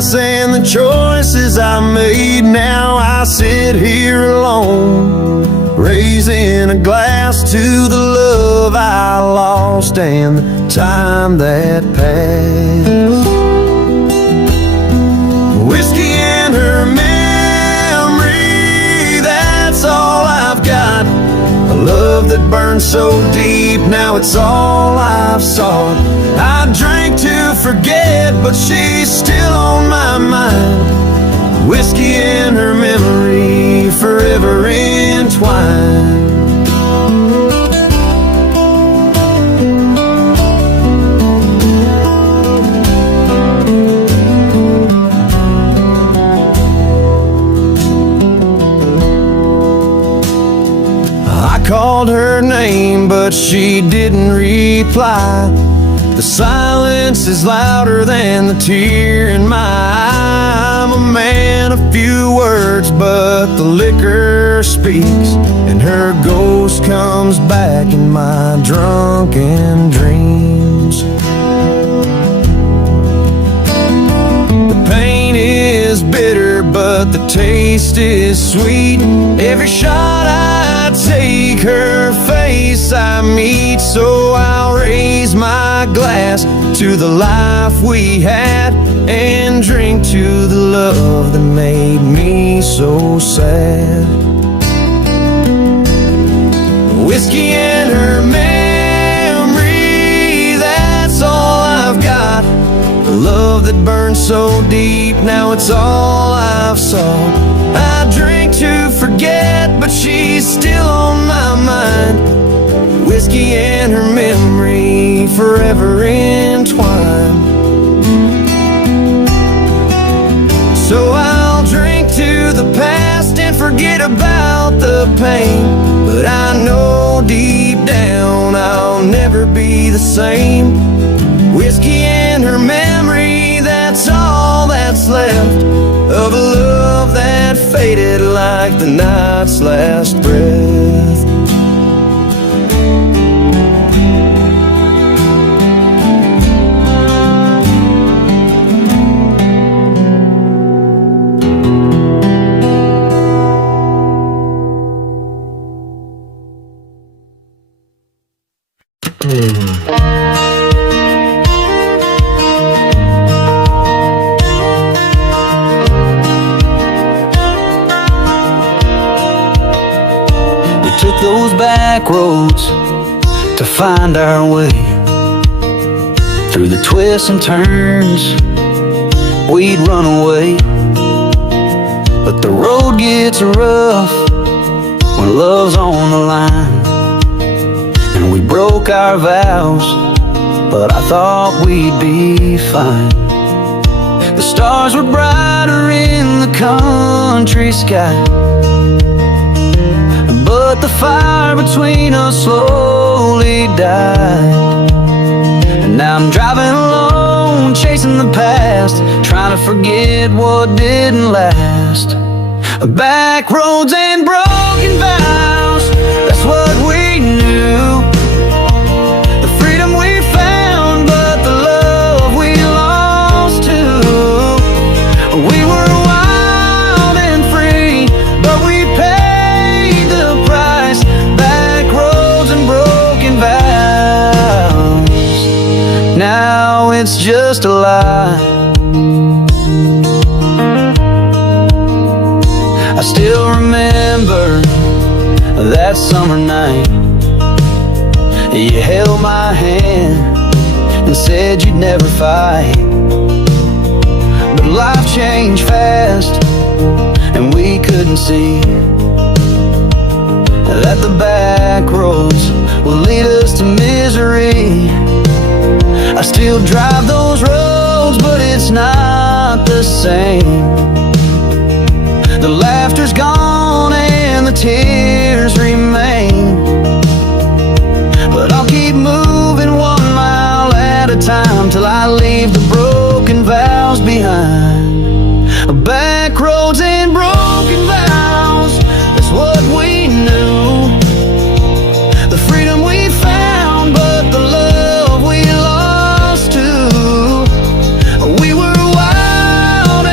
past and the choices I made. Now I sit here alone, raising a glass to the love I lost and the time that passed. Whiskey and her memory, that's all I've got. A love that burned so deep, now it's all I've sought. I drank to forget, but she's still on my mind. Whiskey and her memory, forever entwined. Called her name, but she didn't reply. The silence is louder than the tear in my eye. I'm a man of few words, but the liquor speaks, and her ghost comes back in my drunken dreams. The pain is bitter, but the taste is sweet. Every shot I take, her face I meet. So I'll raise my glass to the life we had and drink to the love that made me so sad. Whiskey and her memory, that's all I've got. The love that burned so deep, now it's all I've sought. I drink to forget, but she's still on my mind. Whiskey and her memory, forever entwined. So I'll drink to the past and forget about the pain, but I know deep down I'll never be the same. Whiskey and her memory, that's all that's left of a love that faded like the night's last breath. Those back roads to find our way through the twists and turns, we'd run away. But the road gets rough when love's on the line, and we broke our vows, but I thought we'd be fine. The stars were brighter in the country sky, but the fire between us slowly died. And now I'm driving alone, chasing the past, trying to forget what didn't last. Backroads and broken vows, that's what we knew. The freedom we found, but the love we lost too. We were wild and free, but we paid the price. Backroads and broken vows, now it's just a lie. I still remember that summer night. You held my hand and said you'd never fight, but life changed fast and we couldn't see that the back roads will lead us to misery. I still drive those roads, but it's not the same. The laughter's gone and the tears remain, but I'll keep moving 1 mile at a time till I leave the broken vows behind. Backroads and broken vows, that's what we knew. The freedom we found, but the love we lost too. We were wild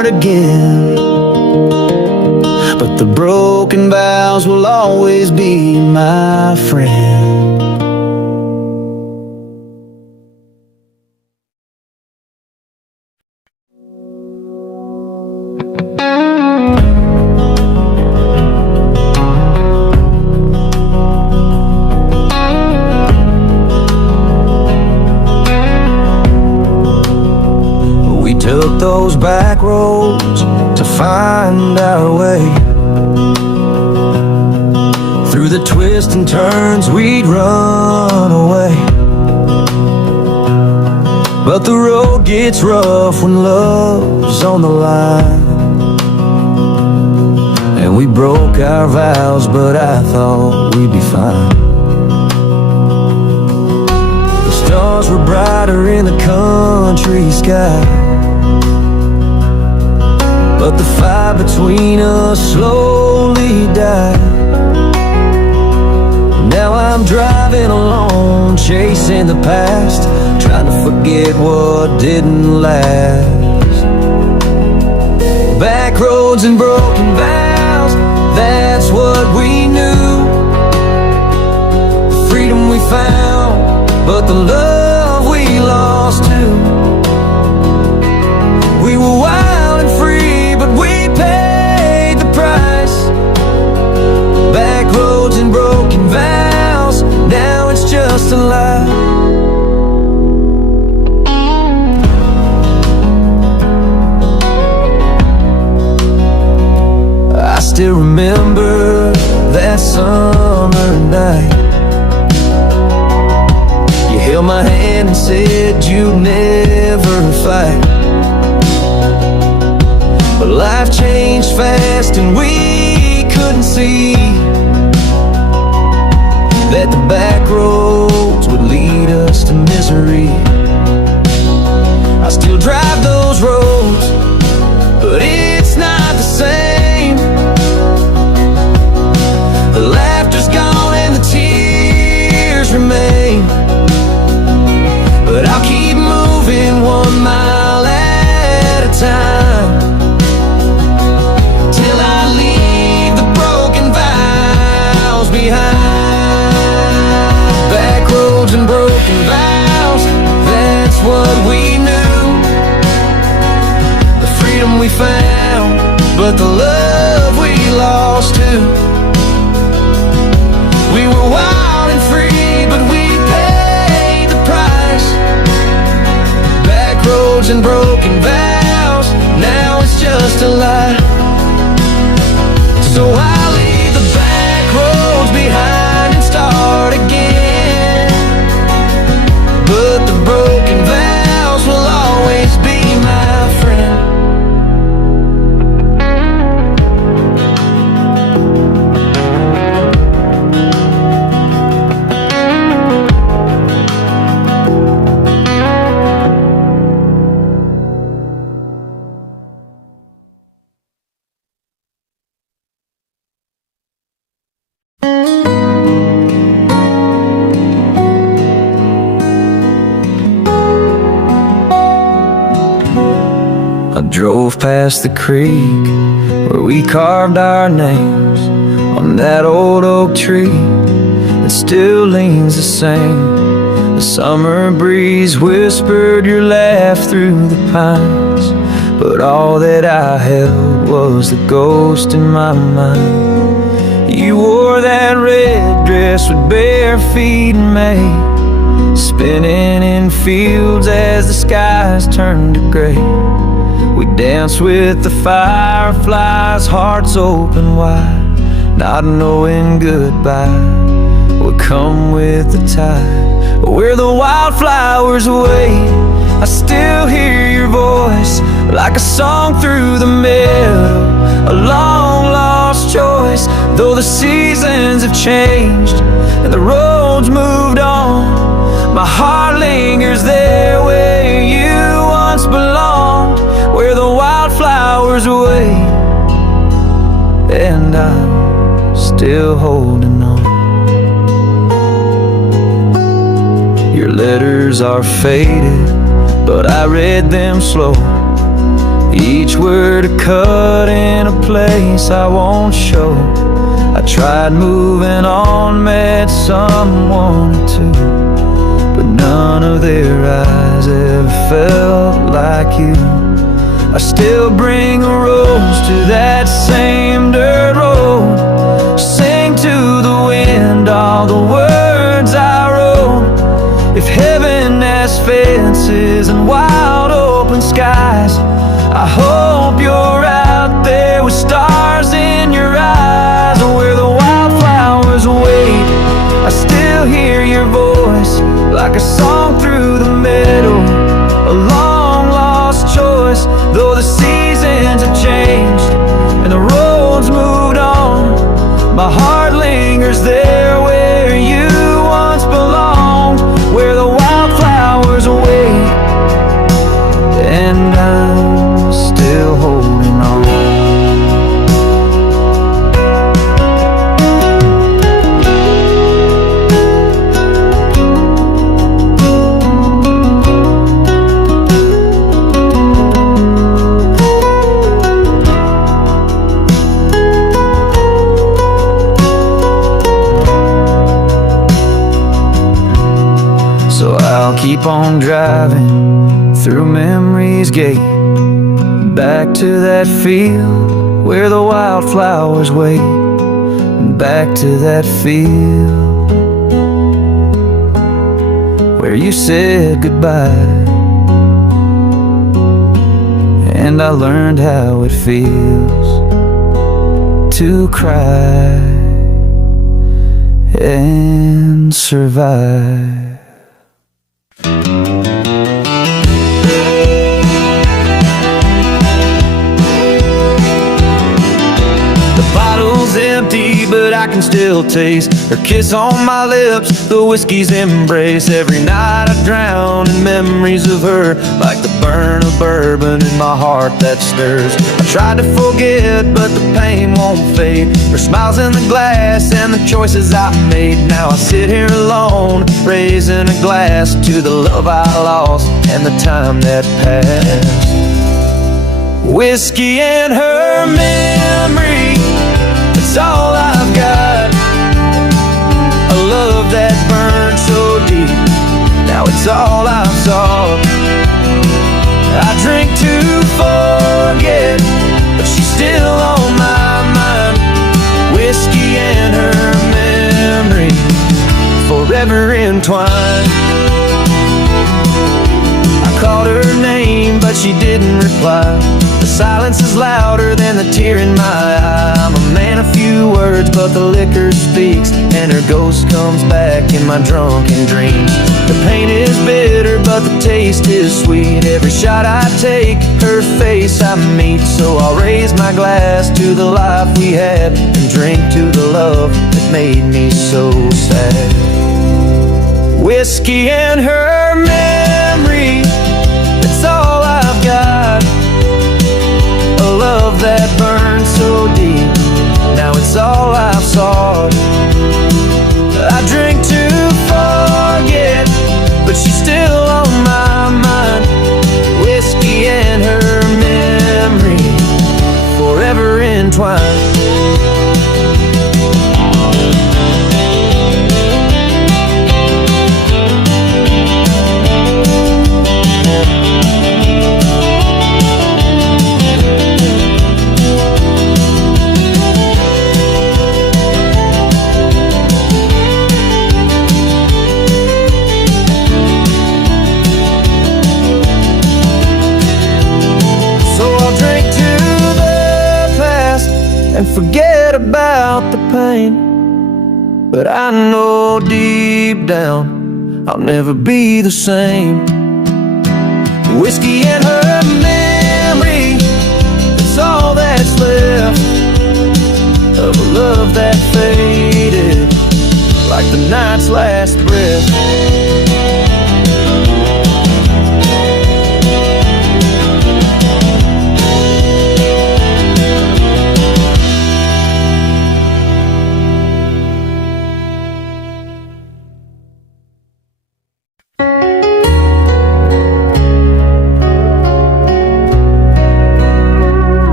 start again. But the broken vows will always be my friend. We took those back roads to find our way. Through the twists and turns we'd run away. But the road gets rough when love's on the line. And we broke our vows, but I thought we'd be fine. The stars were brighter in the country sky, but the fire between us slowly died. Now I'm driving alone, chasing the past, trying to forget what didn't last. Back roads and broken vows, that's what we knew. The freedom we found, but the love we lost too. We were wild and free, but we paid the price. Back roads and broken vows, now it's just a lie. I still remember that summer night. You held my hand and said you'd never fight. But life changed fast and we couldn't see that the back roads would lead us to misery. I still drive those roads, but it's not the same. The laughter's gone and the tears remain. But I'll keep moving 1 mile at a time, till I leave the broken vows behind. Back roads and broken vows, that's what we knew. The freedom we found, but the love we lost too. We were wild and free, but we paid the price. Back roads and broken vows, now it's just a lie. So I'll leave the back roads behind and start again. But the broken vows will always be my friend. I drove past the creek where we carved our names on that old oak tree that still leans the same. The summer breeze whispered your laugh through the pines, but all that I held was the ghost in my mind. You wore that red dress with bare feet in May, spinning in fields as the skies turned to gray. We danced with the fireflies, hearts open wide, not knowing goodbye would come with the tide. Where the wildflowers wait, I still hear your voice like a song through the meadow, a long lost choice. Though the seasons have changed and the roads moved on, my heart lingers there where you once belonged. Where the wildflowers wait, and I'm still holding on. Your letters are faded, but I read them slow. Each word a cut in a place I won't show. I tried moving on, met someone or two, but none of their eyes ever felt like you. I still bring a rose to that same dirt road, sing to the wind all the words I wrote. If heaven has fences and wide open skies, I hope you're out there with stars in your eyes. Where the wildflowers wait, I still hear your voice like a song through the meadow, a long lost choice. Though the seasons have changed and the roads moved on, my heart lingers there where you once belonged. Where the wildflowers wait, and I'm still holding on. So I'll keep on driving through memory's gate, back to that field where the wildflowers wait, back to that field where you said goodbye, and I learned how it feels to cry and survive. Empty, but I can still taste her kiss on my lips, the whiskey's embrace. Every night I drown in memories of her, like the burn of bourbon in my heart that stirs. I tried to forget, but the pain won't fade. Her smiles in the glass and the choices I made. Now I sit here alone, raising a glass to the love I lost and the time that passed. Whiskey and her memory, it's all I've got. A love that burned so deep, now it's all I've sought. I drink to forget, but she's still on my mind. Whiskey and her memory, forever entwined. I called her name, but she didn't reply. The silence is louder than the tear in my eye. I'm a man of few words, but the liquor speaks, and her ghost comes back in my drunken dreams. The pain is bitter, but the taste is sweet. Every shot I take, her face I meet. So I'll raise my glass to the life we had, and drink to the love that made me so sad. Whiskey and her memory, it's all I've got. A love that burned so deep, now it's all I've sought. I drink to forget, but she's still on my mind. Whiskey and her memory, forever entwined. And forget about the pain, but I know deep down I'll never be the same. Whiskey and her memory, it's all that's left of a love that faded like the night's last breath.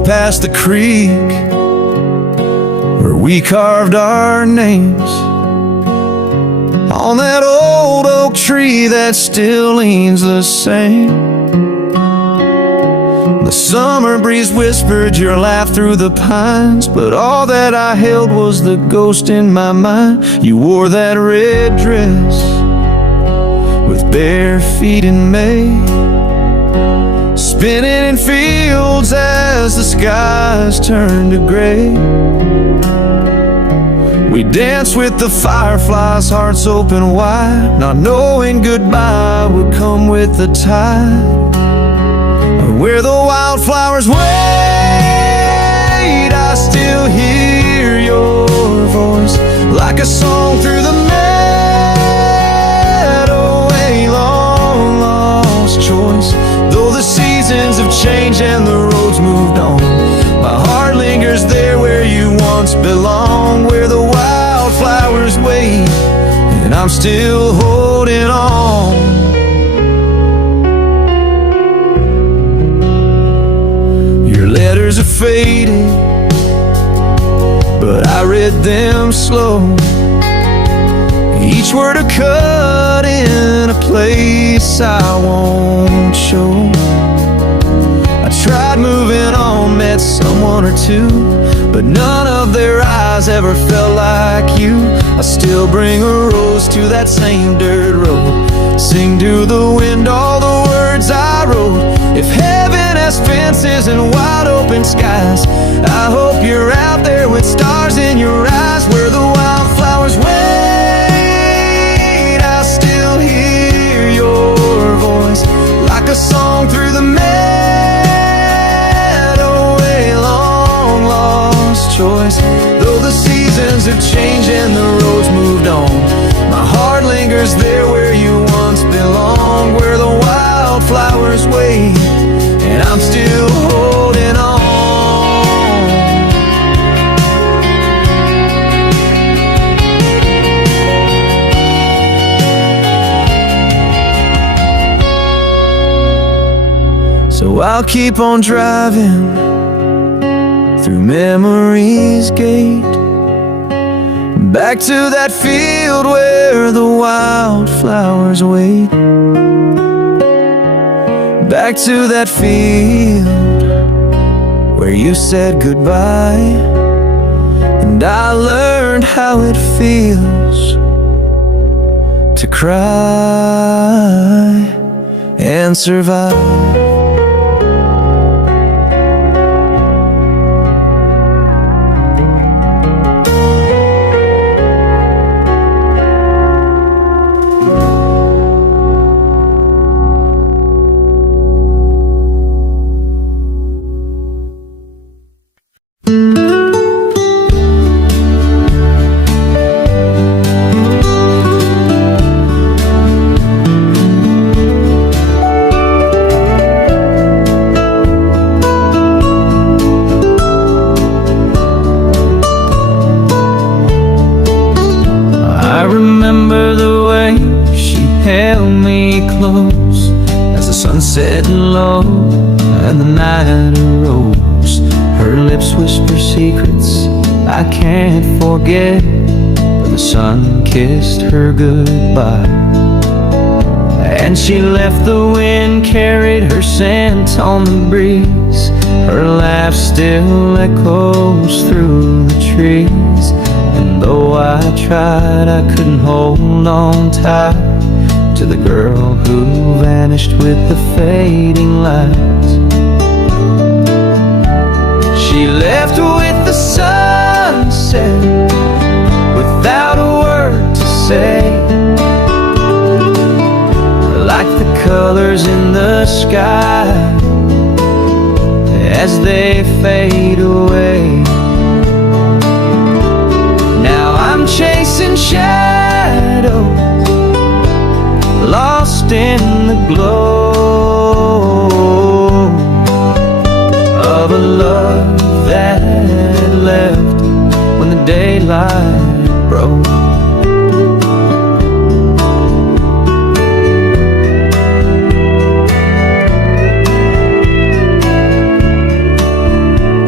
drove past the creek where we carved our names on that old oak tree that still leans the same. The summer breeze whispered your laugh through the pines, but all that I held was the ghost in my mind. You wore that red dress with bare feet in May, spinning in fields as the skies turned to gray. We danced with the fireflies, hearts open wide, not knowing goodbye would come with the tide. Where the wildflowers wait, I still hear your voice like a song through the meadow, a long lost choice. Though the seasons have changed and the roads moved on, my heart lingers there where you once belonged. Where the wildflowers wait, and I'm still holding on. Letters are faded, but I read them slow, each word a cut in a place I won't show. I tried moving on, met someone or two, but none of their eyes ever felt like you. I still bring a rose to that same dirt road, sing to the wind all the words I wrote. If heaven has fences and wide open skies, I hope you're out there with stars in your eyes. Where the wildflowers wait, I still hear your voice like a song through the meadow, a long lost choice. Though the seasons have changed and the roads moved on, my heart lingers there where you once belonged. Where the wildflowers wait, and I'm still holding on. So I'll keep on driving through memory's gate, back to that field where the wildflowers wait. Back to that field where you said goodbye, and I learned how it feels to cry and survive. Set low and the night arose. Her lips whisper secrets I can't forget, but the sun kissed her goodbye, and she left. The wind carried her scent on the breeze. Her laugh still echoes through the trees, and though I tried I couldn't hold on tight to the girl who vanished with the fading lights. She left with the sunset without a word to say, like the colors in the sky as they fade away. Now I'm chasing shadows, lost in the glow of a love that left when the daylight broke.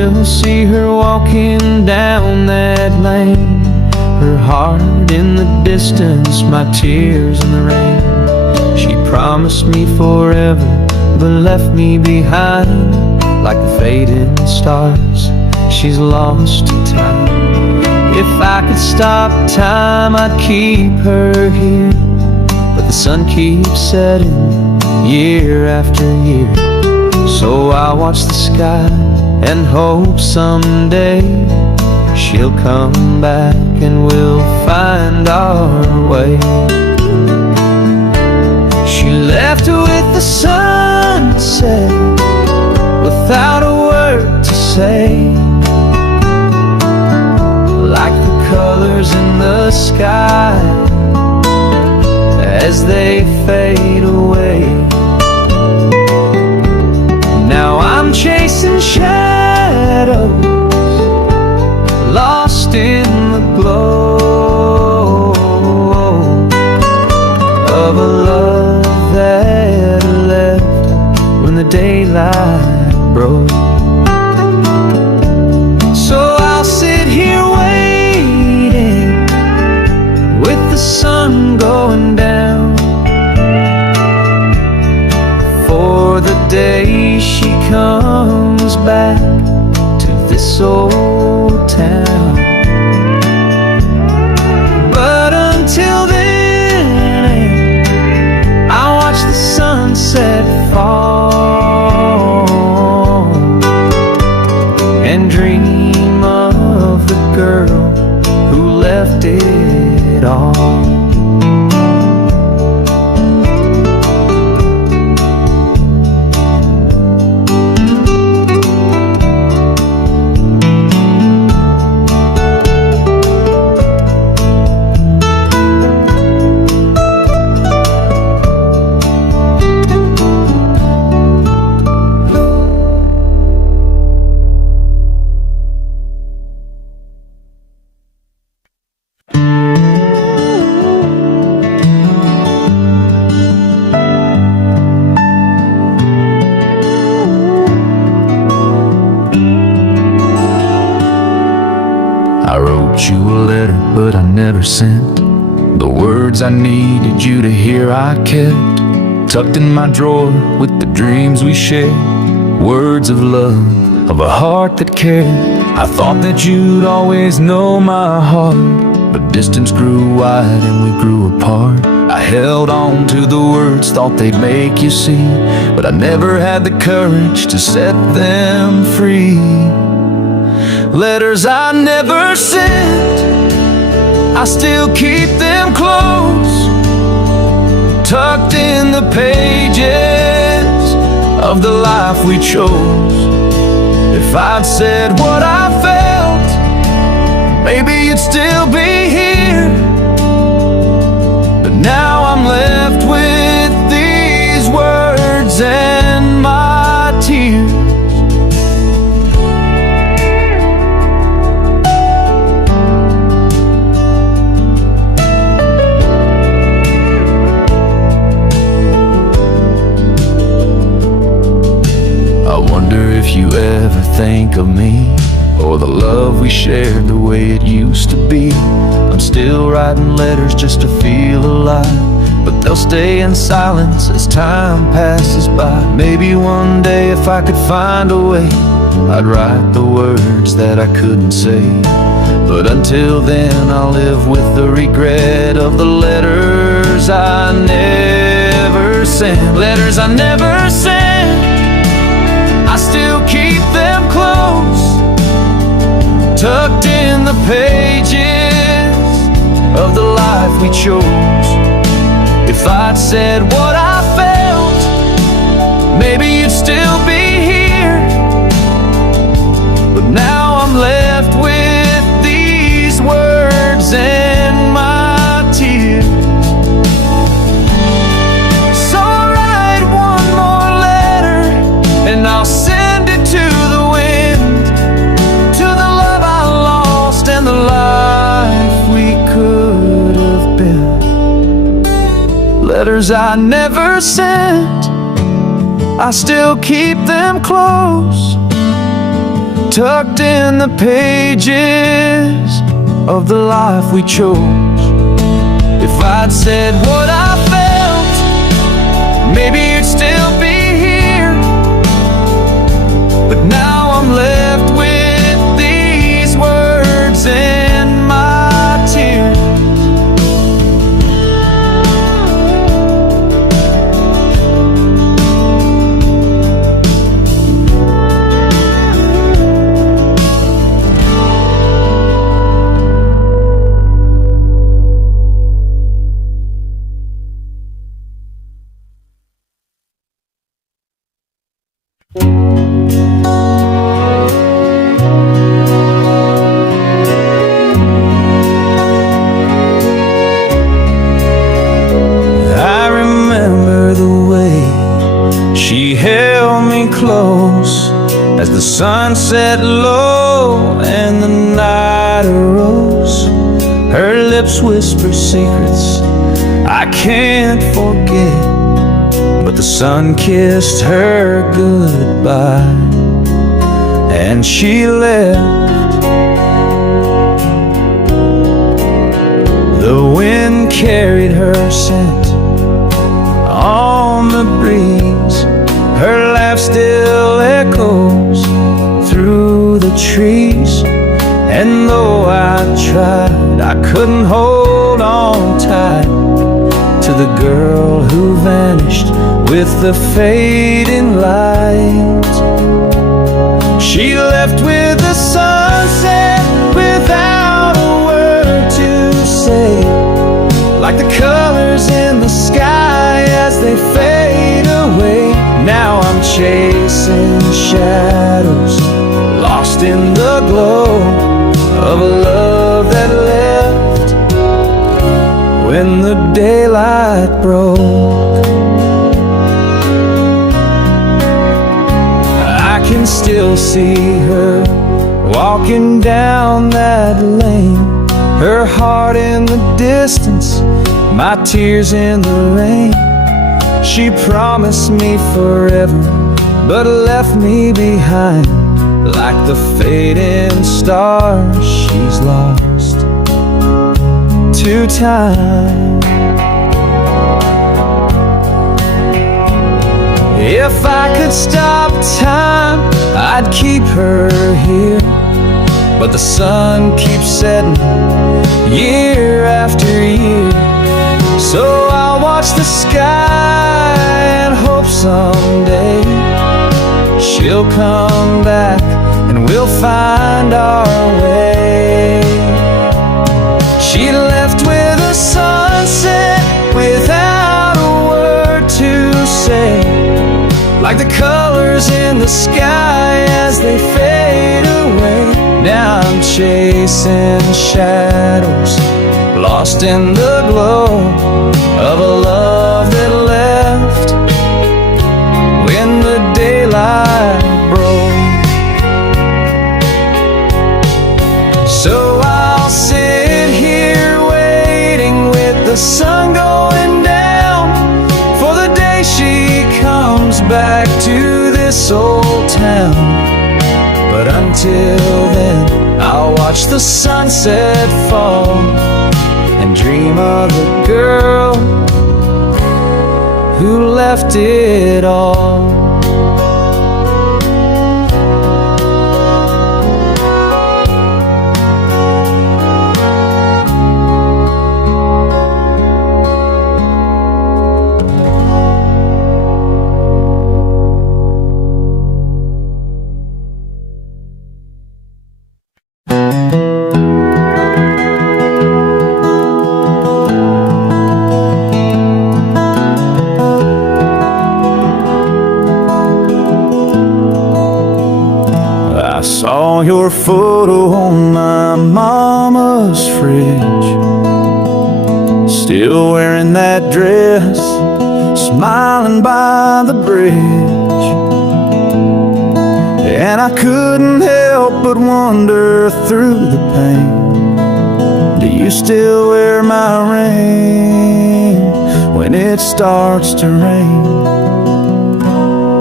still see her walking down that lane, her heart in the distance, my tears in the rain. She promised me forever, but left me behind like the fading stars. She's lost to time. If I could stop time, I'd keep her here, but the sun keeps setting year after year. So I watch the sky and hope someday she'll come back and we'll find our way. She left with the sunset without a word to say, like the colors in the sky as they fade away. Now I'm chasing shadows, lost in the glow of a love that left when the daylight broke. So I'll sit here waiting with the sun going down for the day she comes back to this old town. But until then, I watch the sunset fall and dream of the girl who left it all. But I never sent the words I needed you to hear. I kept tucked in my drawer with the dreams we shared, words of love, of a heart that cared. I thought that you'd always know my heart, but distance grew wide and we grew apart. I held on to the words, thought they'd make you see, but I never had the courage to set them free. Letters I never sent, I still keep them close, tucked in the pages of the life we chose. If I'd said what I felt, maybe you'd still be here. But now I'm left with these words and my tears. If you ever think of me, or the love we shared the way it used to be, I'm still writing letters just to feel alive, but they'll stay in silence as time passes by. Maybe one day if I could find a way, I'd write the words that I couldn't say. But until then I'll live with the regret of the letters I never sent. Letters I never sent, I still keep them close, tucked in the pages of the life we chose. If I'd said what I felt, maybe you'd still be here. But now I'm left with these words and my tears. So I'll write one more letter and I'll send it to the wind, to the love I lost and the life we could have been. Letters I never sent, I still keep them close, tucked in the pages of the life we chose. If I'd said what I felt, maybe you'd still be here. But now I'm left with these words in my tears. I remember the way she held me close as the sun set low and the night arose. Her lips whisper secrets I can't forget, but the sun kissed her goodbye and she left. The wind carried her scent on the breeze. Her laugh still echoes through the trees. And though I tried, I couldn't hold on tight to the girl who vanished with the fading light. She left with the sunset without a word to say, like the colors in the sky as they fade away. Now I'm chasing shadows, lost in the glow of a love that left when the daylight broke. I can still see her walking down that lane, her heart in the distance, my tears in the rain. She promised me forever, but left me behind like the fading stars she's lost to time. If I could stop time, I'd keep her here, but the sun keeps setting year after year. So I'll watch the sky and hope someday she'll come back and we'll find our way. She left with a sunset without a word to say, like the colors in the sky as they fade away. Now I'm chasing shadows, lost in the glow of a love that left when the daylight broke. So I'll sit here waiting with the sun going down for the day she comes back to this old town. But until then, I'll watch the sunset fall and dream of the girl who left it all. Saw your photo on my mama's fridge, still wearing that dress, smiling by the bridge. And I couldn't help but wonder through the pain, do you still wear my ring when it starts to rain?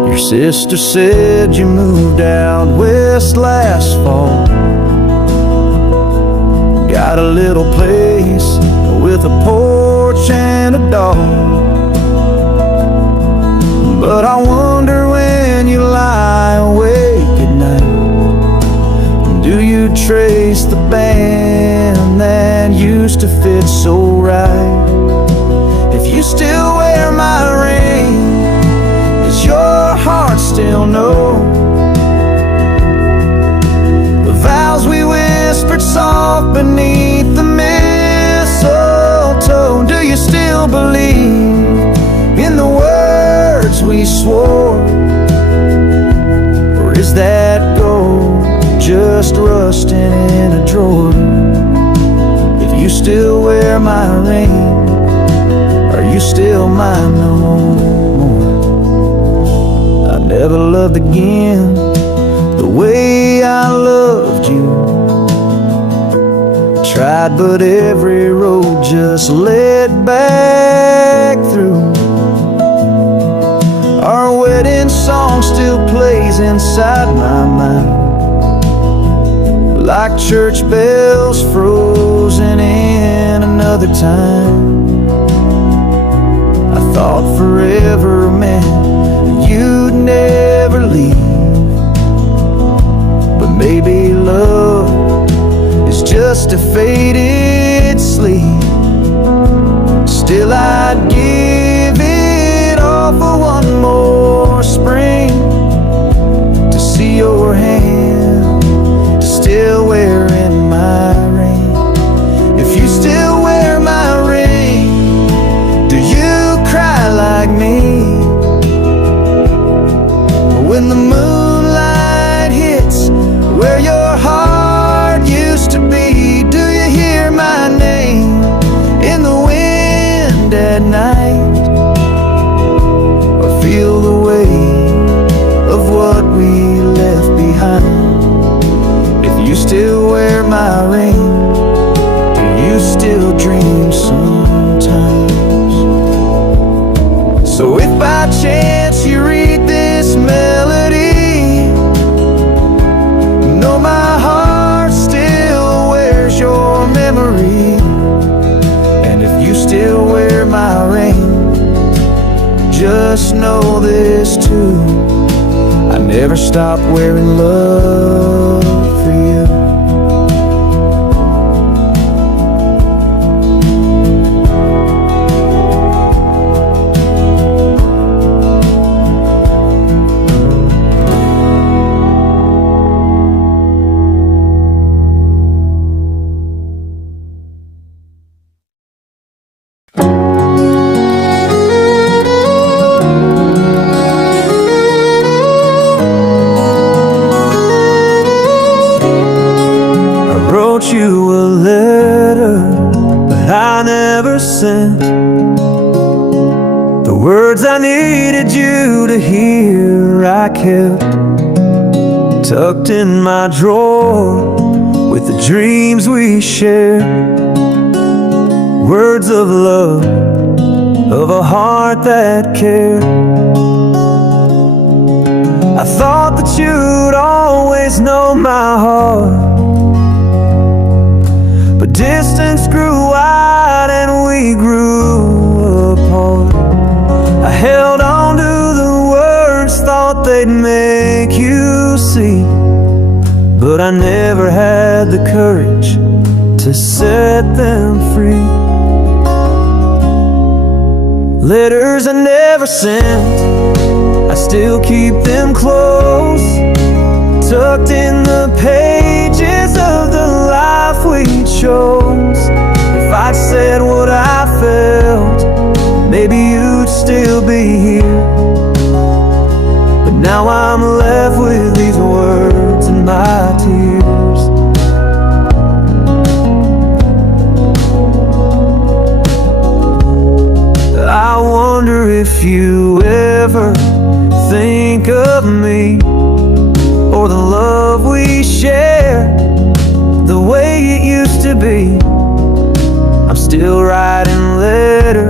Your sister said you moved out west last fall. Got a little place with a porch and a dog. But I wonder when you lie awake at night, do you trace the band that used to fit so right? If you still wear my ring, does your heart still know the vows we whispered soft beneath the mistletoe? Do you still believe in the words we swore? Or is that gold just rusting in a drawer? If you still wear my ring, are you still mine no more? I never loved again the way I loved you. Tried, but every road just led back through. Our wedding song still plays inside my mind, like church bells frozen in another time. I thought forever meant you'd never leave, but maybe love is just a faded sleep. Still I'd give it all for one more spring, to see your hand still wearing my ring. If you still wear my ring, do you cry like me when the moonlight hits where your heart used to be? Do you hear my name in the wind at night, or feel the weight of what we left behind? If you still wear my ring, do you still dream sometimes? So if by chance you read this melody, know my heart still wears your memory. And if you still wear my ring, just know this too, I never stopped wearing love for you. You a letter, but I never sent the words I needed you to hear. I kept tucked in my drawer with the dreams we shared, words of love, of a heart that cared. I thought that you'd always know my heart, but distance grew wide and we grew apart. I held on to the words, thought they'd make you see, but I never had the courage to set them free. Letters I never sent, I still keep them close, tucked in the pages of the life we chose. If I'd said what I felt, maybe you'd still be here, but now I'm left with these words and my tears. I wonder if you ever think of me, or the love we shared, the way it used to be. I'm still writing letters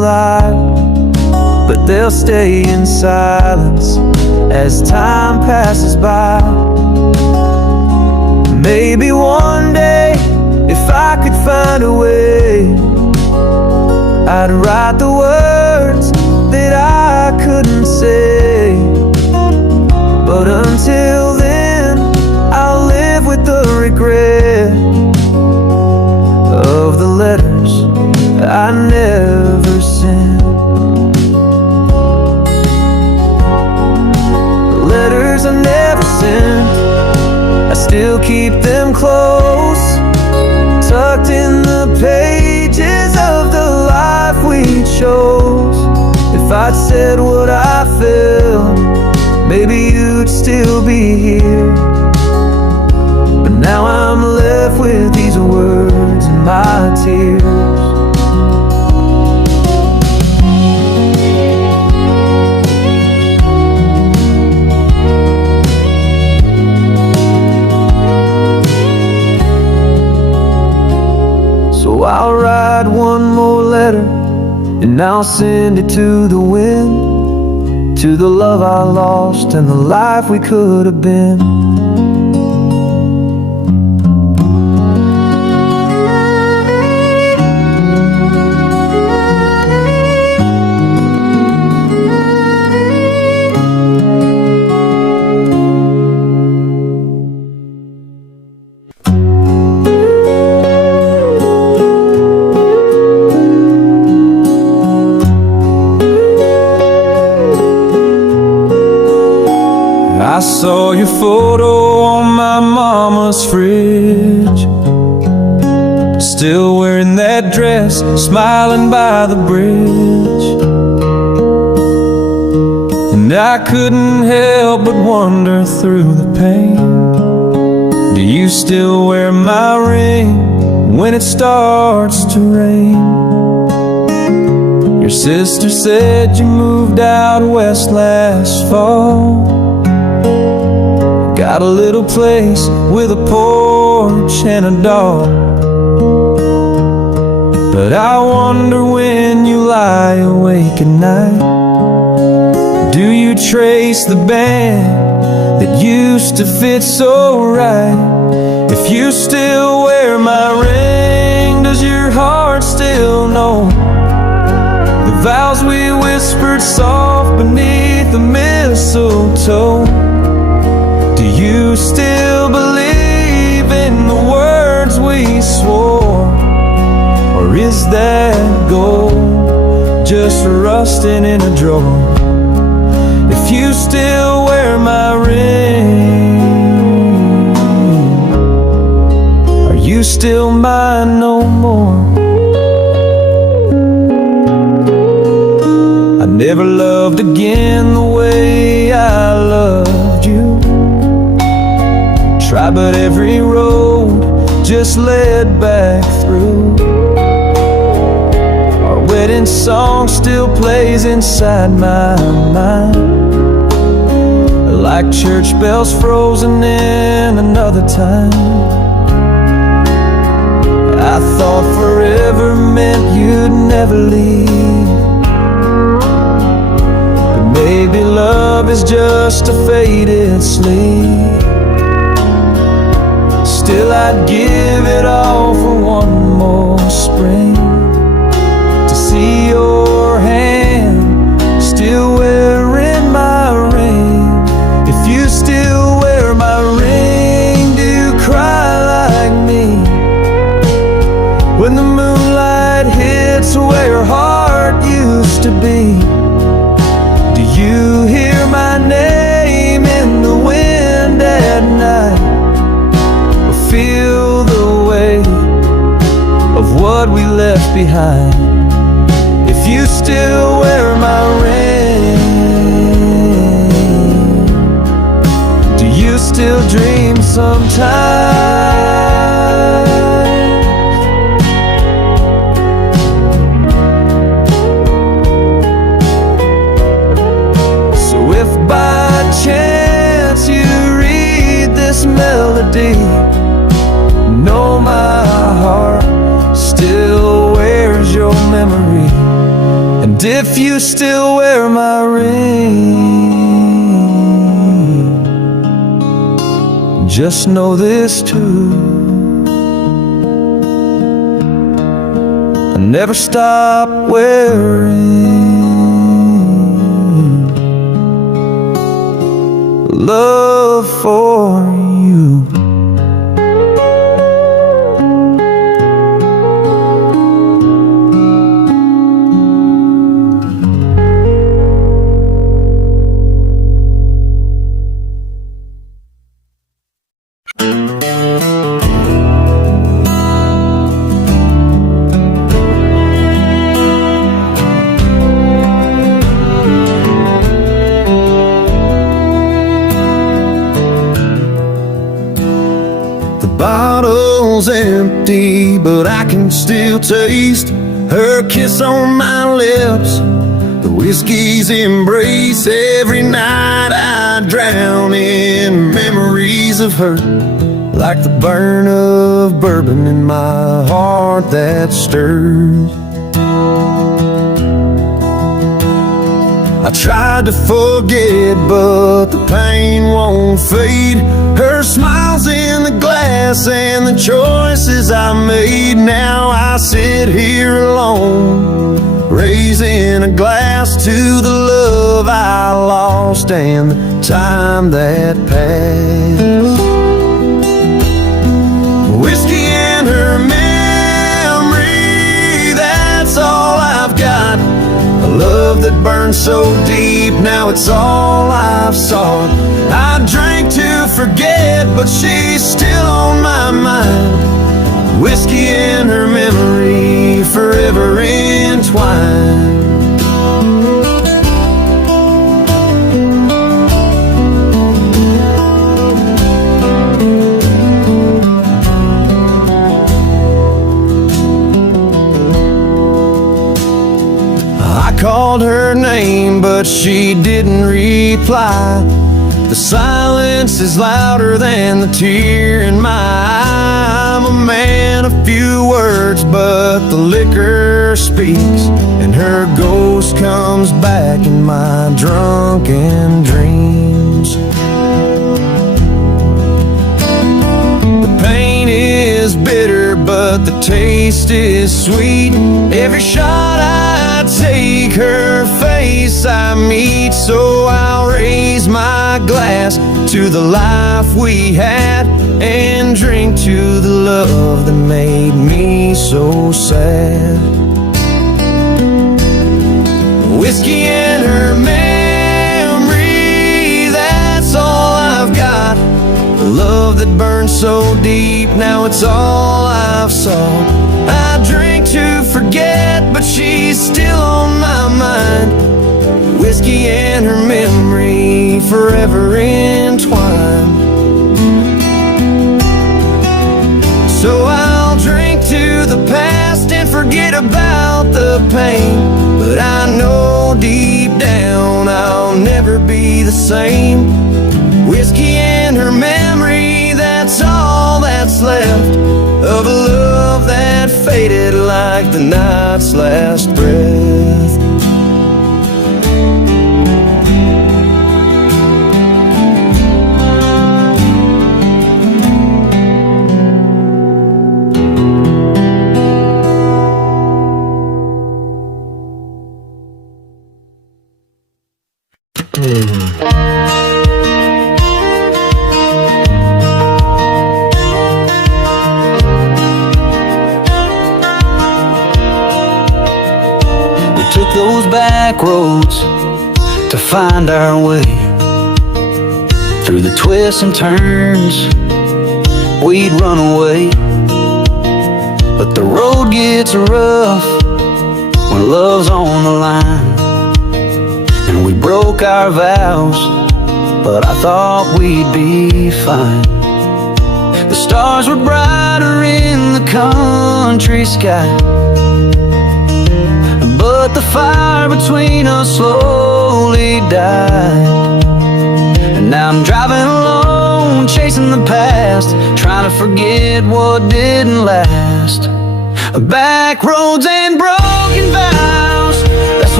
they'll stay in silence as time passes by. Maybe one day, if I could find a way, I'd write the words that I couldn't say. But until then, I'll live with the regret of the letters I never sent. The letters I never sent, I still keep them close, tucked in the pages of the life we chose. If I'd said what I felt, maybe you'd still be here. But now I'm left with these words and my tears. So I'll write one more letter, and I'll send it to the wind, to the love I lost and the life we could have been. I saw your photo on my mama's fridge, still wearing that dress, smiling by the bridge. And I couldn't help but wonder through the pain, do you still wear my ring when it starts to rain? Your sister said you moved out west last fall, got a little place with a porch and a dog. But I wonder when you lie awake at night, do you trace the band that used to fit so right? If you still wear my ring, does your heart still know the vows we whispered soft beneath the mistletoe? Do you still believe in the words we swore? Or is that gold just rusting in a drawer? If you still wear my ring, are you still mine no more? I never loved again the way I loved you. Tried, but every road just led back through. Our wedding song still plays inside my mind, like church bells frozen in another time. I thought forever meant you'd never leave, but maybe love is just a faded sleep. Still I'd give it all for one more spring, to see your hand still wearing my ring. If you still wear my ring, do you cry like me when the moonlight hits where your heart used to be? Do you hear my name in the wind at night, feel the weight of what we left behind? If you still wear my ring, do you still dream sometimes? So if by chance you read this melody, know my heart still wears your memory. And if you still wear my ring, just know this too: I never stop wearing love for you. Bottle's empty, but I can still taste her kiss on my lips, the whiskey's embrace. Every night I drown in memories of her, like the burn of bourbon in my heart that stirs. I tried to forget, but the pain won't fade. Her smile's in the glass and the choices I made. Now I sit here alone, raising a glass to the love I lost and the time that passed. Whiskey and her memory, that's all I've got. A love that burned so deep, now it's all I've sought. I drank to forget, but she's still on my mind. Whiskey and her memory, forever entwined. I called her name, but she didn't reply. The silence is louder than the tear in my eye. I'm a man of few words, but the liquor speaks, and her ghost comes back in my drunken dreams. The pain is bitter, but the taste is sweet. Every shot I take, her face I meet. So I'll raise my glass to the life we had, and drink to the love that made me so sad. Whiskey and her memory, that's all I've got. The love that burned so deep, now it's all I've sought. I drink to forget, but she's still on my mind. Whiskey and her memory, forever entwined. So I'll drink to the past and forget about the pain, but I know deep down I'll never be the same. Whiskey and her memory, that's all that's left of a love that faded like the night's last breath. Those back roads to find our way, through the twists and turns we'd run away. But the road gets rough when love's on the line, and we broke our vows, but I thought we'd be fine. The stars were brighter in the country sky, but the fire between us slowly died. And now I'm driving alone, chasing the past, trying to forget what didn't last. Backroads and broken vows, that's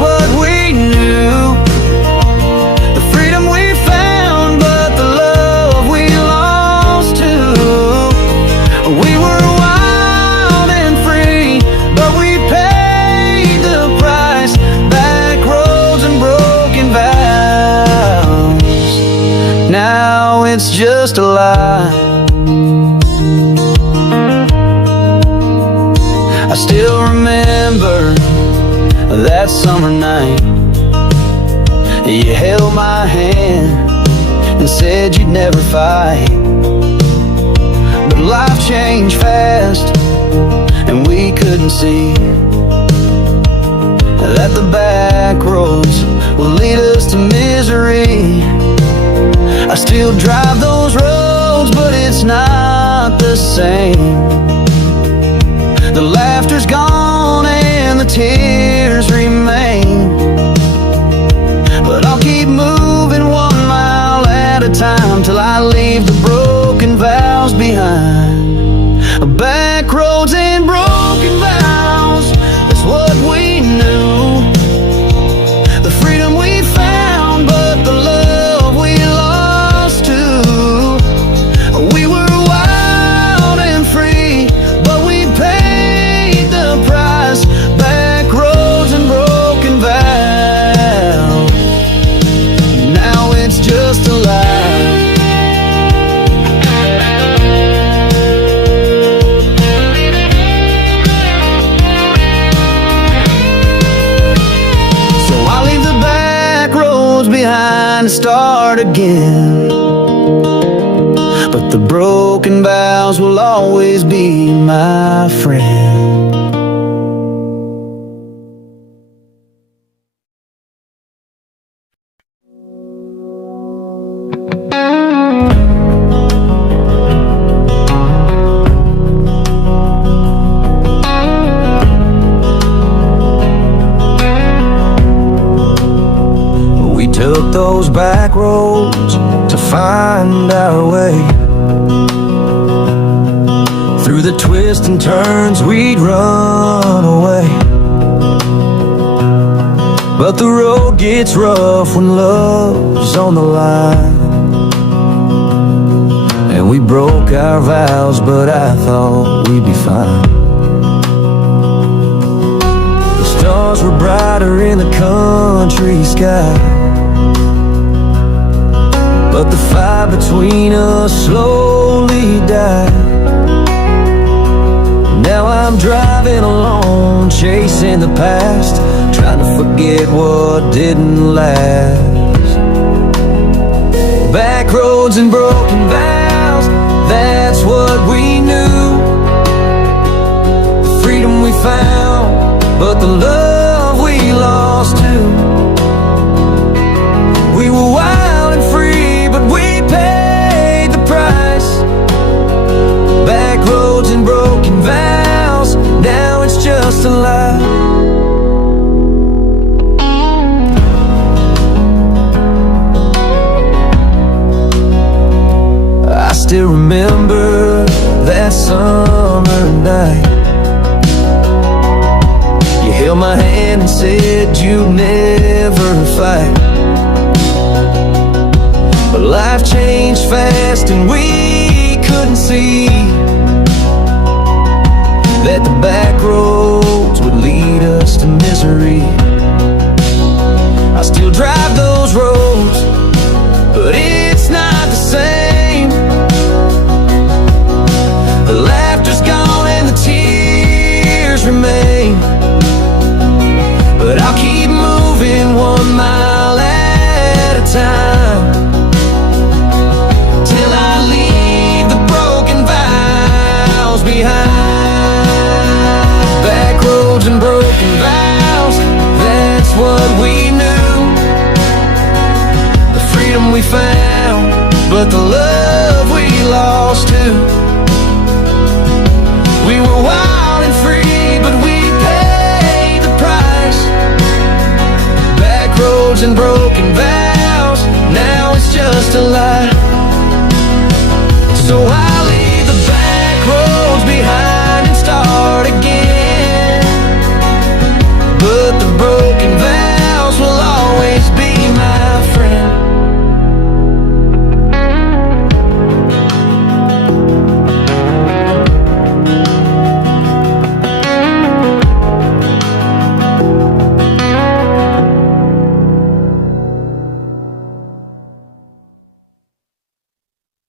it's just a lie. I still remember that summer night. You held my hand and said you'd never fight. But life changed fast, and we couldn't see that the back roads will lead us to misery. I still drive those roads, but it's not the same. The laughter's gone and the tears remain. But I'll keep moving 1 mile at a time till I leave the broken vows behind. Back roads and broken vows, that's what we knew. The freedom we found, but the love we lost too. We were wild and free, but we paid the price. Back roads and broken vows, now it's just a lie. So I leave the back roads behind and start again. But the broken vows will always be my friend. We took those back roads to find our way. Through the twists and turns we'd run away. But the road gets rough when love's on the line. And we broke our vows, but I thought we'd be fine. The stars were brighter in the country sky, but the fire between us slowly died. Now I'm driving alone, chasing the past, trying to forget what didn't last. Back roads and broken vows, that's what we knew. The freedom we found, but the love we lost too. We were wild and free, but we paid the price. Back roads and broken vows, now it's just a lie. I still remember that summer night. You held my hand and said you'd never fight. But life changed fast and we couldn't see that the back roads would lead us to misery. I still drive those roads, but it's not the same. The laughter's gone and the tears remain. But I'll keep moving 1 mile at a time till I leave the broken vows behind. Back roads and broken vows, that's what we knew. The freedom we found, but the love we lost too. We were wild and free, but we paid the price. Back roads and broken vows, now it's just a lie. So I leave the back roads behind and start again. But the broken vows will always be my friend.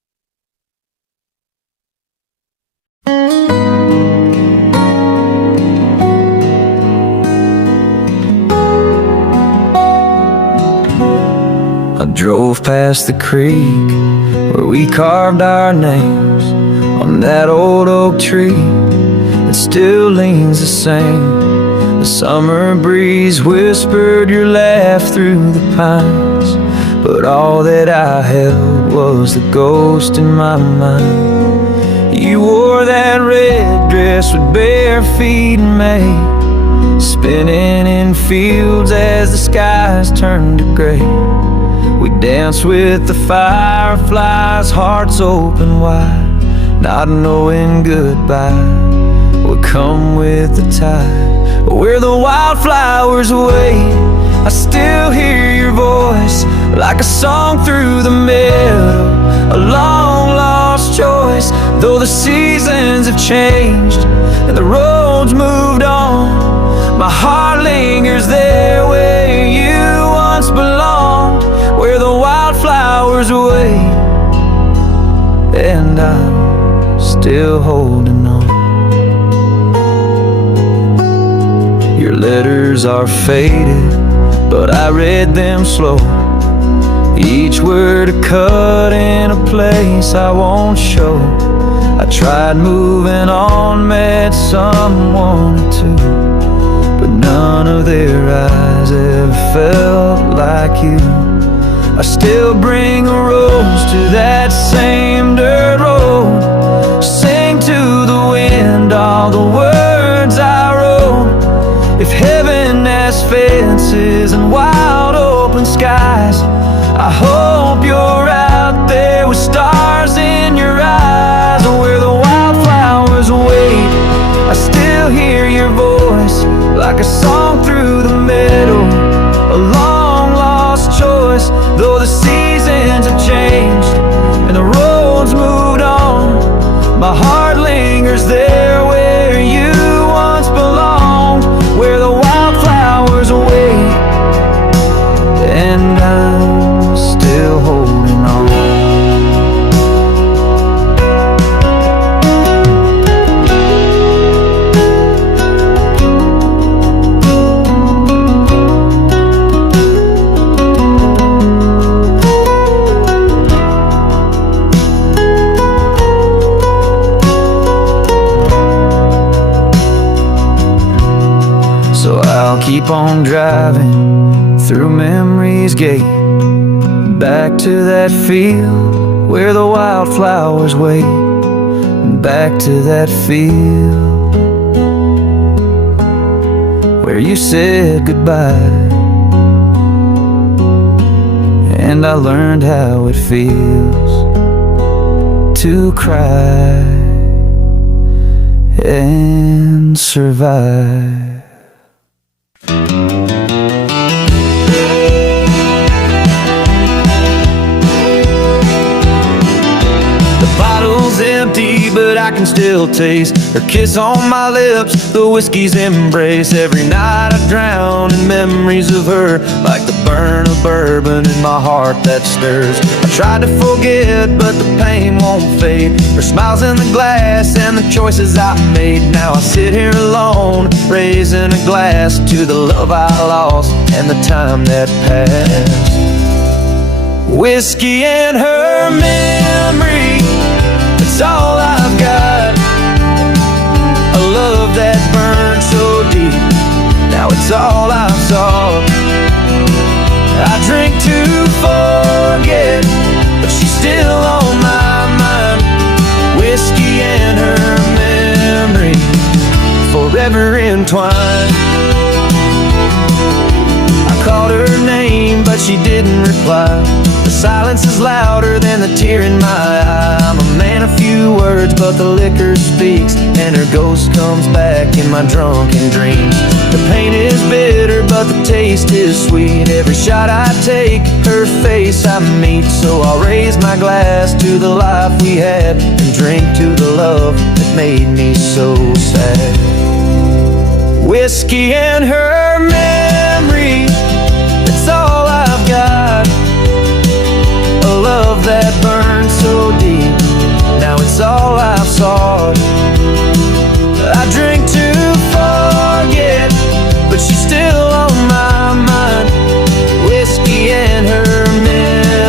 drove past the creek where we carved our names on that old oak tree that still leans the same. The summer breeze whispered your laugh through the pines, but all that I held was the ghost in my mind. You wore that red dress with bare feet in May, spinning in fields as the skies turned to gray. We danced with the fireflies, hearts open wide, not knowing goodbye would come with the tide. Where the wildflowers wait, I still hear your voice like a song through the meadow, a long lost choice. Though the seasons have changed and the roads moved on, my heart lingers there where you once belonged. Where the wildflowers wait, and I'm still holding on. Your letters are faded, but I read them slow, each word a cut in a place I won't show. I tried moving on, met someone or two, but none of their eyes ever felt like you. I still bring a rose to that same dirt road, sing to the wind all the words I wrote. If heaven has fences and wide open skies, I hope you're out there with stars in your eyes. Where the wildflowers wait, I still hear your voice like a song through the meadow, a long lost choice. Though the seasons have changed and the roads moved on, my heart lingers there where you once belonged. Where the wildflowers wait, and I'm still holding on. So I'll keep on driving through memory's gate, back to that field where the wildflowers wait, back to that field where you said goodbye, and I learned how it feels to cry and survive. Empty, but I can still taste her kiss on my lips, the whiskey's embrace. Every night I drown in memories of her, like the burn of bourbon in my heart that stirs. I tried to forget, but the pain won't fade. Her smiles in the glass and the choices I made. Now I sit here alone, raising a glass to the love I lost and the time that passed. Whiskey and her memory, it's all I've got. A love that burned so deep, now it's all I've sought. I drink to forget, but she's still on my mind. Whiskey and her memory, forever entwined. I called her name, but she didn't reply. The silence is louder than the tear in my eye. I'm a man of few words, but the liquor speaks, and her ghost comes back in my drunken dreams. The pain is bitter, but the taste is sweet. Every shot I take, her face I meet. So I'll raise my glass to the life we had, and drink to the love that made me so sad. Whiskey and her memory, it's all I've got. A love that burned so deep, now it's all I've sought. I drink to forget, but she's still on my mind. Whiskey and her memory.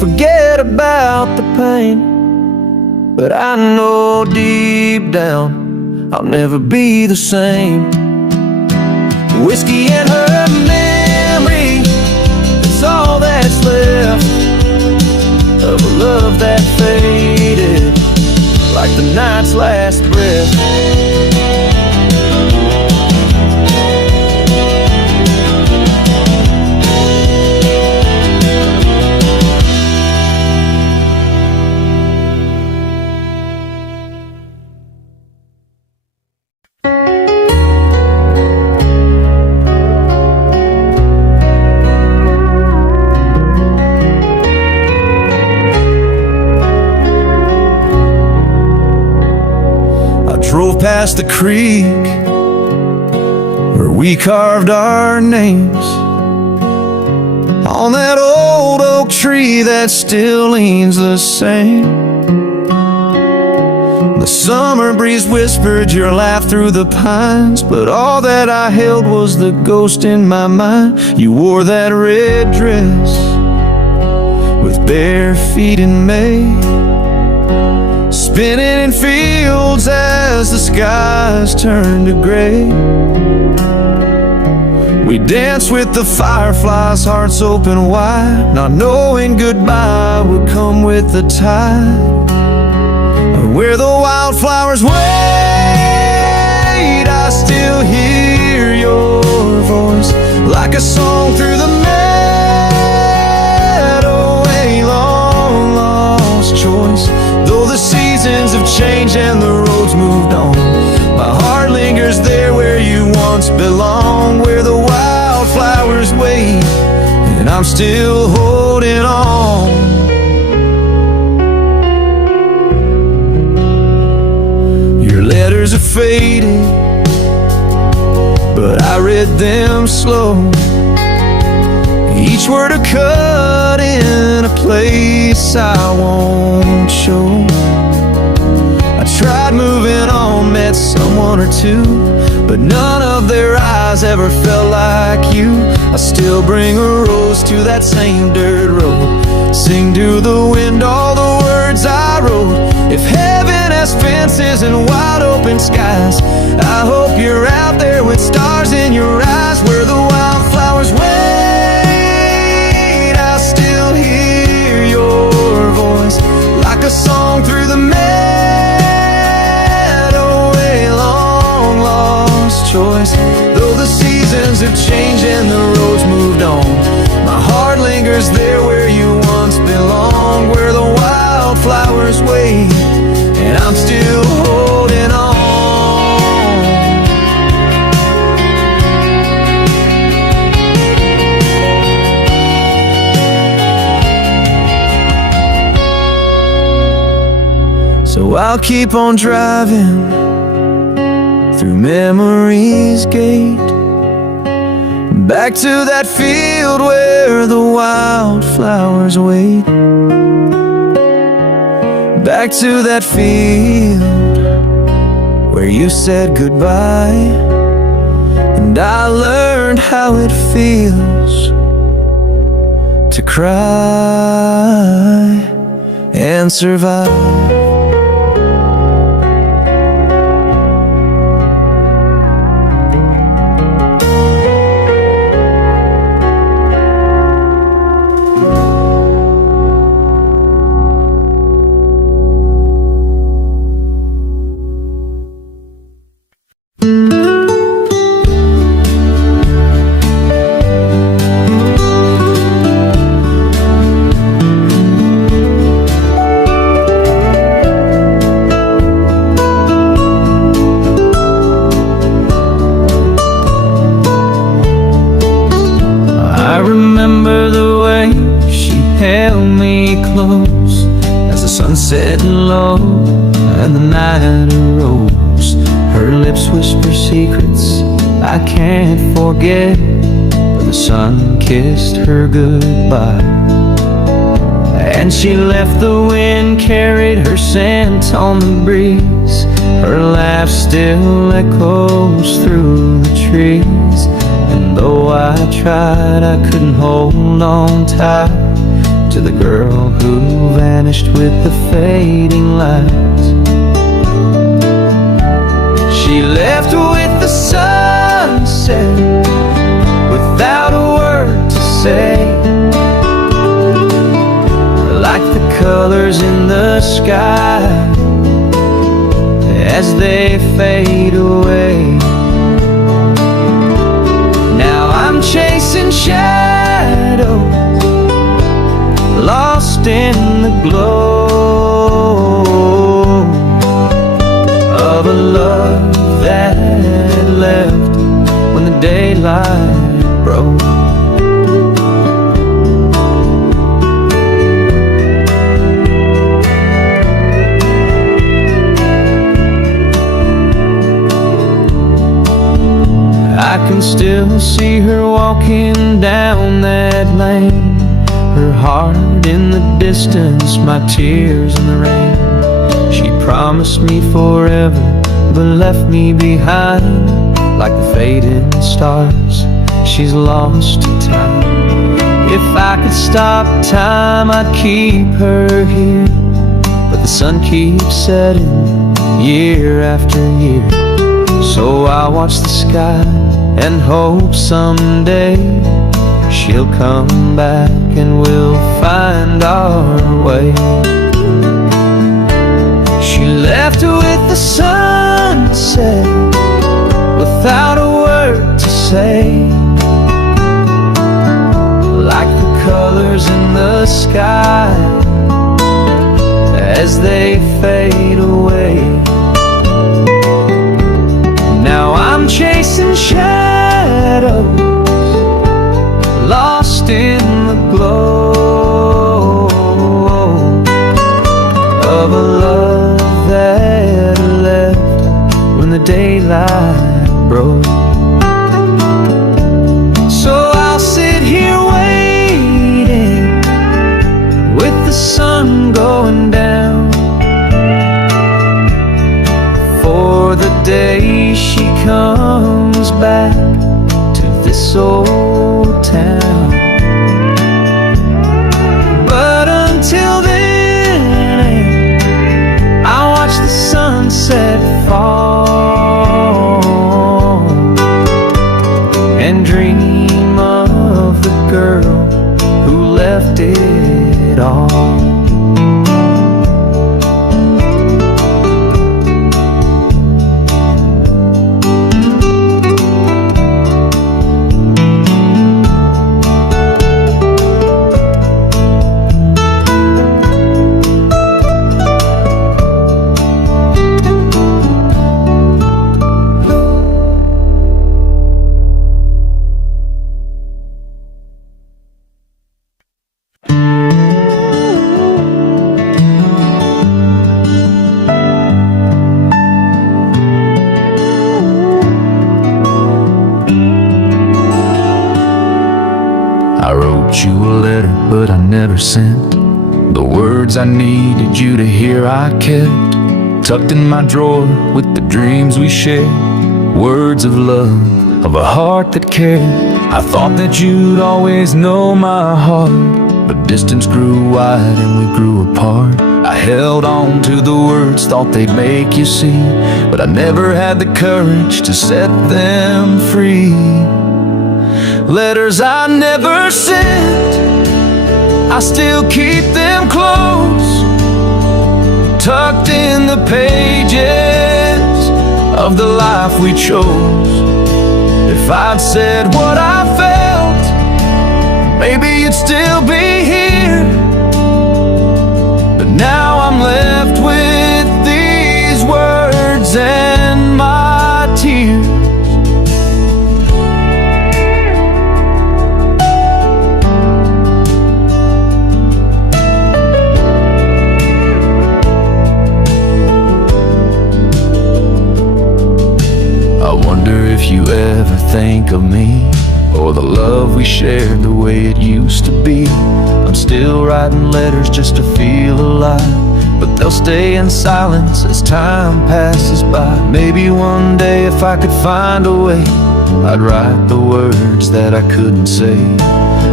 forget about the pain, but I know deep down I'll never be the same. Whiskey and her memory, it's all that's left of a love that faded like the night's last breath. Drove past the creek where we carved our names on that old oak tree that still leans the same. The summer breeze whispered your laugh through the pines, but all that I held was the ghost in my mind. You wore that red dress with bare feet in May, spinning in fields as the skies turned to gray. We danced with the fireflies, hearts open wide, not knowing goodbye would come with the tide. Where the wildflowers wait, I still hear your voice like a song through the meadow, a long lost choice. Though the seasons have changed and the roads moved on, my heart lingers there where you once belonged. Where the wildflowers wait and I'm still holding on. Your letters are faded, but I read them slow, each word a cut in a place I won't show. I tried moving on, met someone or two, but none of their eyes ever felt like you. I still bring a rose to that same dirt road, sing to the wind all the words I wrote. If heaven has fences and wide open skies, I hope you're out there with stars in your eyes. Where the wildflowers wait, I still hear your voice like a song through the meadow, a long lost choice. Though the seasons have changed and the roads moved on, my heart lingers there where you once belonged. Where the wildflowers wait and I'm still holding on. So I'll keep on driving through memory's gate, back to that field where the wildflowers wait, back to that field where you said goodbye, and I learned how it feels to cry and survive. Set low and the night arose. Her lips whisper secrets I can't forget, but the sun kissed her goodbye, and she left. The wind carried her scent on the breeze. Her laugh still echoes through the trees, and though I tried I couldn't hold on tight. to the girl who vanished with the fading lights. She left with the sunset without a word to say, like the colors in the sky as they fade away. Now I'm chasing shadows, lost in the glow of a love that left when the daylight broke. I can still see her walking down that lane, her heart in the distance, my tears in the rain. She promised me forever, but left me behind like the fading stars. She's lost to time. If I could stop time, I'd keep her here, but the sun keeps setting year after year. So I watch the sky and hope someday she'll come back and we'll find our way. She left with the sunset without a word to say, like the colors in the sky as they fade away. Now I'm chasing shadows, lost in the glow of a love that left when the daylight broke. So I'll sit here waiting with the sun going down for the day she comes back to this old town. But until then, I watch the sunset fall and dream of the girl who left it all. I wrote you a letter, but I never sent the words I needed you to hear. I kept tucked in my drawer with the dreams we shared, words of love, of a heart that cared. I thought that you'd always know my heart, but distance grew wide and we grew apart. I held on to the words, thought they'd make you see, but I never had the courage to set them free. Letters I never sent, I still keep them close, tucked in the pages of the life we chose. If I'd said what I felt, maybe you'd still be here, but now I'm left with these words and my tears. I wonder if you ever think of me, or the love we shared the way it used to be. I'm still writing letters just to feel alive, but they'll stay in silence as time passes by. Maybe one day if I could find a way, I'd write the words that I couldn't say.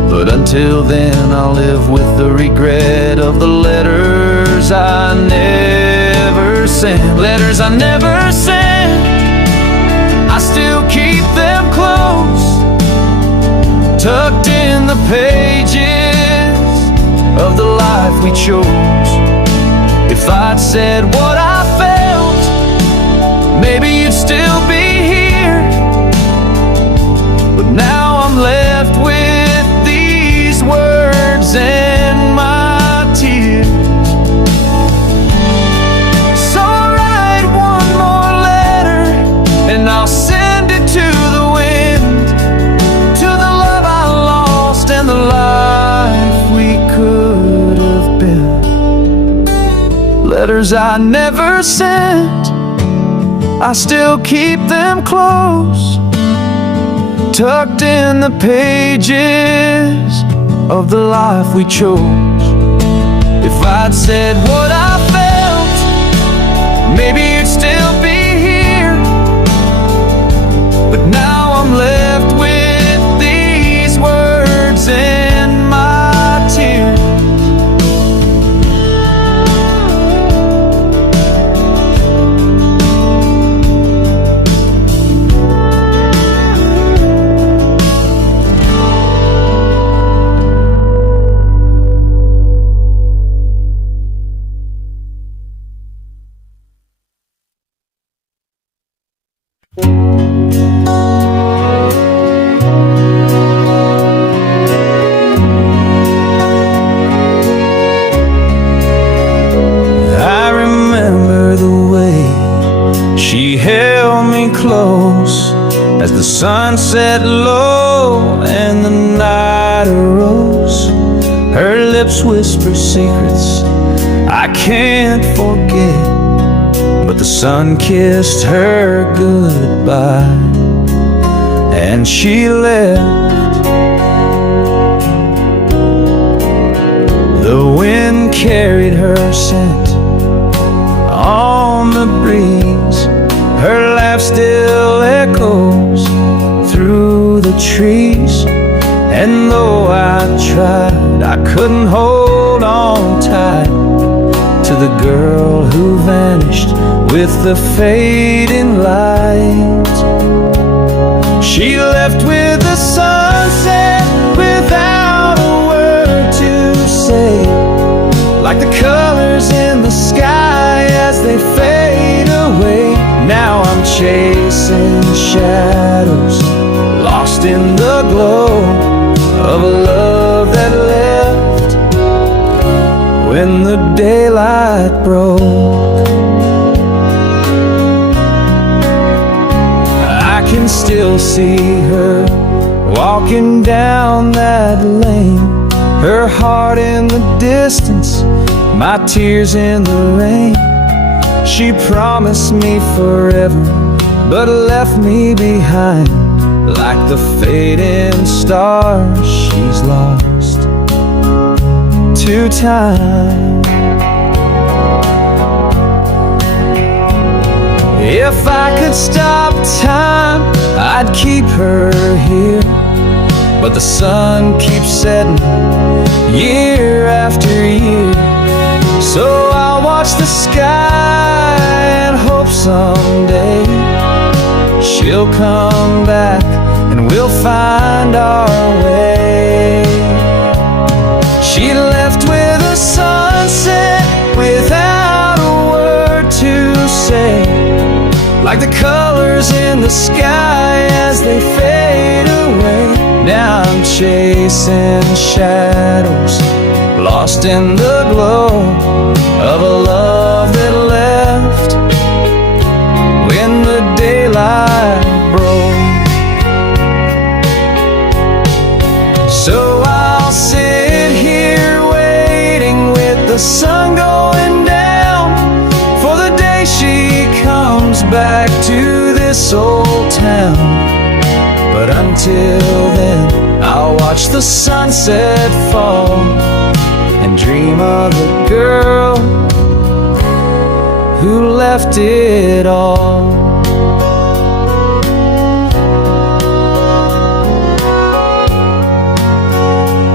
But until then, I'll live with the regret of the letters I never sent. Letters I never sent, I still keep them close, tucked in the pages of the life we chose. If I'd said what I felt, maybe you'd still be here. But now I'm left with these words and my tears. So I'll write one more letter, and I'll send it to the wind, to the love I lost and the life we could have been. Letters I never sent, I still keep them close, tucked in the pages of the life we chose. If I'd said what I felt, maybe you'd still be here. But now I'm left with these words and my tears. I remember the way she held me close as the sun set low and the night arose. Her lips whisper secrets I can't forget, but the sun kissed her goodbye and she left. The wind carried her scent on the breeze. Her laugh still echoes through the trees. And though I tried, I couldn't hold on tight to the girl who vanished with the fading light. She left with the sunset without a word to say, like the colors in the sky as they fade away. Now I'm chasing shadows, lost in the glow of a love that left when the daylight broke. I can still see her walking down that lane, her heart in the distance, my tears in the rain. She promised me forever, but left me behind like the fading stars she's lost to time. If I could stop time, I'd keep her here, but the sun keeps setting year after year. So I'll watch the sky and hope someday she'll come back and we'll find our way. She left with a sunset without a word to say, like the colors in the sky as they fade away. Now I'm chasing shadows, lost in the glow of a love that left when the daylight broke. So I'll sit here waiting with the sun going down for the day she comes back to this old town. But until then, I'll watch the sunset fall and dream of the girl who left it all.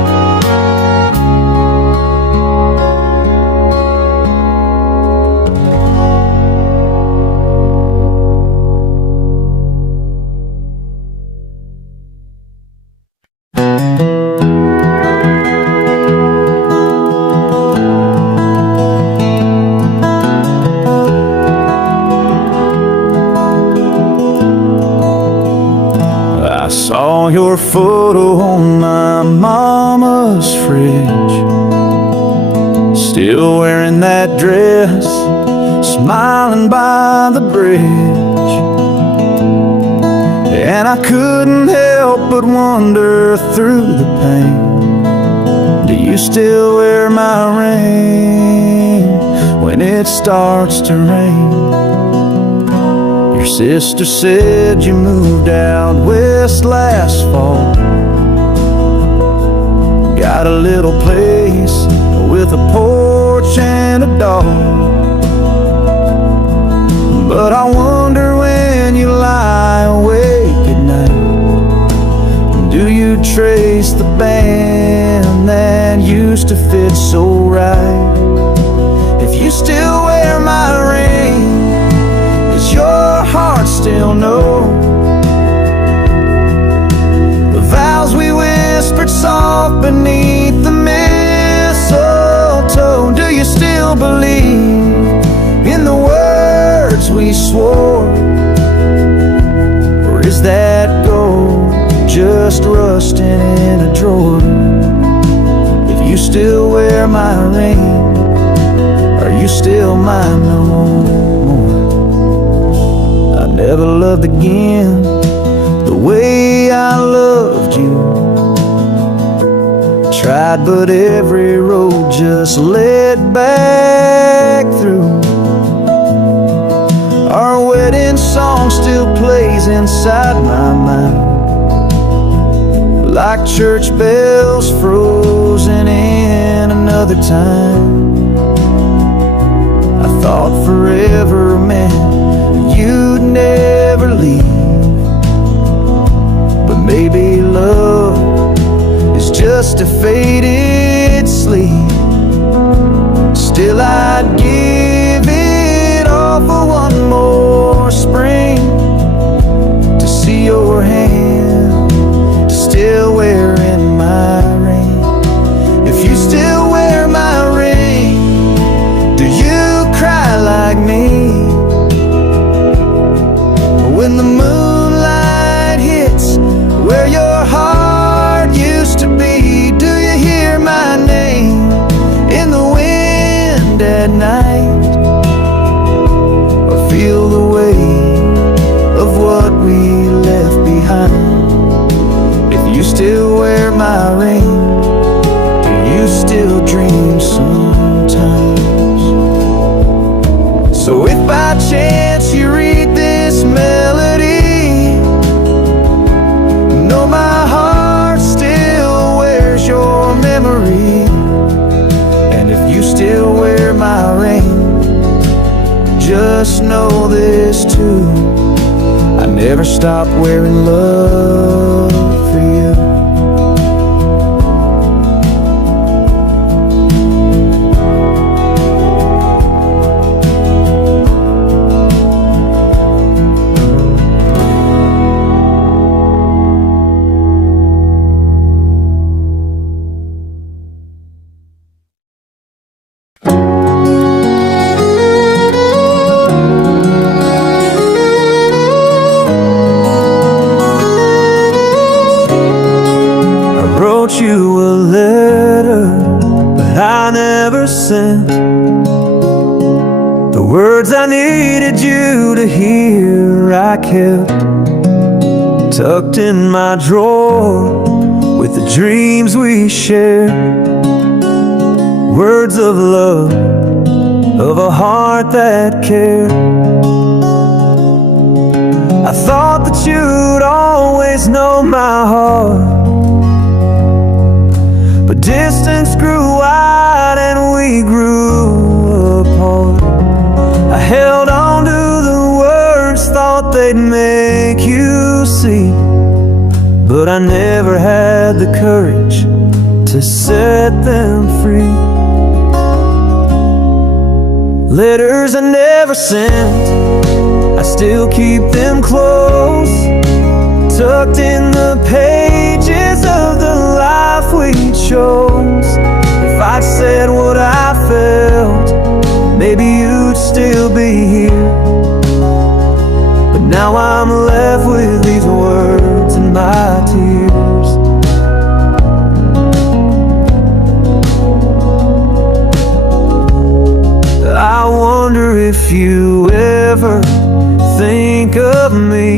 Saw your photo on my mama's fridge, still wearing that dress, smiling by the bridge. And I couldn't help but wonder through the pain, do you still wear my ring when it starts to rain? Your sister said you moved out west last fall, got a little place with a porch and a dog. But I wonder when you lie awake at night, do you trace the band that used to fit so right? If you still wear my ring, does your heart still know the vows we whispered soft beneath the mistletoe? Do you still believe in the words we swore, or is that gold just rusting in a drawer? If you still wear my ring, are you still mine no more? I never loved again the way I loved you. Tried, but every road just led back through. Our wedding song still plays inside my mind, like church bells frozen in another time. I thought forever meant you'd never leave, but maybe love is just a faded sleep. Still I'd give it all for one more spring, to see your hand still wearing my ring. If you still wear my ring, do you cry like me when the moonlight hits where your heart used to be? Do you hear my name in the wind at night, or feel the weight of what we left behind? If you still wear my ring, do you still dream sometimes? So if by chance you read this melody, know my heart still wears your memory. And if you still wear my ring, just know this too, I never stopped wearing love for you. Wrote you a letter, but I never sent the words I needed you to hear. I kept tucked in my drawer with the dreams we shared, words of love, of a heart that cared. I thought that you'd always know my heart, but distance grew wide and we grew apart. I held on to the words, thought they'd make you see, but I never had the courage to set them free. Letters I never sent, I still keep them close, tucked in the pages of the life we chose. If I'd said what I felt, maybe you'd still be here, but now I'm left with these words in my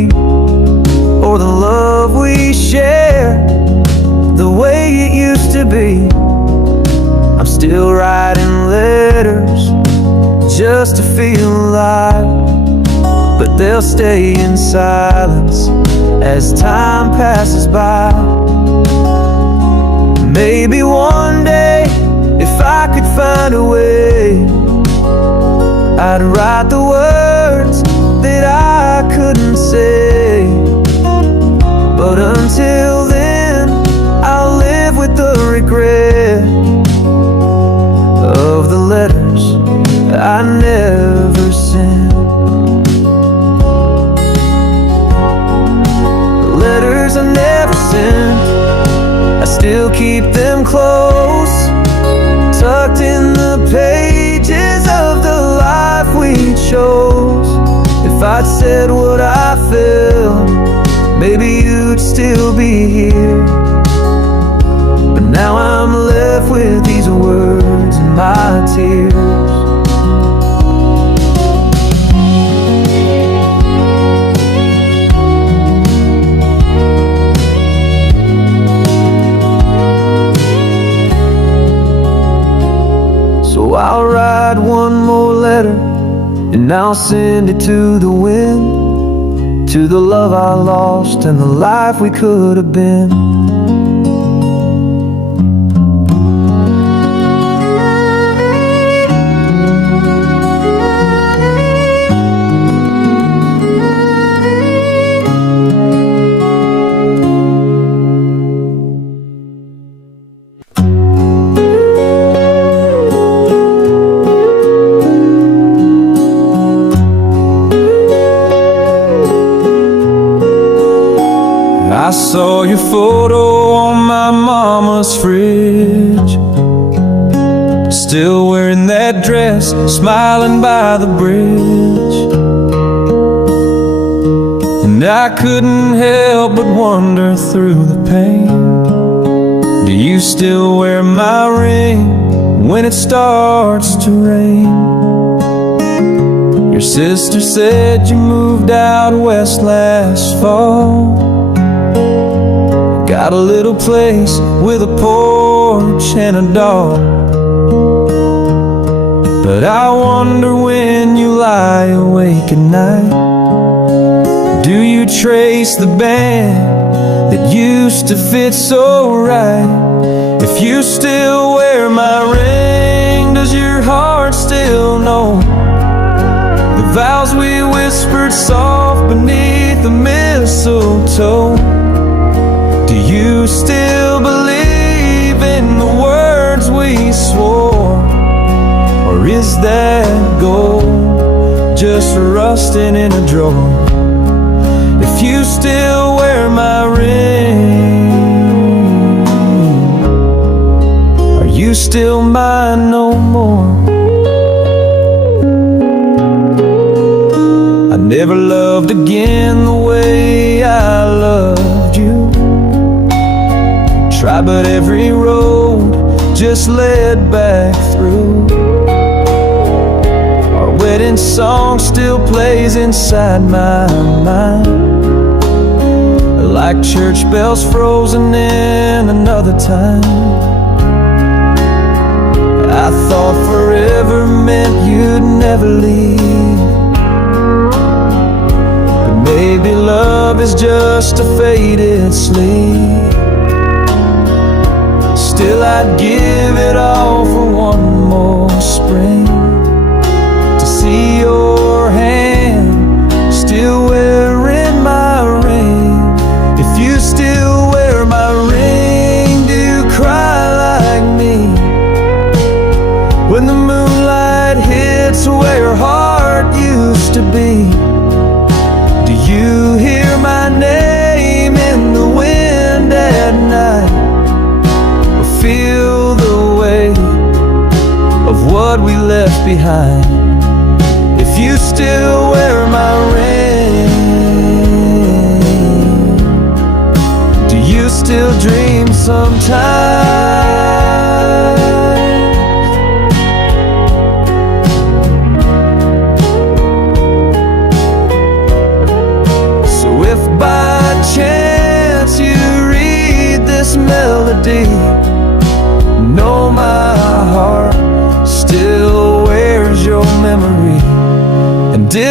be, or the love we share, the way it used to be. I'm still writing letters just to feel alive, but they'll stay in silence as time passes by. Maybe one day, if I could find a way, I'd write the words that I couldn't say. But until then, I'll live with the regret of the letters I never sent. The letters I never sent, I still keep them close, tucked in the pages of the life we chose. If I'd said what I felt, maybe you'd still be here. But now I'm left with these words and my tears. I'll write one more letter, and I'll send it to the wind, to the love I lost and the life we could have been. I saw your photo on my mama's fridge, still wearing that dress, smiling by the bridge. And I couldn't help but wonder through the pain, do you still wear my ring when it starts to rain? Your sister said you moved out west last fall, got a little place with a porch and a dog. But I wonder when you lie awake at night, do you trace the band that used to fit so right? If you still wear my ring, does your heart still know the vows we whispered soft beneath the mistletoe? Do you still believe in the words we swore? Or is that gold just rusting in a drawer? If you still wear my ring, are you still mine no more? I never loved again the way I loved you. Tried, but every road just led back through. Our wedding song still plays inside my mind, like church bells frozen in another time. I thought forever meant you'd never leave, but maybe love is just a faded sleep. Still I'd give it all for one more spring, to see your hand still wearing my ring. If you still wear my ring, do you cry like me when the moonlight hits where your heart used to be? Do you hear my name in the wind at night, feel the weight of what we left behind? If you still wear my ring, do you still dream sometimes? So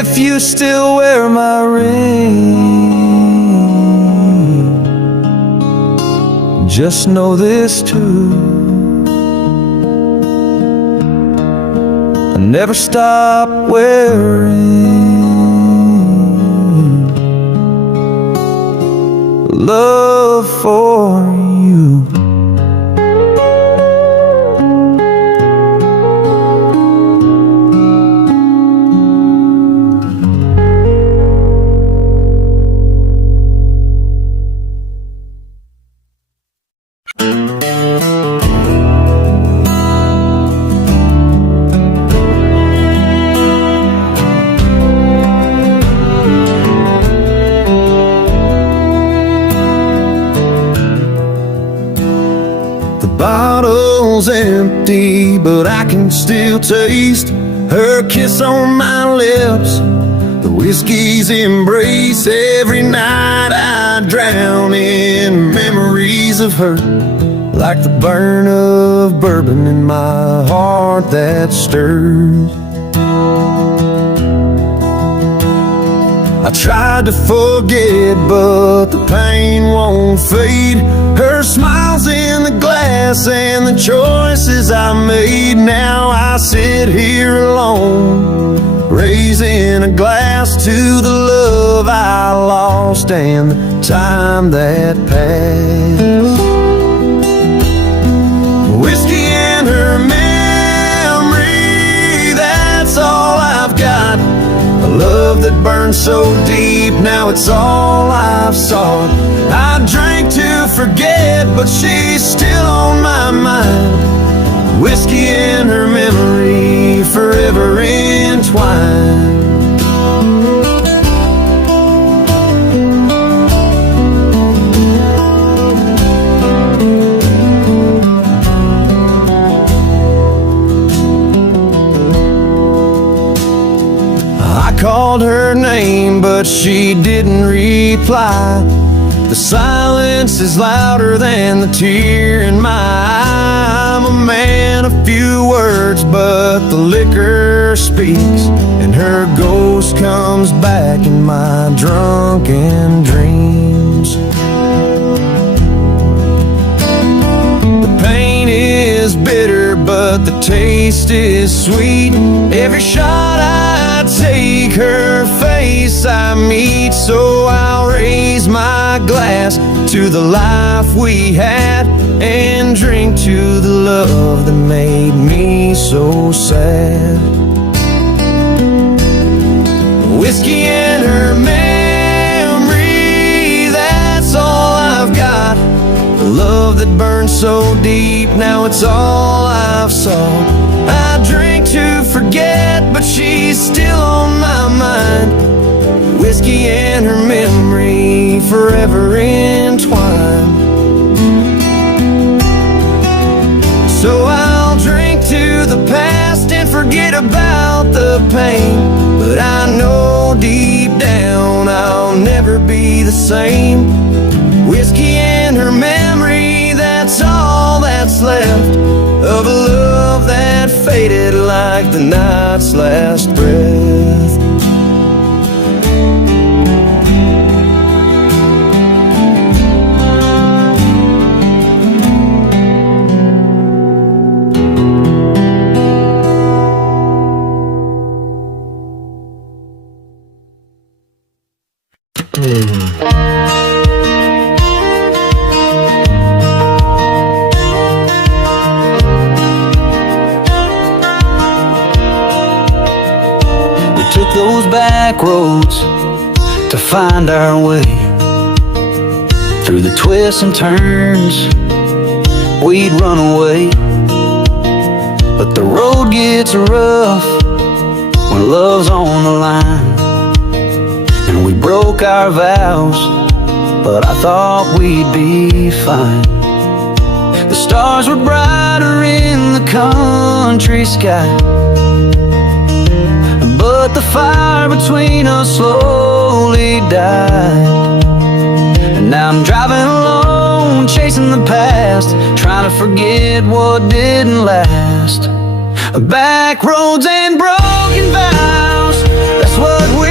if you still wear my ring. Just know this too, I never stop wearing love for you. Bottle's empty, but I can still taste her kiss on my lips, the whiskey's embrace. Every night I drown in memories of her, like the burn of bourbon in my heart that stirs. I tried to forget, but the pain won't fade. Her smile's in the glass and the choices I made. Now I sit here alone, raising a glass to the love I lost and the time that passed. Whiskey and her memory, that's all I've got. A love that burned so deep, now it's all I've sought. I drank to forget, but she's still on my mind. Whiskey and her memory, forever entwined. I called her name, but she didn't reply. The silence is louder than the tear in my eye. I'm a man of few words, but the liquor speaks, and her ghost comes back in my drunken dreams. The pain is bitter, but the taste is sweet. Every shot I take, her face I meet. So I'll raise my glass to the life we had, and drink to the love that made me so sad. Whiskey and her memory, that's all I've got. The love that burned so deep, now it's all I've sought. I drink to forget, but she's still on my mind. Whiskey and her memory, forever entwined. So I'll drink to the past and forget about the pain, but I know deep down I'll never be the same. Whiskey and her memory, that's all that's left of a love that faded like the night's last breath. Took those back roads to find our way, through the twists and turns we'd run away. But the road gets rough when love's on the line, and we broke our vows, but I thought we'd be fine. The stars were brighter in the country sky, but the fire between us slowly died. And now I'm driving alone, chasing the past, trying to forget what didn't last. Backroads and broken vows, that's what we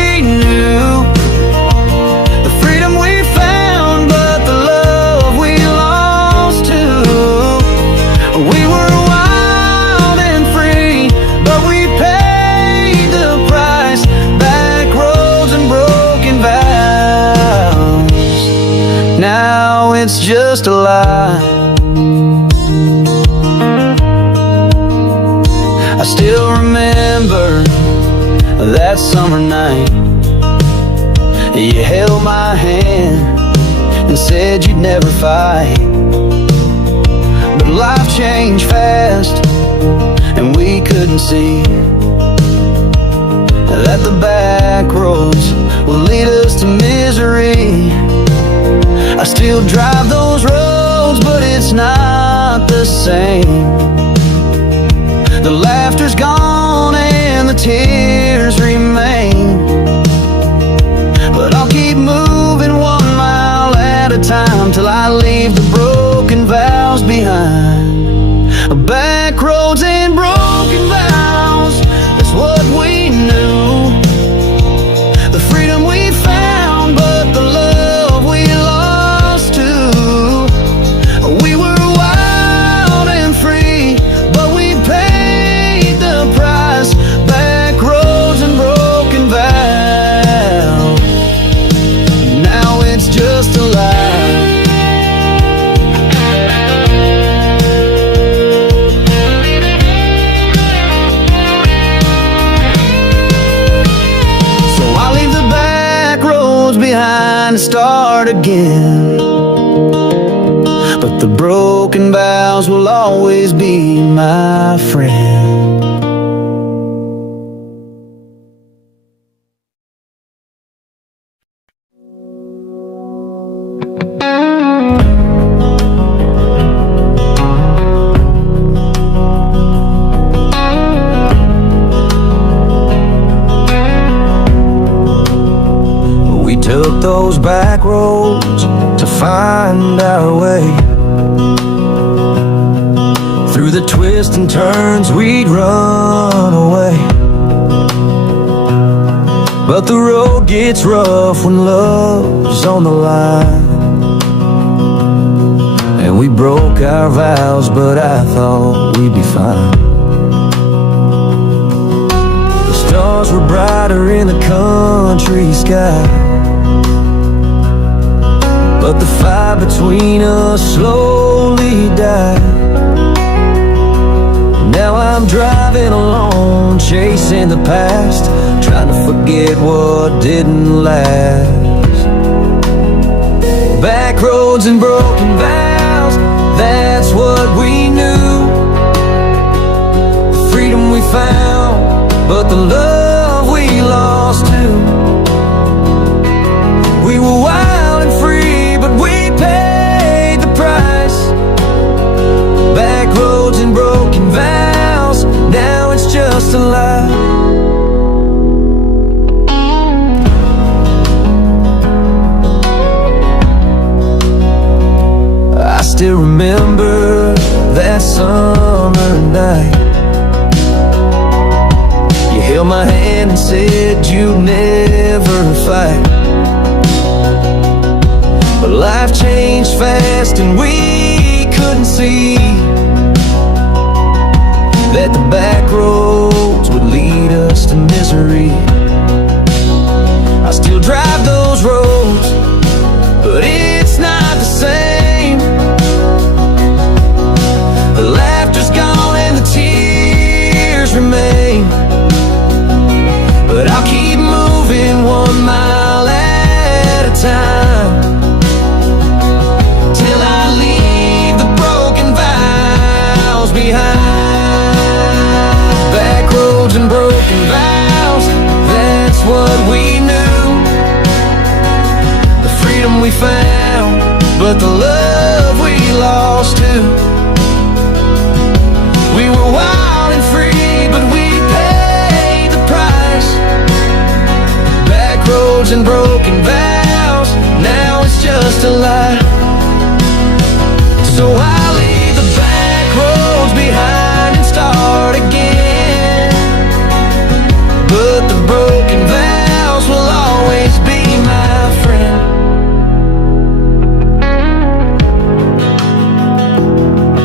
it's just a lie. I still remember that summer night. You held my hand and said you'd never fight. But life changed fast, and we couldn't see that the back roads will lead us to misery. I still drive those roads, but it's not the same. The laughter's gone and the tears remain. But I'll keep moving 1 mile at a time till I leave the broken vows behind. Back roads and broken vows, that's what we knew. The freedom we found, but the love we lost too. We were wild and free, but we paid the price. Back roads and broken vows, now it's just a lie. Behind and start again. But the broken vows will always be my friend. Took those back roads to find our way. Through the twists and turns we'd run away. But the road gets rough when love's on the line. And we broke our vows, but I thought we'd be fine. The stars were brighter in the country sky, but the fire between us slowly died. Now I'm driving alone, chasing the past, trying to forget what didn't last. Back roads and broken vows, that's what we knew. The freedom we found, but the love we lost too. We were wild and free, but we paid the price. Back roads and broken vows, now it's just a lie. I still remember that summer night. You held my hand and said you'd never fight. But life changed fast and we couldn't see that the back roads would lead us to misery. I still drive those roads, but it's not the same. The laughter's gone and the tears remain. But I'll keep moving 1 mile at a time till I leave the broken vows behind. Back roads and broken vows, that's what we knew. The freedom we found, but the love we lost too. We were wild and free, but we paid the price. Back roads and broken vows, now it's just a lie. So I'll leave the back roads behind and start again. But the broken vows will always be my friend.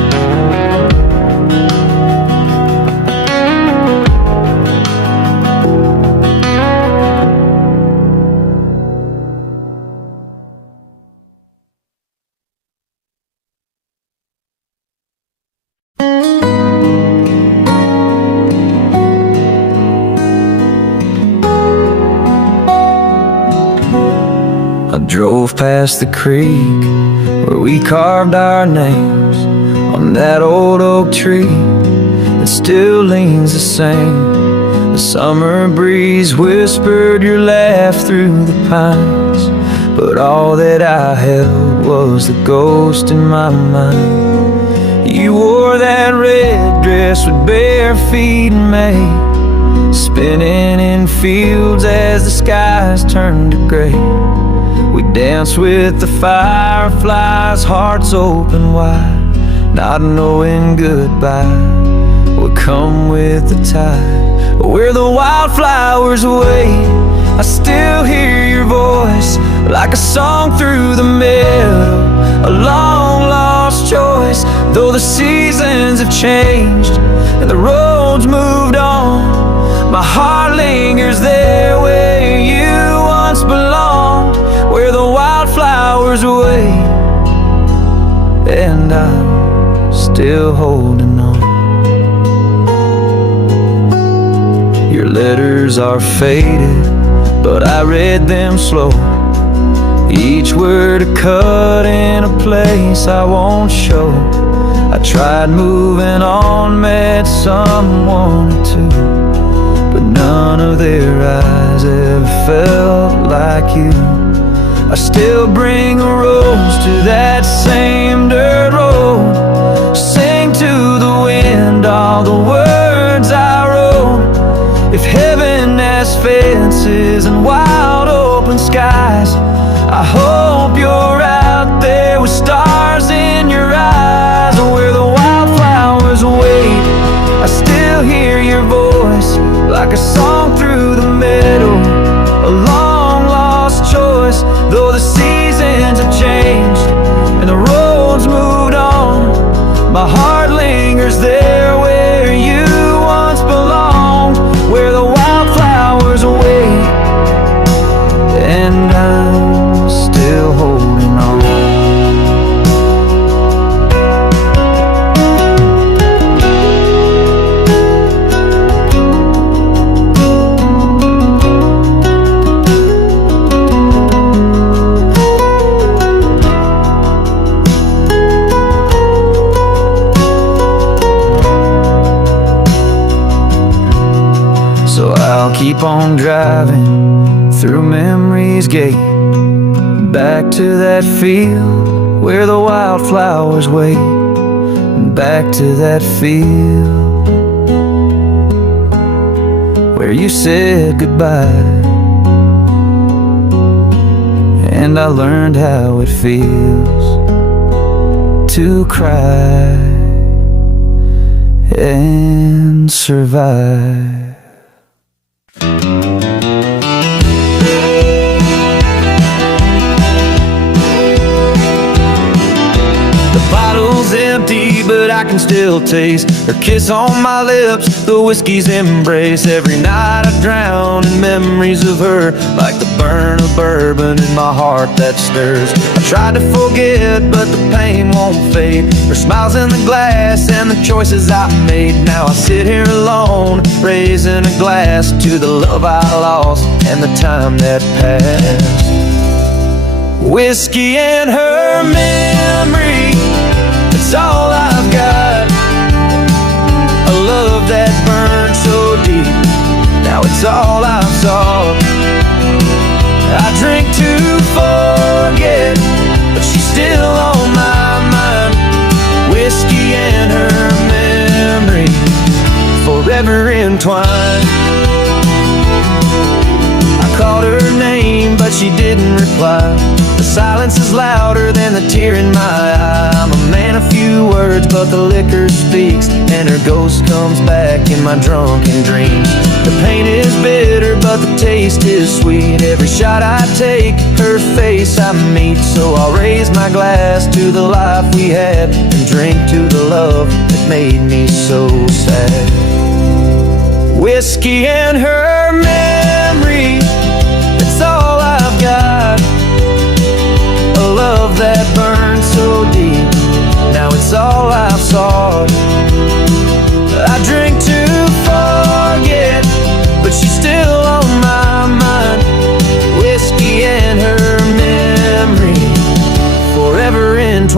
drove past the creek where we carved our names on that old oak tree that still leans the same. The summer breeze whispered your laugh through the pines, but all that I held was the ghost in my mind. You wore that red dress with bare feet in May, spinning in fields as the skies turned to gray. We danced with the fireflies, hearts open wide, not knowing goodbye would come with the tide. Where the wildflowers wait, I still hear your voice like a song through the meadow, a long lost choice. Though the seasons have changed and the roads moved on, my heart lingers there where you once belonged. Where the wildflowers wait, and I'm still holding on. Your letters are faded, but I read them slow, each word a cut in a place I won't show. I tried moving on, met someone or two, but none of their eyes ever felt like you. I still bring a rose to that same dirt road, sing to the wind all the words I wrote. If heaven has fences and wide open skies, I hope you're out there with stars in your eyes. Where the wildflowers wait, I still hear your voice like a song through the meadow, a long lost choice. Though the seasons have changed and the roads moved on, my heart lingers there where you once belonged. Where the wildflowers wait, and I'm still holding on. So I'll keep on driving through memory's gate, back to that field where the wildflowers wait, back to that field where you said goodbye, and I learned how it feels to cry and survive. Empty, but I can still taste her kiss on my lips, the whiskey's embrace. Every night I drown in memories of her, like the burn of bourbon in my heart that stirs. I tried to forget, but the pain won't fade. Her smiles in the glass and the choices I made. Now I sit here alone, raising a glass to the love I lost and the time that passed. Whiskey and her memory, it's all I've got. A love that burned so deep, now it's all I've sought. I drink to forget, but she's still on my mind. Whiskey and her memory, forever entwined. I called her name, but she didn't reply. The silence is louder than the tear in my eye. I'm a man of few words, but the liquor speaks, and her ghost comes back in my drunken dreams. The pain is bitter, but the taste is sweet. Every shot I take, her face I meet. So I'll raise my glass to the life we had, and drink to the love that made me so sad. Whiskey and her memory, that's all I've got. A love that burned so deep, now it's all I've sought. I drink to forget, but she's still on my mind. Whiskey and her memory.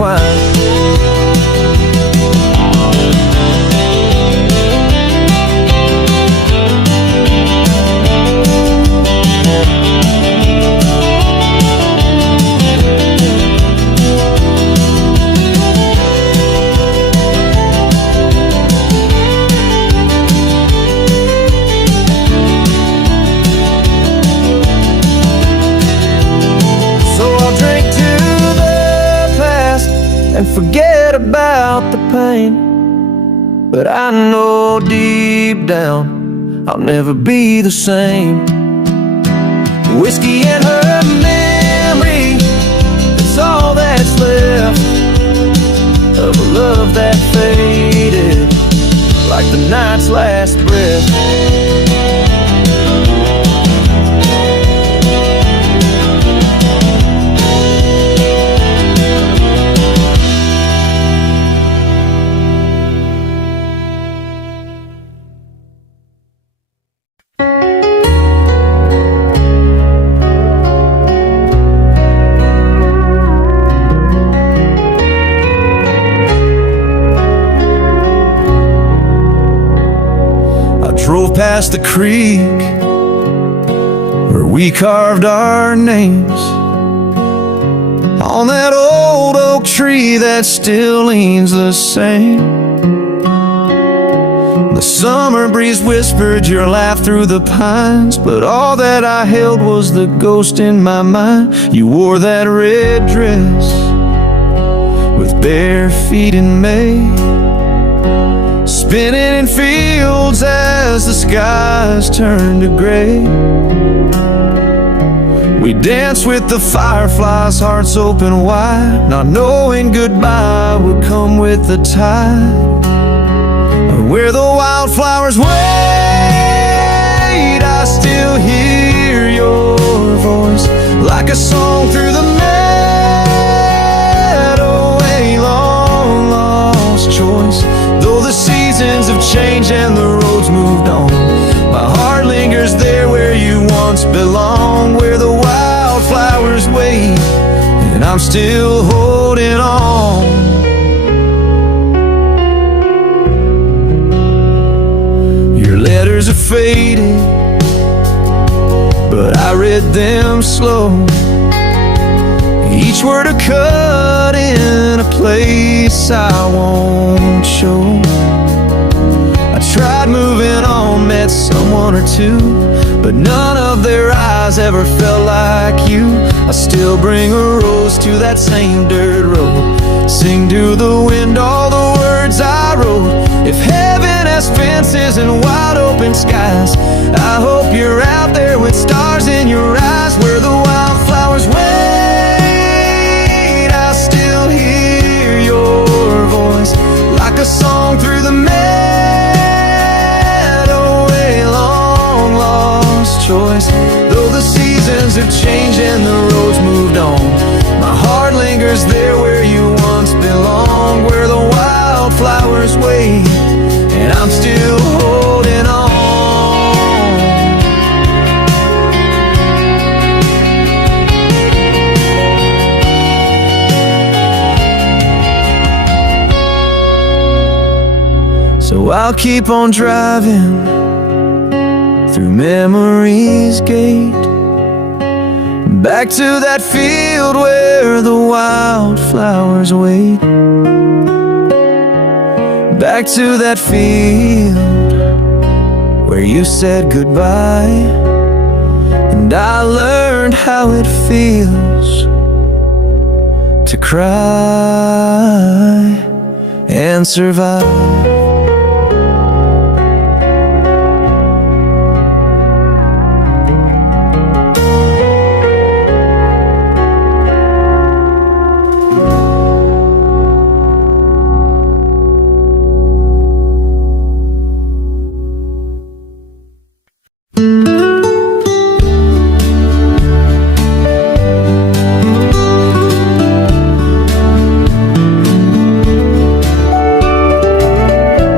intertwined. And forget about the pain, but I know deep down I'll never be the same. Whiskey and her memory, it's all that's left of a love that faded like the night's last breath. Drove past the creek where we carved our names on that old oak tree that still leans the same. The summer breeze whispered your laugh through the pines, but all that I held was the ghost in my mind. You wore that red dress with bare feet in May, spinning in fields as the skies turned to gray. We danced with the fireflies, hearts open wide, not knowing goodbye would come with the tide. Where the wildflowers wait, I still hear your voice like a song through the meadow, a long lost choice. Though the seasons have changed and the roads moved on, my heart lingers there where you once belonged. Where the wildflowers wait, and I'm still holding on. Your letters are faded, but I read them slow, each word a cut in a place I won't show. I tried moving on, met someone or two, but none of their eyes ever felt like you. I still bring a rose to that same dirt road, sing to the wind all the words I wrote. If heaven has fences and wide open skies, I hope you're out there with stars in your eyes. Where the wildflowers wait, I still hear your voice like a song through the meadow, a long lost choice. Though the seasons have changed and the roads moved on, my heart lingers there where you once belonged. Where the wildflowers wait, and I'm still holding on. So I'll keep on driving through memory's gate, back to that field where the wildflowers wait, back to that field where you said goodbye, and I learned how it feels to cry and survive.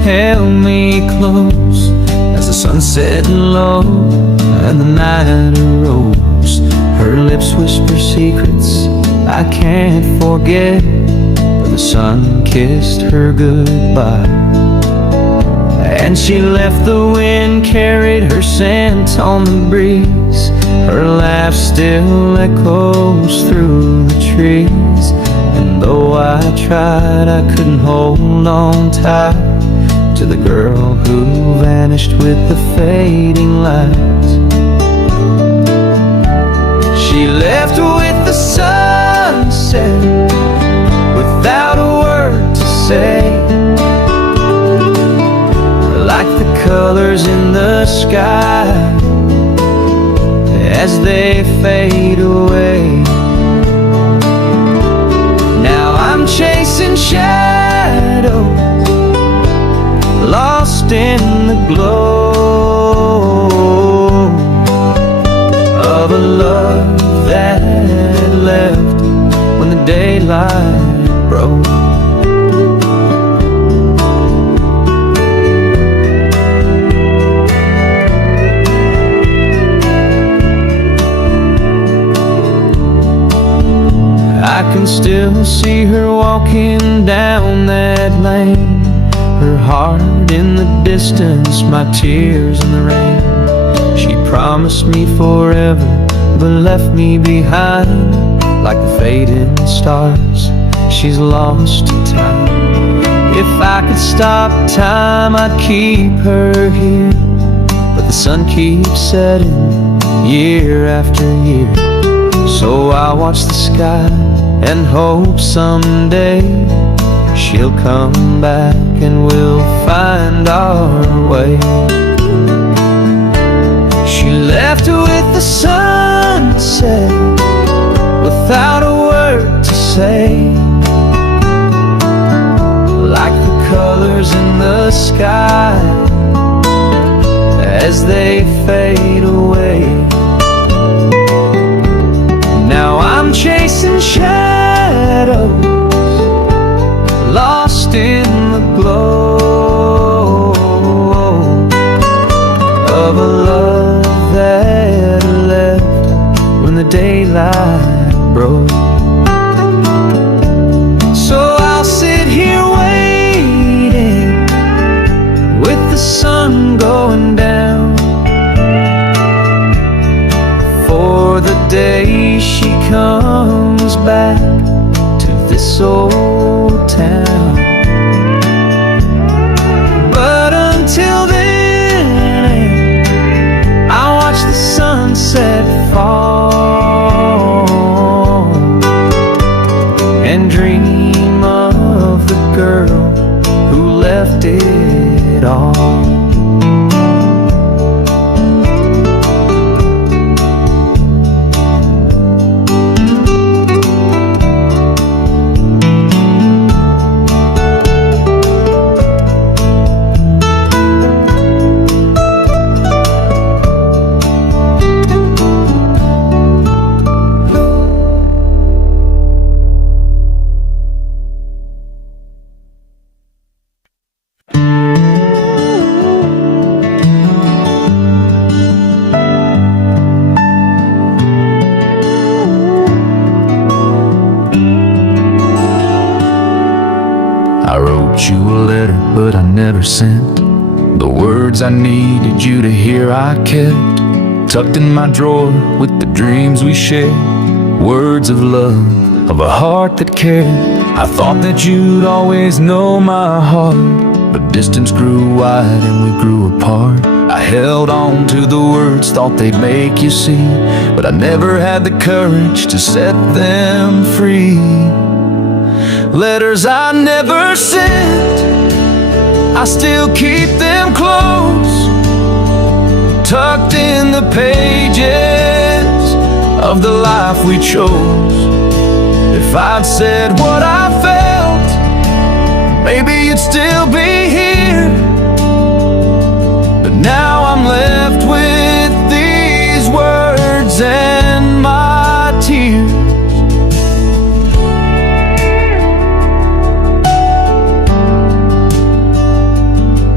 held me close as the sun set low and the night arose. Her lips whisper secrets I can't forget, but the sun kissed her goodbye. And she left, the wind carried her scent on the breeze. Her laugh still echoes through the trees. And though I tried, I couldn't hold on tight to the girl who vanished with the fading lights. She left with the sunset without a word to say, like the colors in the sky as they fade away. Now I'm chasing shadows, lost in the glow of a love that left when the daylight broke. I can still see her walking down that lane, her heart in the distance, my tears in the rain. She promised me forever, but left me behind like the fading stars. She's lost to time. If I could stop time, I'd keep her here, but the sun keeps setting year after year. So I watch the sky and hope someday she'll come back and we'll find our way. She left with the sunset without a word to say, like the colors in the sky as they fade away. Now I'm chasing shadows, lost in the glow of a love that left when the daylight broke. So I'll sit here waiting with the sun going down for the day she comes back to this old town. But until then, I watch the sunset fall and dream of the girl who left it all. But I never sent the words I needed you to hear. I kept tucked in my drawer with the dreams we shared, words of love, of a heart that cared. I thought that you'd always know my heart, but distance grew wide and we grew apart. I held on to the words, thought they'd make you see, but I never had the courage to set them free. Letters I never sent, I still keep them close, tucked in the pages of the life we chose. If I'd said what I felt, maybe you'd still be here. But now I'm left with these words and my tears.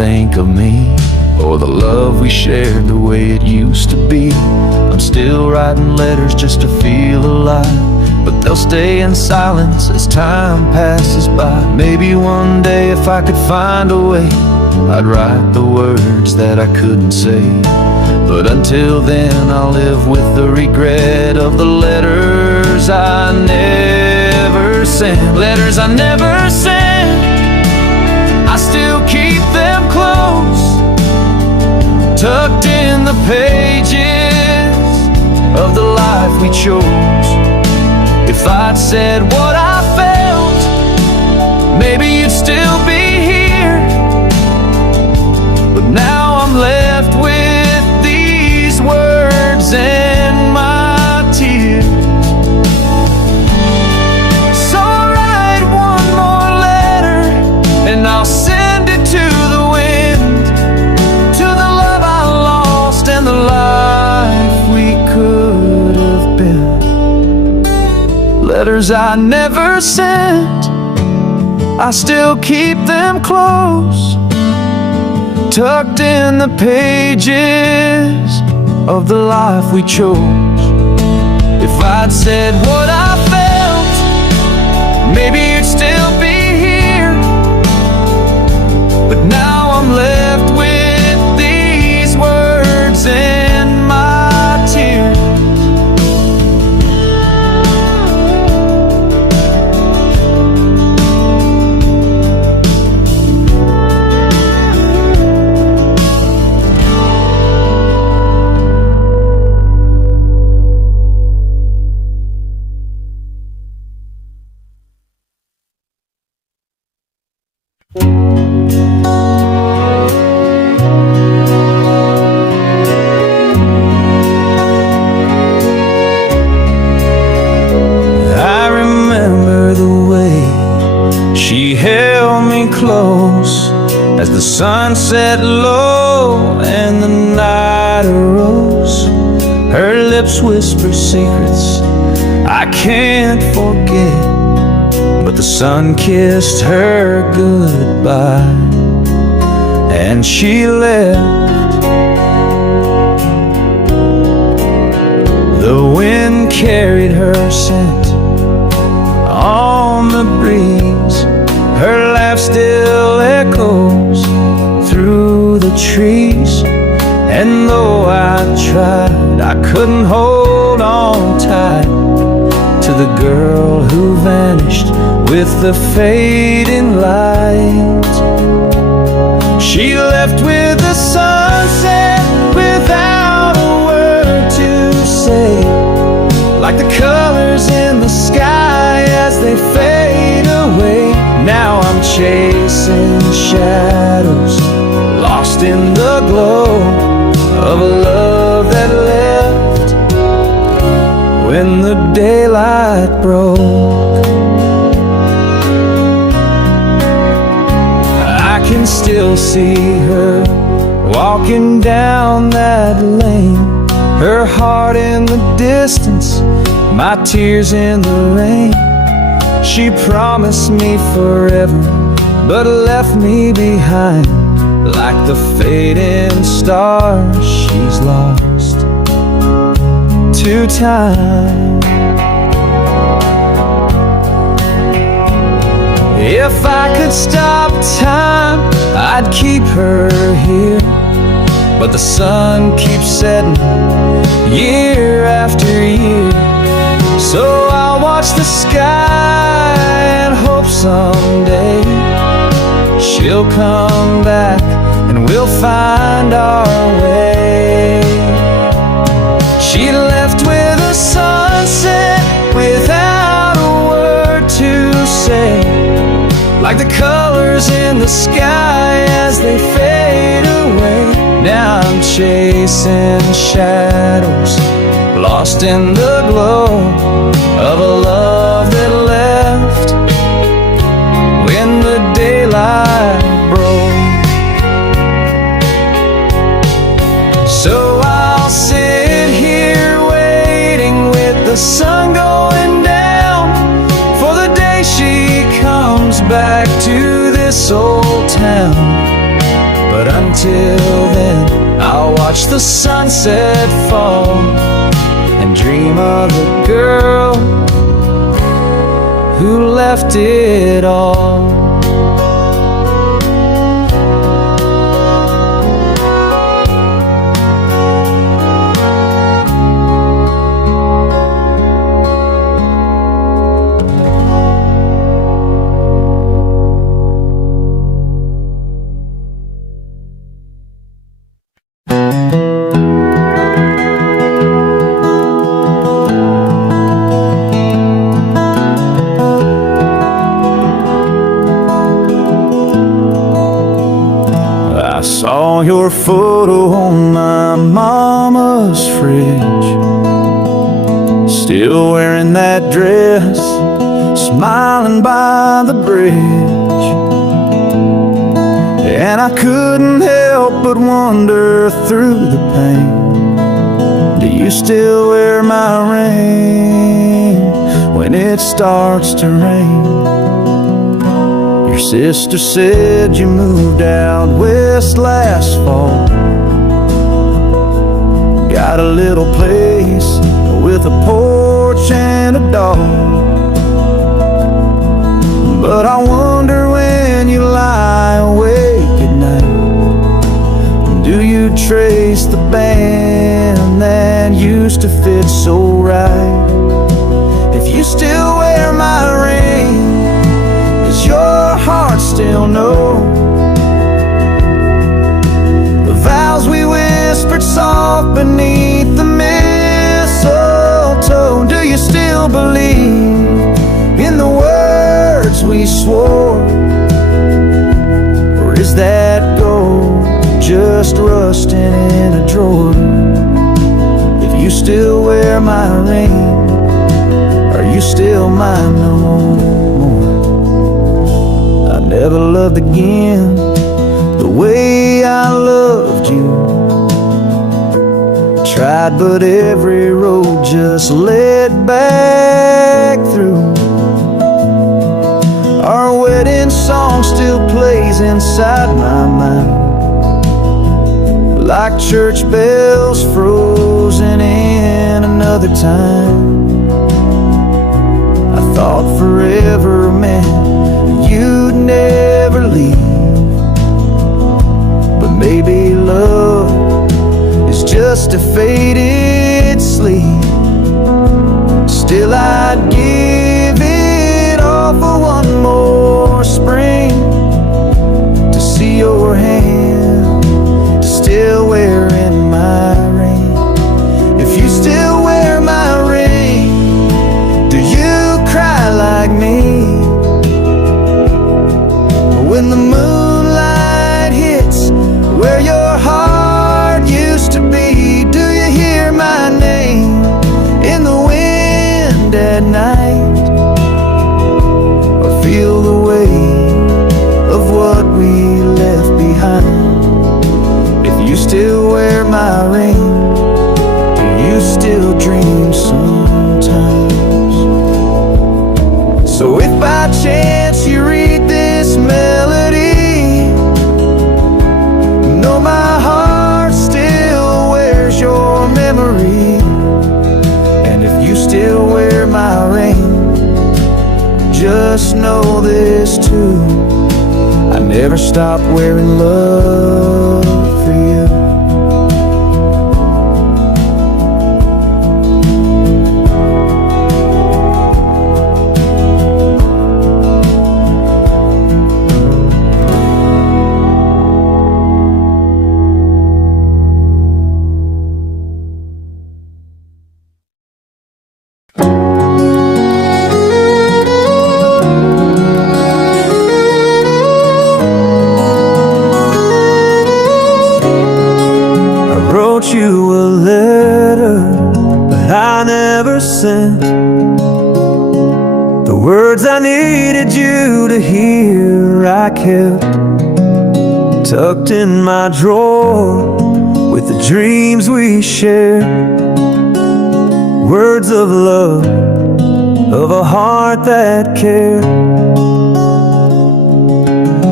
think of me or the love we shared the way it used to be. I'm still writing letters just to feel alive, but they'll stay in silence as time passes by. Maybe one day if I could find a way, I'd write the words that I couldn't say. But until then I'll live with the regret of the letters I never sent. Letters I never sent, I still keep them close, tucked in the pages of the life we chose. If I'd said what I felt, maybe you'd still be here. But now I'm left with these words and my tears. So I'll write one more letter and I'll send it to the wind, to the love I lost and the life we could have been. Letters I never sent, I still keep them close, tucked in the pages of the life we chose. If I'd said what I felt, maybe you'd still be here. But now I'm left with these words and my tears. I remember the way she held me close as the sun set low and the night arose. Her lips whisper secrets I can't forget, but the sun kissed her goodbye and she left. The wind carried her scent on the breeze. Her laugh still echoes through the trees. And though I tried, I couldn't hold on tight to the girl who vanished with the fading light. She left with the sunset without a word to say, like the colors in the sky as they fade away. Now I'm chasing shadows, lost in the glow of a love that left when the daylight broke. I can still see her walking down that lane, her heart in the distance, my tears in the rain. She promised me forever, but left me behind like the fading stars she's lost to time. If I could stop time, I'd keep her here, but the sun keeps setting year after year. So I'll watch the sky and hope someday she'll come back and we'll find our way. She left with a sunset without a word to say, like the colors in the sky as they fade away. Now I'm chasing shadows, lost in the glow of a love that left when the daylight broke. So I'll sit here waiting with the sun going down for the day she comes back to this old town. But But until then, I'll watch the sunset fall and dream of the girl who left it all. I saw your photo on my mama's fridge, still wearing that dress, smiling by the bridge. And I couldn't help but wonder through the pain, do you still wear my ring when it starts to rain? Your sister said you moved out west last fall, got a little place with a porch and a dog. But I wonder when you lie awake at night, do you trace the band that used to fit so right? If you still wear my ring, does your heart still know the vows we whispered soft beneath the mistletoe? Do you still believe in the words we swore, or is that gold just rusting in a drawer? If you still wear my ring, are you still mine no more? I never loved again the way I loved you. Tried, but every road just led back through. Our wedding song still plays inside my mind, like church bells frozen in another time. I thought forever meant you'd never leave, but maybe love is just a faded sleep. Still I'd give it all for one more spring, to see your hand still wearing my ring. If you still wear my ring, do you cry like me when the moonlight hits where your heart used to be? Do you hear my name in the wind at night, or feel the weight of what we left behind? If you still wear my ring, do you still dream sometimes? So if by chance you read this melody, know my heart still wears your memory. And if you still wear my ring, just know this too, I never stopped wearing love for you. You a letter, but I never sent the words I needed you to hear. I kept tucked in my drawer with the dreams we shared, words of love, of a heart that cared.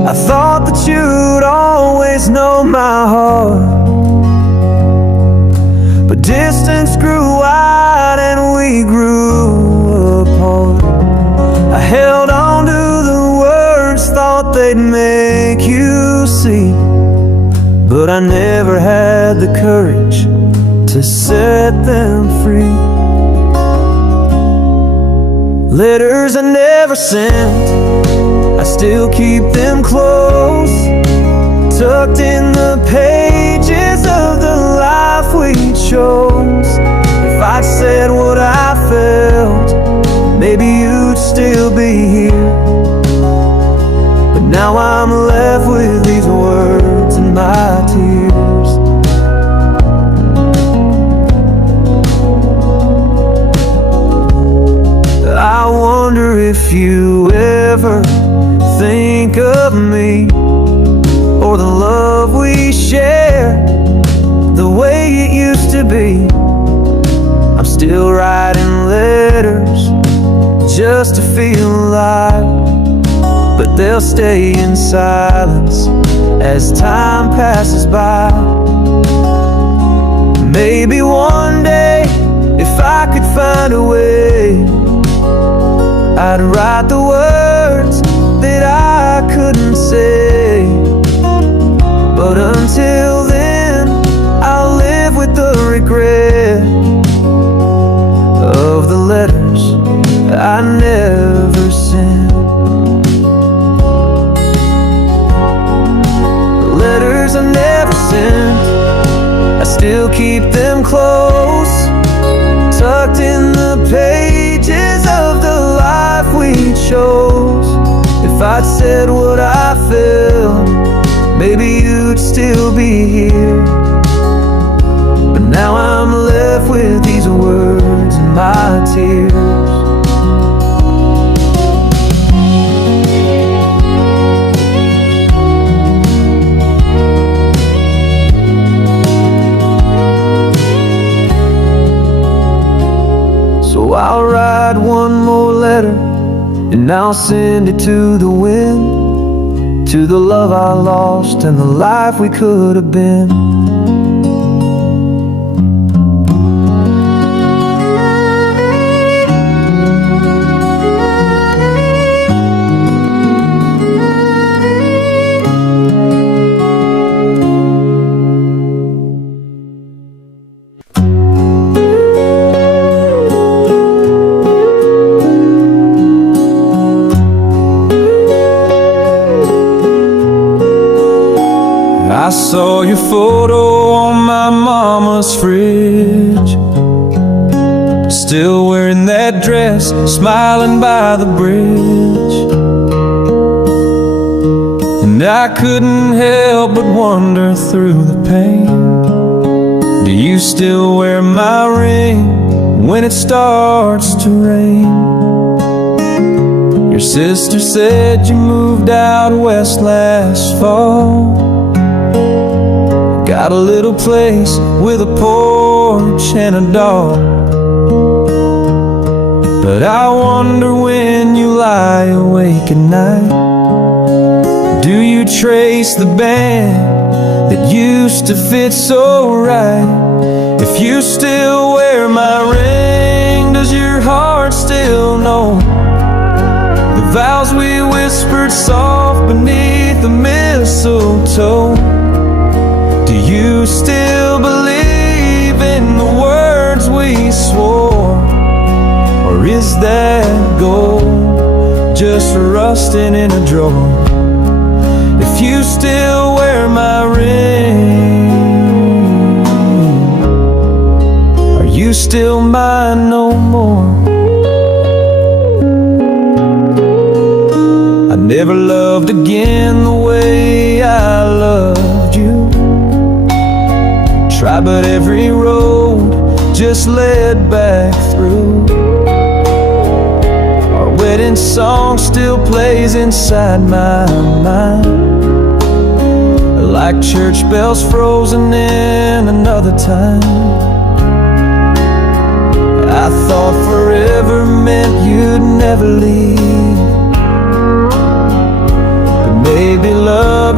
I thought that you'd always know my heart, but distance grew wide and we grew apart. I held on to the words, thought they'd make you see, but I never had the courage to set them free. Letters I never sent, I still keep them close, tucked in the pages of the life we chose. If I'd said what I felt, maybe you'd still be here, but now I'm left with these words and my tears. I wonder if you ever think of me, or the love we share, the way it used to be. I'm still writing letters just to feel alive, but they'll stay in silence as time passes by. Maybe one day, if I could find a way, I'd write the words that I couldn't say. But until then, I'll live with the regret of the letters I never sent. The letters I never sent, I still keep them close, tucked in the pages of the life we chose. If I'd said what I felt, maybe you'd still be here, but now I'm left with these words and my tears. So I'll write one more letter, and I'll send it to the wind, to the love I lost and the life we could have been. I saw your photo on my mama's fridge, still wearing that dress, smiling by the bridge. And I couldn't help but wonder through the pain, do you still wear my ring when it starts to rain? Your sister said you moved out west last fall, got a little place with a porch and a dog. But I wonder when you lie awake at night, do you trace the band that used to fit so right? If you still wear my ring, does your heart still know the vows we whispered soft beneath the mistletoe? Do you still believe in the words we swore? Or is that gold just rusting in a drawer? If you still wear my ring, are you still mine no more? I never loved again the way I loved you. Tried, but every road just led back through. Our wedding song still plays inside my mind, like church bells frozen in another time. I thought forever meant you'd never leave, but maybe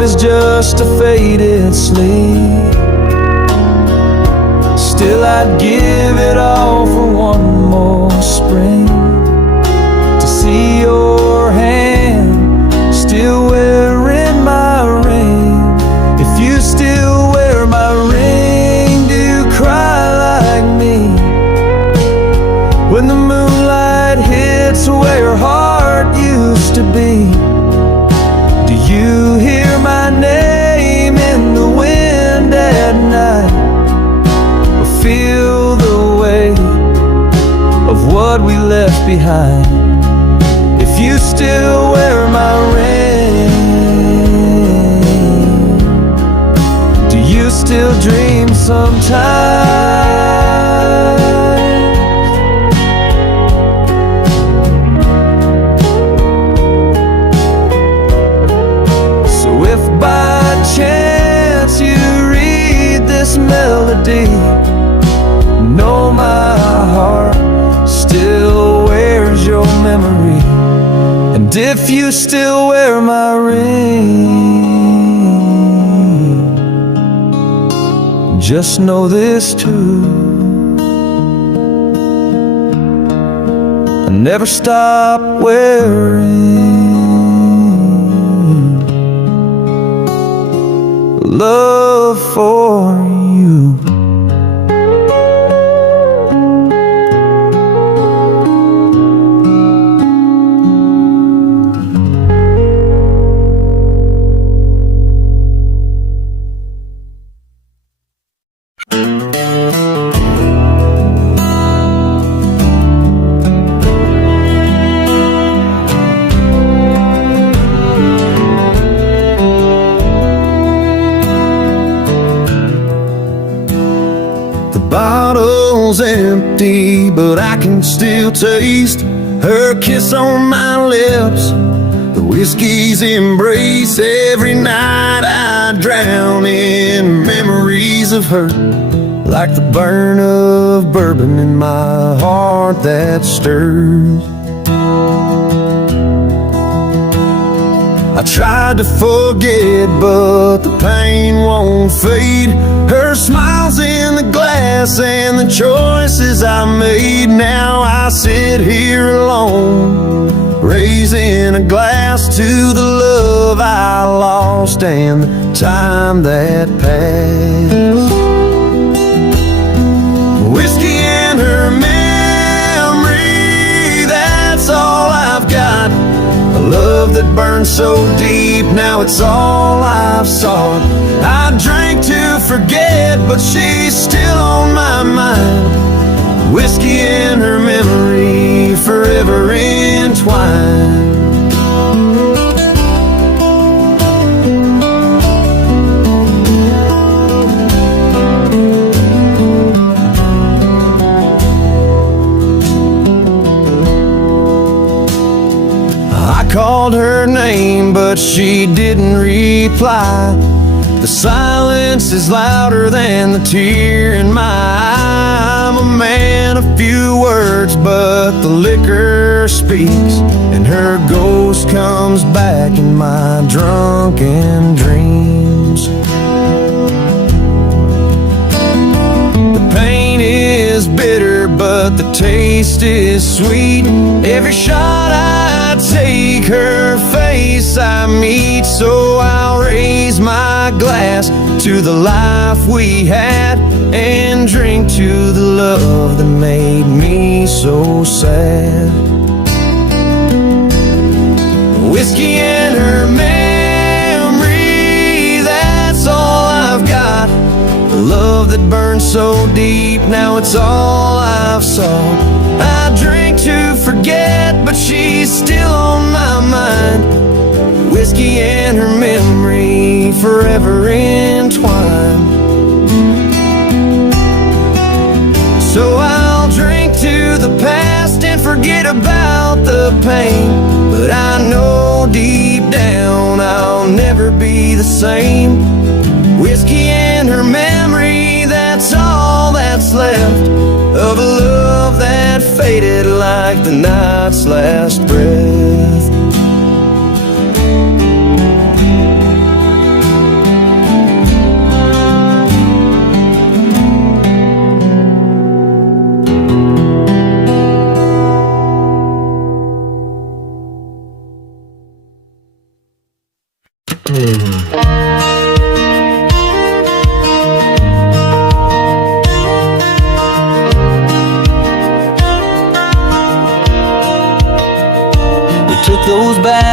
love is just a faded sleep. Still I'd give it all for one more spring, to see your hand still wearing my ring. If you still wear my ring, do you cry like me when the moonlight hits where your heart used to be? Do you hear my name in the wind at night, or feel the weight of what we left behind? If you still wear my ring, do you still dream sometimes? Chance you read this melody, know my heart still wears your memory. And if you still wear my ring, just know this too: I never stop wearing love for you. Bottle's empty, but I can still taste her kiss on my lips, the whiskey's embrace. Every night I drown in memories of her, like the burn of bourbon in my heart that stirs. I tried to forget, but the pain won't fade. Her smile's in the glass and the choices I made. Now I sit here alone, raising a glass to the love I lost and the time that passed. Whiskey and her memory, that's all I've got. A love that burned so deep, now it's all I've sought. I drank to forget, but she's still on my mind. Whiskey and her memory, forever entwined. I called her name, but she didn't reply. The silence is louder than the tear in my eye. I'm a man of few words, but the liquor speaks, and her ghost comes back in my drunken dreams. The pain is bitter, but the taste is sweet. Every shot I take, her face I meet. So I'll raise my glass to the life we had, and drink to the love that made me so sad. Whiskey and her memory, that's all I've got. The love that burned so deep, now it's all I've sought. I drink to forget, but she's still on my mind. Whiskey and her memory, forever entwined. So I'll drink to the past and forget about the pain, but I know deep down I'll never be the same. Whiskey and her memory, that's all that's left of a love that faded like the night's last breath.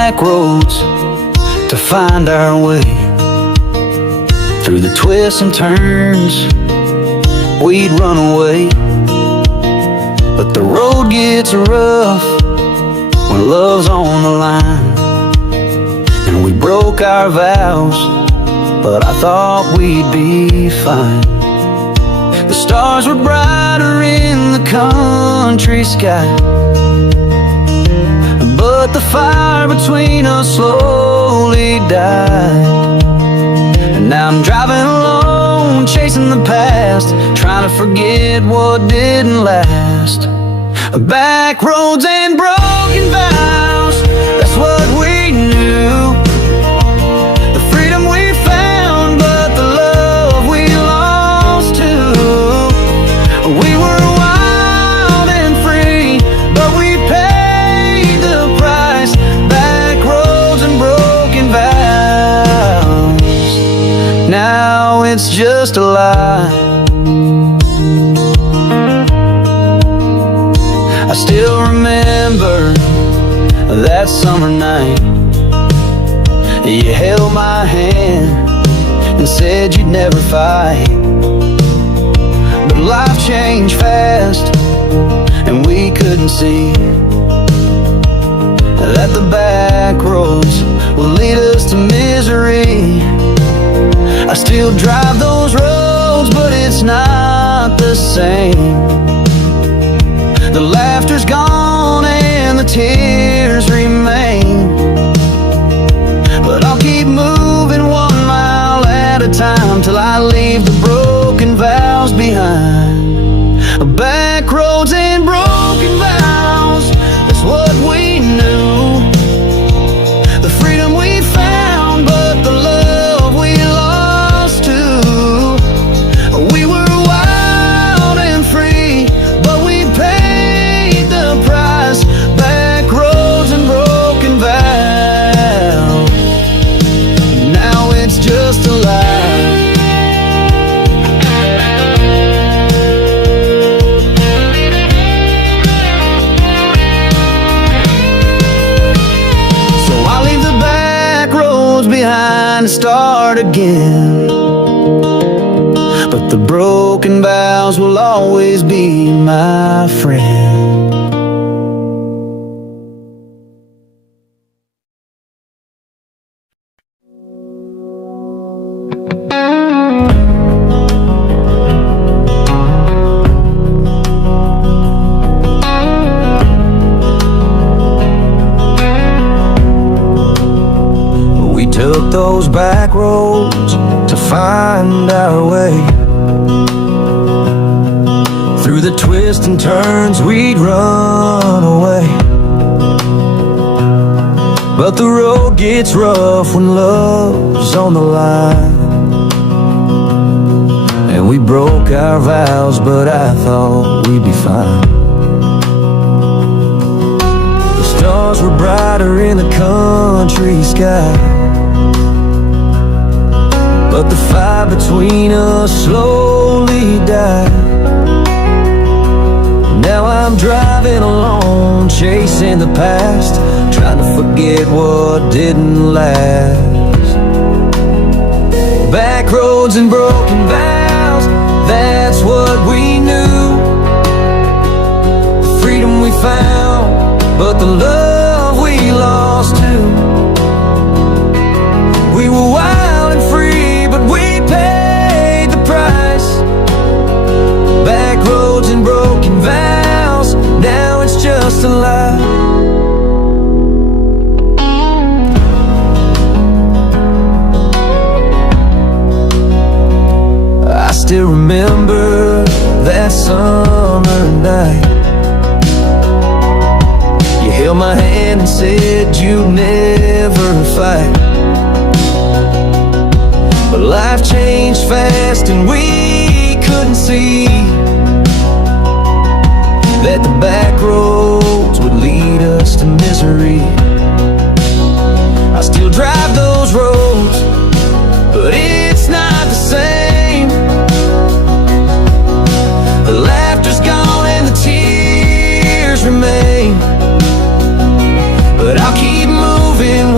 back roads to find our way. Through the twists and turns, we'd run away. But the road gets rough when love's on the line. And we broke our vows, but I thought we'd be fine. The stars were brighter in the country sky, but the fire between us slowly died. And now I'm driving alone, chasing the past, trying to forget what didn't last. Back roads and broken vows, that's what we knew. The freedom we found, but the love we lost too. We were wild and free, but we paid the price. Back roads and broken vows, now it's just a lie. I still remember that summer night. You held my hand and said you'd never fight. But life changed fast and we couldn't see that the back roads will lead us to misery. I still drive those roads, but it's not the same. The laughter's gone and the tears remain, but I'll keep moving 1 mile at a time till I leave the broken vows behind. Back roads and broken vows, that's what we knew. The freedom we found, but the love we lost too. We were wild and free, but we paid the price. Back roads and broken vows, now it's just a lie. So I leave the back roads behind and start again. But the broken vows will always be my friend. We took those back roads to find our way. Through the twists and turns, we'd run away. But the road gets rough when love's on the line. And we broke our vows, but I thought we'd be fine. The stars were brighter in the country sky, but the fire between us slowly died. Now I'm driving alone, chasing the past, trying to forget what didn't last. Back roads and broken vows, that's what we knew. The freedom we found, but the love we lost too. We were wild and free, but we paid the price. Back roads and broken vows, now it's just a lie. I still remember that summer night. You held my hand and said you'd never fight. But life changed fast and we couldn't see that the back roads would lead us to misery. I still drive those roads, but it's not the same. The laughter's gone and the tears remain, but I'll keep moving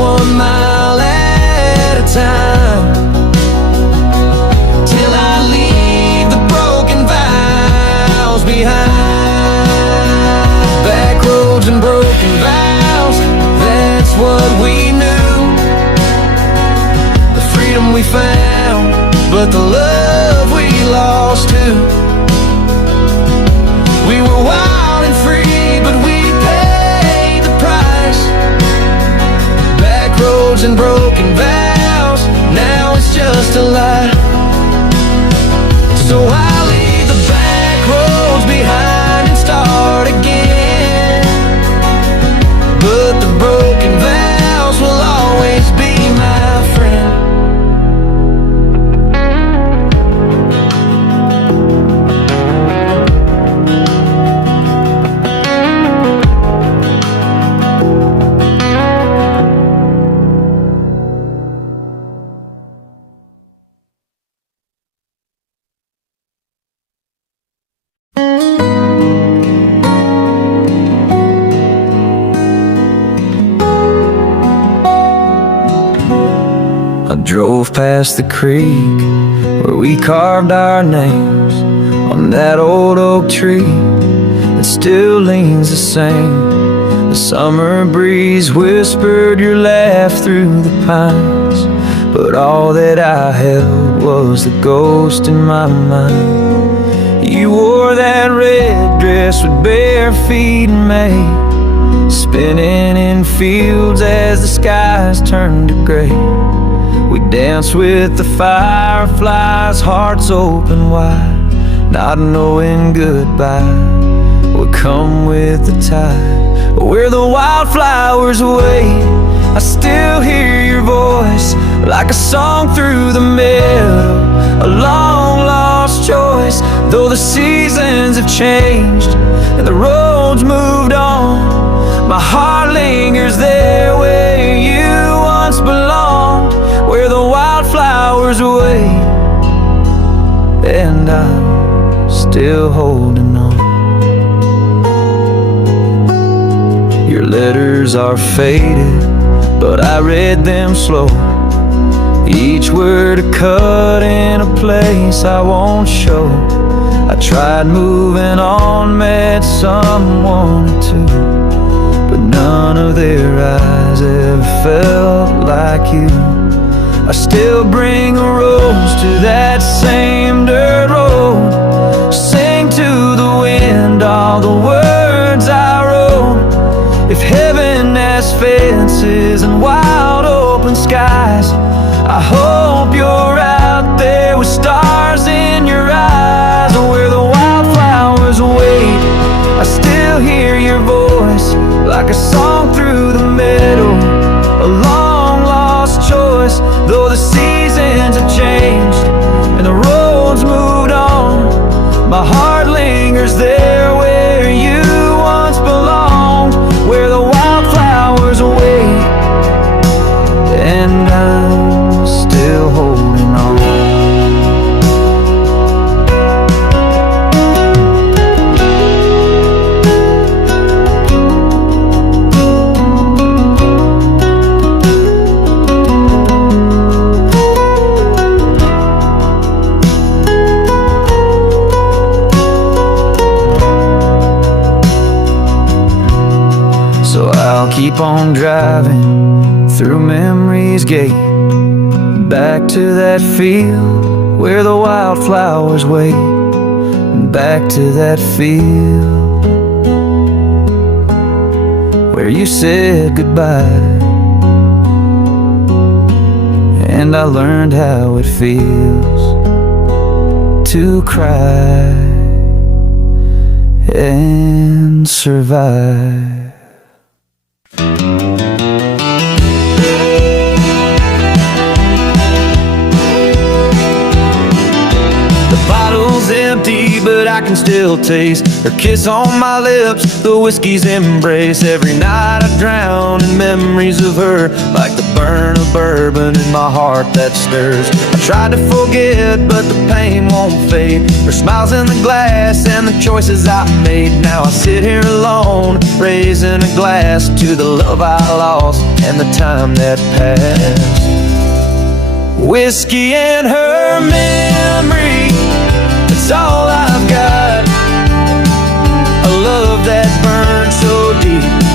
and broken vows, that's what we knew. The freedom we found, but the love we lost too. We were wild and free, but we paid the price. Backroads and broken vows, now it's just a lie. So I leave the back roads behind and start again. But the broken vows will always be my friend. I drove past the creek where we carved our names on that old oak tree that still leans the same. The summer breeze whispered your laugh through the pines, but all that I held was the ghost in my mind. You wore that red dress with bare feet in May, spinning in fields as the skies turned to gray. We danced with the fireflies, hearts open wide, not knowing goodbye would come with the tide. Where the wildflowers wait, I still hear your voice like a song through the meadow, a long lost choice. Though the seasons have changed and the roads moved on, my heart lingers there where you once belonged. Where the wildflowers wait, and I'm still holding on. Your letters are faded, but I read them slow, each word a cut in a place I won't show. I tried moving on, met someone or two, but none of their eyes ever felt like you. I still bring a rose to that same dirt road, sing to the wind all the words I wrote. If heaven has fences and wide open skies, I hope you're out there with stars in your eyes. Where the wildflowers wait, I still hear your voice like a song through the meadow, a long lost choice. Though the seasons have changed and the roads moved on, my heart lingers there where you once belonged. Where the wildflowers wait, and I'm still holding on. I'll keep on driving through memory's gate, back to that field where the wildflowers wait, back to that field where you said goodbye, and I learned how it feels to cry and survive. Empty, but I can still taste her kiss on my lips, the whiskey's embrace. Every night I drown in memories of her, like the burn of bourbon in my heart that stirs. I tried to forget, but the pain won't fade. Her smiles in the glass and the choices I made. Now I sit here alone, raising a glass to the love I lost and the time that passed. Whiskey and her memory, it's all I've got. A love that burned so deep,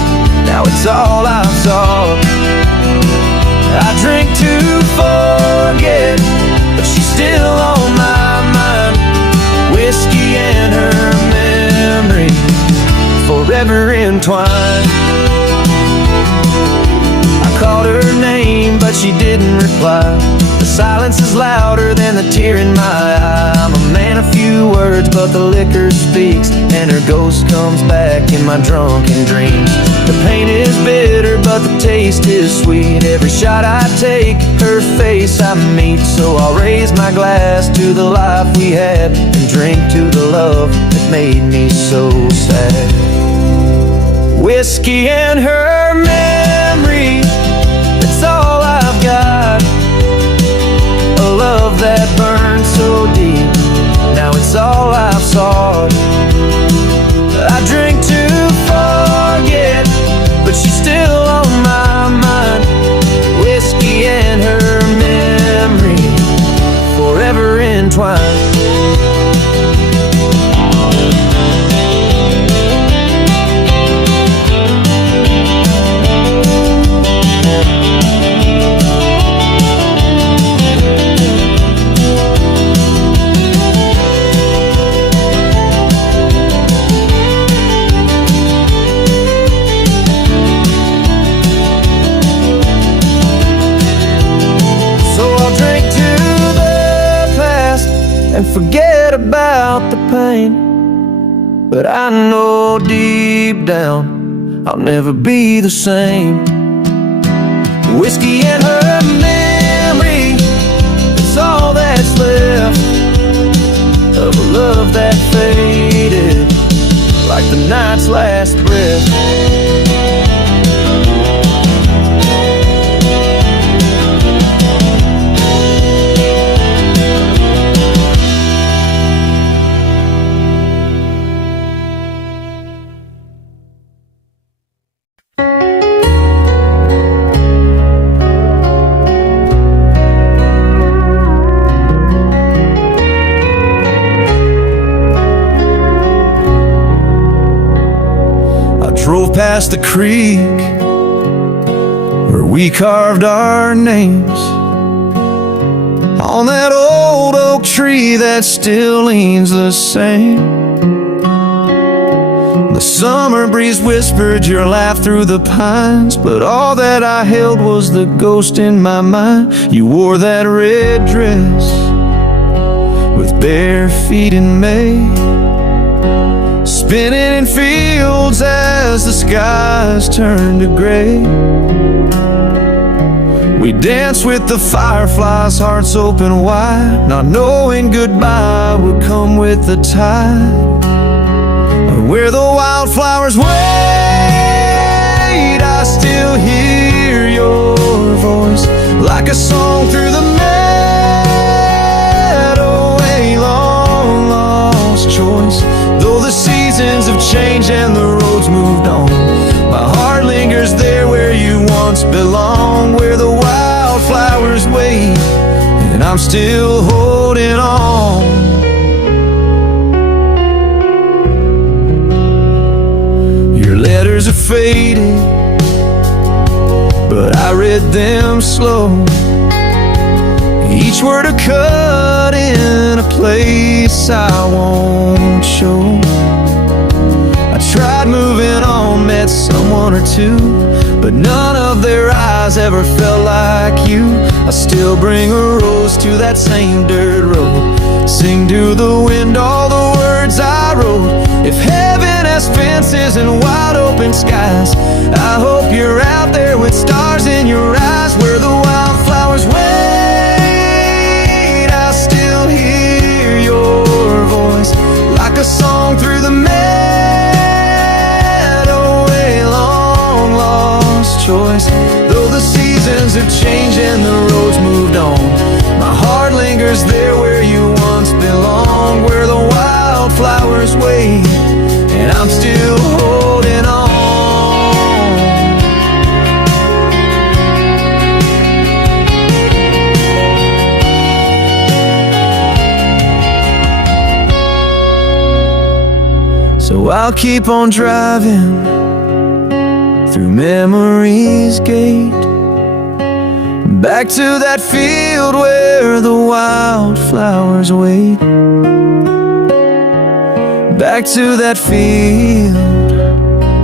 forever entwined. I called her name, but she didn't reply. The silence is louder than the tear in my eye. I'm a man of few words, but the liquor speaks, and her ghost comes back in my drunken dreams. The pain is bitter, but the taste is sweet. Every shot I take, her face I meet. So I'll raise my glass to the life we had, and drink to the love that made me so sad. Whiskey and her memory, that's all I've got. A love that burned so deep, now it's all I've sought. I drink to forget, but she's still on my mind. Whiskey and her memory, forever entwined. And forget about the pain, but I know deep down I'll never be the same. Whiskey and her memory, it's all that's left of a love that faded like the night's last breath. Drove past the creek where we carved our names on that old oak tree that still leans the same. The summer breeze whispered your laugh through the pines, but all that I held was the ghost in my mind. You wore that red dress with bare feet in May, spinning in fields as the skies turned to gray. We danced with the fireflies, hearts open wide, not knowing goodbye would come with the tide. Where the wildflowers wait, I still hear your voice like a song through the meadow. A long lost choice. Though the seasons have changed and the roads moved on, my heart lingers there where you once belonged. Where the wildflowers wait, and I'm still holding on. Your letters are faded, but I read them slow. Each word a cut in a place I won't show. I tried moving on, met someone or two, but none of their eyes ever felt like you. I still bring a rose to that same dirt road, sing to the wind all the words I wrote. If heaven has fences and wide open skies, I hope you're out there with stars in your eyes. Where the wildflowers wait, I still hear your voice like a song through the meadow. A long lost choice. Though the seasons have changed and the roads moved on, my heart lingers there where you once belonged. Where the wildflowers wait, and I'm still holding on. So I'll keep on driving through memory's gate, back to that field where the wildflowers wait. Back to that field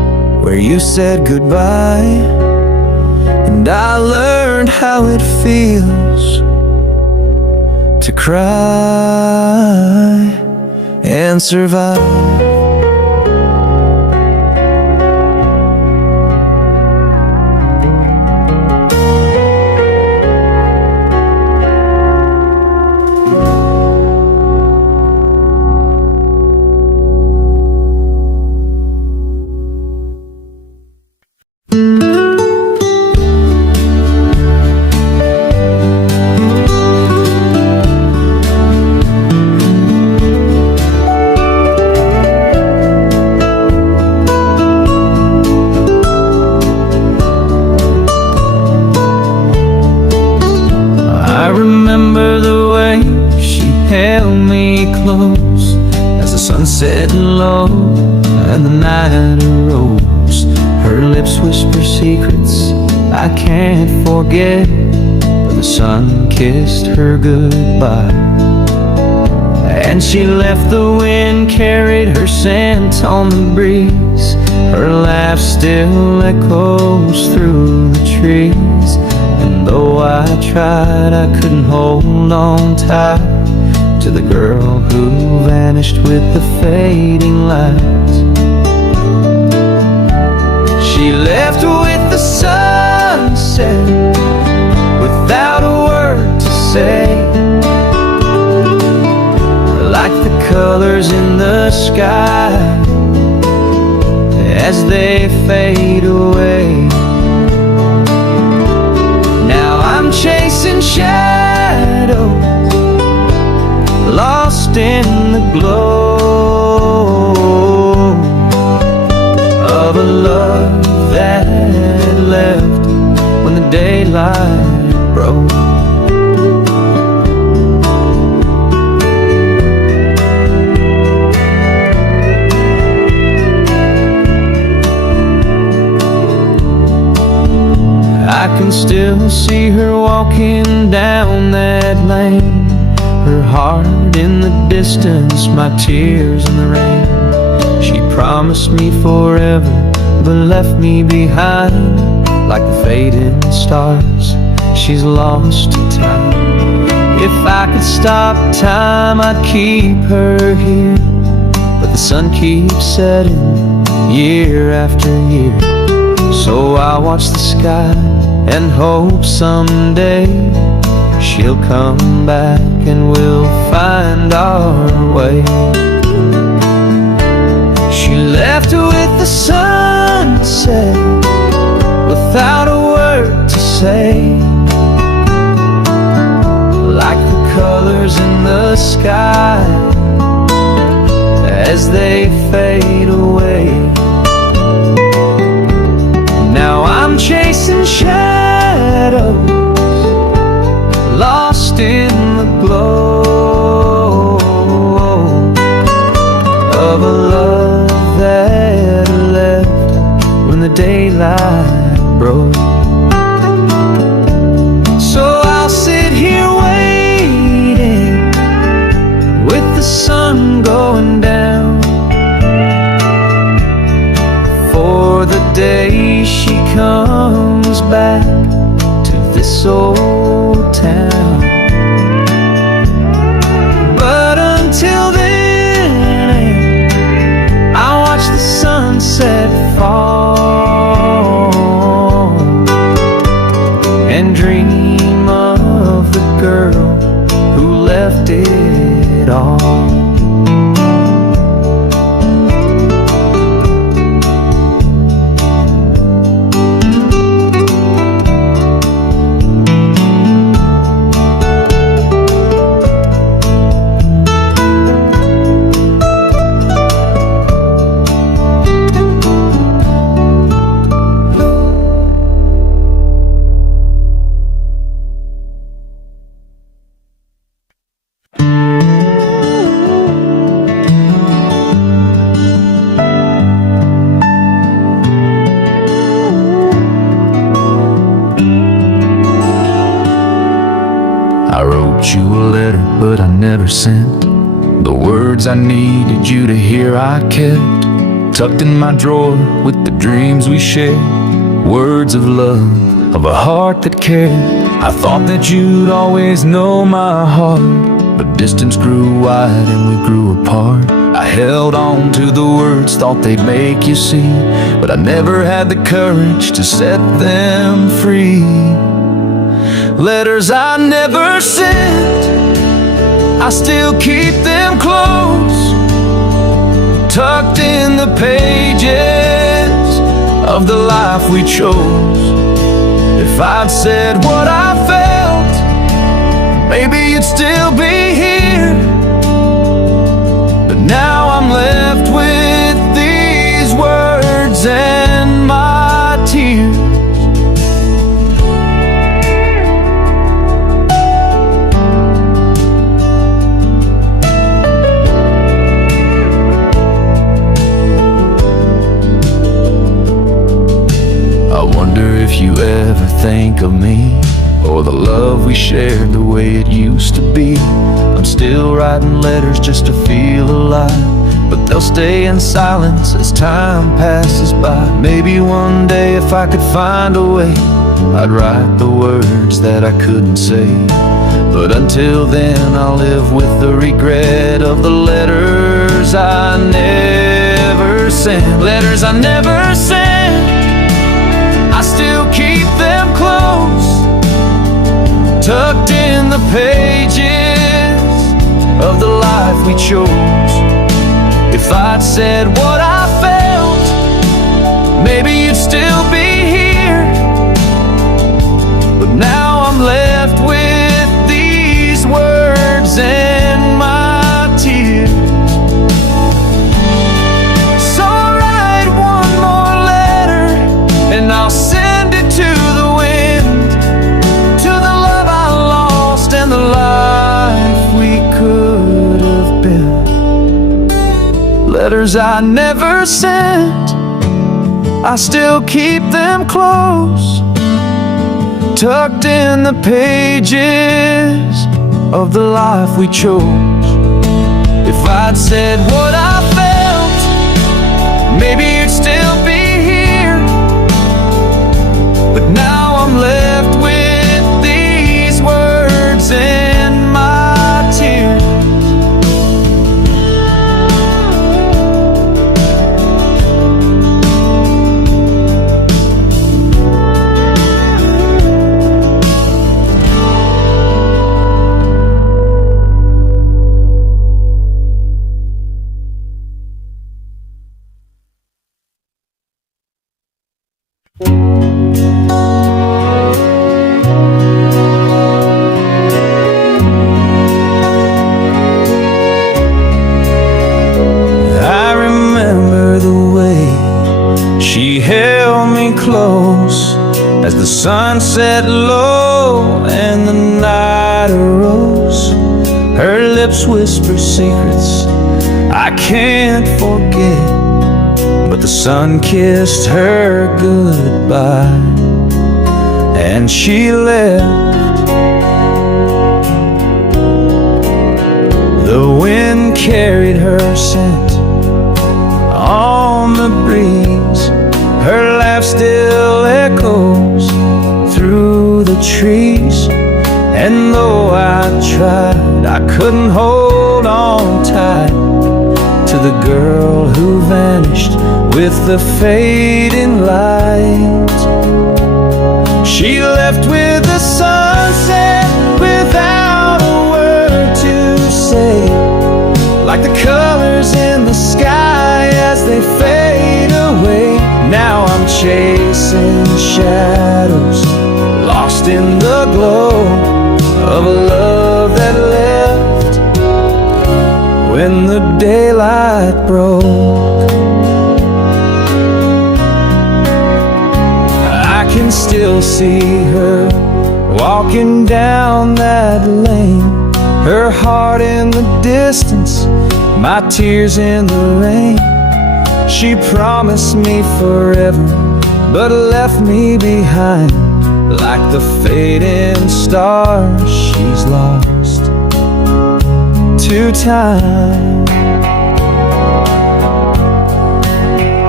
you said goodbye, and I learned how it feels to cry and survive. Set low and the night arose. Her lips whisper secrets I can't forget, but the sun kissed her goodbye. And she left, the wind carried her scent on the breeze. Her laugh still echoes through the trees, and though I tried, I couldn't hold on tight to the girl who vanished with the fading lights. She left with the sunset without a word to say, like the colors in the sky as they fade away. Now I'm chasing shadows, lost in the glow of a love that left when the daylight broke. I can still see her walking down that lane, her heart in the distance, my tears in the rain. She promised me forever, but left me behind like the fading stars. She's lost to time. If I could stop time, I'd keep her here, but the sun keeps setting year after year. So I watch the sky and hope someday she'll come back and we'll find our way. She left with the sunset without a word to say, like the colors in the sky as they fade away. Now I'm chasing shadows, lost in the glow of a love that left when the daylight broke. So I'll sit here waiting with the sun going down for the day she comes back to this old town. But until then, I watch the sunset fall and dream of the girl who left it all. You a letter, but I never sent the words I needed you to hear. I kept tucked in my drawer with the dreams we shared, words of love, of a heart that cared. I thought that you'd always know my heart, but distance grew wide and we grew apart. I held on to the words, thought they'd make you see, but I never had the courage to set them free. Letters I never sent, I still keep them close, tucked in the pages of the life we chose. If I'd said what I felt, maybe you'd still be here. But now I'm left with these words and my tears. I wonder if you ever think of me, or the love we shared the way it used to be. I'm still writing letters just to feel alive, but they'll stay in silence as time passes by. Maybe one day if I could find a way, I'd write the words that I couldn't say. But until then I'll live with the regret of the letters I never sent. Letters I never sent, I still keep them close, tucked in the pages of the life we chose. If I'd said what I felt, maybe you'd still be here. But now I'm left with these words and my tears. So I'll write one more letter and I'll send it to the wind, to the love I lost and the life we could have been. Letters I never sent, I still keep them close, tucked in the pages of the life we chose. If I'd said what I felt, maybe you'd still be here. But now I'm left with these words and my tears. I remember the way she held me close as the sun set low and the night arose. Her lips whisper secrets I can't forget, but the sun kissed her goodbye and she left. The wind carried her scent on the breeze. Her laugh still echoes through the trees. And though I tried, I couldn't hold on tight to the girl who vanished with the fading light. She left with the sunset without a word to say, like the colors in the sky as they fade away. Now I'm chasing shadows, lost in the glow of a love that left when the daylight broke. I can still see her walking down that lane, her heart in the distance, my tears in the rain. She promised me forever, but left me behind like the fading stars she's lost to time.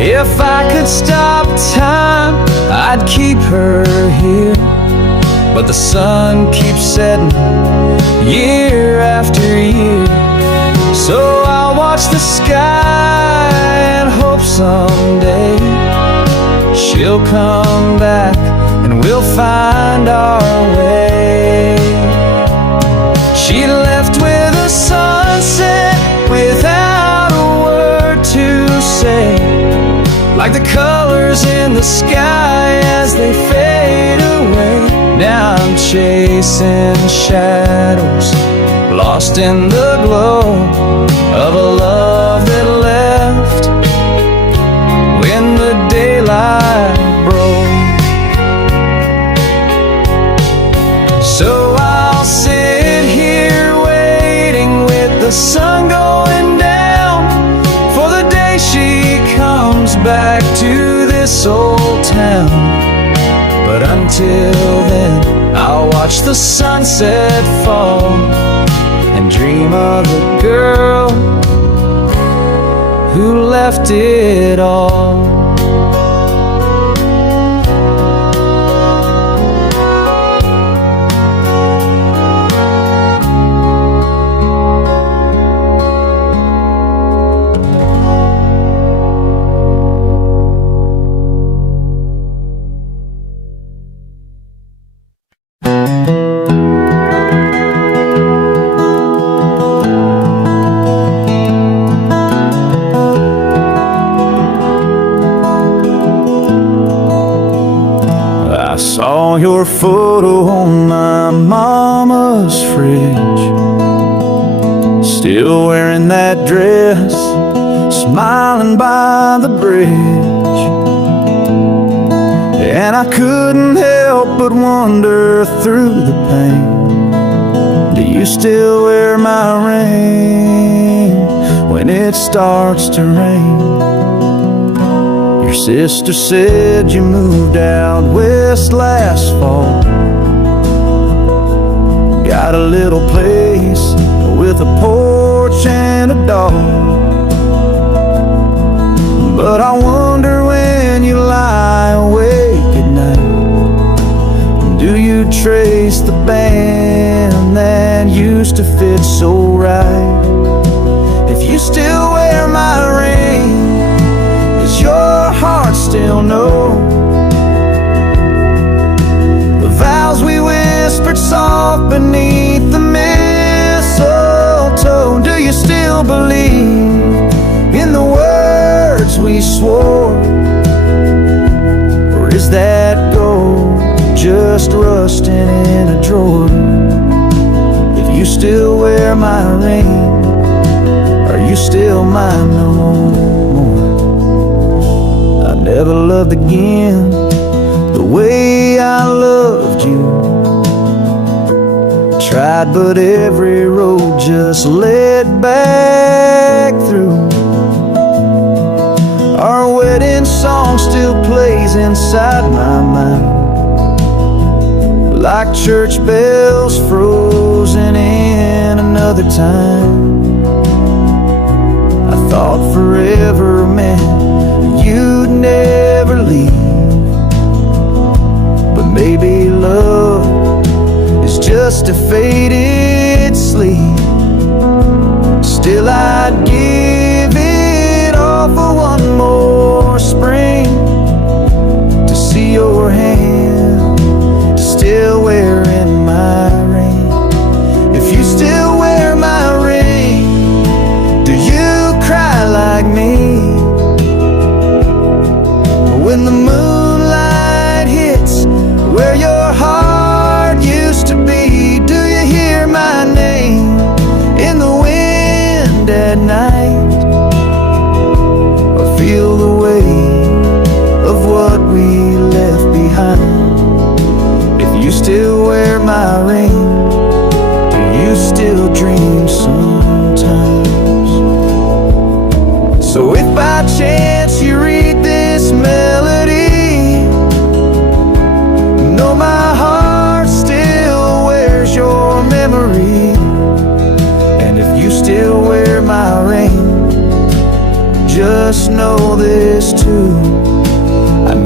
If I could stop time, I'd keep her here. But the sun keeps setting year after year. So I'll watch the sky and hope someday she'll come back and we'll find our way. She left with a sunset without a word to say, like the colors in the sky as they fade away. Now I'm chasing shadows, lost in the glow of a love that left when the daylight broke. So I'll sit here waiting with the sun going down for the day she comes back to this old town. But until then, I'll watch the sunset fall and dream of the girl who left it all. Saw your photo on my mama's fridge, still wearing that dress, smiling by the bridge. And I couldn't help but wonder through the pain, do you still wear my ring when it starts to rain? Your sister said you moved out west last fall, got a little place with a porch and a dog. But I wonder when you lie awake at night, do you trace the band that used to fit so right? If you still wear my ring, your heart still know the vows we whispered soft beneath the mistletoe? Do you still believe in the words we swore, or is that gold just rusting in a drawer? If you still wear my ring, are you still mine no more? Never loved again the way I loved you. Tried, but every road just led back through. Our wedding song still plays inside my mind, like church bells frozen in another time. I thought forever meant you'd never leave, but maybe love is just a faded sleep. Still I'd give it all for one more spring, to see your hand still wearing my ring. If you still wear my ring, do you cry like me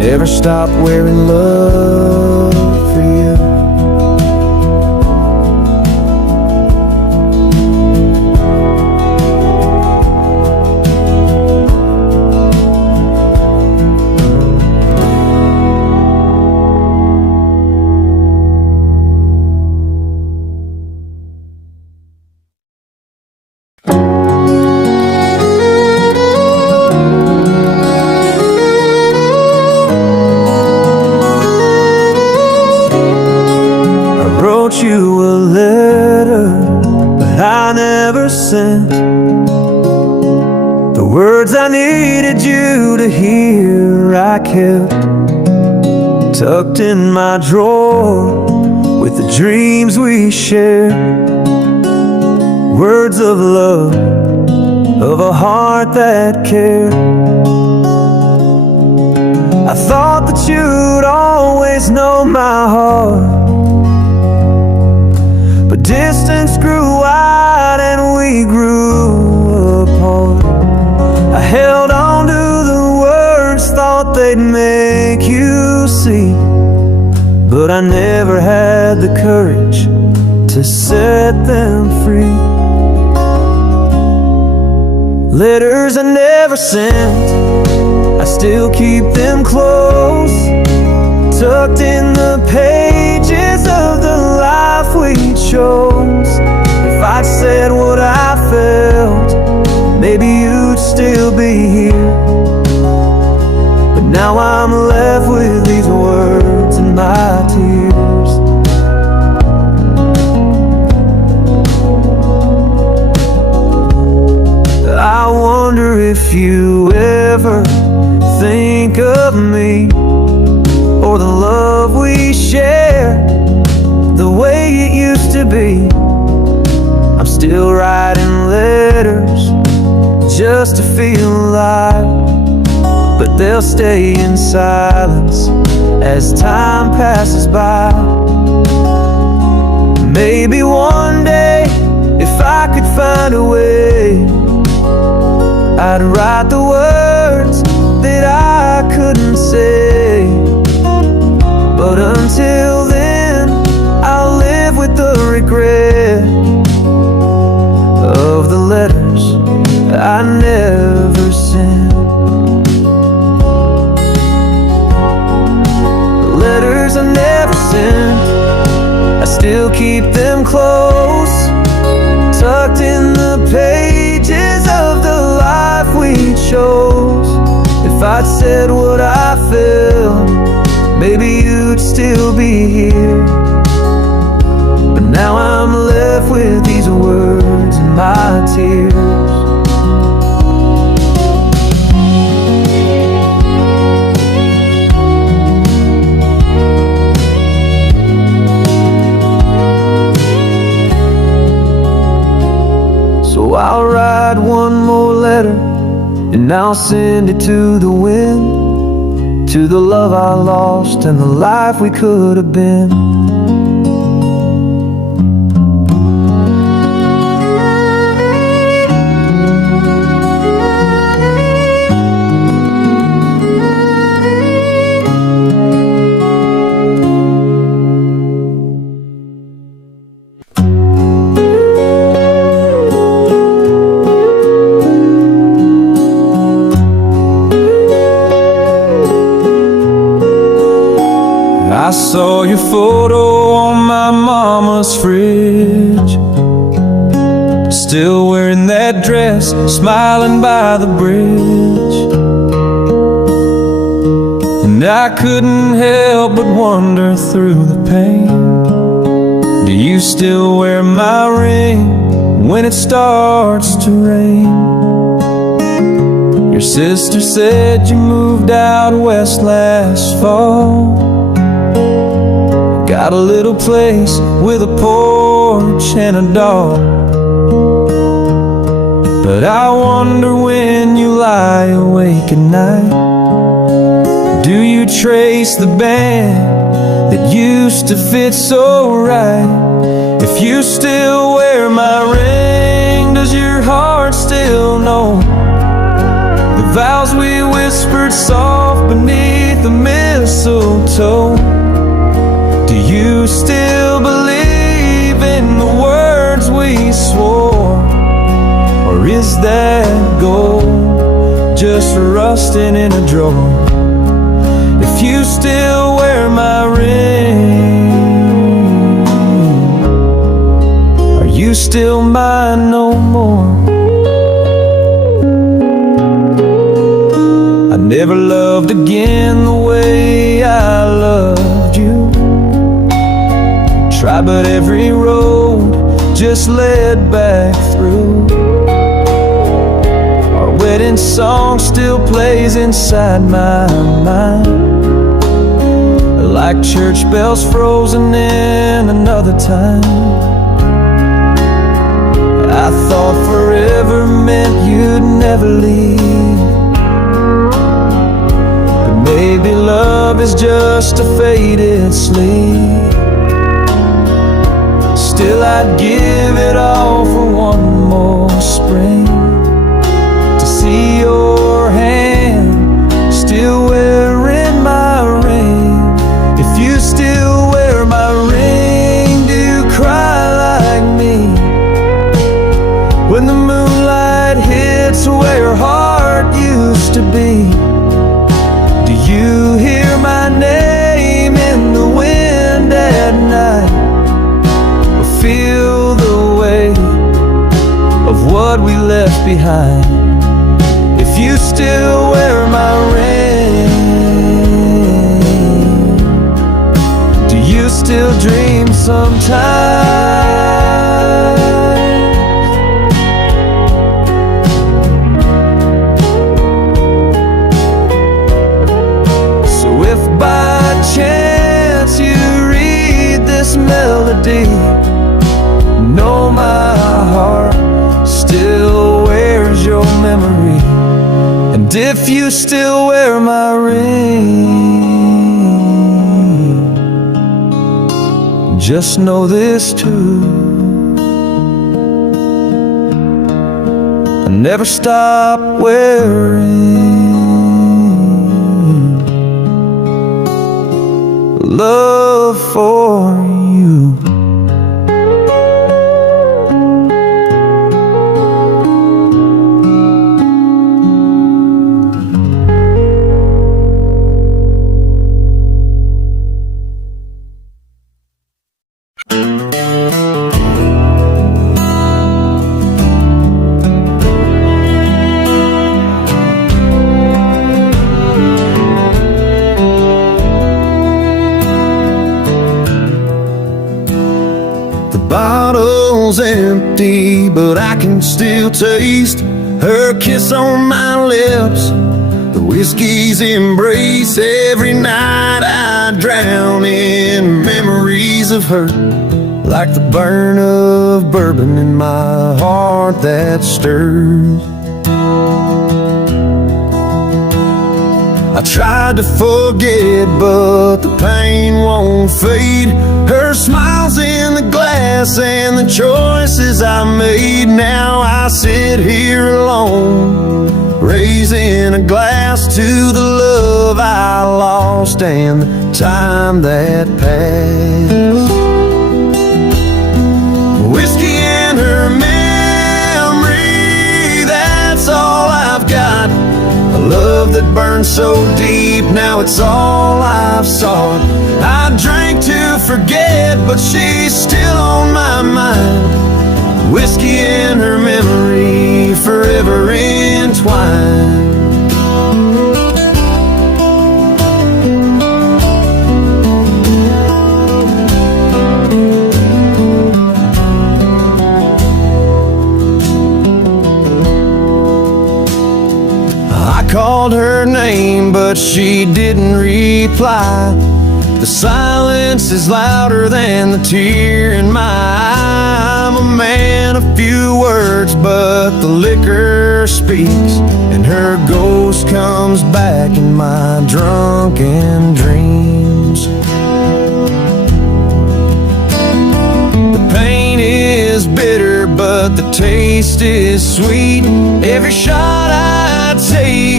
never stop wearing love for you. You a letter, but I never sent the words I needed you to hear. I kept tucked in my drawer with the dreams we shared, words of love, of a heart that cared. I thought that you'd always know my heart, but distance grew wide and we grew apart. I held on to the words, thought they'd make you see, but I never had the courage to set them free. Letters I never sent, I still keep them close, tucked in the pages of the life we chose. If I'd said what I felt, maybe you'd still be here, but now I'm left with these words and my tears. I wonder if you ever think of me, or the love we shared, the way it used to be. I'm still writing letters just to feel alive, but they'll stay in silence as time passes by. Maybe one day, if I could find a way, I'd write the words that I couldn't say. But until then, I'll live with the regret of the letters I never sent. The letters I never sent, I still keep them close, tucked in the pages of the life we chose. If I'd said what I felt, maybe you'd still be here, but now I'm left with these words and my tears. So I'll write one more letter, and I'll send it to the wind, to the love I lost and the life we could have been. I saw your photo on my mama's fridge, still wearing that dress, smiling by the bridge. And I couldn't help but wonder through the pain, do you still wear my ring when it starts to rain? Your sister said you moved out west last fall, got a little place with a porch and a dog. But I wonder when you lie awake at night, do you trace the band that used to fit so right? If you still wear my ring, does your heart still know the vows we whispered soft beneath the mistletoe. Do you still believe in the words we swore? Or is that gold just rusting in a drawer? If you still wear my ring, are you still mine no more? I never loved again the way I loved you. Tried, but every road just led back through. Our wedding song still plays inside my mind, like church bells frozen in another time. I thought forever meant you'd never leave, but maybe love is just a faded sleep. Still I'd give it all for one more spring, to see your hand still wearing my ring. If you still wear my ring, do you cry like me when the moonlight hits where your heart used to be? Do you hear my name in the wind at night, or feel the weight of what we left behind? If you still wear my ring, do you still dream sometimes? So if by chance you read this melody, know my heart still wears your memory. And if you still wear my ring, just know this too: I never stop wearing love for you. Bottle's empty, but I can still taste her kiss on my lips, the whiskey's embrace. Every night I drown in memories of her, like the burn of bourbon in my heart that stirs. I tried to forget, but the pain won't fade. Her smile's in the glass and the choices I made. Now I sit here alone, raising a glass to the love I lost and the time that passed. Whiskey and her memory, that's all I've got. A love that burned so deep, now it's all I've sought. I drank to forget, but she's still on my mind. Whiskey and her memory, forever entwined. Called her name, but she didn't reply. The silence is louder than the tear in my eye. I'm a man of few words, but the liquor speaks, and her ghost comes back in my drunken dreams. The pain is bitter, but the taste is sweet. Every shot I take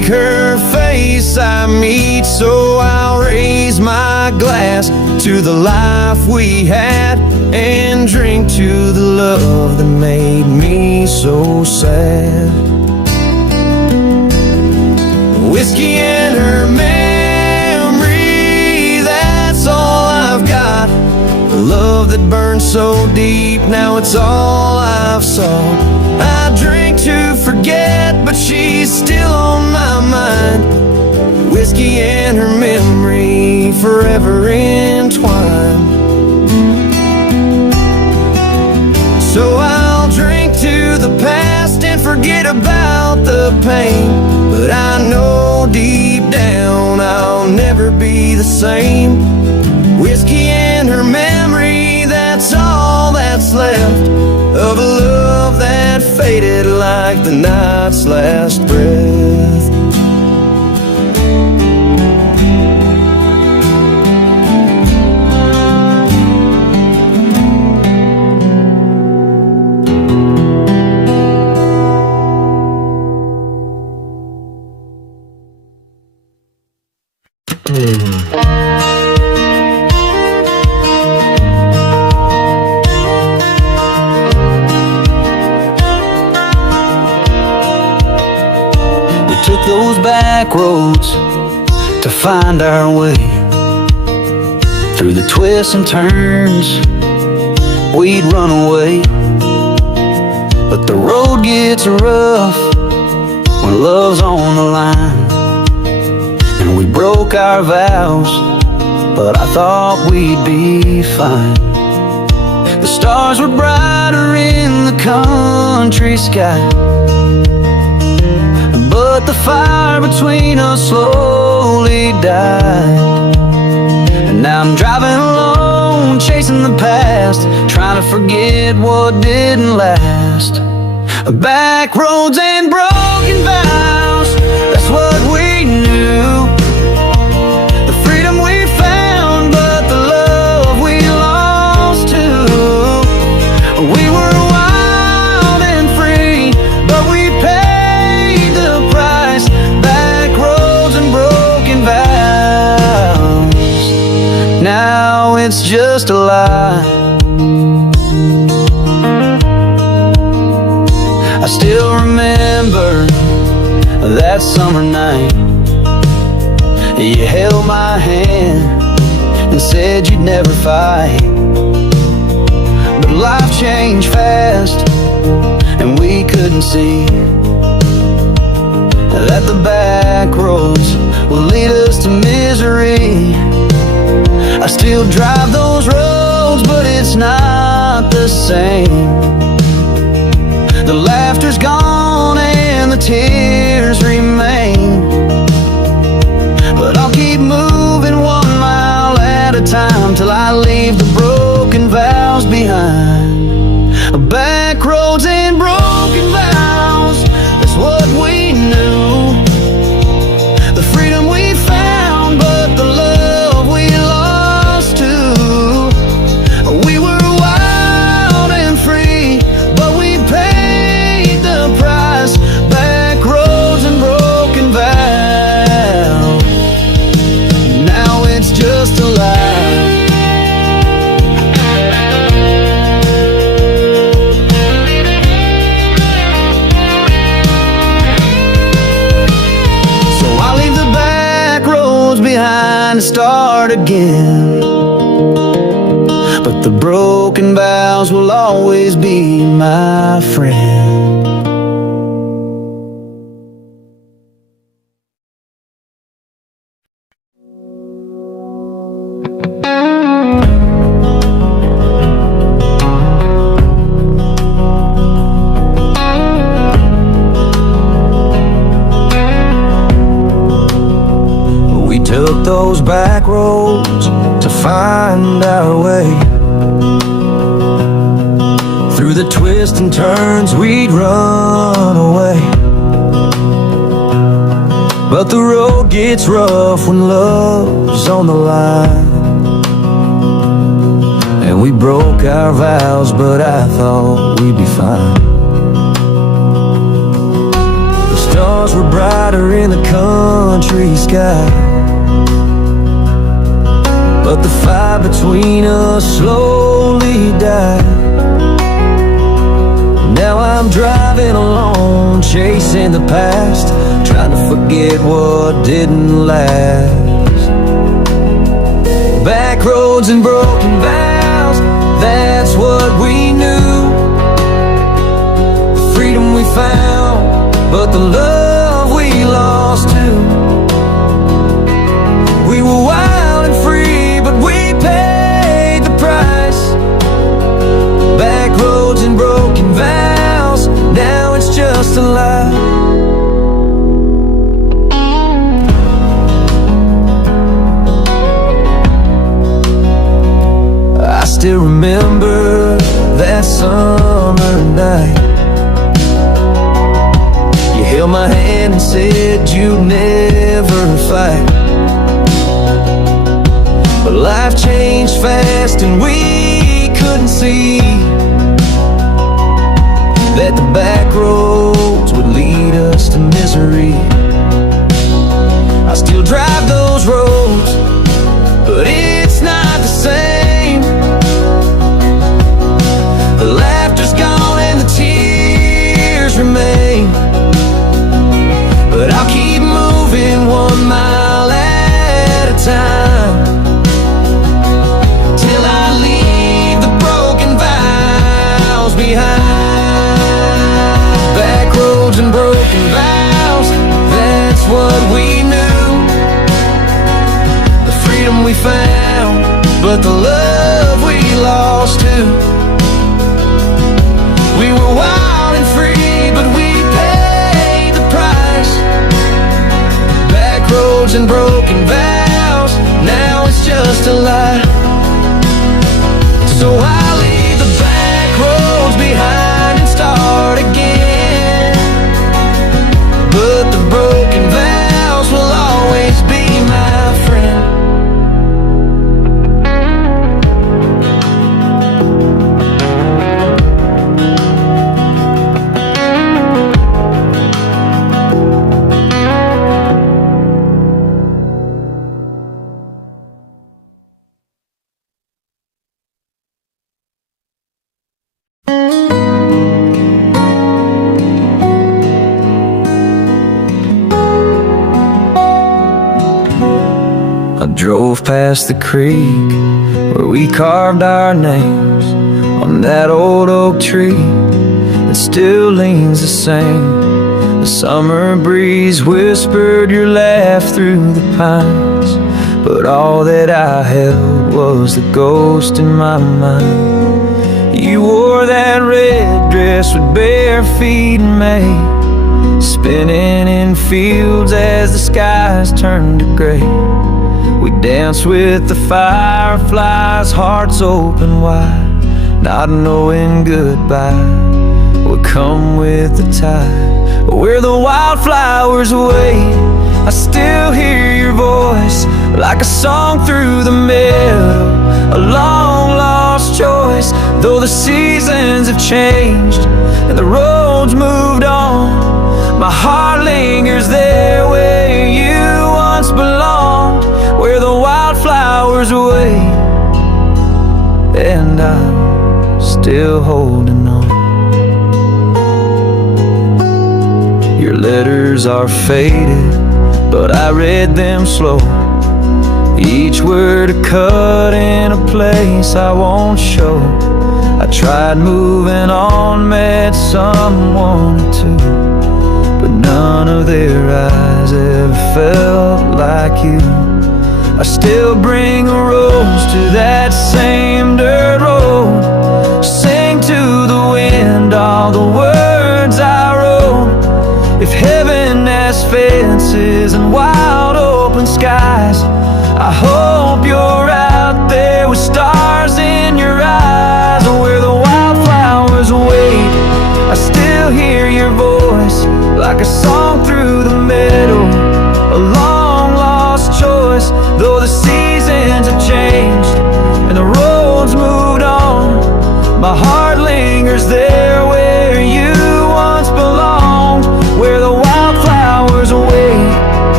her face I meet. So I'll raise my glass to the life we had and drink to the love that made me so sad. Whiskey and her memory, that's all I've got. The love that burned so deep, now it's all I've sought. I drink to forget, but she's still on my mind. Whiskey and her memory, forever entwined. So I'll drink to the past and forget about the pain. But I know deep down I'll never be the same. Whiskey and her memory, that's all that's left of a love that faded like the night's last breath. Took those back roads to find our way. Through the twists and turns, we'd run away. But the road gets rough when love's on the line. And we broke our vows, but I thought we'd be fine. The stars were brighter in the country sky, but the fire between us slowly died. And now I'm driving alone, chasing the past, trying to forget what didn't last. Backroads and broken vows, that's what we knew. The freedom we found, but the love we lost too. We were wild and free, but we paid the price. Backroads and broken vows, now it's just a lie. I still remember that summer night. You held my hand and said you'd never fight. But life changed fast and we couldn't see that the back roads will lead us to misery. I still drive those roads, but it's not the same. The laughter's gone and the tears remain, but I'll keep moving 1 mile at a time till I leave the broken vows behind. Backroads and broken vows, that's what we knew. The freedom we found, but the love we lost too. We were wild and free, but we paid the price. Backroads and broken vows, now it's just a lie. So I leave the back roads behind and start again, but the broken vows will always be my friend. We took those back roads to find our way. Through the twists and turns we'd run away. But the road gets rough when love's on the line. And we broke our vows, but I thought we'd be fine. The stars were bright brighter in the country sky. But the fight between us slowly died. Now I'm driving alone, chasing the past, trying to forget what didn't last. Backroads and broken vows, that's what we knew. The freedom we found, but the love we lost too. We were wild and free, but we paid the price. Backroads and broken vows, now it's just a lie. I still remember that summer night. You held my hand and said you'd never fight. But life changed fast and we couldn't see that the back roads would lead us to misery. I still drive those roads, but it's not the same. The laughter's gone and the tears remain. But I'll keep moving 1 mile at a time, till I leave the broken vows behind. Backroads and broken vows, that's what we knew. The freedom we found, but the love we lost too. We were wild and free, but we paid the price. Backroads and broken vows, now it's just a lie. So I leave the back roads behind and start again. But the broken vows will always be my friend. I drove past the creek where we carved our names on that old oak tree that still leans the same. The summer breeze whispered your laugh through the pines, but all that I held was the ghost in my mind. You wore that red dress with bare feet in May, spinning in fields as the skies turned to gray. We danced with the fireflies, hearts open wide, not knowing goodbye would come with the tide. Where the wildflowers wait, I still hear your voice, like a song through the meadow, a long lost choice. Though the seasons have changed and the roads moved on, my heart lingers there where you once belonged. Where the wildflowers wait, and I'm still holding on. Your letters are faded, but I read them slow, each word a cut in a place I won't show. I tried moving on, met someone or two, but none of their eyes ever felt like you. I still bring a rose to that same dirt road, sing to the wind all the words I wrote. If heaven has fences and wide open skies, I hope you're out there with stars in your eyes. Where the wildflowers wait, I still hear your voice, like a song through the meadow, a long lost choice. Though the seasons have changed and the roads moved on, my heart lingers there where you once belonged. Where the wildflowers wait.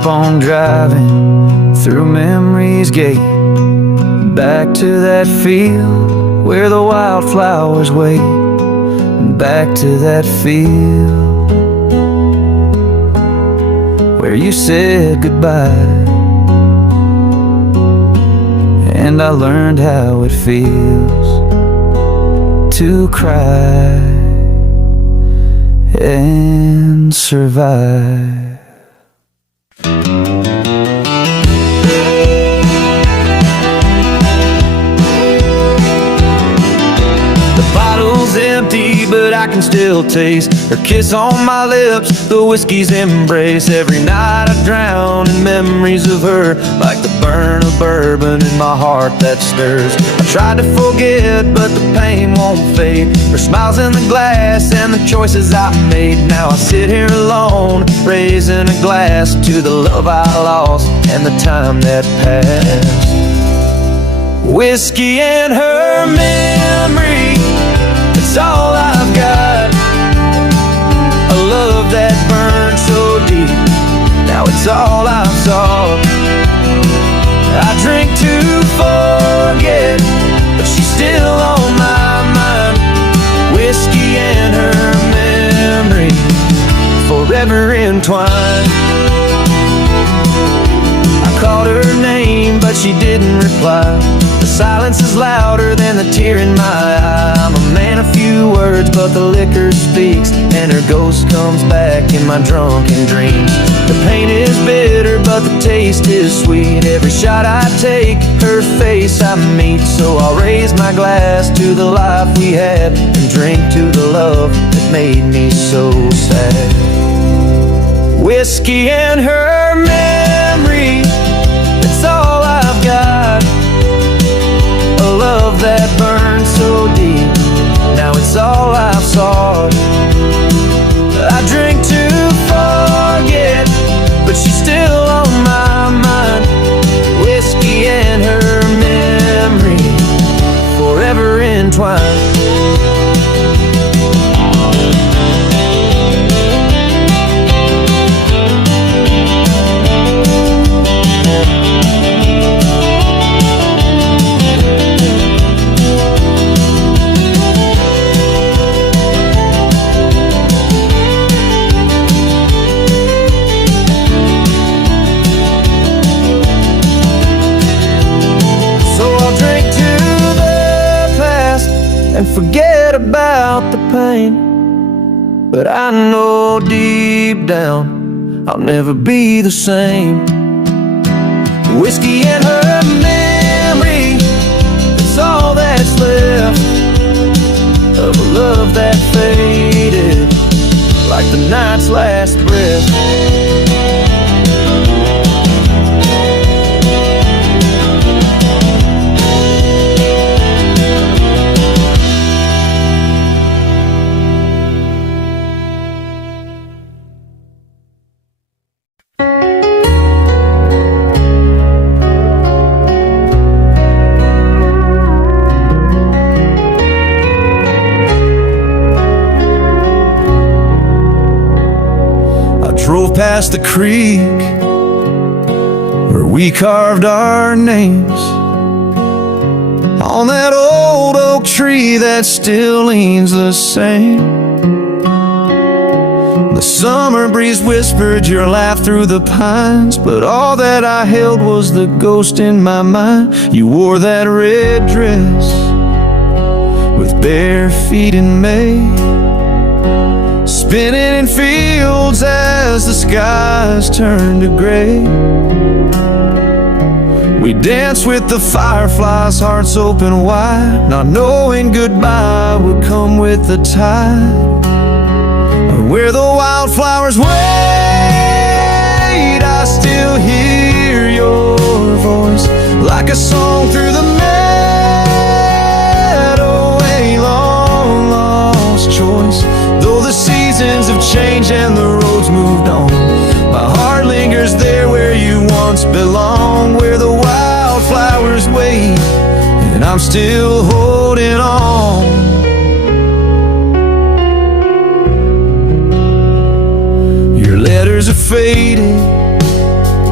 keep on driving through memory's gate, back to that field where the wildflowers wait, back to that field where you said goodbye, and I learned how it feels to cry and survive. The bottle's empty, but I can still taste her kiss on my lips, the whiskey's embrace. Every night I drown in memories of her, like the burn of bourbon in my heart that stirs. I tried to forget, but the pain won't fade. Her smiles in the glass and the choices I made. Now I sit here alone, raising a glass to the love I lost and the time that passed. Whiskey and her memory, it's all I've got. A love that burned so deep, now it's all I've sought. I drink to forget, but she's still on my mind. Whiskey and her memory, forever entwined. I called her name, but she didn't reply. The silence is louder than the tear in my eye. I'm a man of few words, but the liquor speaks, and her ghost comes back in my drunken dreams. The pain is bitter, but the taste is sweet. Every shot I take, her face I meet. So I'll raise my glass to the life we had, and drink to the love that made me so sad. Whiskey and her memory, it's all I've got. A love that burned so deep, now it's all I've sought. I drink to forget, but she's still on my mind. Whiskey and her memory, forever entwined. And forget about the pain, but I know deep down I'll never be the same. Whiskey and her memory, it's all that's left of a love that faded like the night's last breath. Drove past the creek where we carved our names on that old oak tree that still leans the same. The summer breeze whispered your laugh through the pines, but all that I held was the ghost in my mind. You wore that red dress with bare feet in May, spinning in fields as the skies turned to gray. We danced with the fireflies, hearts open wide, not knowing goodbye would come with the tide. Where the wildflowers wait, I still hear your voice like a song through the meadow, a long lost choice. Though the seasons have changed and the roads moved on, my heart lingers there where you once belonged. Where the wildflowers wait, and I'm still holding on. Your letters are faded,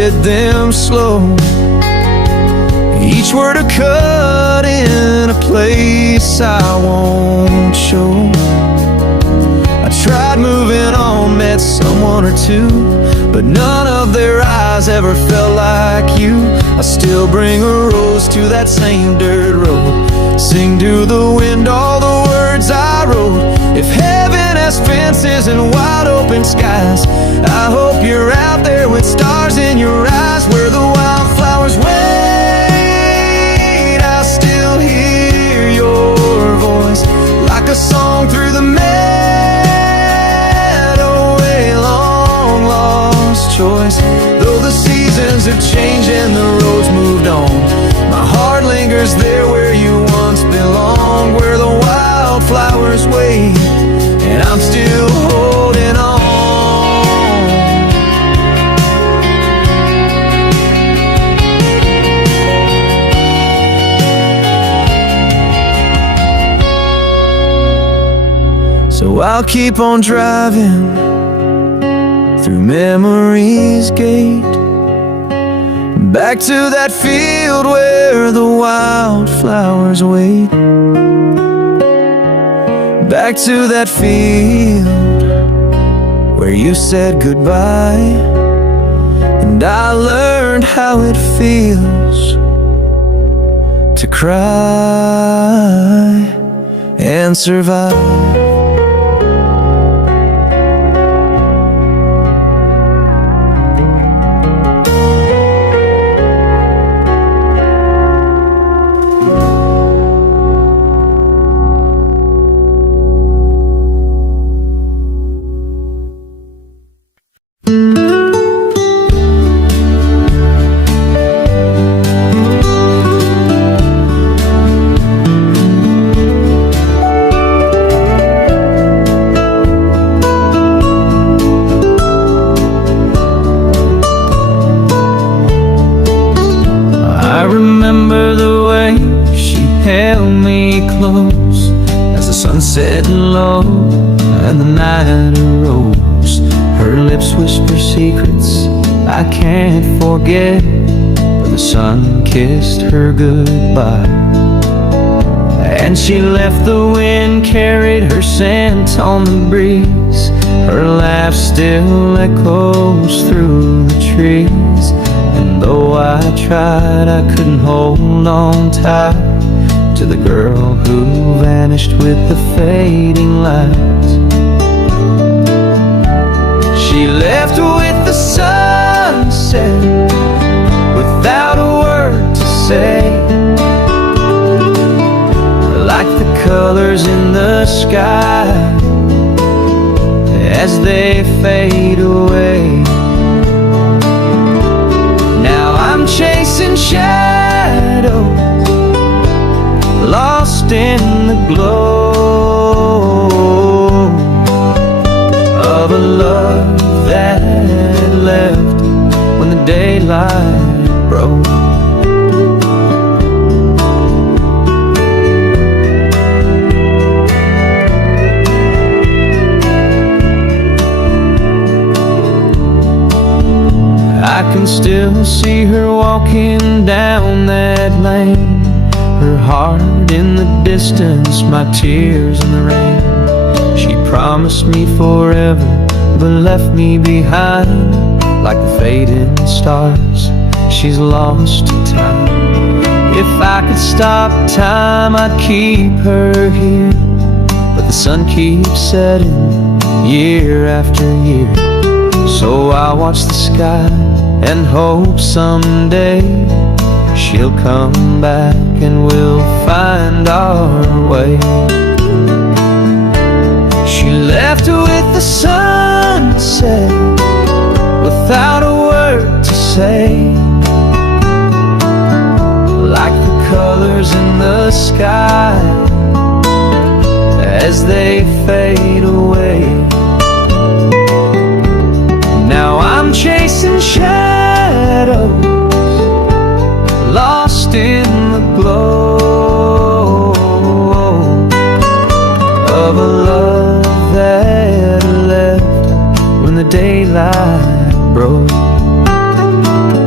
read them slow, each word a cut in a place I won't show. I tried moving on, met someone or two, but none of their eyes ever felt like you. I still bring a rose to that same dirt road, sing to the wind all the words I wrote. If heaven has fences and wide open skies, I hope you're out there with stars in your eyes. Where the wildflowers wait, I still hear your voice, like a song through the meadow, a long lost choice. Though the seasons have changed and the roads moved on, my heart lingers there where you once belonged. Where the wildflowers wait, and I'm still holding on. So I'll keep on driving through memory's gate, back to that field where the wildflowers wait. Back to that field where you said goodbye, and I learned how it feels to cry and survive. I remember the way she held me close as the sun set low and the night arose. Her lips whisper secrets I can't forget, but the sun kissed her goodbye, and she left. The wind carried her scent on the breeze. Her laugh still echoes through the trees, and though I tried, I couldn't hold on tight to the girl who vanished with the fading lights. She left with the sunset without a word to say, like the colors in the sky as they fade away. Now I'm chasing shadows, lost in the glow of a love that left when the daylight broke. I can still see her walking down that lane, her heart in the distance, my tears in the rain. She promised me forever, but left me behind like the fading stars. She's lost to time. If I could stop time, I'd keep her here, but the sun keeps setting year after year. So I watch the sky and hope someday she'll come back and we'll find our way. She left with the sunset without a word to say, like the colors in the sky as they fade away. Now I'm chasing shadows, lost in the glow of a love that left when the daylight broke.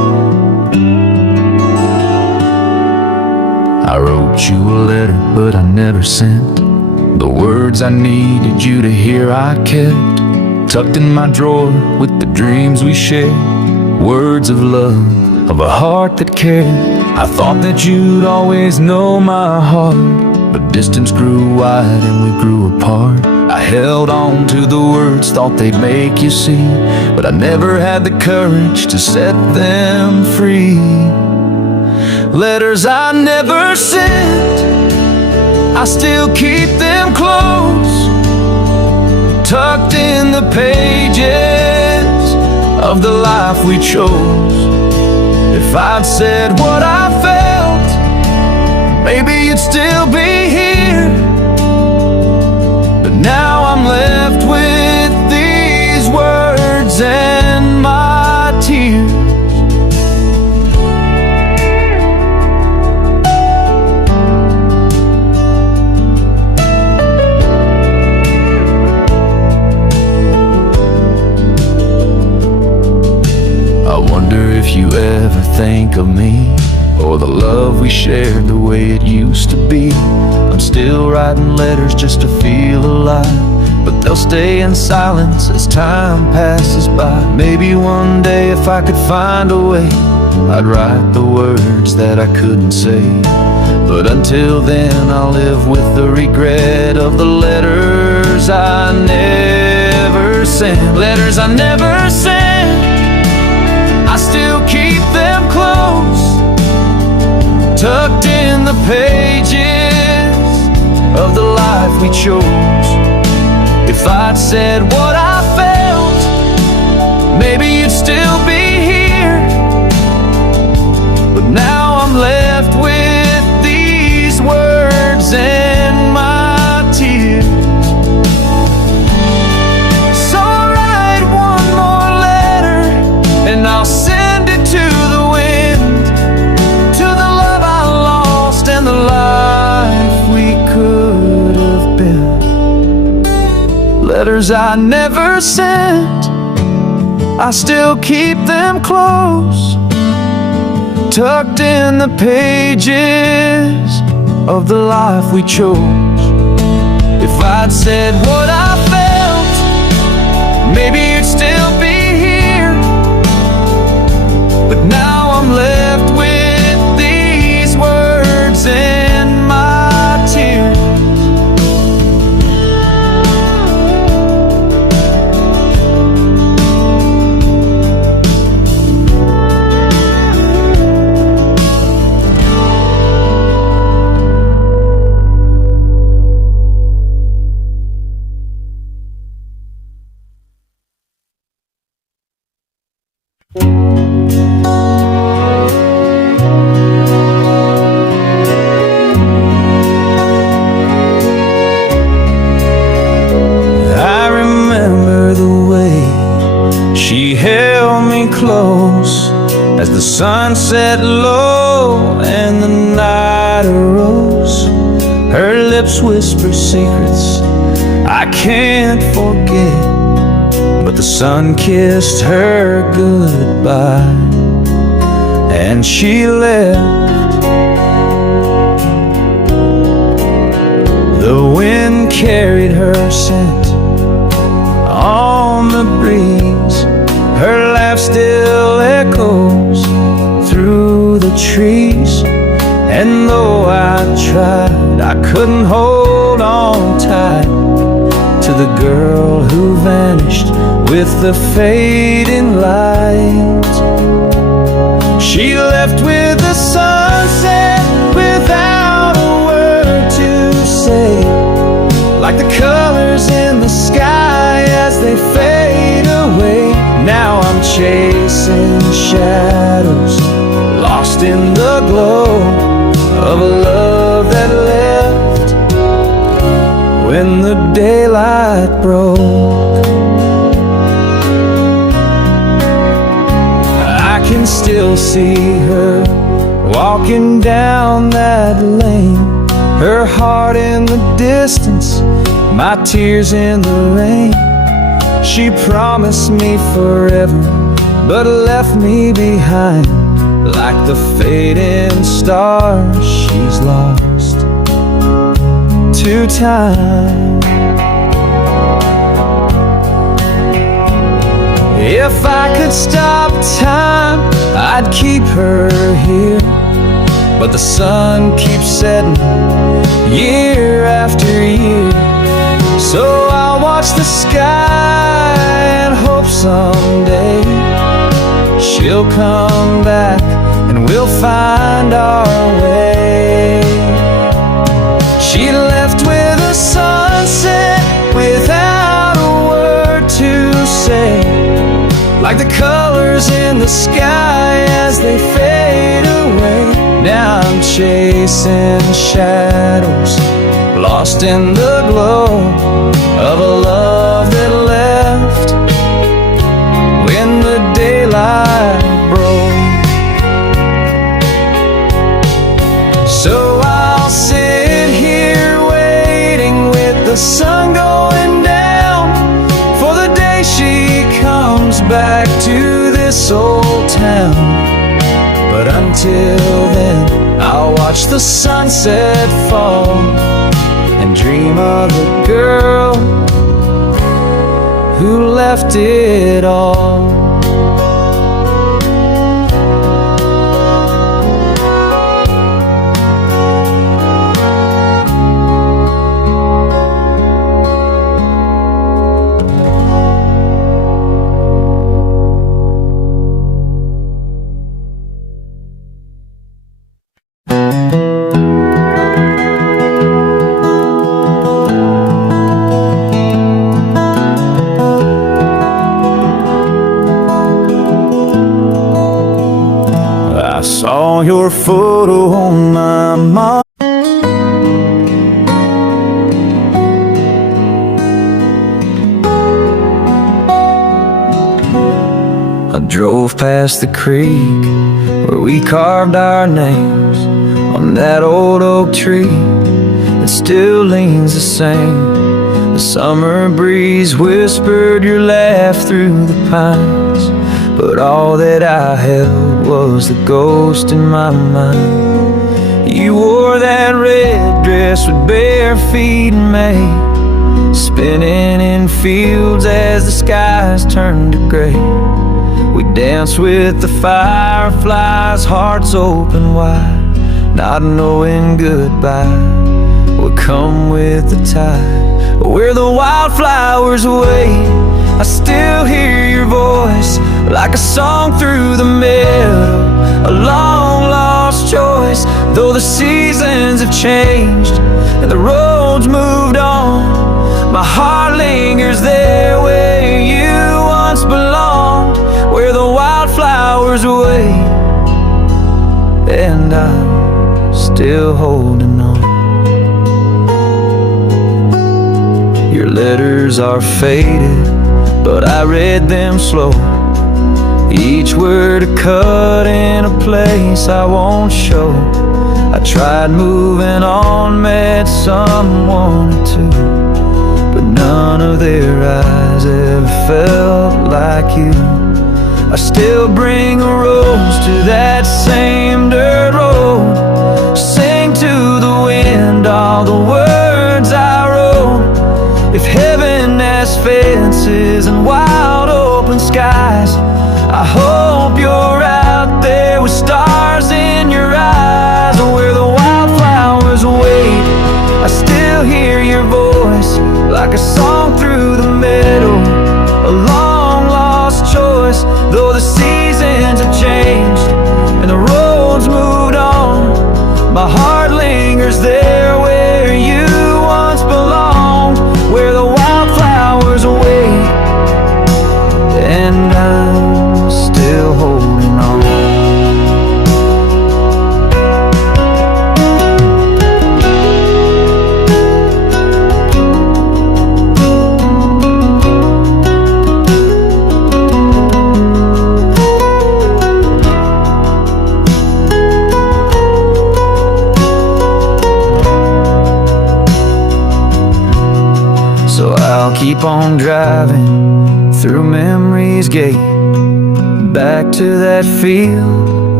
I wrote you a letter, but I never sent the words I needed you to hear. I kept tucked in my drawer with the dreams we shared, words of love, of a heart that cared. I thought that you'd always know my heart, but distance grew wide and we grew apart. I held on to the words, thought they'd make you see, but I never had the courage to set them free. Letters I never sent, I still keep them close, tucked in the pages of the life we chose. If I'd said what I felt, maybe you'd still be here. But now I'm left with these words and my tears. I wonder if you ever think of me, or the love we shared the way it used to be. I'm still writing letters just to feel alive, but they'll stay in silence as time passes by. Maybe one day if I could find a way, I'd write the words that I couldn't say. But until then I'll live with the regret of the letters I never sent. Letters I never sent, I still keep them close, tucked in the pages of the life we chose. If I'd said what I felt, maybe you'd still be here. But now I'm left with these words and my tears. So I'll write one more letter and I'll send it to the wind, to the love I lost and the life we could have been. Letters I never sent, I still keep them close, tucked in the pages of the life we chose. If I'd said what I felt, maybe you'd still be here. But now I'm left with these words and my tears. I remember the way she held me close as the sun set low and the night arose. Her lips whisper secrets I can't forget, but the sun kissed her goodbye and she left. The wind carried her scent on the breeze. Her laugh still echoes through the trees, and though I tried, I couldn't hold on tight to the girl who vanished with the fading light. She left with the sunset without a word to say, like the colors in the sky as they fade away. Now I'm chasing shadows, lost in the glow of a love that left when the daylight broke. I can still see her walking down that lane, her heart in the distance, my tears in the rain. She promised me forever, but left me behind like the fading stars she's lost to time. If I could stop time, I'd keep her here, but the sun keeps setting year after year. So I'll watch the sky and hope someday she'll come back and we'll find our way. She left with a sunset without a word to say, like the colors in the sky as they fade away. Now I'm chasing shadows, lost in the glow of a love that left when the daylight broke. So I'll sit here waiting with the sun going down for the day she comes back to this old town. But until then, I'll watch the sunset fall and dream of the girl who left it all. I saw your photo on my mind. I drove past the creek where we carved our names on that old oak tree that still leans the same. The summer breeze whispered your laugh through the pines, but all that I held was the ghost in my mind. You wore that red dress with bare feet in May, spinning in fields as the skies turned to gray. We danced with the fireflies, hearts open wide, not knowing goodbye would come with the tide. Where the wildflowers wait, I still hear your voice like a song through the meadow, a long lost choice. Though the seasons have changed and the roads moved on, my heart lingers there where you once belonged, where the wildflowers wait, and I'm still holding on. Your letters are faded, but I read them slow, each word a cut in a place I won't show. I tried moving on, met someone or two, but none of their eyes ever felt like you. I still bring a rose to that same dirt road, sing to the wind all the words I wrote. If heaven has fences and wide open skies, I hope you're out there with stars in your eyes. Where the wildflowers wait, I still hear your voice like a song through the meadow, a long lost choice. Though the seasons have changed and the roads moved on, my heart lingers there where you once belonged, where the wildflowers wait, and I'm still holding on. So I'll keep on driving through memory's gate, back to that field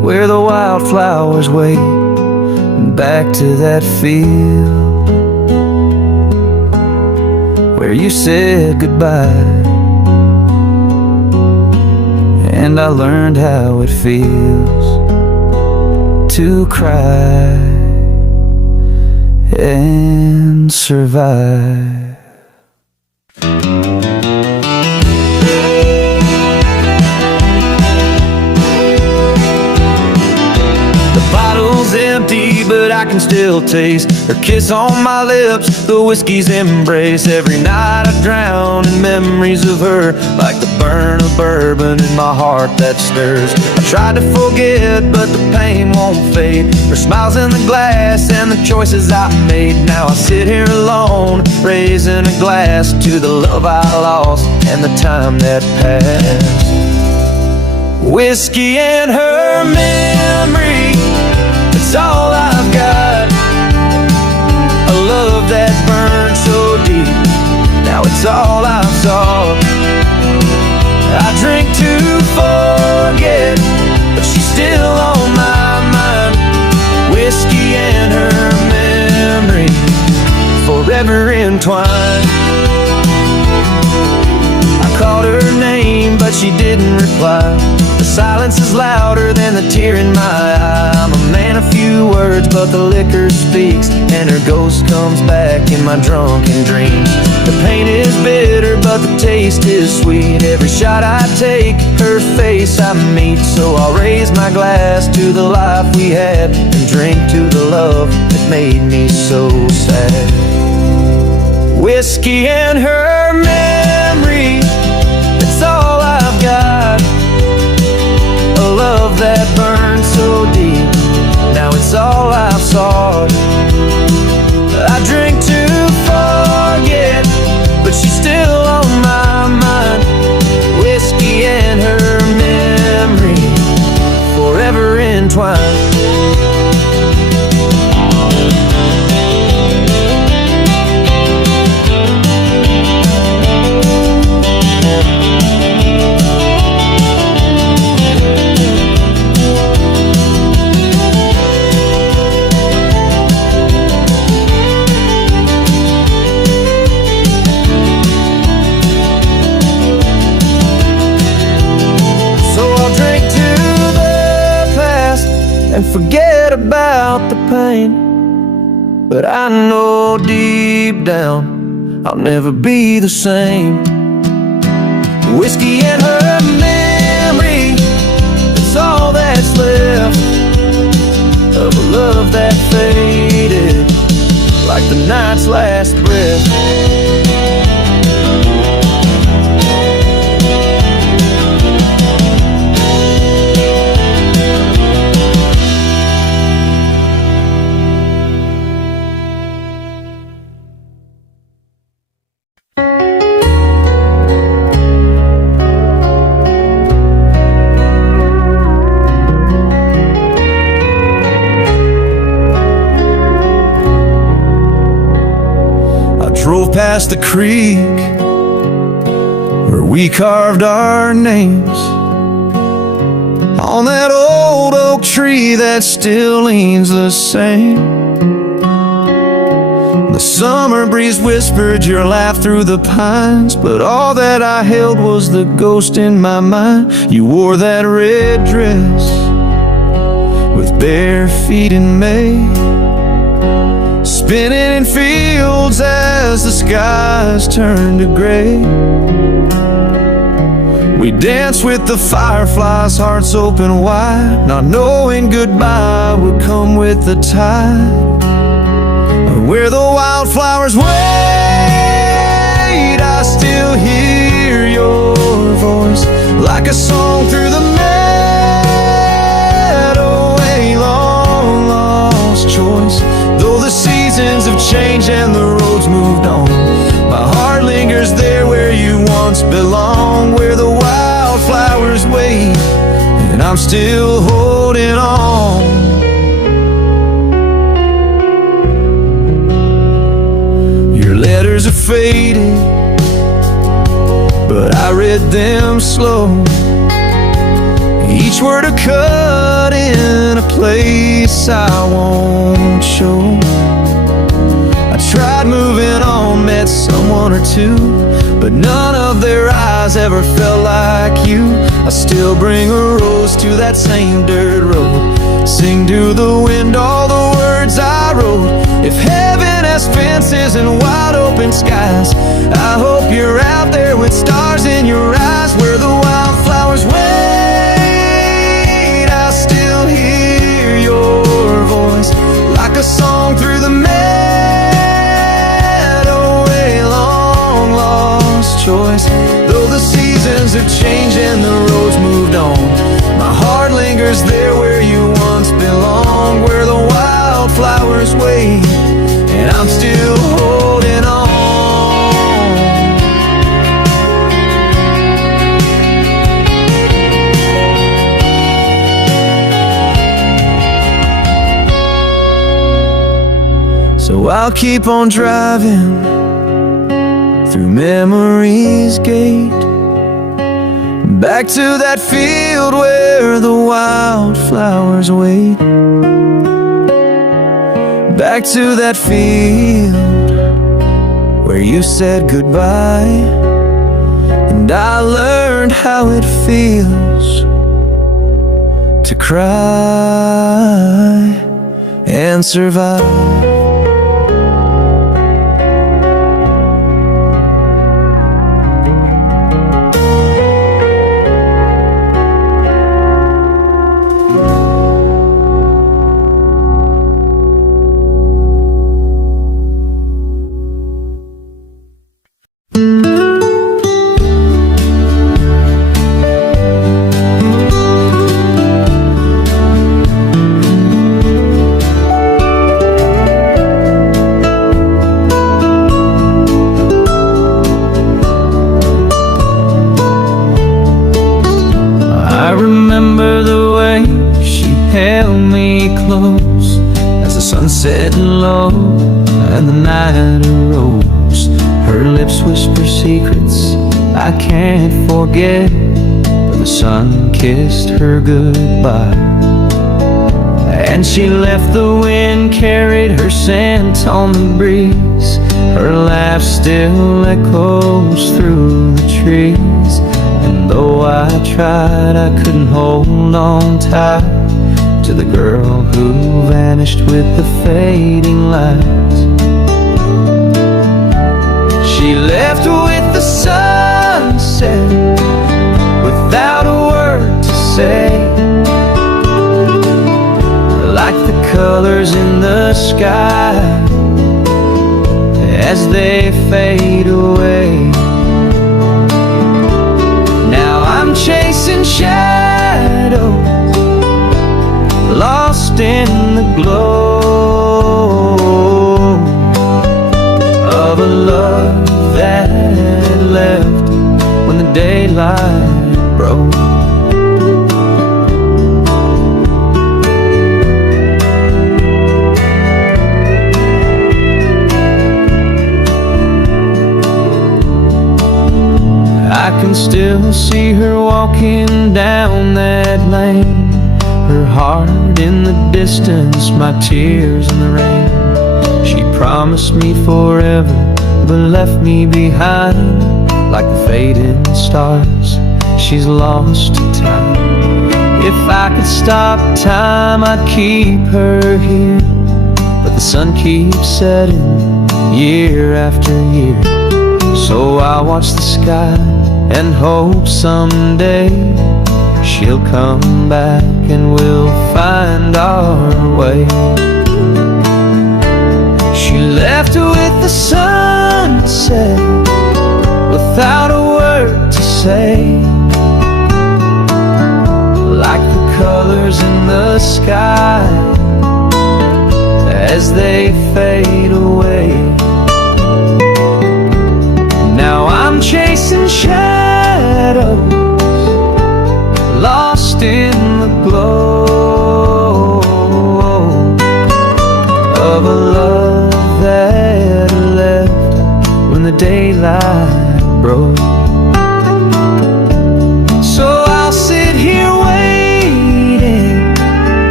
where the wildflowers wait, and back to that field where you said goodbye. And I learned how it feels to cry and survive. Empty, but I can still taste her kiss on my lips, the whiskey's embrace. Every night I drown in memories of her, like the burn of bourbon in my heart that stirs. I tried to forget, but the pain won't fade. Her smiles in the glass and the choices I made. Now I sit here alone, raising a glass to the love I lost and the time that passed. Whiskey and her memory, it's all I've got. A love that burned so deep, now it's all I've sought. I drink to forget, but she's still on my mind. Whiskey and her memory, forever entwined. I called her name, but she didn't reply. The silence is louder than the tear in my eye. I'm a man of few words, but the liquor speaks, and her ghost comes back in my drunken dreams. The pain is bitter, but the taste is sweet. Every shot I take, her face I meet. So I'll raise my glass to the life we had, and drink to the love that made me so sad. Whiskey and her memory, it's all I've got. A love that burned so deep, now it's all I've sought. I drink to forget, but she's still on my mind. Whiskey and her memory, forever entwined. And forget about the pain, but I know deep down I'll never be the same. Whiskey and her memory, it's all that's left of a love that faded like the night's last breath. Drove past the creek where we carved our names on that old oak tree that still leans the same. The summer breeze whispered your laugh through the pines, but all that I held was the ghost in my mind. You wore that red dress with bare feet in May, spinning in fields as the skies turned to gray. We danced with the fireflies, hearts open wide, not knowing goodbye would come with the tide. Where the wildflowers wait, I still hear your voice like a song through the meadow, a long lost choice. Though the seasons have changed and the roads moved on, my heart lingers there where you once belonged. Where the wildflowers wait, and I'm still holding on. Your letters are faded, but I read them slow. Each each word a cut in a place I won't show. I tried moving on, met someone or two, but none of their eyes ever felt like you. I still bring a rose to that same dirt road, sing to the wind all the words I wrote. If heaven has fences and wide open skies, I hope you're out there with stars in your eyes. Where the wildflowers wait, I still hear your voice, like a song through the meadow, a long lost choice. Though the seasons have changed and the roads moved on, my heart lingers there where you once belonged. Where the wildflowers wait, and I'm still holding on. So I'll keep on driving through memory's gate, back to that field where the wildflowers wait. Back to that field where you said goodbye, and I learned how it feels to cry and survive. I remember the way she held me close as the sun set low and the night arose. Her lips whisper secrets I can't forget, but the sun kissed her goodbye. And she left, the wind carried her scent on the breeze. Her laugh still echoes through the trees. And though I tried, I couldn't hold on tight to the girl who vanished with the fading lights. She left with the sunset without a word to say, like the colors in the sky as they fade away. Now I'm chasing shadows, lost in the glow of a love that left when the daylight broke. I can still see her walking down that lane, her heart in the distance, my tears in the rain. She promised me forever, but left me behind like the fading stars. She's lost to time. If I could stop time, I'd keep her here, but the sun keeps setting year after year. So I watch the sky and hope someday she'll come back and we'll find our way. She left with the sunset without a word to say, like the colors in the sky as they fade away. Now I'm chasing shadows, lost in the glow of a love that left when the daylight broke. So I'll sit here waiting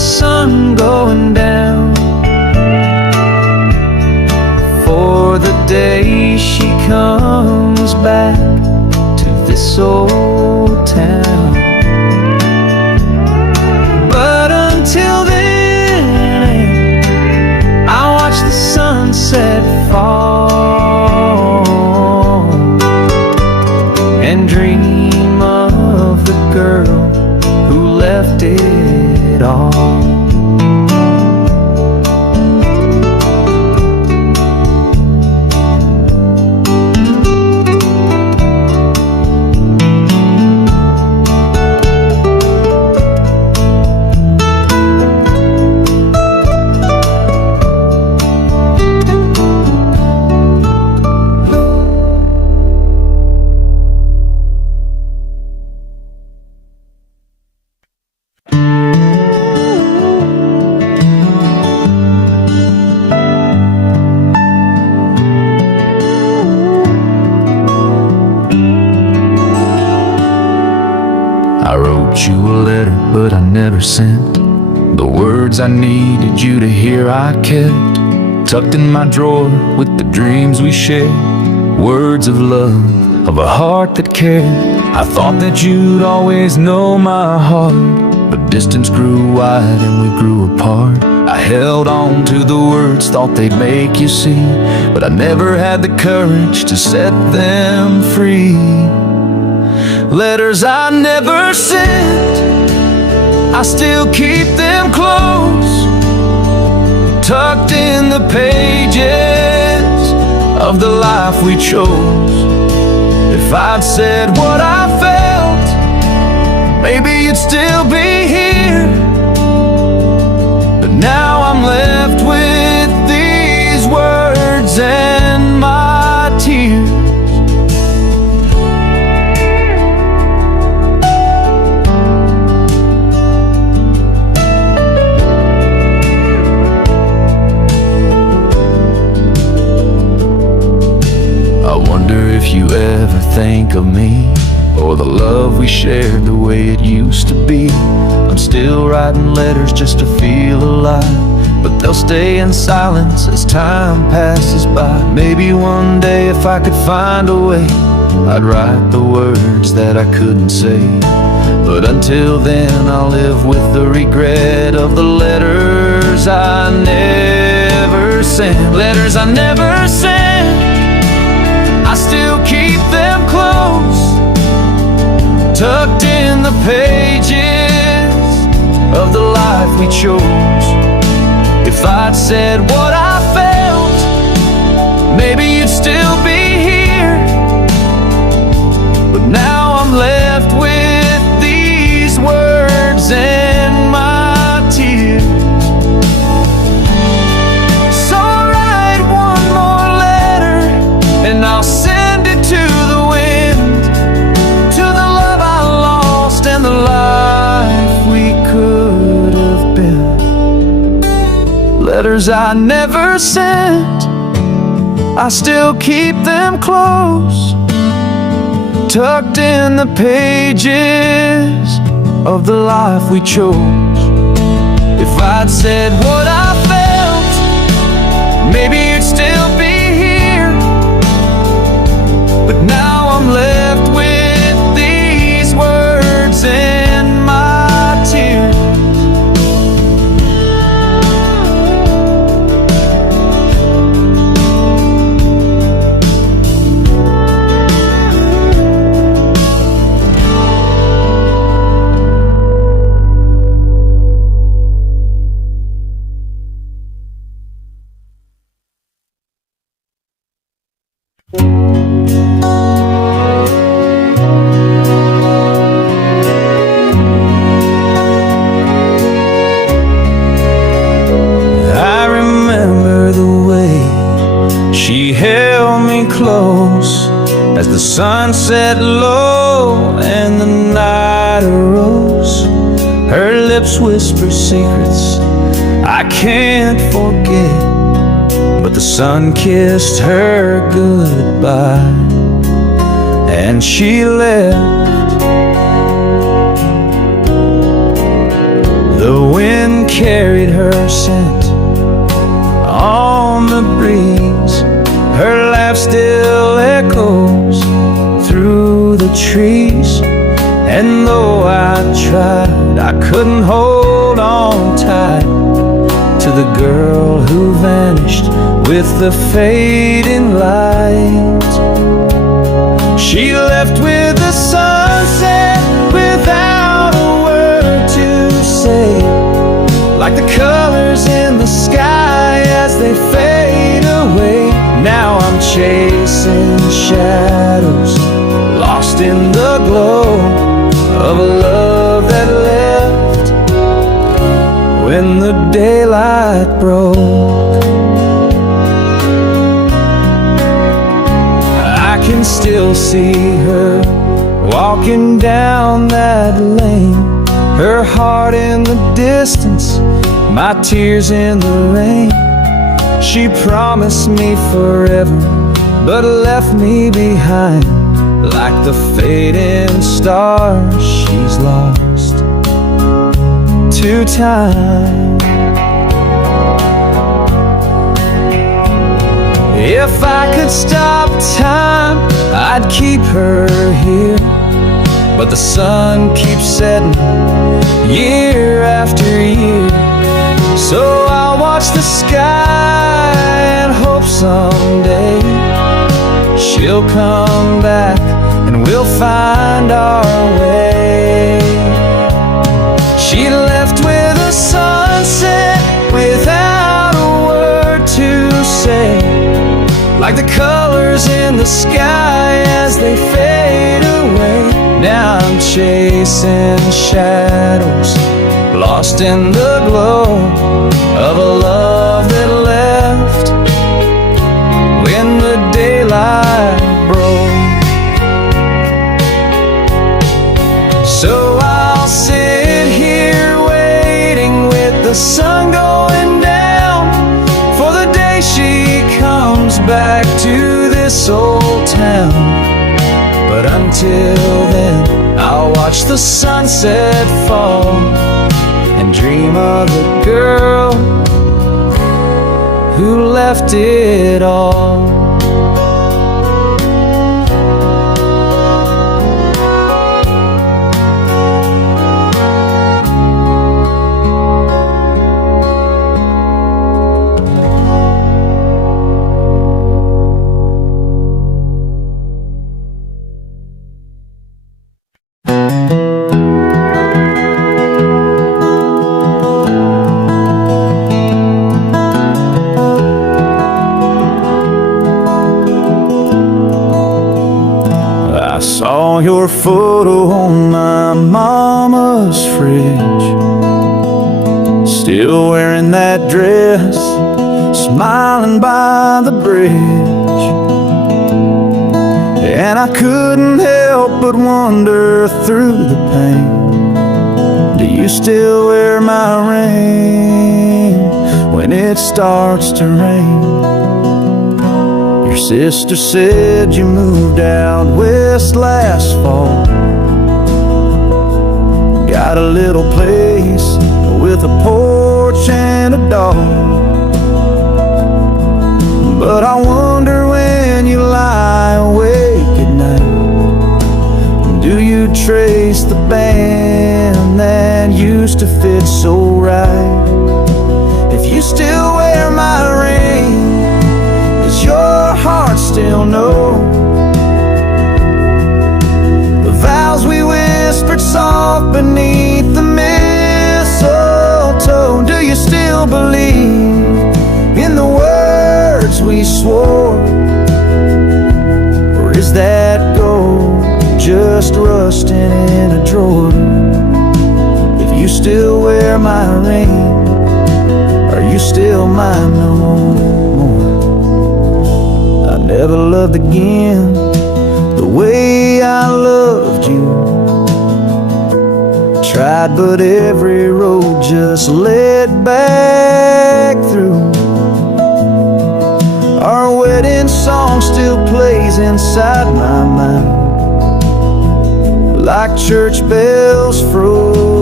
sun going down, for the day she comes back to this old town. But until then, I watch the sunset fall and dream of the girl who left it all. I wrote you a letter, but I never sent the words I needed you to hear. I kept tucked in my drawer with the dreams we shared, words of love, of a heart that cared. I thought that you'd always know my heart, but distance grew wide and we grew apart. I held on to the words, thought they'd make you see, but I never had the courage to set them free. Letters I never sent, I still keep them close, tucked in the pages of the life we chose. If I'd said what I felt, maybe you'd still be here. But now I'm left with these words and my tears. I wonder if you ever think of me, or the love we shared the way it used to be. I'm still writing letters just to feel alive, but they'll stay in silence as time passes by. Maybe one day if I could find a way, I'd write the words that I couldn't say. But until then I'll live with the regret of the letters I never sent. Letters I never sent, I still keep them close, tucked in the pages of the life we chose. If I'd said what I felt, maybe you'd still be here. But now I'm left with these words and my tears. So I'll write one more letter, and I'll send it to the wind, to the love I lost and the life we could have been. Letters I never sent, I still keep them close, tucked in the pages of the life we chose. If I'd said what I felt, maybe you'd still be here. But now I'm left with these words and my tears. I remember the way she held me close as the sun set low and the night arose. Her lips whisper secrets I can't forget, but the sun kissed her goodbye and she left. The wind carried her scent on the breeze. Her laugh still echoes through the trees. And though I tried, I couldn't hold on tight to the girl who vanished with the fading light. She left with the sunset without a word to say, like the colors in the sky as they fade away. Now I'm chasing shadows, lost in the glow of a love that left when the daylight broke. I can still see her walking down that lane, her heart in the distance, my tears in the rain. She promised me forever, but left me behind like the fading stars she's lost to time. If I could stop time, I'd keep her here, but the sun keeps setting year after year. So I'll watch the sky and hope someday she'll come back and we'll find our way. She left with a sunset without a word to say, like the colors in the sky as they fade away. Now I'm chasing shadows, lost in the glow of a love that left when the daylight broke. So I'll sit here waiting with the sun going down for the day she comes back to this old town. But until then, I'll watch the sunset fall and dream of the girl who left it all. Saw your photo on my mama's fridge, still wearing that dress, smiling by the bridge. And I couldn't help but wonder through the pain, do you still wear my ring when it starts to rain? Your sister said you moved out west last fall, got a little place with a porch and a dog. But I wonder when you lie awake at night, do you trace the band that used to fit so right? If you still wear my ring, your heart still know the vows we whispered soft beneath the mistletoe? Do you still believe in the words we swore, or is that gold just rusting in a drawer? If you still wear my ring, are you still mine no more? Never loved again the way I loved you. Tried, but every road just led back through. Our wedding song still plays inside my mind, like church bells frozen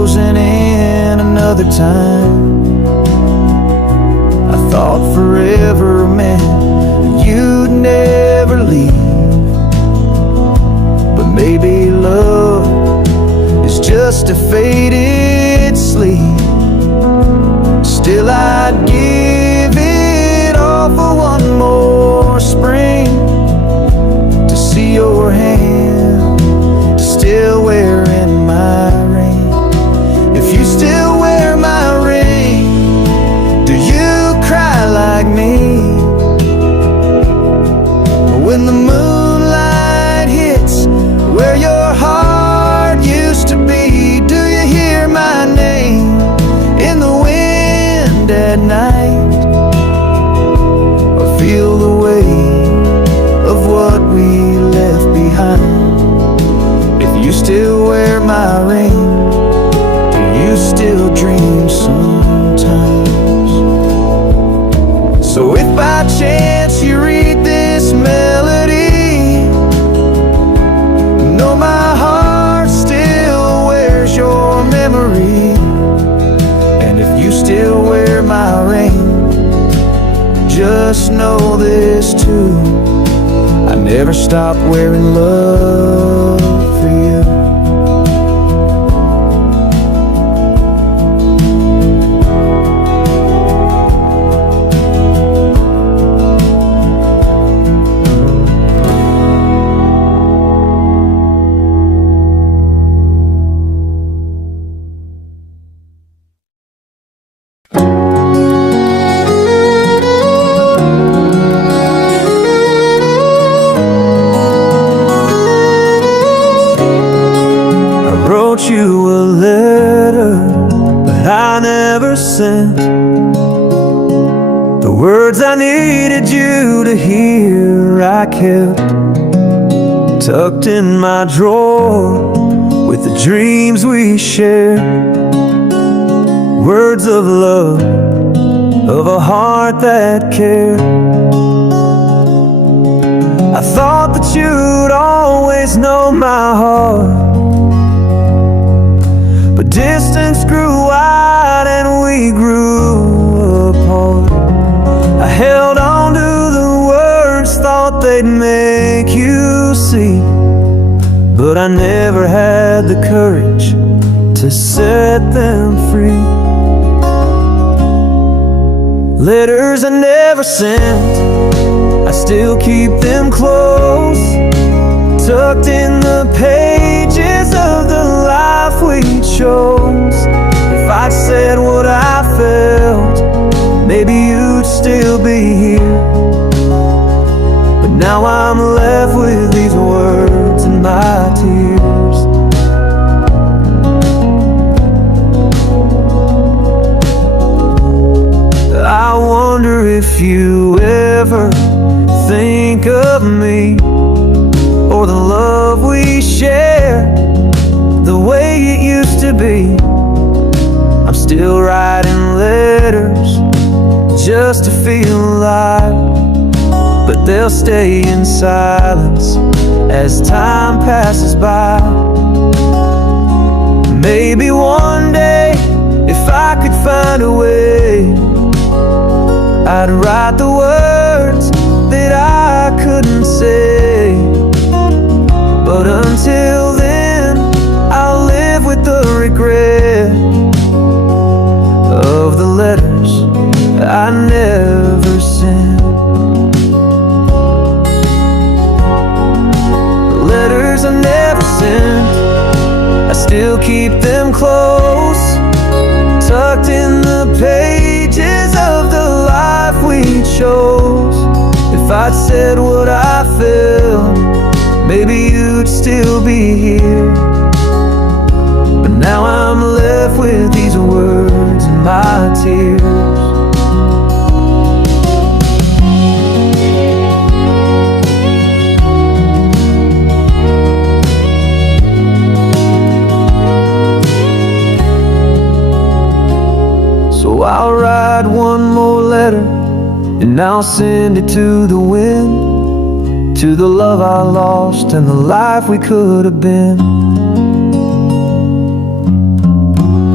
frozen in another time. I thought forever meant you'd never leave, but maybe love is just a faded sleep. Still I'd give it all for one more spring, to see your hand still wearing my ring. If you still wear my ring, do you cry like me? When the moonlight hits where your heart used to be, do you hear my name in the wind at night? Or feel the weight of what we left behind? If you still wear my ring, do you still dream sometimes? So if by chance you read this melody, know my heart still wears your memory. And if you still wear my ring, just know this too: I never stopped wearing love for you. You a letter, but I never sent the words I needed you to hear. I kept tucked in my drawer with the dreams we shared, words of love, of a heart that cared. I thought that you'd always know my heart, but distance grew wide and we grew apart. I held on to the words, thought they'd make you see, but I never had the courage to set them free. Letters I never sent, I still keep them close, tucked in the pages of the life we chose. If I'd said what I felt, maybe you'd still be here, but now I'm left with these words and my tears. I wonder if you ever think of me, or the love we share, the way it used to be. I'm still writing letters just to feel alive, but they'll stay in silence as time passes by. Maybe one day, if I could find a way, I'd write the words that I couldn't say. But until then, I'll live with the regret of the letters I never sent. The letters I never sent, I still keep them close, tucked in the pages of the life we chose. If I'd said what I felt, maybe you'd still be here, but now I'm left with these words and my tears. So I'll write one more letter, and I'll send it to the wind, to the love I lost and the life we could have been.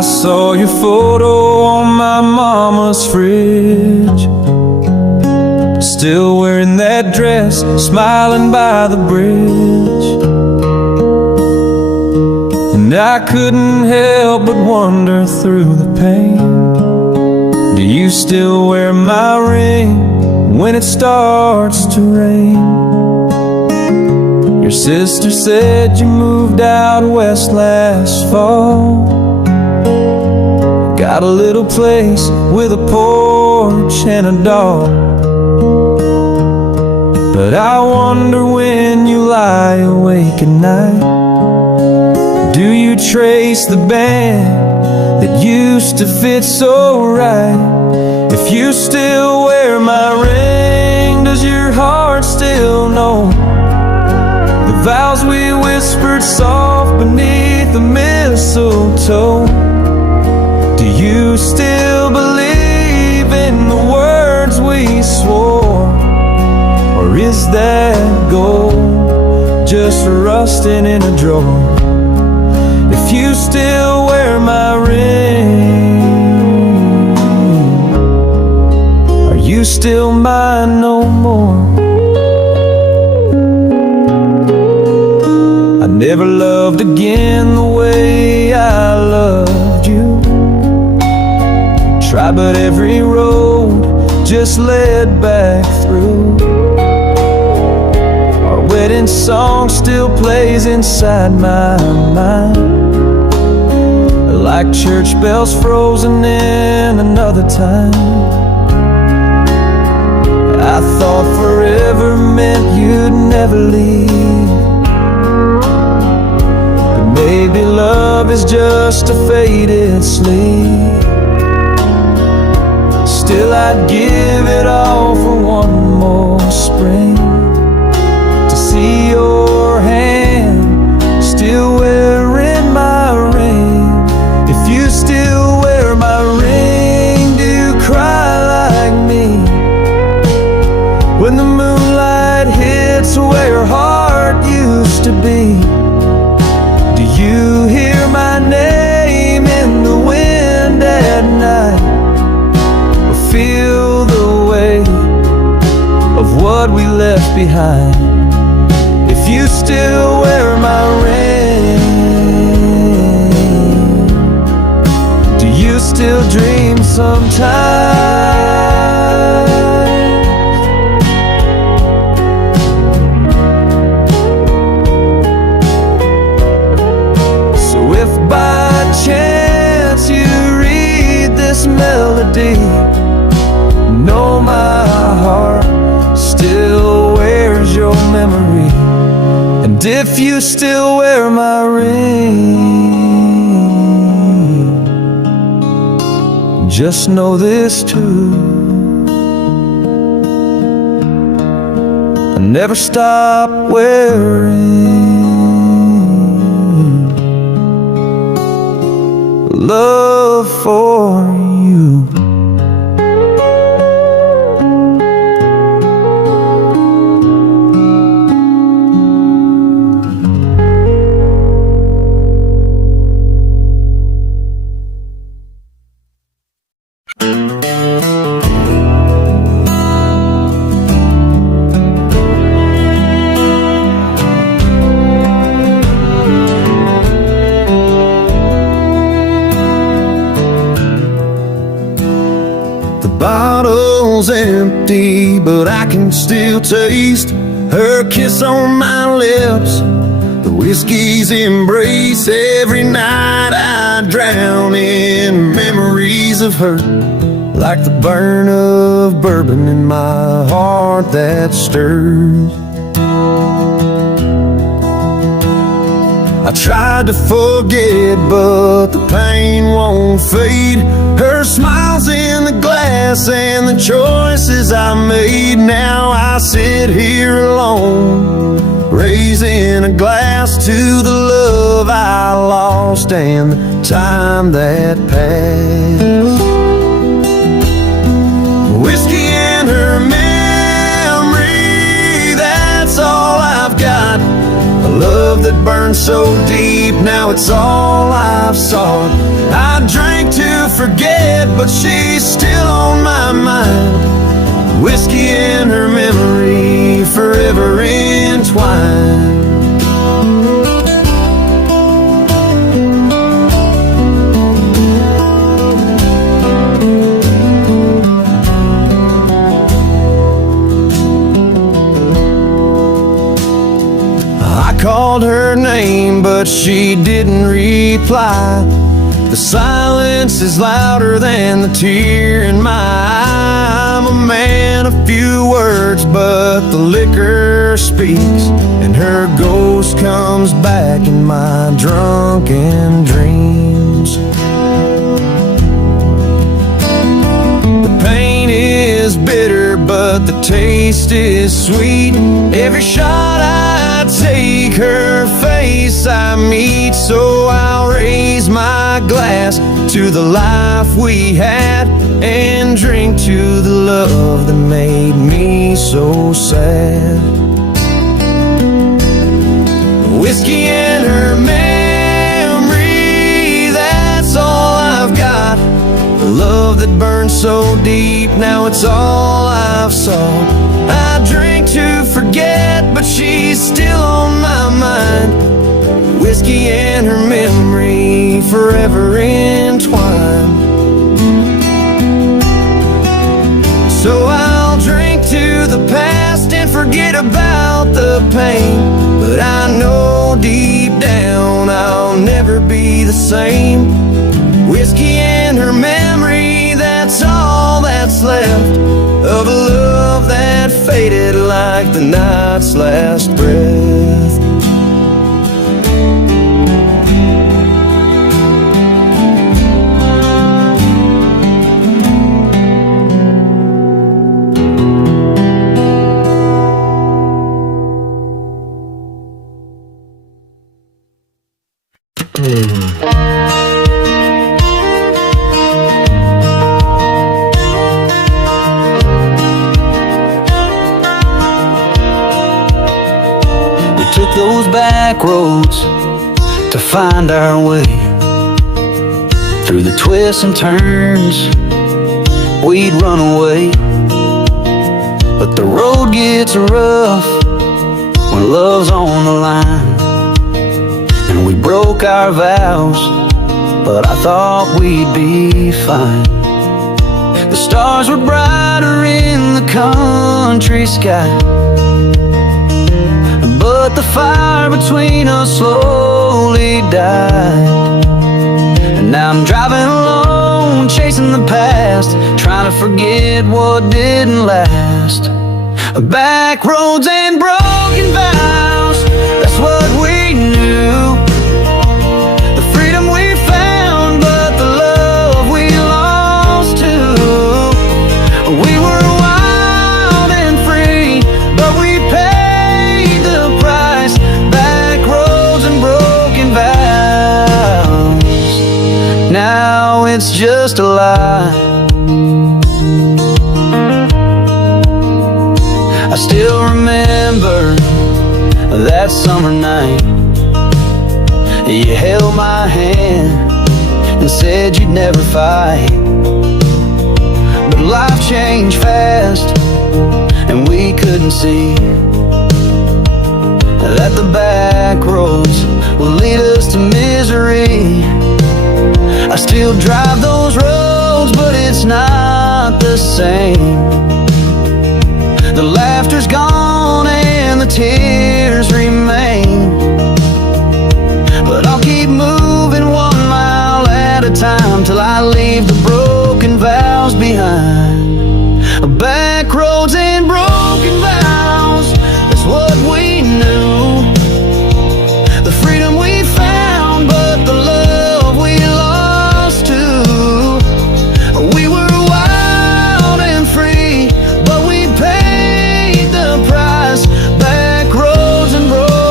I saw your photo on my mama's fridge, still wearing that dress, smiling by the bridge. And I couldn't help but wonder through the pain, do you still wear my ring when it starts to rain? Your sister said you moved out west last fall, got a little place with a porch and a dog. But I wonder when you lie awake at night, do you trace the band that used to fit so right? If you still wear my ring, does your heart still know the vows we whispered soft beneath the mistletoe? Do you still believe in the words we swore? Or is that gold just rusting in a drawer? If you still wear my ring, are you still mine no more? I never loved again the way I loved you. Tried, but every road just led back through. Our wedding song still plays inside my mind, like church bells frozen in another time. I thought forever meant you'd never leave, but maybe love is just a faded sleep. Still I'd give it all for one more spring, to see your hand still wearing my ring. If you still wear my ring, do you cry like me when the moonlight hits where your heart used to be? Do you hear my name in the wind at night, or feel the weight of what we left behind? If you still wear my ring, do you still dream sometimes? So if by chance you read this melody, know my heart still wears your memory. And if you still wear my ring, just know this too, I never stop wearing love for you. Bottle's empty, but I can still taste her kiss on my lips, the whiskey's embrace. Every night I drown in memories of her, like the burn of bourbon in my heart that stirs. I tried to forget, but the pain won't fade. Her smile's in the glass and the choices I made. Now I sit here alone, raising a glass to the love I lost and the time that passed. Whiskey and her memory, that's all I've got. A love love that burned so deep, now it's all I've sought. I drink to forget, but she's still on my mind. Whiskey in her memory, forever entwined. I called her name, but she didn't reply. The silence is louder than the tear in my eye. I'm a man of few words, but the liquor speaks, and her ghost comes back in my drunken dreams. The pain is bitter, but the taste is sweet. Every shot I take, her face I meet. So I'll raise my glass to the life we had, and drink to the love that made me so sad. Whiskey in her memory, that's all I've got. The love that burned so deep, now it's all I've sought. I drink to forget, but she's still on my mind. Whiskey in her memory, forever entwined. So I'll drink to the past and forget about the pain, but I know deep down I'll never be the same. Whiskey in her memory, that's all that's left of a love that faded like the night's last breath. Took those back roads to find our way. Through the twists and turns, we'd run away. But the road gets rough when love's on the line. And we broke our vows, but I thought we'd be fine. The stars were brighter in the country sky, but the fire between us slowly died. And now I'm driving alone, chasing the past, trying to forget what didn't last. Backroads and broken vows, that's what we knew. The freedom we found, but the love we lost too. We were wild and free, but we paid the price. Backroads and broken vows, now it's just a lie. I still remember that summer night. You held my hand and said you'd never fight. But life changed fast, and we couldn't see that the back roads will lead us to misery. I still drive those roads, but it's not the same. The laughter's gone and the tears remain, but I'll keep moving 1 mile at a time till I leave the broken vows behind. Backroads and broken vows, that's what we knew. The freedom we found, but the love we lost too. We were wild and free, but we paid the price. Backroads and broken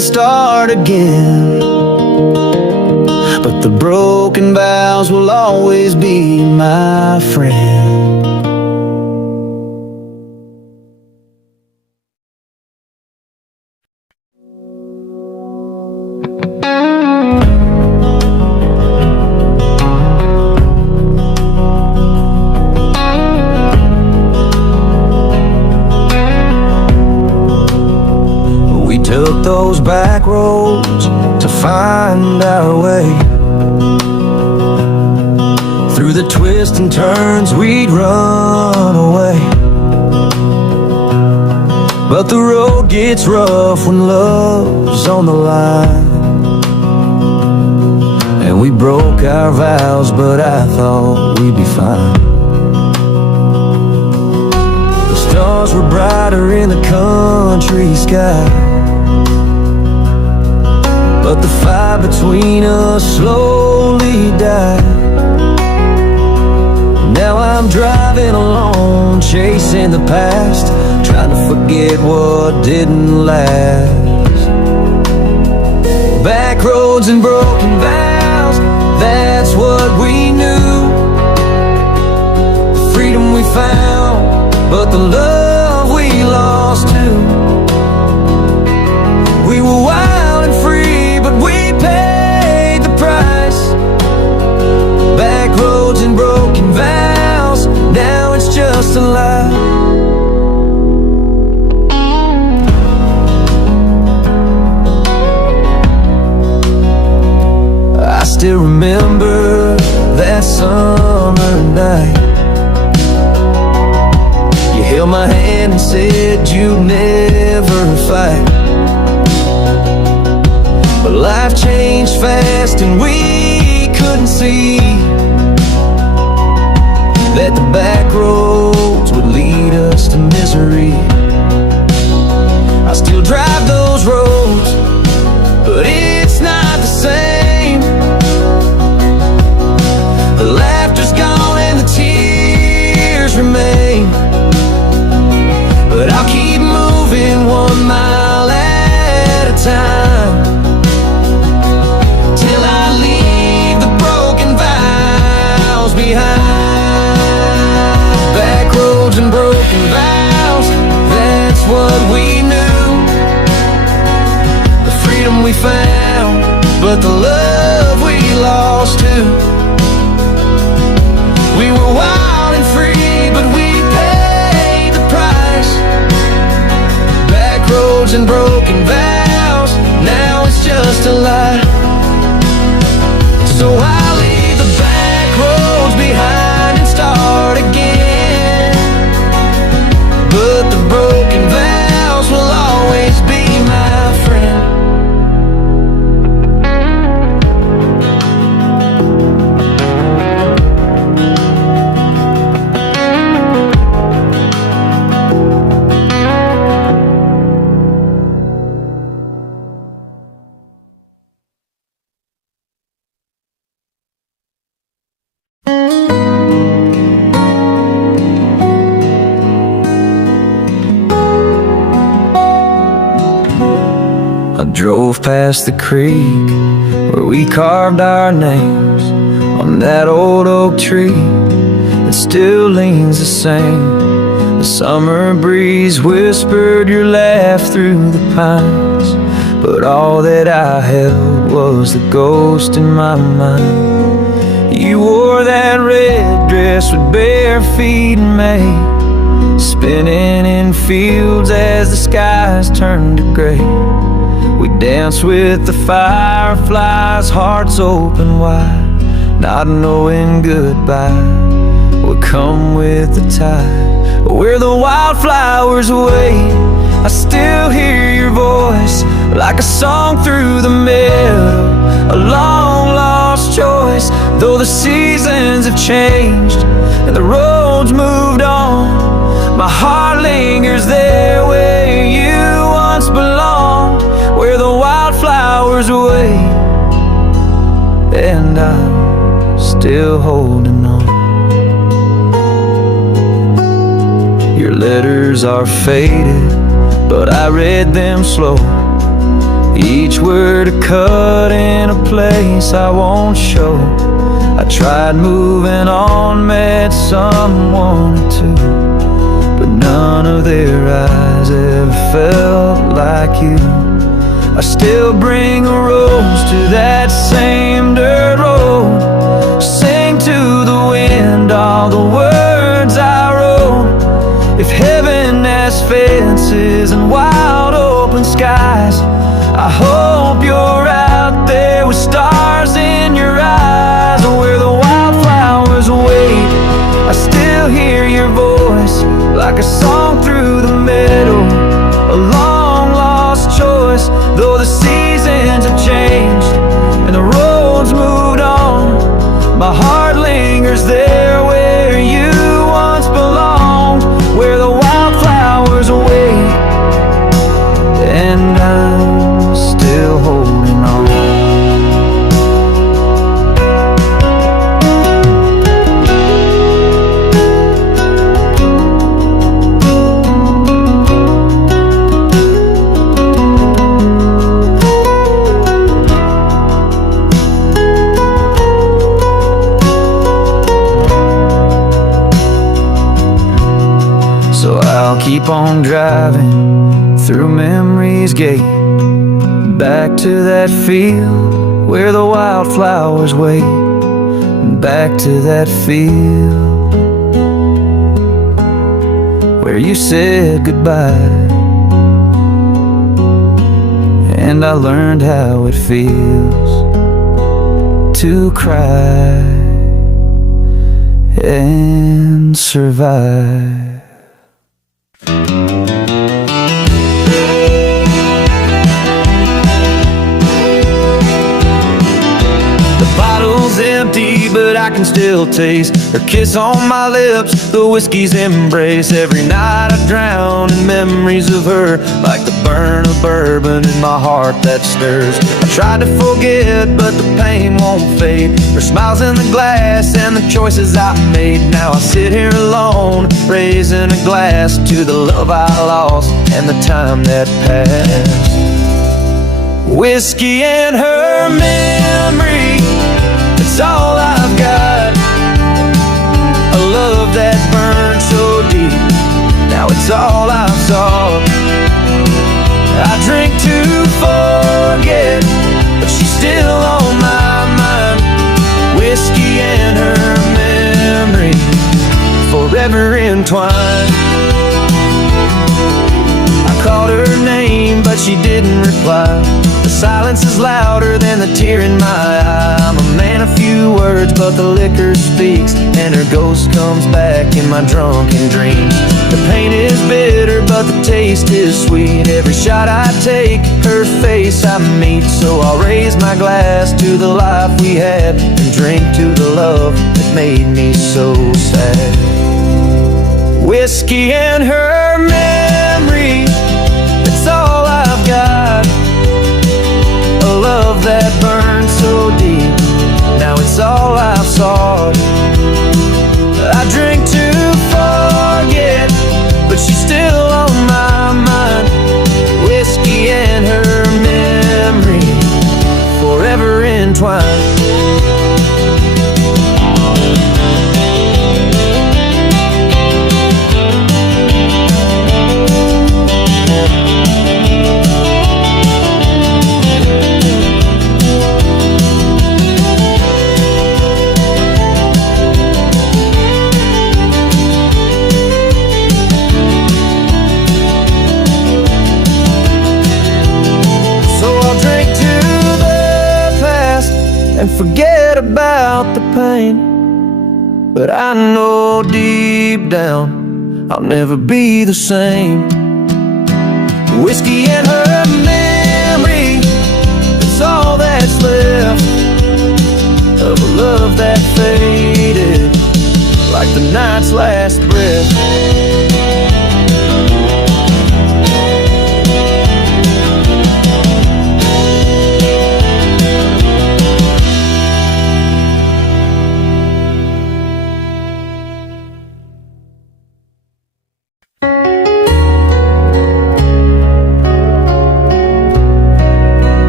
and start again. But the broken vows will always be my friend. Took those back roads to find our way. Through the twists and turns we'd run away. But the road gets rough when love's on the line. And we broke our vows, but I thought we'd be fine. The stars were brighter in the country sky, but the fire between us slowly died. Now I'm driving alone, chasing the past, trying to forget what didn't last. Back roads and broken vows, that's what we knew. The freedom we found, but the love we lost too. We were wild and free, but we paid the price. Back roads and broken vows, now it's just a lie. I still remember that summer night. You held my hand and said you'd never fight. But life changed fast and we couldn't see that the back roads would lead us to misery. I still drive those roads, but it's not the same. The laughter's gone and the tears remain. But I'll keep moving 1 mile at a time, till I leave the broken vows behind. Back roads and broken vows, that's what we knew. The freedom we found, but the love we lost too. We were wild and free, but we paid the price. Back roads and broken vows, now it's just a lie. So I'll leave the back roads behind and start again. But the broken vows will always be my friend. I drove past the creek where we carved our names on that old oak tree that still leans the same. The summer breeze whispered your laugh through the pines, but all that I held was the ghost in my mind. You wore that red dress with bare feet in May, spinning in fields as the skies turned to gray. We danced with the fireflies, hearts open wide, not knowing goodbye would come with the tide. Where the wildflowers wait, I still hear your voice, like a song through the meadow, a long lost choice. Though the seasons have changed and the roads moved on, my heart lingers there where you once belonged. Where the wildflowers wait, and I'm still holding on. Your letters are faded, but I read them slow. Each word a cut in a place I won't show. I tried moving on, met someone or two, but none of their eyes ever felt like you. I still bring a rose to that same dirt road, sing to the wind all the words I wrote. If heaven has fences and wide open skies, I hope you're out there with stars in your eyes. Where the wildflowers wait, I still hear your voice like a song through the meadow, a long lost choice. Though the seasons have changed and the roads moved on, my heart lingers there where you once belonged. Where the wildflowers wait, and I'm still holding on. So I'll keep on driving through memory's gate, back to that field where the wildflowers wait, back to that field where you said goodbye, and I learned how it feels to cry and survive. Empty, but I can still taste her kiss on my lips, the whiskey's embrace. Every night I drown in memories of her, like the burn of bourbon in my heart that stirs. I tried to forget, but the pain won't fade. Her smiles in the glass and the choices I made. Now I sit here alone, raising a glass to the love I lost and the time that passed. Whiskey and her memory, it's all I've got. A love that burned so deep, now it's all I've sought. I drink to forget, but she's still on my mind. Whiskey and her memory, forever entwined. I called her name, but she didn't reply. The silence is louder than the tear in my eye. I'm a man of few words, but the liquor speaks, and her ghost comes back in my drunken dreams. The pain is bitter, but the taste is sweet. Every shot I take, her face I meet. So I'll raise my glass to the life we had, and drink to the love that made me so sad. Whiskey and her memory, it's all I've got. A love that burned so deep, now it's all I've sought. I drink to forget, but she's still on my mind. Whiskey and her memory, forever entwined. And forget about the pain, but I know deep down I'll never be the same. Whiskey and her memory, it's all that's left of a love that faded like the night's last breath.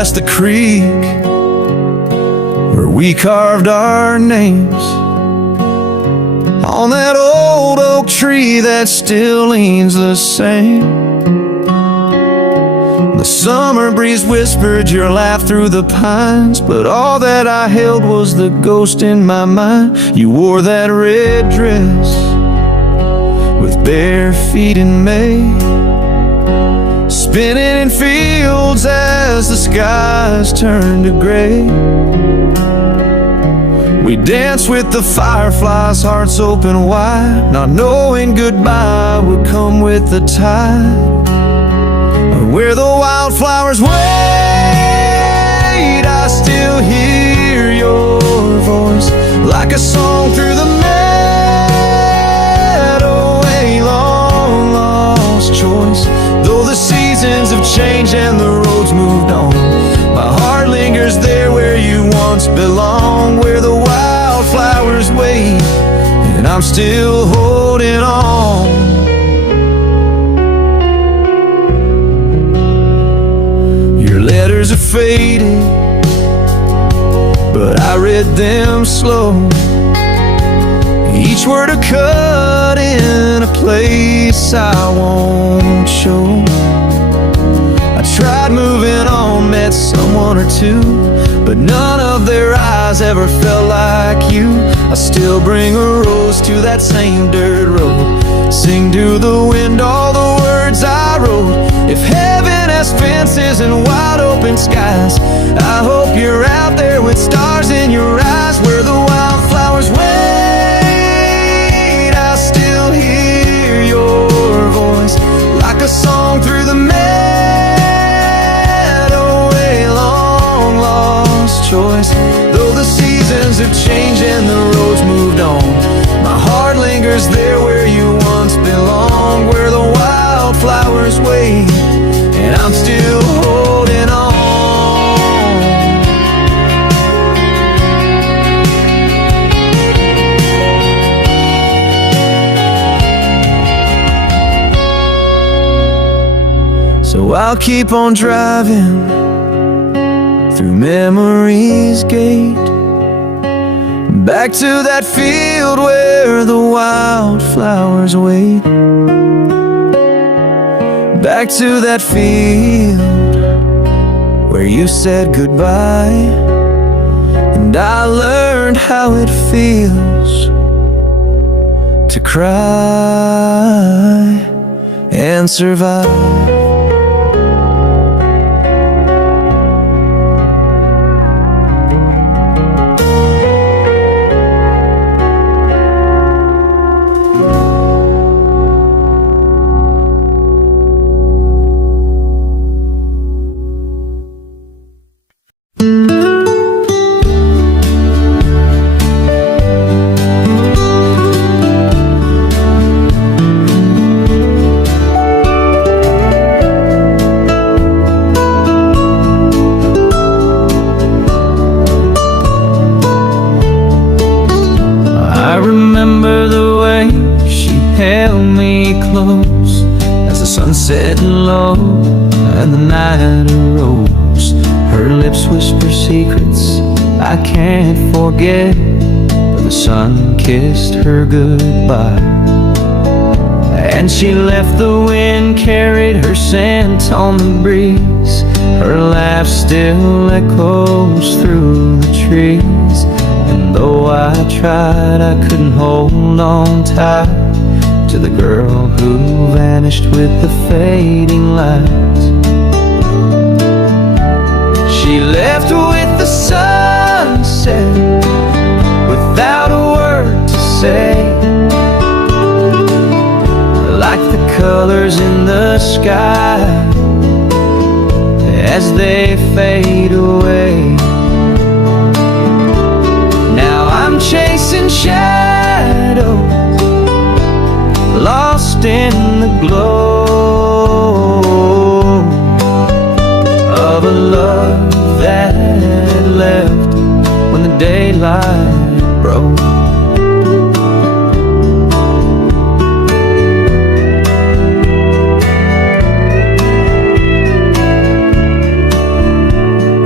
past the creek where we carved our names on that old oak tree that still leans the same. The summer breeze whispered your laugh through the pines, but all that I held was the ghost in my mind. You wore that red dress with bare feet in May, spinning in fields as the skies turned to gray. We danced with the fireflies, hearts open wide, not knowing goodbye would come with the tide. Where the wildflowers wait, I still hear your voice like a song through the meadow. A long lost choice. Though the seasons have changed and the roads moved on, my heart lingers there where you once belonged. Where the wildflowers wait, and I'm still holding on. Letters are faded, but I read them slow. Each word a cut in a place I won't show. I tried moving on, met someone or two, but none of their eyes ever felt like you. I still bring a rose to that same dirt road, sing to the wind all the words I wrote. If heaven has fences and wide open skies, I hope you're out there with stars in your eyes. Where the wildflowers wait, I still hear your voice like a song through the meadow. A long lost choice. Though the seasons have changed and the roads moved on, my heart lingers there where you once belonged. Where the wildflowers wait, and I'm still holding on. So I'll keep on driving through memory's gate, back to that field where the wildflowers wait. Back to that field where you said goodbye, and I learned how it feels to cry and survive. Set low and the night arose. Her lips whisper secrets I can't forget, but the sun kissed her goodbye, and she left. The wind carried her scent on the breeze. Her laugh still echoes through the trees, and though I tried I couldn't hold on tight to the girl who vanished with the fading lights. She left with the sunset without a word to say, like the colors in the sky as they fade away. Now I'm chasing shadows, lost in the glow of a love that left when the daylight broke.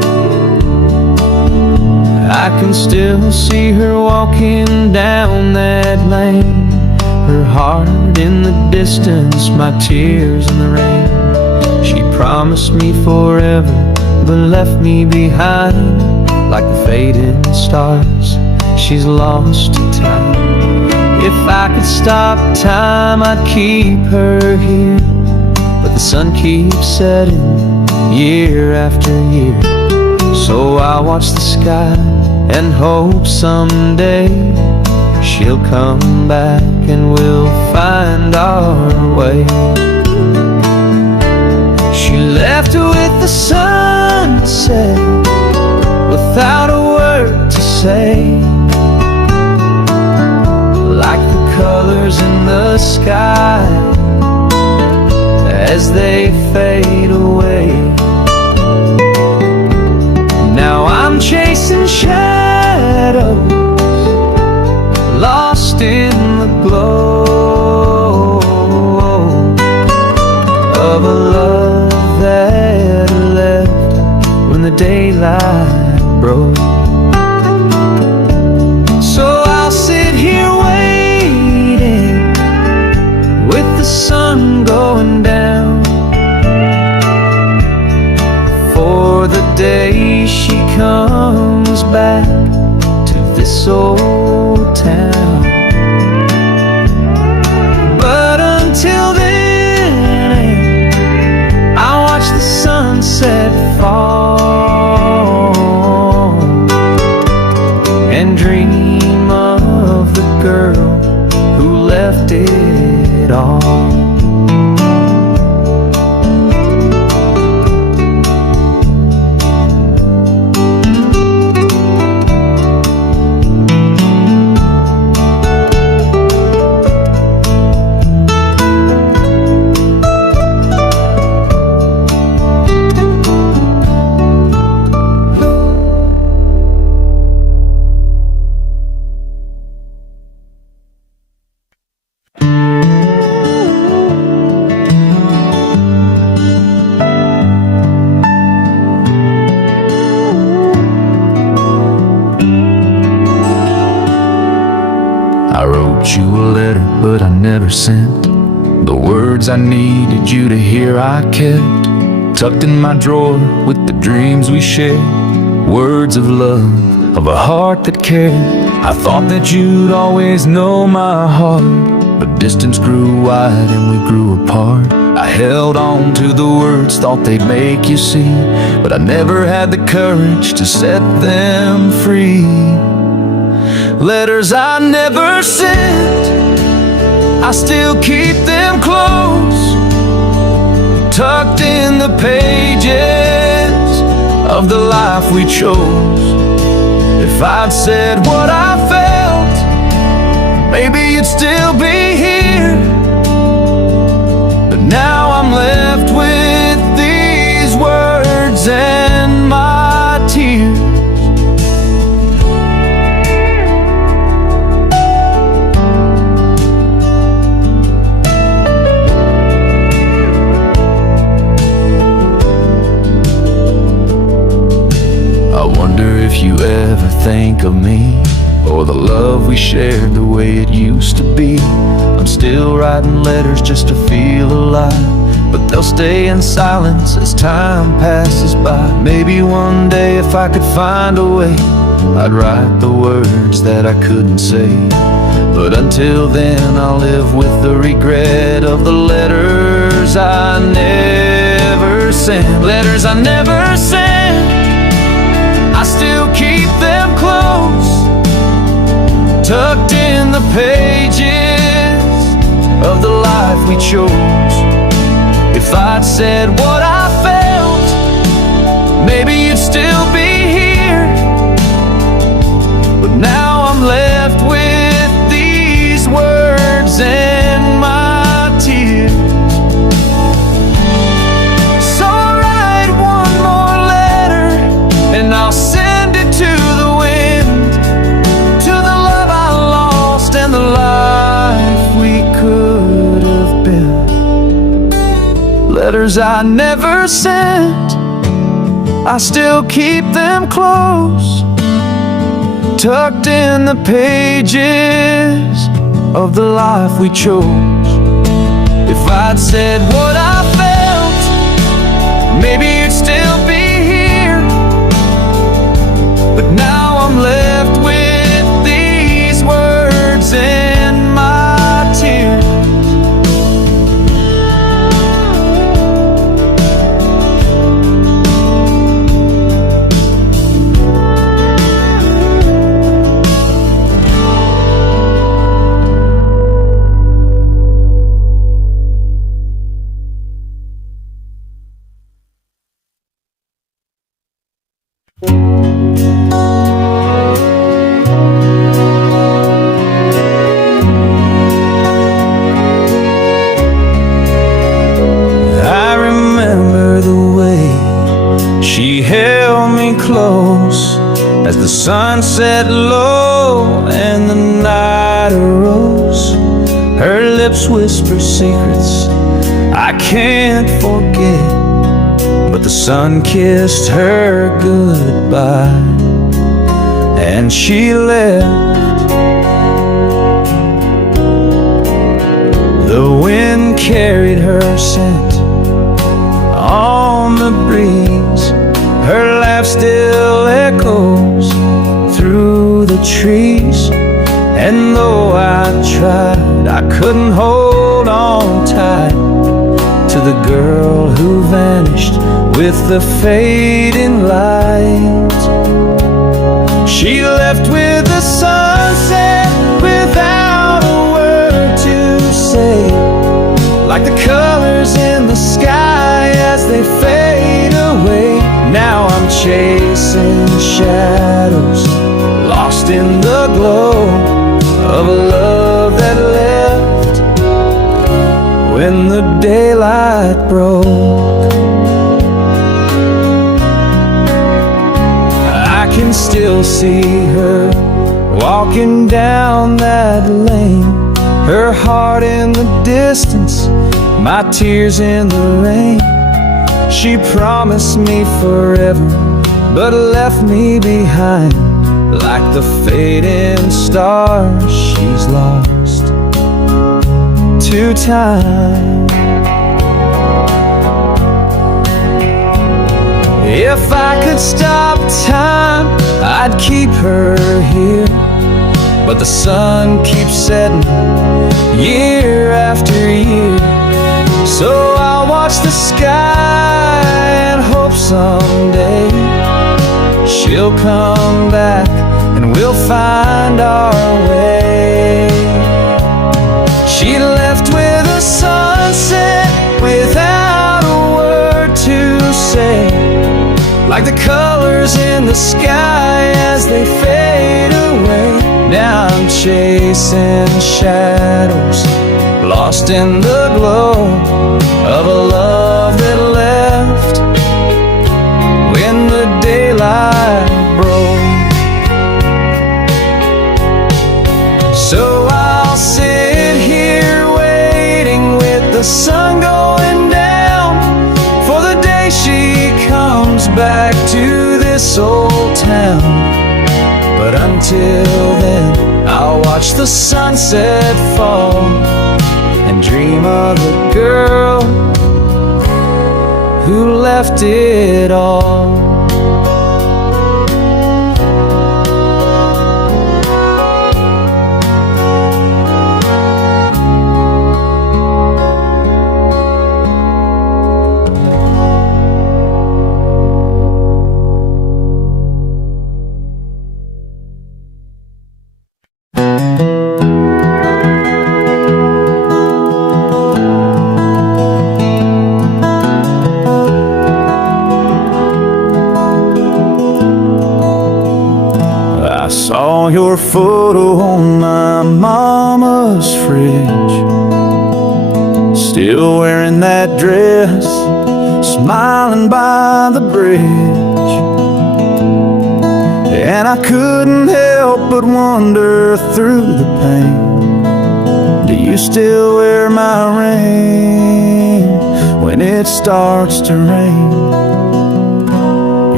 can still see her walking down that lane, her heart in the distance, my tears in the rain. She promised me forever, but left me behind like the faded stars she's lost to time. If I could stop time, I'd keep her here, but the sun keeps setting year after year. So I watch the sky and hope someday she'll come back and we'll find our way. She left with the sunset without a word to say, like the colors in the sky as they fade away. Now I'm chasing shadows, lost in the glow of a love that left when the daylight broke. So I'll sit here waiting with the sun going down for the day she comes back to this old town. But until then, I watch the sunset fall and dream of the girl who left it all. But I never sent the words I needed you to hear. I kept tucked in my drawer with the dreams we shared, words of love, of a heart that cared. I thought that you'd always know my heart, but distance grew wide and we grew apart. I held on to the words, thought they'd make you see, but I never had the courage to set them free. Letters I never sent, I still keep them close, tucked in the pages of the life we chose. If I'd said what I felt, maybe you'd still be here. But now I'm left with these words and my tears. If you ever think of me, or the love we shared the way it used to be, I'm still writing letters just to feel alive, but they'll stay in silence as time passes by. Maybe one day if I could find a way, I'd write the words that I couldn't say. But until then I'll live with the regret of the letters I never sent. Letters I never sent, I still keep them close, tucked in the pages of the life we chose. If I'd said what I felt, maybe you'd still be here. But now I'm left with these words and my tears. So I'll write one more letter and I'll send it to the wind, to the love I lost and the life we could have been. Letters I never sent, I still keep them close, tucked in the pages of the life we chose. If I'd said what I felt, maybe you'd still be here. But now I'm left with these words in my tears. Close as the sun set low and the night arose. Her lips whisper secrets I can't forget, but the sun kissed her goodbye and she left. The wind carried her scent on the breeze. Her laugh still echoes through the trees, and though I tried, I couldn't hold on tight to the girl who vanished with the fading light. She left with the sunset without a word to say, like the colors in the sky as they fade away. Now I'm chasing shadows, lost in the glow of a love that left when the daylight broke. I can still see her walking down that lane, her heart in the distance, my tears in the rain. She promised me forever, but left me behind like the fading stars she's lost to time. If I could stop time, I'd keep her here, but the sun keeps setting year after year. So I'll watch the sky and hope someday she'll come back and we'll find our way. She left with a sunset without a word to say, like the colors in the sky as they fade away. Now I'm chasing shadows, lost in the glow of a love that left when the daylight broke. So I'll sit here waiting with the sun going down for the day she comes back to this old town. But until then, I'll watch the sunset fall and dream of the girl who left it all. Saw your photo on my mama's fridge, still wearing that dress, smiling by the bridge. And I couldn't help but wonder through the pain, do you still wear my ring when it starts to rain? Your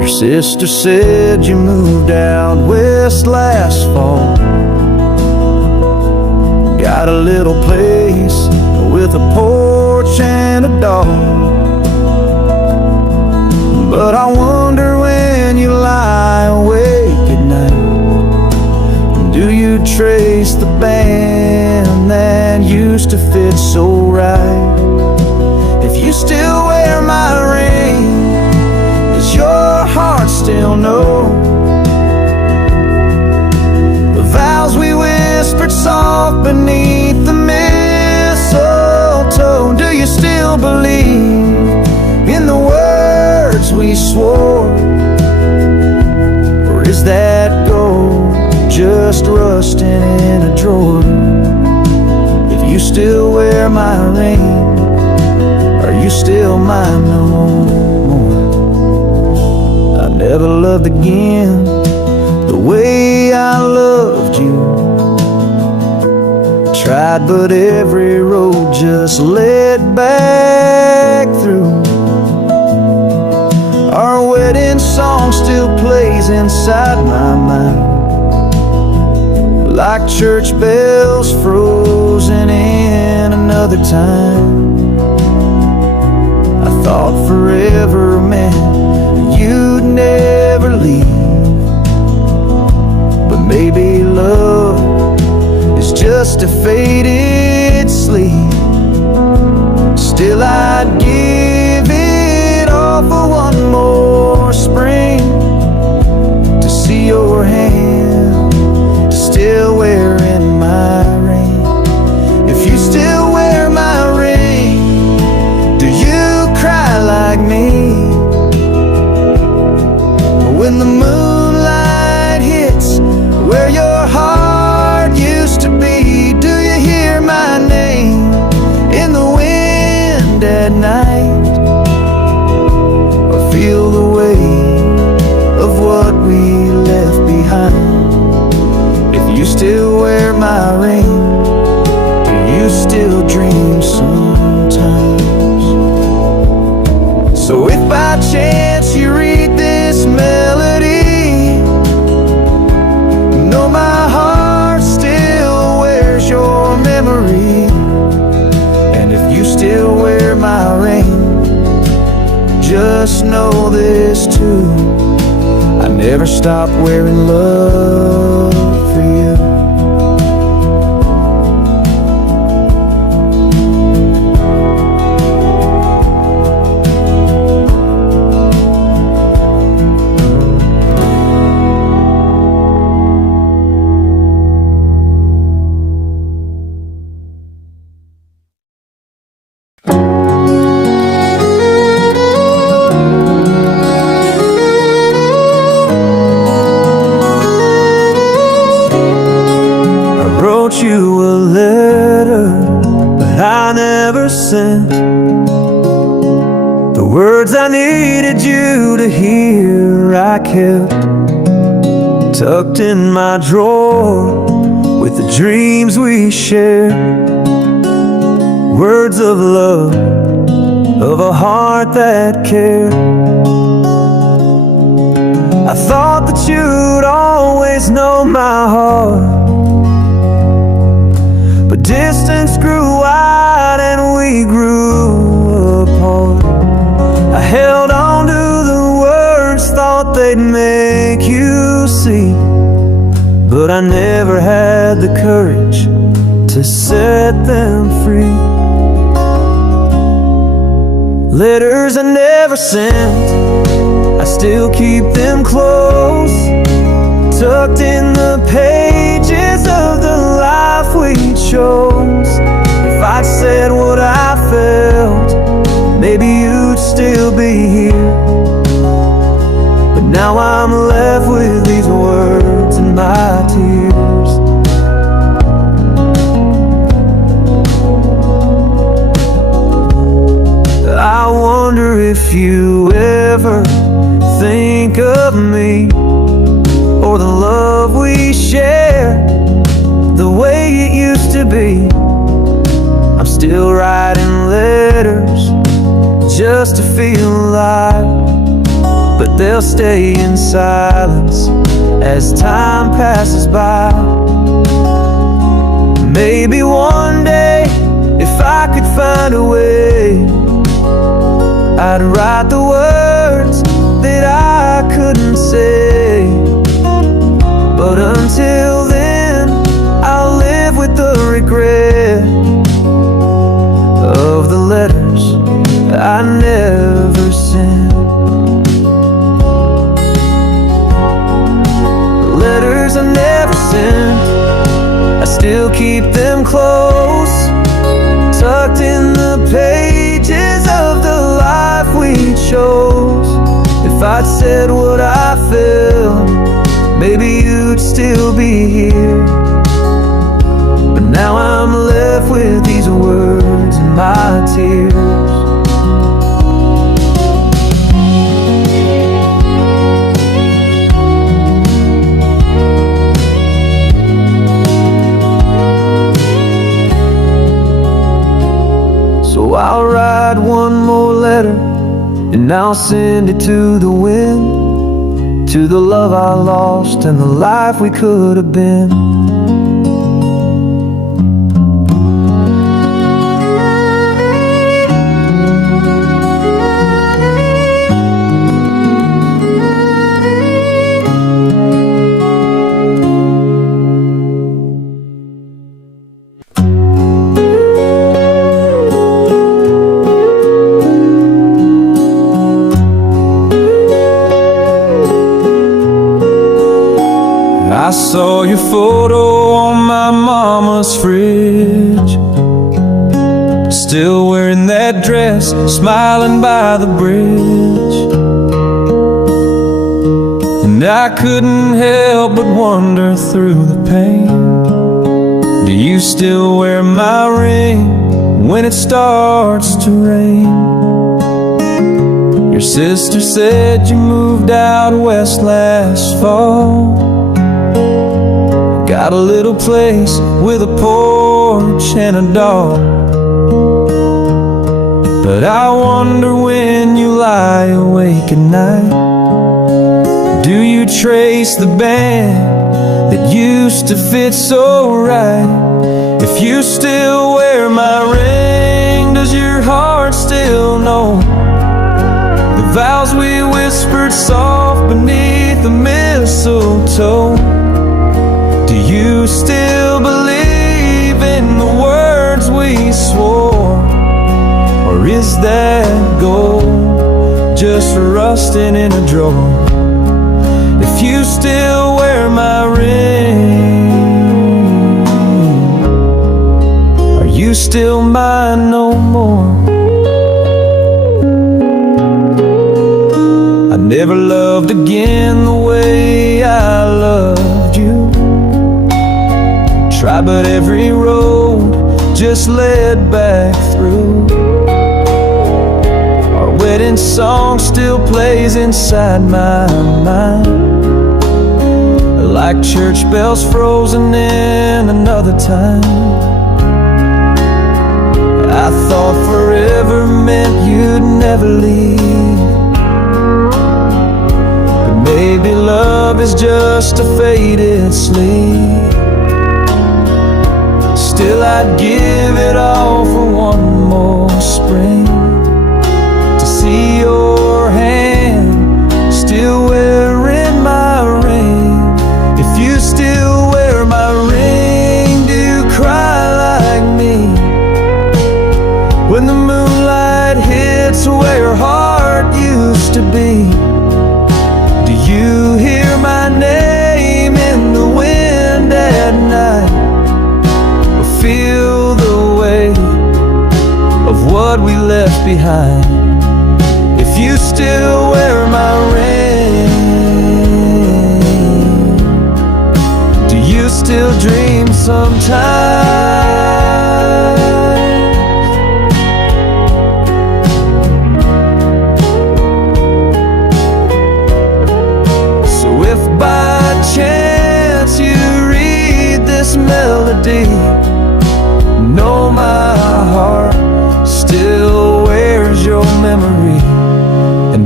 Your sister said you moved out west last fall. Got a little place with a porch and a dog. But I wonder when you lie awake at night, do you trace the band that used to fit so right? If you still wear my ring, does your heart still know the vows we whispered soft beneath the mistletoe? Do you still believe in the words we swore? Or is that gold just rusting in a drawer? If you still wear my ring, are you still mine no more? I never loved again the way I loved you. Tried, but every road just led back through. Our wedding song still plays inside my mind, like church bells frozen in another time. I thought forever meant you'd never leave, but maybe love is just a faded sleep. Still I'd give it all for one more spring, to see your hand still wearing my ring. If you still wear my ring, do you cry like me when the moonlight hits where your heart used to be? Do you hear my name in the wind at night, or feel the weight of what we left behind? If you still wear my ring, do you still dream sometimes? So if by chance you read this melody, know my heart still wears your memory. And if you still wear my ring, just know this too, I never stopped wearing love for you. You a letter, but I never sent the words I needed you to hear. I kept tucked in my drawer with the dreams we shared, words of love, of a heart that cared. I thought that you'd always know my heart, but distance grew wide and we grew apart. I held on to the words, thought they'd make you see, but I never had the courage to set them free. Letters I never sent, I still keep them close, tucked in the pages of the life we chose. If I'd said what I felt, maybe you'd still be here, but now I'm left with these words and my tears. I wonder if you ever think of me, or the love we share, the way it used to be. I'm still writing letters just to feel alive. but they'll stay in silence as time passes by. Maybe one day, if I could find a way, I'd write the words that I couldn't say. But until then, I'll live with the regret of the letters I never sent. The letters I never sent, I still keep them close, tucked in the pages of the life we chose. If I'd said what I felt, maybe you'd still be here. But now I'm left with these words and my tears. So I'll write one more letter, and I'll send it to the wind, to the love I lost and the life we could have been. I saw your photo on my mama's fridge, still wearing that dress, smiling by the bridge. And I couldn't help but wonder through the pain, do you still wear my ring when it starts to rain? Your sister said you moved out west last fall, got a little place with a porch and a dog. But I wonder when you lie awake at night, do you trace the band that used to fit so right? If you still wear my ring, does your heart still know the vows we whispered soft beneath the mistletoe? Do you still believe in the words we swore? Or is that gold just rusting in a drawer? If you still wear my ring, are you still mine no more? I never loved again the way I loved you. Tried, but every road just led back through. Our wedding song still plays inside my mind, like church bells frozen in another time. I thought forever meant you'd never leave, but maybe love is just a faded sleep. Still I'd give it all for one more spring, to see your hand still wearing my ring. If you still wear my ring, do you cry like me when the moonlight hits where your heart used to be? Do you hear my name in the wind at night, feel the weight of what we left behind? If you still wear my ring, do you still dream sometimes? So if by chance you read this melody, know my heart still wears your memory, and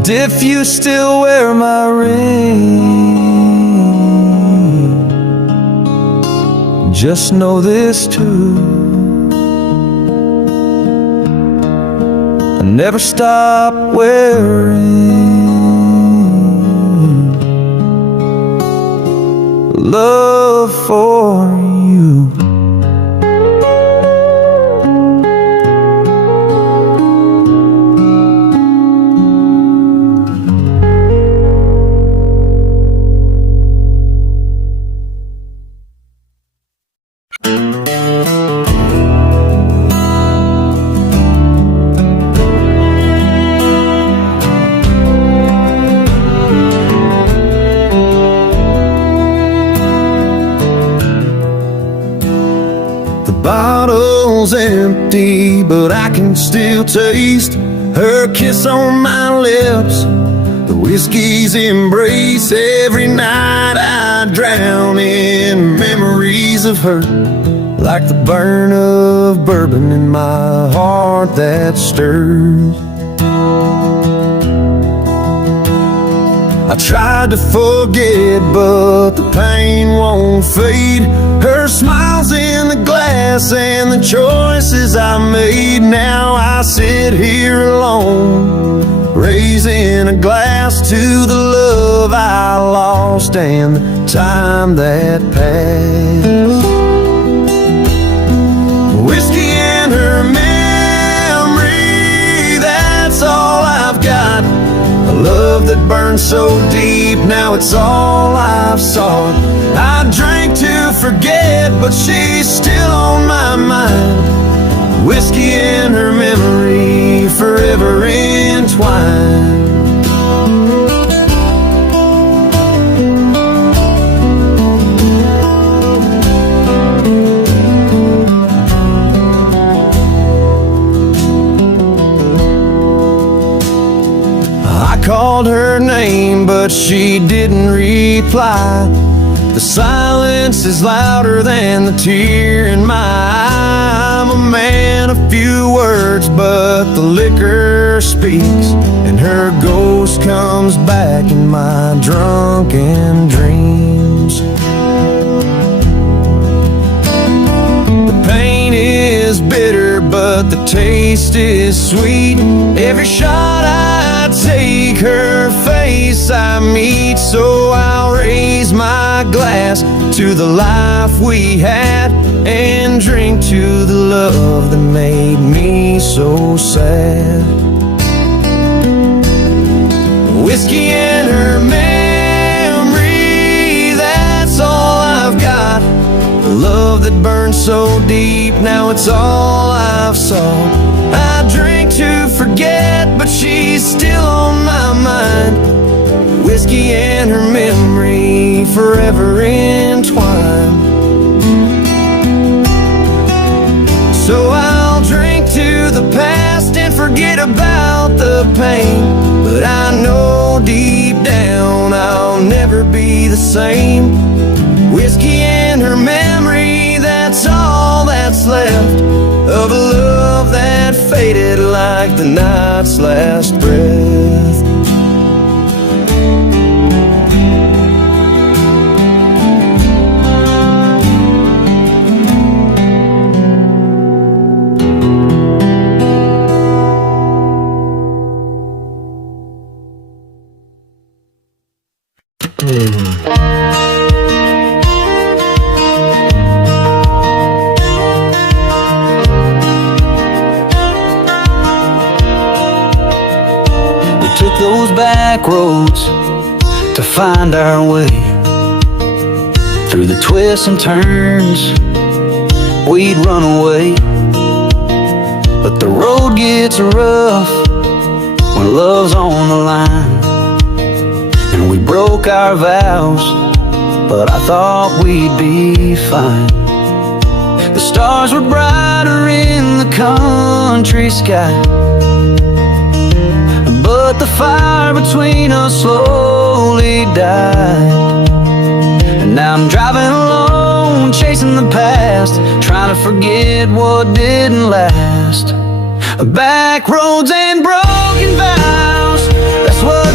And if you still wear my ring, just know this too: I never stop wearing love for you. Bottle's empty, but I can still taste her kiss on my lips, the whiskey's embrace. Every night I drown in memories of her, like the burn of bourbon in my heart that stirs. I tried to forget, but the pain won't fade. Her smile's in the glass and the choices I made. Now I sit here alone, raising a glass to the love I lost and the time that passed. Whiskey and her memory, that's all I've got. A love that burned so deep, now it's all I've sought. I drank to forget, but she's still on my mind. Whiskey and her memory, forever entwined. I called her name, but she didn't reply. The silence is louder than the tear in my eye. I'm a man of few words, but the liquor speaks, and her ghost comes back in my drunken dreams. The pain is bitter, but the taste is sweet. Every shot I take, her face I meet. So I'll raise my glass to the life we had, and drink to the love that made me so sad. Whiskey and her memory, that's all I've got. The love that burned so deep, now it's all I've sought. I drink to forget, but she's still on my mind. Whiskey and her memory, forever entwined. So I'll drink to the past and forget about the pain, but I know deep down I'll never be the same. Whiskey and her memory, that's all that's left of a love that faded like the night's last breath. Took those back roads to find our way. Through the twists and turns, we'd run away. But the road gets rough when love's on the line. And we broke our vows, but I thought we'd be fine. The stars were brighter in the country sky, but the fire between us slowly died. And now I'm driving alone, chasing the past, trying to forget what didn't last. Backroads and broken vows, that's what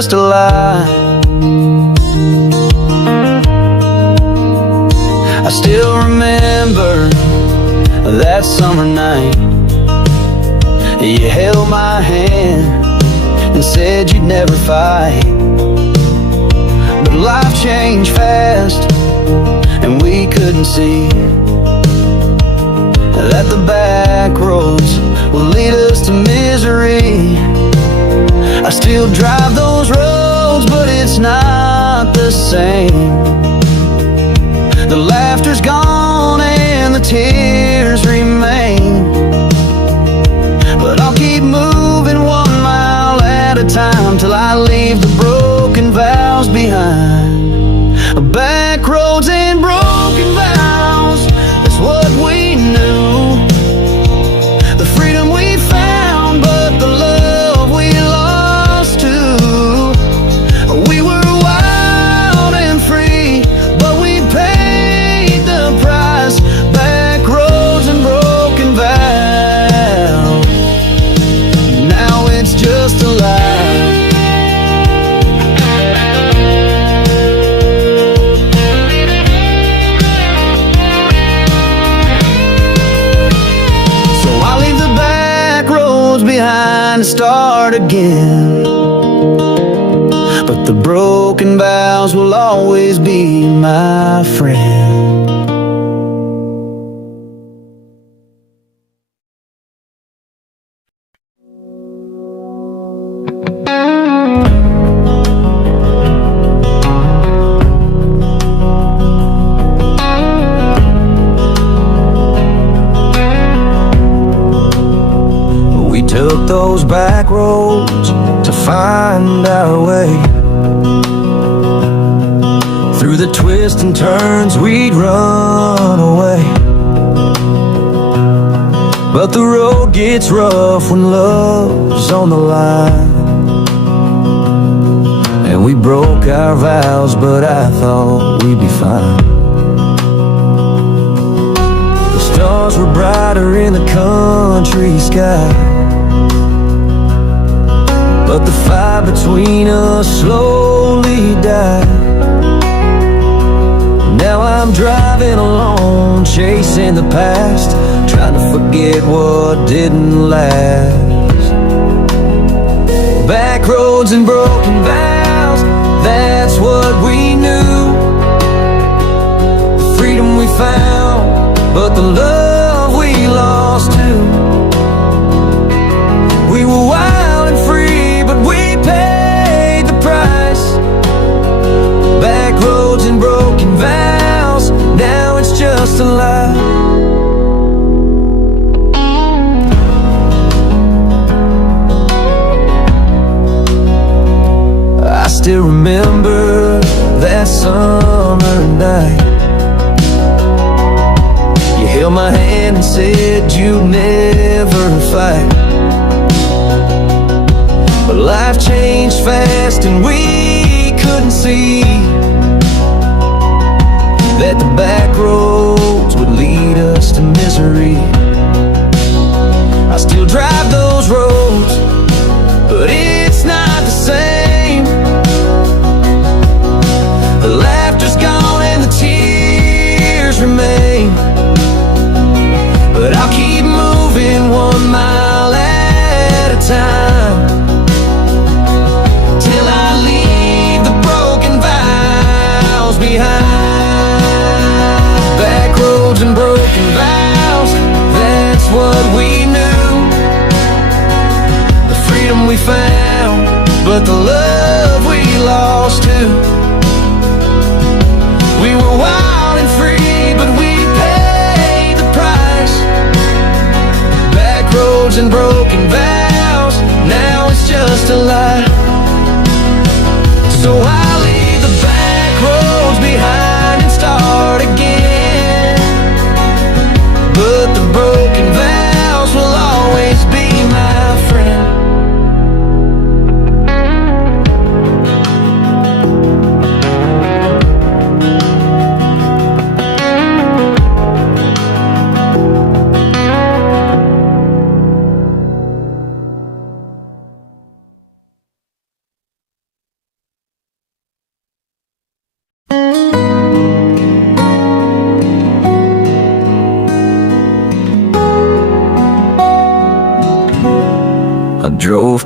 just a lie. I still remember that summer night. You held my hand and said you'd never fight. But life changed fast, and we couldn't see that the back roads will lead us to misery. I still drive those roads, but it's not the same. The laughter's gone and the tears remain. But I'll keep moving 1 mile at a time till I leave the broken vows behind. Back roads and broken vows, that's what we knew. The freedom we found, but the love we lost too. We were wild and free, but we paid the price. Back roads and broken vows, now it's just a lie. Behind and start again. But the broken vows will always be my friend. Took those back roads to find our way. Through the twists and turns we'd run away. But the road gets rough when love's on the line. And we broke our vows, but I thought we'd be fine. The stars were brighter in the country sky, but the fire between us slowly died. Now I'm driving alone, chasing the past, trying to forget what didn't last. Back roads and broken vows, that's what we knew. The freedom we found, but the love we lost too. We were wild and free, but we paid the price. Back roads and broken vows, now it's just a lie. I still remember that summer night. You held my hand and said you'd never fight. But life changed fast and we couldn't see that the back roads would lead us to misery. I still drive those roads, but it's not the same. The laughter's gone and the tears remain. But I'll keep moving 1 mile at a time till I leave the broken vows behind. Back roads and broken vows, that's what we knew. The freedom we found, but the love we lost too. We were wild and free, but we paid the price. Back roads and broken vows, now it's just a lie. So I'll leave the back roads behind and start again. But the broken vows will always be my friend.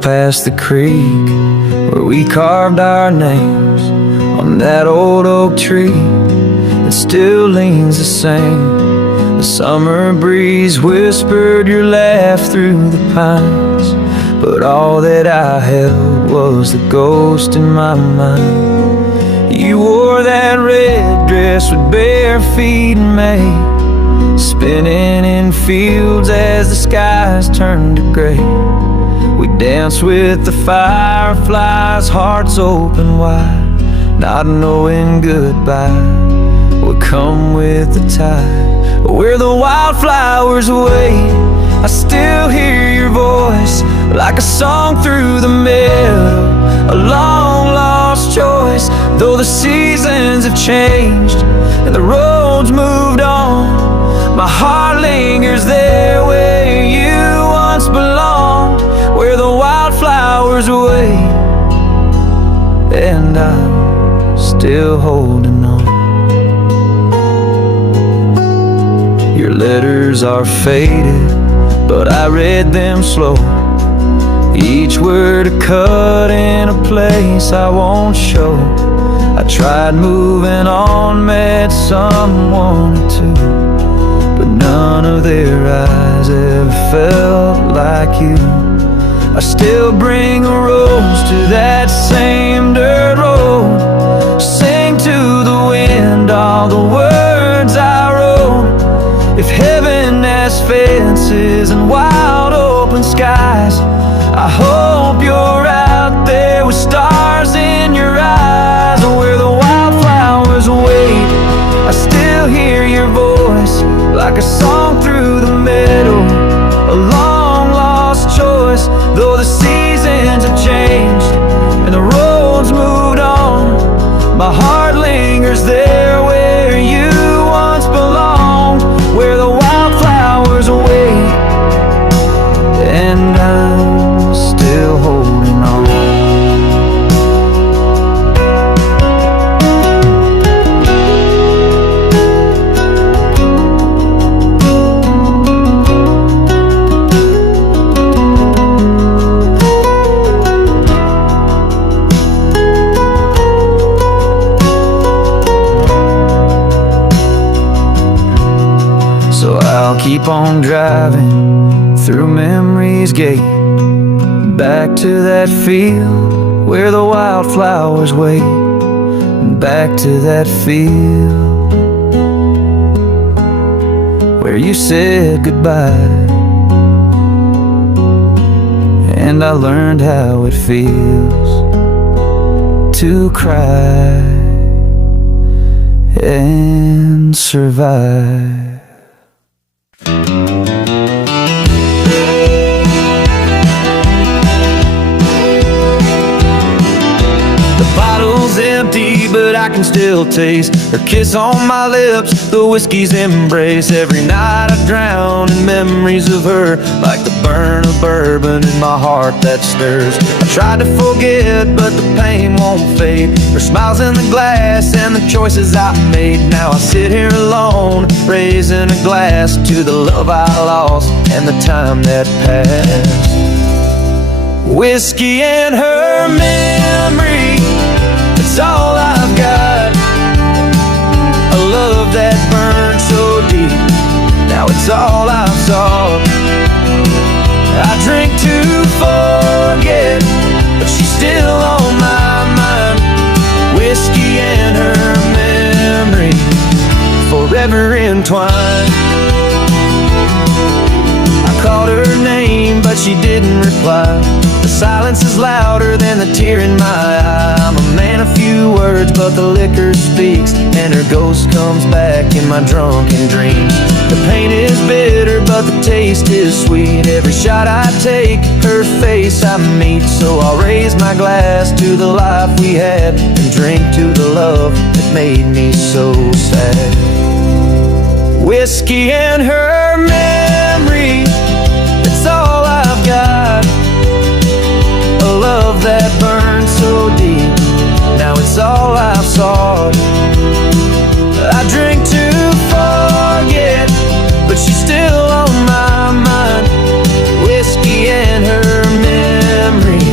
past the creek where we carved our names on that old oak tree that still leans the same. The summer breeze whispered your laugh through the pines, but all that I held was the ghost in my mind. You wore that red dress with bare feet in May, spinning in fields as the skies turned to gray. We danced with the fireflies, hearts open wide, not knowing goodbye would come with the tide. Where the wildflowers wait, I still hear your voice like a song through the meadow, a long lost choice. Though the seasons have changed and the roads moved on, my heart lingers there where you once belonged. Where the wildflowers wait, and I'm still holding on. Your letters are faded, but I read them slow, each word a cut in a place I won't show. I tried moving on, met someone or two, but none of their eyes ever felt like you. I still bring a rose to that same dirt road, sing to the wind all the words I wrote. If heaven has fences and wide open skies, I hope you're out there with stars in your eyes. Where the wildflowers wait, I still hear your voice like a song through the meadow, a long lost choice. Though the seasons have changed and the roads moved on, my heart lingers there where you once belonged. Where the wildflowers wait, and I'm still holding on. So I'll keep on driving through memory's gate, back to that field where the wildflowers wait, back to that field where you said goodbye, and I learned how it feels to cry and survive. Empty, but I can still taste her kiss on my lips, the whiskey's embrace. Every night I drown in memories of her, like the burn of bourbon in my heart that stirs. I tried to forget, but the pain won't fade. Her smiles in the glass and the choices I made. Now I sit here alone, raising a glass to the love I lost and the time that passed. Whiskey and her memory, it's all I've got. A love that burned so deep, now it's all I've sought. I drink to forget, but she's still on my mind. Whiskey and her memory, forever entwined. I called her name, but she didn't reply. The silence is louder than the tear in my eye. I'm a man of few words, but the liquor speaks, and her ghost comes back in my drunken dreams. The pain is bitter, but the taste is sweet. Every shot I take, her face I meet. So I'll raise my glass to the life we had, and drink to the love that made me so sad. Whiskey and her memory, it's all I've got. A love that burned so deep, now it's all I've sought. I drink to forget, but she's still on my mind. Whiskey and her memory,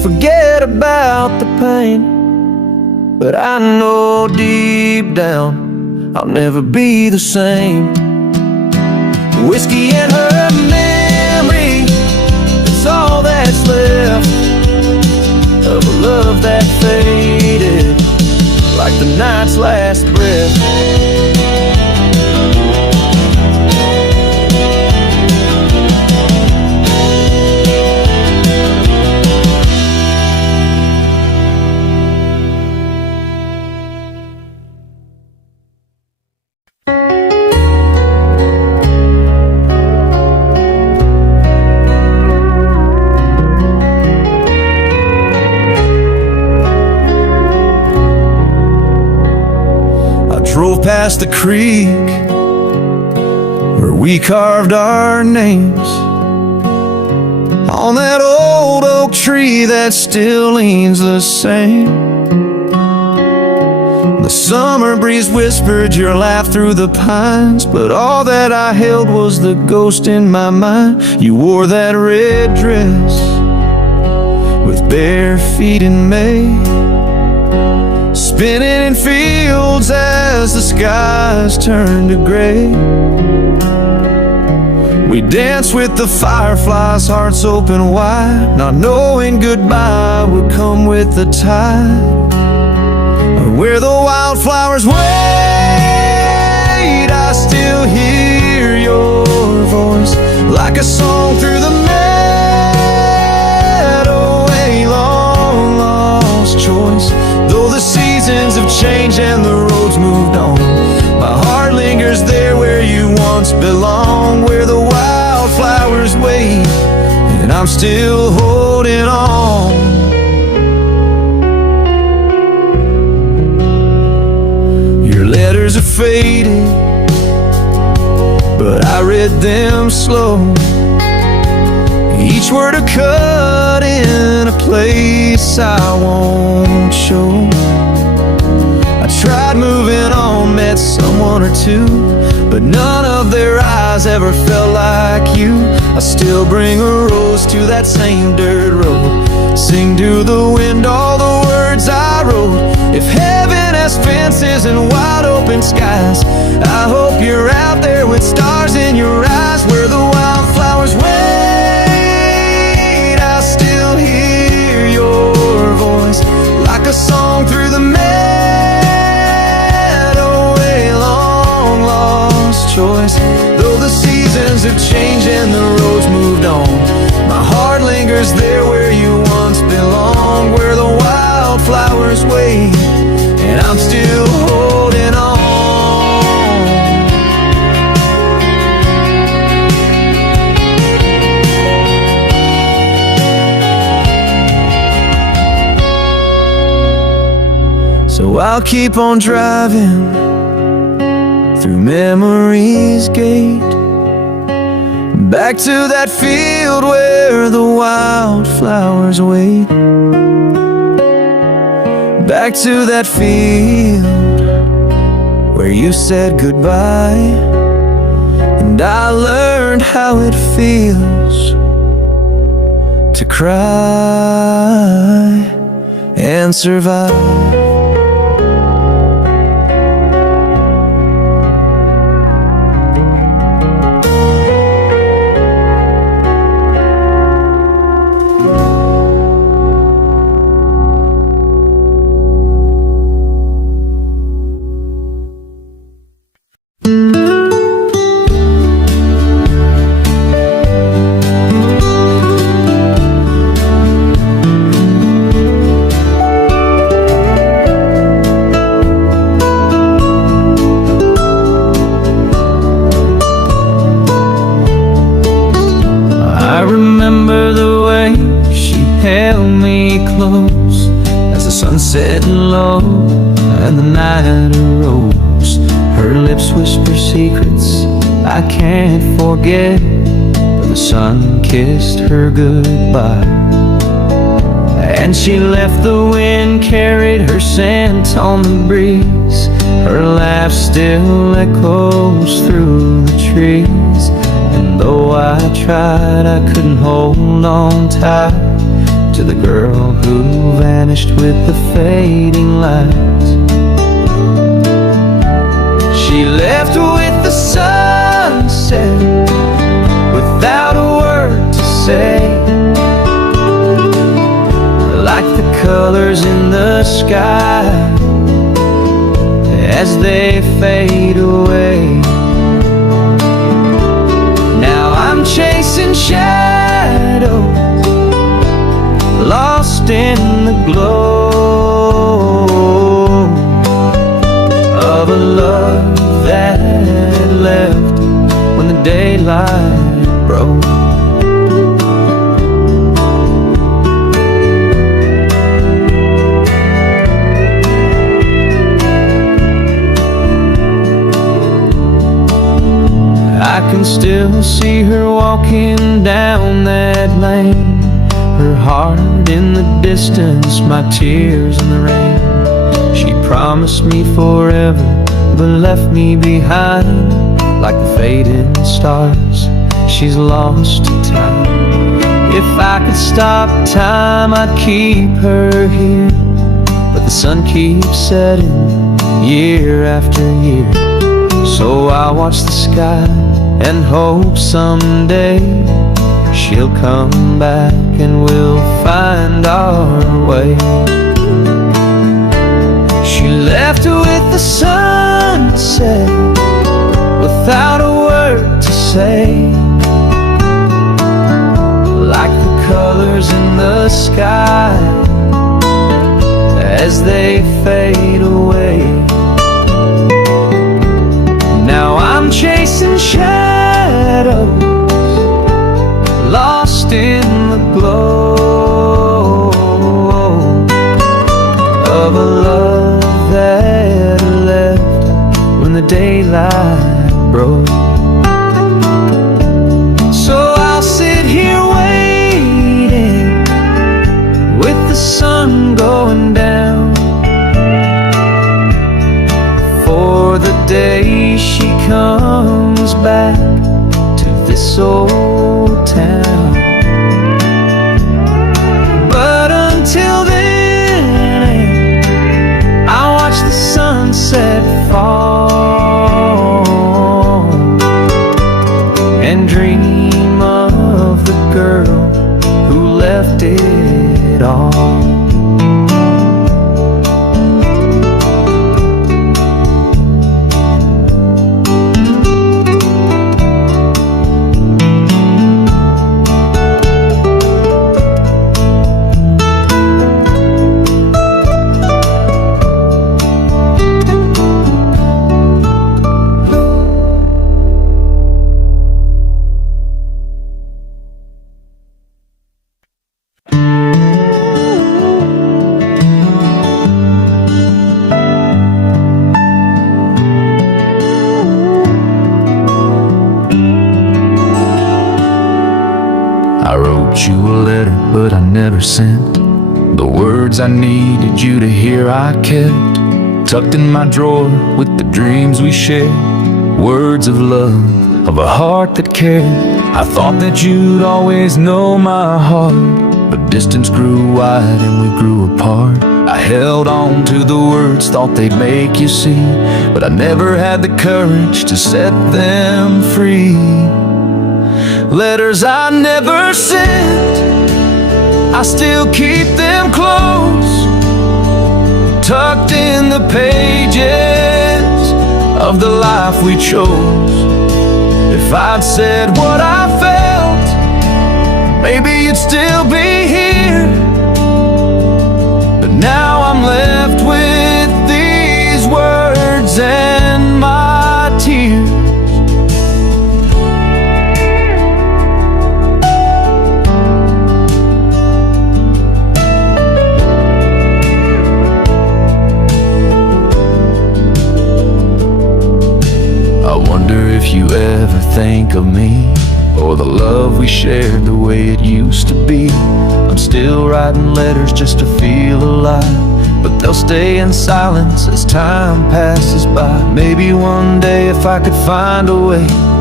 forget about the pain, but I know deep down I'll never be the same. Whiskey and her memory, it's all that's left of a love that faded like the night's last breath. Drove past the creek where we carved our names on that old oak tree that still leans the same. The summer breeze whispered your laugh through the pines, but all that I held was the ghost in my mind. You wore that red dress with bare feet in May, spinning in fields as the skies turned to gray. We danced with the fireflies, hearts open wide, not knowing goodbye would come with the tide. Where the wildflowers wait, I still hear your voice like a song through the meadow, a long lost choice. Though the seasons have changed and the roads moved on, my heart lingers there where you once belonged. Where the wildflowers wait, and I'm still holding on. Your letters are faded, but I read them slow, each word a cut in a place I won't show. I tried moving on, met someone or two, but none of their eyes ever felt like you. I still bring a rose to that same dirt road, sing to the wind all the words I wrote. If heaven has fences and wide open skies, I hope you're out there with stars in your eyes. Where the wildflowers wait, I still hear your voice like a song through the meadow, a long lost choice. Though the seasons have changed and the roads moved on, my heart lingers there where you once belonged. Where the wildflowers wait, and I'm still holding on. So I'll keep on driving through memory's gate, back to that field where the wildflowers wait, back to that field where you said goodbye, and I learned how it feels to cry and survive. I remember the way she held me close as the sun set low and the night arose. Her lips whisper secrets I can't forget, but the sun kissed her goodbye, and she left. The wind carried her scent on the breeze. Her laugh still echoes through the trees, and though I tried, I couldn't hold on tight. to the girl who vanished with the fading lights. She left with the sunset without a word to say, like the colors in the sky as they fade away. Now I'm chasing shadows, lost in the glow of a love that left when the daylight broke. I can still see her walking down that lane, her heart in the distance, my tears in the rain. She promised me forever, but left me behind like the fading stars. She's lost to time. If I could stop time, I'd keep her here, but the sun keeps setting year after year. So I watch the sky and hope someday she'll come back and we'll find our way. She left with the sunset without a word to say, like the colors in the sky as they fade away. Now I'm chasing shadows, lost in the glow of a love that left when the daylight broke. So I'll sit here waiting with the sun going down for the day she comes back to this old town. But until then, I watch the sunset fall and dream of the girl who left it all. I wrote you a letter, but I never sent the words I needed you to hear. I kept tucked in my drawer with the dreams we shared, words of love, of a heart that cared. I thought that you'd always know my heart, but distance grew wide and we grew apart. I held on to the words, thought they'd make you see, but I never had the courage to set them free. Letters I never sent, I still keep them close, tucked in the pages of the life we chose. If I'd said what I felt, maybe you'd still be here, but now I'm left with these words and my tears. I wonder if you ever think of me, or the love we shared the way it used to be. I'm still writing letters just to feel alive, but they'll stay in silence as time passes by. Maybe one day if I could find a way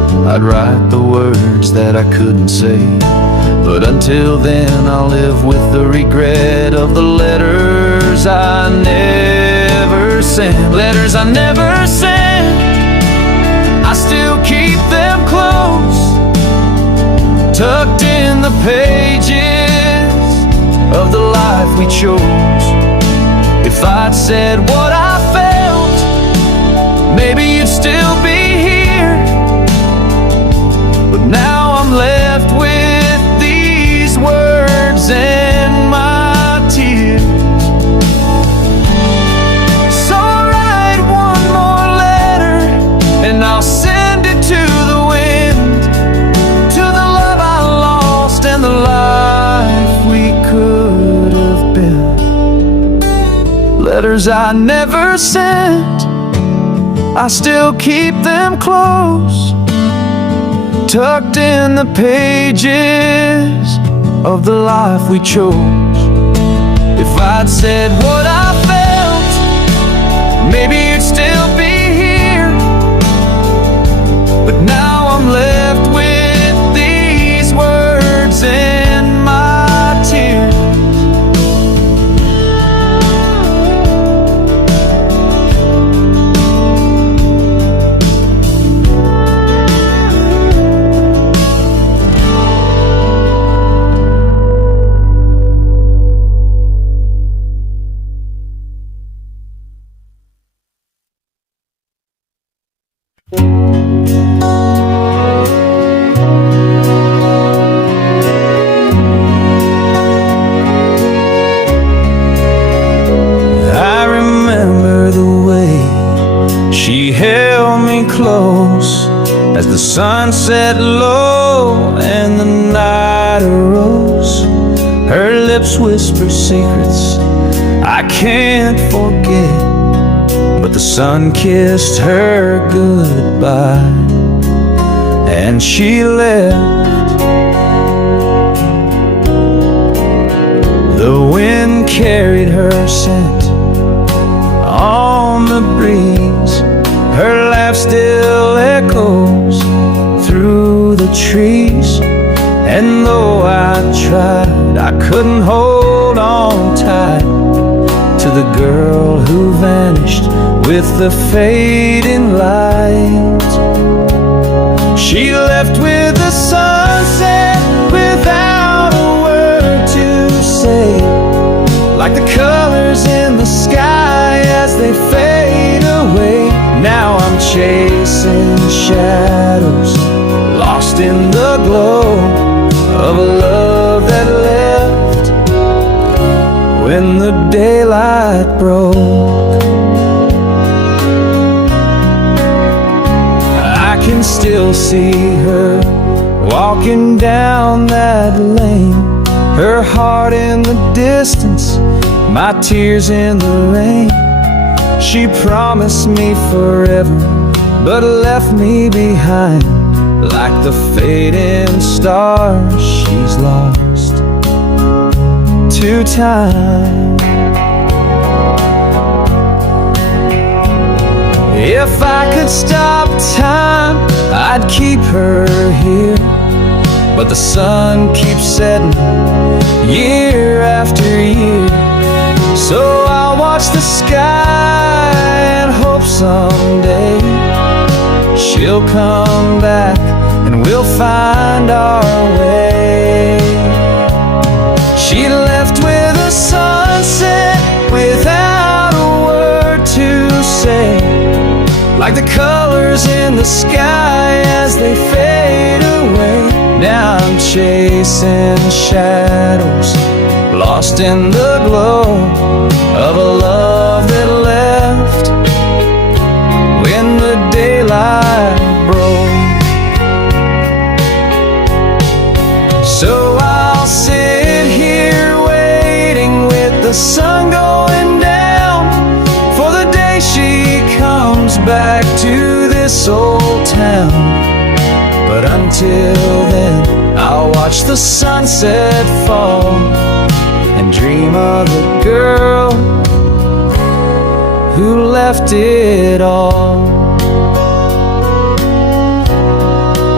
I'd write the words that I couldn't say. But until then, I'll live with the regret of the letters I never sent. Letters I never sent, I still keep them close, tucked in the pages of the life we chose. If I'd said what I felt, maybe you'd still be here. But now I'm left with these words and my tears. So I'll write one more letter, and I'll send it to the wind, to the love I lost and the life we could have been. Letters I never sent, I still keep them close, tucked in the pages of the life we chose. If I'd said what I felt, maybe you'd still be here. But now I'm left with these words and my tears. I remember the way she held me close as the sun set low and the night arose. Her lips whisper secrets I can't forget, but the sun kissed her goodbye and she left. The wind carried her scent on the breeze. Her laugh still echoes through the trees. And though I tried, I couldn't hold on tight to the girl who vanished with the fading light. She left with the sunset without a word to say, like the colors in the sky as they fade away. Now I'm chasing shadows, lost in the glow of a love that left when the daylight broke. I can still see her walking down that lane, her heart in the distance, my tears in the rain. She promised me forever, but left me behind like the fading stars she's lost to time. If I could stop time, I'd keep her here, but the sun keeps setting year after year. So I'll watch the sky and hope someday she'll come back and we'll find our way. She left with a sunset without a word to say, like the colors in the sky as they fade away. Now I'm chasing shadows, lost in the glow of a love that left when the daylight broke. So I'll sit here waiting with the sun going down for the day she comes back to this old town. But until then, I'll watch the sunset fall and dream of the girl who left it all.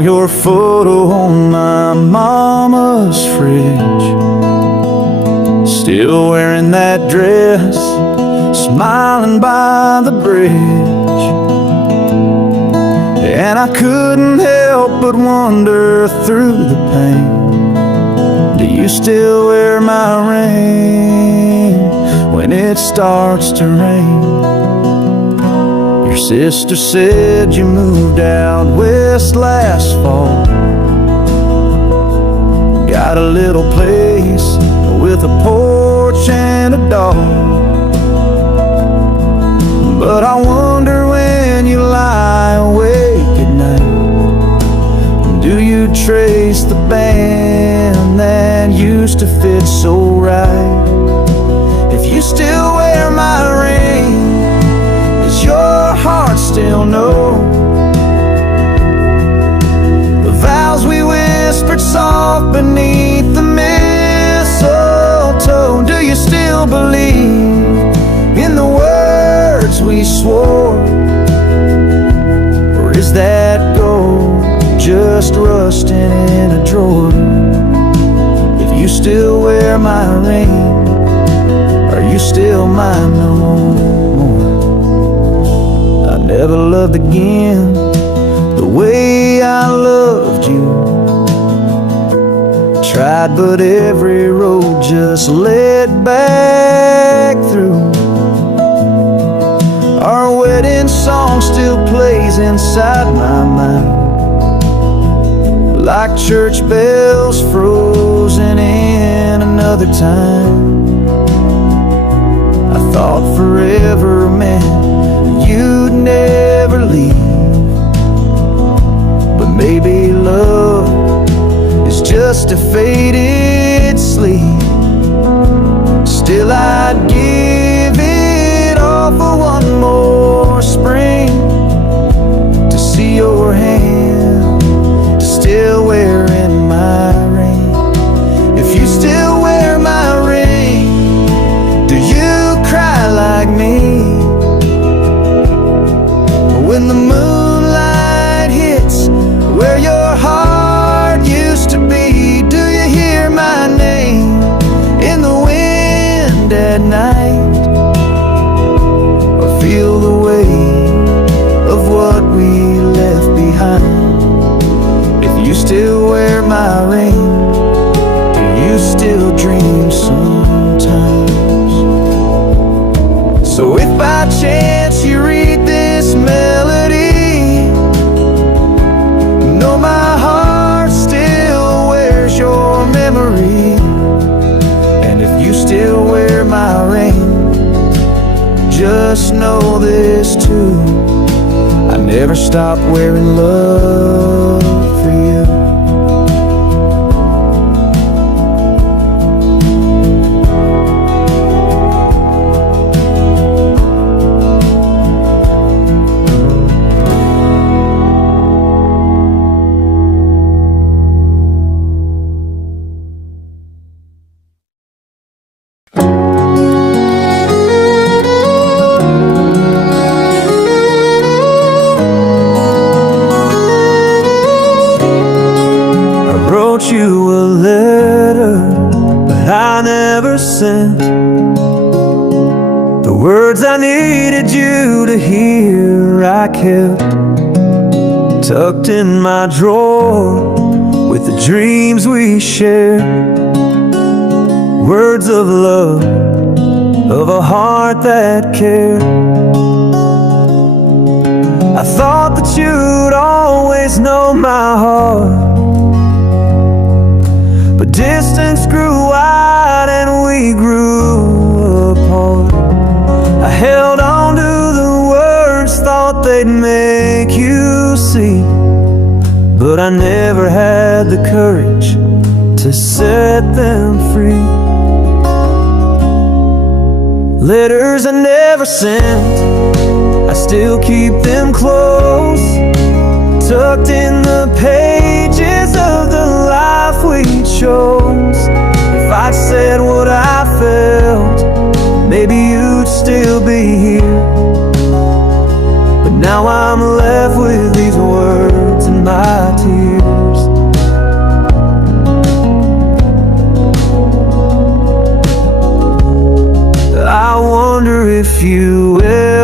your photo on my mama's fridge, still wearing that dress, smiling by the bridge. And I couldn't help but wonder through the pain, do you still wear my ring when it starts to rain? Your sister said you moved out west last fall, got a little place with a porch and a dog. But I wonder when you lie awake at night, do you trace the band that used to fit so right? If you still wear my ring, does your heart still know the vows we whispered soft beneath the mistletoe? Do you still believe in the words we swore, or is that gold just rusting in a drawer? If you still wear my ring, are you still mine no more? I never loved again the way I loved you. Tried, but every road just led back through. Our wedding song still plays inside my mind, like church bells frozen in another time. I thought forever meant you'd never leave, but maybe love is just a faded sleep. Still I'd give it all for one more spring, to see your hand still wearing my ring. If you still wear my ring, do you cry like me when the moonlight hits where your heart used to be? Do you hear my name in the wind at night, or feel the weight of what we left behind? If you still wear my ring, do you still dream sometimes? So if by chance you read this melody, know my heart still wears your memory. And if you still wear my ring, just know this too, I never stopped wearing love for you. You a letter, but I never sent the words I needed you to hear. I kept tucked in my drawer with the dreams we shared, words of love, of a heart that cared. I thought that you'd always know my heart, but distance grew wide and we grew apart. I held on to the words, thought they'd make you see, but I never had the courage to set them free. Letters I never sent, I still keep them close, tucked in the pages of the life we chose. If I'd said what I felt, maybe you'd still be here, but now I'm left with these words and my tears.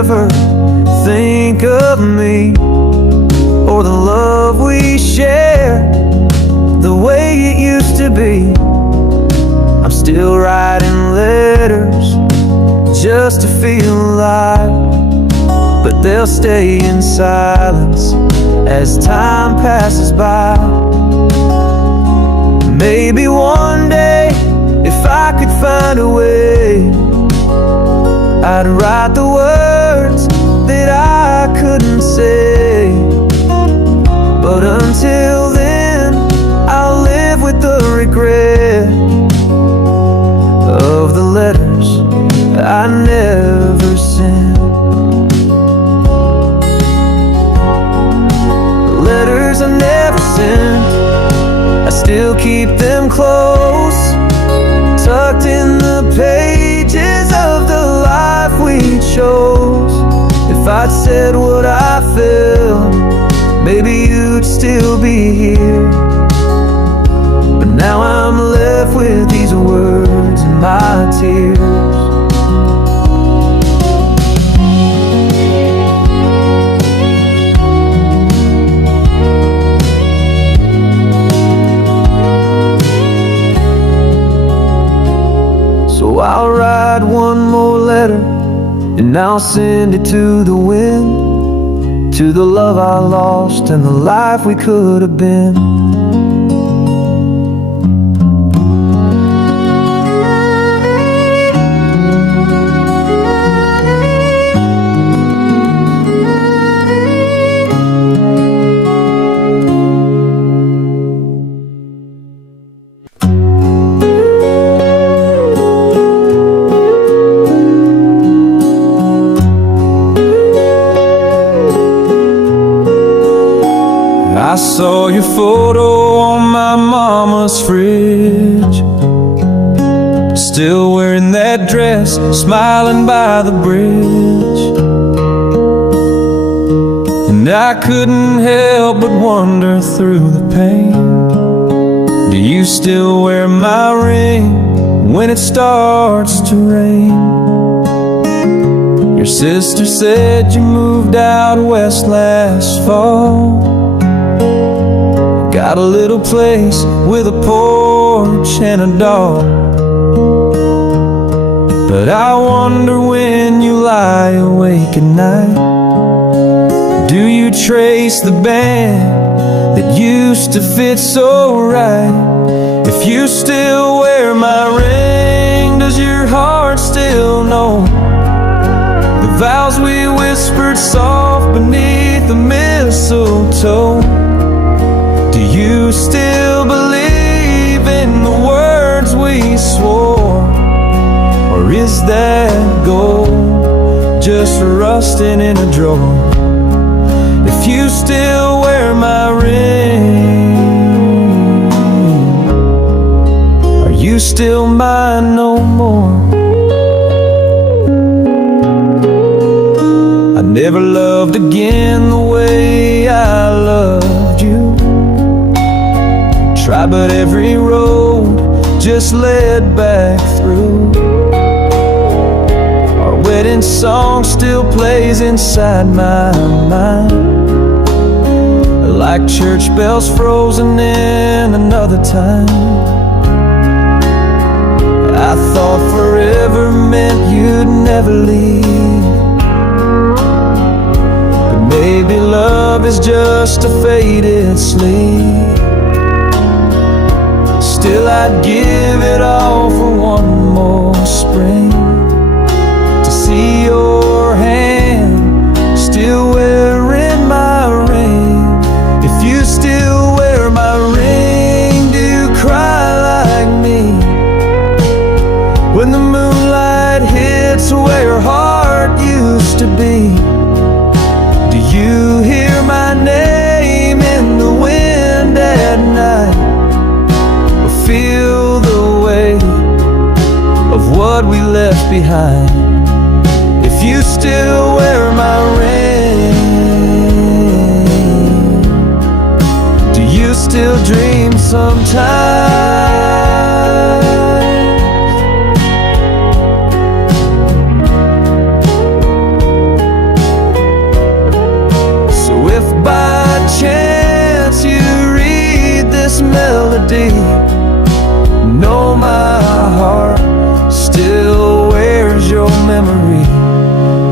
ever think of me or the love we share the way it used to be. I'm still writing letters just to feel alive, but they'll stay in silence as time passes by. Maybe one day, if I could find a way, I'd write the words that I couldn't say. But until then, I'll live with the regret of the letters I never sent. The letters I never sent, I still keep them close, tucked in the pages of the life we chose. If I'd said what I felt, maybe you'd still be here. But now I'm left with these words and my tears. So I'll write one more letter and I'll send it to the wind, to the love I lost and the life we could have been. I saw your photo on my mama's fridge, still wearing that dress, smiling by the bridge. And I couldn't help but wonder through the pain, do you still wear my ring when it starts to rain? Your sister said you moved out west last fall, got a little place with a porch and a dog. But I wonder when you lie awake at night, do you trace the band that used to fit so right? If you still wear my ring, does your heart still know the vows we whispered soft beneath the mistletoe? Do you still believe in the words we swore? Or is that gold just rusting in a drawer? If you still wear my ring, are you still mine no more? I never loved again the way I loved you. Try, but every road just led back through. Our wedding song still plays inside my mind, like church bells frozen in another time. I thought forever meant you'd never leave, but maybe love is just a faded sleep. Still I'd give it all for one more spring, to see your hand still wearing my ring. If you still wear my ring, do you cry like me when the moonlight hits where your heart used to be? Do you hear my name in the wind at night, feel the weight of what we left behind? If you still wear my ring, do you still dream sometimes?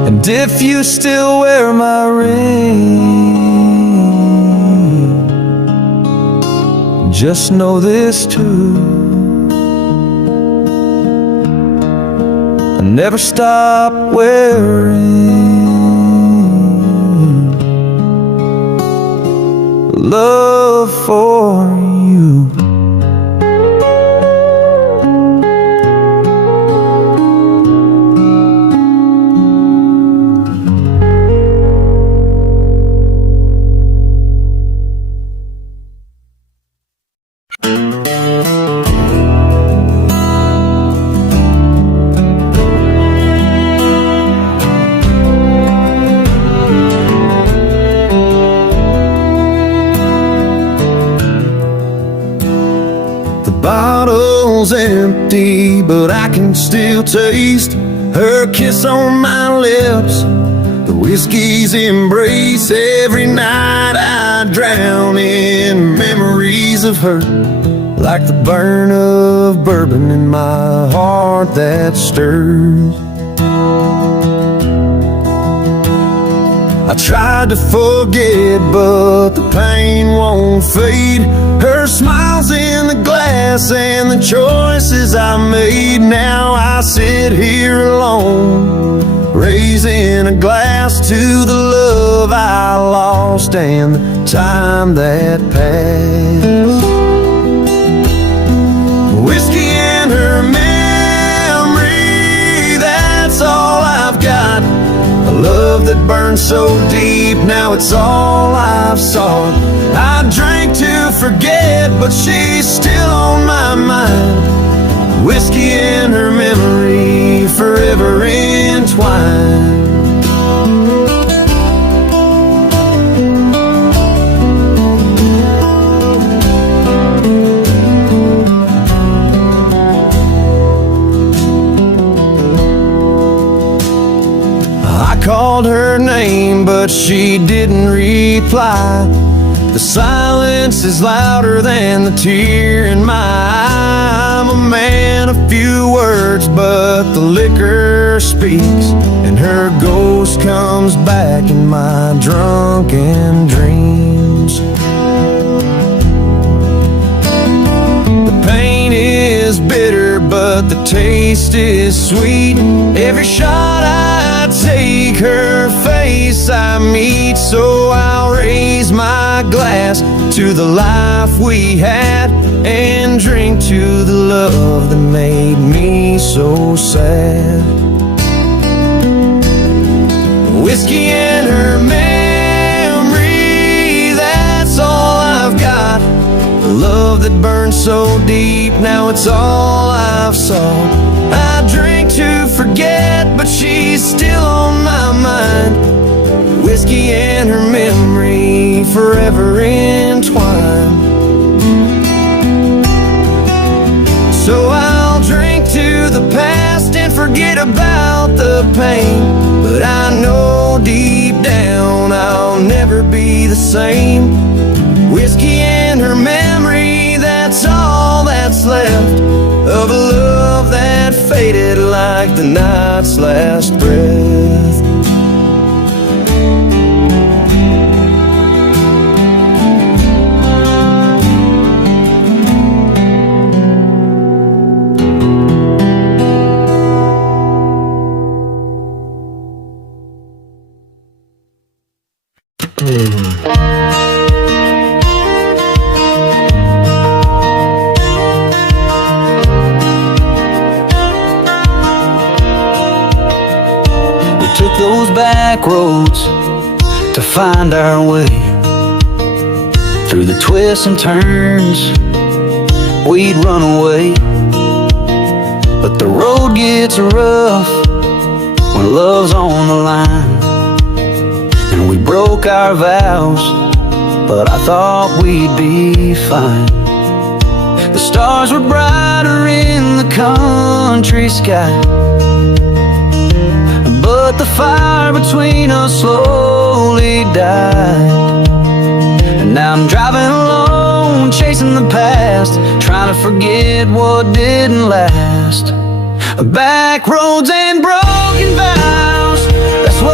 And if you still wear my ring, just know this too: I never stop wearing love for you. Bottle's empty, but I can still taste her kiss on my lips, the whiskey's embrace. Every night I drown in memories of her, like the burn of bourbon in my heart that stirs. I tried to forget, but the pain won't fade. Her smile's in the glass and the choices I made. Now I sit here alone, raising a glass to the love I lost and the time that passed. Whiskey and her memory, that's all I've got. A love that burned so deep, now it's all I've sought. I drank to forget, but she's still on my mind. Whiskey and her memory, forever entwined. I called her name, but she didn't reply. The silence is louder than the tear in my eye. I'm a man of few words, but the liquor speaks, and her ghost comes back in my drunken dreams. The pain is bitter, but the taste is sweet. Every shot I take, her face I meet. So I'll raise my glass to the life we had, and drink to the love that made me so sad. Whiskey and her memory, that's all I've got. The love that burned so deep, now it's all I've sought. I drink to forget, but she's still on my mind. Whiskey and her memory, forever entwined. So I'll drink to the past and forget about the pain, but I know deep down I'll never be the same. Whiskey and her memory, that's all that's left of a love that faded like the night's last breath. Those back roads to find our way, through the twists and turns we'd run away. But the road gets rough when love's on the line, and we broke our vows, but I thought we'd be fine. The stars were brighter in the country sky, but the fire between us slowly died. And now I'm driving alone, chasing the past, trying to forget what didn't last. Backroads and broken vows, that's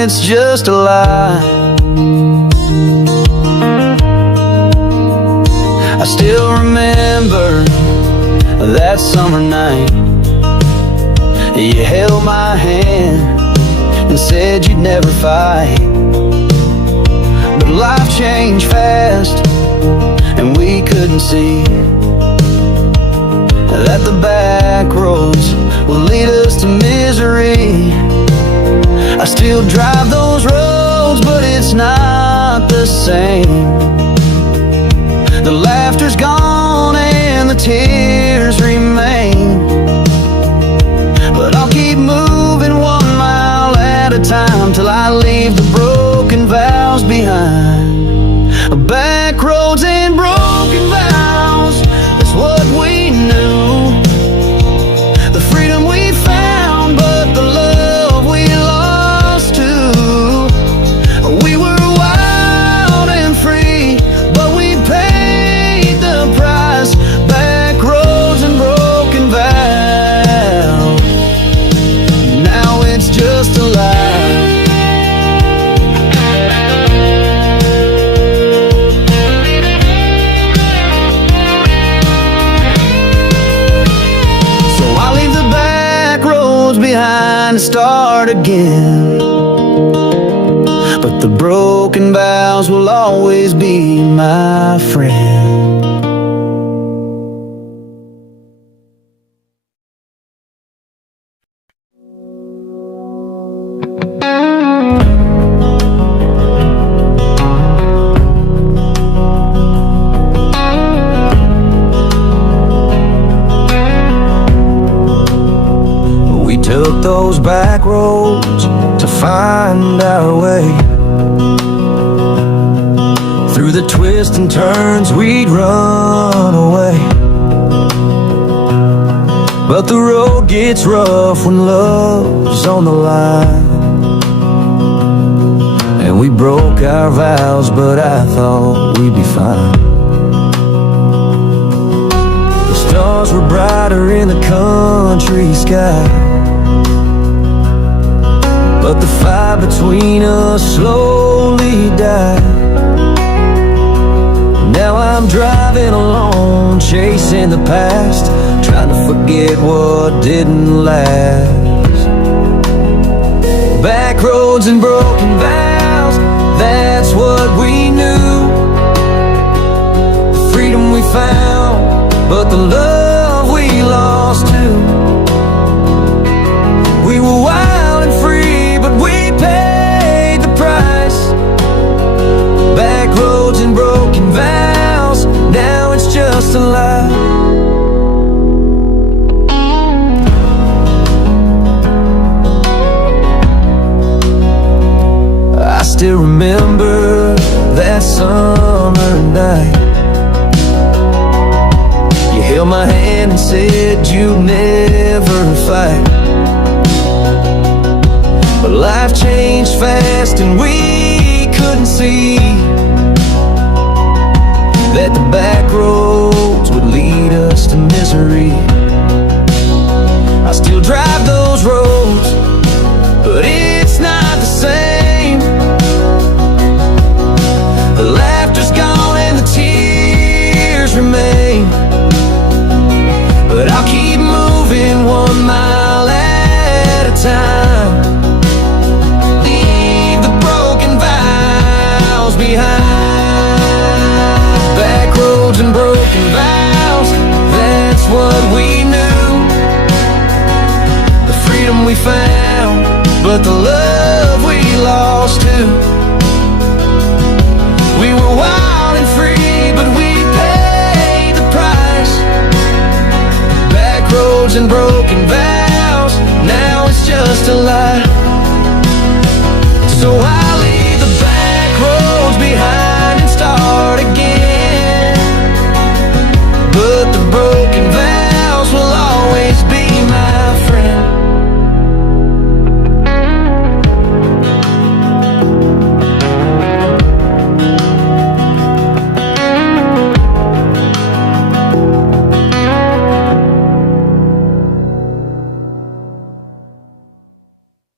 it's just a lie. I still remember that summer night. You held my hand and said you'd never fight. But life changed fast, and we couldn't see that the back roads will lead us to misery. I still drive those roads, but it's not the same. The laughter's gone and the tears remain. But I'll keep moving 1 mile at a time till I leave the broken vows behind. Backroads and broken vows, that's what we knew. The freedom we found, but the love we lost too. We were wild and free, but we paid the price. Backroads and broken vows, now it's just a lie. Behind and start again. But the broken vows will always be my friend. Took those back roads to find our way. Through the twists and turns we'd run away. But the road gets rough when love's on the line. And we broke our vows, but I thought we'd be fine. The stars were brighter in the country sky, but the fire between us slowly died. Now I'm driving alone, chasing the past, trying to forget what didn't last. Back roads and broken vows, that's what we knew. The freedom we found, but the love we lost too. We were wild and free, but we paid the price. Back roads and broken vows, now it's just a lie. I still remember that summer night. You held my hand and said you'd never fight. But life changed fast and we couldn't see that the back roads would lead us to misery. I still drive those roads, but it's not the same. The laughter's gone and the tears remain. But I'll keep moving 1 mile at a time. And broken vows, that's what we knew. The freedom we found, but the love we lost too. We were wild and free, but we paid the price. Back roads and broken vows, now it's just a lie. So I'll leave the back roads behind and start again. But the broken vows will always be my friend.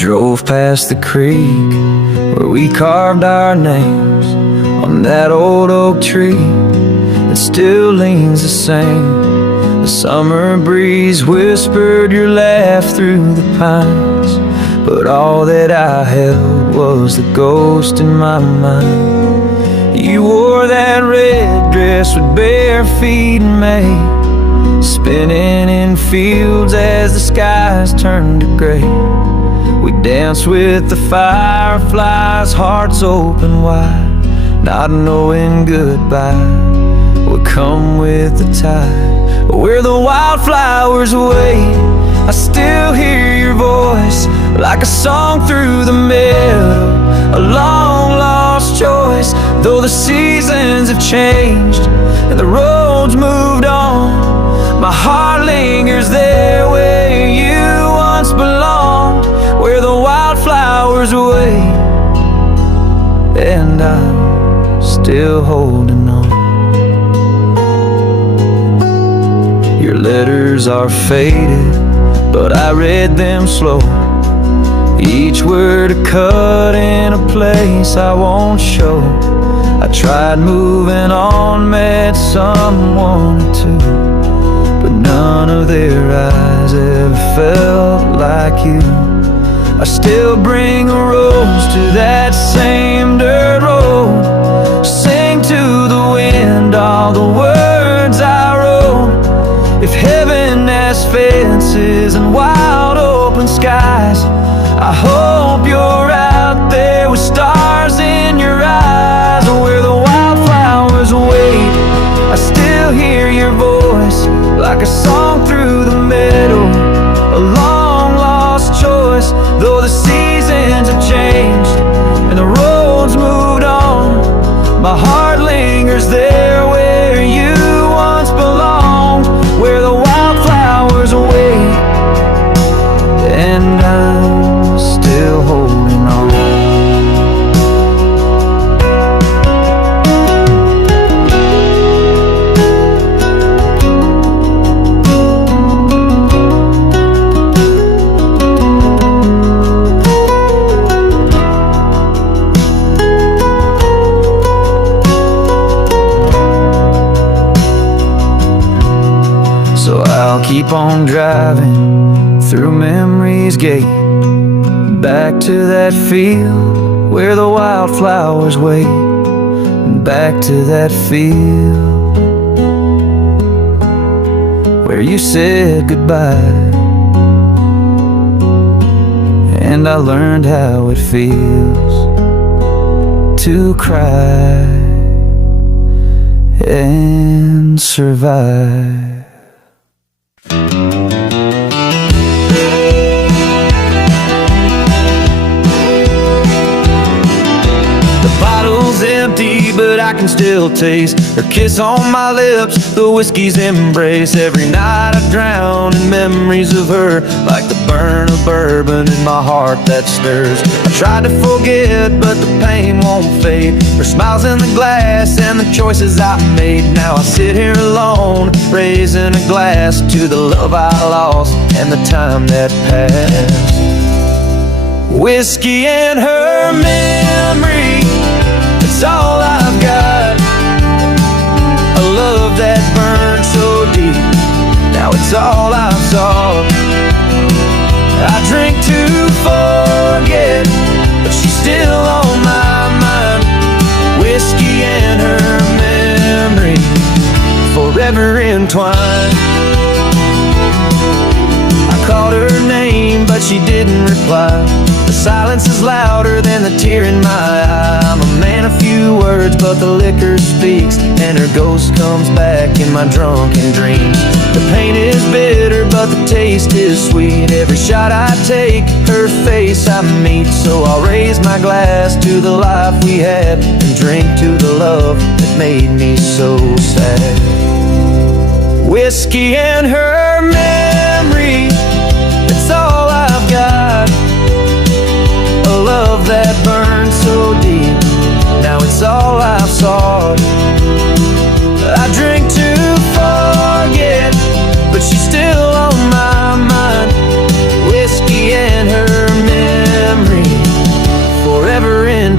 drove past the creek where we carved our names on that old oak tree that still leans the same. The summer breeze whispered your laugh through the pines, but all that I held was the ghost in my mind. You wore that red dress with bare feet in May, spinning in fields as the skies turned to gray. We danced with the fireflies, hearts open wide, not knowing goodbye would come with the tide. Where the wildflowers wait, I still hear your voice like a song through the meadow, a long lost choice. Though the seasons have changed and the roads moved on, my heart lingers there where you once belonged. Where the wildflowers wait, and I'm still holding on. Your letters are faded, but I read them slow, each word a cut in a place I won't show. I tried moving on, met someone or two, but none of their eyes ever felt like you. I still bring a rose to that same dirt road, sing to the wind all the words I wrote. If heaven has fences and wide open skies, I hope you're out there with stars in your eyes. Where the wildflowers wait, I still hear your voice like a song through the meadow, a long lost choice. Though the seasons have changed and the roads moved on, my heart lingers there where you once belonged. Where the wildflowers wait, and I'm still holding on. So I'll keep on driving through memory's gate, back to that field where the wildflowers wait, back to that field where you said goodbye, and I learned how it feels to cry and survive. Empty, but I can still taste her kiss on my lips, the whiskey's embrace. Every night I drown in memories of her, like the burn of bourbon in my heart that stirs. I tried to forget, but the pain won't fade. Her smiles in the glass and the choices I made. Now I sit here alone, raising a glass to the love I lost and the time that passed. Whiskey and her memory, it's all I've got. A love that burned so deep, now it's all I've sought. I drink to forget, but she's still on my mind. Whiskey and her memory, forever entwined. I called her name, but she didn't reply. The silence is louder than the tear in my eye. I'm a man of few words, but the liquor speaks, and her ghost comes back in my drunken dreams. The pain is bitter, but the taste is sweet. Every shot I take, her face I meet. So I'll raise my glass to the life we had, and drink to the love that made me so sad. Whiskey and her memory, it's all I've got. A love that burned so deep, now it's all I've sought. I drink to forget, but she's still on my mind. Whiskey and her memory.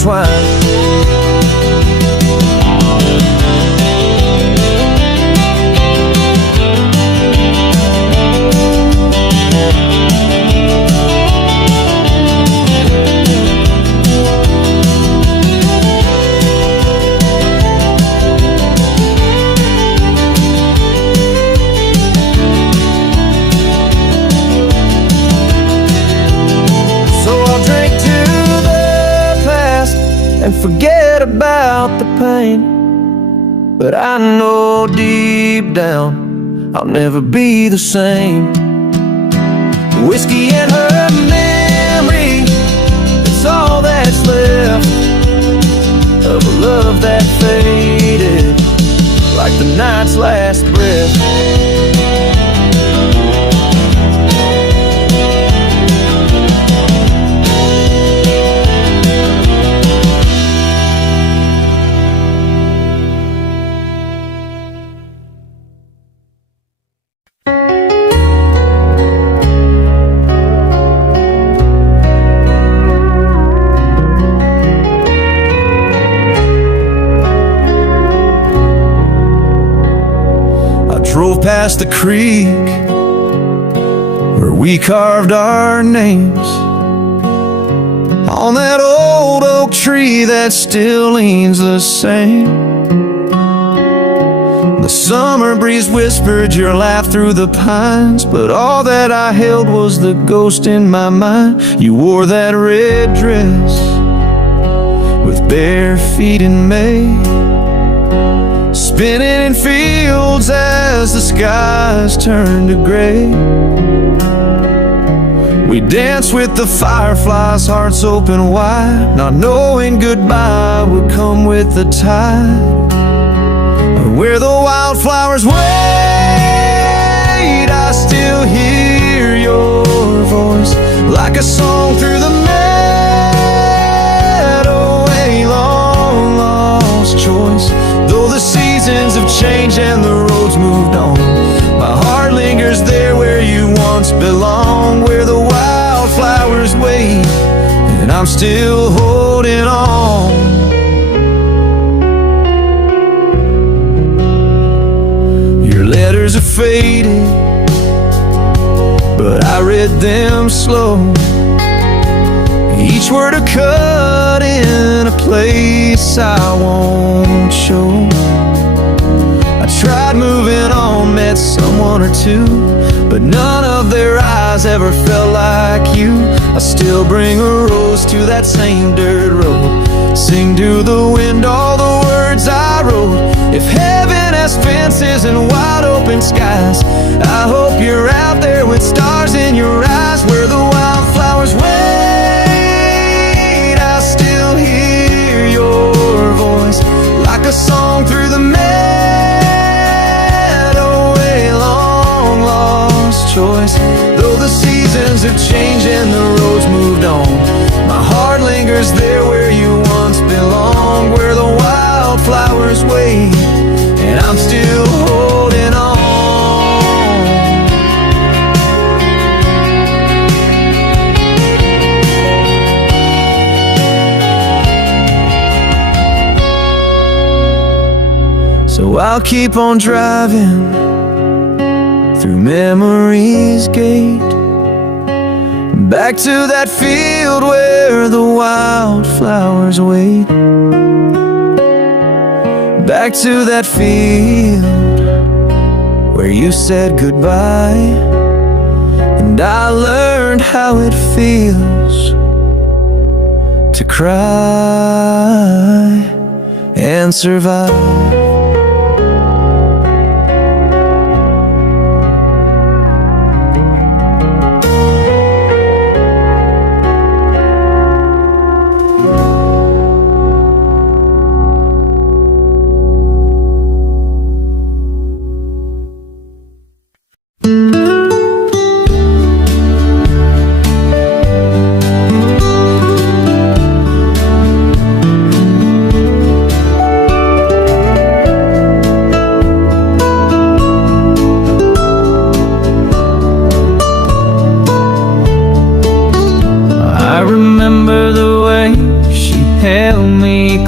intertwined. And forget about the pain, but I know deep down I'll never be the same. Whiskey and her memory, it's all that's left of a love that faded like the night's last breath. Drove past the creek where we carved our names on that old oak tree that still leans the same. The summer breeze whispered your laugh through the pines, but all that I held was the ghost in my mind. You wore that red dress with bare feet in May, spinning in fields as the skies turned to gray. We danced with the fireflies, hearts open wide, not knowing goodbye would come with the tide. Where the wildflowers wait, I still hear your voice like a song through the meadow. A long lost choice. Though the seasons have changed and the roads moved on, my heart lingers there where you once belonged. Where the wildflowers wait, and I'm still holding on. Your letters are faded, but I read them slow. Each word a cut in a place I won't show. I tried moving on, met someone or two, but none of their eyes ever felt like you. I still bring a rose to that same dirt road, sing to the wind all the words I wrote. If heaven has fences and wide open skies, I hope you're out there with stars in your eyes. Where the wildflowers wait, like a song through the meadow. A long lost choice. Though the seasons have changed and the roads moved on, my heart lingers there where you once belonged. Where the wildflowers wait, and I'm still holding on. So I'll keep on driving through memory's gate, back to that field where the wildflowers wait. Back to that field where you said goodbye, and I learned how it feels to cry and survive.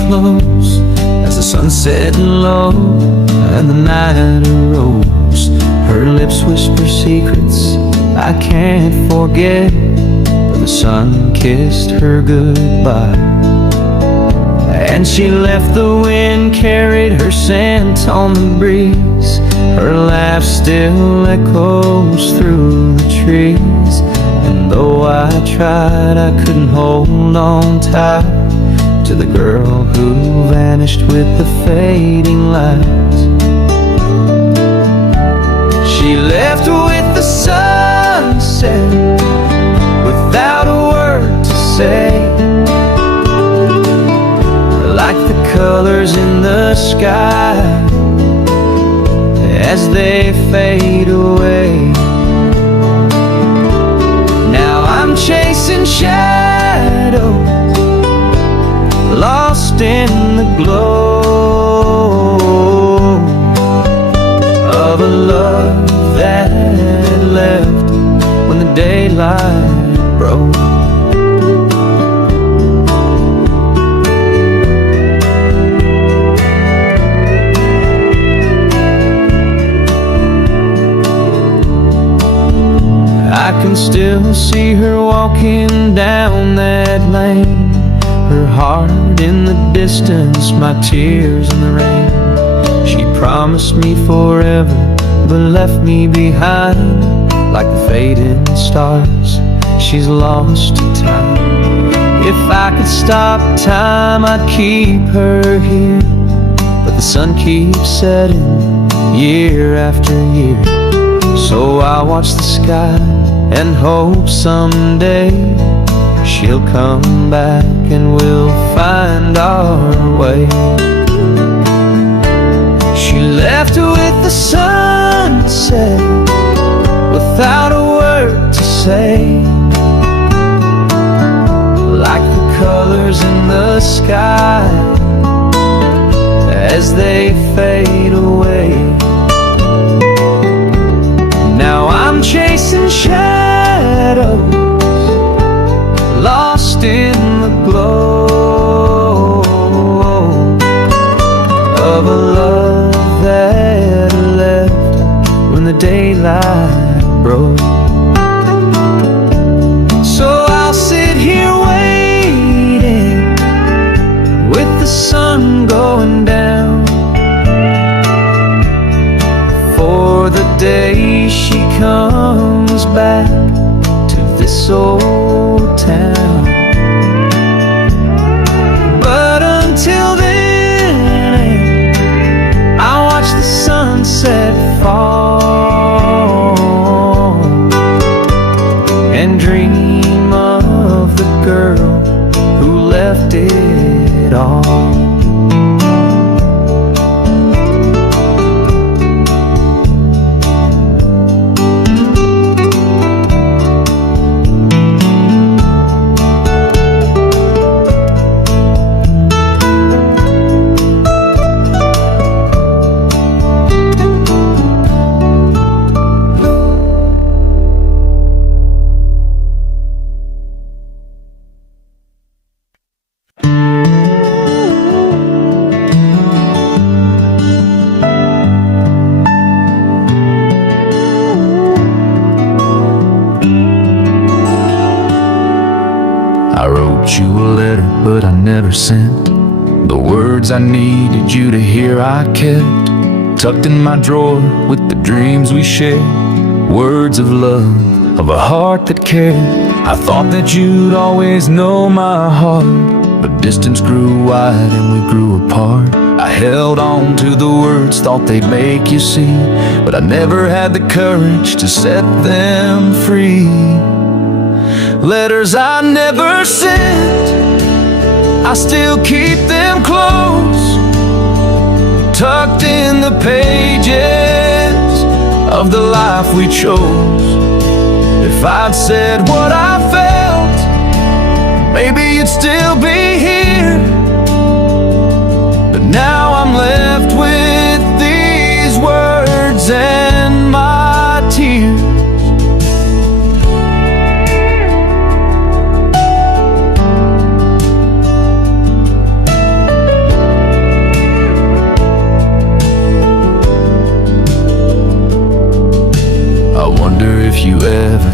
close as the sun set low and the night arose. Her lips whisper secrets I can't forget, but the sun kissed her goodbye. And she left, the wind carried her scent on the breeze. Her laugh still echoes through the trees. And though I tried, I couldn't hold on tight to the girl who vanished with the fading lights. She left with the sunset without a word to say, like the colors in the sky as they fade away. Now I'm chasing shadows, lost in the glow of a love that left when the daylight broke. I can still see her walking down that lane, her heart in the distance, my tears in the rain. She promised me forever, but left me behind like the fading stars. She's lost to time. If I could stop time, I'd keep her here, but the sun keeps setting year after year. So I watch the sky and hope someday she'll come back and we'll find our way. She left with the sunset without a word to say, like the colors in the sky as they fade away. Now I'm chasing shadows, lost in the glow of a love that left when the daylight broke. So I'll sit here waiting with the sun going down for the day she comes back to this old town. But until then, I watch the sunset fall and dream of the girl who left it all. But I never sent the words I needed you to hear. I kept tucked in my drawer with the dreams we shared, words of love, of a heart that cared. I thought that you'd always know my heart, but distance grew wide and we grew apart. I held on to the words, thought they'd make you see, but I never had the courage to set them free. Letters I never sent, I still keep them close, tucked in the pages of the life we chose. If I'd said what I felt, maybe you'd still be here. But now I'm left with these words and my tears.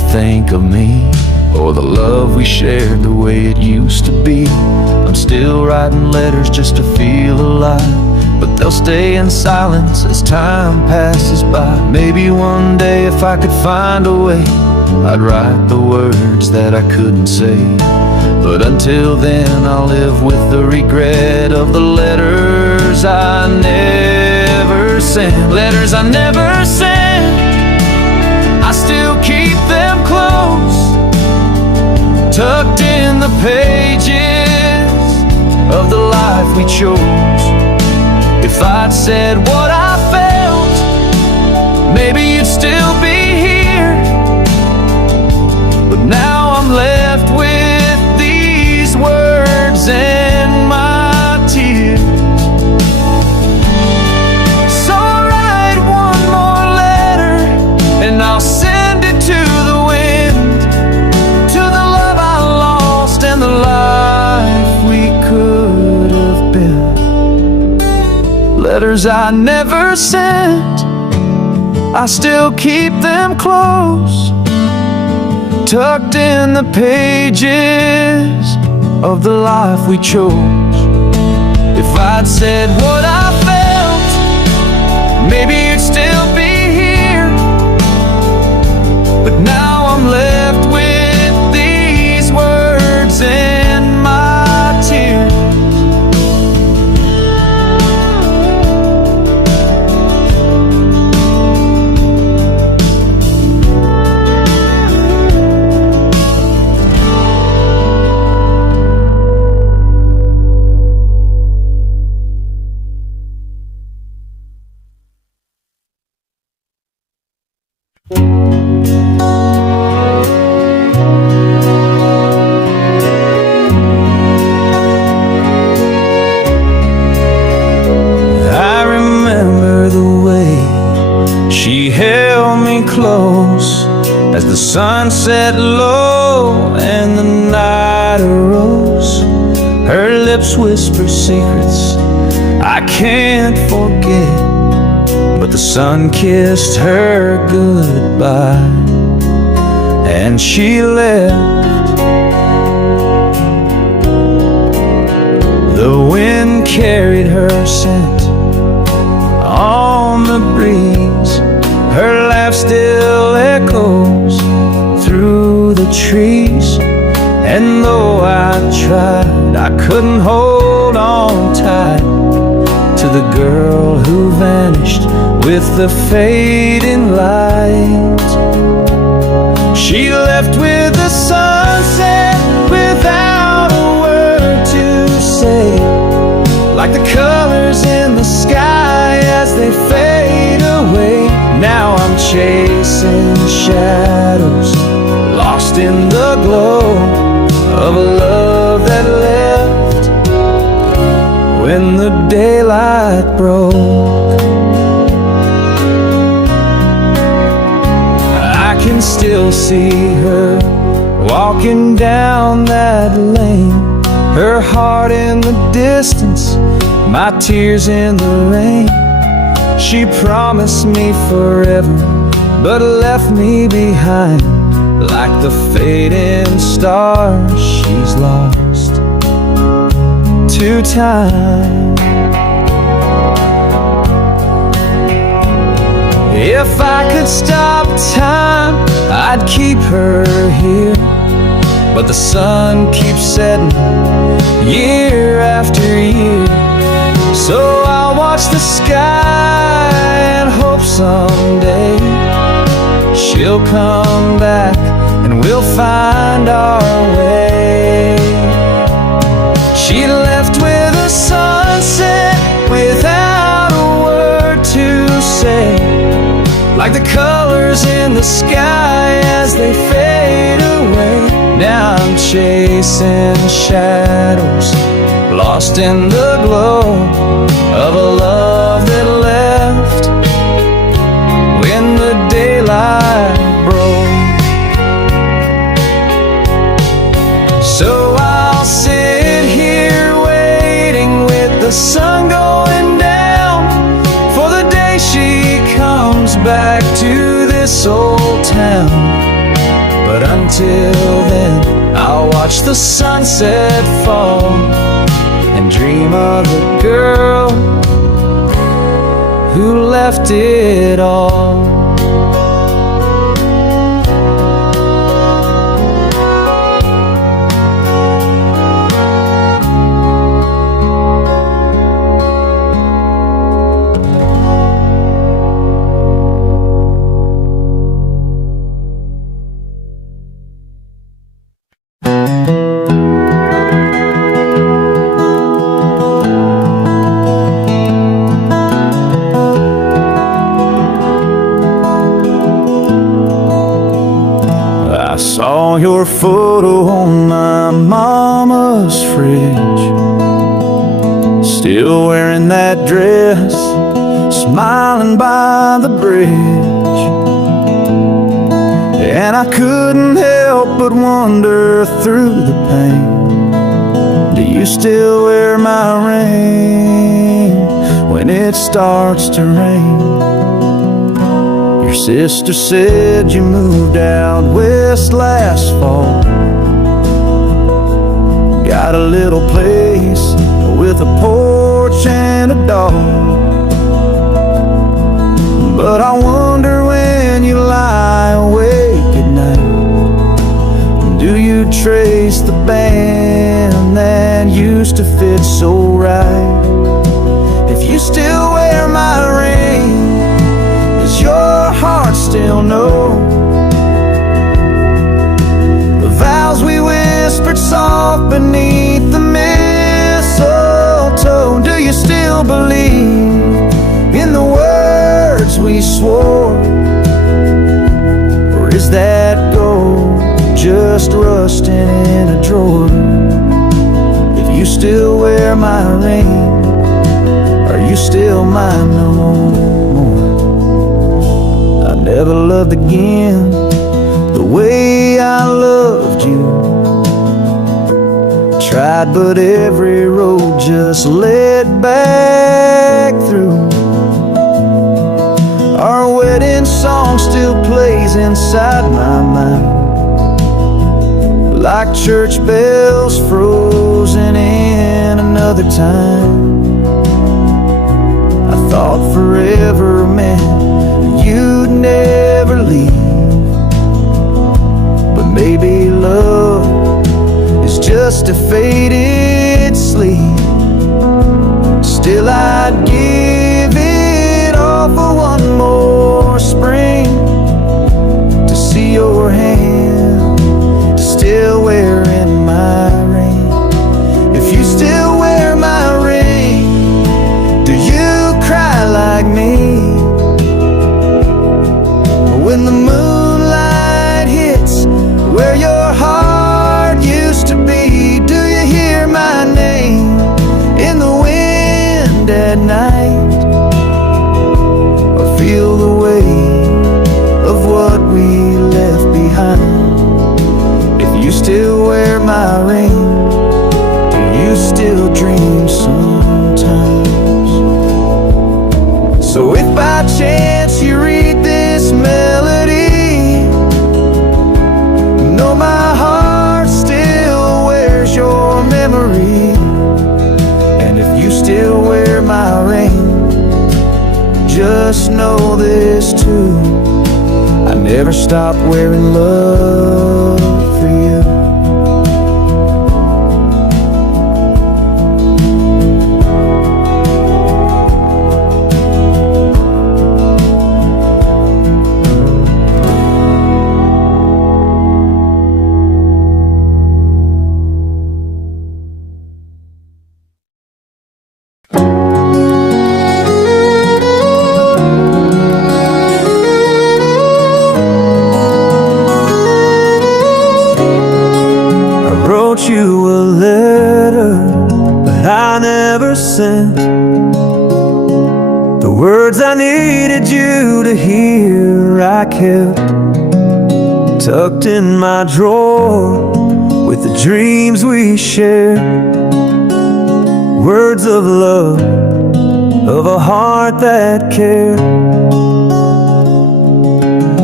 think of me or the love we shared the way it used to be. I'm still writing letters just to feel alive, but they'll stay in silence as time passes by. Maybe one day if I could find a way, I'd write the words that I couldn't say. But until then I'll live with the regret of the letters I never sent. Letters I never sent, I still keep them close, tucked in the pages of the life we chose. If I'd said what I felt, maybe you'd still be here. But now I'm left with these words and my tears. So I'll write one more letter and I'll send it to the wind, to the love I lost and the life we could have been. Letters I never sent, I still keep them close, tucked in the pages of the life we chose. If I'd said what I felt, maybe you'd still be here. But now I'm left with these words and my tears. I remember the way she held me close as the sun set low and the night arose. Her lips whisper secrets I can't forget, but the sun kissed her goodbye and she left. The wind carried her scent on the breeze. Her laugh still echoes through the trees. And though I tried, I couldn't hold on tight to the girl who vanished with the fading light. She left with the sunset without a word to say, like the colors in the sky as they fade away. Now I'm chasing shadows, lost in the glow of a love that left when the daylight broke. I can still see her walking down that lane, her heart in the distance, my tears in the rain. She promised me forever, but left me behind like the fading stars she's lost to time. If I could stop time, I'd keep her here, but the sun keeps setting year after year. So I'll watch the sky and hope someday she'll come back and we'll find our way. She left with a sunset without a word to say, like the colors in the sky as they fade away. Now I'm chasing shadows, lost in the glow of a love that left when the daylight broke. So I'll sit here waiting with the sun going down for the day she comes back to this old town. until then, I'll watch the sunset fall and dream of the girl who left it all. Saw your photo on my mama's fridge, still wearing that dress, smiling by the bridge. And I couldn't help but wonder through the pain, do you still wear my ring when it starts to rain? Your sister said you moved out west last fall, got a little place with a porch and a dog. But I wonder when you lie awake at night, do you trace the band that used to fit so right? If you still wear my ring, your heart still know the vows we whispered soft beneath the mistletoe? Do you still believe in the words we swore, or is that gold just rusting in a drawer? If you still wear my ring, are you still mine no more? Never loved again the way I loved you. Tried, but every road just led back through. Our wedding song still plays inside my mind, like church bells frozen in another time. I thought forever meant you'd never leave, but maybe love is just a faded sleep. Still I'd give it all for one more spring, to see your hand still wearing my ring. If you still wear my ring, do you cry like me when the moonlight hits where your heart used to be? Do you hear my name in the wind at night, or feel the weight of what we left behind? If you still wear my ring, do you still dream sometimes? So if by chance you read this melody, know my heart still wears your memory. And if you still wear my ring, just know this too, I never stopped wearing love for you. You a letter, but I never sent the words I needed you to hear. I kept tucked in my drawer with the dreams we shared, words of love, of a heart that cared.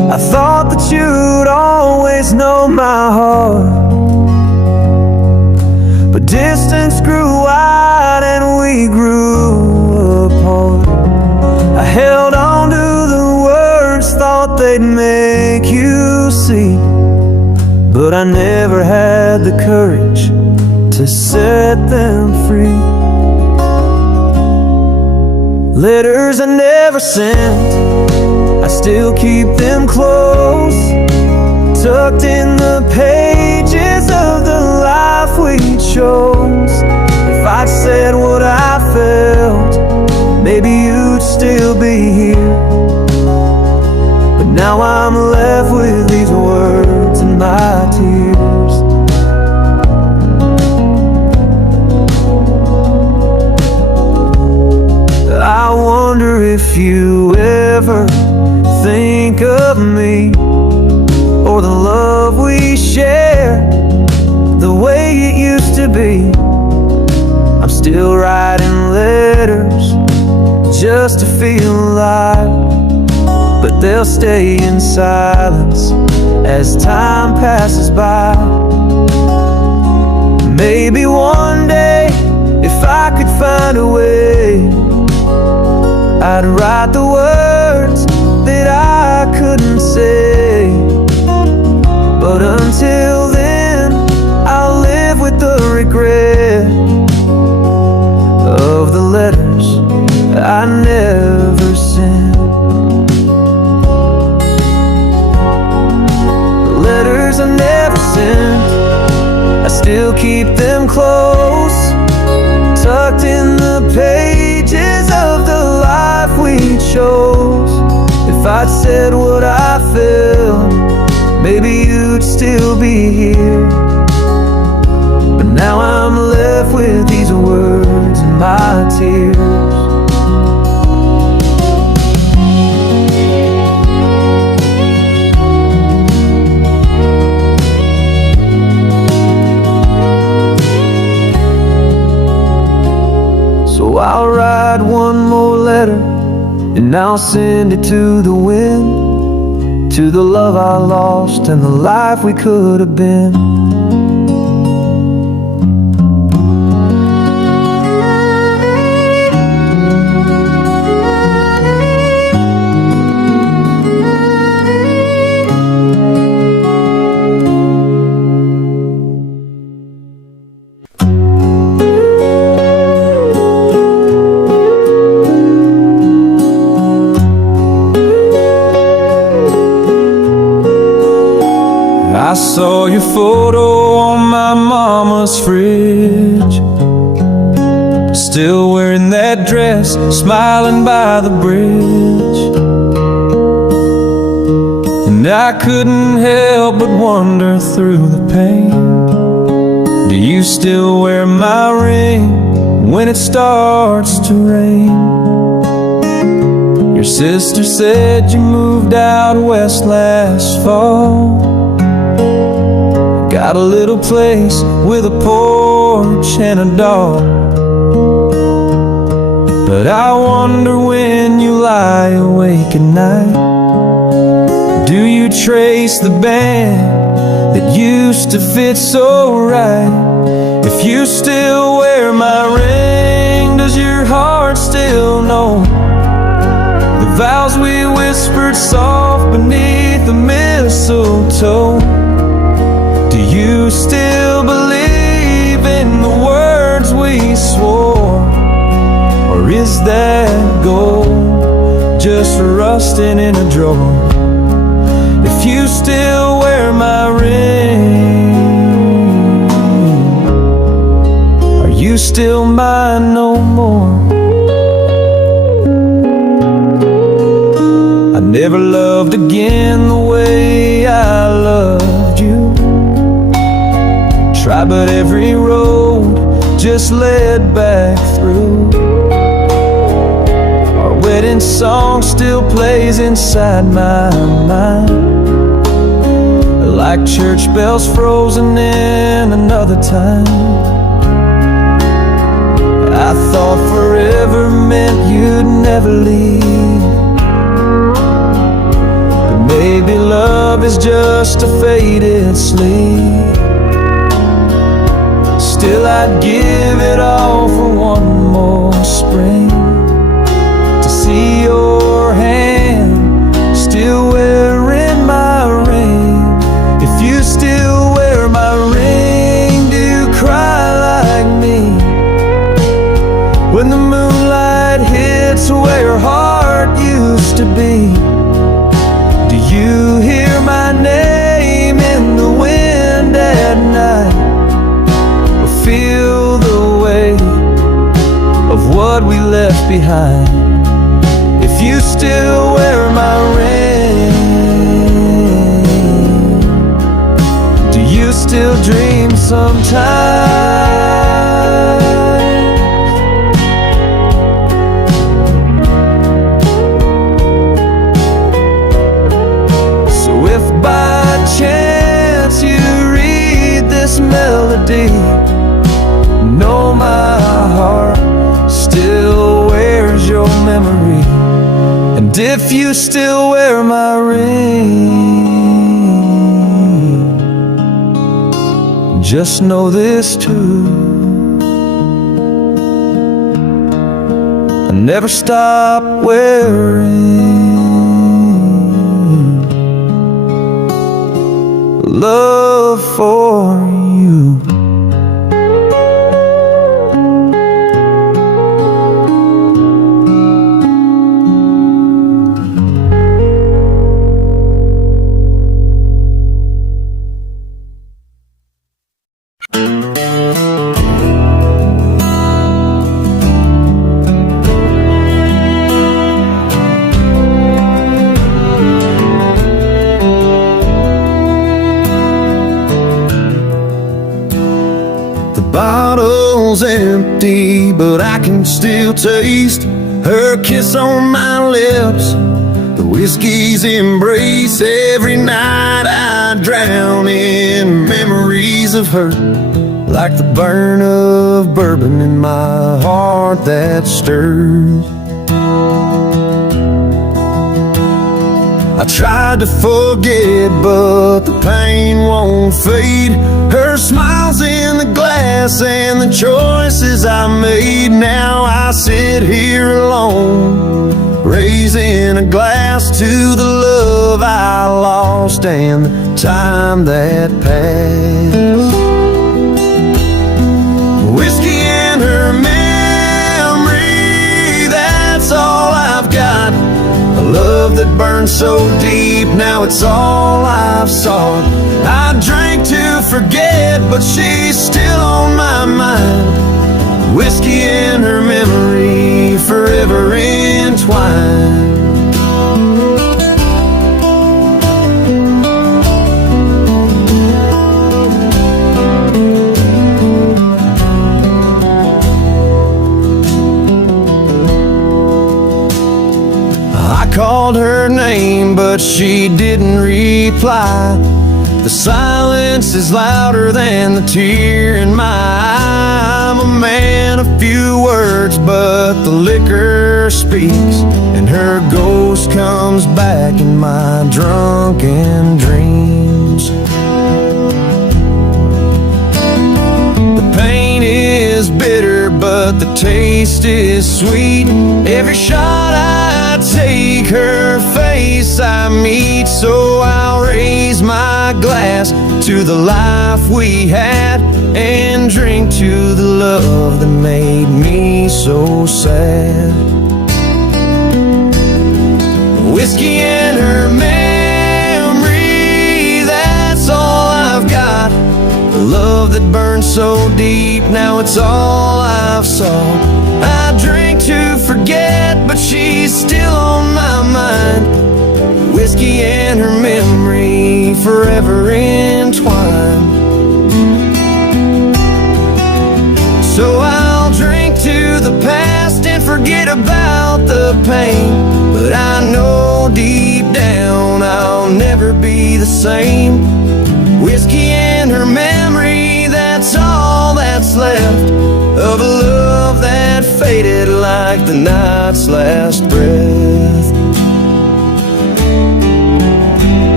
I thought that you'd always know my heart, but distance grew wide and we grew apart. I held on to the words, thought they'd make you see, but I never had the courage to set them free. Letters I never sent, I still keep them close, tucked in the pages of the life we chose. If I'd said what I felt, maybe you'd still be here, but now I'm left with these words and my tears. I wonder if you ever think of me, or the love we share, the way it used to be. I'm still writing letters just to feel alive, but they'll stay in silence as time passes by. Maybe one day, if I could find a way, I'd write the words that I couldn't say. But until then, I'll live with the regret of the letters I never sent. The letters I never sent, I still keep them close, tucked in the pages of the life we chose. If I'd said what I felt, maybe you'd still be here, but now I'm left with these words and my tears. So I'll write one more letter, and I'll send it to the wind, to the love I lost and the life we could have been. I saw your photo on my mama's fridge, still wearing that dress, smiling by the bridge. And I couldn't help but wonder through the pain, do you still wear my ring when it starts to rain? Your sister said you moved out west last fall, got a little place with a porch and a dog. But I wonder when you lie awake at night, do you trace the band that used to fit so right? If you still wear my ring, does your heart still know the vows we whispered soft beneath the mistletoe? Do you still believe in the words we swore? Or is that gold just rusting in a drawer? If you still wear my ring, are you still mine no more? I never loved again the way I loved you. Tried, but every road just led back through. Our wedding song still plays inside my mind, like church bells frozen in another time. I thought forever meant you'd never leave, but maybe love is just a faded sleep. Still I'd give it all for one more spring, to see your hand still wearing my ring. If you still wear my ring, do you cry like me when the moonlight hits where your heart used to be? Do you hear my name in the wind at night, or feel the weight of what we left behind? If you still wear my ring, do you still dream sometimes? So if by chance you read this melody, know my heart still wears your memory. And if you still wear my ring, just know this too: I never stop wearing love for you. Bottle's empty, but I can still taste her kiss on my lips, the whiskey's embrace. Every night I drown in memories of her, like the burn of bourbon in my heart that stirs. I tried to forget, but the pain won't fade. Her smile's in the glass and the choices I made. Now I sit here alone, raising a glass to the love I lost and the time that passed. Whiskey and her memory, that's all I've got. A love that burned so deep, now it's all I've sought. I drank to forget, but she's still on my mind. Whiskey and her memory, forever entwined. I called her name, but she didn't reply. The silence is louder than the tear in my eye. I'm a man of few words, but the liquor speaks, and her ghost comes back in my drunken dreams. The pain is bitter, but the taste is sweet. Every shot I take, her face I meet. So I'll raise my glass to the life we had, and drink to the love that made me so sad. Whiskey and her memory, that's all I've got. The love that burned so deep, now it's all I've sought. I drink to forget, but she's still on my mind. Whiskey and her memory, forever entwined. So I'll drink to the past and forget about the pain, but I know deep down I'll never be the same. Whiskey and her memory, that's all that's left of a love that faded like the night's last breath.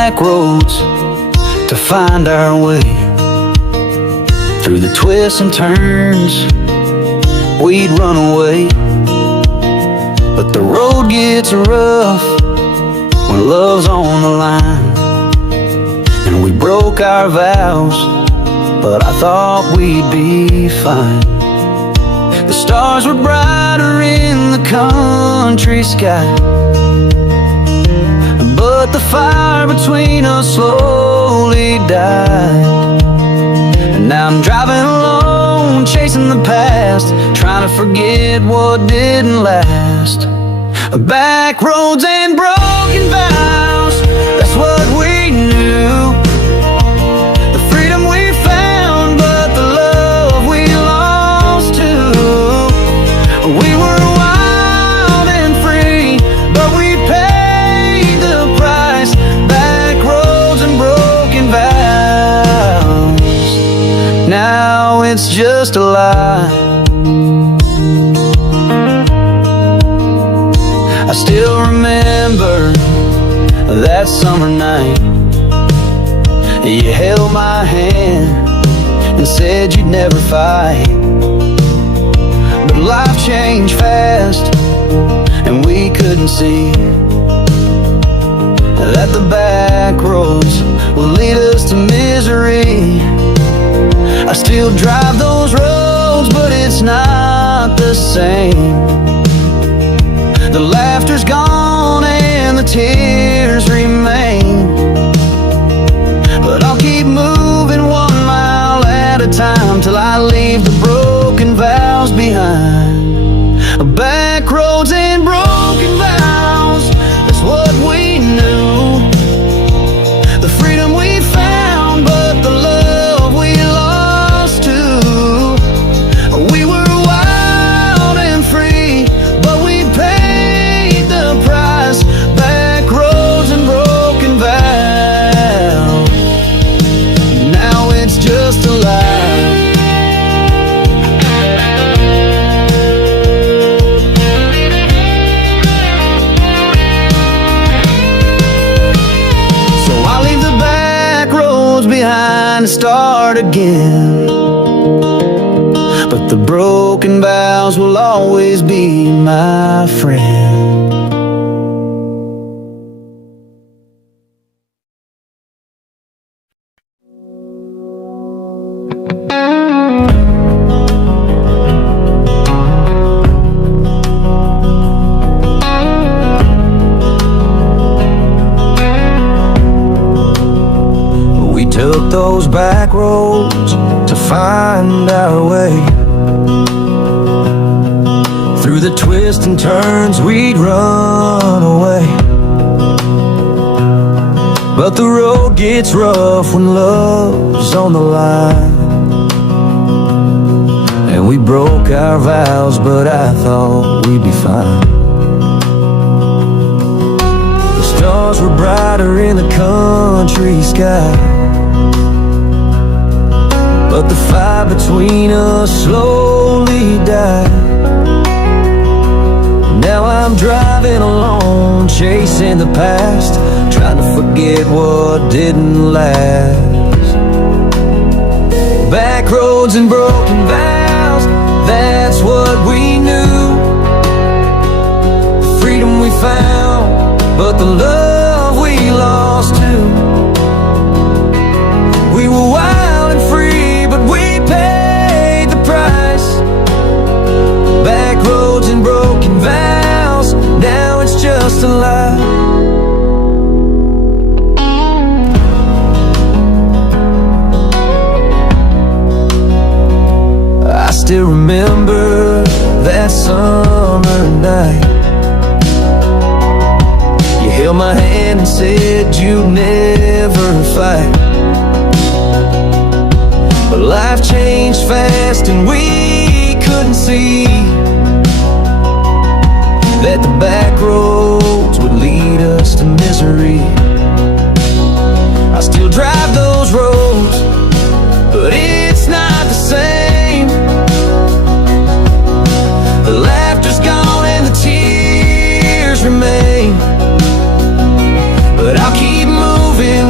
back roads to find our way. Through the twists and turns, we'd run away. But the road gets rough when love's on the line. And we broke our vows, but I thought we'd be fine. The stars were brighter in the country sky, but the fire between us slowly died. And now I'm driving alone, chasing the past, trying to forget what didn't last. Back roads and broken vows, that's what we knew. The freedom we found, but the love we lost too. We were wild and free, but we paid the price. Back roads and broken vows, now it's just a lie. I still remember that summer night. You held my hand and said you'd never fight. But life changed fast and we couldn't see that the back roads will lead us to misery. I still drive those roads, but it's not the same. The laughter's gone and the tears remain, but I'll keep moving 1 mile at a time till I leave the broken vows behind. Back roads and broken vows, that's what we knew. The freedom we found, but the love we lost too. We were wild and free, but we paid the price. Back roads and broken vows, now it's just a lie. So I leave the back roads behind and start again, but the broken vows will always be my friend. We took those back roads to find our way. Through the twists and turns, we'd run away. But the road gets rough when love's on the line. And we broke our vows, but I thought we'd be fine. The stars were brighter in the country sky, but the fire between us slowly died. Now I'm driving alone, chasing the past, trying to forget what didn't last. Back roads and broken vows, that's what we knew. The freedom we found, but the love we lost too. We were wild and free, but we paid the price. Back roads and broken vows, now it's just a lie. I still remember that summer night. You held my hand and said you'd never fight. But life changed fast and we couldn't see that the back roads would lead us to misery. I still drive those roads, but it's not the same. The laughter's gone and the tears remain, but I'll keep moving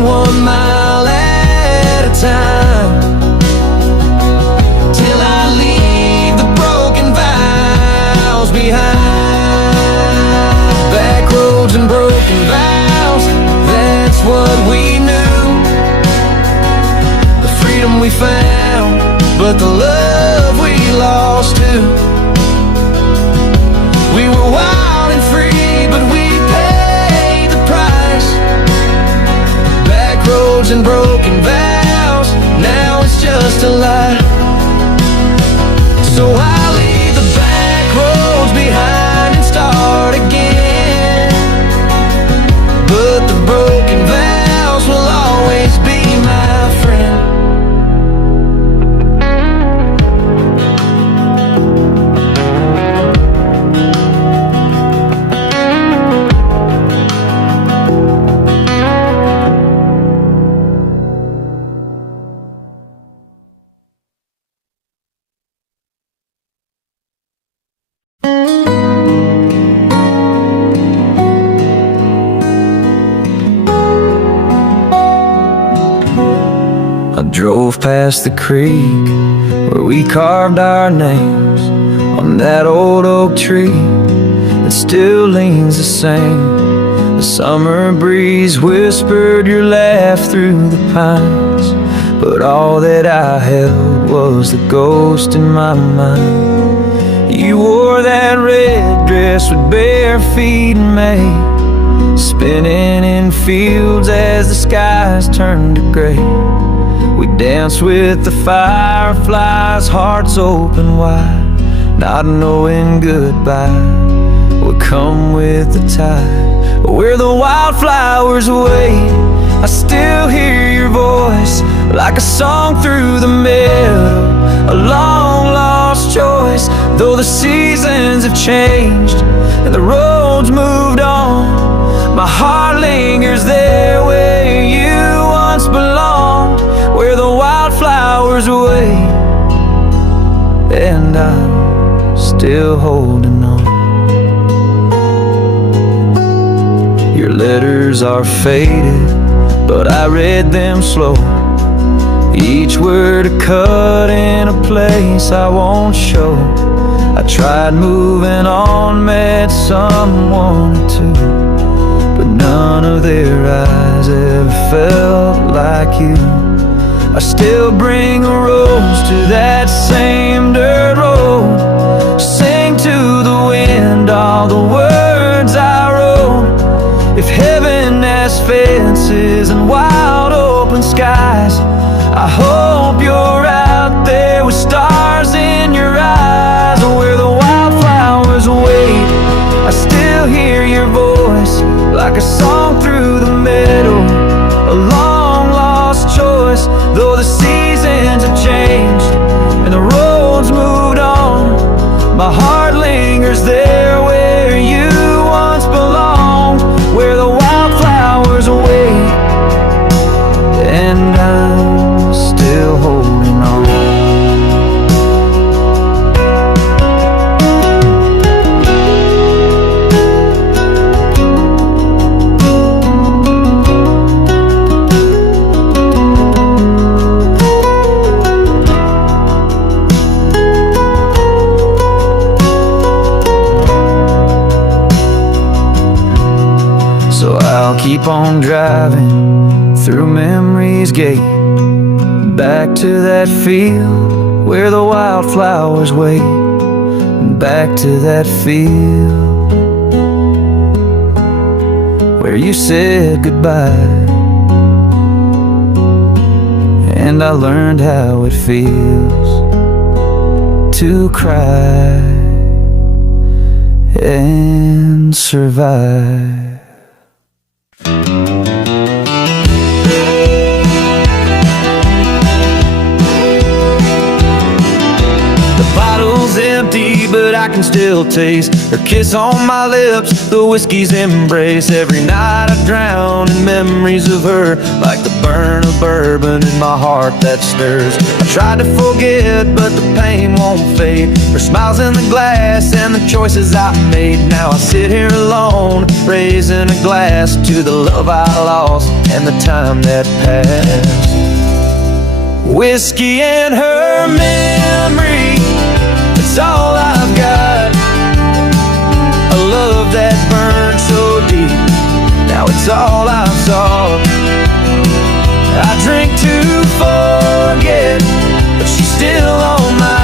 love we lost too. We were wild and free, but we paid the price. Backroads and broken vows, now it's just a lie. So I leave the back roads behind and start again. But the broken vows will always be my friend. I drove past the creek where we carved our names on that old oak tree that still leans the same. The summer breeze whispered your laugh through the pines, but all that I held was the ghost in my mind. You wore that red dress with bare feet in May, spinning in fields as the skies turned to gray. We danced with the fireflies, hearts open wide, not knowing goodbye would come with the tide. Where the wildflowers wait, I still hear your voice like a song through the meadow, a long lost choice. Though the seasons have changed and the roads moved on, my heart lingers there where you once belonged. Where the wildflowers wait, and I'm still holding on. Your letters are faded, but I read them slow, each word a cut in a place I won't show. I tried moving on, met someone or two, but none of their eyes ever felt like you. I still bring a rose to that same dirt road, sing to the wind all the words I wrote. If heaven has fences and wide open skies, I hope you're out there with stars in your eyes. Where the wildflowers wait, I still hear your voice like a song through the meadow, a long lost choice. Though the seasons have changed and the roads moved on, my heart lingers there where you once belonged. Where the wildflowers wait, and I'm still holding on. So I'll keep on driving through memory's gate, back to that field where the wildflowers wait, back to that field where you said goodbye, and I learned how it feels to cry and survive. Empty, but I can still taste her kiss on my lips, the whiskey's embrace. Every night I drown in memories of her, like the burn of bourbon in my heart that stirs. I tried to forget, but the pain won't fade. Her smiles in the glass and the choices I made. Now I sit here alone, raising a glass to the love I lost and the time that passed. Whiskey and her memory, it's all I've got. A love that burned so deep, now it's all I saw. I drink to forget, but she's still on my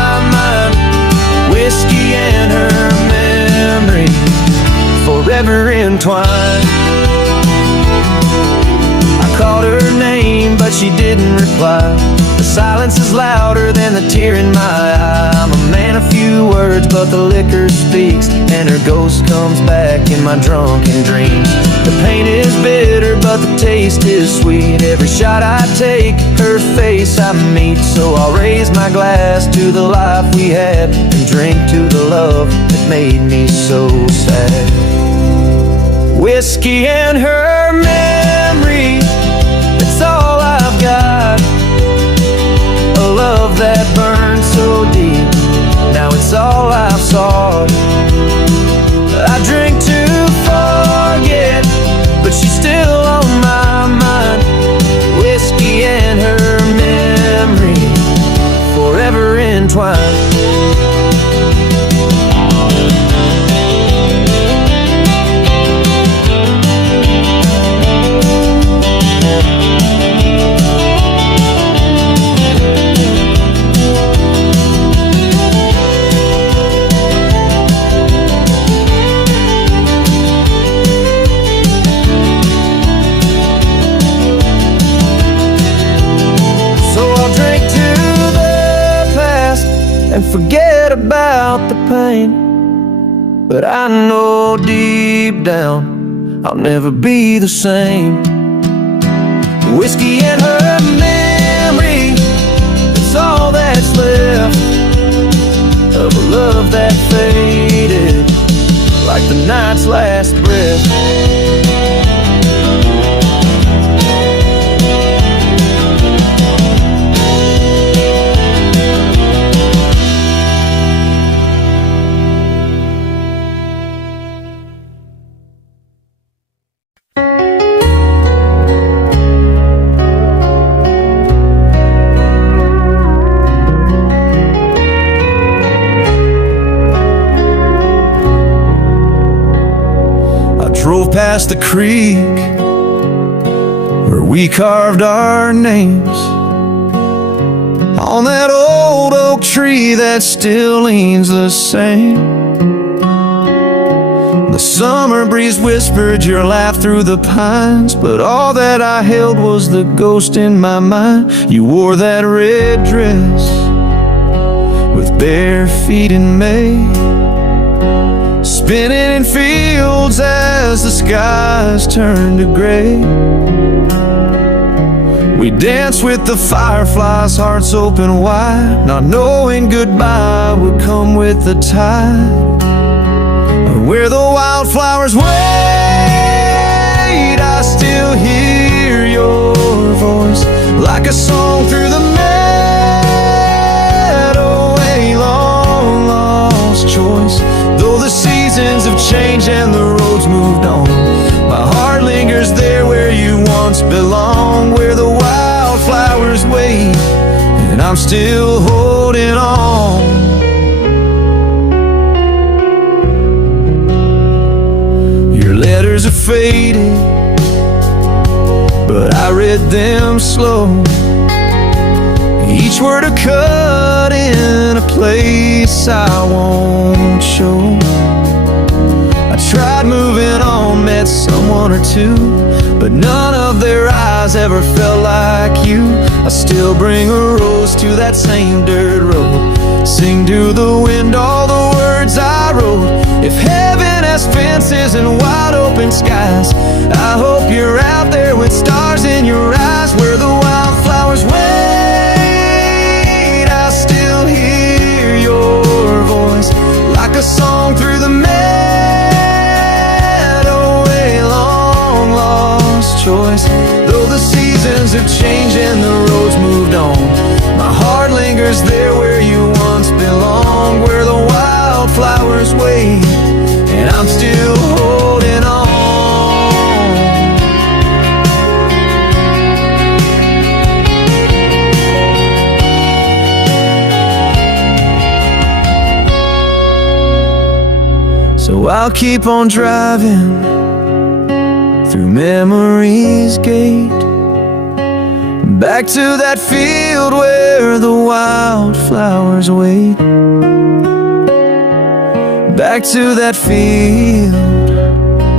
forever entwined. I called her name, but she didn't reply. The silence is louder than the tear in my eye. I'm a man of few words, but the liquor speaks, and her ghost comes back in my drunken dreams. The pain is bitter, but the taste is sweet. Every shot I take, her face I meet. So I'll raise my glass to the life we had, and drink to the love that made me so sad. Whiskey and her memory, that's all I've got. A love that burned so deep, now it's all I've sought. I drink to forget, but she's still on my mind. Whiskey and her memory, forever entwined. And forget about the pain, but I know deep down I'll never be the same. Whiskey and her memory, it's all that's left of a love that faded like the night's last breath. Drove past the creek where we carved our names on that old oak tree that still leans the same. The summer breeze whispered your laugh through the pines, but all that I held was the ghost in my mind. You wore that red dress with bare feet in May, spinning in fields as the skies turned to gray. We danced with the fireflies, hearts open wide, not knowing goodbye would come with the tide. Where the wildflowers wait, I still hear your voice like a song through the meadow, a long lost choice. Though the seasons have changed and the roads moved on, my heart lingers there where you once belonged. Where the wildflowers wait, and I'm still holding on. Your letters are faded, but I read them slow, each word a cut in a place I won't show. I tried moving on, met someone or two, but none of their eyes ever felt like you. I still bring a rose to that same dirt road, sing to the wind all the words I wrote. If heaven has fences and wide open skies, I hope you're out there with stars in your eyes. Where the wildflowers wait, I still hear your voice like a song through the meadow, a long lost choice. Though the seasons have changed and the roads moved on, my heart lingers there where you once belonged. Where the wildflowers wait, and I'm still holding on. So I'll keep on driving through memory's gate, back to that field where the wildflowers wait. Back to that field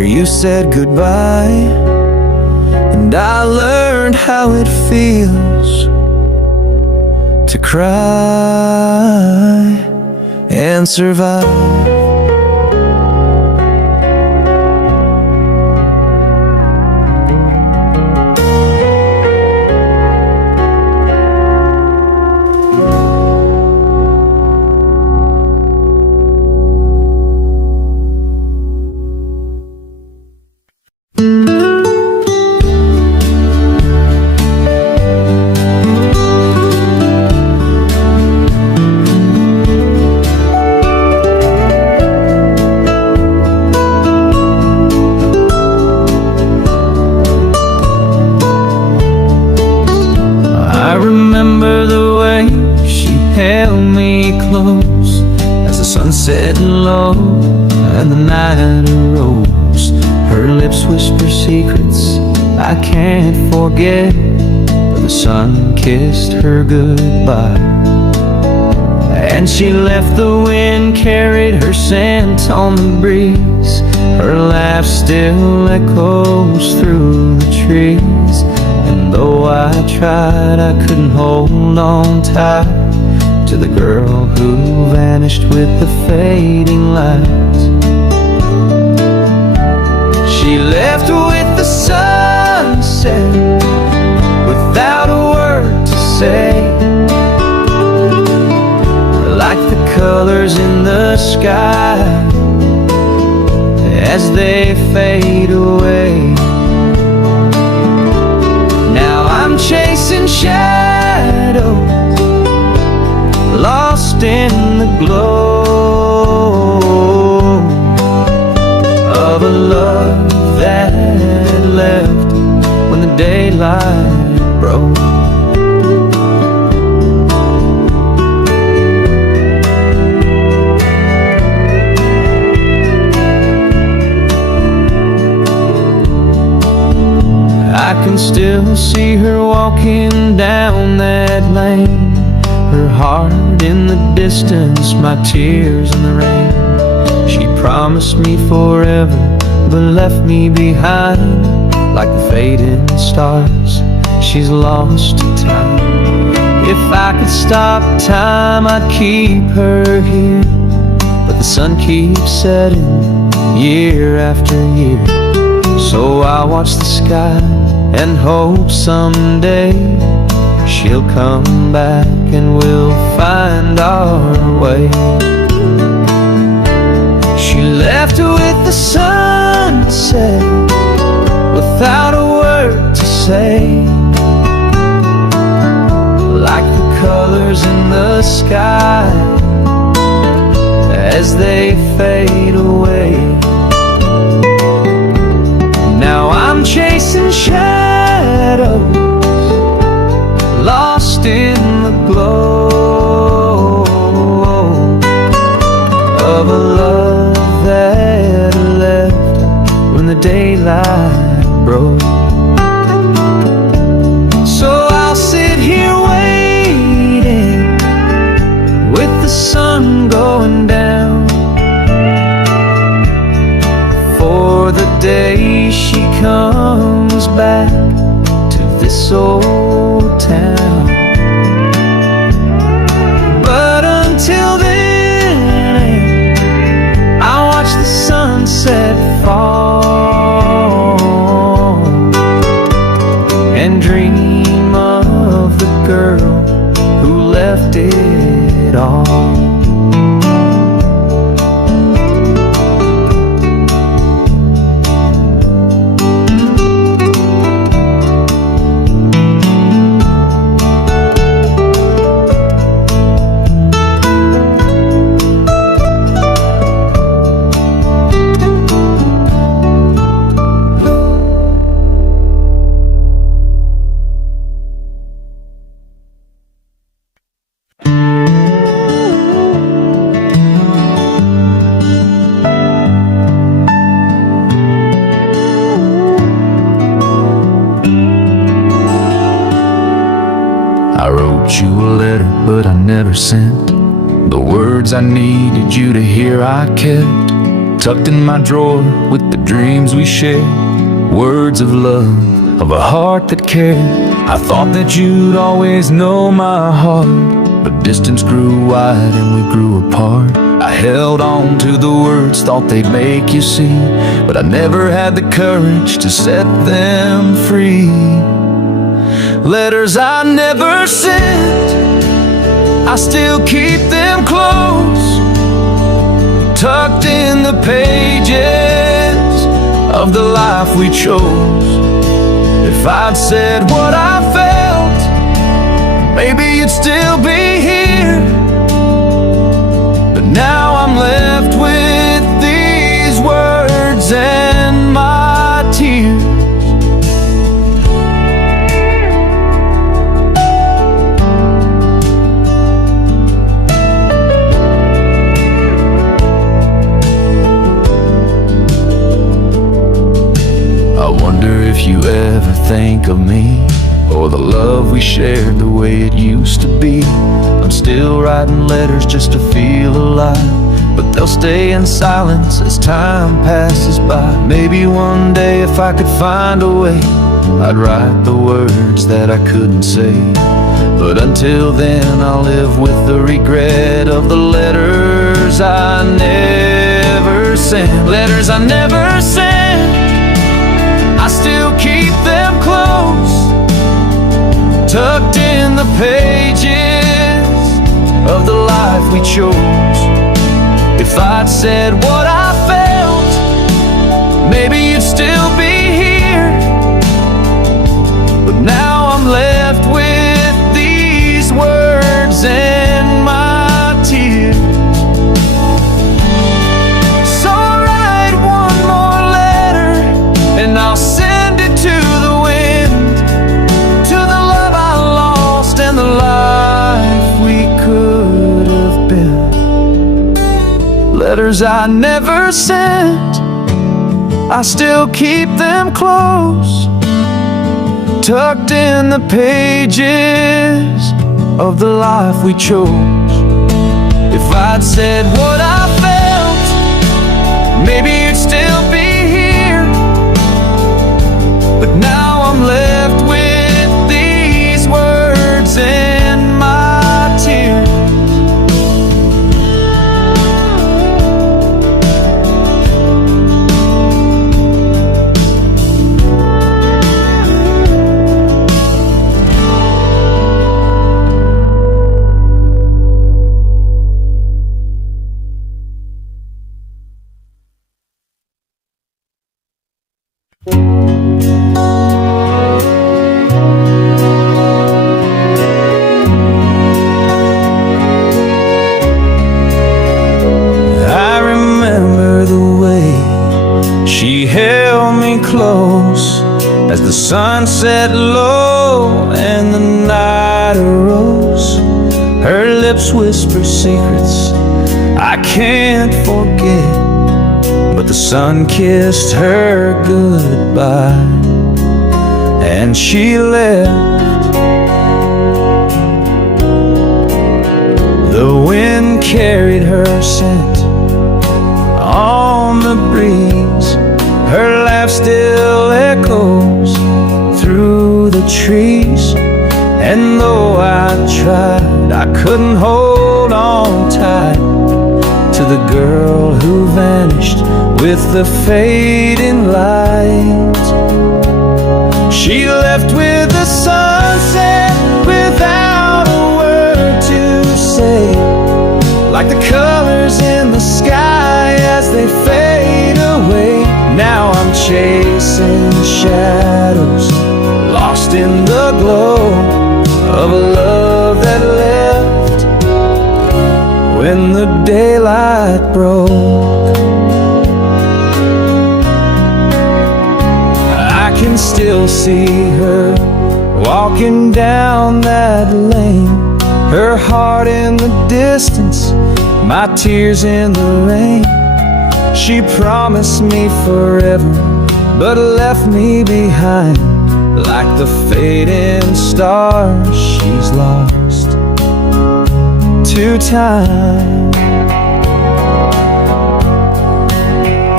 where you said goodbye, and I learned how it feels to cry and survive. I remember the way she held me close as the sun set low and the night arose. Her lips whisper secrets I can't forget, but the sun kissed her goodbye. And she left, the wind carried her scent on the breeze. Her laugh still echoes through the trees. And though I tried, I couldn't hold on tight to the girl who vanished with the fading lights. She left with the sunset without a word to say, like the colors in the sky as they fade away. Now I'm chasing shadows, lost in the glow of a love that left when the daylight broke. I can still see her walking down that lane, her heart in the distance, my tears in the rain. She promised me forever, but left me behind like the fading stars. She's lost to time. If I could stop time, I'd keep her here, but the sun keeps setting year after year. So I watch the sky and hope someday she'll come back and we'll find our way. She left with the sunset without a word to say, like the colors in the sky as they fade away. Now I'm chasing shadows, lost in the glow of a love that left when the daylight broke. So I'll sit here waiting with the sun going down for the day she comes back to this old town. But until then, I watch the sunset fall and dream of the girl who left it all. You a letter, but I never sent the words I needed you to hear. I kept tucked in my drawer with the dreams we shared, words of love, of a heart that cared. I thought that you'd always know my heart, but distance grew wide and we grew apart. I held on to the words, thought they'd make you see, but I never had the courage to set them free. Letters I never sent, I still keep them close, tucked in the pages of the life we chose. If I'd said what I felt, maybe you'd still be here. But now I'm left with these words and my tears. I wonder if you ever think of me, or the love we shared the way it used to be. I'm still writing letters just to feel alive, but they'll stay in silence as time passes by. Maybe one day if I could find a way, I'd write the words that I couldn't say. But until then I'll live with the regret of the letters I never sent. Letters I never sent, I still keep them close, tucked in the pages of the life we chose. If I'd said what I felt, maybe you'd still be here. But now I'm left with these words and my tears. So I'll write one more letter and I'll send it to the wind, to the love I lost and the life we could have been. Letters I never sent, I still keep them close, tucked in the pages of the life we chose. If I'd said what I felt, maybe you'd still be here. But now I'm left with these words and my tears. I remember the way she held me close as the sun set low and the night arose. Her lips whisper secrets I can't forget, but the sun kissed her goodbye and she left. The wind carried her scent on the breeze. Her laugh still echoes through the trees. And though I tried, I couldn't hold on tight to the girl who vanished with the fading light. She left with the sunset without a word to say, like the colors in the sky as they fade away. Now I'm chasing shadows, lost in the glow of a love that left when the daylight broke. I can still see her walking down that lane, her heart in the distance, my tears in the rain. She promised me forever, but left me behind like the fading stars she's lost to time.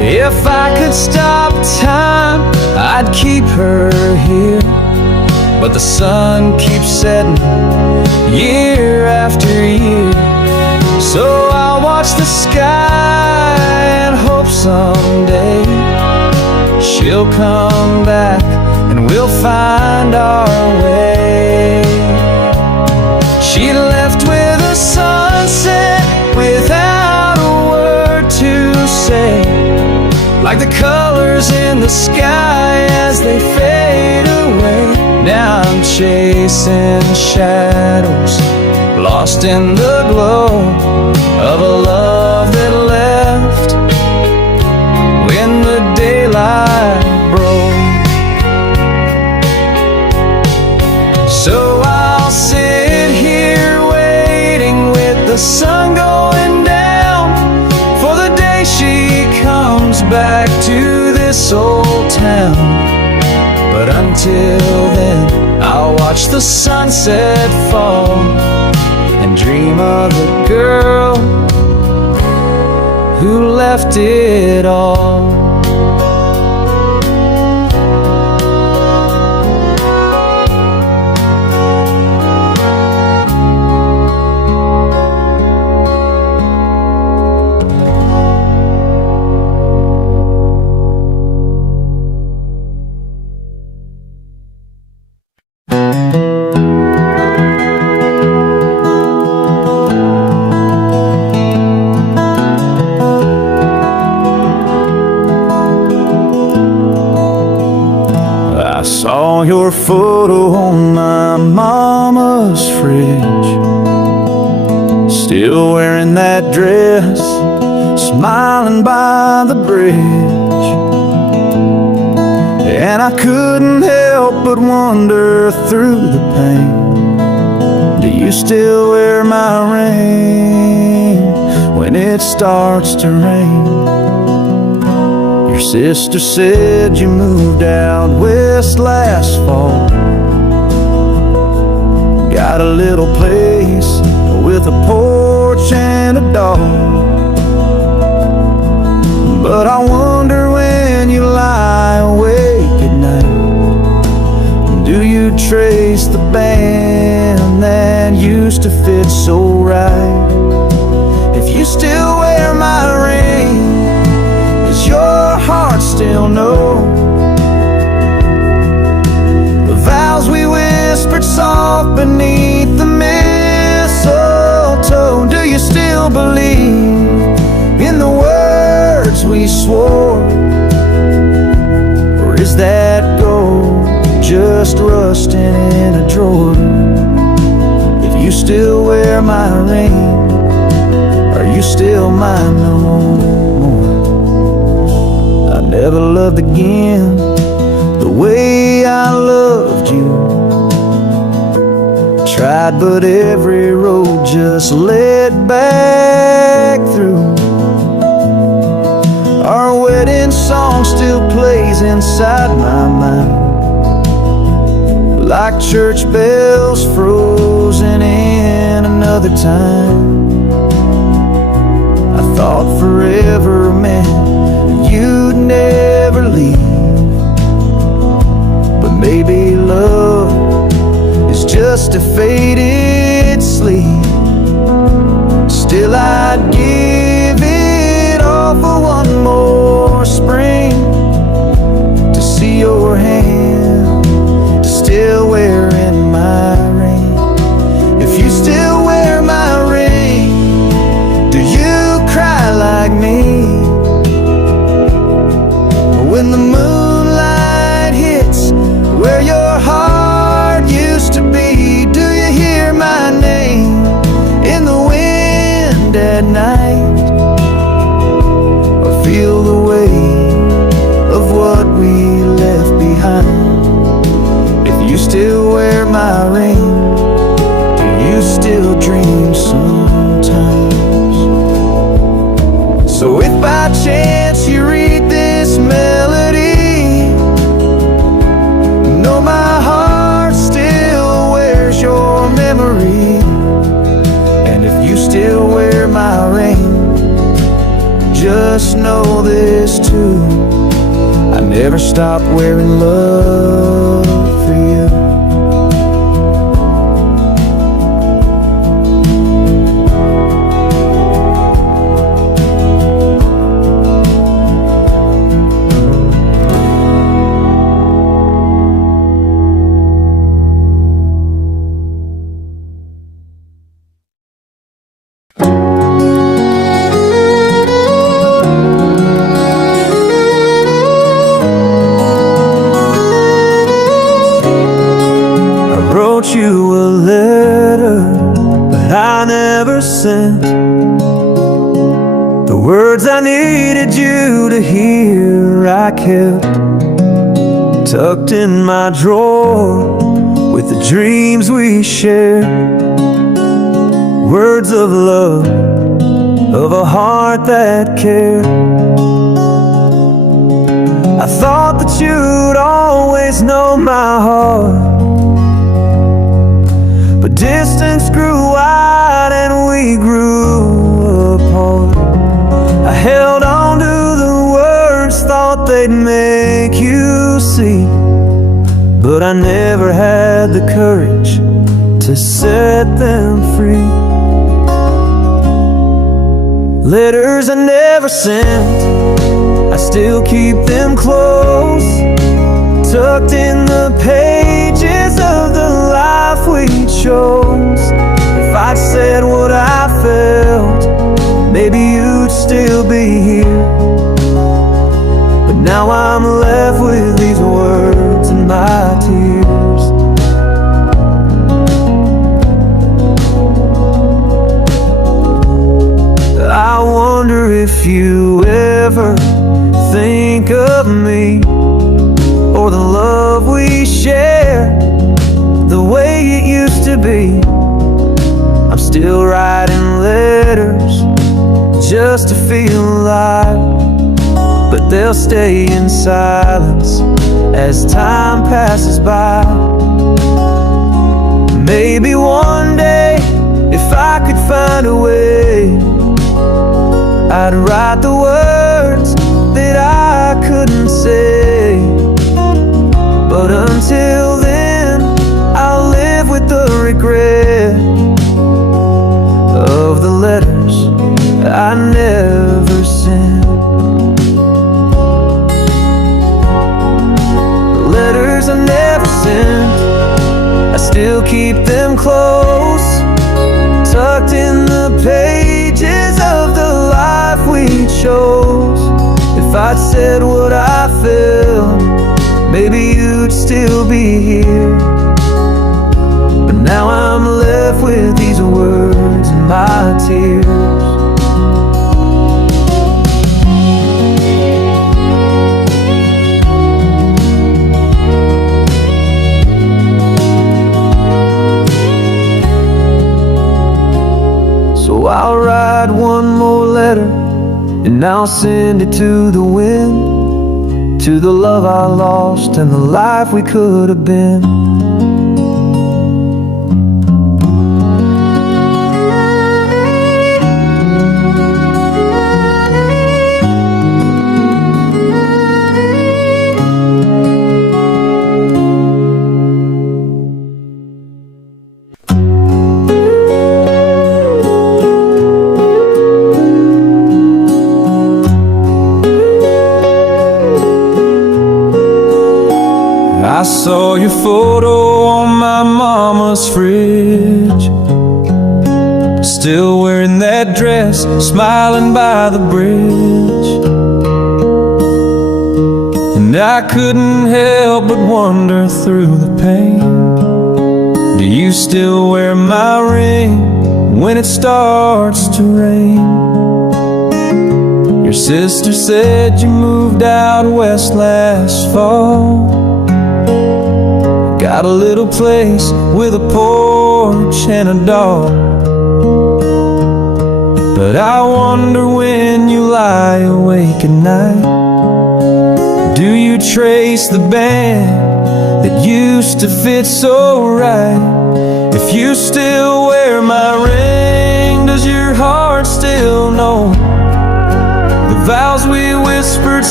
If I could stop time, I'd keep her here. But the sun keeps setting year after year. So I'll watch the sky and hope someday she'll come back and we'll find our way. She left with a sunset without a word to say, like the colors in the sky as they fade away. Now I'm chasing shadows, lost in the glow of a love that left when the daylight broke. So I'll sit here waiting with the sun going down for the day she comes back to this old town. But until then, I'll watch the sunset fall and dream of the girl who left it all. I saw your photo on my mama's fridge, still wearing that dress, smiling by the bridge. And I couldn't help but wonder through the pain, do you still wear my ring when it starts to rain? Your sister said you moved out west last fall, got a little place with a porch and a dog. But I wonder when you lie awake at night, do you trace the band that used to fit so right? If you still wear my ring, does your heart still know the vows we whispered soft beneath the mistletoe? Do you still believe in the words we swore, or is that gold just rusting in a drawer? If you still wear my ring, are you still mine no more? I never loved again the way I loved you. Tried, but every road just led back through. Our wedding song still plays inside my mind, like church bells frozen in another time. I thought forever meant you'd never leave, but maybe love is just a faded sleep. Still I'd give it all for one more spring, to see your hand still wearing my ring. If you still wear my ring, do you cry like me when the moonlight hits where your heart used to be? Do you hear my name in the wind at night, or feel the weight of what we left behind? If you still wear my ring, do you still dream sometimes? So if by chance you read this melody, know my heart still wears your memory. And if you still wear my ring, just know that this too. I never stopped wearing love for you. You a letter, but I never sent the words I needed you to hear. I kept tucked in my drawer with the dreams we shared. Words of love, of a heart that cared. I thought that you'd always know my heart, but distance grew wide and we grew apart. I held on to the words, thought they'd make you see, but I never had the courage to set them free. Letters I never sent, I still keep them close, tucked in the pages of the life we chose. If I'd said what I felt, maybe you'd still be here. But now I'm left with these words and my tears. I wonder if you ever think of me, or the love we share, the way it used to be. I'm still writing letters just to feel alive, but they'll stay in silence as time passes by. Maybe one day, if I could find a way, I'd write the words that I couldn't say. But until then, I'll live with the regret of the letters I never sent. The letters I never sent, I still keep them close, tucked in the pages of the life we chose. If I'd said what I felt, maybe you'd still be here. But now I'm left with these words and my tears. So I'll write one more letter, and I'll send it to the wind, to the love I lost and the life we could have been. I saw your photo on my mama's fridge, still wearing that dress, smiling by the bridge. And I couldn't help but wonder through the pain, do you still wear my ring when it starts to rain? Your sister said you moved out west last fall, got a little place with a porch and a dog. But I wonder when you lie awake at night, do you trace the band that used to fit so right? If you still wear my ring, does your heart still know the vows we whispered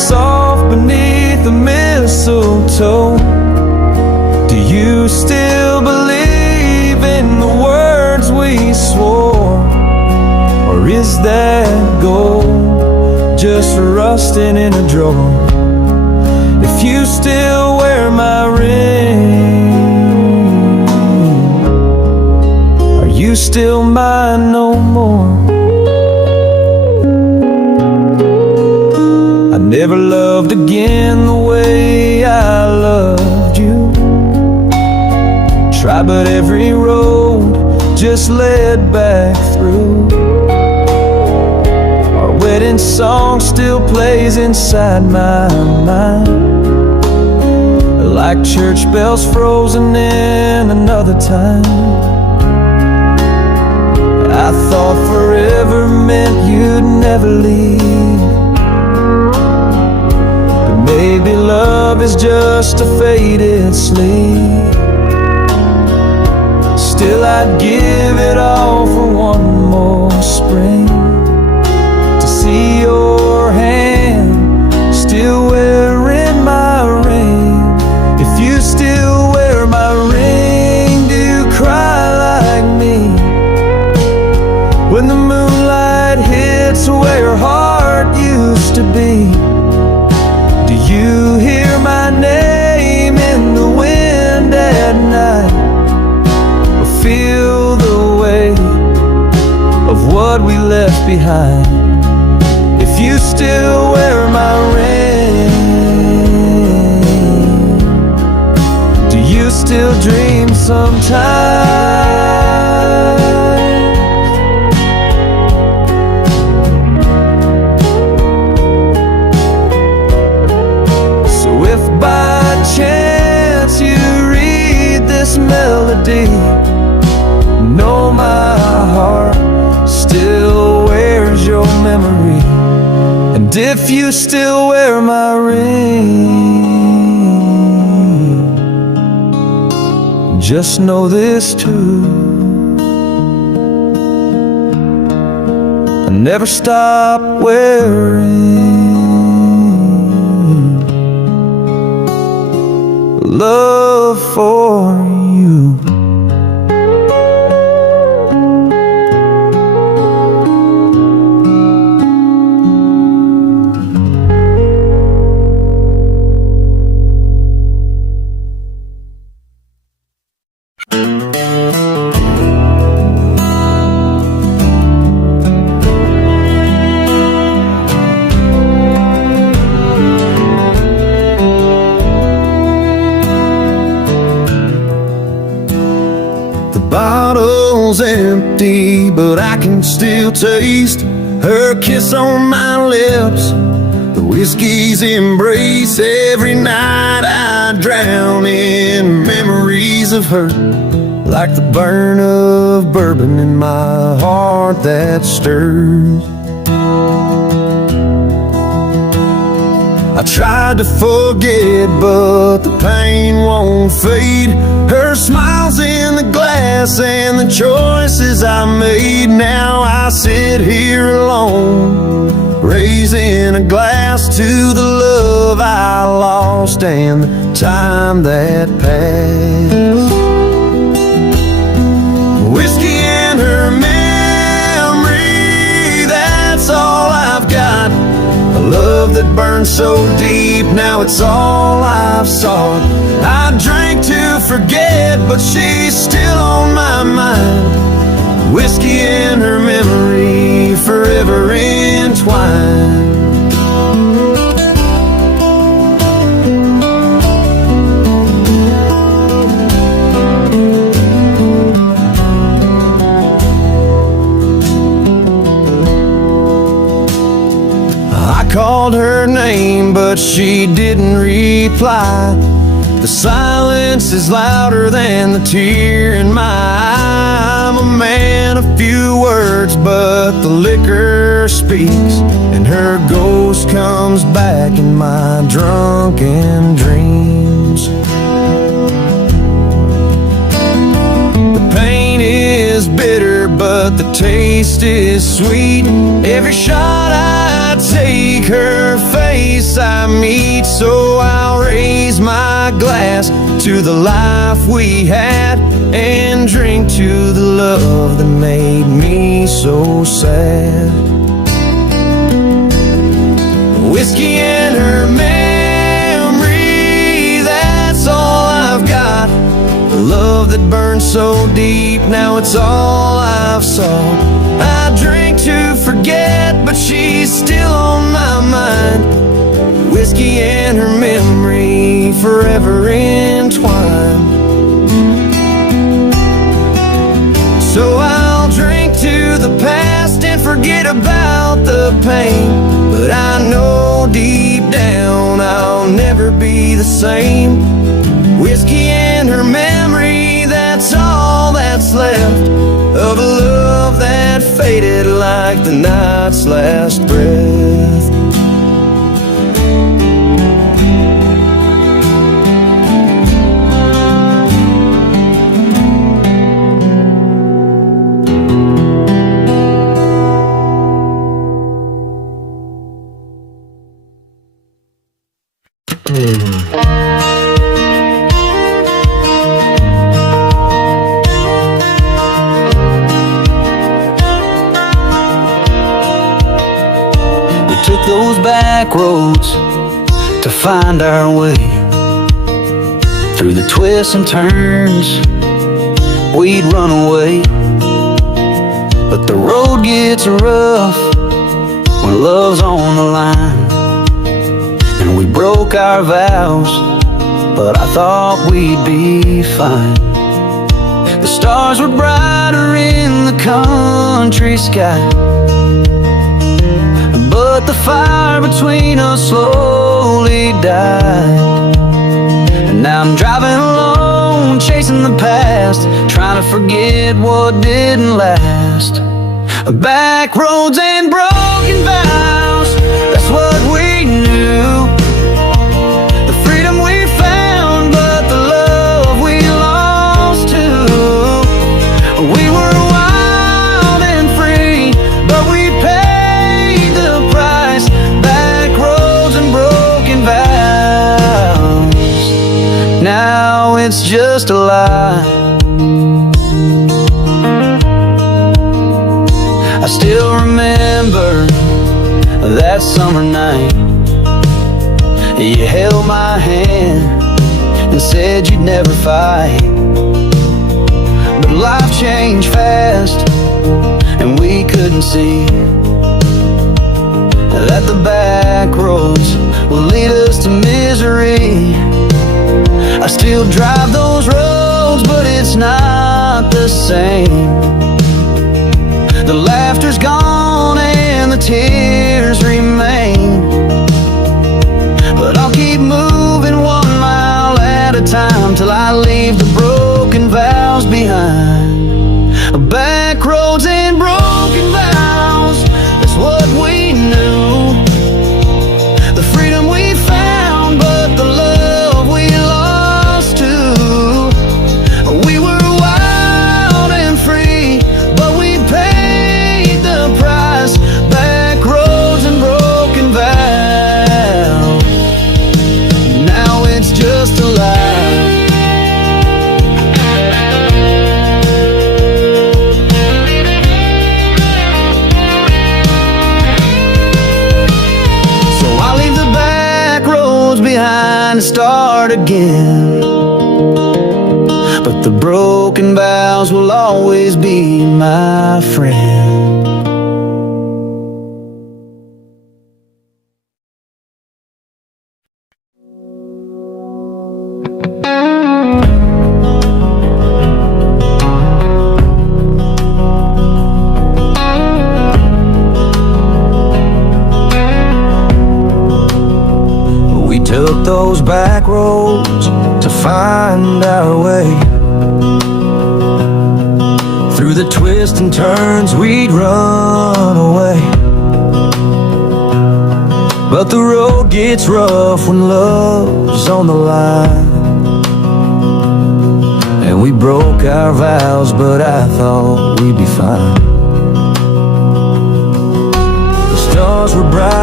mistletoe. Do you still believe in the words we swore? Or is that gold just rusting in a drawer? If you still wear my ring, are you still mine no more? I never loved again the way I loved you. Tried, but every road just led back through. Our wedding song still plays inside my mind, like church bells frozen in another time. I thought forever meant you'd never leave, but maybe love is just a faded sleep. Still I'd give it all for one more spring, to see your hand still wearing my ring. If you still wear my ring, do you cry like me when the moonlight hits where your heart used to be? Do you hear my name in the wind at night, or feel the weight of what we left behind? If you still wear my ring, do you still dream sometimes? So if by chance you read this melody, know my heart still wears your memory. And if you still wear my ring, just know this too: I never stop wearing love for you. Bottle's empty, but I can still taste her kiss on my lips, the whiskey's embrace. Every night I drown in memories of her, like the burn of bourbon in my heart that stirs. I tried to forget, but the pain won't fade. Her smile's in the glass and the choices I made. Now I sit here alone, raising a glass to the love I lost and the time that passed. Whiskey and her memory, that's all I've got. A love that burned so deep, now it's all I've sought. I drank to forget, but she's still on my mind. Whiskey and her memory, forever entwined. I called her name, but she didn't reply. The silence is louder than the tear in my eye. I'm a man of few words, but the liquor speaks, and her ghost comes back in my drunken dreams. The pain is bitter, but the taste is sweet. Every shot I take her face I meet. So I'll raise my glass to the life we had and drink to the love that made me so sad. Whiskey and her memory, that's all I've got. The love that burned so deep, now it's all I've sought. I drink to forget, but she's still on my mind. Whiskey and her memory, forever entwined. So I'll drink to the past and forget about the pain. But I know deep down I'll never be the same. Whiskey and her memory, that's all that's left of a love that faded like the night's last breath. Took those back roads to find our way. Through the twists and turns, we'd run away. But the road gets rough when love's on the line. And we broke our vows, but I thought we'd be fine. The stars were brighter in the country sky, but the fire between us slowly died. And now I'm driving alone, chasing the past, trying to forget what didn't last. Backroads and broken vows, that's what we knew. The freedom we found, but the love we lost too. We were wild and free, but we paid the price. Backroads and broken vows, now it's just a lie. I still remember that summer night. You held my hand and said you'd never fight. But life changed fast and we couldn't see that the back roads will lead us to misery. I still drive those roads, but it's not the same. The laughter's gone and the tears remain, but I'll keep moving 1 mile at a time till I leave the broken vows behind. Back roads and broken vows, that's what we knew. The freedom we found, but the love we lost too. We were wild and free, but we paid the price. Back roads and broken vows, now it's just a lie. So I'll leave the back roads behind and start again, but the broken vows will always be my friend. We took those back roads to find our way. Through the twists and turns, we'd run away. But the road gets rough when love's on the line. And we broke our vows, but I thought we'd be fine. The stars were bright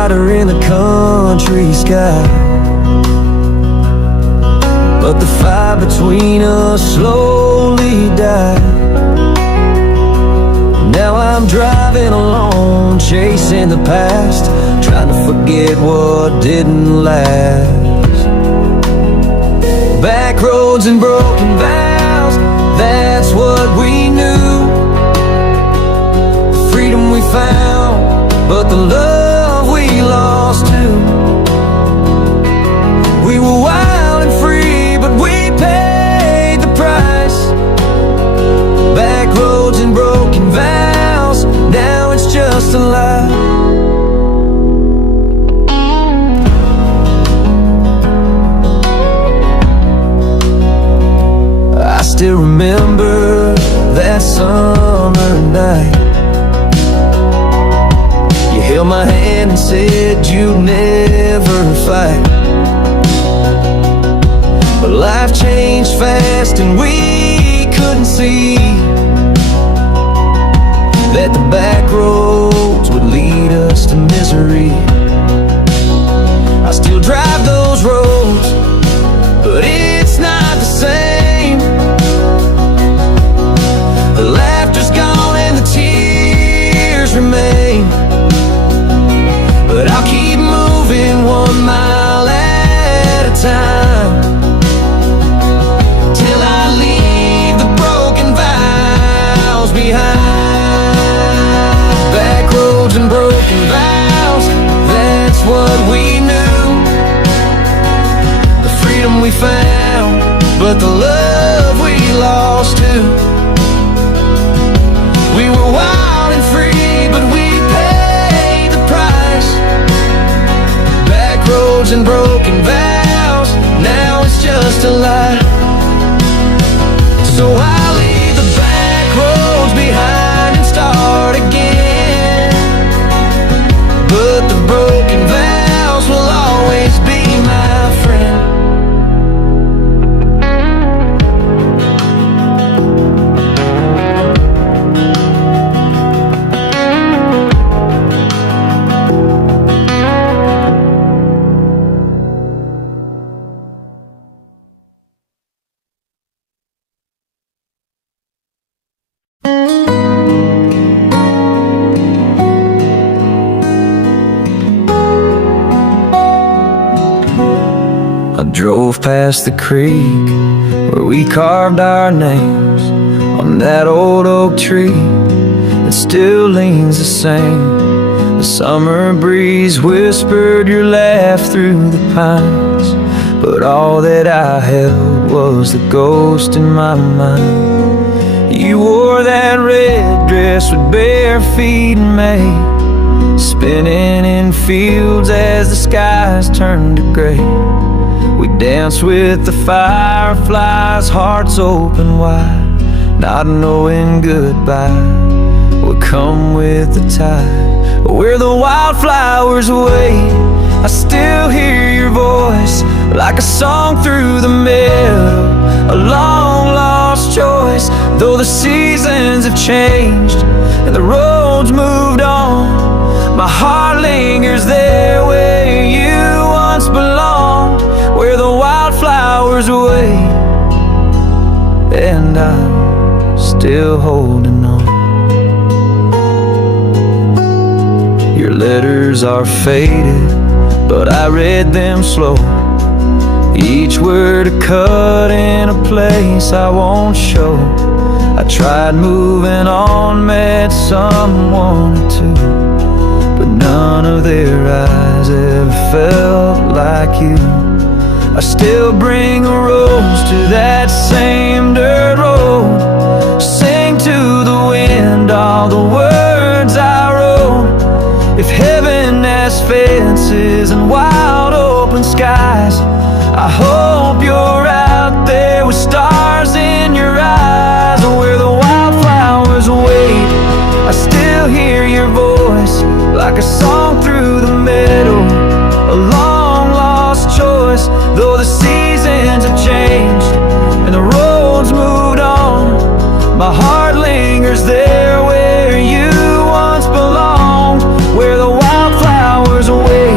brighter in the country sky. But the fire between us slowly died. Now I'm driving alone, chasing the past, trying to forget what didn't last. Backroads and broken vows, that's what we knew. The freedom we found, but the love we lost too. We were wild and free, but we paid the price. Backroads and broken vows, now it's just a lie. I still remember that summer night. You held my hand and said you'd never fight. But life changed fast and we couldn't see that the back roads would lead us to misery. I still drive those roads, but it's not the same. The laughter's gone and the tears remain. But I'll keep moving 1 mile at a time, till I leave the broken vows behind. Backroads and broken vows, that's what we knew. The freedom we found, but the love we lost too. We were wild and free, but we paid the price. Backroads and broken vows, now it's just a lie. So I leave the back roads behind and start again. But the broken vows will always be my friend. I drove past the creek where we carved our names on that old oak tree that still leans the same. The summer breeze whispered your laugh through the pines, but all that I held was the ghost in my mind. You wore that red dress with bare feet in May, spinning in fields as the skies turned to gray. We danced with the fireflies, hearts open wide, not knowing goodbye would come with the tide. Where the wildflowers wait, I still hear your voice, like a song through the meadow, a long lost choice. Though the seasons have changed and the roads moved on, my heart lingers there where you once belonged. Where the wildflowers wait, and I'm still holding on. Your letters are faded, but I read them slow, each word a cut in a place I won't show. I tried moving on, met someone or two, but none of their eyes ever felt like you. I still bring a rose to that same dirt road, sing to the wind all the words I wrote. If heaven has fences and wide open skies, I hope you're out there with stars in your eyes. Where the wildflowers wait, I still hear your voice, like a song through the meadow, a long lost choice. Though the seasons have changed and the roads moved on, my heart lingers there where you once belonged. Where the wildflowers wait.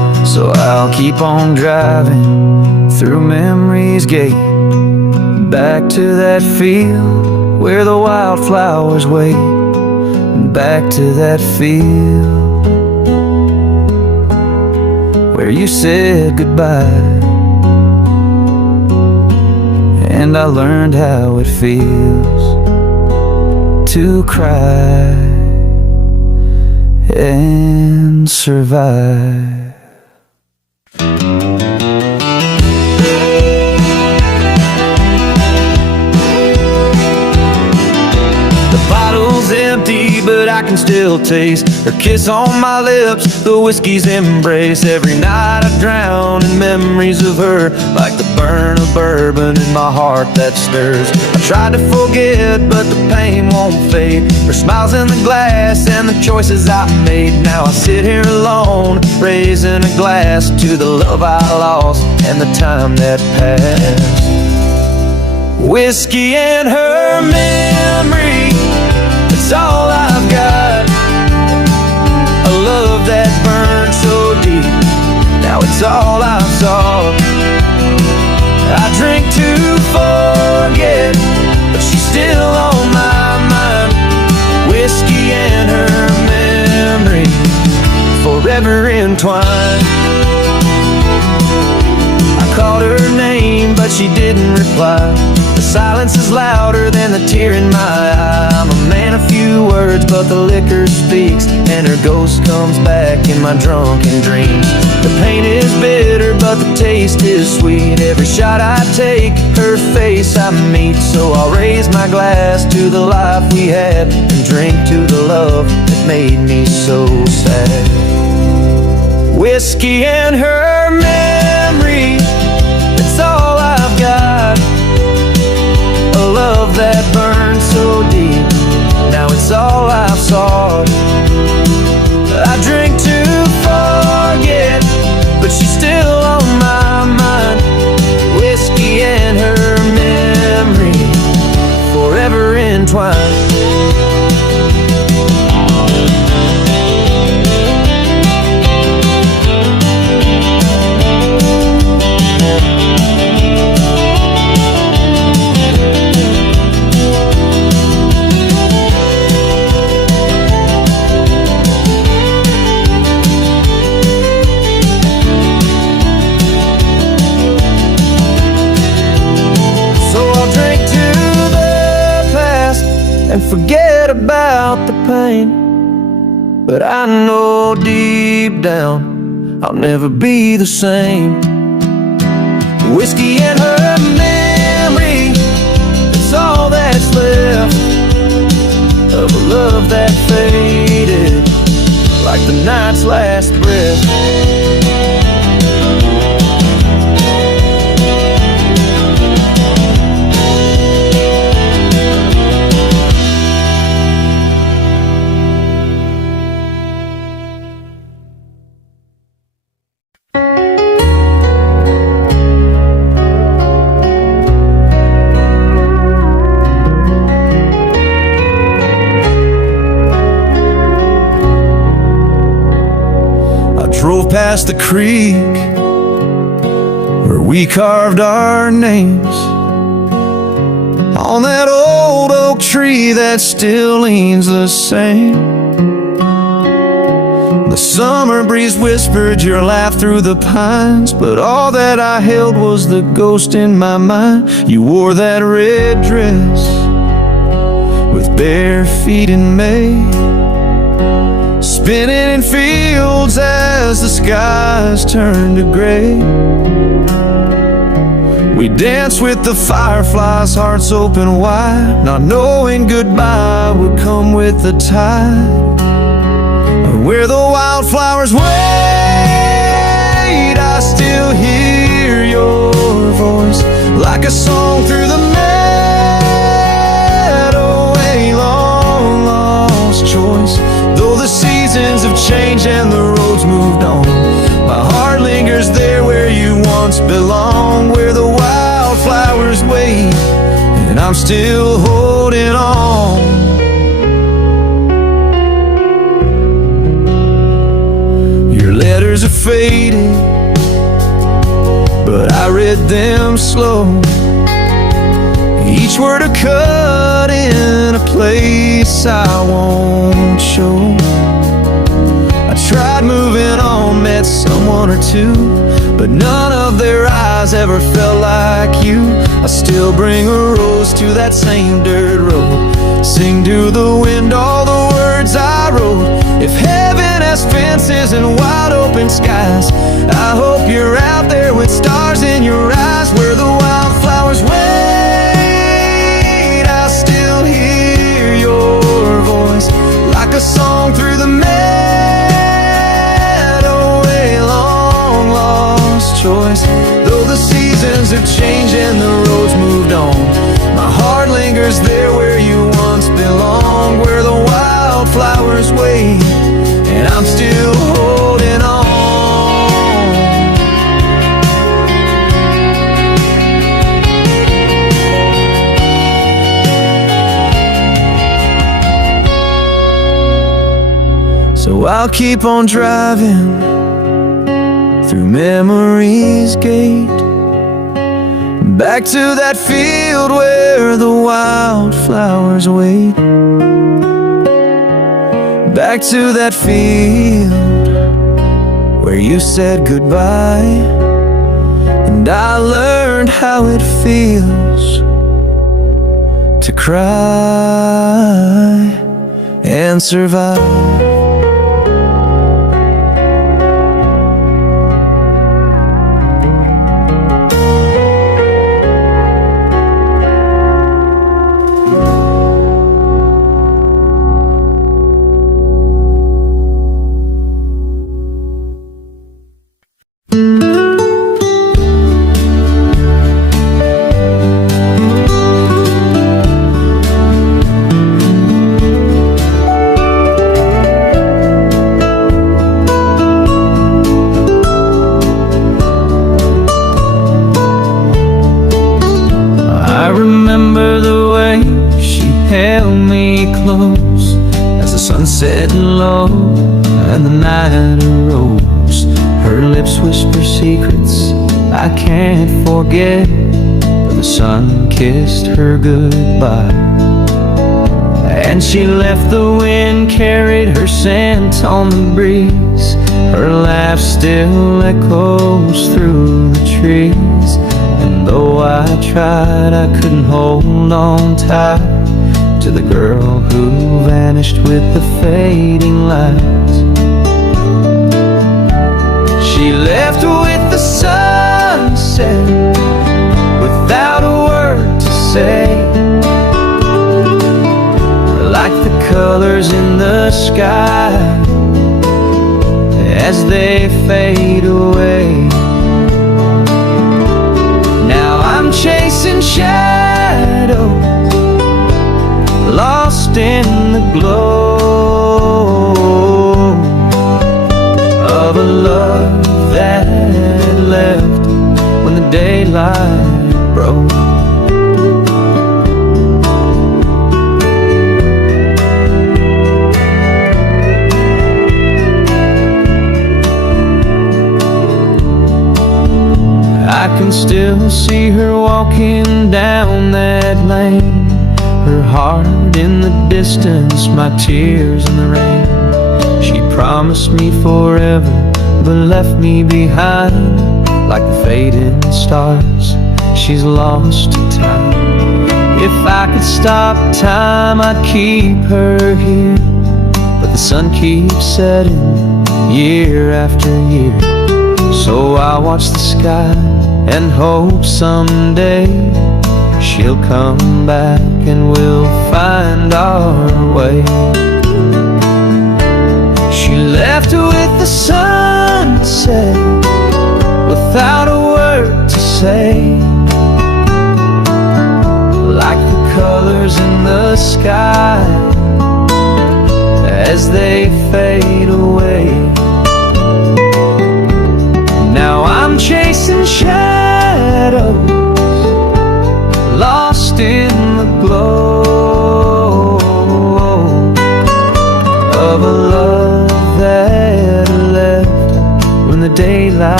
So I'll keep on driving through memory's gate, back to that field where the wildflowers wait, back to that field where you said goodbye, and I learned how it feels to cry and survive. Empty, but I can still taste her kiss on my lips, the whiskey's embrace. Every night I drown in memories of her, like the burn of bourbon in my heart that stirs. I tried to forget, but the pain won't fade. Her smiles in the glass and the choices I made. Now I sit here alone, raising a glass to the love I lost and the time that passed. Whiskey and her memory, it's all I've got. A love that burned so deep, now it's all I've sought. I drink to forget, but she's still on my mind. Whiskey and her memory, forever entwined. I called her name, but she didn't reply. The silence is louder than the tear in my eye. I'm a man of few words, but the liquor speaks, and her ghost comes back in my drunken dreams. The pain is bitter, but the taste is sweet. Every shot I take, her face I meet. So I'll raise my glass to the life we had, and drink to the love that made me so sad. Whiskey and her memory, it's all I've got. A love that burned so deep, now it's all I've sought. I drink to forget, but she's still on my mind. Whiskey and her memory, forever entwined. And forget about the pain, but I know deep down I'll never be the same. Whiskey and her memory, it's all that's left of a love that faded like the night's last breath. Drove past the creek where we carved our names on that old oak tree that still leans the same. The summer breeze whispered your laugh through the pines, but all that I held was the ghost in my mind. You wore that red dress with bare feet in May, spinning in fields as the skies turned to gray. We danced with the fireflies, hearts open wide, not knowing goodbye would come with the tide. Where the wildflowers wait, I still hear your voice like a song through the meadow, a long lost choice. Though the seasons have changed and the roads moved on, my heart lingers there where you once belonged. Where the wildflowers wait, and I'm still holding on. Your letters are faded, but I read them slow. Each word a cut in a place I won't show. I tried moving on, met someone or two, but none of their eyes ever felt like you. I still bring a rose to that same dirt road, sing to the wind all the words I wrote. If heaven has fences and wide open skies, I hope you're out there with stars in your eyes. Where the wildflowers wait, I still hear your voice, like a song through the meadow, a long lost choice. Though the seasons have changed and the roads moved on, my heart lingers there where you once belonged. Where the wildflowers wait, and I'm still holding on. So I'll keep on driving through memory's gate, back to that field where the wildflowers wait. Back to that field where you said goodbye, and I learned how it feels to cry and survive. Set low and the night arose. Her lips whisper secrets I can't forget, but the sun kissed her goodbye, and she left. The wind carried her scent on the breeze. Her laugh still echoes through the trees, and though I tried, I couldn't hold on tight to the girl who vanished with the fading lights. She left with the sunset without a word to say, like the colors in the sky as they fade away. Now I'm chasing shadows, lost in the glow of a love that left when the daylight broke. I can still see her walking down that lane, her heart in the distance, my tears in the rain. She promised me forever, but left me behind like the fading stars. She's lost to time. If I could stop time, I'd keep her here, but the sun keeps setting year after year. So I watch the sky and hope someday she'll come back and we'll find our way. She left with the sunset without a word to say, like the colors in the sky as they fade away. Now I'm chasing shadows, lost in the glow of a love that left when the daylight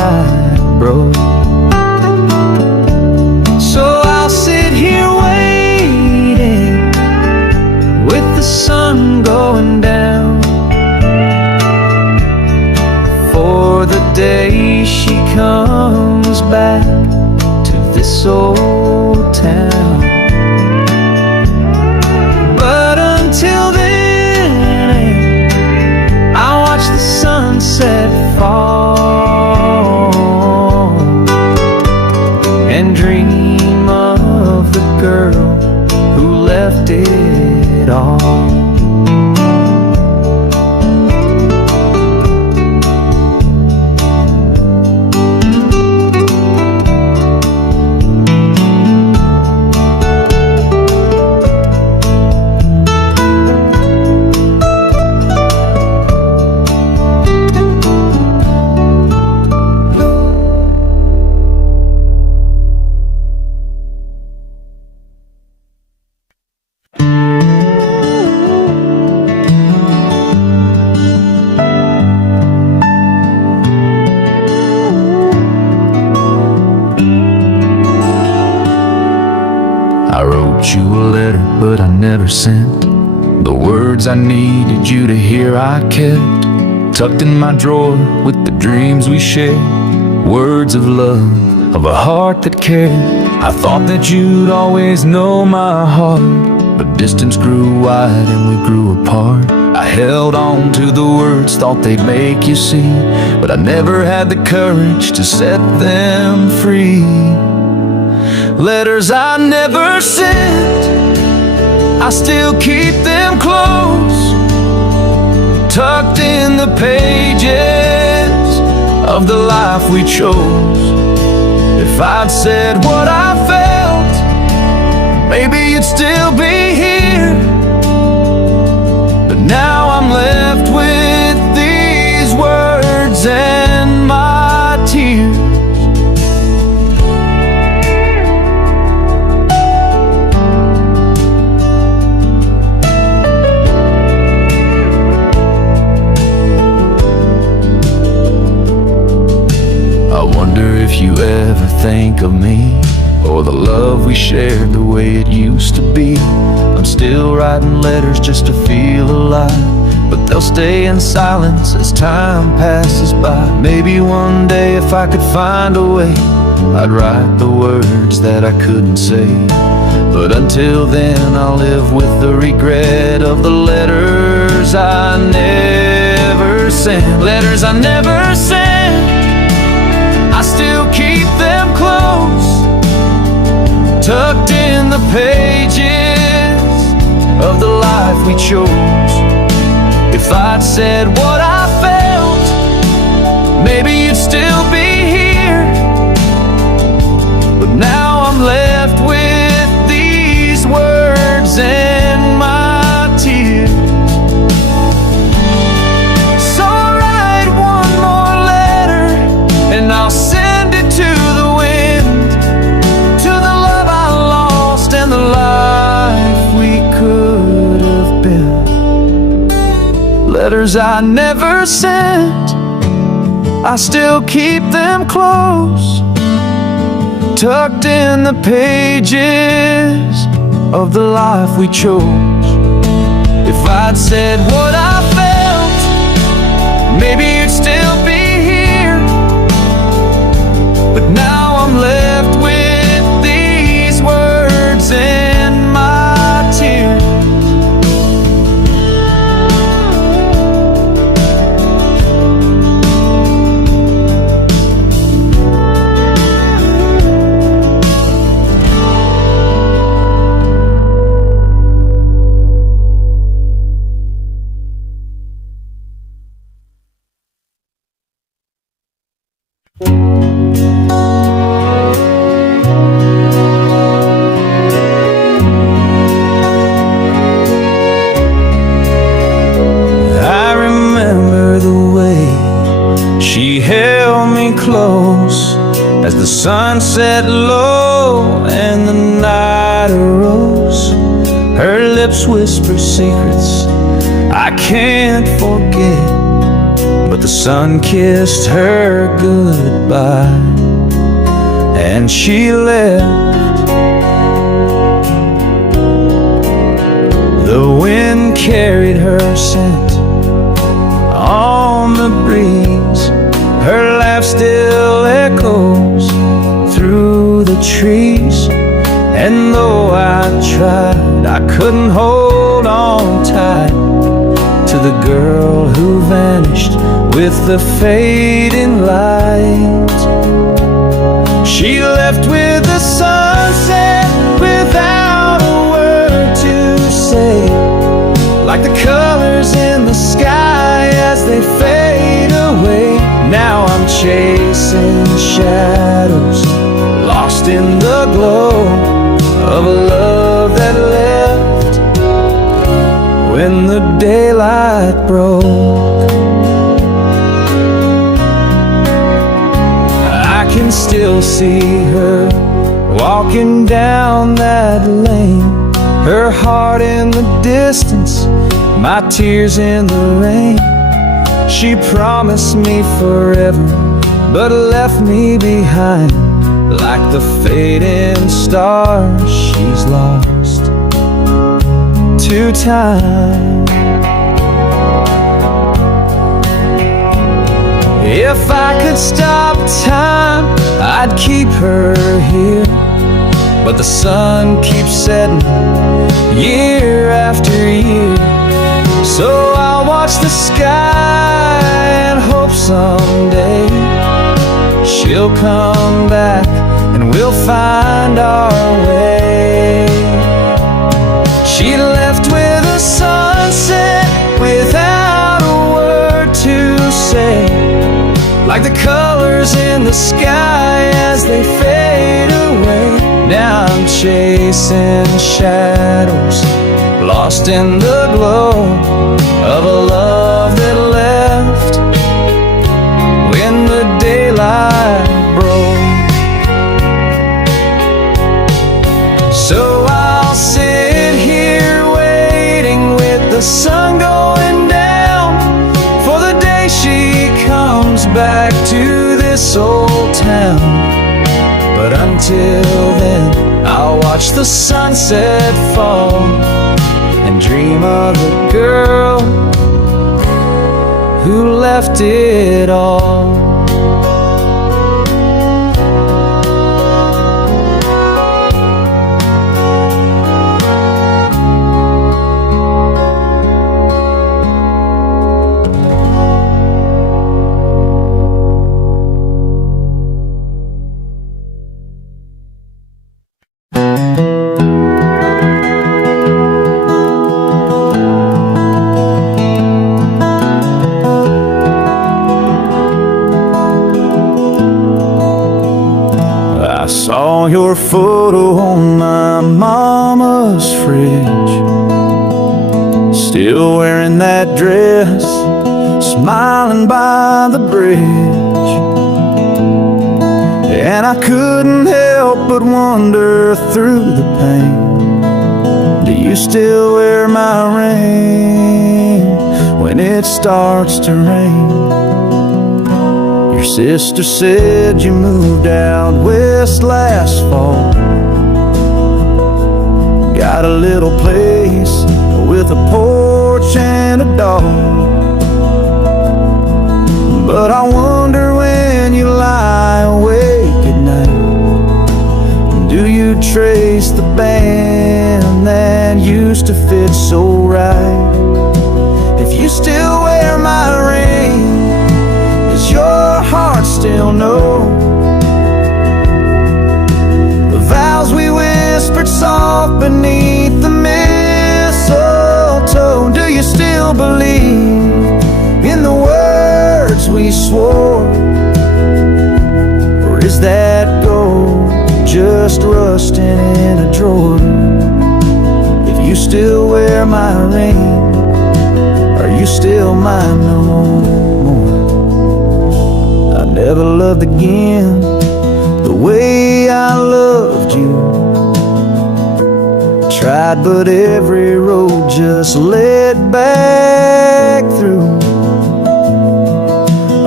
night broke. So I'll sit here waiting with the sun going down for the day she comes back to this old town. But until then, I watch the sunset fall and dream of the girl who left it all. I wrote you a letter, but I never sent the words I needed you to hear. I kept tucked in my drawer with the dreams we shared, words of love, of a heart that cared. I thought that you'd always know my heart, but distance grew wide and we grew apart. I held on to the words, thought they'd make you see, but I never had the courage to set them free. Letters I never sent, I still keep them close, tucked in the pages of the life we chose. If I'd said what I felt, maybe you'd still be here. But now I'm left with these words and my tears. I wonder if you ever think of me, or the love we shared the way it used to be. I'm still writing letters just to feel alive, but they'll stay in silence as time passes by. Maybe one day if I could find a way, I'd write the words that I couldn't say. But until then I'll live with the regret of the letters I never sent. Letters I never sent, I still keep them close, tucked in the pages of the life we chose. If I'd said what I felt, maybe you'd still be here. But now I'm left with these words and my tears. So I'll write one more letter and I'll send it to the wind, to the love I lost and the life we could have been. Letters I never sent, I still keep them close, tucked in the pages of the life we chose. If I'd said what I felt, maybe you'd still be here. But now I'm left with these words and my tears. I remember the way she held me close as the sun set low and the night arose. Her lips whisper secrets I can't forget, but But the sun kissed her goodbye, and she left. The wind carried her scent on the breeze. Her laugh still echoes through the trees. And though I tried, I couldn't hold on tight to the girl who vanished with the fading light. She left with the sunset without a word to say, like the colors in the sky as they fade away. Now I'm chasing shadows, lost in the glow of a love that left when the daylight broke. I can still see her walking down that lane, her heart in the distance, my tears in the rain. She promised me forever, but left me behind like the fading stars she's lost to time. If I could stop time, I'd keep her here, but the sun keeps setting year after year. So I'll watch the sky and hope someday she'll come back and we'll find our way. She left with a sunset without a word to say, like the colors in the sky as they fade away. Now I'm chasing shadows, lost in the glow of a love that left when the daylight broke. So I'll sit here waiting with the sun going down for the day she comes back to this old town. But until then, I'll watch the sunset fall and dream of the girl who left it all. Saw your photo on my mama's fridge, still wearing that dress, smiling by the bridge. And I couldn't help but wonder through the pain, do you still wear my ring when it starts to rain? Your sister said you moved out west last fall, got a little place with a porch and a dog. But I wonder when you lie awake at night, do you trace the band that used to fit so right? If you still wear my ring, your heart still know the vows we whispered soft beneath the mistletoe? Do you still believe in the words we swore, or is that gold just rusting in a drawer? If you still wear my ring, are you still mine no more? Never loved again the way I loved you. Tried, but every road just led back through.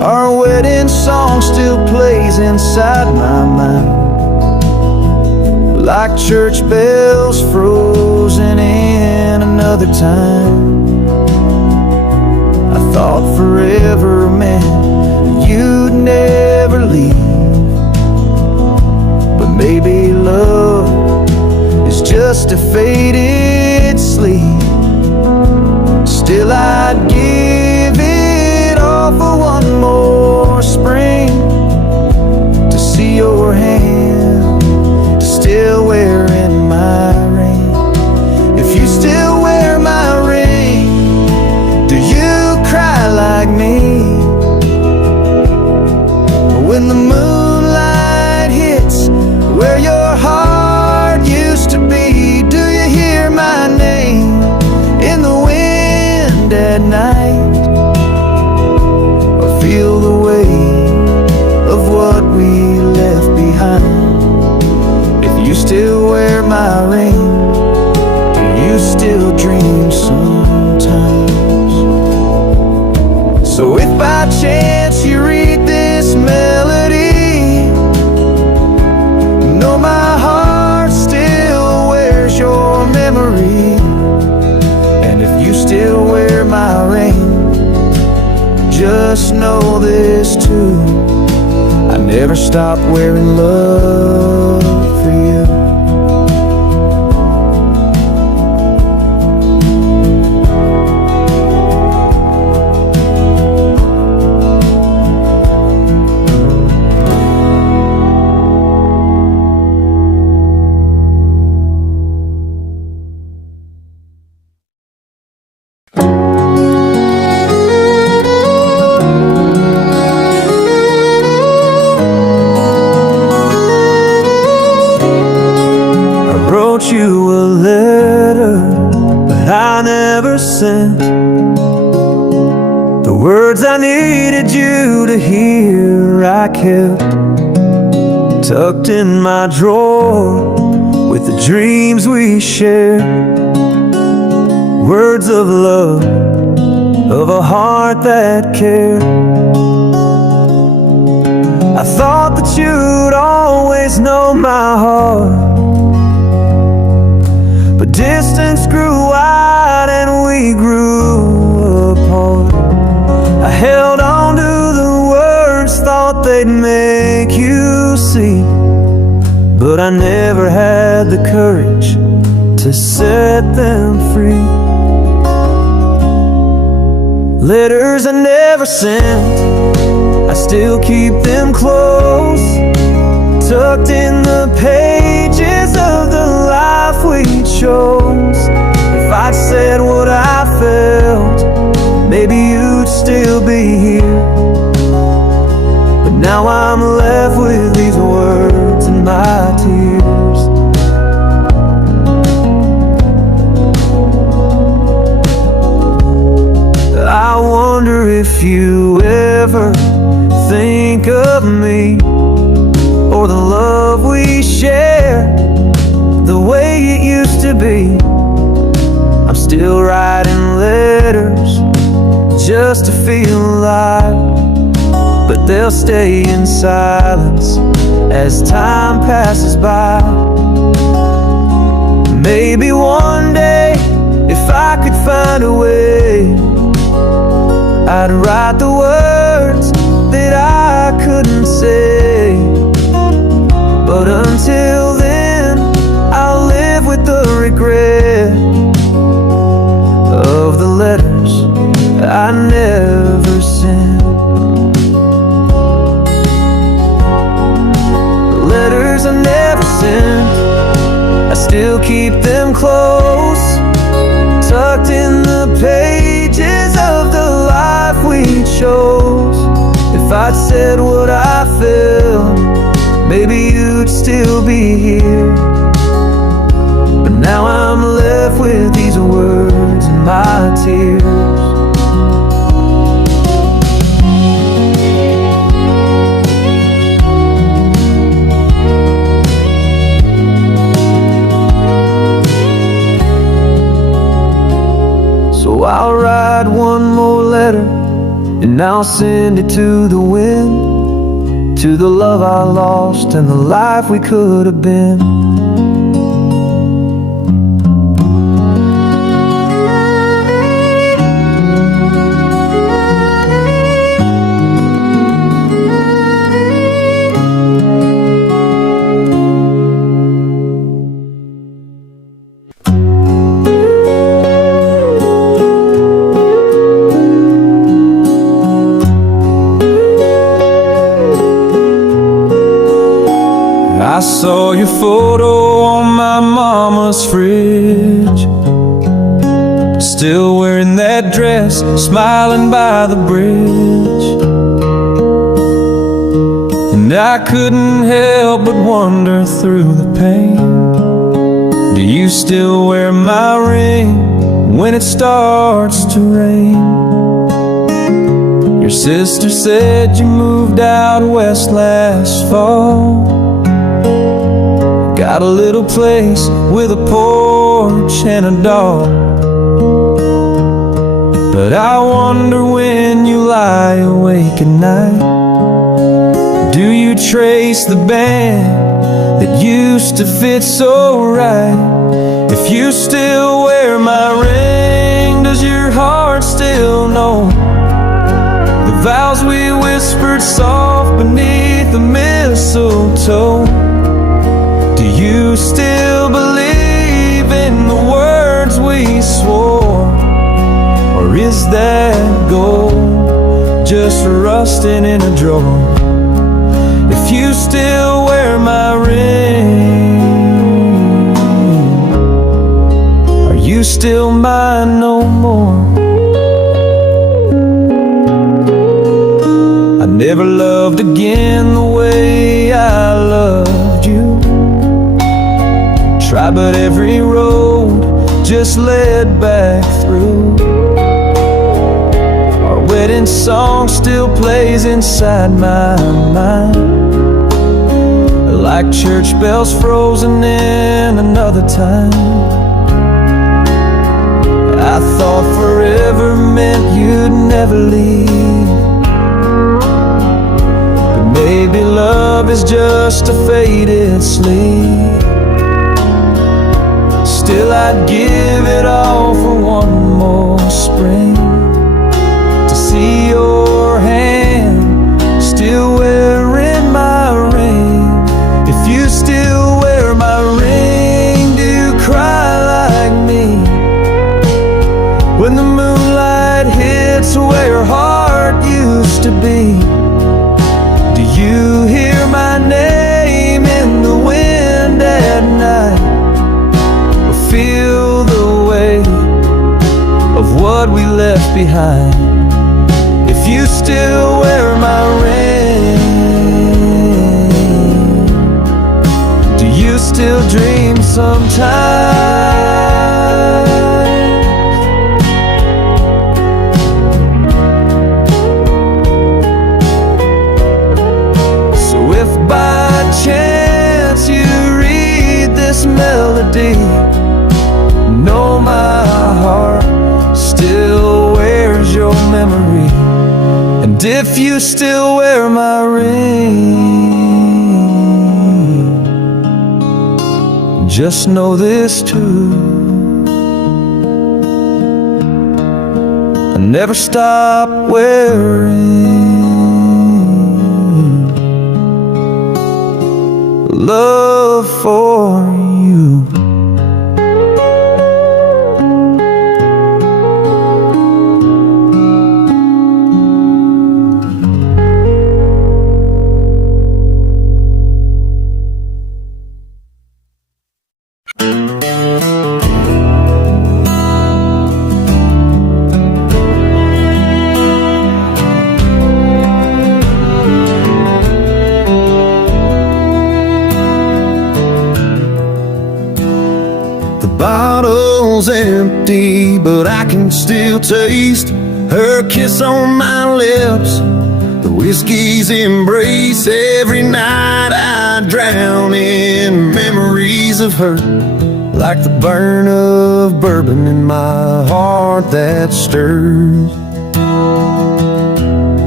Our wedding song still plays inside my mind, like church bells frozen in another time. I thought forever meant you'd never leave, but maybe love is just a faded sleep. Still I'd give it all for one more spring, to see your hand still wearing my ring. If you still wear my ring, do you cry like me? When the moonlight hits where your heart used to be, do you hear my name in the wind at night? Or feel the weight of what we left behind? You still wear my ring, do you still dream sometimes? So if by chance you read this melody, know my heart still wears your memory. And if you still wear my ring, just know this too, I never stopped wearing love for you. You a letter, but I never sent the words I needed you to hear. I kept tucked in my drawer with the dreams we shared, words of love, of a heart that cared. I thought that you'd always know my heart, but distance grew wide and we grew apart. I held on to the words, thought they'd make you see, but I never had the courage to set them free. Letters I never sent, I still keep them close, tucked in the pages of the life we chose. If I'd said what I felt, maybe you'd still be here, but now I'm left with these words and my tears. I wonder if you ever think of me, or the love we share, the way it used to be. I'm still writing letters just to feel alive, but they'll stay in silence as time passes by. Maybe one day, if I could find a way, I'd write the words that I couldn't say. But until then, I'll live with the regret of the letters I never sent. The letters I never sent, I still keep them close, tucked in the pages of the life we chose. If I'd said what I felt, maybe you'd still be here, but now I'm left with these words and my tears. So I'll write one more letter and And I'll send it to the wind, to the love I lost and the life we could have been. I saw your photo on my mama's fridge, still wearing that dress, smiling by the bridge. And I couldn't help but wonder through the pain, do you still wear my ring when it starts to rain? Your sister said you moved out west last fall, got a little place with a porch and a dog. But I wonder when you lie awake at night, do you trace the band that used to fit so right? If you still wear my ring, does your heart still know the vows we whispered soft beneath the mistletoe? Do you still believe in the words we swore? Or is that gold just rusting in a drawer? If you still wear my ring, are you still mine no more? I never loved again the way I loved you. Try, but every road just led back through. Our wedding song still plays inside my mind, like church bells frozen in another time. I thought forever meant you'd never leave, but maybe love is just a faded sleep. Still I'd give it all for one more spring, to see your hand still wearing my ring. If you still wear my ring, do you cry like me when the moonlight hits where your heart used to be? Do you hear my name in the wind at night, feel the weight of what we left behind? If you still wear my ring, do you still dream sometimes? So if by chance you read this melody, know my heart still wears your memory. And if you still wear my ring, just know this too, I never stop wearing love for you. Bottle's empty, but I can still taste her kiss on my lips, the whiskey's embrace. Every night I drown in memories of her, like the burn of bourbon in my heart that stirs.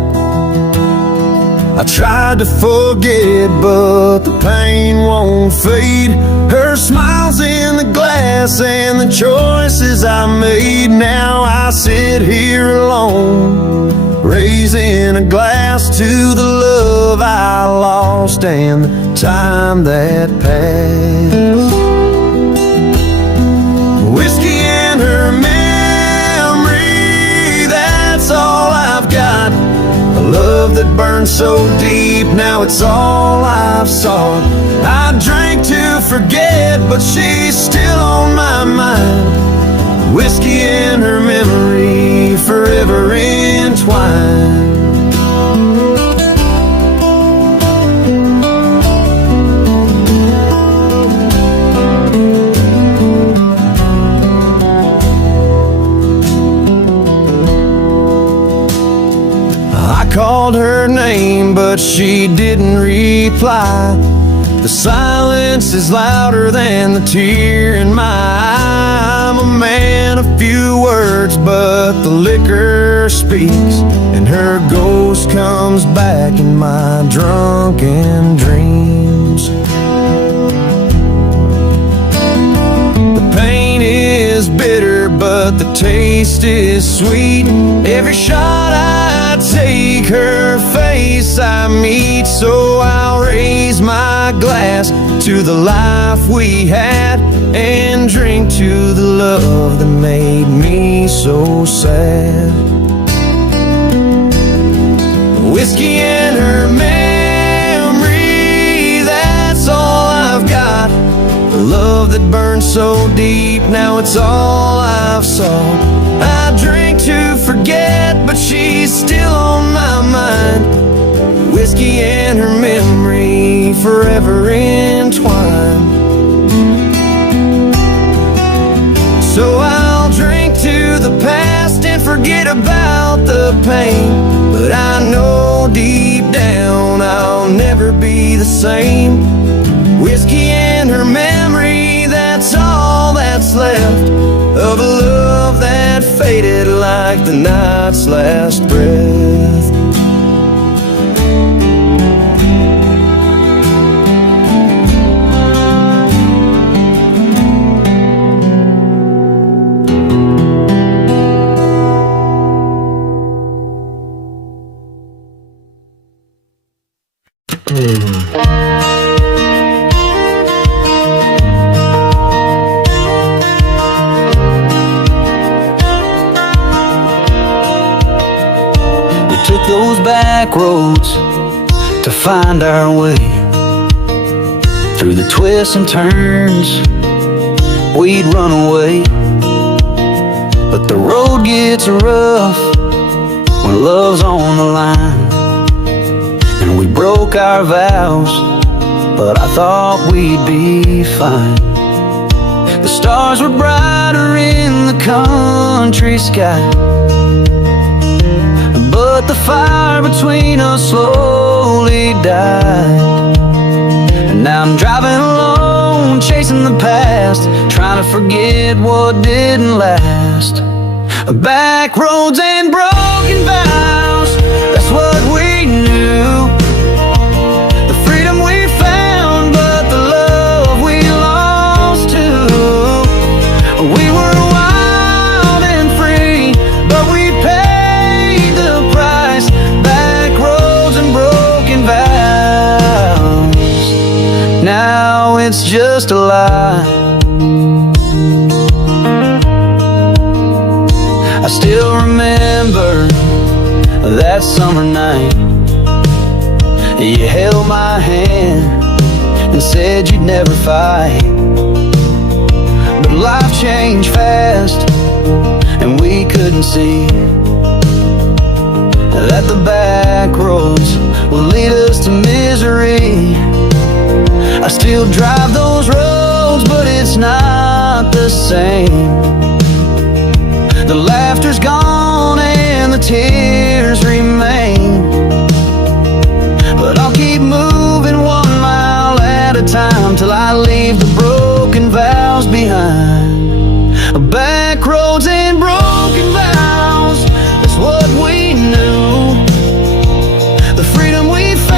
I tried to forget, but the pain won't fade. Her smile's in the glass and the choices I made. Now I sit here alone, raising a glass to the love I lost and the time that passed. Whiskey and her memory, that's all I've got. A love that burned so deep, now it's all I've sought. I drank to forget, but she's still on my mind. Whiskey and her memory, forever entwined. I called her name, but she didn't reply. The silence is louder than the tear in my eye. I'm a man of few words, but the liquor speaks, and her ghost comes back in my drunken dreams. The pain is bitter, but the taste is sweet. Every shot I take, her face I meet. So I'll raise my glass to the life we had and drink to the love that made me so sad. Whiskey and her memory, that's all I've got. The love that burned so deep, now it's all I've sought. I drink to forget, but she's still on my mind. Whiskey and her memory, forever entwined. So I'll drink to the past and forget about the pain, but I know deep down I'll never be the same. Whiskey and her memory, that's all that's left of a love that faded like the night's last breath. Those back roads to find our way. Through the twists and turns, we'd run away. But the road gets rough when love's on the line. And we broke our vows, but I thought we'd be fine. The stars were brighter in the country sky, but the fire between us slowly died. And now I'm driving alone, chasing the past, trying to forget what didn't last. Backroads and broken vows, that's what we knew. The freedom we found, but the love we lost too. We were wild and free, but we paid the price. Backroads and broken vows, now it's just a lie. I still remember that summer night. You held my hand and said you'd never fight. But life changed fast, and we couldn't see that the back roads will lead us to misery. I still drive those roads, but it's not the same. The laughter's gone and the tears remain, but I'll keep moving 1 mile at a time till I leave the broken vows behind. Backroads and broken vows, that's what we knew. The freedom we found,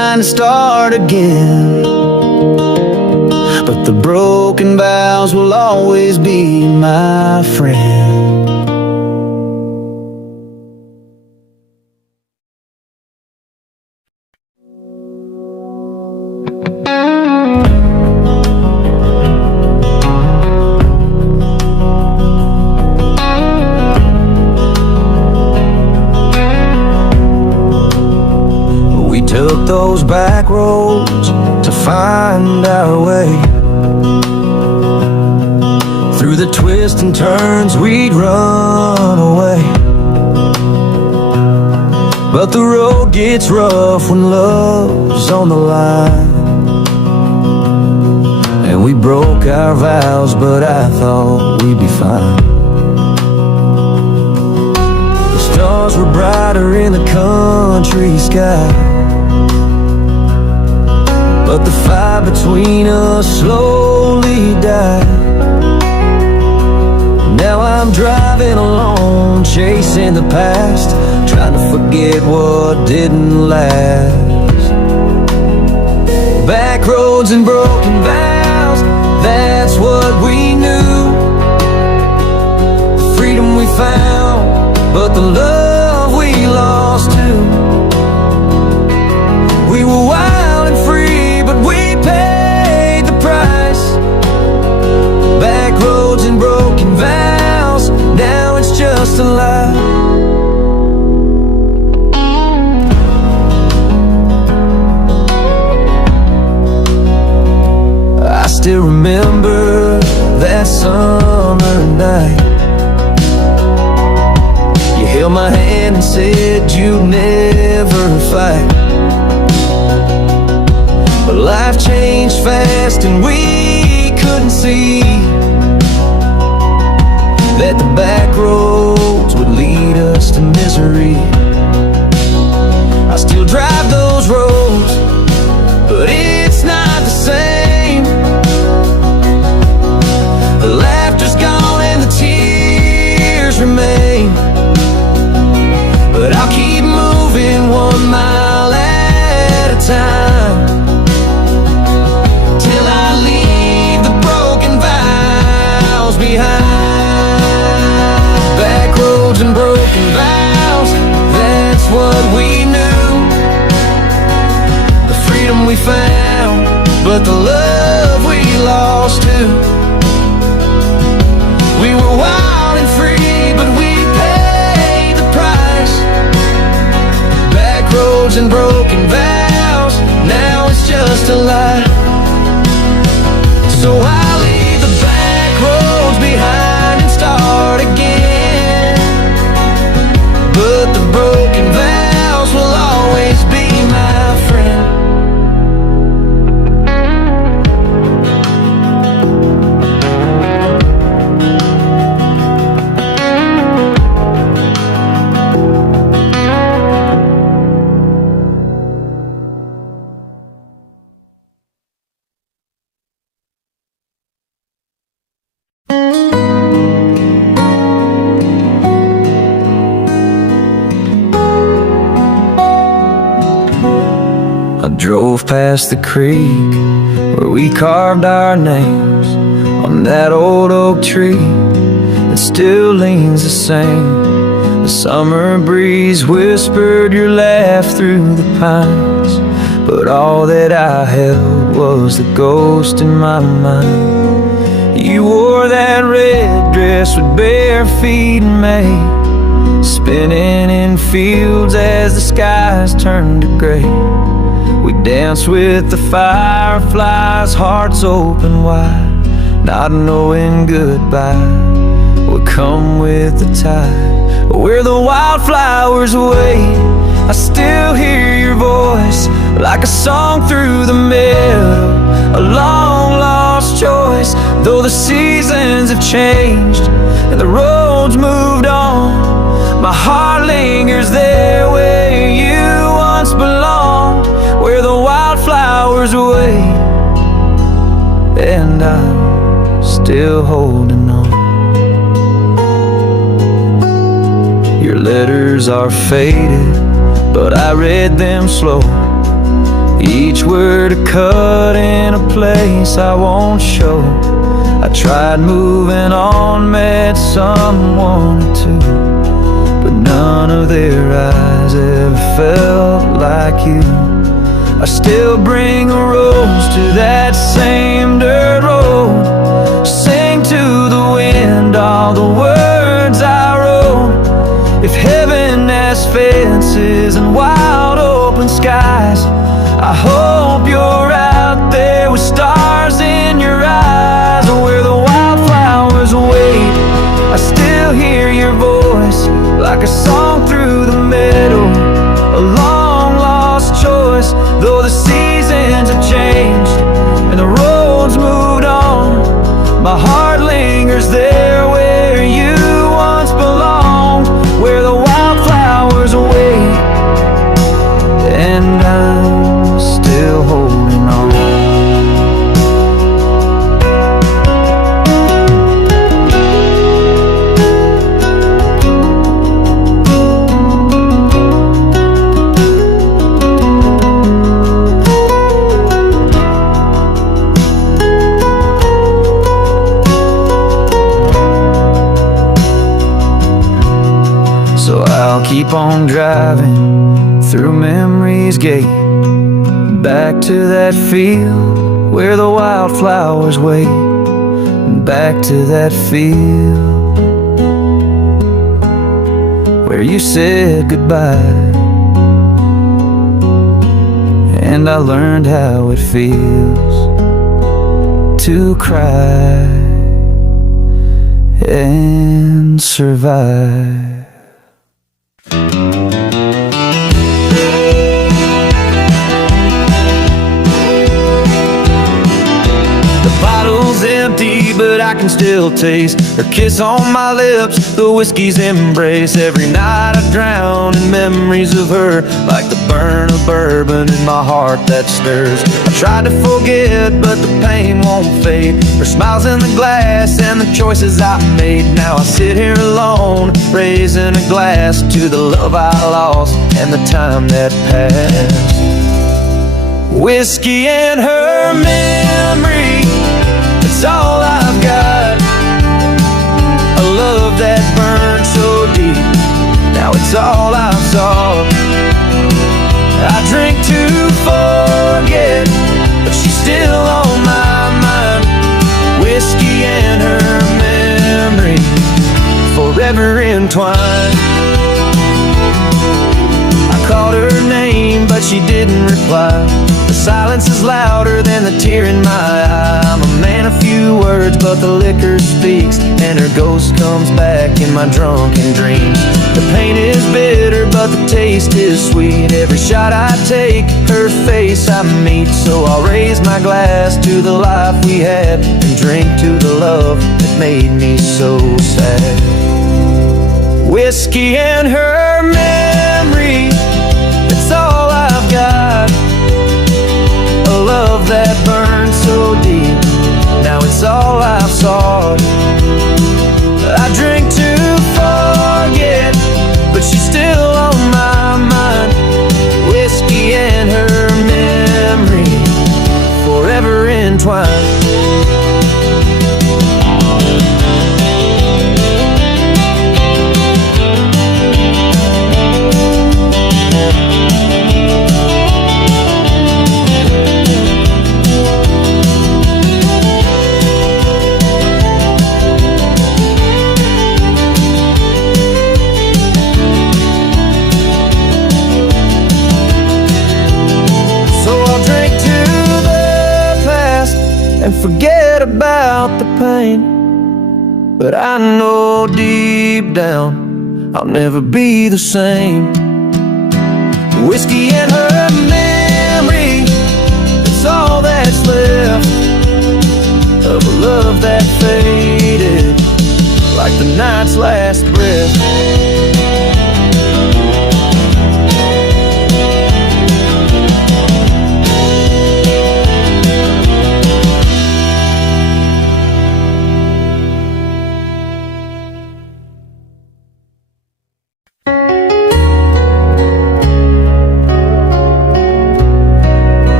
start again. But the broken vows will always be my friend. We took those back roads to find our way. Through the twists and turns we'd run away. But the road gets rough when love's on the line. And we broke our vows, but I thought we'd be fine. The stars were brighter in the country sky, but the fire between us slowly died. Now I'm driving alone, chasing the past, trying to forget what didn't last. Back roads and broken vows, that's what we knew. The freedom we found, but the love we lost too. We were wild and free, but we paid the price. Back roads and broken vows, now it's just a lie. I still remember that summer night. You held my hand and said you'd never fight. But life changed fast and we couldn't see that the back roads would lead us to misery. I still drive those roads, but it's not the same. The laughter's gone and the tears remain. But I'll keep moving 1 mile at a time, till I leave the broken vows behind. Back roads and broken vows, that's what we knew. The freedom we found, but the love we lost too. We were wild and free, but we paid the price. Back roads and broken vows, now it's just a lie. So I'll leave the back roads behind and start again. But the broken vows will always be my friend. I drove past the creek where we carved our names on that old oak tree that still leans the same. The summer breeze whispered your laugh through the pines, but all that I held was the ghost in my mind. You wore that red dress with bare feet in May, spinning in fields as the skies turned to gray. We danced with the fireflies, hearts open wide, not knowing goodbye would come with the tide. Where the wildflowers wait, I still hear your voice, like a song through the meadow, a long lost choice. Though the seasons have changed and the roads moved on, my heart lingers there where you once belonged. Where the wildflowers wait, and I'm still holding on. Your letters are faded, but I read them slow. Each word a cut in a place I won't show. I tried moving on, met someone or two, but none of their eyes ever felt like you. I still bring a rose to that same dirt road, sing to the wind all the words I wrote. If heaven has fences and wide open skies, I hope you're out there with stars in your eyes. Where the wildflowers wait, I still hear your voice like a song through the meadow, a long lost choice. Though the seasons have changed and the roads moved on, my heart lingers there where you once belonged. Where the wildflowers wait, and I'm still holding on. So I'll keep on driving through memory's gate, back to that field where the wildflowers wait, back to that field where you said goodbye, and I learned how it feels to cry and survive. Empty, but I can still taste her kiss on my lips, the whiskey's embrace. Every night I drown in memories of her, like the burn of bourbon in my heart that stirs. I tried to forget, but the pain won't fade. Her smiles in the glass and the choices I made. Now I sit here alone, raising a glass to the love I lost and the time that passed. Whiskey and her memory, it's all I've got. A love that burned so deep, now it's all I've sought. I drink to forget, but she's still on my mind. Whiskey and her memory, forever entwined. I called her name, but she didn't reply. The silence is louder than the tear in my eye. I'm a man of few words, but the liquor speaks, and her ghost comes back in my drunken dreams. The pain is bitter, but the taste is sweet. Every shot I take, her face I meet. So I'll raise my glass to the life we had, and drink to the love that made me so sad. Whiskey and her memory, it's all I've got. A love that burned so deep, now it's all I've sought. I drink to forget, but she's still on my mind. Whiskey and her memory, forever entwined. And forget about the pain, but I know deep down I'll never be the same. Whiskey and her memory, it's all that's left of a love that faded like the night's last breath.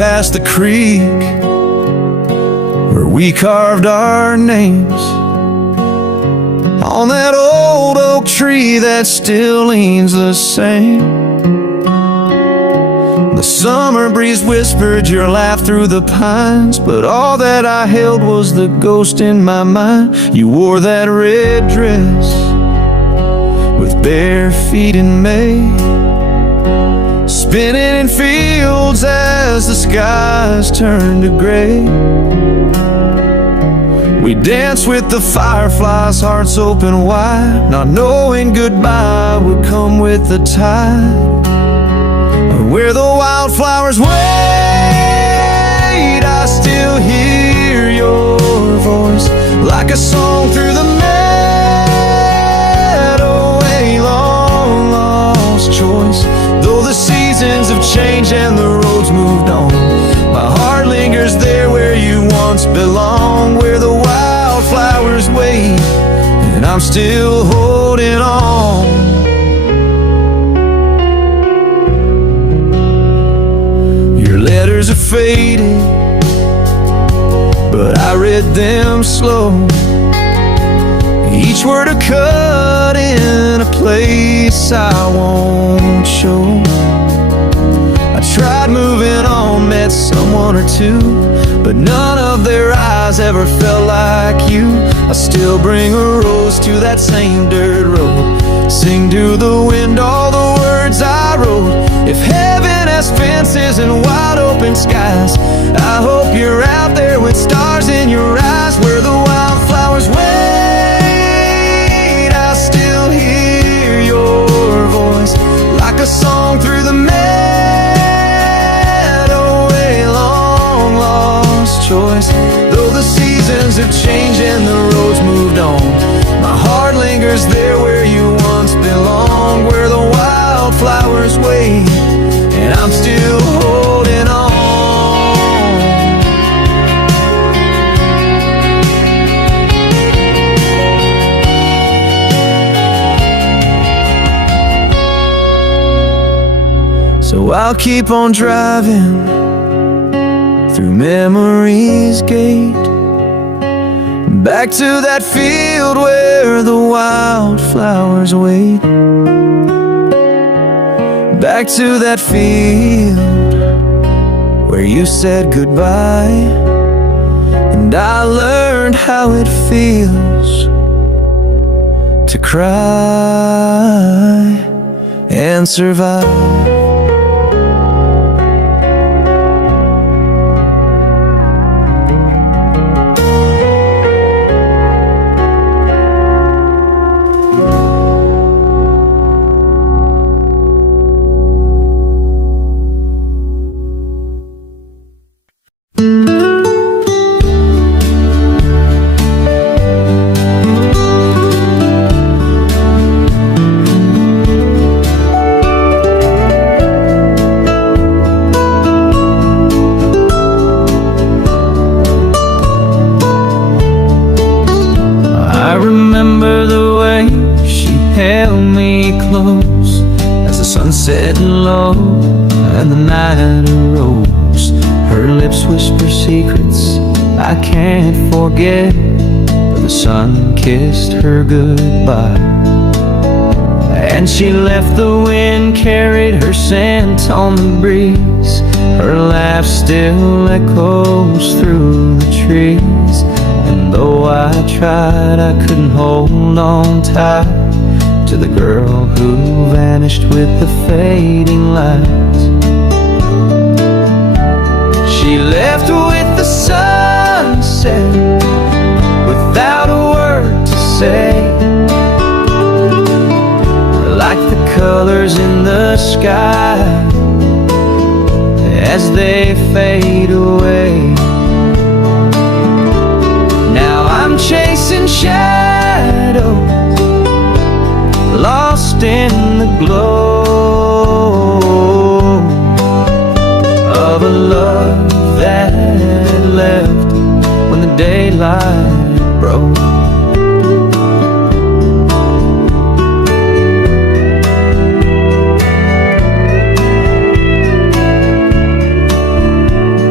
past the creek where we carved our names on that old oak tree that still leans the same. The summer breeze whispered your laugh through the pines, but all that I held was the ghost in my mind. You wore that red dress with bare feet in May, spinning in fields as the skies turned to gray. We danced with the fireflies, hearts open wide, not knowing goodbye would come with the tide. Where the wildflowers wait, I still hear your voice like a song through the meadow, a long lost choice. Though the seasons have changed and the roads moved on, my heart lingers there where you once belonged. Where the wildflowers wait, and I'm still holding on. Letters are faded, but I read them slow, each word a cut in a place I won't show. I tried moving on, met someone or two, but none of their eyes ever felt like you. I still bring a rose to that same dirt road, sing to the wind all the words I wrote. If heaven has fences and wide open skies, I hope you're out there with stars in your eyes. Where the wildflowers wait, I still hear your voice like a song through the meadow, a long lost choice. Though the seasons have changed and the roads moved on, my heart lingers there where you once belonged. Where the wildflowers wait, and I'm still holding on. So I'll keep on driving through memory's gate, back to that field where the wildflowers wait. Back to that field where you said goodbye, and I learned how it feels to cry and survive. Set low and the night arose. Her lips whisper secrets I can't forget, but the sun kissed her goodbye, and she left. The wind carried her scent on the breeze. Her laugh still echoes through the trees, and though I tried I couldn't hold on tight to the girl who vanished with the fading lights. She left with the sunset without a word to say, like the colors in the sky as they fade away. Now I'm chasing shadows, lost in the glow of a love that left when the daylight broke.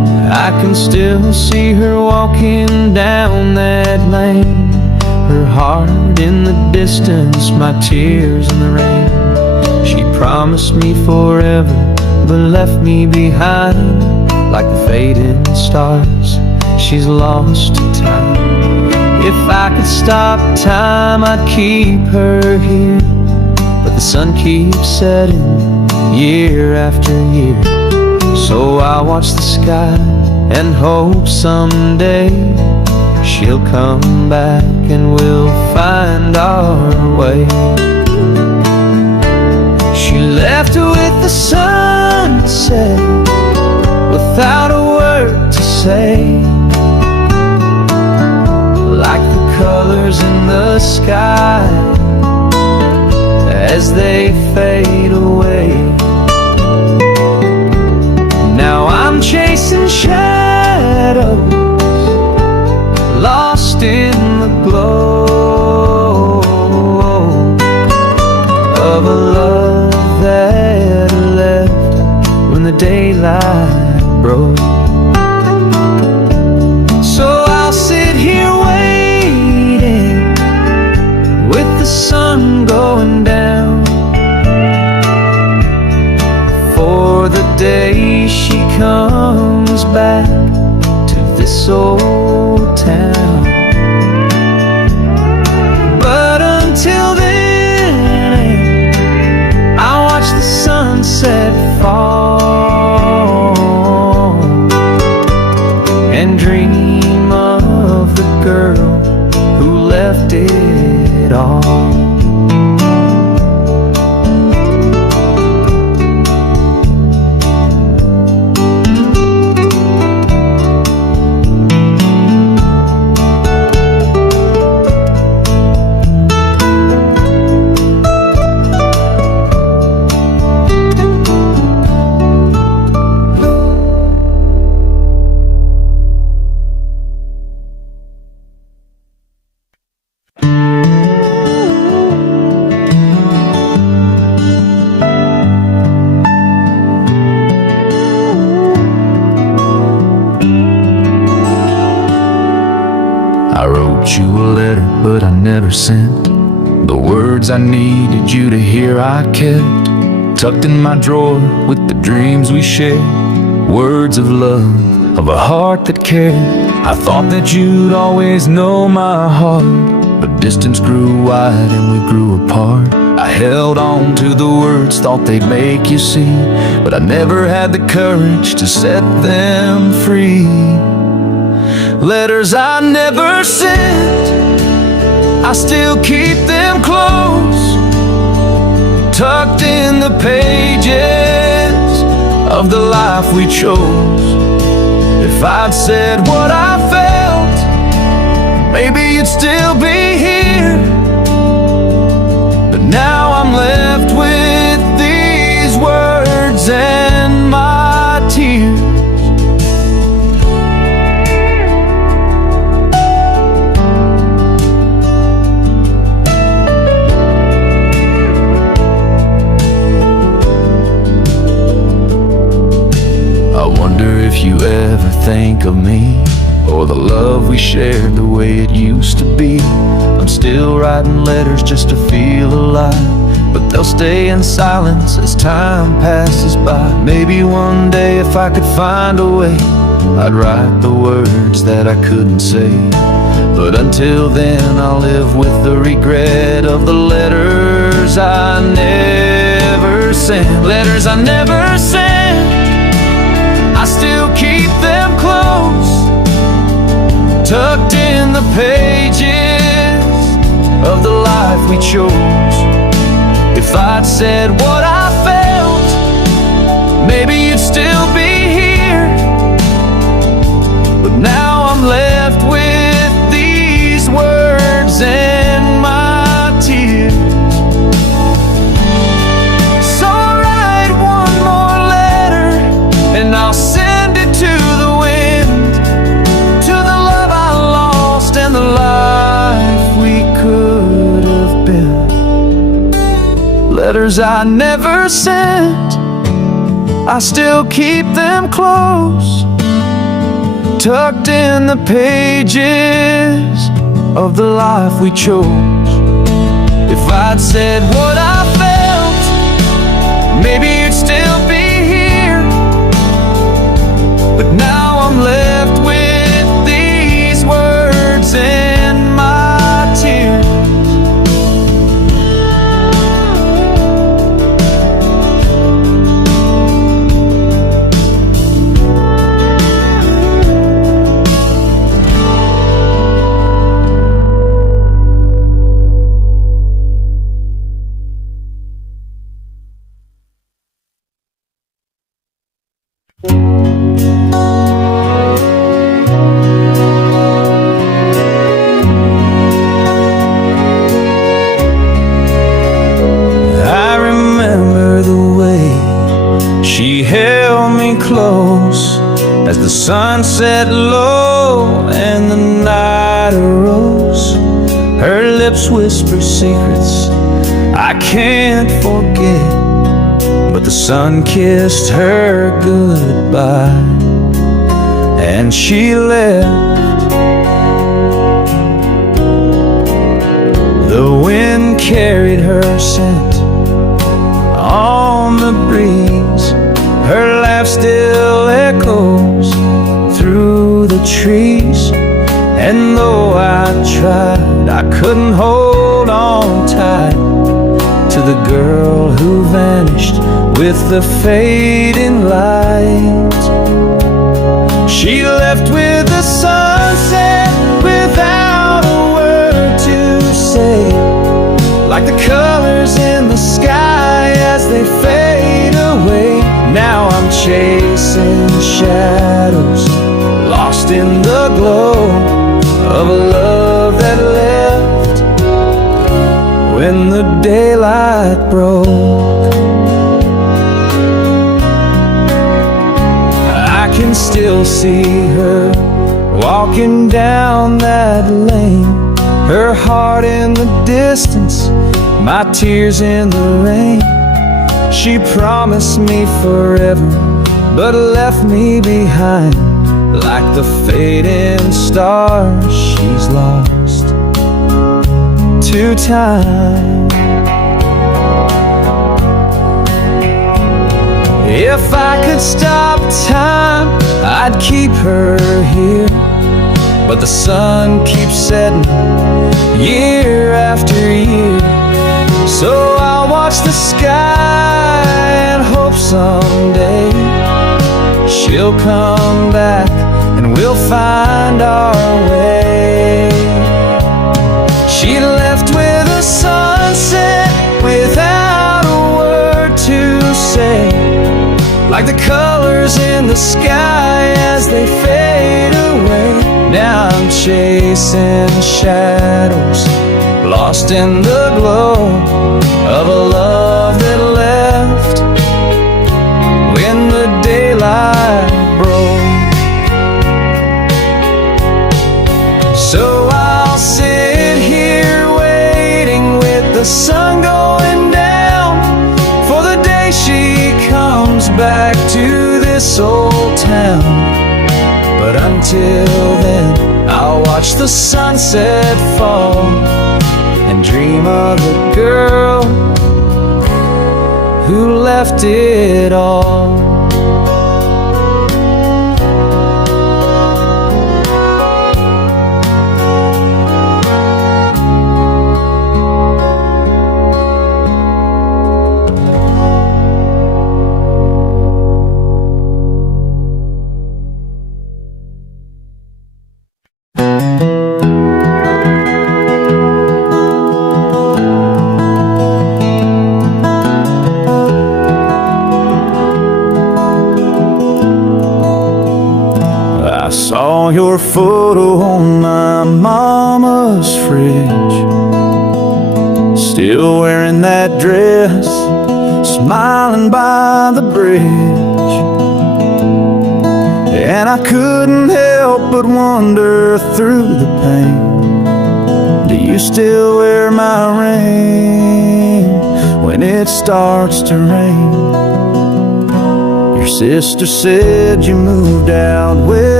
will see her walking down that lane, her heart in the distance, my tears in the rain. She promised me forever, but left me behind like the faded stars. She's lost to time. If I could stop time, I'd keep her here, but the sun keeps setting year after year. So I watch the sky and hope someday she'll come back and we'll find our way. She left with the sunset without a word to say, like the colors in the sky as they fade away. Now I'm chasing shadows, lost in the glow of a love that left when the daylight broke. So I'll sit here waiting with the sun going down for the day she comes back to this old town. But until then, I watch the sunset fall and dream of the girl who left it all. But I never sent the words I needed you to hear. I kept tucked in my drawer with the dreams we shared, words of love, of a heart that cared. I thought that you'd always know my heart, but distance grew wide and we grew apart. I held on to the words, thought they'd make you see, but I never had the courage to set them free. Letters I never sent, I still keep them close, tucked in the pages of the life we chose. If I'd said what I felt, maybe you'd still be here. But now I'm left with these words and my tears. If you ever think of me, or the love we shared the way it used to be, I'm still writing letters just to feel alive, but they'll stay in silence as time passes by. Maybe one day if I could find a way, I'd write the words that I couldn't say. But until then I'll live with the regret of the letters I never sent. Letters I never sent, I still keep them close, tucked in the pages of the life we chose. If I'd said what I felt, maybe you'd still be here. But now I'm left with these words and my tears. So I'll write one more letter and I'll send it to the wind, to the love I lost and the life we could have been. Letters I never sent, I still keep them close, tucked in the pages of the life we chose. If I'd said what I felt, maybe you'd still be here. But now I'm left with these words in my tears. I remember the way she held me close as the sun set low and the night arose. Her lips whisper secrets I can't forget, but the sun kissed her goodbye and she left. The wind carried her scent on the breeze. Her laugh still echoes through the trees. And though I tried, I couldn't hold on tight to the girl who vanished with the fading light. She left with the sunset without a word to say, like the colors in the sky as they fade away. Now I'm chasing shadows, lost in the glow of a love that left when the daylight broke. I can still see her walking down that lane, her heart in the distance, my tears in the rain. She promised me forever, but left me behind like the fading stars she's lost to time. If I could stop time, I'd keep her here, but the sun keeps setting year after year. So I'll watch the sky and hope someday she'll come back and we'll find our way. She left with a sunset without a word to say, like the colors in the sky as they fade away. Now I'm chasing shadows, lost in the glow of a love that left when the daylight broke. So I'll sit here waiting with the sun going down for the day she comes back to this old town. But until then, I'll watch the sunset fall and dream of the girl who left it all. I saw your photo on my mama's fridge, still wearing that dress, smiling by the bridge. And I couldn't help but wonder through the pain, do you still wear my ring when it starts to rain? Your sister said you moved out west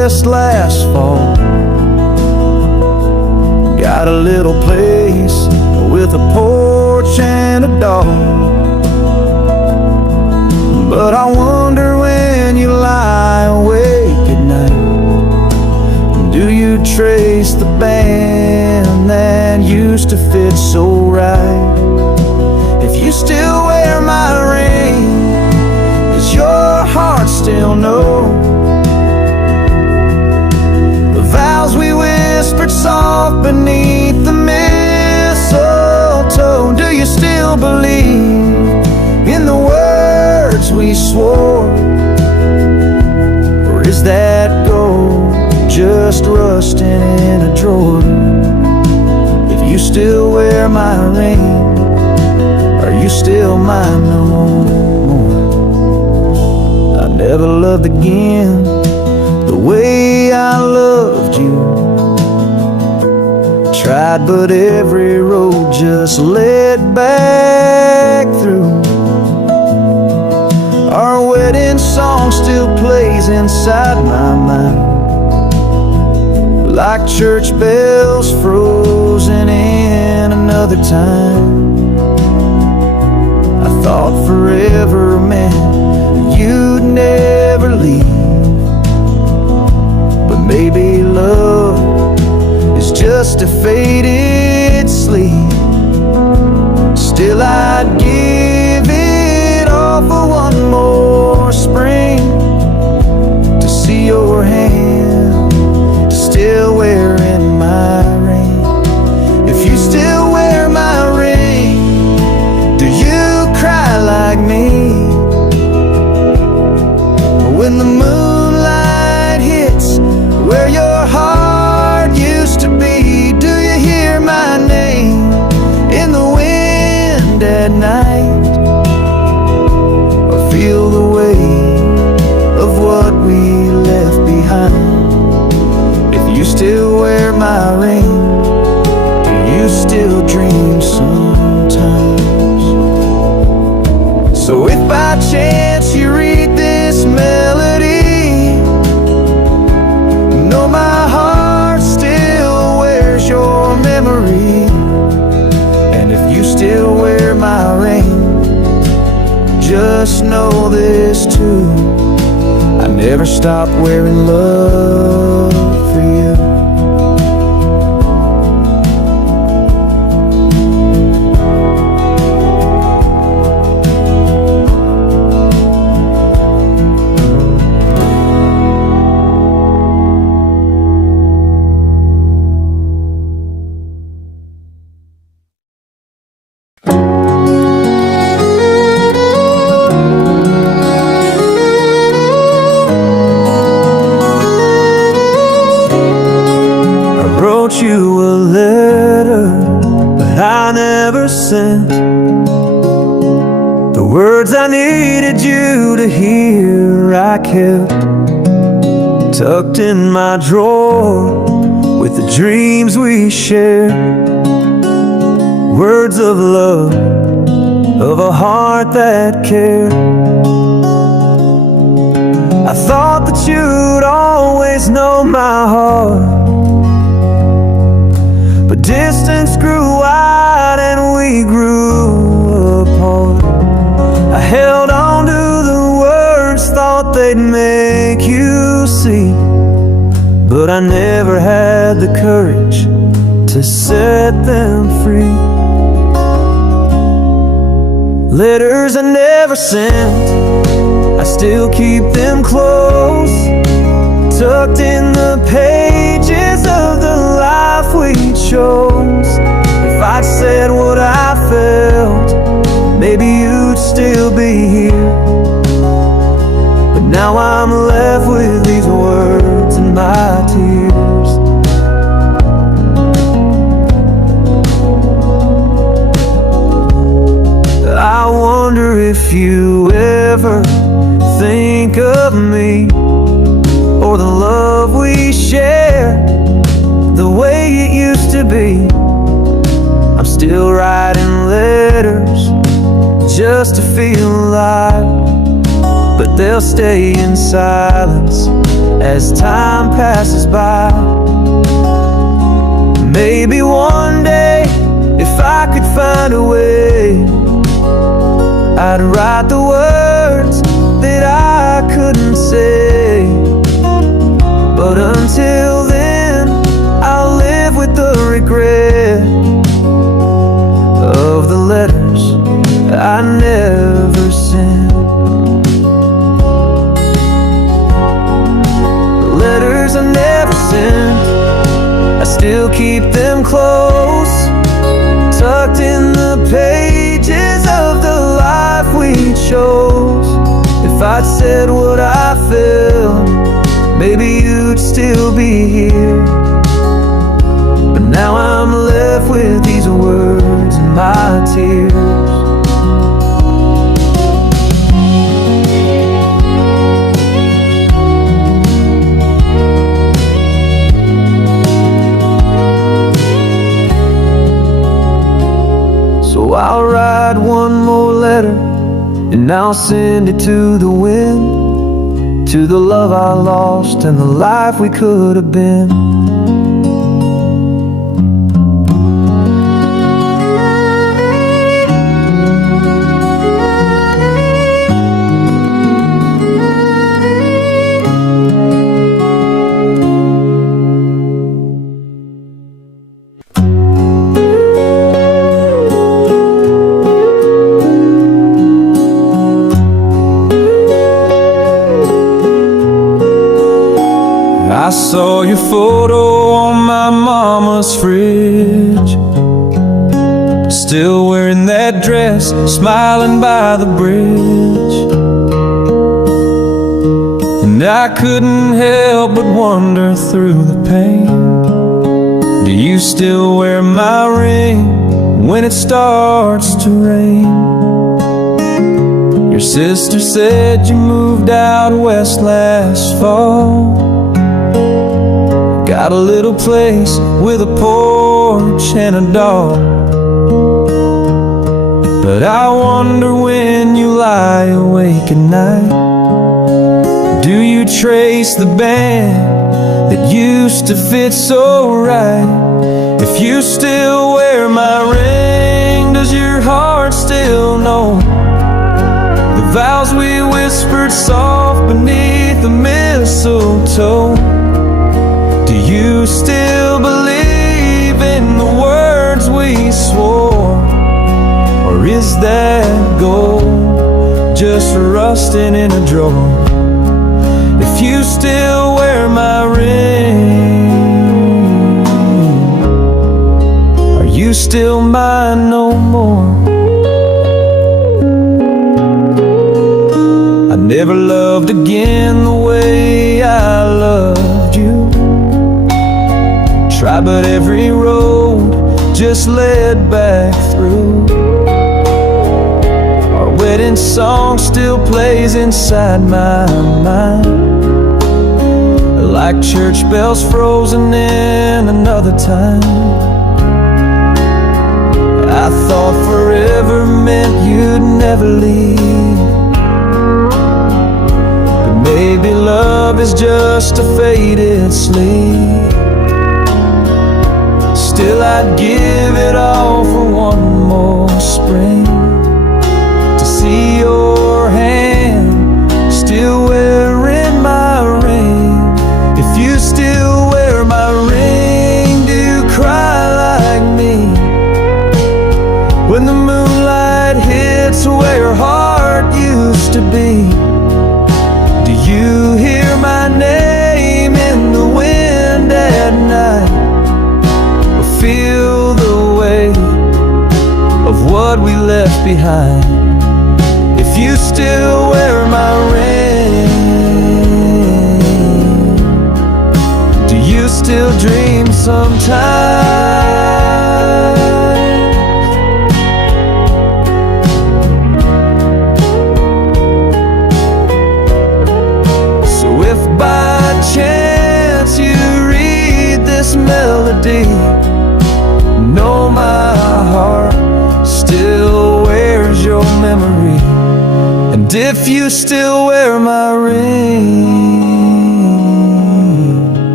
west last fall. Got a little place with a porch and a dog. But I wonder when you lie awake at night, do you trace the band that used to fit so right? If you still wear my ring, does your heart still know the vows we whispered soft beneath the mistletoe? Do you still believe in the words we swore? Or is that gold just rusting in a drawer? If you still wear my ring, are you still mine no more? I never loved again the way I loved you. Tried, but every road just led back through. Our wedding song still plays inside my mind, like church bells frozen in another time. I thought forever meant you'd never leave, but maybe love is just a faded sleep. Still I'd give it all for one more spring, to see your hand still wearing my ring. If you still wear my ring, do you cry like me when the moonlight hits where your heart used to be? Do you hear my name in the wind at night, or feel the weight of what we left behind? If you still wear my ring, do you still dream sometimes? So if by chance you read this melody, know my heart still wears your memory. And if you still wear my ring, just know this too, I never stopped wearing love for you. You a letter that I never sent, the words I needed you to hear I kept tucked in my drawer with the dreams we shared. Words of love, of a heart that cared. I thought that you'd always know my heart, but distance grew wide and we grew apart. I held on to the words, thought they'd make you see, but I never had the courage to set them free. Letters I never sent, I still keep them close, tucked in the pages of the life we chose. If I'd said what I felt, maybe you'd still be here, but now I'm left with these words and my tears. I wonder if you ever think of me, or the love we share, the way it used to be. I'm still writing letters just to feel alive, but they'll stay in silence as time passes by. Maybe one day, if I could find a way, I'd write the words that I couldn't say. But until then, I'll live with the regret of the letters I never sent. The letters I never sent, I still keep them close, tucked in the pages of the life we chose. If I'd said what I felt, maybe you'd still be here. But now I'm left with these words and my tears. So I'll write one more letter, and I'll send it to the wind, to the love I lost and the life we could have been. I saw your photo on my mama's fridge, still wearing that dress, smiling by the bridge. And I couldn't help but wonder through the pain, do you still wear my ring when it starts to rain? Your sister said you moved out west last fall, got a little place with a porch and a dog. But I wonder when you lie awake at night, do you trace the band that used to fit so right? If you still wear my ring, does your heart still know the vows we whispered soft beneath the mistletoe? Do you still believe in the words we swore? Or is that gold just rusting in a drawer? If you still wear my ring, are you still mine no more? I never loved again the way I loved you. Tried, but every road just led back through. Our wedding song still plays inside my mind, like church bells frozen in another time. I thought forever meant you'd never leave, but maybe love is just a faded sleep. Still I'd give it all for one more spring, to see your hand still wearing my ring. If you still wear my ring, do you cry like me when the moonlight hits where your heart used to be? Do you hear my name in the wind at night, feel the weight of what we left behind? If you still wear my ring, do you still dream sometimes? So if by chance you read this melody, know my heart still wears your memory. And if you still wear my ring,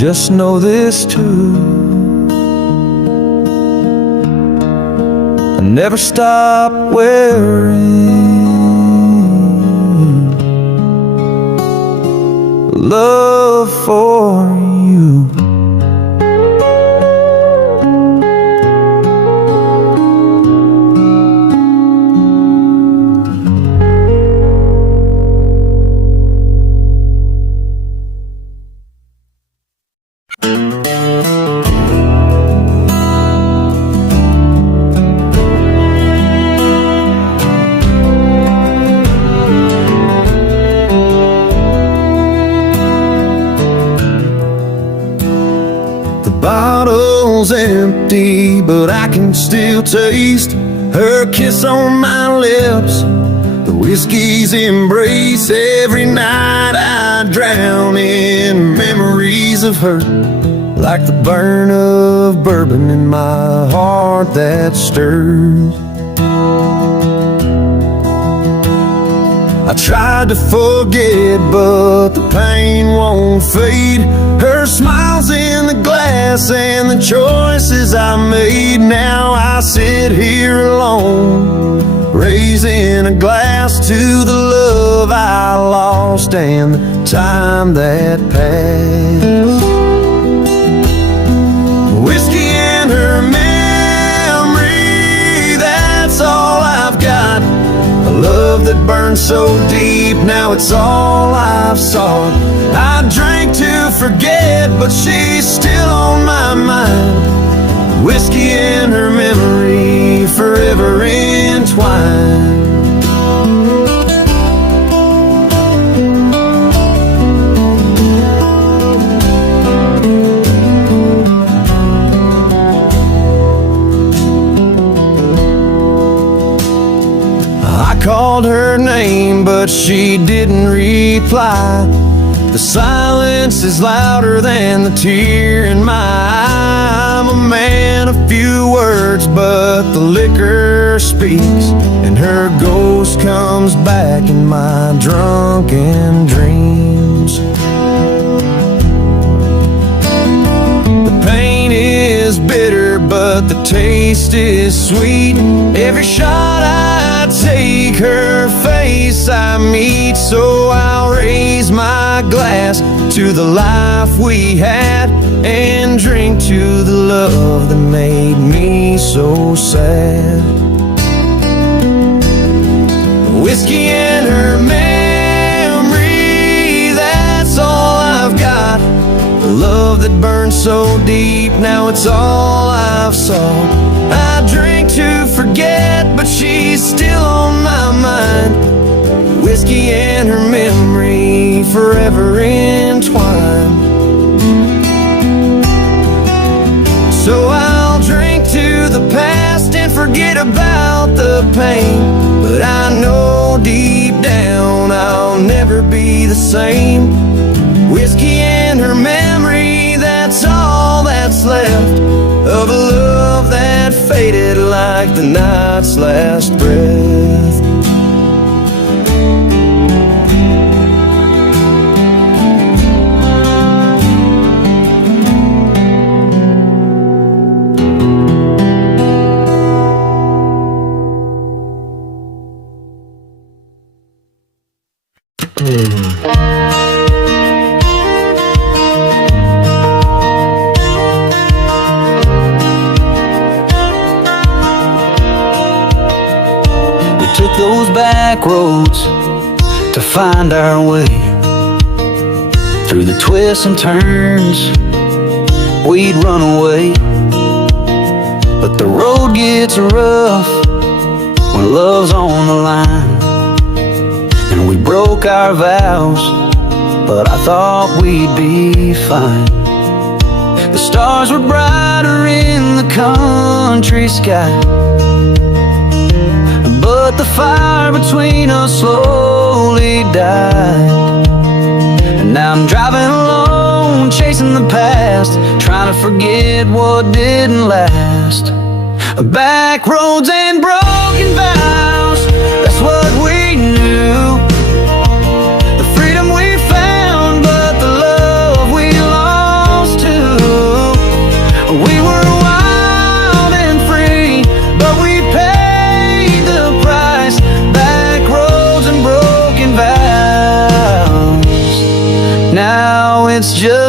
just know this too, I never stop wearing love for you. Bottle's empty, but I can still taste her kiss on my lips, the whiskey's embrace. Every night I drown in memories of her, like the burn of bourbon in my heart that stirs. I tried to forget, but the pain won't fade. Her smile's in the glass and the choices I made. Now I sit here alone, raising a glass to the love I lost and the time that passed. Whiskey and her memory, that's all I've got. A love that burned so deep, now it's all I've sought. I drank to forget, but she's still on my mind. Whiskey and her memory, forever entwined. I called her name, but she didn't reply. The silence is louder than the tear in my eye. I'm a man of few words, but the liquor speaks, and her ghost comes back in my drunken dreams. The pain is bitter, but the taste is sweet. Every shot I take, her face I meet. So I'll raise my glass to the life we had, and drink to the love that made me so sad. Whiskey and her memory, that's all I've got. A love that burned so deep, now it's all I've sought. I drink to forget, but she's still on my mind. Whiskey and her memory, forever entwined. So I'll drink to the past and forget about the pain, but I know deep down I'll never be the same. Whiskey and her memory, that's all that's left of a love that faded like the night's last breath. Took those back roads to find our way, through the twists and turns we'd run away. But the road gets rough when love's on the line, and we broke our vows, but I thought we'd be fine. The stars were brighter in the country sky, but the fire between us slowly died. And now I'm driving alone, chasing the past, trying to forget what didn't last. Backroads and broken vows, that's what we knew. The freedom we found, but the love we lost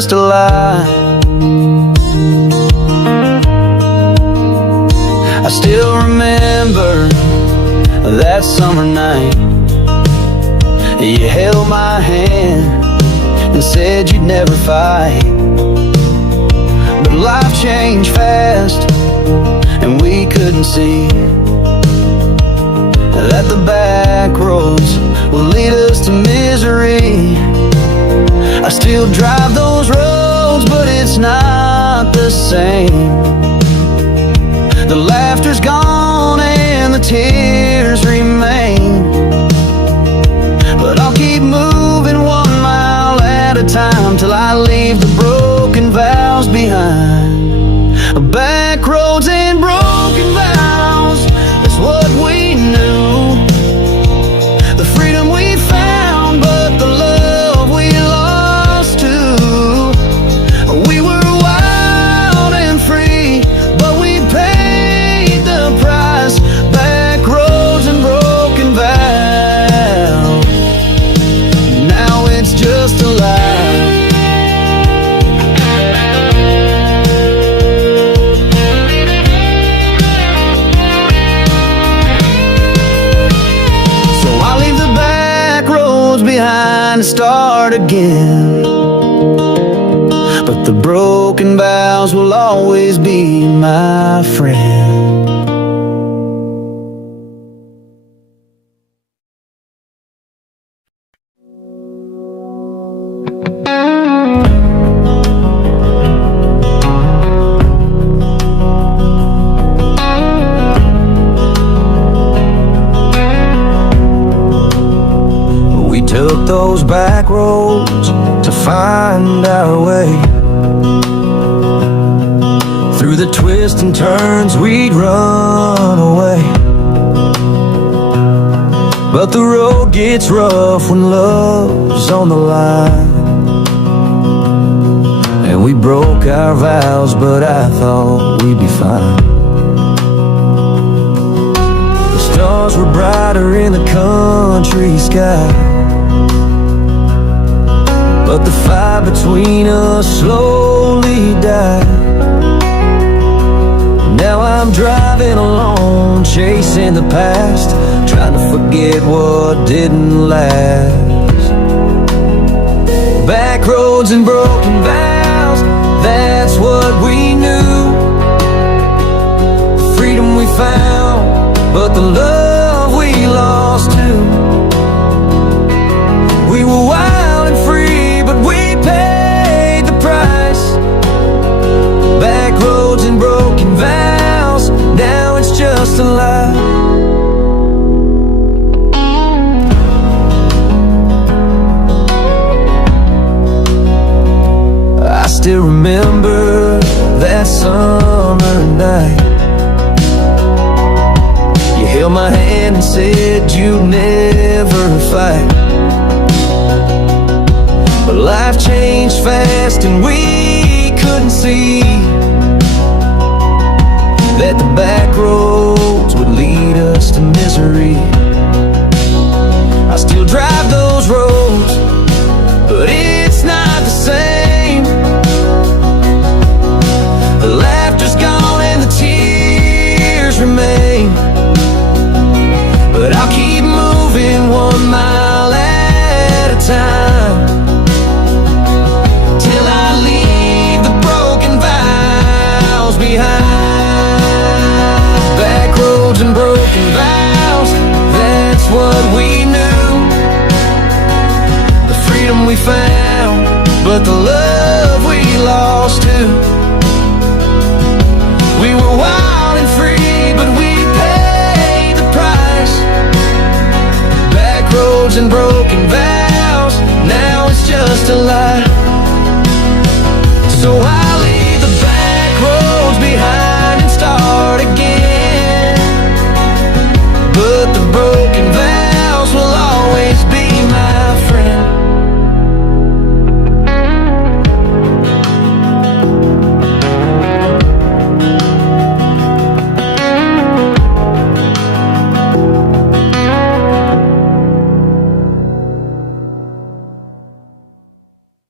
just a lie. I still remember that summer night. You held my hand and said you'd never fight. But life changed fast, and we couldn't see that the back roads will lead us to misery. I still drive those roads, but it's not the same. The laughter's gone and the tears remain. But I'll keep moving 1 mile at a time till I leave the broken vows behind. Back roads and broken vows, that's what we knew. The freedom we found, but the love we lost too. We were wild and free, but we paid the price. Back roads and broken vows, now it's just a lie. Behind and start again. But the broken vows will always be my friend. Took those back roads to find our way. Through the twists and turns we'd run away. But the road gets rough when love's on the line. And we broke our vows, but I thought we'd be fine. The stars were brighter in the country sky, but the fire between us slowly died. Now I'm driving alone, chasing the past, trying to forget what didn't last. Back roads and broken vows, that's what we knew. The freedom we found, but the love we lost too. We were wild and free, but we paid the price. Back roads and broken vows, now it's just a lie. I still remember that summer night. You held my hand and said you'd never fight. But life changed fast and we couldn't see that the back roads would lead us to misery. I still drive those roads, but it's not the same. The laughter's gone and the tears remain. But I'll keep moving 1 mile at a time till I leave the broken vows behind. Back roads and broken vows, that's what we knew. The freedom we found, but the love we lost too. We were wild and free, but we paid the price. Back roads and broken vows, now it's just a lie. So I leave the back roads behind and start again. But the broken vows will always be my friend.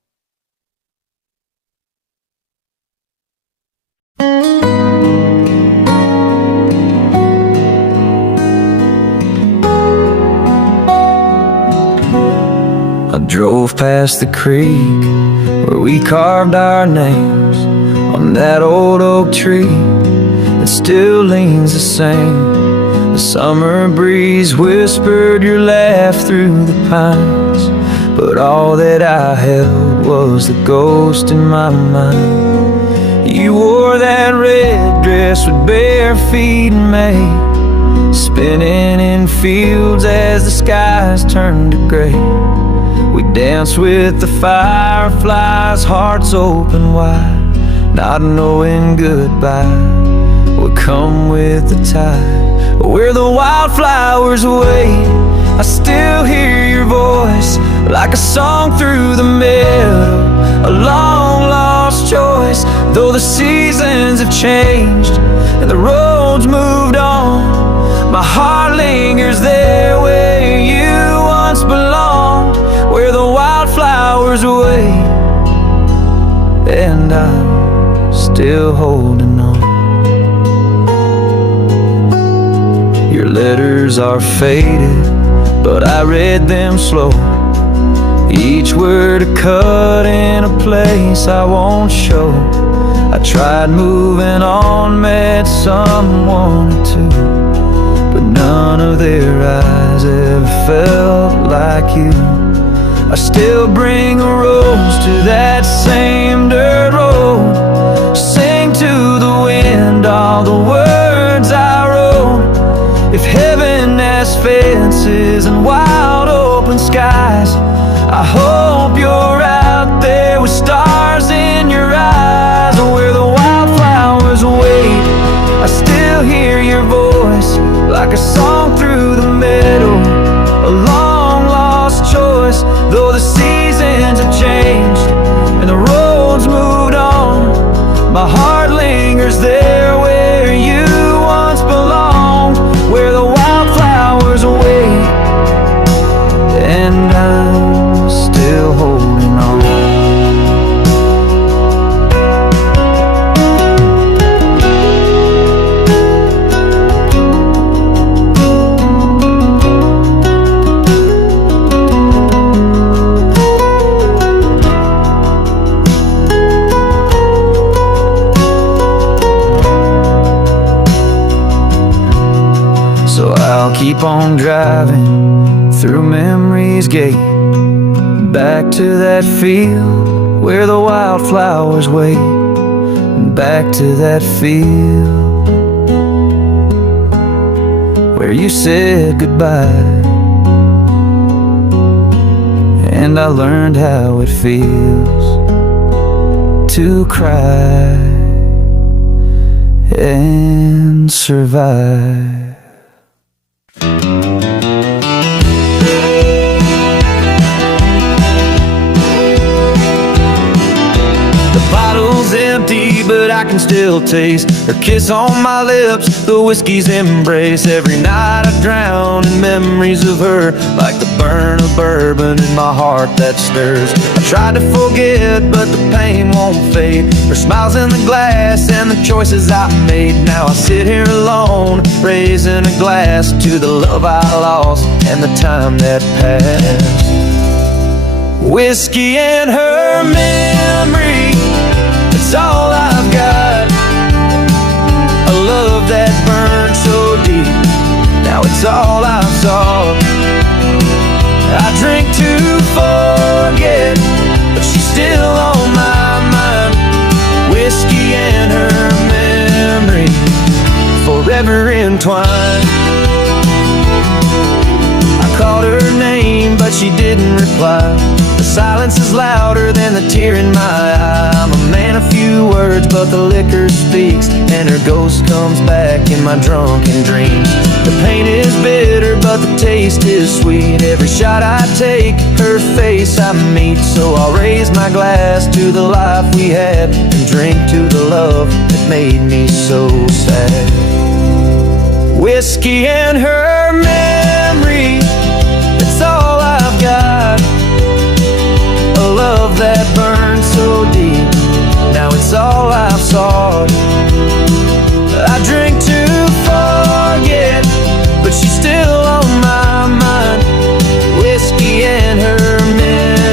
drove past the creek where we carved our names on that old oak tree that still leans the same. The summer breeze whispered your laugh through the pines, but all that I held was the ghost in my mind. You wore that red dress with bare feet in May, spinning in fields as the skies turned to gray. We danced with the fireflies, hearts open wide, not knowing goodbye would come with the tide. Where the wildflowers wait, I still hear your voice like a song through the meadow, a long lost choice. Though the seasons have changed and the roads moved on, my heart lingers there where you once belonged. Where the wildflowers wait, and I'm still holding on. Your letters are faded, but I read them slow, each word a cut in a place I won't show. I tried moving on, met someone or two, but none of their eyes ever felt like you. I still bring a rose to that same dirt road, sing to the wind all the words I wrote. If heaven has fences and wide open skies, I hope you're out there with stars in your eyes. Where the wildflowers wait, I still hear your voice like a song through the meadow, a long lost choice. Though the seasons have changed and the roads moved on, my heart lingers there where you once belonged. Where the wildflowers wait, and I'm still holding on. So I'll keep on driving through memory's gate, back to that field where the wildflowers wait, back to that field where you said goodbye, and I learned how it feels to cry and survive. Empty, but I can still taste her kiss on my lips, the whiskey's embrace. Every night I drown in memories of her, like the burn of bourbon in my heart that stirs. I tried to forget, but the pain won't fade. Her smiles in the glass and the choices I made. Now I sit here alone, raising a glass to the love I lost and the time that passed. Whiskey and her memory, it's all I've got. A love that burned so deep, now it's all I've sought. I drink to forget, but she's still on my mind. Whiskey and her memory, forever entwined. I called her name, but she didn't reply. The silence is louder than the tear in my eye. I'm a man of few words, but the liquor speaks, and her ghost comes back in my drunken dreams. The pain is bitter, but the taste is sweet. Every shot I take, her face I meet. So I'll raise my glass to the life we had, and drink to the love that made me so sad. Whiskey and her memory, it's all I've got. A love that burned so deep, now it's all I've sought. I drink to forget, but she's still on my mind. Whiskey and her memory.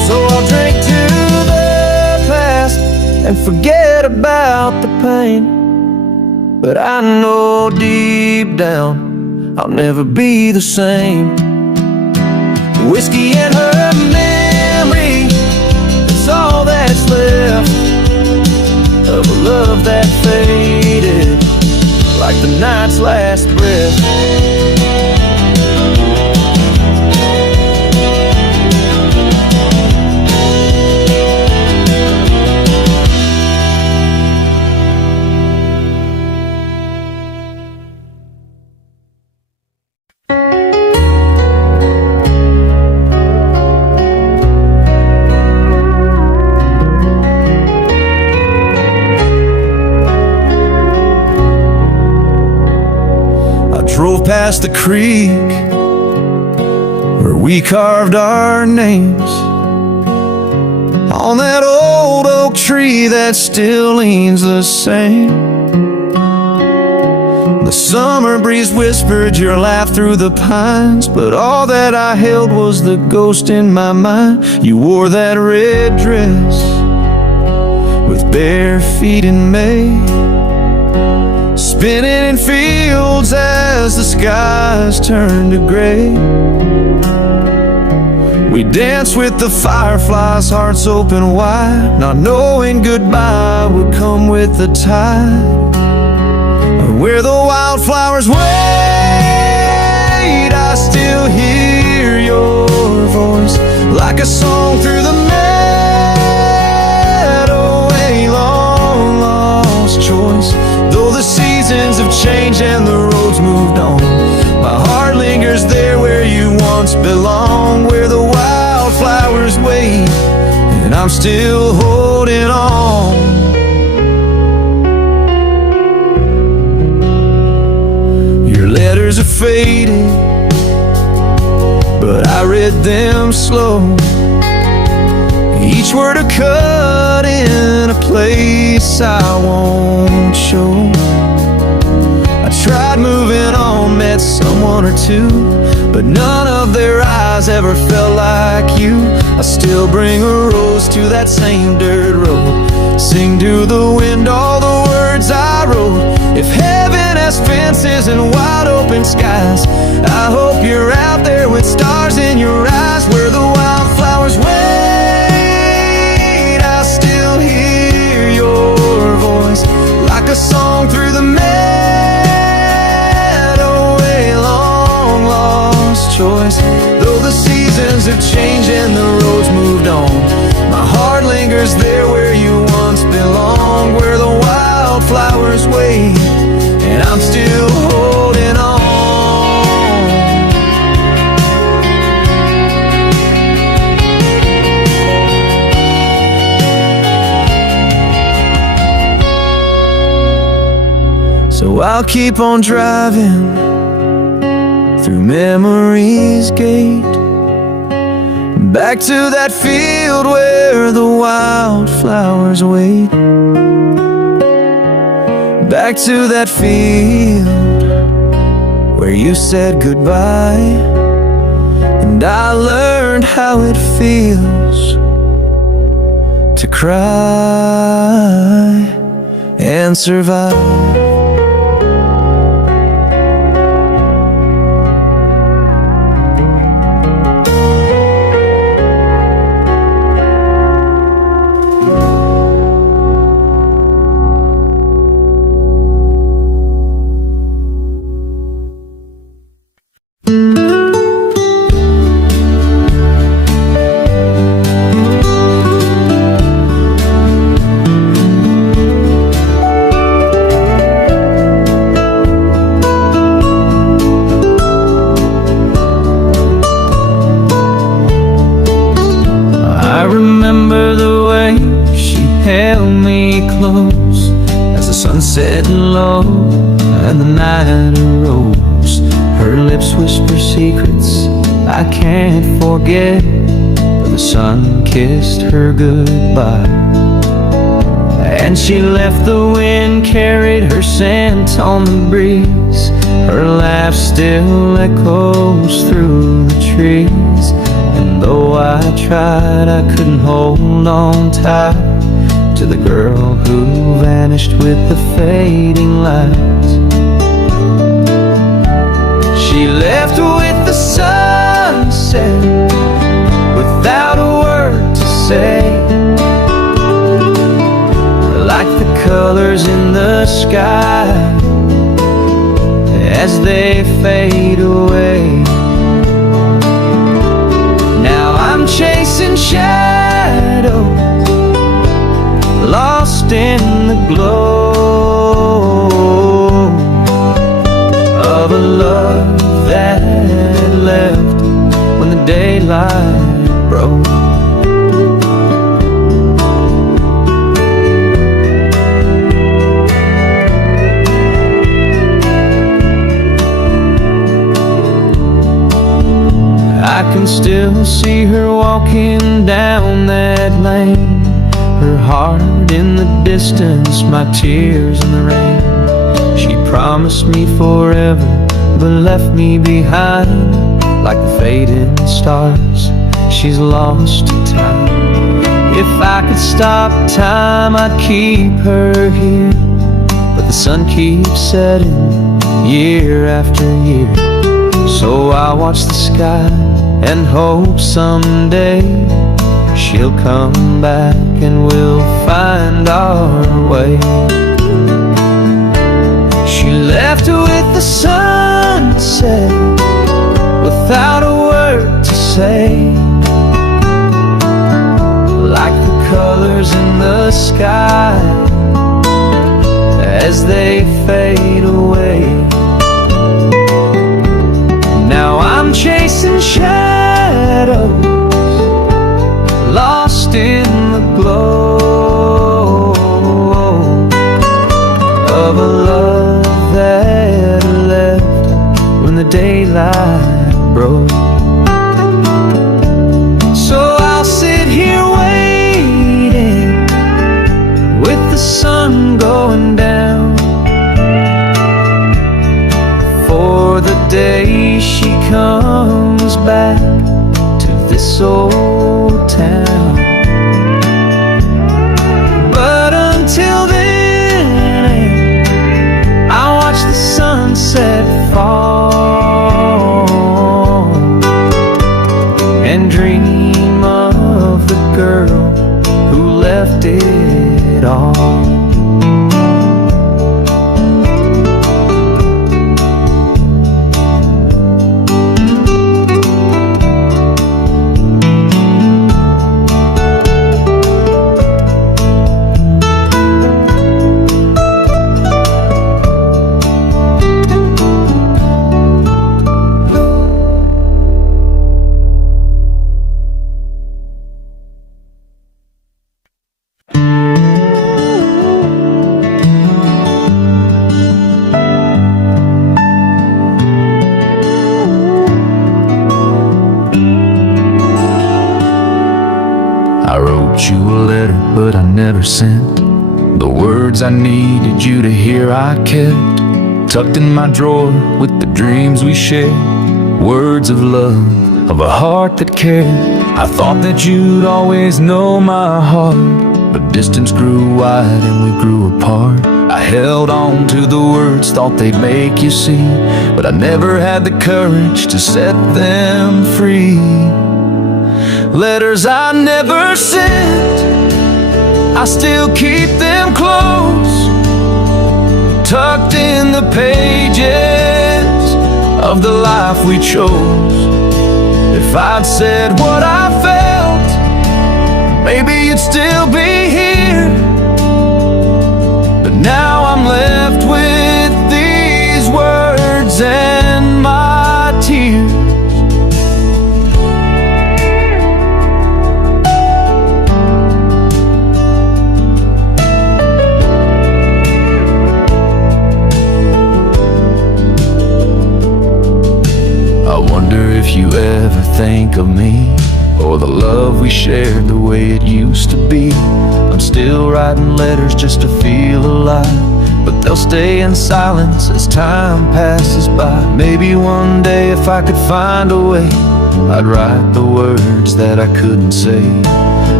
mine, but I know deep down I'll never be the same. Whiskey and her memory, it's all that's left of a love that faded like the night's last breath. Drove past the creek where we carved our names on that old oak tree that still leans the same. The summer breeze whispered your laugh through the pines, but all that I held was the ghost in my mind. You wore that red dress with bare feet in May, spinning in fields as the skies turned to gray. We danced with the fireflies, hearts open wide, not knowing goodbye would come with the tide. Where the wildflowers wait, I still hear your voice like a song through the meadow. A long lost choice. Though the seasons have changed and the roads moved on, my heart lingers there where you once belonged. Where the wildflowers wait, and I'm still holding on. Your letters are faded, but I read them slow. Each word a cut in a place I won't show. I tried moving on, met someone or two, but none of their eyes ever felt like you. I still bring a rose to that same dirt road, sing to the wind all the words I wrote. If heaven has fences and wide open skies, I hope you're out there with stars in your eyes. Where the wildflowers wait, like a song through the meadow. A long lost choice. Though the seasons have changed and the roads moved on, my heart lingers there where you once belonged. Where the wildflowers wait, and I'm still holding on. So I'll keep on driving through memory's gate, back to that field where the wildflowers wait. Back to that field where you said goodbye, and I learned how it feels to cry and survive. Set low and the night arose. Her lips whisper secrets I can't forget, but the sun kissed her goodbye, and she left. The wind carried her scent on the breeze. Her laugh still echoes through the trees, and though I tried, I couldn't hold on tight to the girl who vanished with the fading lights. She left with the sunset, without a word to say, like the colors in the sky as they fade away. Now I'm chasing shadows, lost in the glow of a love that left when the daylight broke. I can still see her walking down that lane, her heart in the distance, my tears in the rain. She promised me forever, but left me behind like the fading stars. She's lost to time. If I could stop time, I'd keep her here, but the sun keeps setting year after year. So I watch the sky and hope someday she'll come back and we'll find our way. She left with the sunset, without a word to say, like the colors in the sky as they fade away. Now I'm chasing shadows, lost in the glow of a love that left when the daylight broke. So I'll sit here waiting with the sun going down for the day she comes back to this old town. But until then, I watch the sunset fall and dream of the girl who left it all. But I never sent the words I needed you to hear. I kept tucked in my drawer with the dreams we shared, words of love, of a heart that cared. I thought that you'd always know my heart, but distance grew wide and we grew apart. I held on to the words, thought they'd make you see, but I never had the courage to set them free. Letters I never sent, I still keep them close, tucked in the pages of the life we chose. If I'd said what I felt, maybe you'd still be here. But now I'm left with these words and my tears. If you ever think of me, or the love we shared the way it used to be, I'm still writing letters just to feel alive, but they'll stay in silence as time passes by. Maybe one day if I could find a way, I'd write the words that I couldn't say.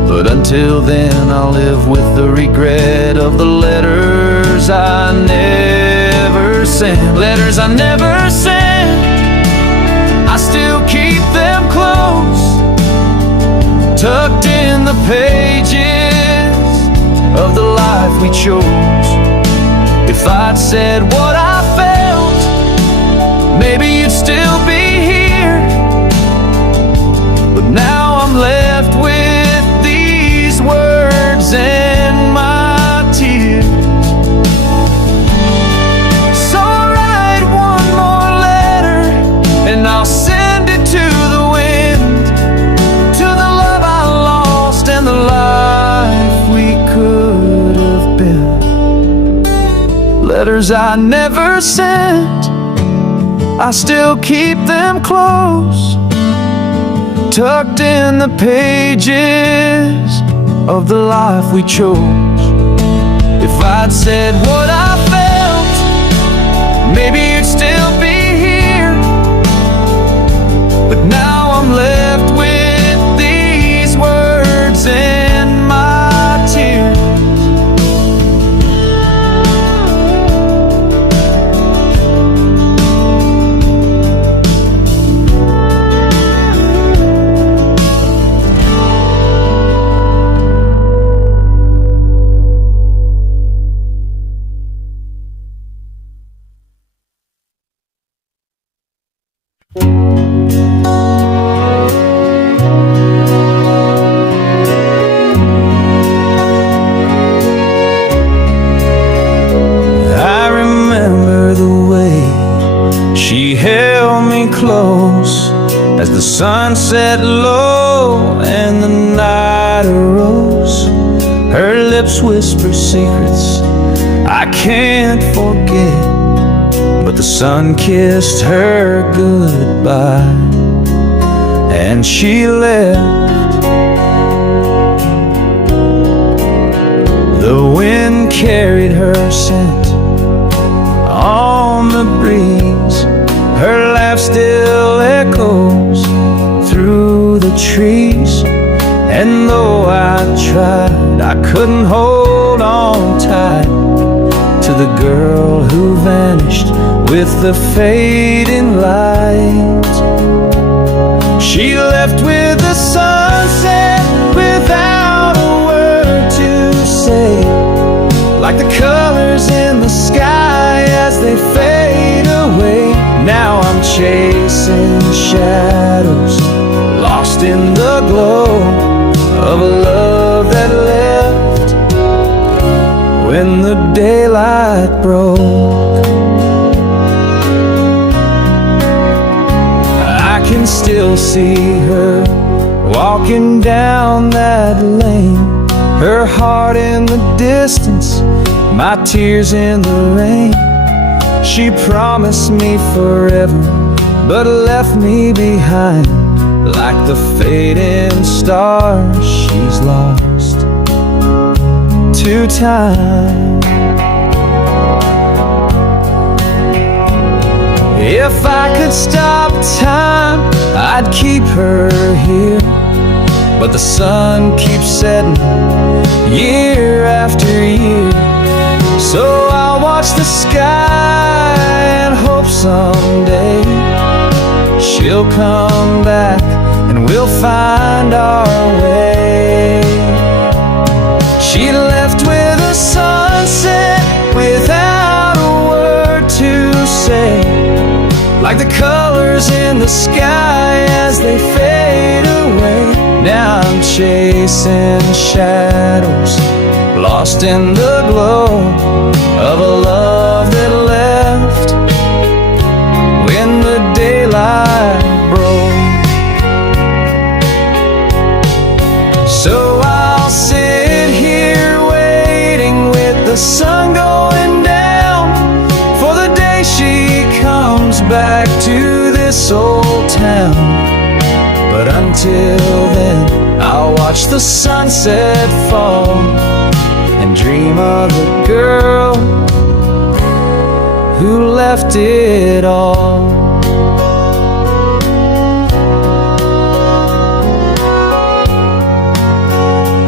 But until then, I'll live with the regret of the letters I never sent. Letters I never sent, I still keep them close, tucked in the pages of the life we chose. If I'd said what I felt, maybe you'd still be here. But now I'm left with these words and my tears. So I'll write one more letter, and I'll send it to the wind, to the love I lost and the life we could have been. Letters I never sent, I still keep them close, tucked in the pages of the life we chose. If I'd said what I felt, maybe you'd still be here. But now I'm left with these words and my tears. I remember the way she held me close as the sun set low and the night arose. Her lips whisper secrets I can't forget, but the sun kissed her goodbye and she left. The wind carried her scent on the breeze. Her laugh still echoes through the trees. And though I tried, I couldn't hold on tight to the girl who vanished with the fading light. She left with the sunset without a word to say, like the colors in the sky as they fade away. Now I'm chasing shadows, lost in the glow of a love that left when the daylight broke. I can still see her walking down that lane, her heart in the distance, my tears in the rain. She promised me forever, but left me behind like the fading stars she's lost to time. If I could stop time, I'd keep her here, but the sun keeps setting year after year. So I'll watch the sky and hope someday she'll come back and we'll find our way. She left with a sunset without a word to say, like the colors in the sky as they fade away. Now I'm chasing shadows, lost in the glow of a love that left when the daylight broke. So I'll sit here waiting with the sun going down for the day she comes back to this old town. But until then, I'll watch the sunset fall and dream of the girl who left it all.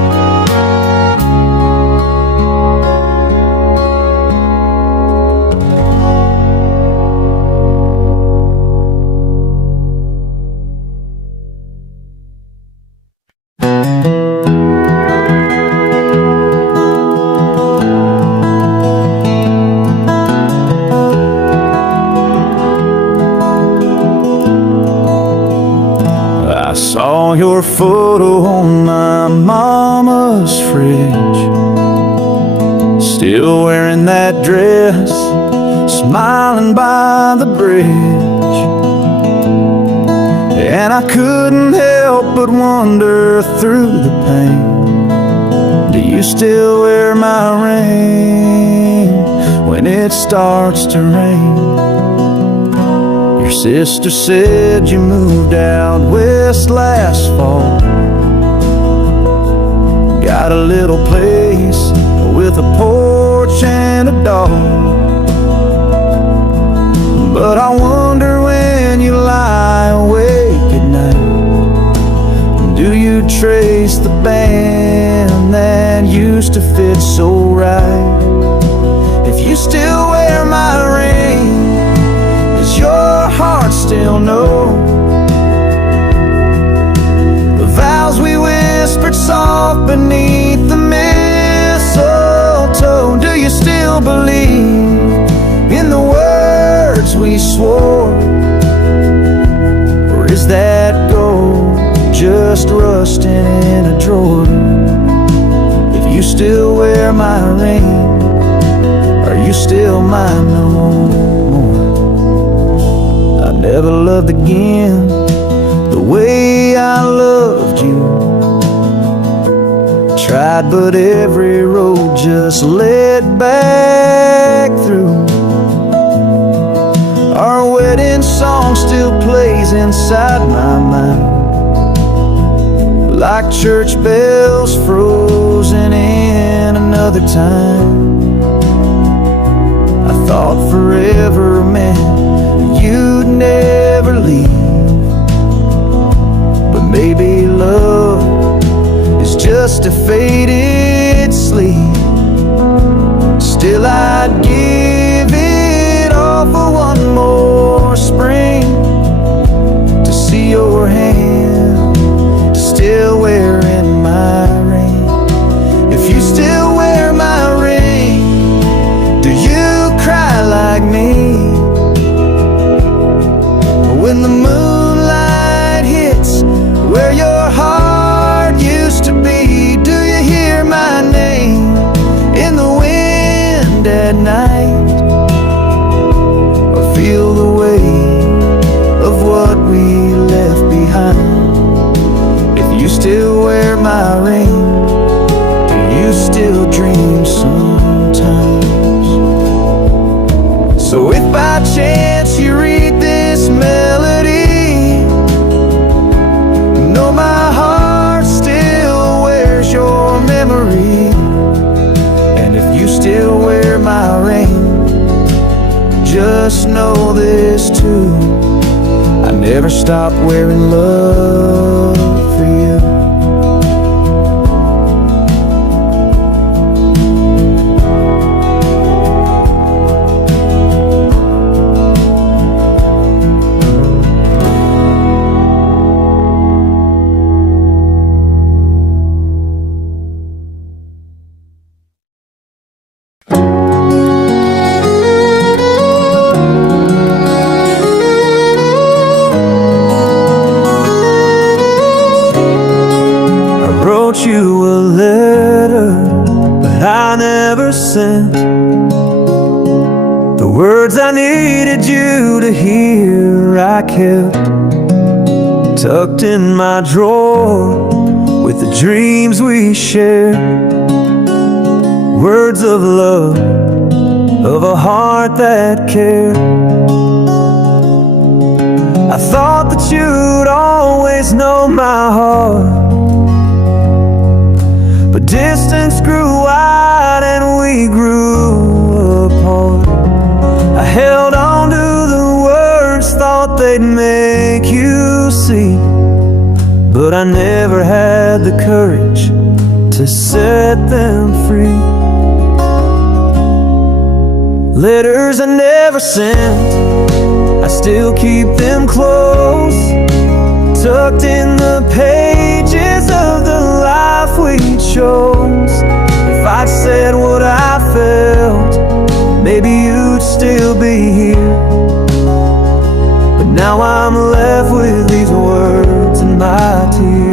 saw your photo on my mama's fridge, still wearing that dress, smiling by the bridge. And I couldn't help but wonder through the pain, do you still wear my ring when it starts to rain? Your sister said you moved out west last fall, got a little place with a porch and a dog. But I wonder when you lie awake at night, do you trace the band that used to fit so right? If you still wear my ring, does your heart still know the vows we whispered soft beneath the mistletoe? Do you still believe in the words we swore, or is that gold just rusting in a drawer? If you still wear my ring, are you still mine no more? I never loved again the way I loved you. Tried, but every road just led back through. Our wedding song still plays inside my mind, like church bells frozen in another time. I thought forever meant you'd never leave, but maybe love is just a faded sleep. Still I'd give it all for one more spring, to see your hand still wearing my ring. If you still wear my ring, do you cry like me when the moonlight hits where your heart used to be? Do you hear my name in the wind at night, or feel the weight of what we left behind? If you still wear my ring, do you still dream sometimes? So if by chance you read this melody, know my heart still wears your memory. And if you still wear my ring, just know this too, I never stopped wearing love for you. You a letter, but I never sent the words I needed you to hear. I kept tucked in my drawer with the dreams we shared, words of love, of a heart that cared. I thought that you'd always know my heart, but distance grew wide and we grew apart. I held on to the words, thought they'd make you see, but I never had the courage to set them free. Letters I never sent, I still keep them close, tucked in the pages of the life we chose. If I'd said what I felt, maybe you'd still be here, but now I'm left with these words and my tears.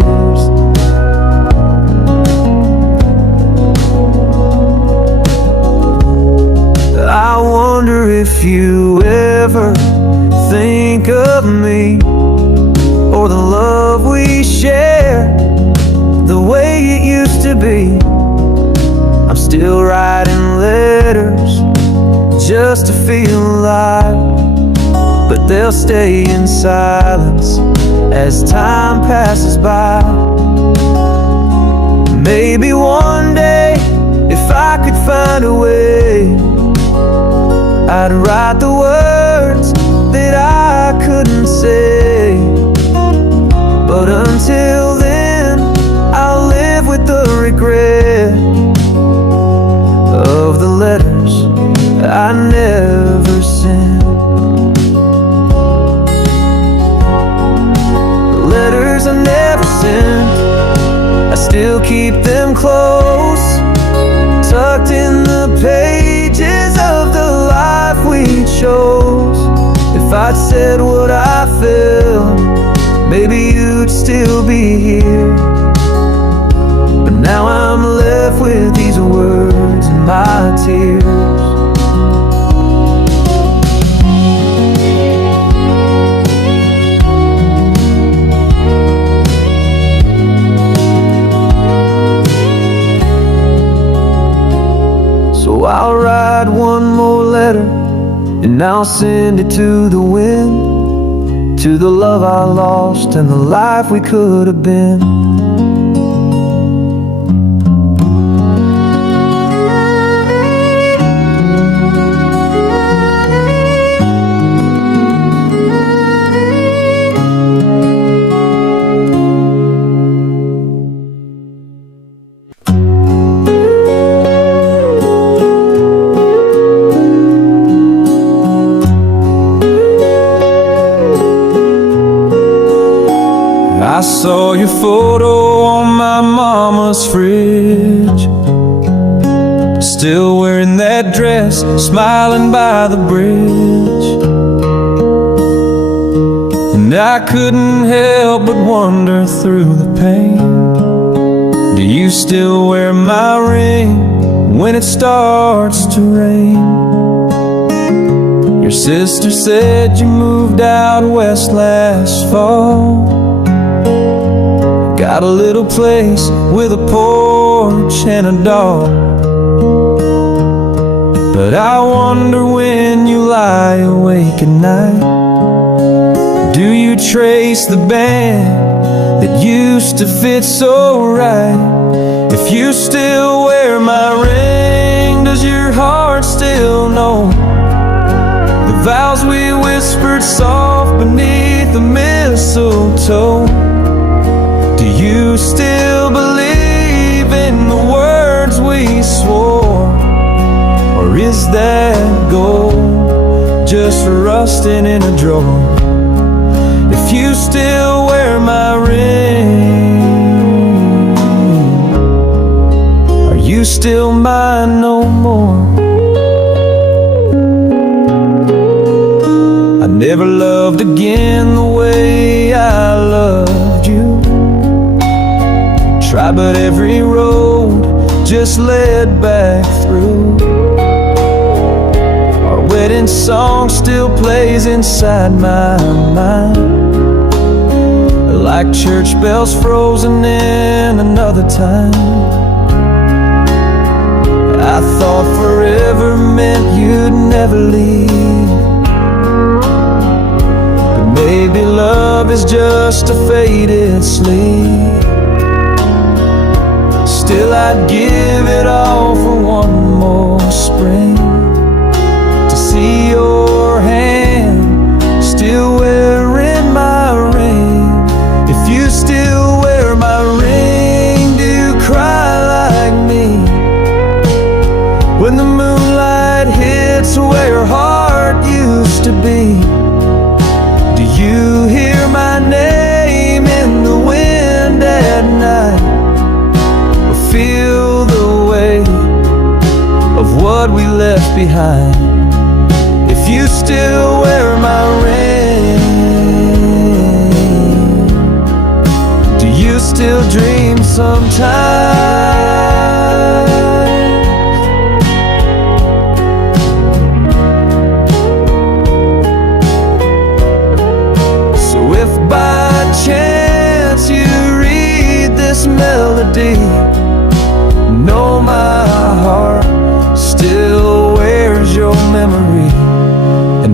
if you ever think of me or the love we share the way it used to be. I'm still writing letters just to feel alive, but they'll stay in silence as time passes by. Maybe one day, if I could find a way, I'd write the words that I couldn't say. But until then, I'll live with the regret of the letters I never sent. The letters I never sent, I still keep them close, tucked in the pages of the life we chose. If I'd said what I felt, maybe you'd still be here. But now I'm left with these words and my tears. So I'll write one more letter and I'll send it to the wind, to the love I lost and the life we could have been. I saw your photo on my mama's fridge, still wearing that dress, smiling by the bridge. And I couldn't help but wonder through the pain, do you still wear my ring when it starts to rain? Your sister said you moved out west last fall, got a little place with a porch and a dog. But I wonder when you lie awake at night, do you trace the band that used to fit so right? If you still wear my ring, does your heart still know the vows we whispered soft beneath the mistletoe? Do you still believe in the words we swore? Or is that gold just rusting in a drawer? If you still wear my ring, are you still mine no more? I never loved again the way I loved you. Tried, but every road just led back through. Our wedding song still plays inside my mind, like church bells frozen in another time. I thought forever meant you'd never leave, but maybe love is just a faded sleep. Still I'd give it all for one more spring, to see your hand still wearing my ring. If you still wear my ring, do you cry like me when the moonlight hits where your heart used to be? Do you hear my name in the wind at night, feel the weight of what we left behind? If you still wear my ring, do you still dream sometimes?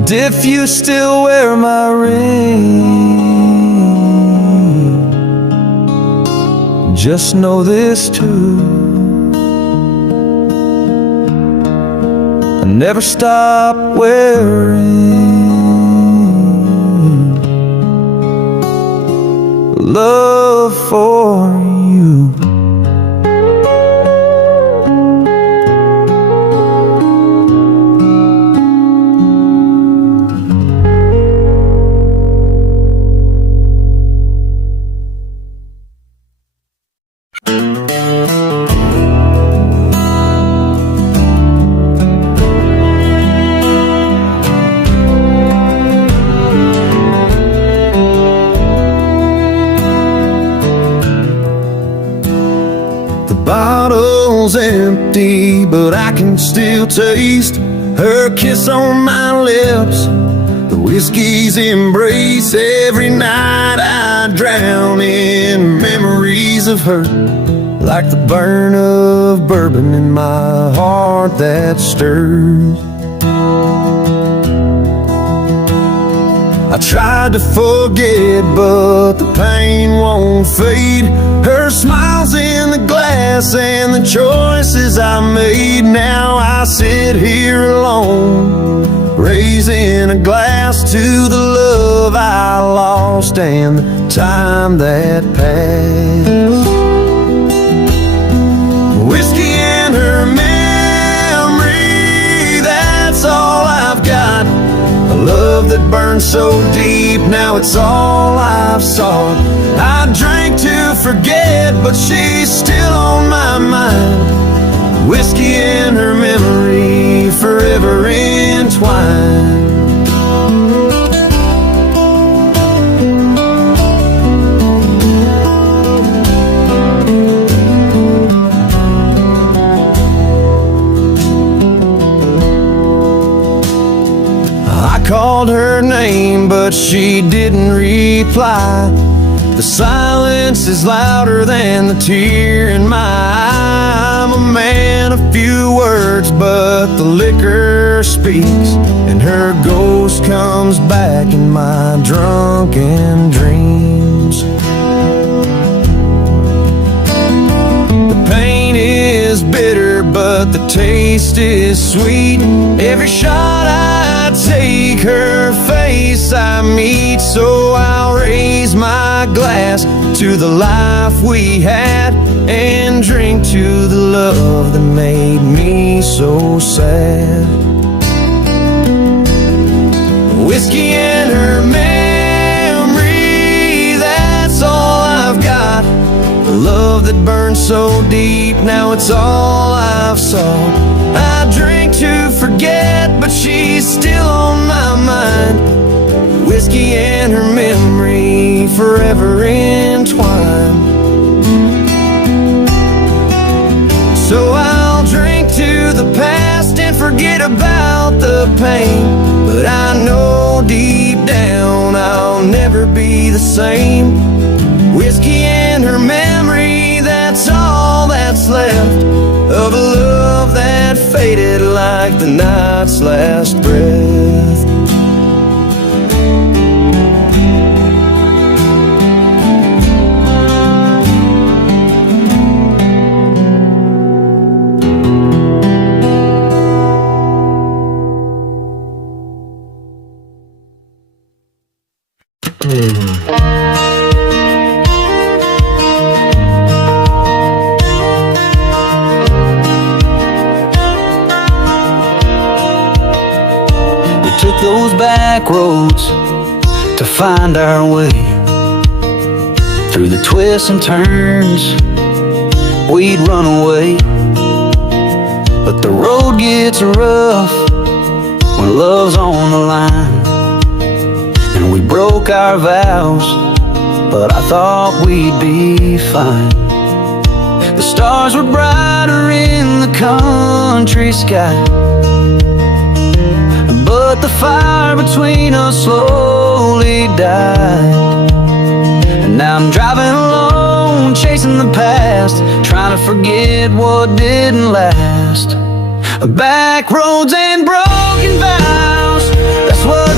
if you still wear my ring, just know this too: I never stop wearing love for you. Bottle's empty, but I can still taste her kiss on my lips, the whiskey's embrace. Every night I drown in memories of her, like the burn of bourbon in my heart that stirs. I tried to forget, but the pain won't fade. Her smile's in the glass and the choices I made. Now I sit here alone, raising a glass to the love I lost and the time that passed. Whiskey and her memory, that's all I've got. A love that burned so deep, now it's all I've sought. I drank to forget, but she's still on my mind. Whiskey and her memory, forever entwined. I called her name, but she didn't reply. The silence is louder than the tear in my eye. I'm a man of few words, but the liquor speaks, and her ghost comes back in my drunken dreams. The pain is bitter, but the taste is sweet. Every shot I take, her face I meet. So I'll raise my glass to the life we had, and drink to the love that made me so sad. Whiskey and her memory, that's all I've got. The love that burned so deep, now it's all I've sought. I drink to forget, but she's still on my mind. Whiskey and her memory, forever entwined. So I'll drink to the past and forget about the pain, but I know deep down I'll never be the same. Whiskey and her memory, that's all that's left of a love that faded like the night's last breath. Those back roads to find our way, through the twists and turns we'd run away. But the road gets rough when love's on the line, and we broke our vows, but I thought we'd be fine. The stars were brighter in the country sky, but the fire between us slowly died. And now I'm driving alone, chasing the past, trying to forget what didn't last. Backroads and broken vows, that's what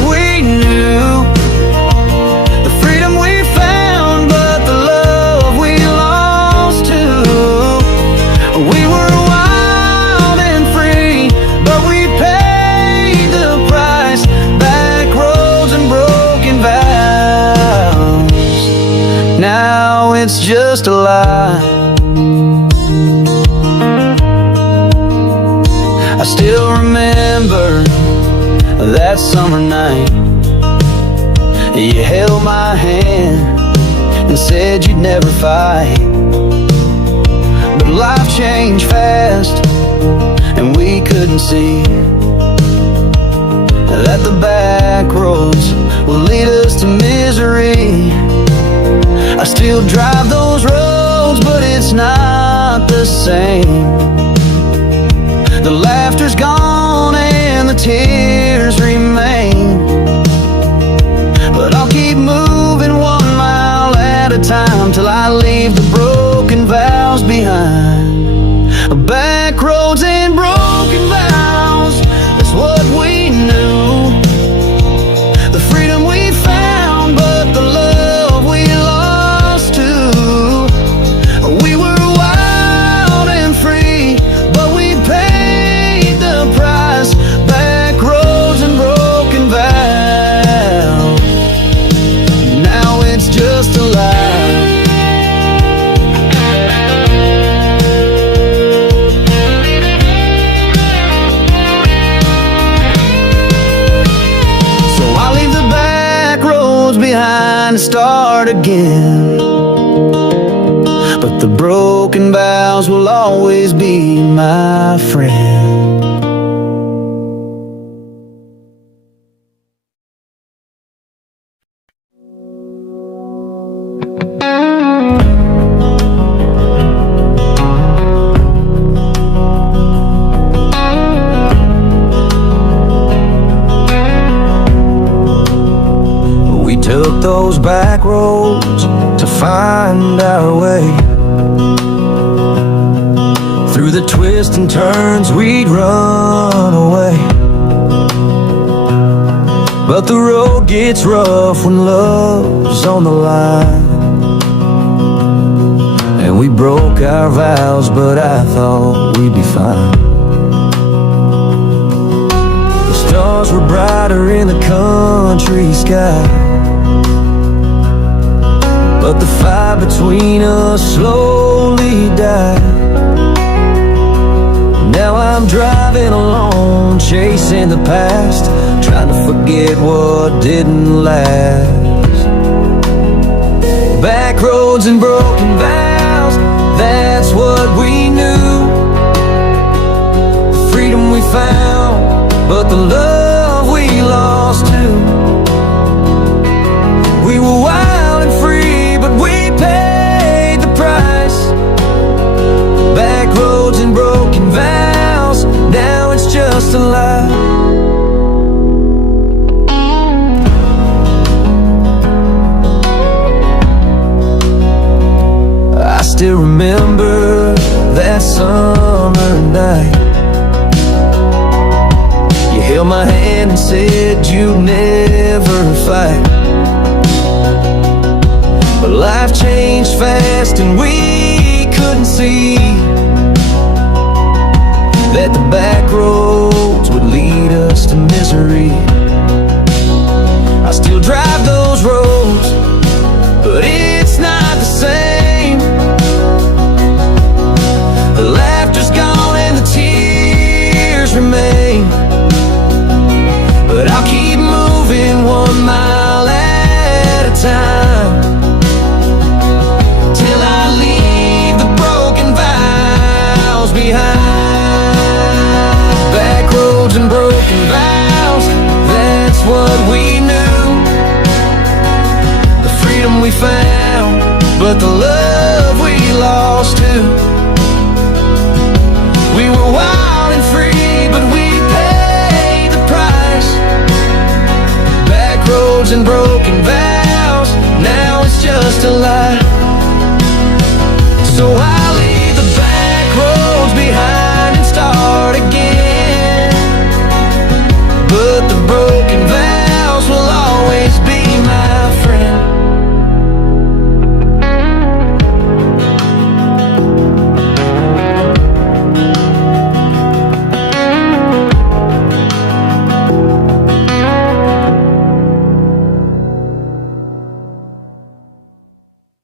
just a lie. I still remember that summer night. You held my hand and said you'd never fight. But life changed fast, and we couldn't see that the back roads will lead us to misery. I still drive those roads, but it's not the same. The laughter's gone and the tears remain. But I'll keep moving 1 mile at a time till I leave the broken vows behind. Backroads and broken vows, that's what we knew. The freedom we found, but the love we lost too. We were wild and free, but we paid the price. Backroads and broken vows, now it's just a lie. Behind and start again. But the broken vows will always be my friend. Took those back roads to find our way. Through the twists and turns we'd run away. But the road gets rough when love's on the line. And we broke our vows, but I thought we'd be fine. The stars were brighter in the country sky, but the fire between us slowly died. Now I'm driving alone, chasing the past, trying to forget what didn't last. Back roads and broken vows, that's what we knew. The freedom we found, but the love we lost too. We were wild and free, but we paid the price. Back roads and broken vows, now it's just a lie. I still remember that summer night. You held my hand and said you'd never fight. But life changed fast and we couldn't see that the back roads would lead us to misery. I still drive those roads, but it's not the same. The laughter's gone and the tears remain. But I'll keep moving 1 mile at a time till I leave the broken vows behind. Back roads and broken vows, that's what we knew. The freedom we found, but the love we lost too. We were wild and free, but we paid the price. Back roads and broken vows, now it's just a lie. So I'll leave the back roads behind and start again. But the broken vows will always be my friend.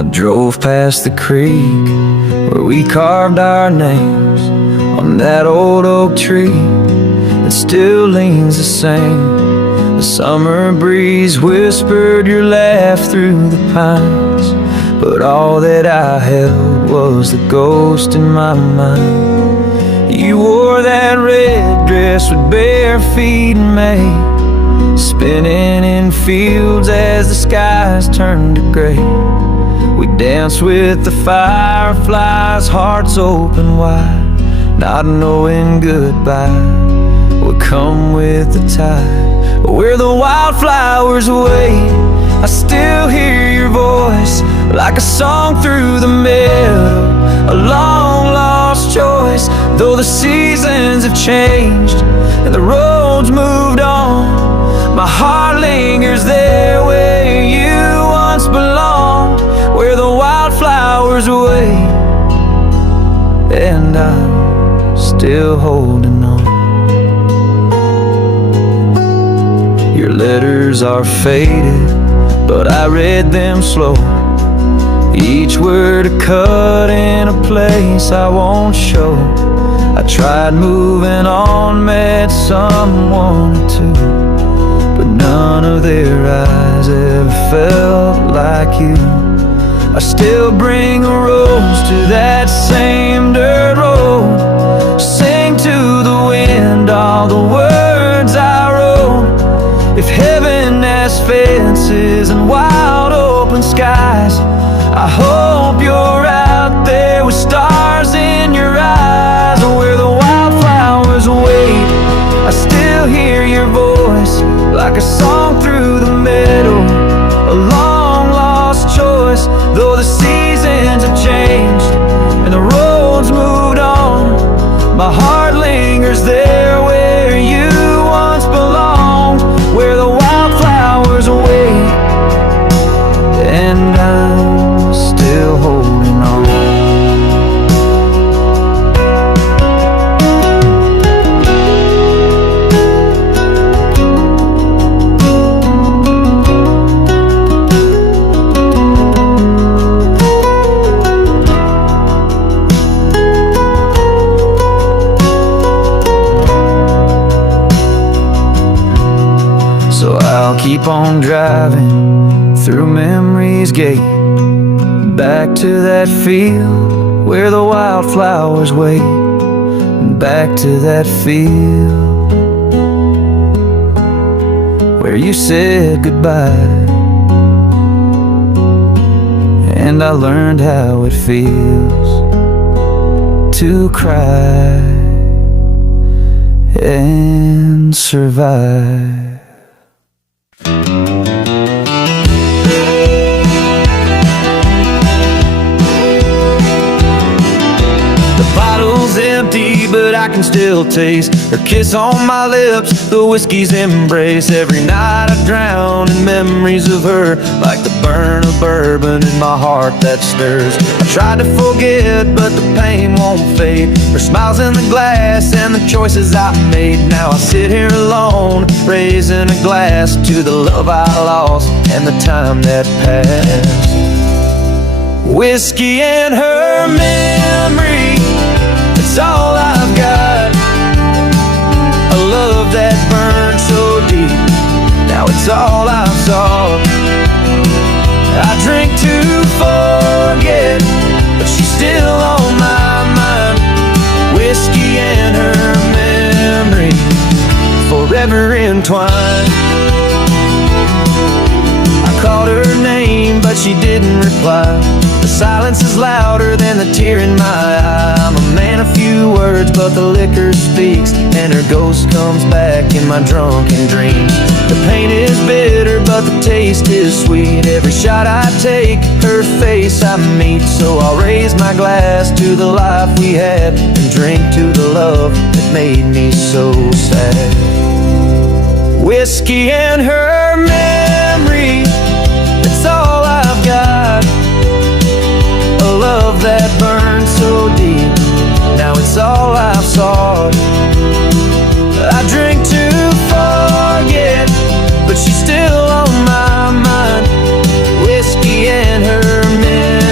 I drove past the creek where we carved our names on that old oak tree that still leans the same. The summer breeze whispered your laugh through the pines, but all that I held was the ghost in my mind. You wore that red dress with bare feet in May, spinning in fields as the skies turned to gray. We danced with the fireflies, hearts open wide, not knowing goodbye would come with the tide. Where the wildflowers wait, I still hear your voice like a song through the meadow, a long lost choice. Though the seasons have changed and the roads moved on, my heart lingers there where you once belonged. Where the wildflowers wait, and I'm still holding on. Your letters are faded, but I read them slow, each word a cut in a place I won't show. I tried moving on, met someone or two, but none of their eyes ever felt like you. I still bring a rose to that same dirt road, sing to the wind all the words I wrote. If heaven has fences and wide open skies, I hope you're out there with stars in your eyes. Where the wildflowers wait, I still hear your voice like a song through the meadow, a long lost choice. Though the seasons have changed and the roads moved on, my heart lingers there where you once belonged. Where the wildflowers wait, and I'm still holding on. So I'll keep on driving through memory's gate, back to that field where the wildflowers wait, back to that field where you said goodbye, and I learned how it feels to cry and survive. Empty, but I can still taste her kiss on my lips, the whiskey's embrace. Every night I drown in memories of her, like the burn of bourbon in my heart that stirs. I tried to forget, but the pain won't fade. Her smiles in the glass and the choices I made. Now I sit here alone, raising a glass to the love I lost and the time that passed. Whiskey and her memory, it's all I've got. A love that burned so deep, now it's all I've sought. I drink to forget, but she's still on my mind. Whiskey and her memory, forever entwined. I called her name, but she didn't reply. The silence is louder than the tear in my eye. I'm a man of few words, but the liquor speaks, and her ghost comes back in my drunken dreams. The pain is bitter, but the taste is sweet. Every shot I take, her face I meet. So I'll raise my glass to the life we had, and drink to the love that made me so sad. Whiskey and her memory, that's all I've got. A love that burned so deep, now it's all I've sought. I drink to forget, but she's still on my mind. Whiskey and her memory.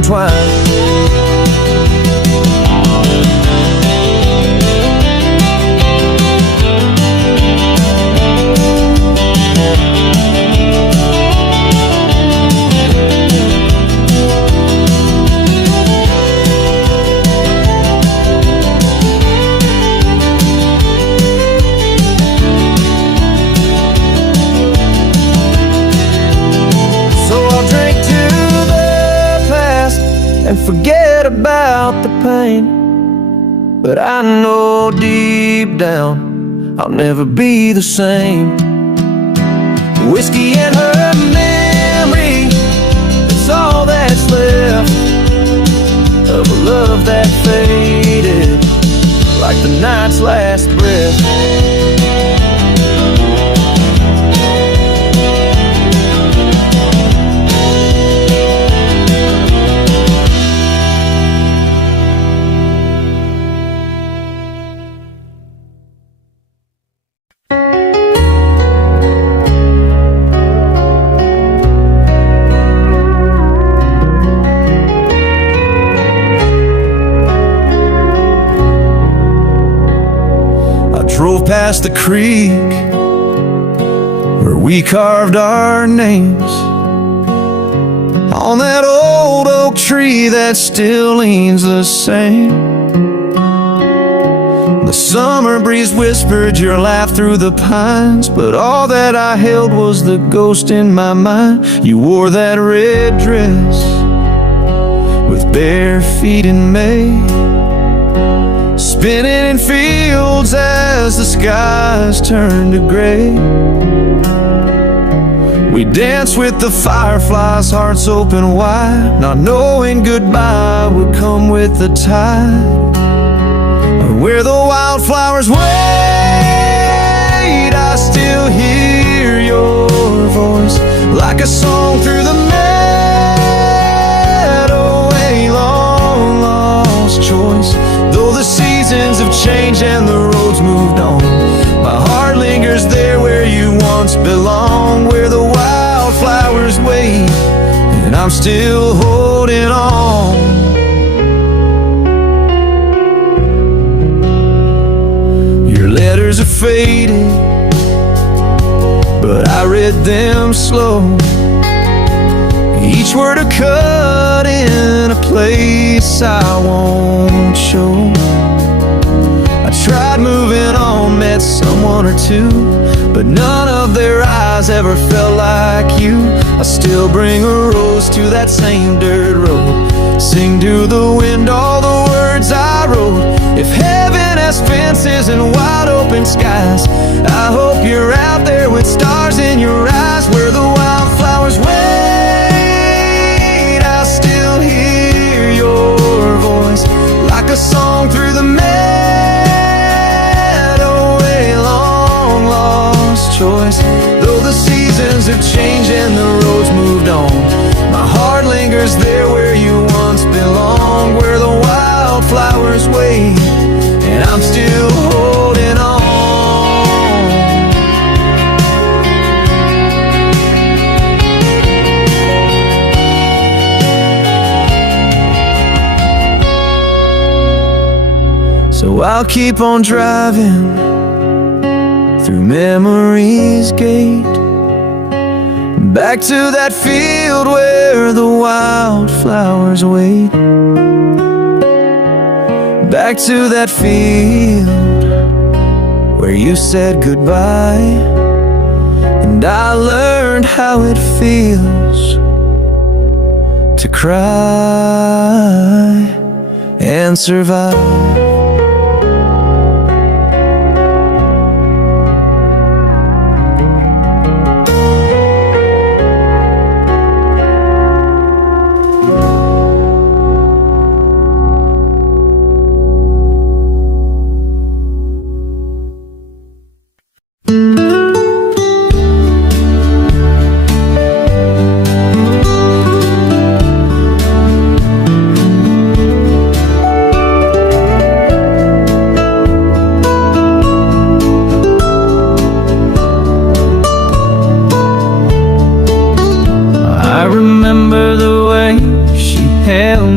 entwined. And forget about the pain, but I know deep down I'll never be the same. Whiskey and her memory, it's all that's left of a love that faded like the night's last breath. Drove past the creek where we carved our names on that old oak tree that still leans the same. The summer breeze whispered your laugh through the pines, but all that I held was the ghost in my mind. You wore that red dress with bare feet in May, spinning in fields as the skies turned to gray. We danced with the fireflies, hearts open wide, not knowing goodbye would come with the tide. Where the wildflowers wait, I still hear your voice like a song through the meadow, a long lost choice. Though the seasons have changed and the roads moved on, my heart lingers there where you once belonged, where the wildflowers wait and I'm still holding on. Your letters are faded, but I read them slow, each word a cut in a place I won't show. I tried moving on, met someone or two, but none of their eyes ever felt like you. I still bring a rose to that same dirt road, sing to the wind all the words I wrote. If heaven has fences and wide open skies, I hope you're out there with stars in your eyes. Where the wildflowers wait, I still hear your voice like a song through the meadow, a long lost choice. Though the seasons have changed and the roads moved on, my heart lingers there where you once belonged, where the wildflowers wait and I'm still holding on. So I'll keep on driving through memory's gate, back to that field where the wildflowers wait, back to that field where you said goodbye, and I learned how it feels to cry and survive.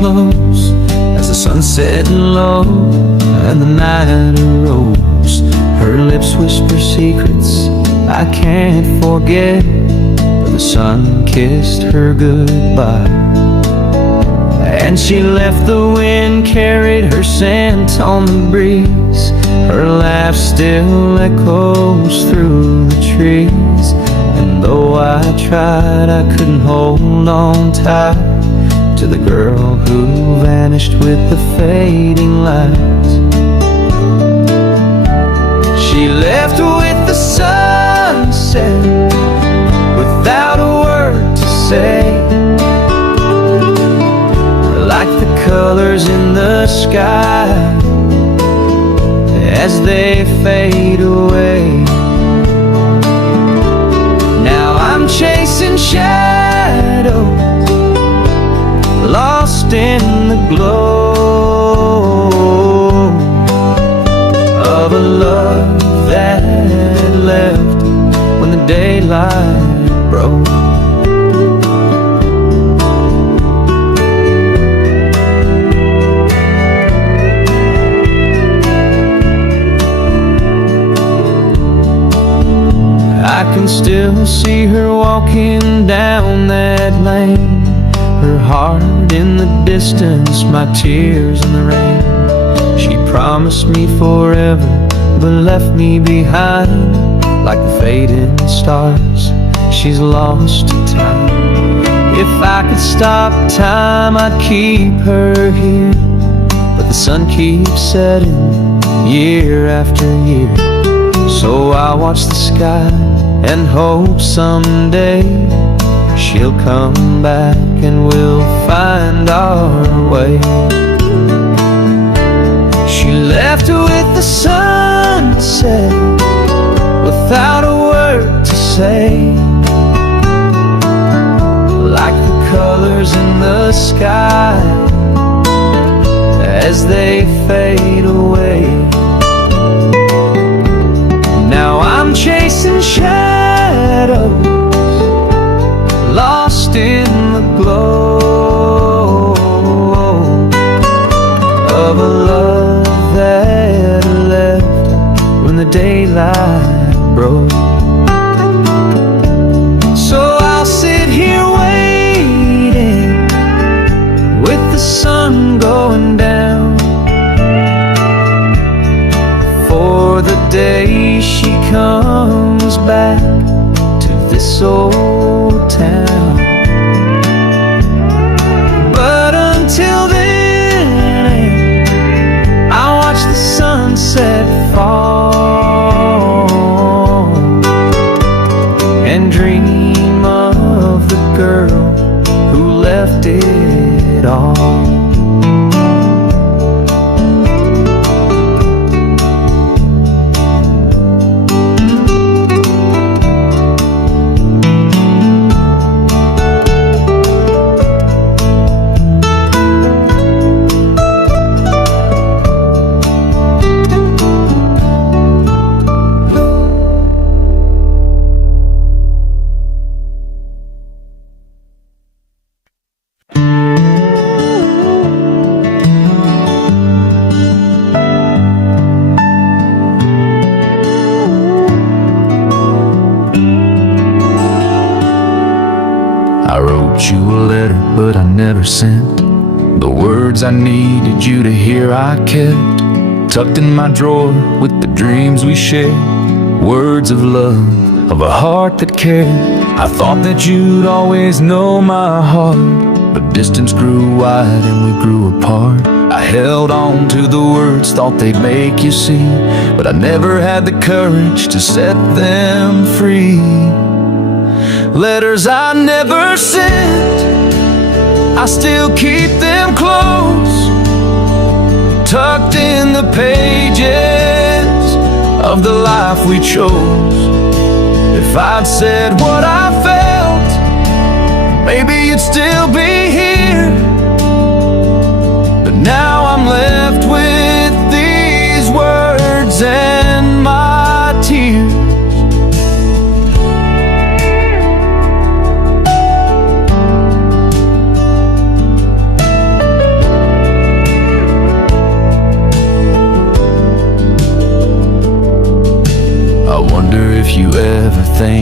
close as the sun set low and the night arose. Her lips whisper secrets I can't forget, but the sun kissed her goodbye. And she left, the wind carried her scent on the breeze. Her laugh still echoes through the trees. And though I tried, I couldn't hold on tight to the girl who vanished with the fading lights. She left with the sunset without a word to say, like the colors in the sky as they fade away. Now I'm chasing shadows, lost in the glow of a love that left when the daylight broke. I can still see her walking down that lane, her heart in the distance, my tears in the rain. She promised me forever, but left me behind like the faded stars. She's lost to time. If I could stop time, I'd keep her here, but the sun keeps setting year after year. So I watch the sky and hope someday she'll come back and we'll find our way. She left with the sunset without a word to say, like the colors in the sky as they fade away. Now I'm chasing shadows, lost in the glow of a love that left when the daylight broke. So I'll sit here waiting with the sun going down for the day she comes back to this old town. But until then, I watch the sunset fall and dream of the girl who left it all. But I never sent the words I needed you to hear. I kept tucked in my drawer with the dreams we shared, words of love, of a heart that cared. I thought that you'd always know my heart, but distance grew wide and we grew apart. I held on to the words, thought they'd make you see, but I never had the courage to set them free. Letters I never sent, I still keep them close, tucked in the pages of the life we chose. If I'd said what I felt, maybe you'd still be here. But now I'm left with these words and my tears.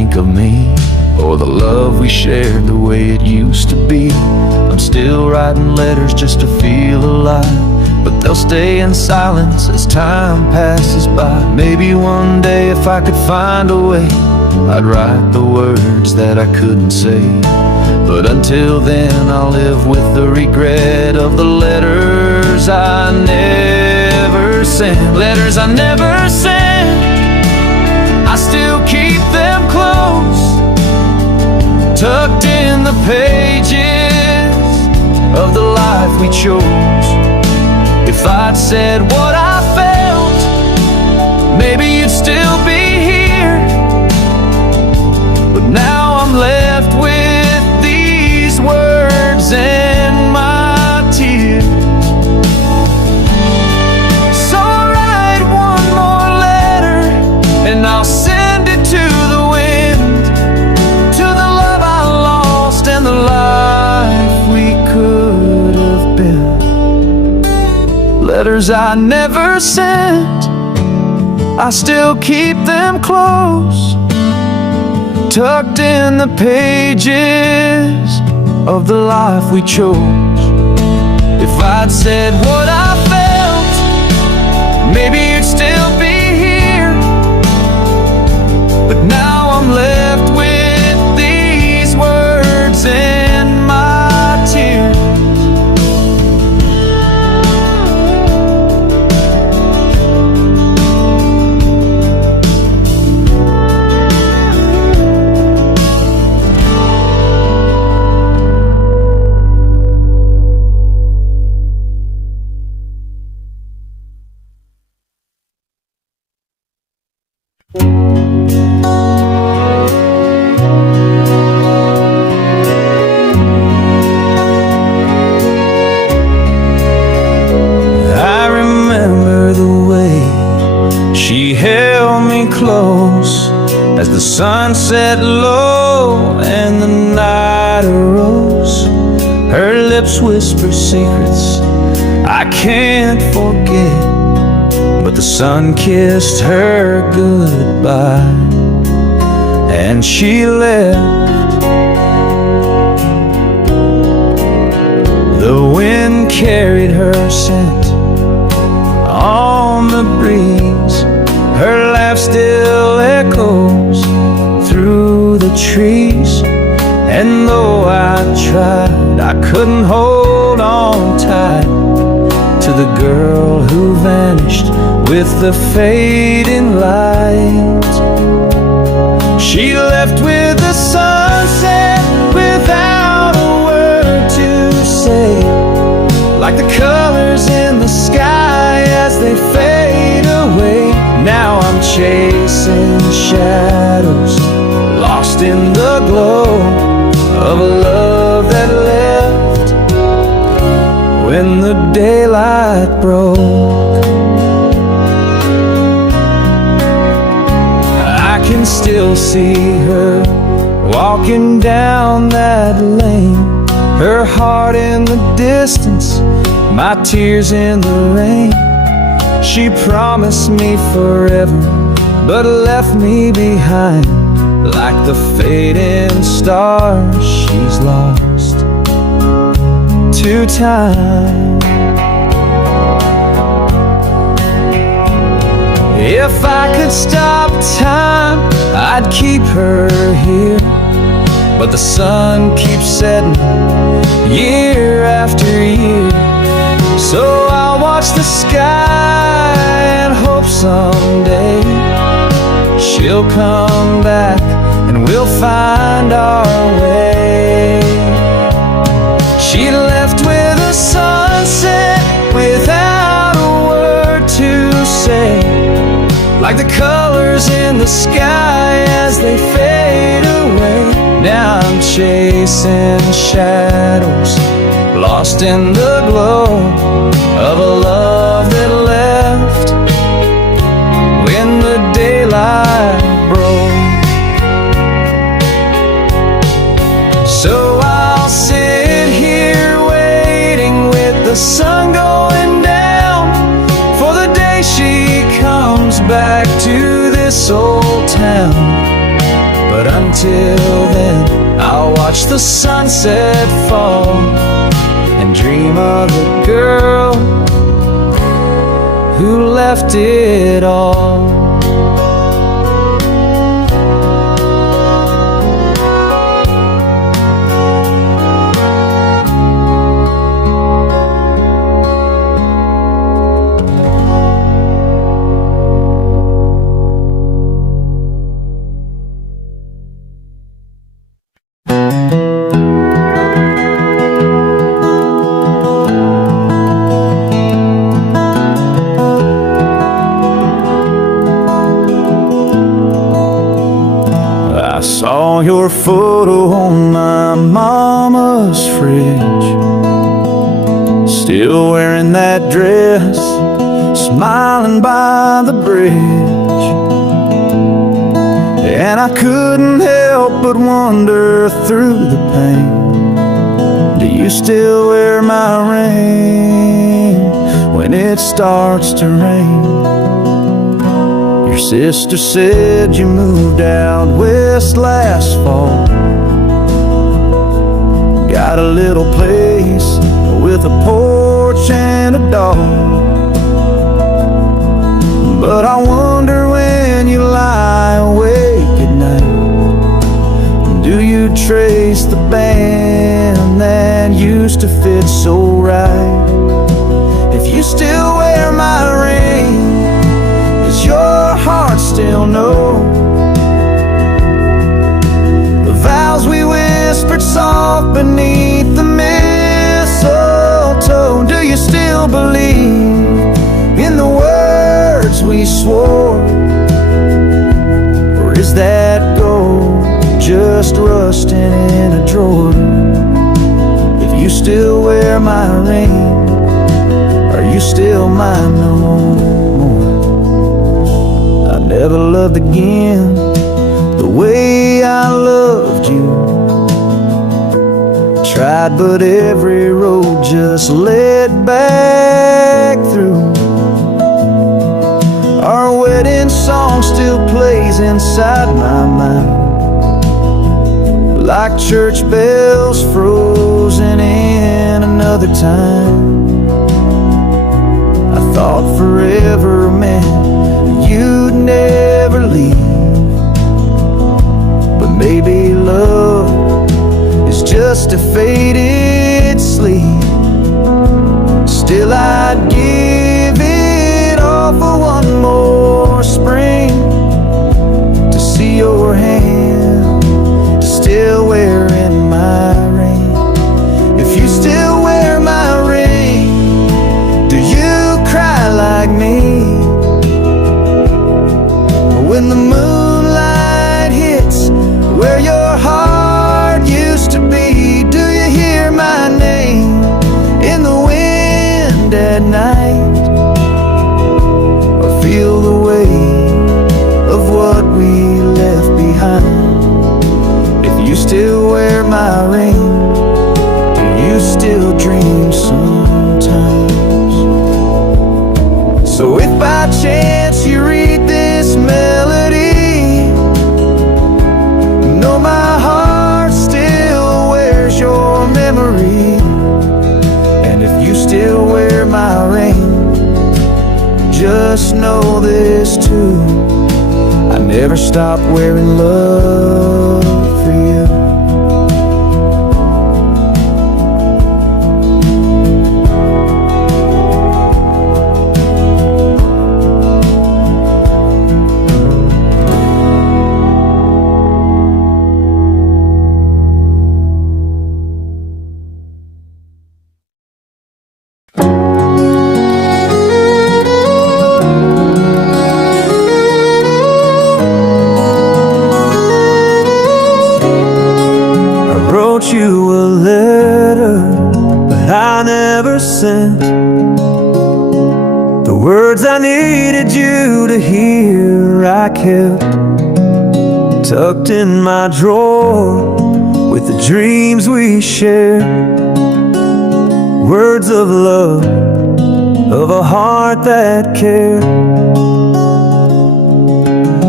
think of me or the love we shared the way it used to be. I'm still writing letters just to feel alive, but they'll stay in silence as time passes by. Maybe one day if I could find a way, I'd write the words that I couldn't say. But until then I'll live with the regret of the letters I never sent. Letters I never sent, I still keep them close, tucked in the pages of the life we chose. If I'd said what I felt, maybe you'd still be here. But now I'm left with these words and my tears. So I'll write one more letter and I'll send it to the wind, to the love I lost and the life we could have been. Letters I never sent, I still keep them close, tucked in the pages of the life we chose. If I'd said what I felt, maybe you'd still be here. But now I'm left with these words and my tears. I remember the way she held me close as the sun set low and the night arose. Her lips whisper secrets I can't forget, but the sun kissed her goodbye and she left. The wind carried her scent on the breeze. Her laugh still echoes through the trees. And though I tried, I couldn't hold on tight to the girl who vanished with the fading light. She left with the sunset without a word to say, like the colors in the sky as they fade away. Now I'm chasing shadows, lost in the glow of a love that left when the daylight broke. I can still see her walking down that lane, her heart in the distance, my tears in the rain. She promised me forever, but left me behind like the fading stars she's lost to time. If I could stop time, I'd keep her here, but the sun keeps setting year after year. So I'll watch the sky and hope someday she'll come back and we'll find our way. She left with a sunset without a word to say, like the colors in the sky as they fade away. Now I'm chasing shadows, lost in the glow of a love that left when the daylight broke. So I'll sit here waiting with the sun going down for the day she comes back to this old town. But until then, I'll watch the sunset fall and dream of the girl who left it all. I saw your photo on my mama's fridge, still wearing that dress, smiling by the bridge. And I couldn't help but wonder through the pain, do you still wear my ring when it starts to rain? Your sister said you moved out west last fall, got a little place with a porch and a dog. But I wonder when you lie awake at night, do you trace the band that used to fit so right? If you still wear my ring, does your heart still know the vows we whispered soft beneath the mistletoe? Do you still believe in the words we swore, or is that gold just rusting in a drawer? If you still wear my ring, are you still mine no more? I never loved again the way I loved you. Tried, but every road just led back through. Our wedding song still plays inside my mind, like church bells frozen in another time. I thought forever meant you'd never leave, but maybe love is just a faded sleep. Still I'd give it all for one more spring, to see your hand still wearing my ring. If you still wear my ring, do you cry like me when the moonlight hits where your heart used to be? Do you hear my name in the wind at night, or feel the weight of what we left behind? If you still wear my ring, do you still dream sometimes? So if by chance you read this melody, know my heart still wears your memory. And if you still wear my ring, just know this too, I never stopped wearing love for you. You a letter, but I never sent the words I needed you to hear. I kept tucked in my drawer with the dreams we shared, words of love, of a heart that cared.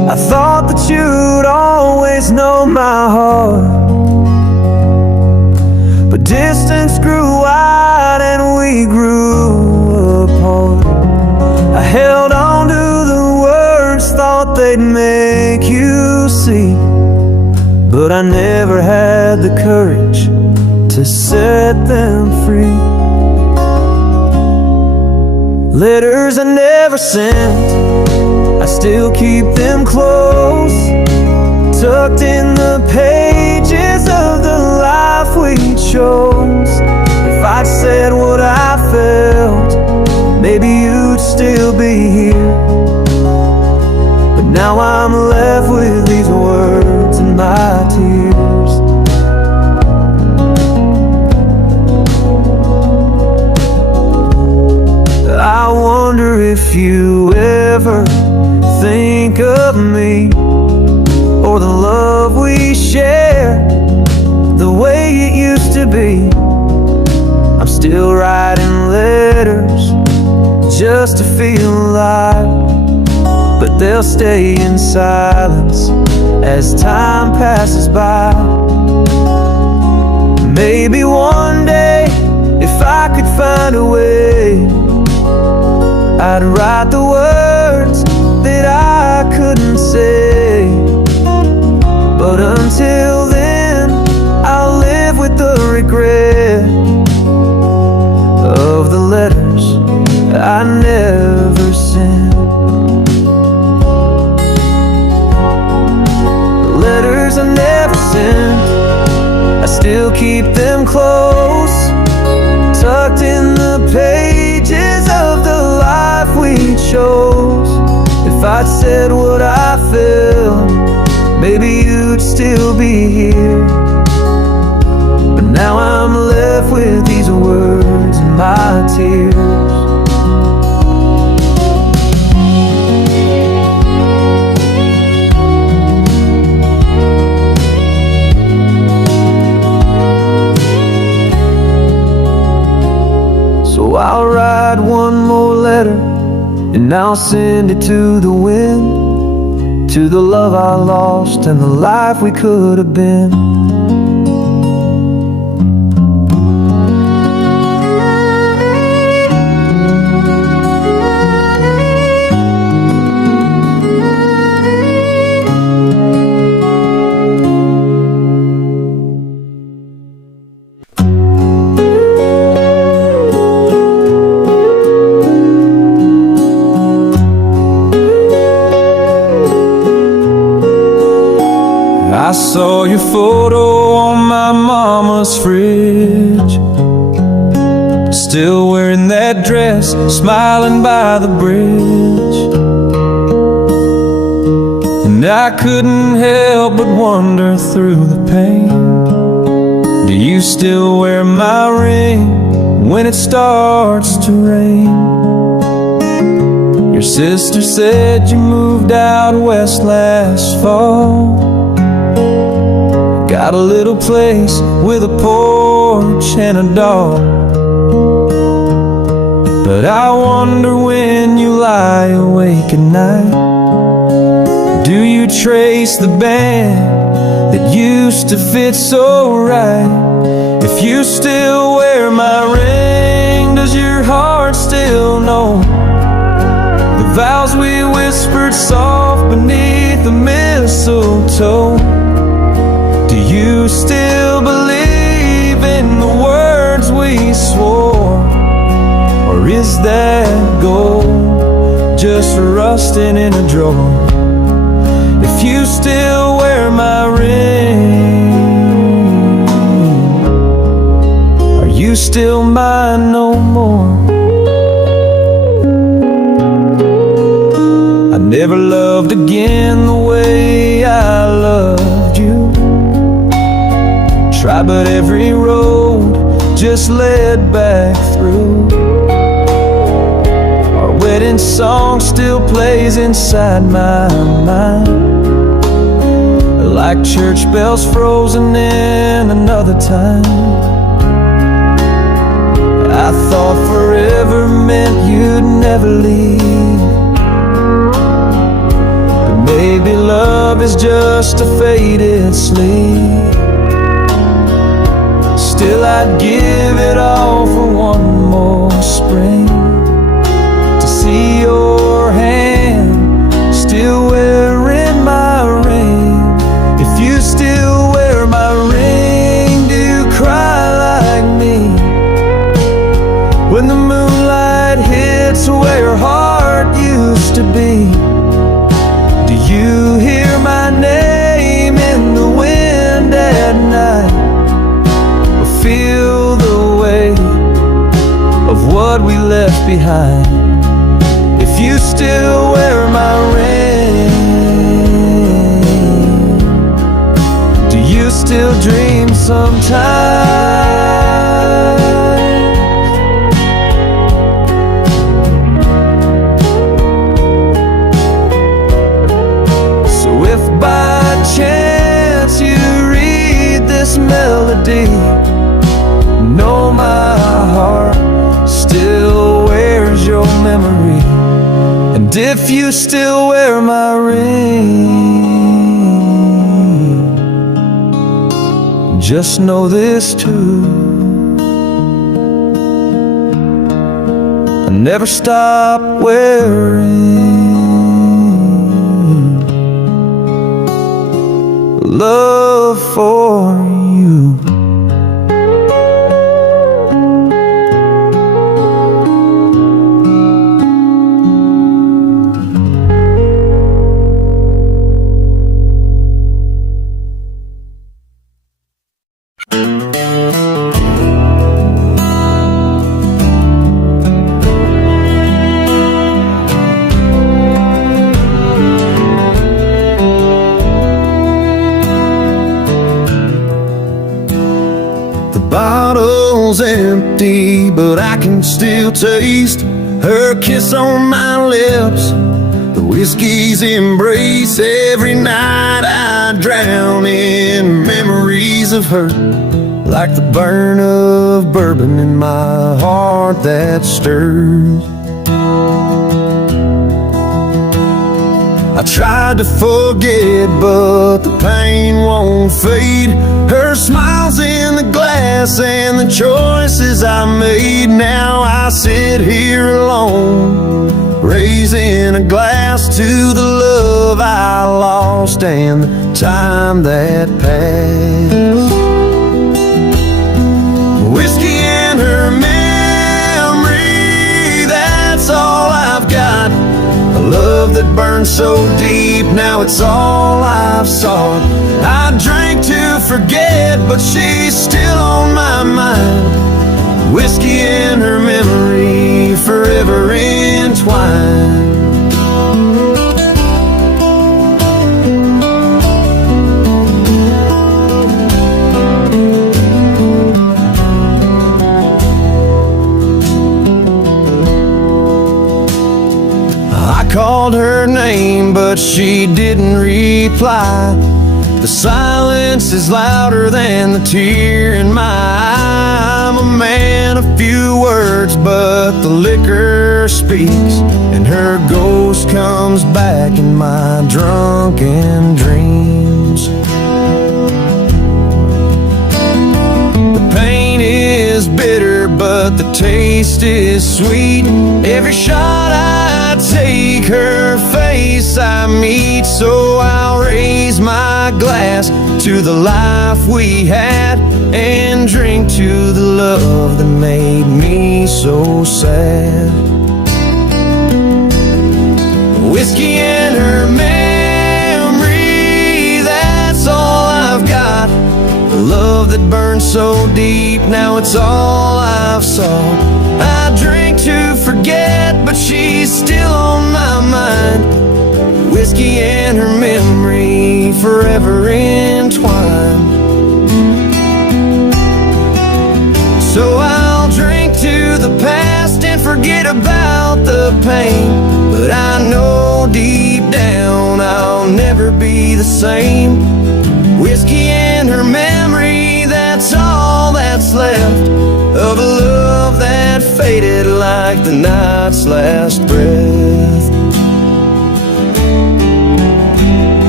I thought that you'd always know my heart, but distance grew wide and we grew apart. I held on to the words, thought they'd make you see, but I never had the courage to set them free. Letters I never sent, I still keep them close, tucked in the pages of the life we chose. If I'd said what I felt, maybe you'd still be here, but now I'm left with these words and my tears. I wonder if you ever think of me, or the love we share, the way it used to be. I'm still writing letters just to feel alive, but they'll stay in silence as time passes by. Maybe one day, if I could find a way, I'd write the words that I couldn't say. But until then, I'll live with the regret of the letters I never sent. The letters I never sent, I still keep them close, tucked in the pages of the life we chose. If I'd said what I felt, maybe you'd still be here, but now I'm left with these words and my tears. So I'll write one more letter, and I'll send it to the wind, to the love I lost and the life we could have been. I saw your photo on my mama's fridge, still wearing that dress, smiling by the bridge. And I couldn't help but wonder through the pain, do you still wear my ring when it starts to rain? Your sister said you moved out west last fall, got a little place with a porch and a dog. But I wonder when you lie awake at night, do you trace the band that used to fit so right? If you still wear my ring, does your heart still know the vows we whispered soft beneath the mistletoe? Do you still believe in the words we swore? Or is that gold just rusting in a drawer? If you still wear my ring, are you still mine no more? I never loved again the way I loved you. Tried, but every road just led back through. Our wedding song still plays inside my mind, like church bells frozen in another time. I thought forever meant you'd never leave, but maybe maybe love is just a faded sleep. Still I'd give it all for one more spring, to see your hand still wearing my ring. If you still wear my ring, do you cry like me when the moonlight hits where your heart used to be? Do you hear my name in the wind at night, or feel the weight of what we left behind? If you still wear my ring, do you still dream sometimes? So if by chance you read this melody, know my heart still wears your memory. And if you still wear my ring, just know this too: I never stop wearing love for you. Bottle's empty, but I can still taste her kiss on my lips, the whiskey's embrace. Every night I drown in memories of her, like the burn of bourbon in my heart that stirs. I tried to forget, but the pain won't fade. Her smile's in the glass and the choices I made. Now I sit here alone, raising a glass to the love I lost and the time that passed. Whiskey and her memory, that's all I've got. A love that burned so deep, now it's all I've sought. I drank to forget, but she's still on my mind. Whiskey and her memory, forever entwined. I called her name, but she didn't reply. The silence is louder than the tear in my eye. I'm a man of few words, but the liquor speaks, and her ghost comes back in my drunken dreams. The pain is bitter, but the taste is sweet. Every shot I take, her face I meet. So I'll raise my glass to the life we had, and drink to the love that made me so sad. Whiskey and her memory, that's all I've got. The love that burned so deep, now it's all I've sought. I drink to forget, but she's still on my mind. Whiskey and her memory, forever entwined. So I'll drink to the past and forget about the pain, but I know deep down I'll never be the same. Whiskey and her memory, that's all that's left of a love that faded like the night's last breath.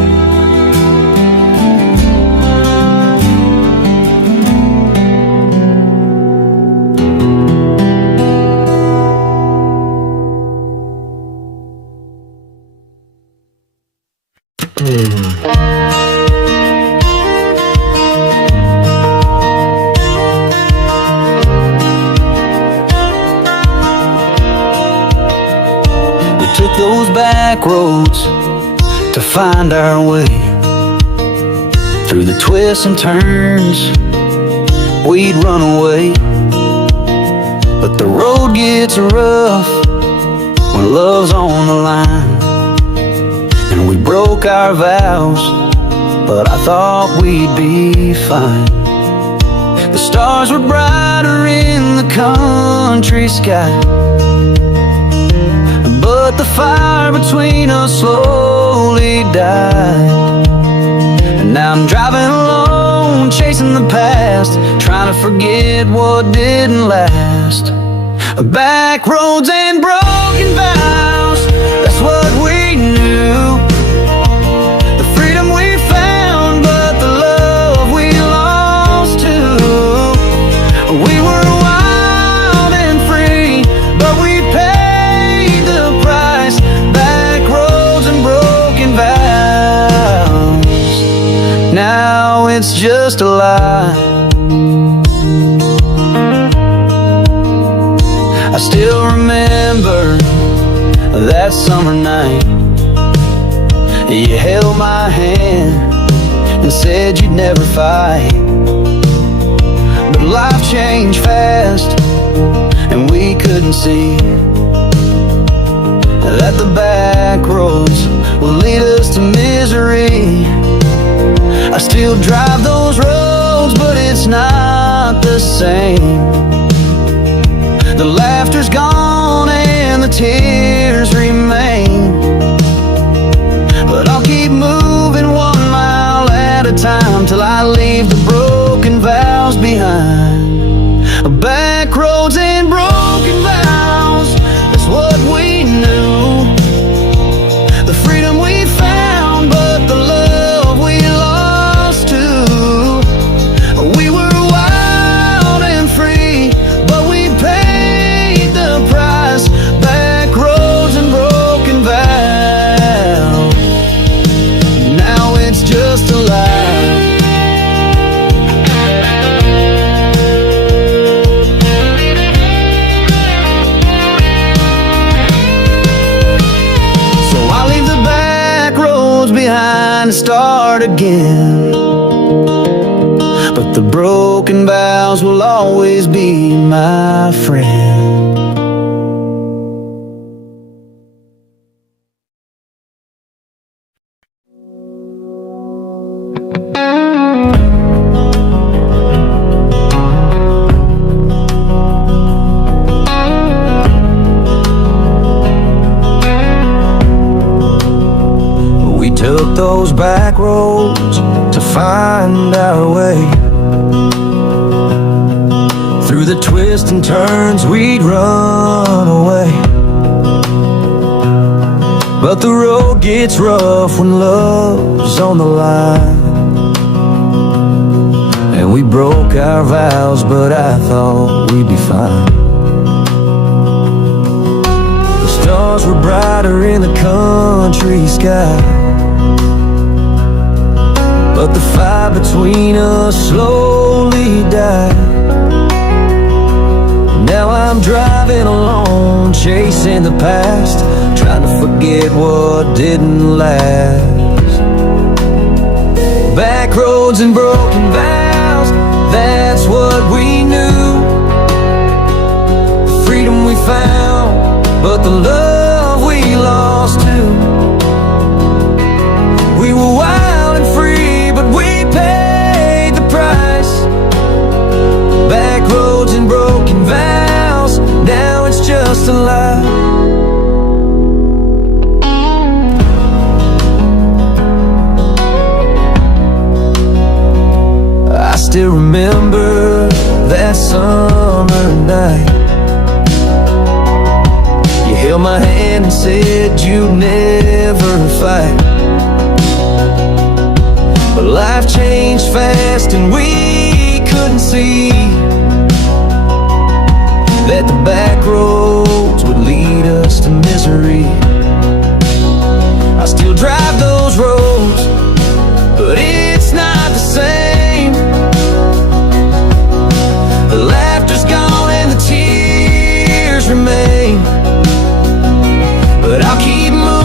those back roads to find our way. Through the twists and turns, we'd run away. But the road gets rough when love's on the line. And we broke our vows, but I thought we'd be fine. The stars were brighter in the country sky, but the fire between us slowly died. And now I'm driving alone, chasing the past, trying to forget what didn't last. Backroads and broken vows, that's what we knew. The freedom we found, but the love we lost too. We were wild and free, but we paid the price. Backroads and broken vows, now it's just a lie. I still remember that summer night. You held my hand and said you'd never fight. But life changed fast and we couldn't see that the back roads will lead us to misery. I still drive those roads, but it's not the same. The laughter's gone and the tears remain, but I'll keep moving 1 mile at a time till I leave the broken vows behind. Back roads and broken vows, that's what we knew. The freedom we found, but the love we lost too. We were wild and free, but we paid the price. Back roads and broken vows, now it's just a lie. So I leave the back roads behind and start again, but the broken vows will always be my friend. We took those back roads to find our way. Through the twists and turns we'd run away. But the road gets rough when love's on the line. And we broke our vows, but I thought we'd be fine. The stars were brighter in the country sky, but the fire between us slowly died. Now I'm driving alone, chasing the past, trying to forget what didn't last. Back roads and broken vows, that's what we knew. The freedom we found, but the love we lost too. We were wild and free, but we paid the price. Back roads and broken vows, now it's just a lie. I still remember that summer night. You held my hand and said you'd never fight. But life changed fast and we couldn't see that the back roads would lead us to misery. I still drive those roads, but it's not the same. The laughter's gone and the tears remain, but I'll keep moving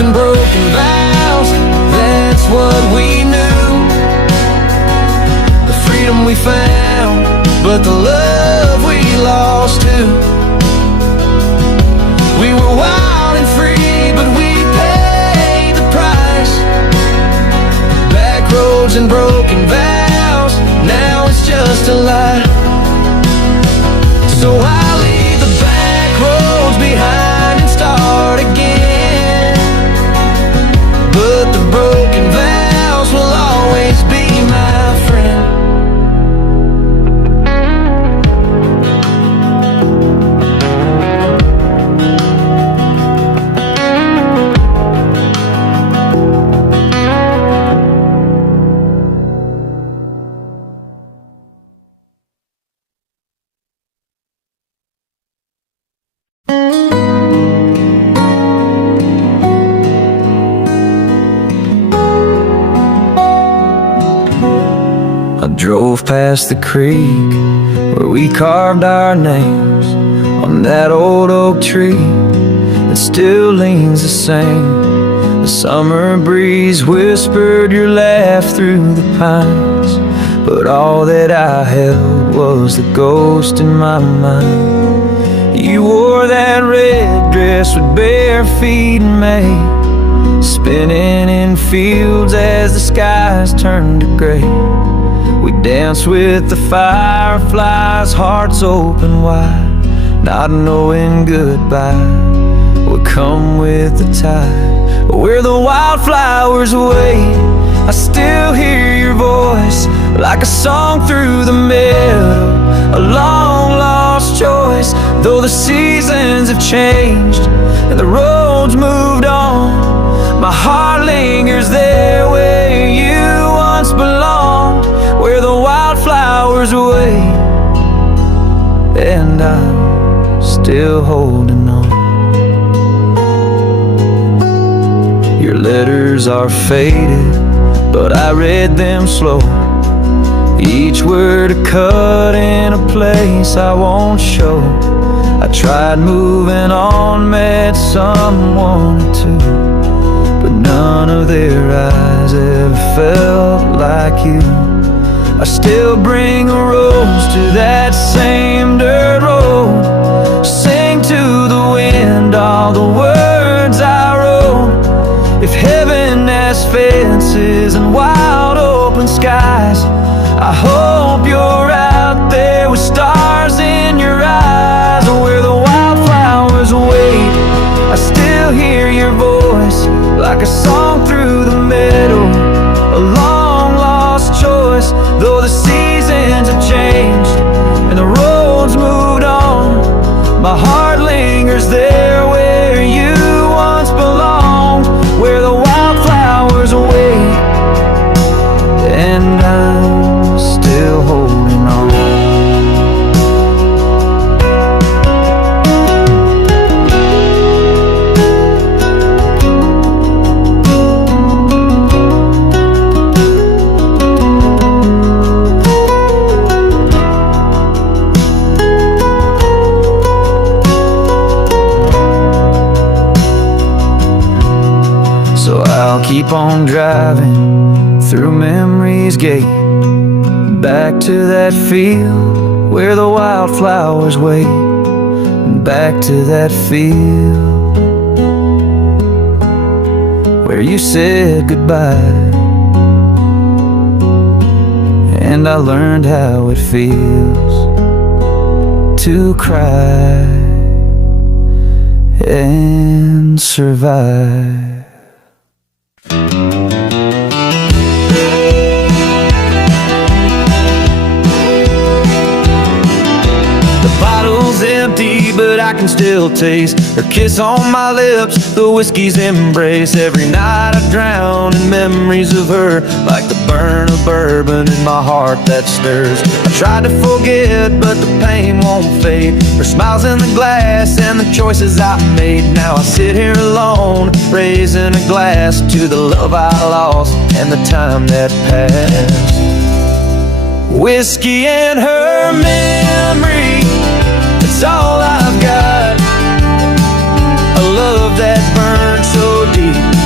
and broken vows, that's what we knew. The freedom we found, but the love we lost too. We were wild and free, but we paid the price. Backroads and broken vows, now it's just a lie. So I leave the back roads behind and start again. But the broken vows will always be my friend. I drove past the creek where we carved our names on that old oak tree that still leans the same. The summer breeze whispered your laugh through the pines, but all that I held was the ghost in my mind. You wore that red dress with bare feet in May, spinning in fields as the skies turned to gray. We danced with the fireflies, hearts open wide, not knowing goodbye would come with the tide. Where the wildflowers wait, I still hear your voice like a song through the meadow, a long lost choice. Though the seasons have changed and the roads moved on, my heart lingers there where you once belonged. Where the wildflowers wait, and I'm still holding on. Your letters are faded, but I read them slow, each word a cut in a place I won't show. I tried moving on, met someone or two, but none of their eyes ever felt like you. I still bring a rose to that same dirt road, sing to the wind all the words I wrote. If heaven has fences and wide open skies, I hope you're out there with stars in your eyes. Where the wildflowers wait, I still hear your voice like a song through the meadow, a long lost choice. Though the seasons have changed and the roads moved on, my heart lingers there where you once belonged. Where the wildflowers wait, and I'm still holding on. I'll keep on driving through memory's gate, back to that field where the wildflowers wait, back to that field where you said goodbye, and I learned how it feels to cry and survive. Empty, but I can still taste her kiss on my lips, the whiskey's embrace. Every night I drown in memories of her, like the burn of bourbon in my heart that stirs. I tried to forget, but the pain won't fade. Her smiles in the glass and the choices I made. Now I sit here alone, raising a glass to the love I lost and the time that passed. Whiskey and her memory, it's all I've got. A love that burned so deep,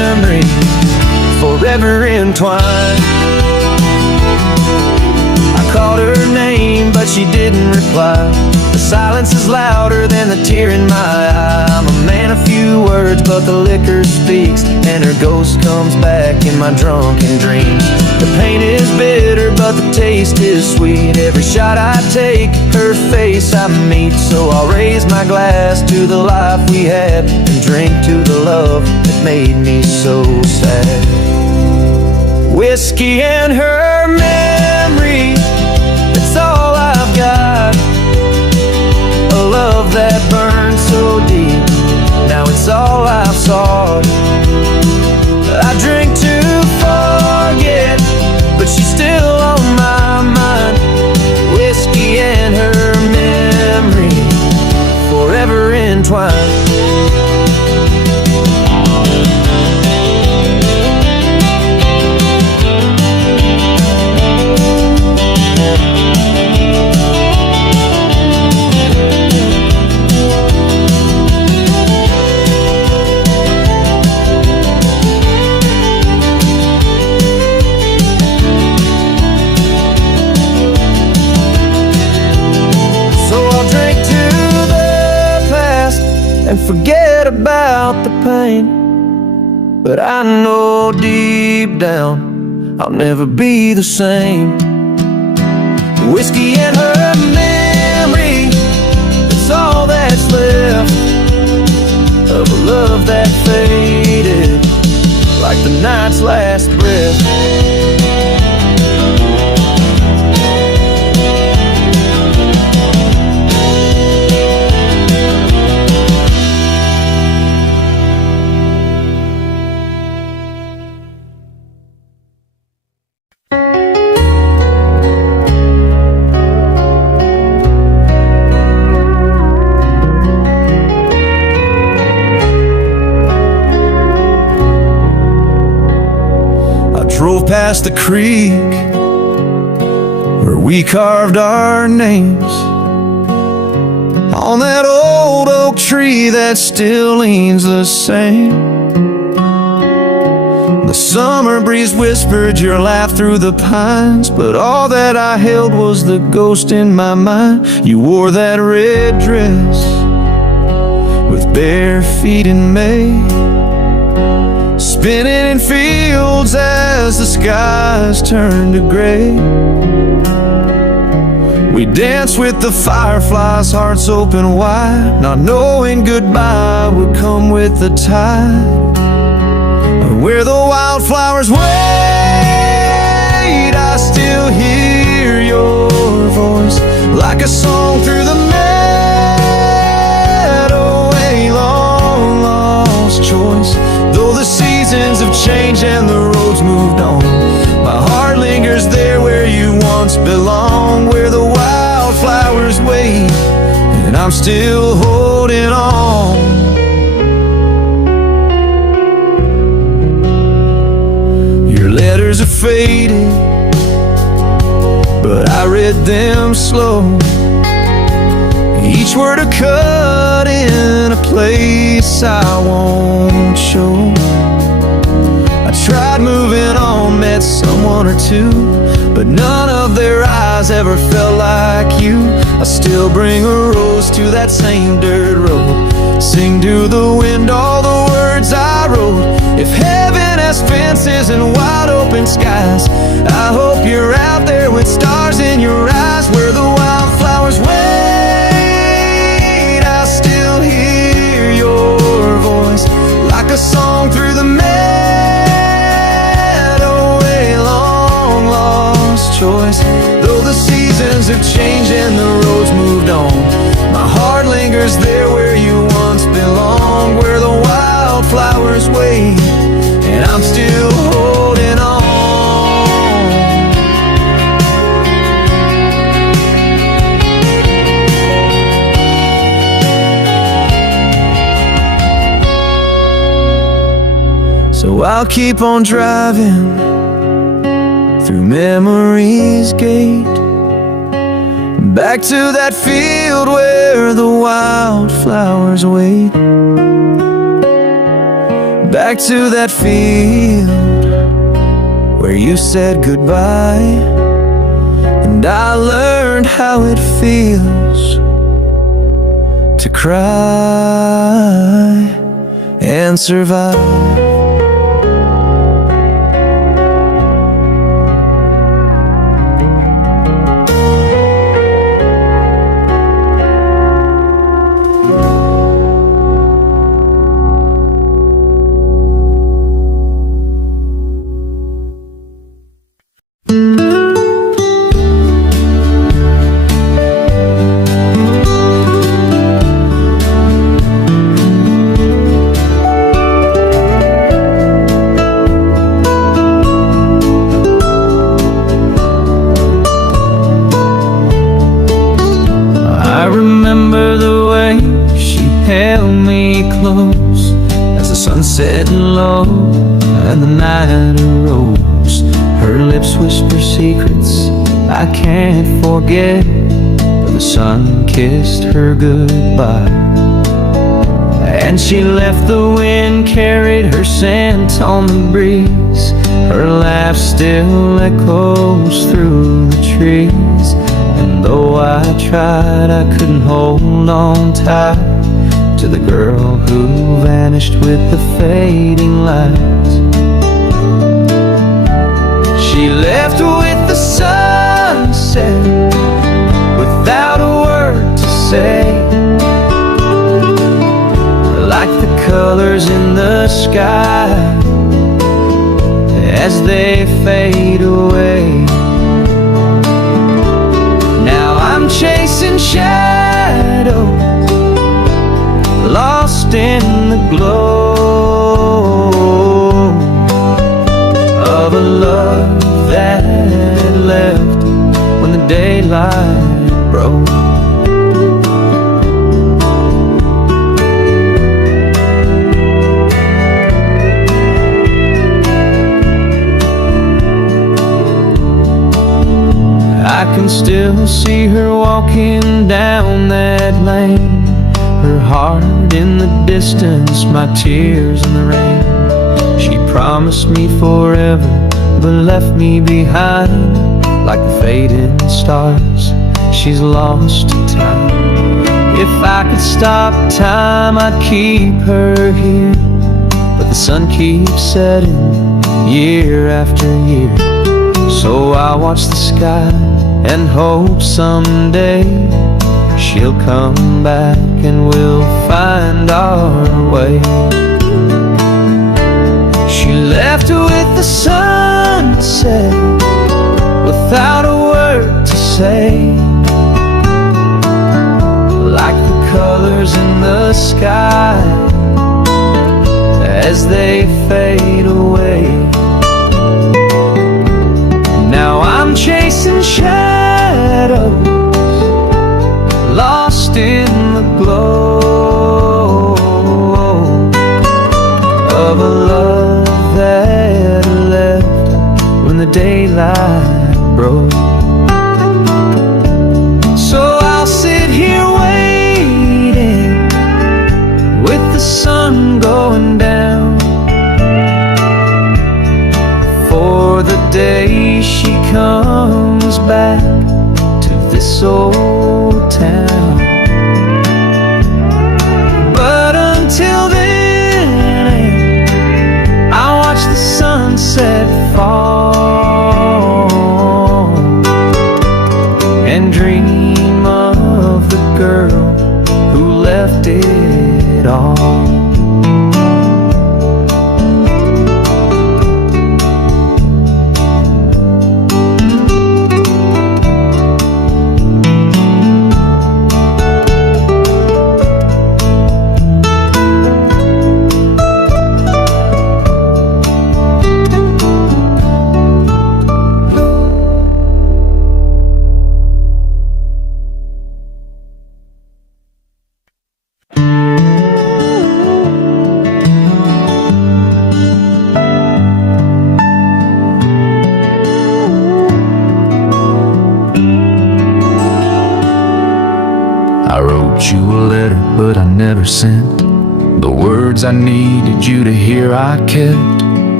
entwined. I called her name, but she didn't reply. The silence is louder than the tear in my eye. I'm a man of few words, but the liquor speaks, and her ghost comes back in my drunken dreams. The pain is bitter, but the taste is sweet. Every shot I take, her face I meet. So I'll raise my glass to the life we had, and drink to the love that made me so sad. Whiskey and her memory, that's all I've got. A love that burned so deep, now it's all I've sought. I drink to forget, but she's still on my mind. Whiskey and her memory, forever entwined. And forget about the pain, but I know deep down I'll never be the same. Whiskey and her memory, it's all that's left of a love that faded like the night's last breath. Drove past the creek where we carved our names on that old oak tree that still leans the same. The summer breeze whispered your laugh through the pines, but all that I held was the ghost in my mind. You wore that red dress with bare feet in May, spinning in fields as the skies turned to gray. We danced with the fireflies, hearts open wide, not knowing goodbye would come with the tide. Where the wildflowers wait, I still hear your voice like a song through the meadow. A long lost choice. Though the seasons have changed and the roads moved on, my heart lingers there where you once belonged. Where the wildflowers wait, and I'm still holding on. Your letters are faded, but I read them slow. Each word a cut in a place I won't show. I tried moving on, met someone or two, but none of their eyes ever felt like you. I still bring a rose to that same dirt road, sing to the wind all the words I wrote. If heaven has fences and wide open skies, I hope you're out there with stars in your eyes. Where the wildflowers wait, like a song through the meadow. A long lost choice. Though the seasons have changed and the roads moved on, my heart lingers there where you once belonged. Where the wildflowers wait, and I'm still holding on. So I'll keep on driving through memory's gate, back to that field where the wildflowers wait. Back to that field where you said goodbye, and I learned how it feels to cry and survive. I remember the way she held me close as the sun set low and the night arose. Her lips whisper secrets I can't forget, but the sun kissed her goodbye. And she left, the wind carried her scent on the breeze. Her laugh still echoes through the trees. And though I tried, I couldn't hold on tight to the girl who vanished with the fading lights. She left with the sunset without a word to say, like the colors in the sky as they fade away. Now I'm chasing shadows, lost in the glow of a love that left when the daylight broke. I can still see her walking down that lane, her heart in the distance, my tears in the rain. She promised me forever, but left me behind like the fading stars. She's lost to time. If I could stop time, I'd keep her here, but the sun keeps setting year after year. So I watch the sky and hope someday she'll come back and we'll find our way. She left with the sunset without a word to say, like the colors in the sky as they fade away. Now I'm chasing shadows, lost in the glow of a love that left when the daylight broke. So I'll sit here waiting with the sun going down for the day she comes back to this old town. But until then, I watch the sunset fall and dream of the girl who left it all. I wrote you a letter, but I never sent the words I needed you to hear. I kept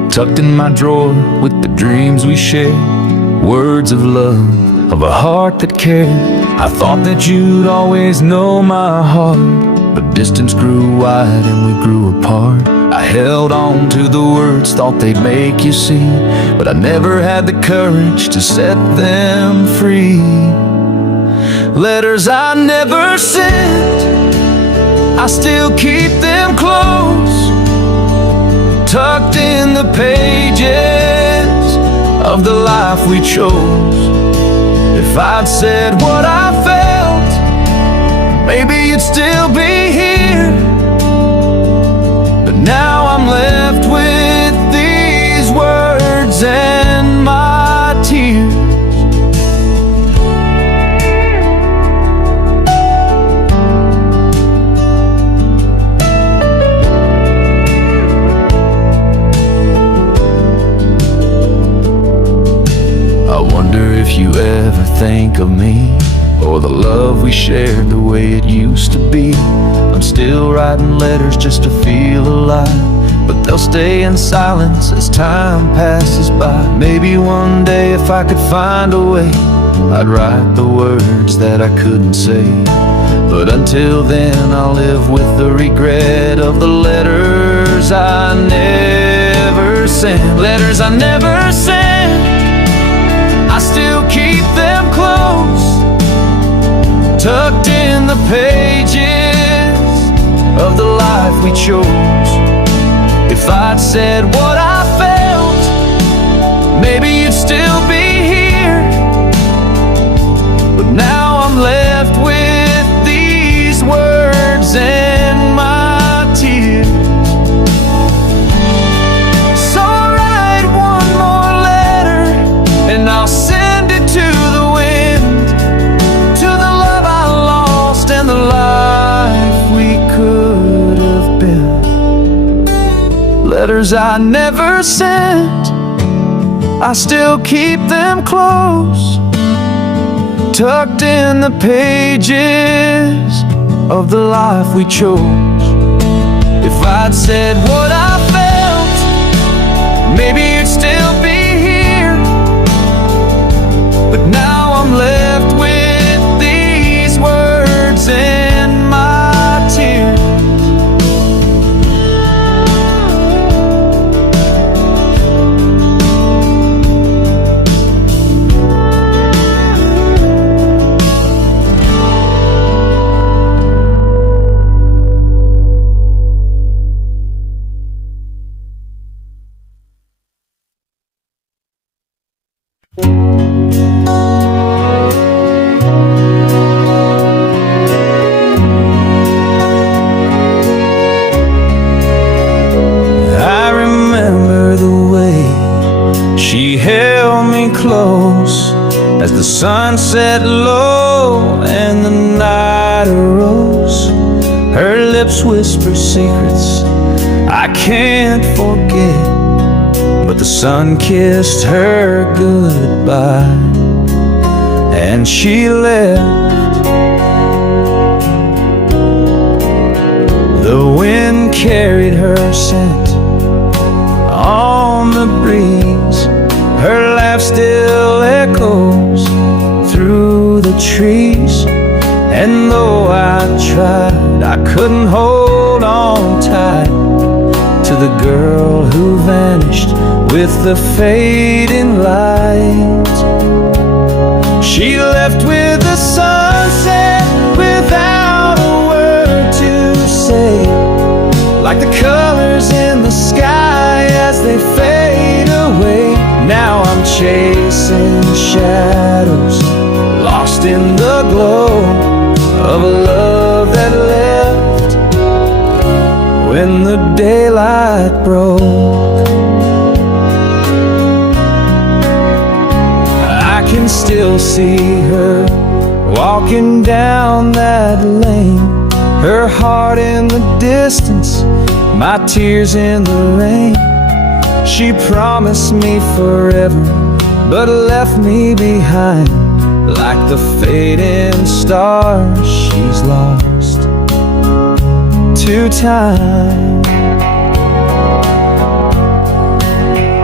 tucked in my drawer with the dreams we shared. Words of love, of a heart that cared. I thought that you'd always know my heart, but distance grew wide and we grew apart. I held on to the words, thought they'd make you see, but I never had the courage to set them free. Letters I never sent, I still keep them close, tucked in the pages of the life we chose. If I'd said what I felt, maybe you'd still be here. But now I'm left with these words and my tears. I wonder if you ever think of me, or the love we shared the way it used to be. I'm still writing letters just to feel alive, but they'll stay in silence as time passes by. Maybe one day if I could find a way, I'd write the words that I couldn't say. But until then I'll live with the regret of the letters I never sent. Letters I never sent, I still keep them close, tucked in the pages of the life we chose. If I'd said what I felt, maybe you'd still be here. But now I'm left with these words and my tears. So I'll write one more letter and I'll send it to the wind, to the love I lost and the life we could have been. Letters I never sent, I still keep them close, tucked in the pages of the life we chose. If I'd said what I felt, maybe you'd still be here. But now I'm left with these words and my tears. I remember the way she held me close as the sun set low and the night arose. Her lips whisper secrets I can't forget, but the sun kissed her goodbye and she left. The wind carried her scent on the breeze. Her laugh still echoes through the trees. And though I tried, I couldn't hold on tight to the girl who vanished with the fading light. She left with the sunset without a word to say, like the colors in the sky as they fade away. Now I'm chasing shadows, lost in the glow of a love that left when the daylight broke. I can still see her walking down that lane, her heart in the distance, my tears in the rain. She promised me forever, but left me behind like the fading stars she's lost to time.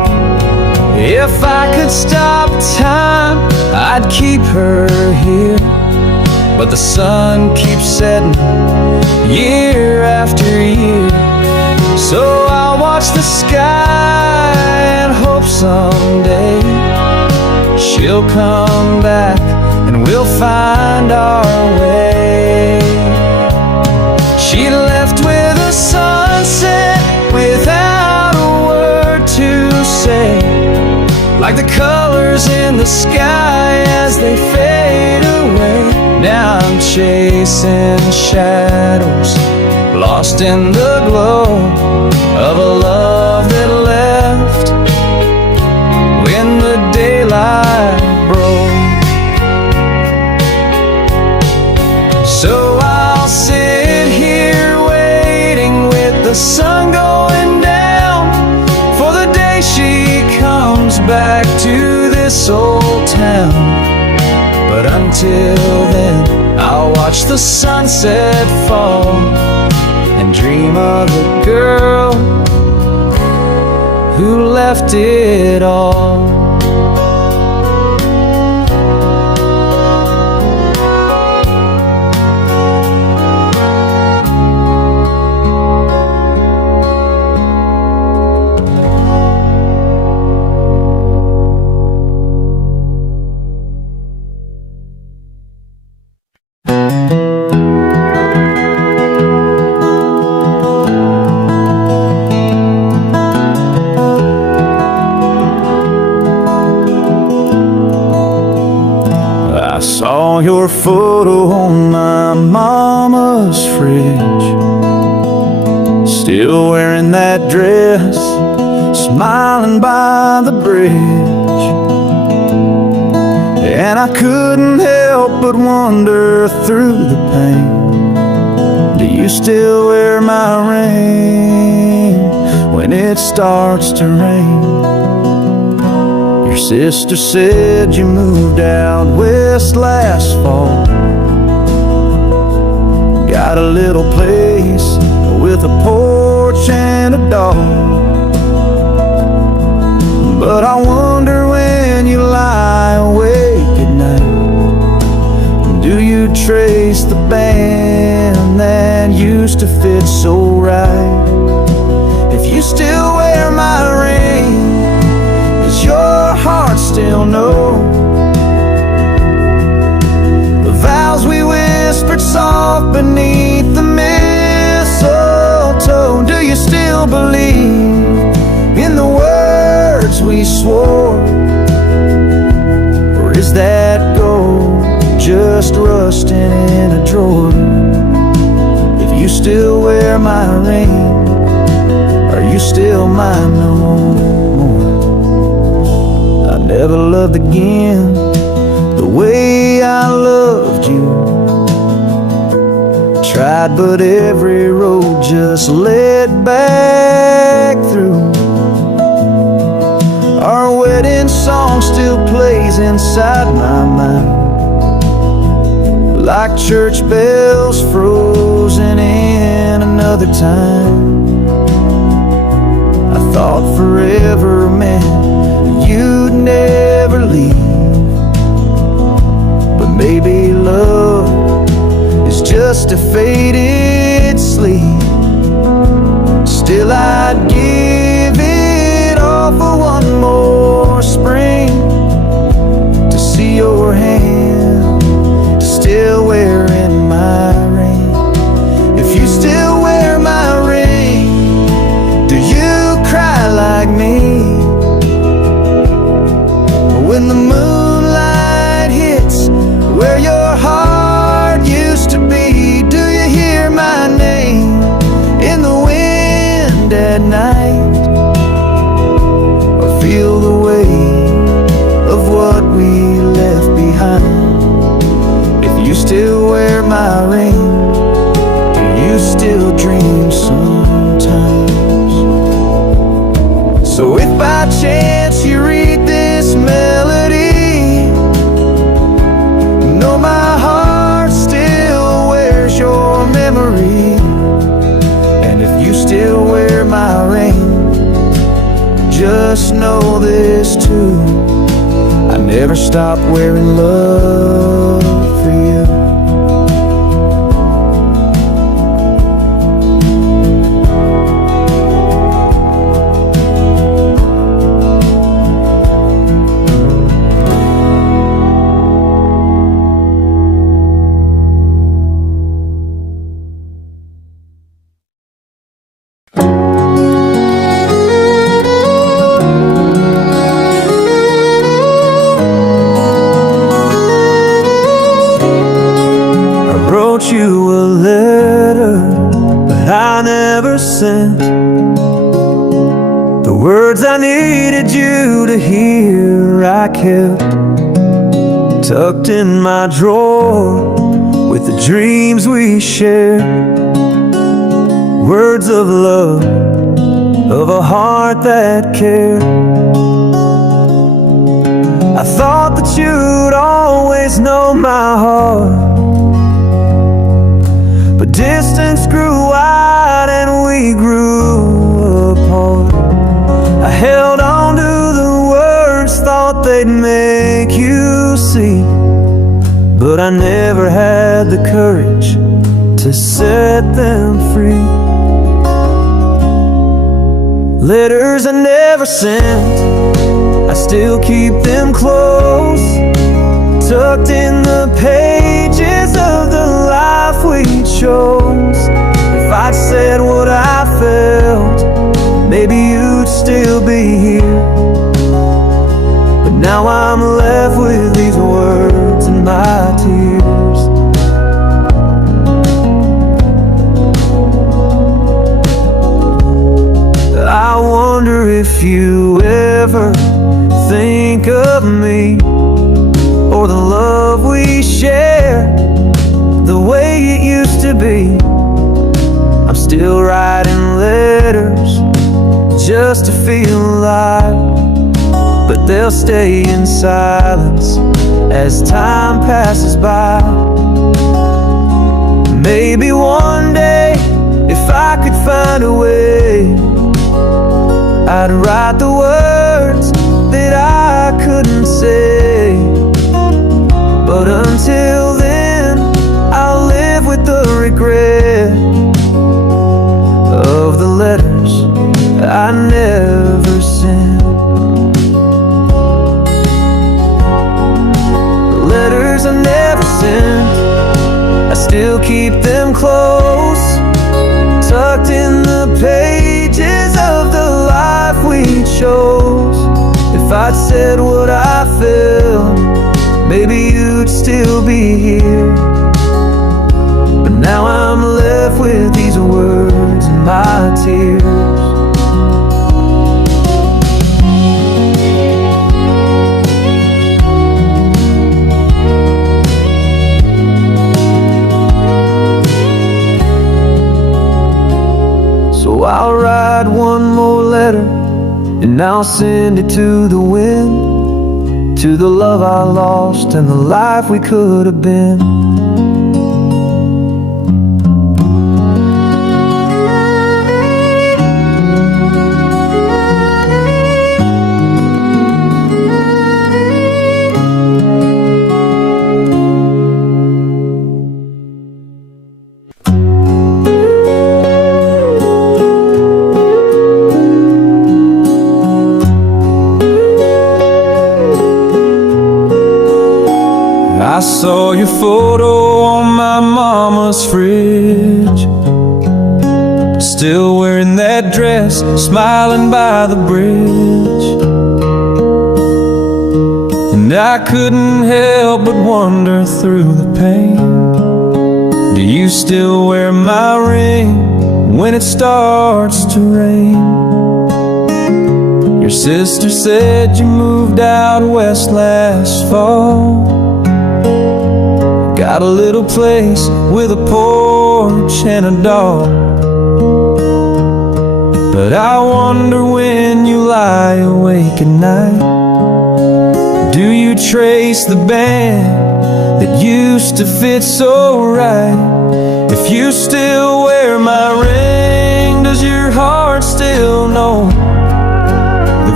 If I could stop time, I'd keep her here. But the sun keeps setting year after year. So I'll watch the sky and hope someday she'll come back and we'll find our way. She left with a sunset without a word to say, like the colors in the sky as they fade away. Now I'm chasing shadows, lost in the glow of a love that left when the daylight broke. So I'll sit here waiting with the sun going down for the day she comes back to this old town. But until then, I'll watch the sunset fall and dream of the girl who left it all. Saw your photo on my mama's fridge, still wearing that dress, smiling by the bridge. And I couldn't help but wonder through the pain, do you still wear my ring when it starts to rain? Your sister said you moved out west last fall, got a little place with a porch and a dog. But I wonder when you lie awake at night, do you trace the band that used to fit so right? If you still wear my ring, your heart still know the vows we whispered soft beneath the mistletoe? Do you still believe in the words we swore, or is that gold just rusting in a drawer? If you still wear my ring, are you still mine no more? Never loved again the way I loved you. Tried, but every road just led back through. Our wedding song still plays inside my mind, like church bells frozen in another time. I thought forever meant you'd never leave, but maybe love is just a faded sleep. Still I'd give it all for one more spring, to see your hand still wearing my ring. If you still wear my ring, do you cry like me when the moonlight hits where your heart used to be? Do you hear my name in the wind at night, or feel the weight of what we left behind? If you still wear my ring, do you still dream sometimes? So if by chance you read this melody, know my heart still wears your memory. And if you still wear my ring, just know this too, I never stopped wearing love for you. You a letter, but I never sent the words I needed you to hear. I kept tucked in my drawer with the dreams we shared, words of love, of a heart that cared. I thought that you'd always know my heart, but distance grew wide and we grew apart. I held on to the words, thought they'd make you see, but I never had the courage to set them free. Letters I never sent, I still keep them close, tucked in the pages of the life we chose. If I'd said what I felt, maybe you'd still be here, but now I'm left with these words and my tears. I wonder if you ever think of me, or the love we share, the way it used to be. I'm still writing letters just to feel alive, but they'll stay in silence as time passes by. Maybe one day, if I could find a way, I'd write the words that I couldn't say. But until then, I'll live with the regret of the letters I never sent. The letters I never sent, I still keep them close, tucked in the pages of the life we chose. If I'd said what I felt, maybe you'd still be here, but now I'm left with these words and my tears. So I'll write one more letter, and I'll send it to the wind, to the love I lost and the life we could have been. I saw your photo on my mama's fridge, still wearing that dress, smiling by the bridge. And I couldn't help but wonder through the pain, do you still wear my ring when it starts to rain? Your sister said you moved out west last fall, got a little place with a porch and a dog. But I wonder when you lie awake at night, do you trace the band that used to fit so right? If you still wear my ring, does your heart still know the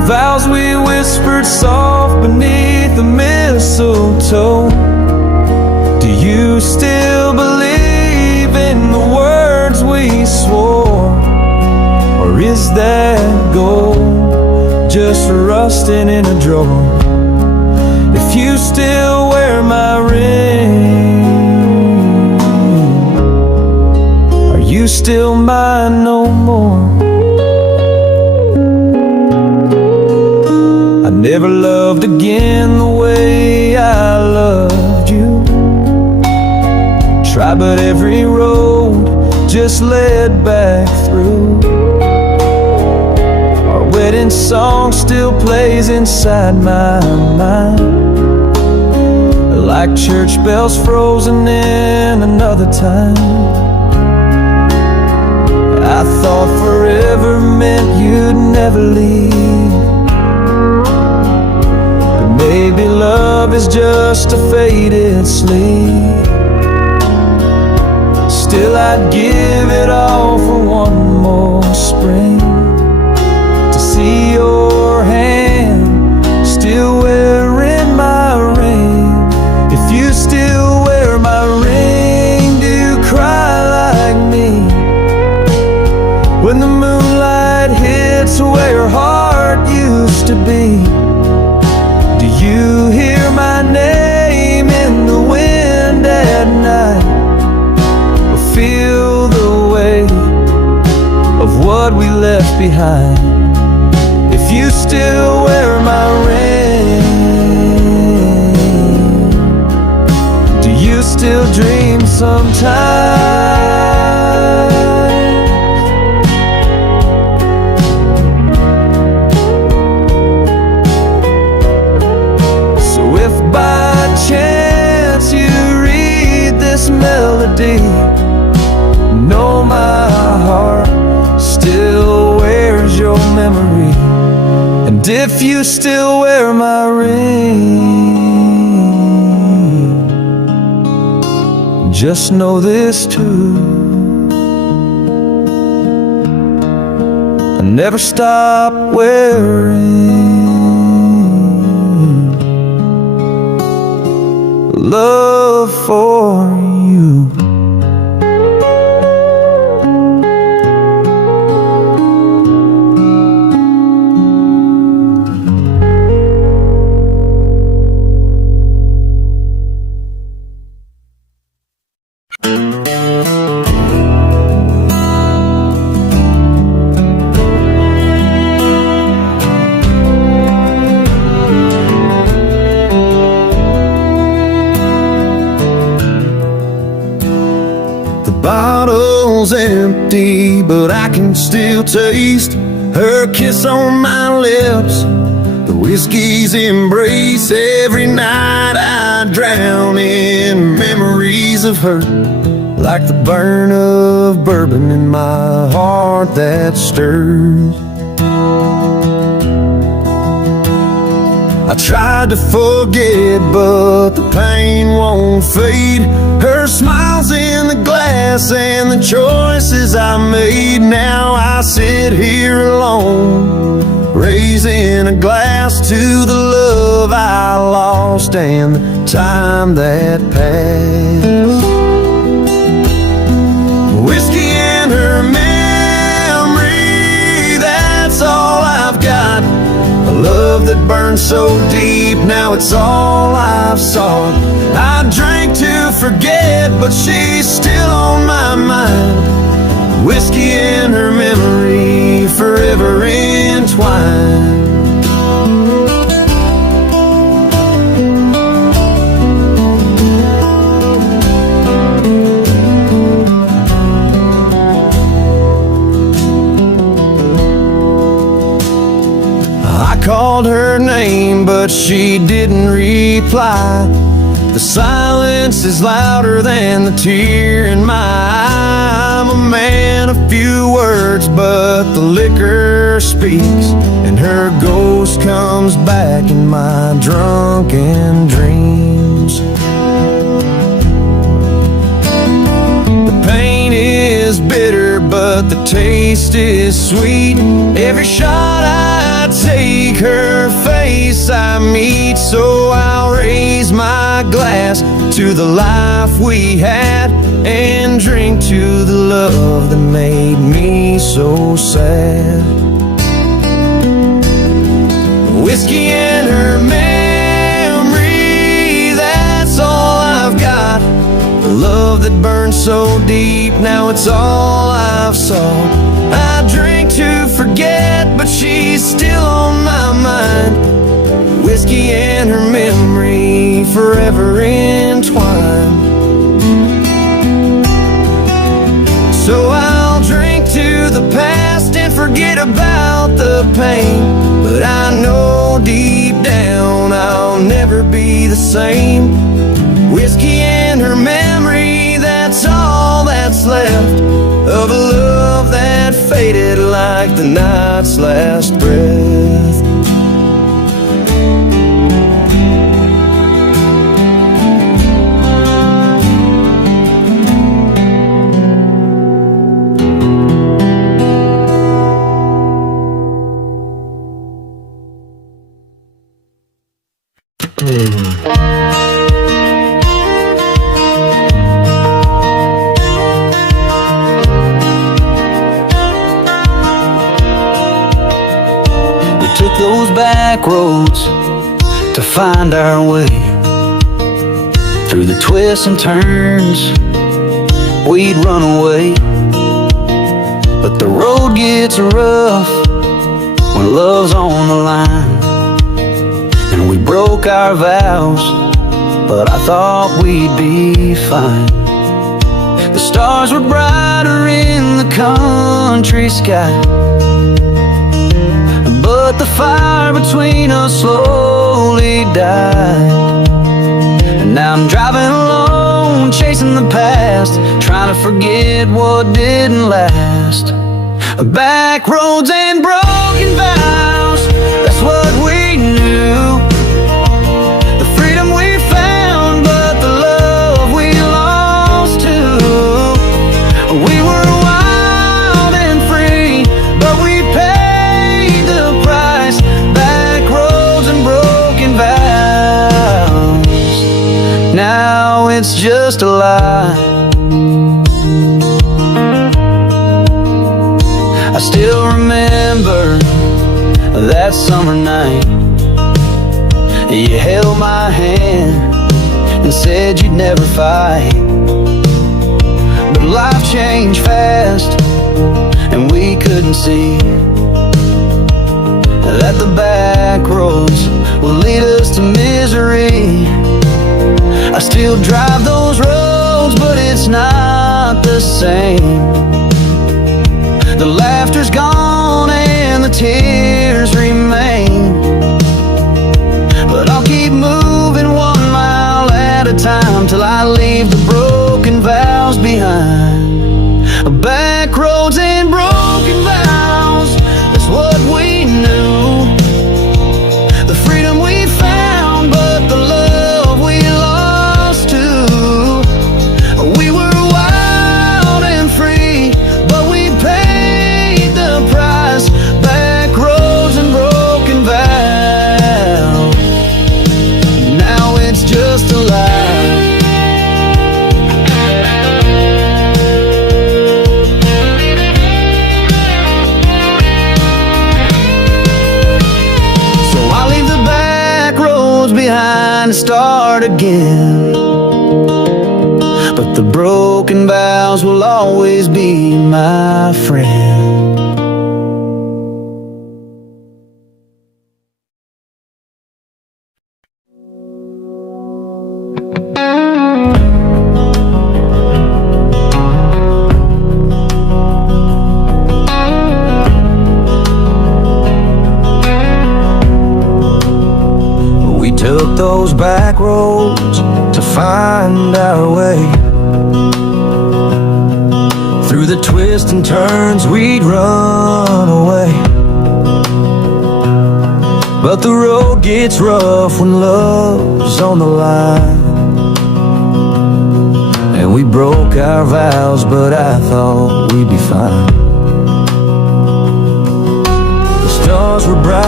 vows we whispered soft beneath the mistletoe. Do you still believe in the words we swore? Or is that gold just rusting in a drawer? If you still wear my ring, are you still mine no more? I never loved again the way I loved you. Tried, but every road just led back through. Our wedding song still plays inside my mind, like church bells frozen in another time. I thought forever meant you'd never leave, but maybe love is just a faded sleep. Still I'd give it all for one more spring, to see your hand still wearing my ring. If you still wear my ring, do you cry like me when the moonlight hits where your heart used to be? Do you hear my name in the wind at night, or feel the weight of what we left behind? If you still wear my ring, do you still dream sometimes? So if by chance you read this melody, know my heart still wears your memory. And if you still wear my ring, just know this too: I never stop wearing love for you. Bottle's empty, but I can still taste her kiss on my lips, the whiskey's embrace. Every night I drown in memories of her, like the burn of bourbon in my heart that stirs. I tried to forget, but the pain won't fade. Her smile's in the glass and the choices I made. Now I sit here alone, raising a glass to the love I lost and the time that passed. Whiskey and her memory, that's all I've got. A love that burned so deep, now it's all I've sought. I drank to forget, but she's still on my mind. Whiskey and her memory, forever entwined. I called her name, but she didn't reply. The silence is louder than the tear in my eye. I'm a man of few words, but the liquor speaks, and her ghost comes back in my drunken dreams. The pain is bitter, but the taste is sweet. Every shot I take, think her face I meet. So I'll raise my glass to the life we had and drink to the love that made me so sad. Whiskey and her memory, that's all I've got. The love that burned so deep, now it's all I've sought. I drink to forget, but she's still on my mind. Whiskey and her memory, forever entwined. So I'll drink to the past and forget about the pain. But I know deep down I'll never be the same. Whiskey and her memory, that's all that's left of a love that faded like the night's last breath. Those back roads to find our way. Through the twists and turns we'd run away. But the road gets rough when love's on the line. And we broke our vows, but I thought we'd be fine. The stars were brighter in the country sky, but the fire between us slowly died. And now I'm driving alone, chasing the past, trying to forget what didn't last. Backroads and broken vows, that's what we knew. The freedom we found, but the love we lost too. We were wild and free, but we paid the price. Backroads and broken vows, now it's just a lie. I still remember that summer night. You held my hand and said you'd never fight. But life changed fast and we couldn't see that the back roads will lead us to misery. I still drive those roads, but it's not the same. The laughter's gone and the tears remain. But I'll keep moving 1 mile at a time till I leave the broken vows behind. Backroads and broken vows, that's what we knew. The freedom we found, but the love we lost too. We were wild and free, but we paid the price. Backroads and broken vows, now it's just a lie. So I'll leave the back roads behind and start again. But the broken vows will always be my friend. We took those back roads to find our way. Through the twists and turns we'd run away. But the road gets rough when love's on the line. And we broke our vows, but I thought we'd be fine. The stars were bright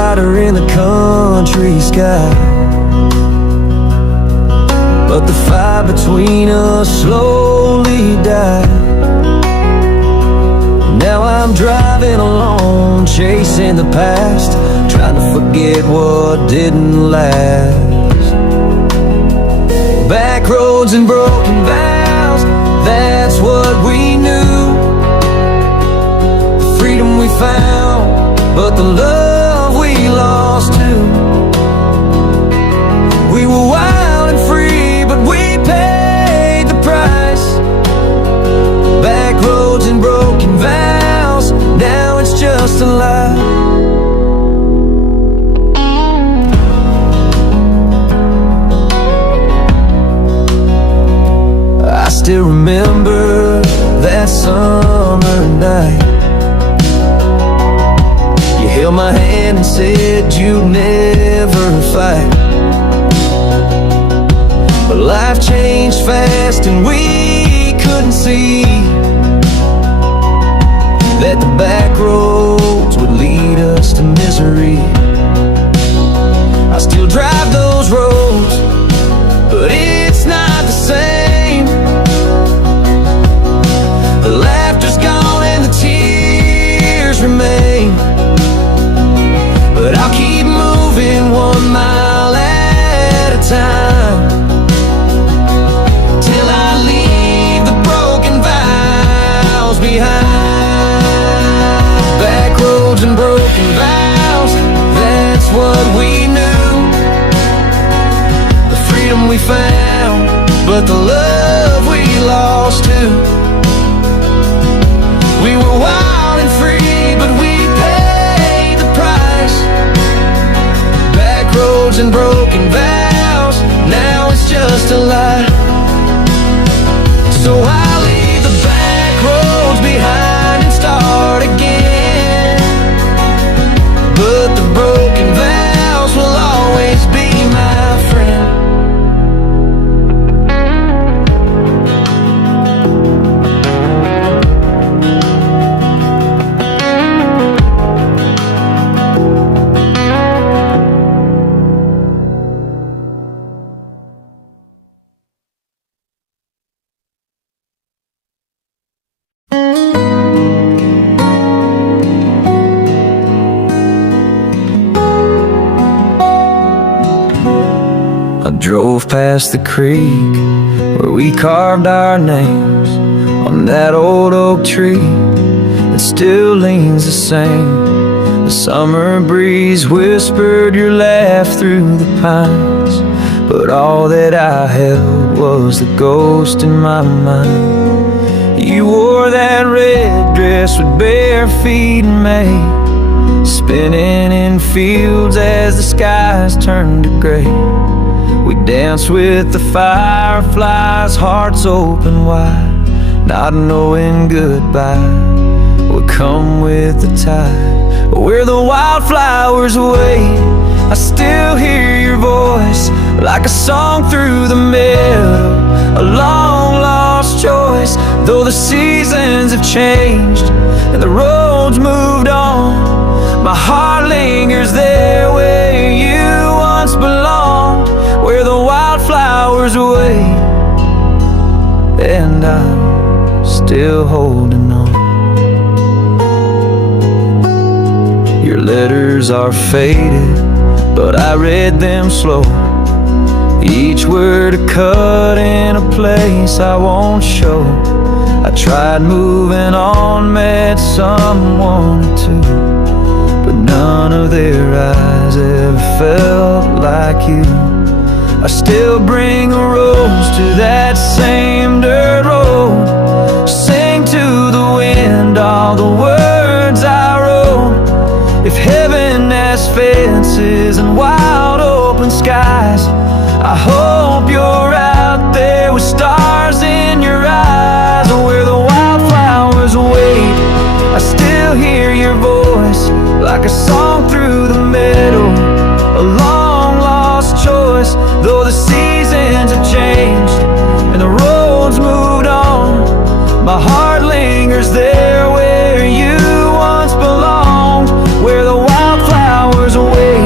brighter in the country sky. But the fight between us slowly died. Now I'm driving alone, chasing the past, trying to forget what didn't last. Backroads and broken vows, that's what we knew. The freedom we found, but the love we lost too. We were wild and free, but we paid the price. Backroads and broken vows, now it's just a lie. I still remember that summer night. You held my hand and said you'd never fight. But life changed fast and we couldn't see that the back roads would lead us to misery. I still drive those roads, but it's not the same. The laughter's gone and the tears remain. But I'll keep moving 1 mile at a time, till I leave the broken vows behind. Backroads and broken vows, that's what we knew. The freedom we found, but the love we lost too. We were wild and free, but we paid the price. Backroads and broken vows, now it's just a lie. So I'll leave the back roads behind and start again. But the broken vows will always be my friend. I drove past the creek where we carved our names on that old oak tree that still leans the same. The summer breeze whispered your laugh through the pines, but all that I held was the ghost in my mind. You wore that red dress with bare feet in May, spinning in fields as the skies turned to gray. We danced with the fireflies, hearts open wide, not knowing goodbye would come with the tide. Where the wildflowers wait, I still hear your voice, like a song through the meadow, a long lost choice. Though the seasons have changed and the roads moved on, my heart lingers there where you once belonged. Where the wildflowers wait, and I'm still holding on. Your letters are faded, but I read them slow, each word a cut in a place I won't show. I tried moving on, met someone or two, but none of their eyes ever felt like you. I still bring a rose to that same dirt road, sing to the wind all the words I wrote. If heaven has fences and wide open skies, I hope you're out there with stars in your eyes. Where the wildflowers wait, I still hear your voice, like a song through the meadow, a long lost choice. Though the seasons have changed and the roads moved on, my heart lingers there where you once belonged. Where the wildflowers wait.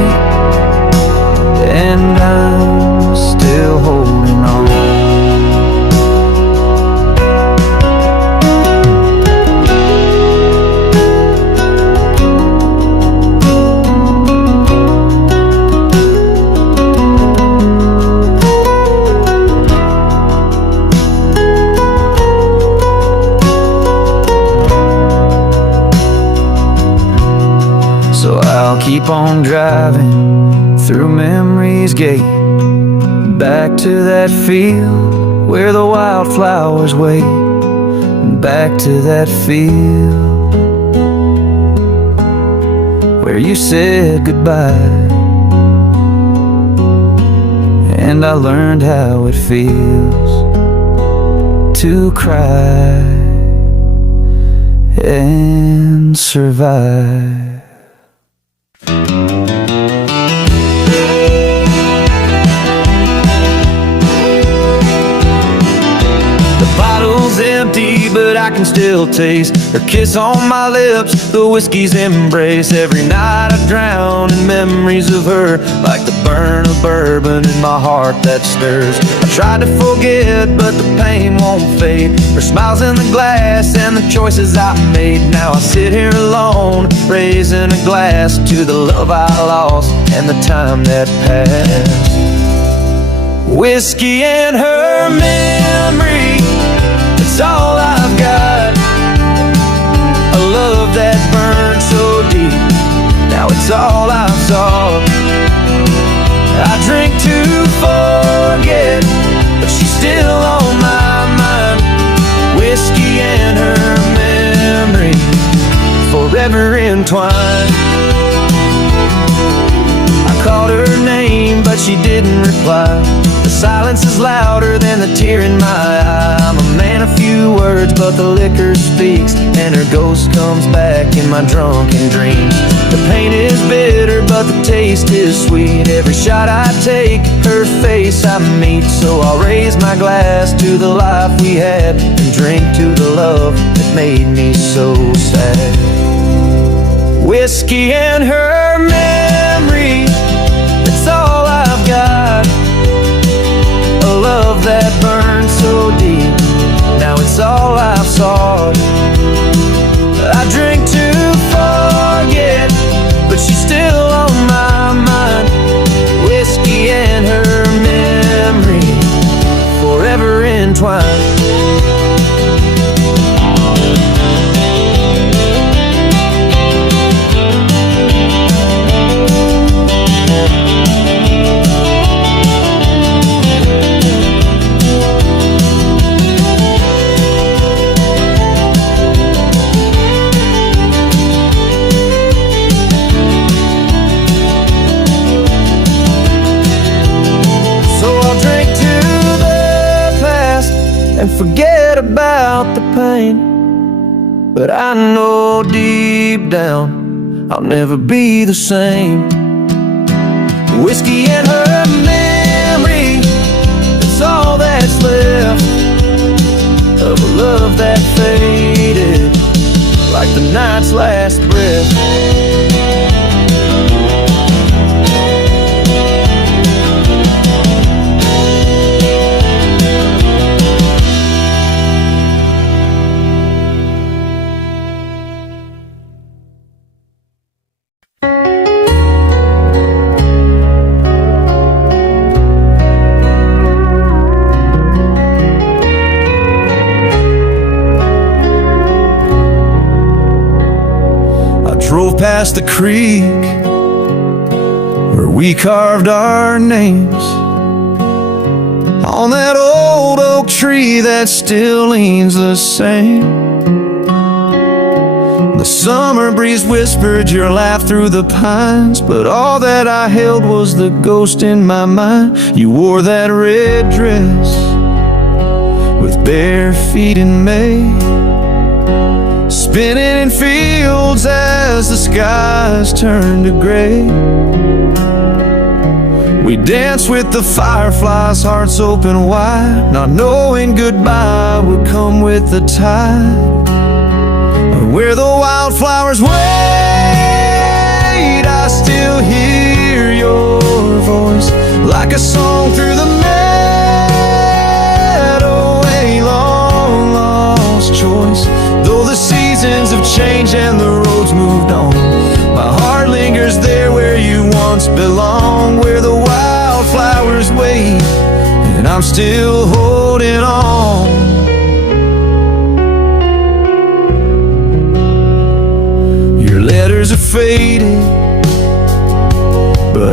keep on driving through memory's gate, back to that field where the wildflowers wait, back to that field where you said goodbye. And I learned how it feels to cry and survive. The bottle's empty, but I can still taste her kiss on my lips, the whiskey's embrace. Every night I drown in memories of her, like the burn of bourbon in my heart that stirs. I tried to forget, but the pain won't fade. Her smile's in the glass and the choices I made. Now I sit here alone, raising a glass to the love I lost and the time that passed. Whiskey and her memory, it's all I've got. A love that burned so deep, now it's all I've sought. I drink to forget, but she's still on my mind. Whiskey and her memory, forever entwined. I called her name, but she didn't reply. The silence is louder than the tear in my eye. I'm a man of few words, but the liquor speaks, and her ghost comes back in my drunken dreams. The pain is bitter, but the taste is sweet. Every shot I take, her face I meet. So I'll raise my glass to the life we had, and drink to the love that made me so sad. Whiskey and her memory, it's all I've got. A love that burned so deep, now it's all I've sought. I drink to forget, but she's still on my mind. Whiskey and her memory, forever entwined. And forget about the pain, but I know deep down I'll never be the same. Whiskey and her memory, it's all that's left of a love that faded like the night's last breath. Drove past the creek where we carved our names on that old oak tree that still leans the same. The summer breeze whispered your laugh through the pines, but all that I held was the ghost in my mind. You wore that red dress with bare feet in May, spinning in fields as the skies turned to gray. We danced with the fireflies, hearts open wide, not knowing goodbye would come with the tide. Where the wildflowers wait, I still hear your voice like a song through the meadow, a long lost choice. Though the seasons have changed and the roads moved on, my heart lingers there where you once belonged. Where the wildflowers wait, and I'm still holding on. Your letters are faded,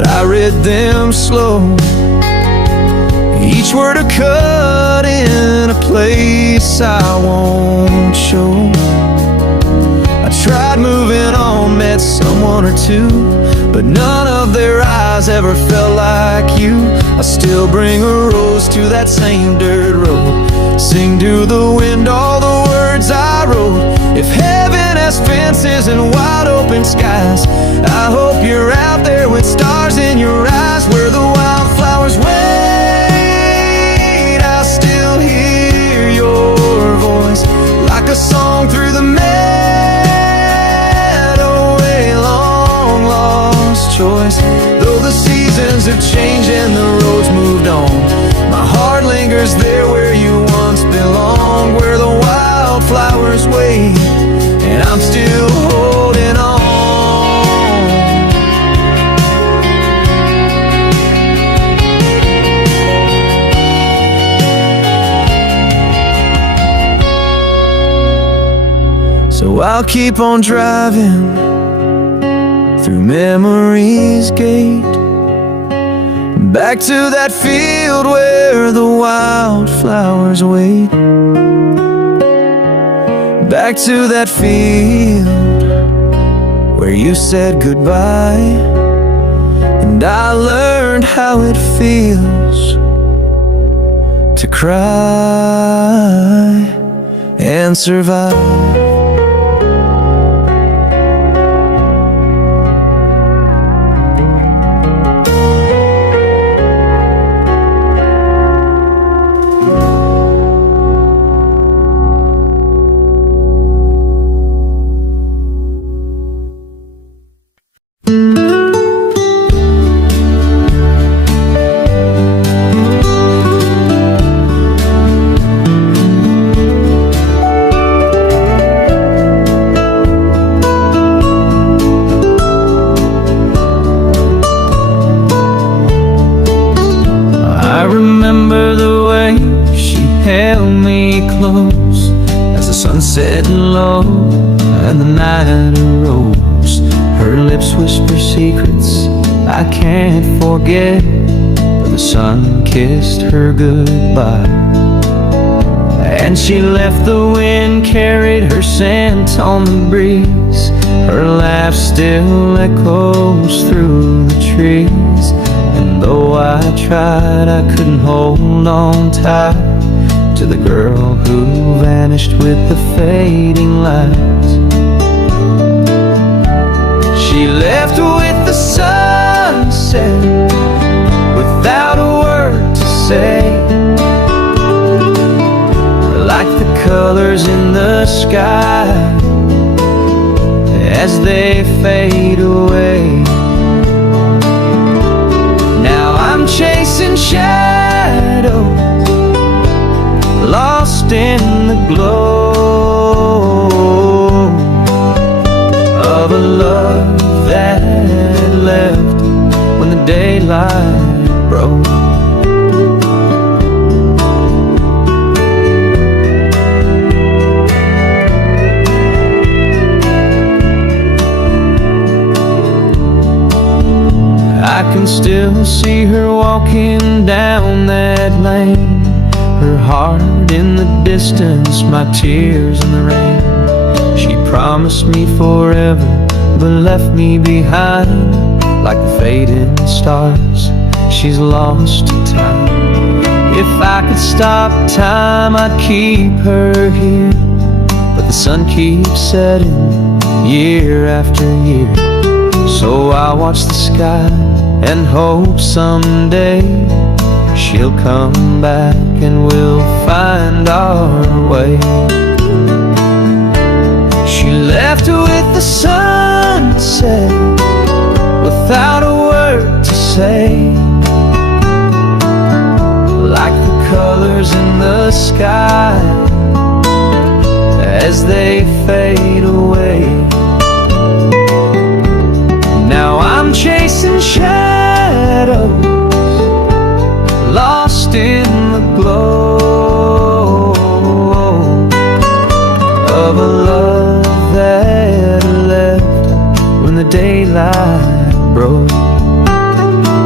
I read them slow, each word a cut in a place I won't show. I tried moving on, met someone or two, but none of their eyes ever felt like you. I still bring a rose to that same dirt road, sing to the wind all the words I wrote. If heaven has fences and wide open skies, I hope you're out there with stars in your eyes. Where the wildflowers wait, I still hear your voice, like a song through the meadow, a long lost choice. Though the seasons have changed and the roads moved on, my heart lingers there where you once belonged. Where the wildflowers wait, and I'm still holding on. So I'll keep on driving through memory's gate, back to that field where the wildflowers wait. Back to that field where you said goodbye, and I learned how it feels to cry and survive. I remember the way she held me close as the sun set low and the night arose. Her lips whisper secrets I can't forget, but the sun kissed her goodbye. And she left, the wind carried her scent on the breeze. Her laugh still echoes through the trees. And though I tried, I couldn't hold on tight to the girl who vanished with the fading lights. She left with the sunset without a word to say, like the colors in the sky as they fade away. Now I'm chasing shadows, lost in the glow of a love that left when the daylight broke. I can still see her walking down that lane, her heart in the distance, my tears in the rain. She promised me forever, but left me behind like the faded stars she's lost to time. If I could stop time, I'd keep her here, but the sun keeps setting year after year. So I watch the sky and hope someday she'll come back and we'll find our way. She left with the sunset without a word to say, like the colors in the sky as they fade away. Now I'm chasing shadows, lost in the glow of a love that left when the daylight broke.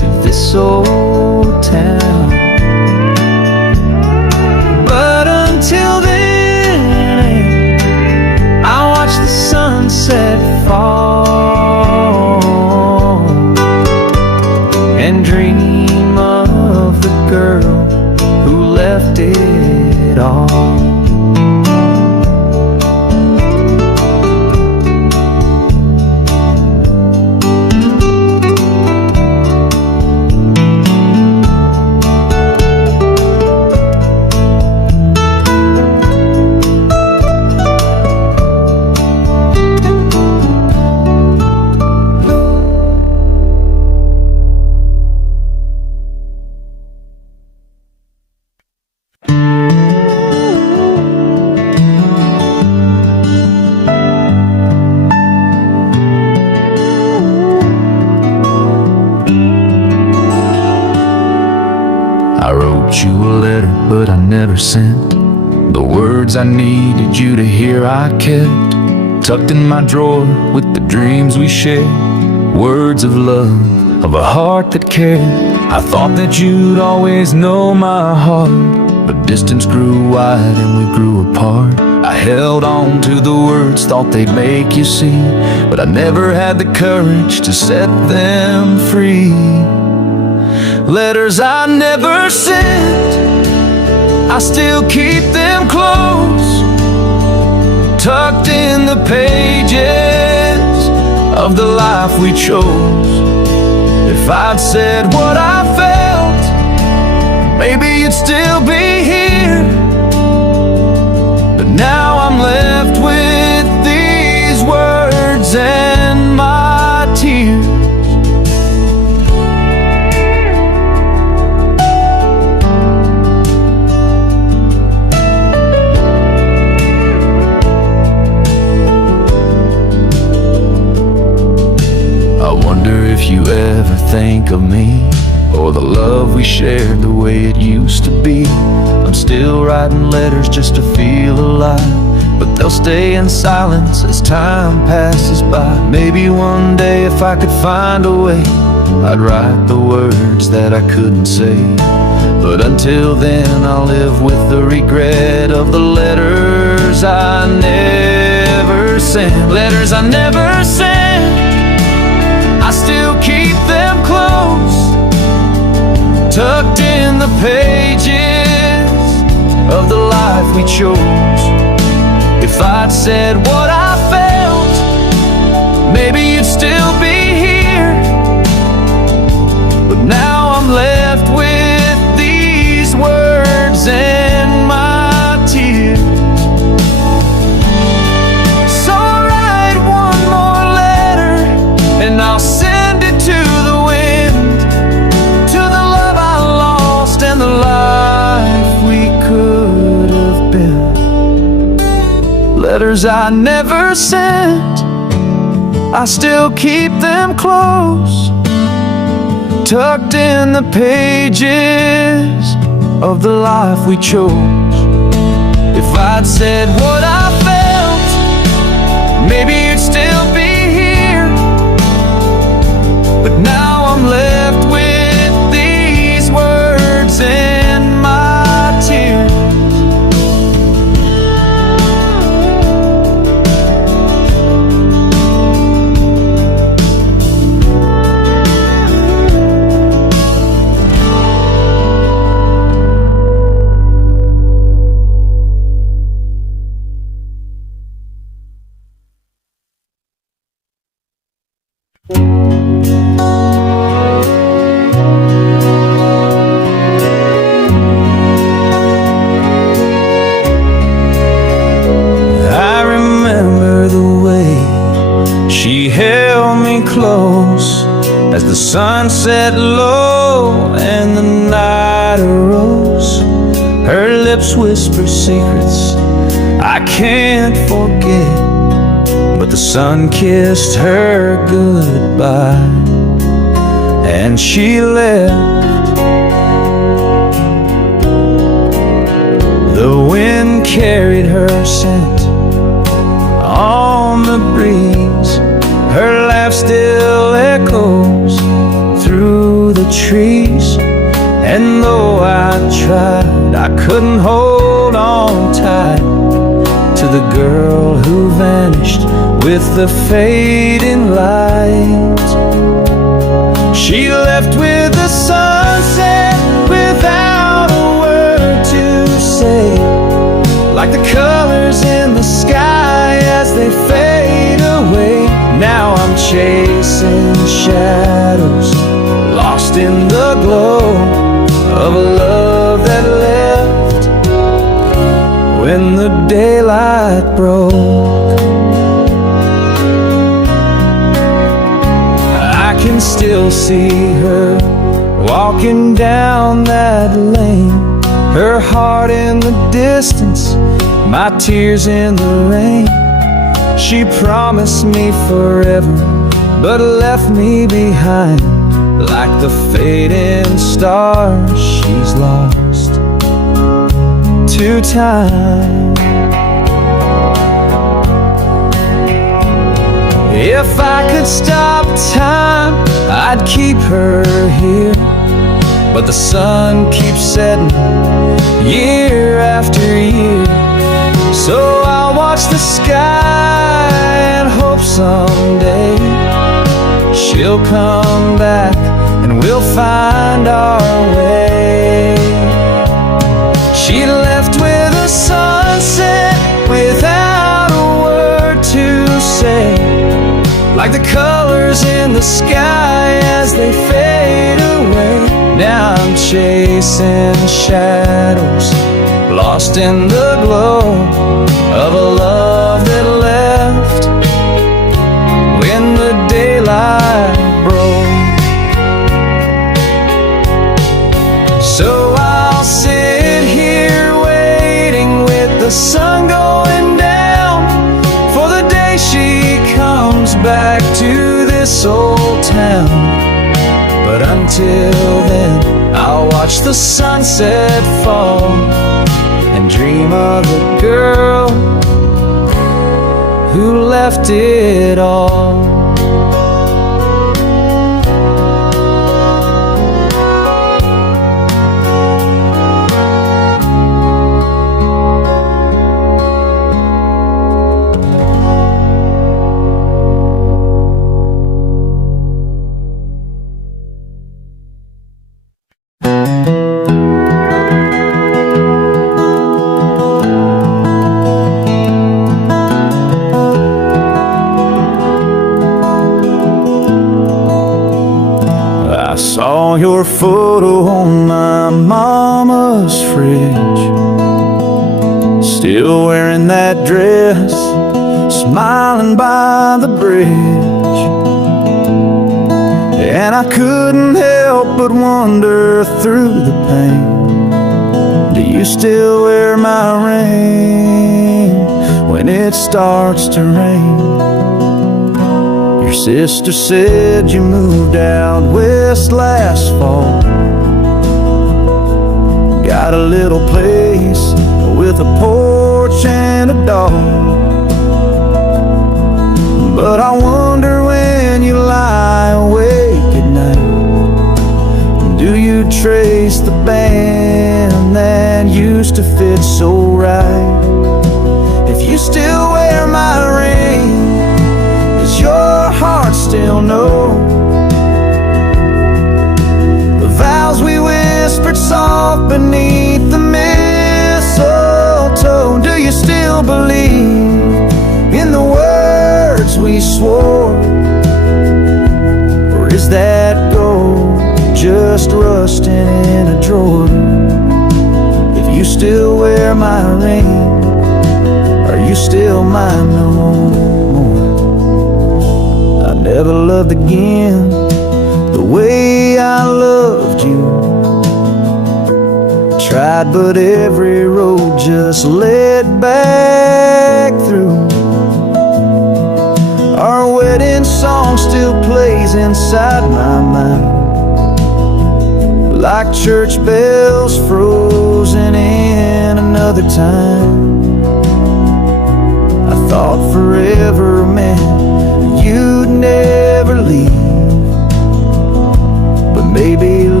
this old town. But until then, I watch the sunset fall and dream of the girl who left it all. I wrote you a letter, but I never sent the words I needed you to hear. I kept tucked in my drawer with the dreams we shared, words of love, of a heart that cared. I thought that you'd always know my heart, but distance grew wide and we grew apart. I held on to the words, thought they'd make you see, but I never had the courage to set them free. Letters I never sent, I still keep them close, tucked in the pages of the life we chose. If I'd said what I felt, maybe you'd still be here. But now I'm left with these words and my tears. I wonder if you ever think of me, or the love we shared the way it used to be. I'm still writing letters just to feel alive, but they'll stay in silence as time passes by. Maybe one day if I could find a way, I'd write the words that I couldn't say. But until then I'll live with the regret of the letters I never sent. Letters I never sent, I still keep them close, tucked in the pages of the life we chose. If I'd said what I felt, maybe you'd still be here. But now I'm left with these words and my tears. So I'll write one more letter and I'll send it to the wind, to the love I lost and the life we could have been. Letters I never sent, I still keep them close, tucked in the pages of the life we chose. If I'd said what I felt, maybe you'd still be here. But now I'm left with these words and my tears. I remember the way she held me close as the sun set low and the night arose. Her lips whisper secrets I can't forget, but the sun kissed her goodbye and she left. The wind carried her scent on the breeze. Her laugh still echoes through the trees. And though I tried, I couldn't hold on tight to the girl who vanished with the fading light. She left with the sunset without a word to say, like the colors in the sky as they fade away. Now I'm chasing shadows, lost in the glow of a love that left when the daylight broke. I can still see her walking down that lane, her heart in the distance, my tears in the rain. She promised me forever, but left me behind like the fading stars she's lost to time. If I could stop time, I'd keep her here, but the sun keeps setting year after year. So I'll watch the sky and hope someday she'll come back and we'll find our way. She left with a sunset without a word to say, like the colors in the sky as they fade away. Now I'm chasing shadows, lost in the glow of a love that left when the daylight broke. So I'll sit here waiting with the sun going down for the day she comes back to this old town. But until then, I'll watch the sunset fall and dream of the girl who left it all. I saw your photo on my mama's fridge, still wearing that dress, smiling by the bridge. And I couldn't help but wonder through the pain, do you still wear my ring when it starts to rain? Your sister said you moved out west last fall, got a little place with a porch and a dog. But I wonder when you lie awake at night, do you trace the band that used to fit so right? If you still wear my ring, does your heart still know the vows we whispered soft beneath the mistletoe? Do you still believe in the words we swore, or is that gold just rusting in a drawer? If you still wear my ring, are you still mine no more? I never loved again the way I loved you. Tried, but every road just led back through. Our wedding song still plays inside my mind, like church bells frozen in another time. I thought forever meant you'd never leave, but maybe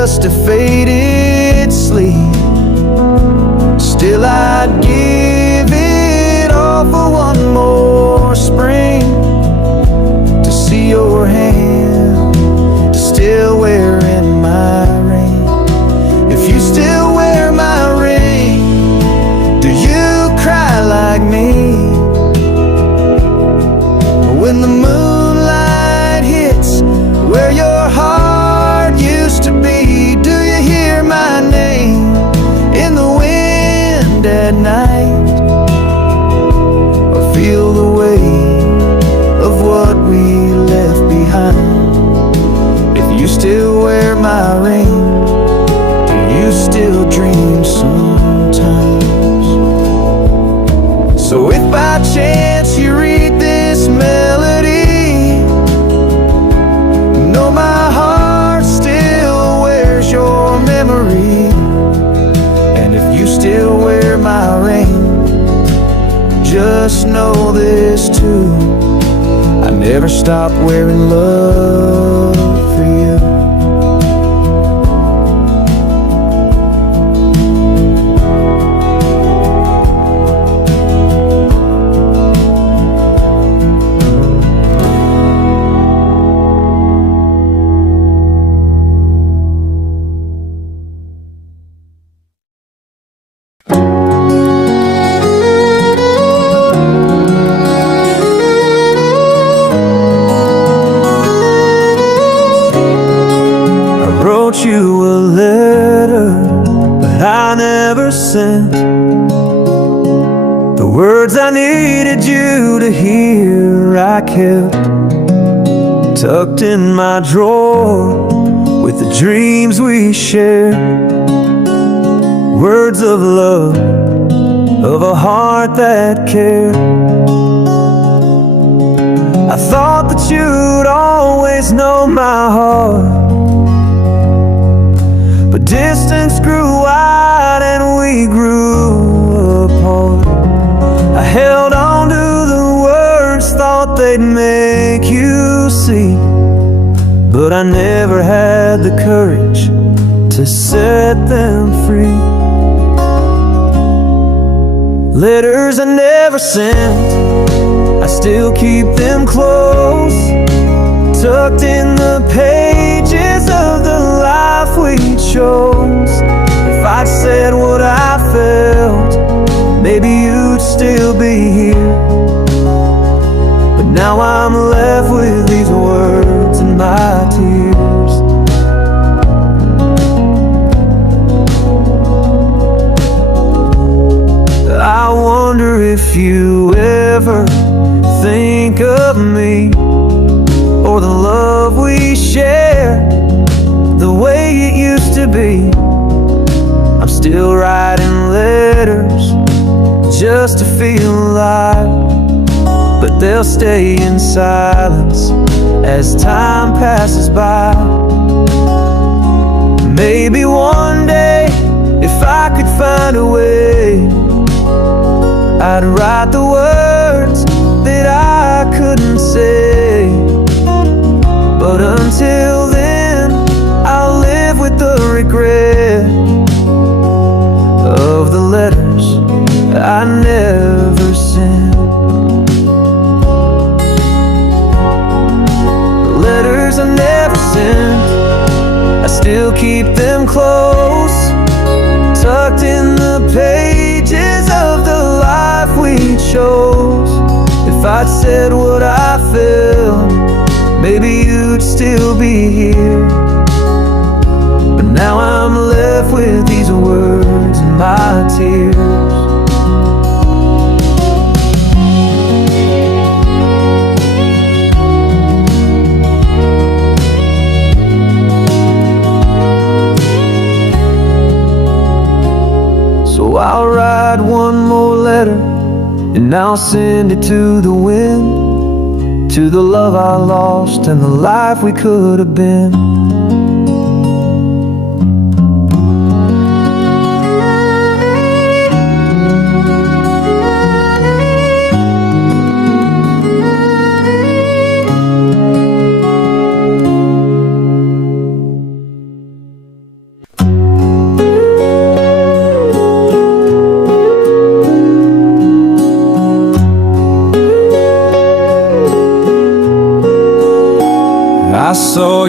just a faded sleep. Still I'd give it all for one more spring, to see your hand still wearing my ring. If you still wear my ring, do you cry like me? When the moonlight hits where your heart used to be, do you hear my name in the wind at night? Or feel the weight of what we left behind? If you still wear my ring, do you still dream sometimes? So if by chance you read this melody, know my heart still wears your memory. And if you still wear my ring, just know this too: I never stopped wearing love for you. You a letter, but I never sent the words I needed you to hear. I kept tucked in my drawer with the dreams we shared. Words of love, of a heart that cared. I thought that you'd always know my heart, but distance grew wide and we grew apart. I held on to the words, thought they'd make you see, but I never had the courage to set them free. Letters I never sent, I still keep them close, tucked in the pages of the life we chose. If I'd said what I felt, maybe you'd still be here. But now I'm left with these words and my tears. I wonder if you ever think of me, or the love we share, the way it used to be. I'm still writing letters just to feel alive, but they'll stay in silence as time passes by. Maybe one day, if I could find a way, I'd write the words that I couldn't say. But until then, I'll live with the regret of the letters I never sent. The letters I never sent, I still keep them close, tucked in the pages of the life we chose. If I'd said what I felt, maybe you'd still be here. But now I'm left with these words and my tears. So I'll write one more letter, and I'll send it to the wind, to the love I lost and the life we could have been.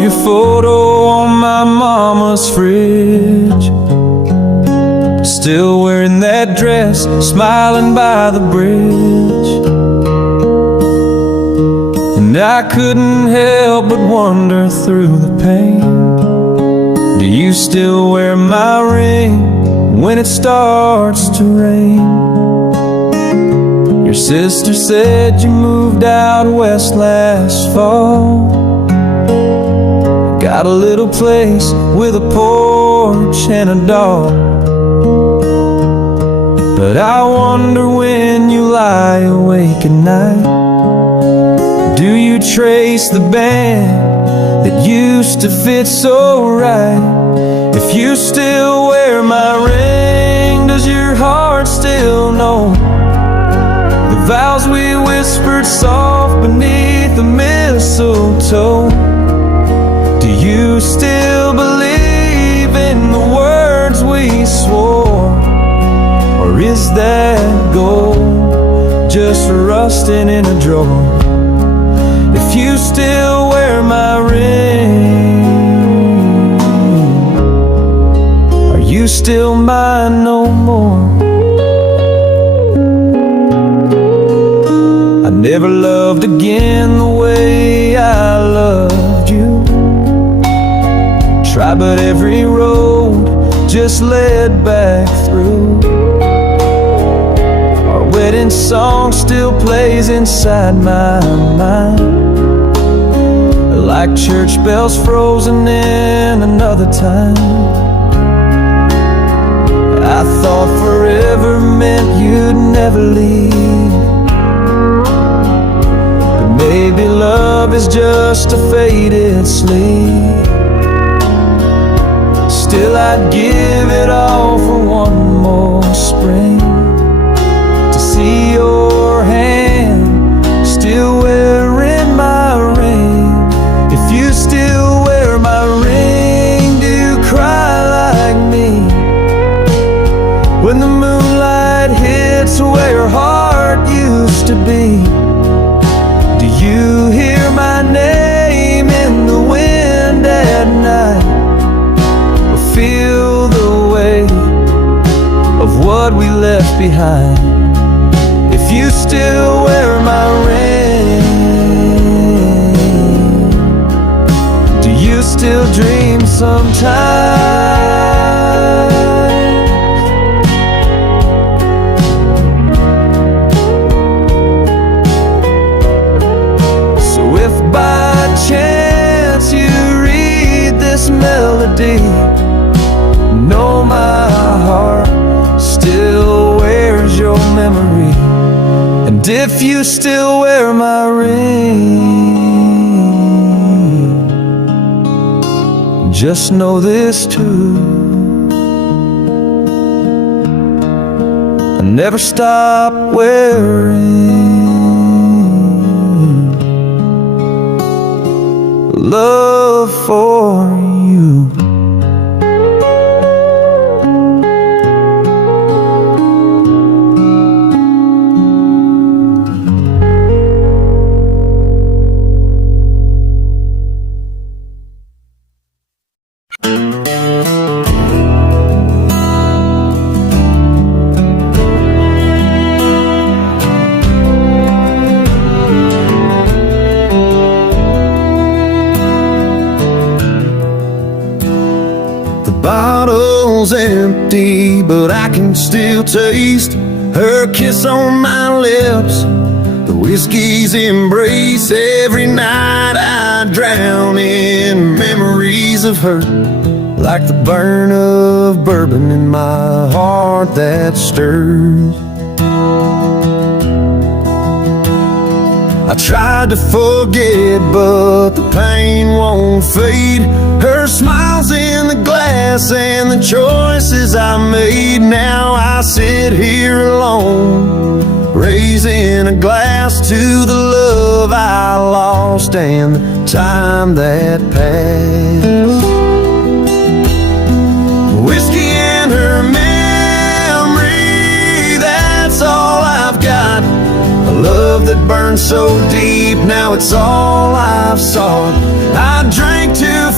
your photo on my mama's fridge, still wearing that dress, smiling by the bridge. And I couldn't help but wonder through the pain, do you still wear my ring when it starts to rain? Your sister said you moved out west last fall, got a little place with a porch and a dog. But I wonder when you lie awake at night, do you trace the band that used to fit so right? If you still wear my ring, does your heart still know the vows we whispered soft beneath the mistletoe? Do you still believe in the words we swore? Or is that gold just rusting in a drawer? If you still wear my ring, are you still mine no more? I never loved again the way I loved you. Tried, but every road just led back through. Our wedding song still plays inside my mind, like church bells frozen in another time. I thought forever meant you'd never leave, but maybe love is just a faded sleep. Still I'd give it all for one more spring, to see your hand still wearing my ring. If you still wear my ring, do you cry like me when the moonlight hits where your heart used to be? Do you hear my name in the wind at night, or feel the weight of what we left behind? If you still wear my ring, do you still dream sometimes? So if by chance you read this melody, know my heart still wears your memory. And if you still wear my ring, just know this too, I never stop wearing love for you. Bottle's empty, but I can still taste her kiss on my lips, the whiskey's embrace. Every night I drown in memories of her, like the burn of bourbon in my heart that stirs. I tried to forget, but the pain won't fade. Her smile's in the glass and the choices I made. Now I sit here alone, raising a glass to the love I lost and the time that passed. Whiskey and her memory, that's all I've got. A love that burned so deep, now it's all I've sought. I drank to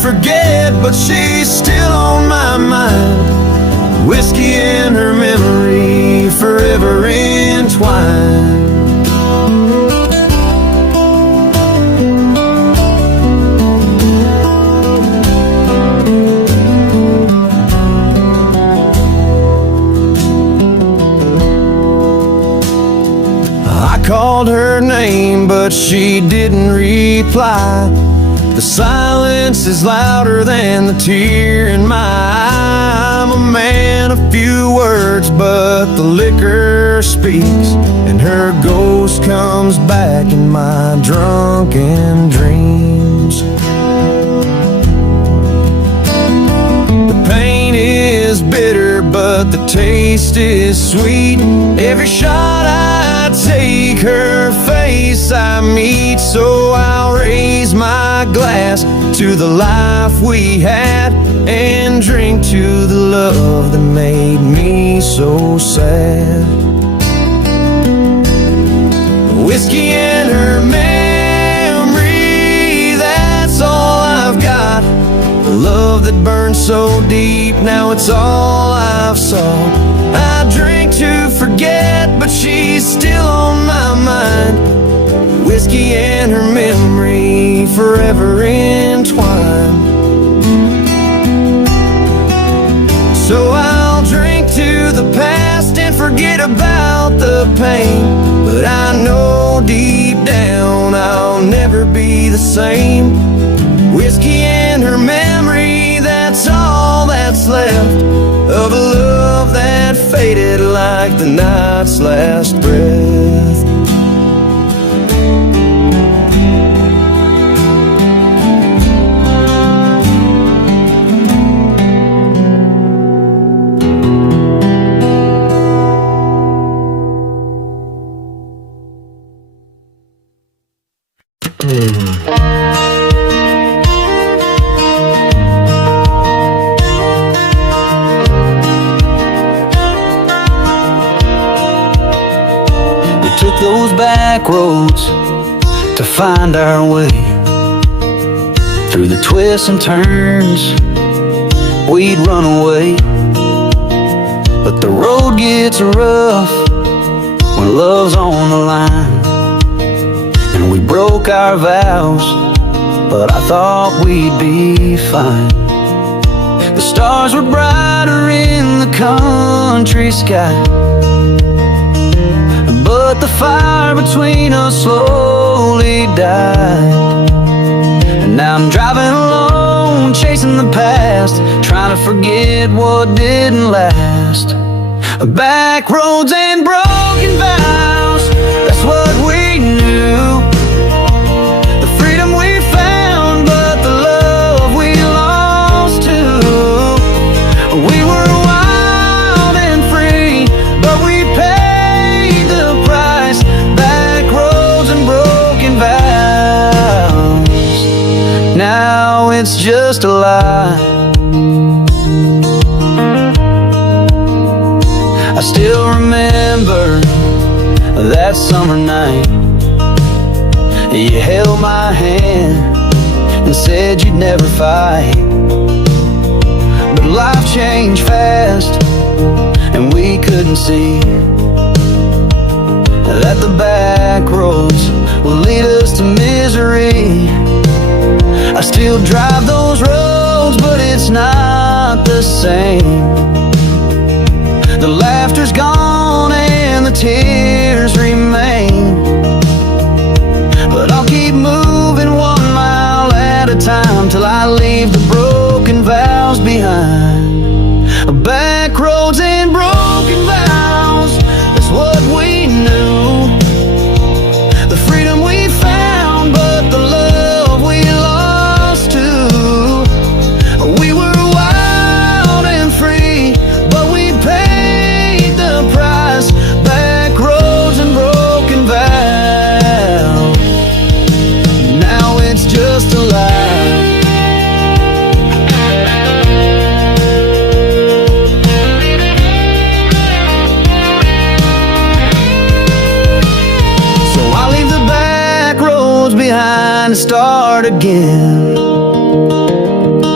forget, but she's still on my mind. Whiskey in her memory, forever entwined. I called her name, but she didn't reply. The silence is louder than the tear in my eye. I'm a man of few words, but the liquor speaks, and her ghost comes back in my drunken dreams. The pain is bitter, but the taste is sweet. Every shot I take, her face I meet. So I'll raise my glass to the life we had, and drink to the love that made me so sad. Whiskey in her memory, that's all I've got. The love that burned so deep, now it's all I've sought. I drink to forget, but she's still on my mind. Whiskey in her memory, forever entwined. So I'll drink to the past and forget about the pain, but I know deep down I'll never be the same. Whiskey in her memory, that's all that's left of a love that faded like the night's last breath. Took those back roads to find our way. Through the twists and turns, we'd run away. But the road gets rough when love's on the line. And we broke our vows, but I thought we'd be fine. The stars were brighter in the country sky, but the fire between us slowly died. And now I'm driving alone, chasing the past, trying to forget what didn't last. Backroads and broken vows, that's what we knew. The freedom we found, but the love we lost too. We were wild and free, but we paid the price. Backroads and broken vows, now it's just a lie. I still remember that summer night. You held my hand and said you'd never fight. But life changed fast, and we couldn't see that the back roads will lead us to misery. I still drive those roads, but it's not the same. The laughter's gone and the tears remain, but I'll keep moving 1 mile at a time till I leave the broken vows behind. Backroads and broken vows, that's what we knew. The freedom we found, but the love we lost too. We were wild and free, but we paid the price. Backroads and broken vows, now it's just a lie. So I leave the back roads behind and start again.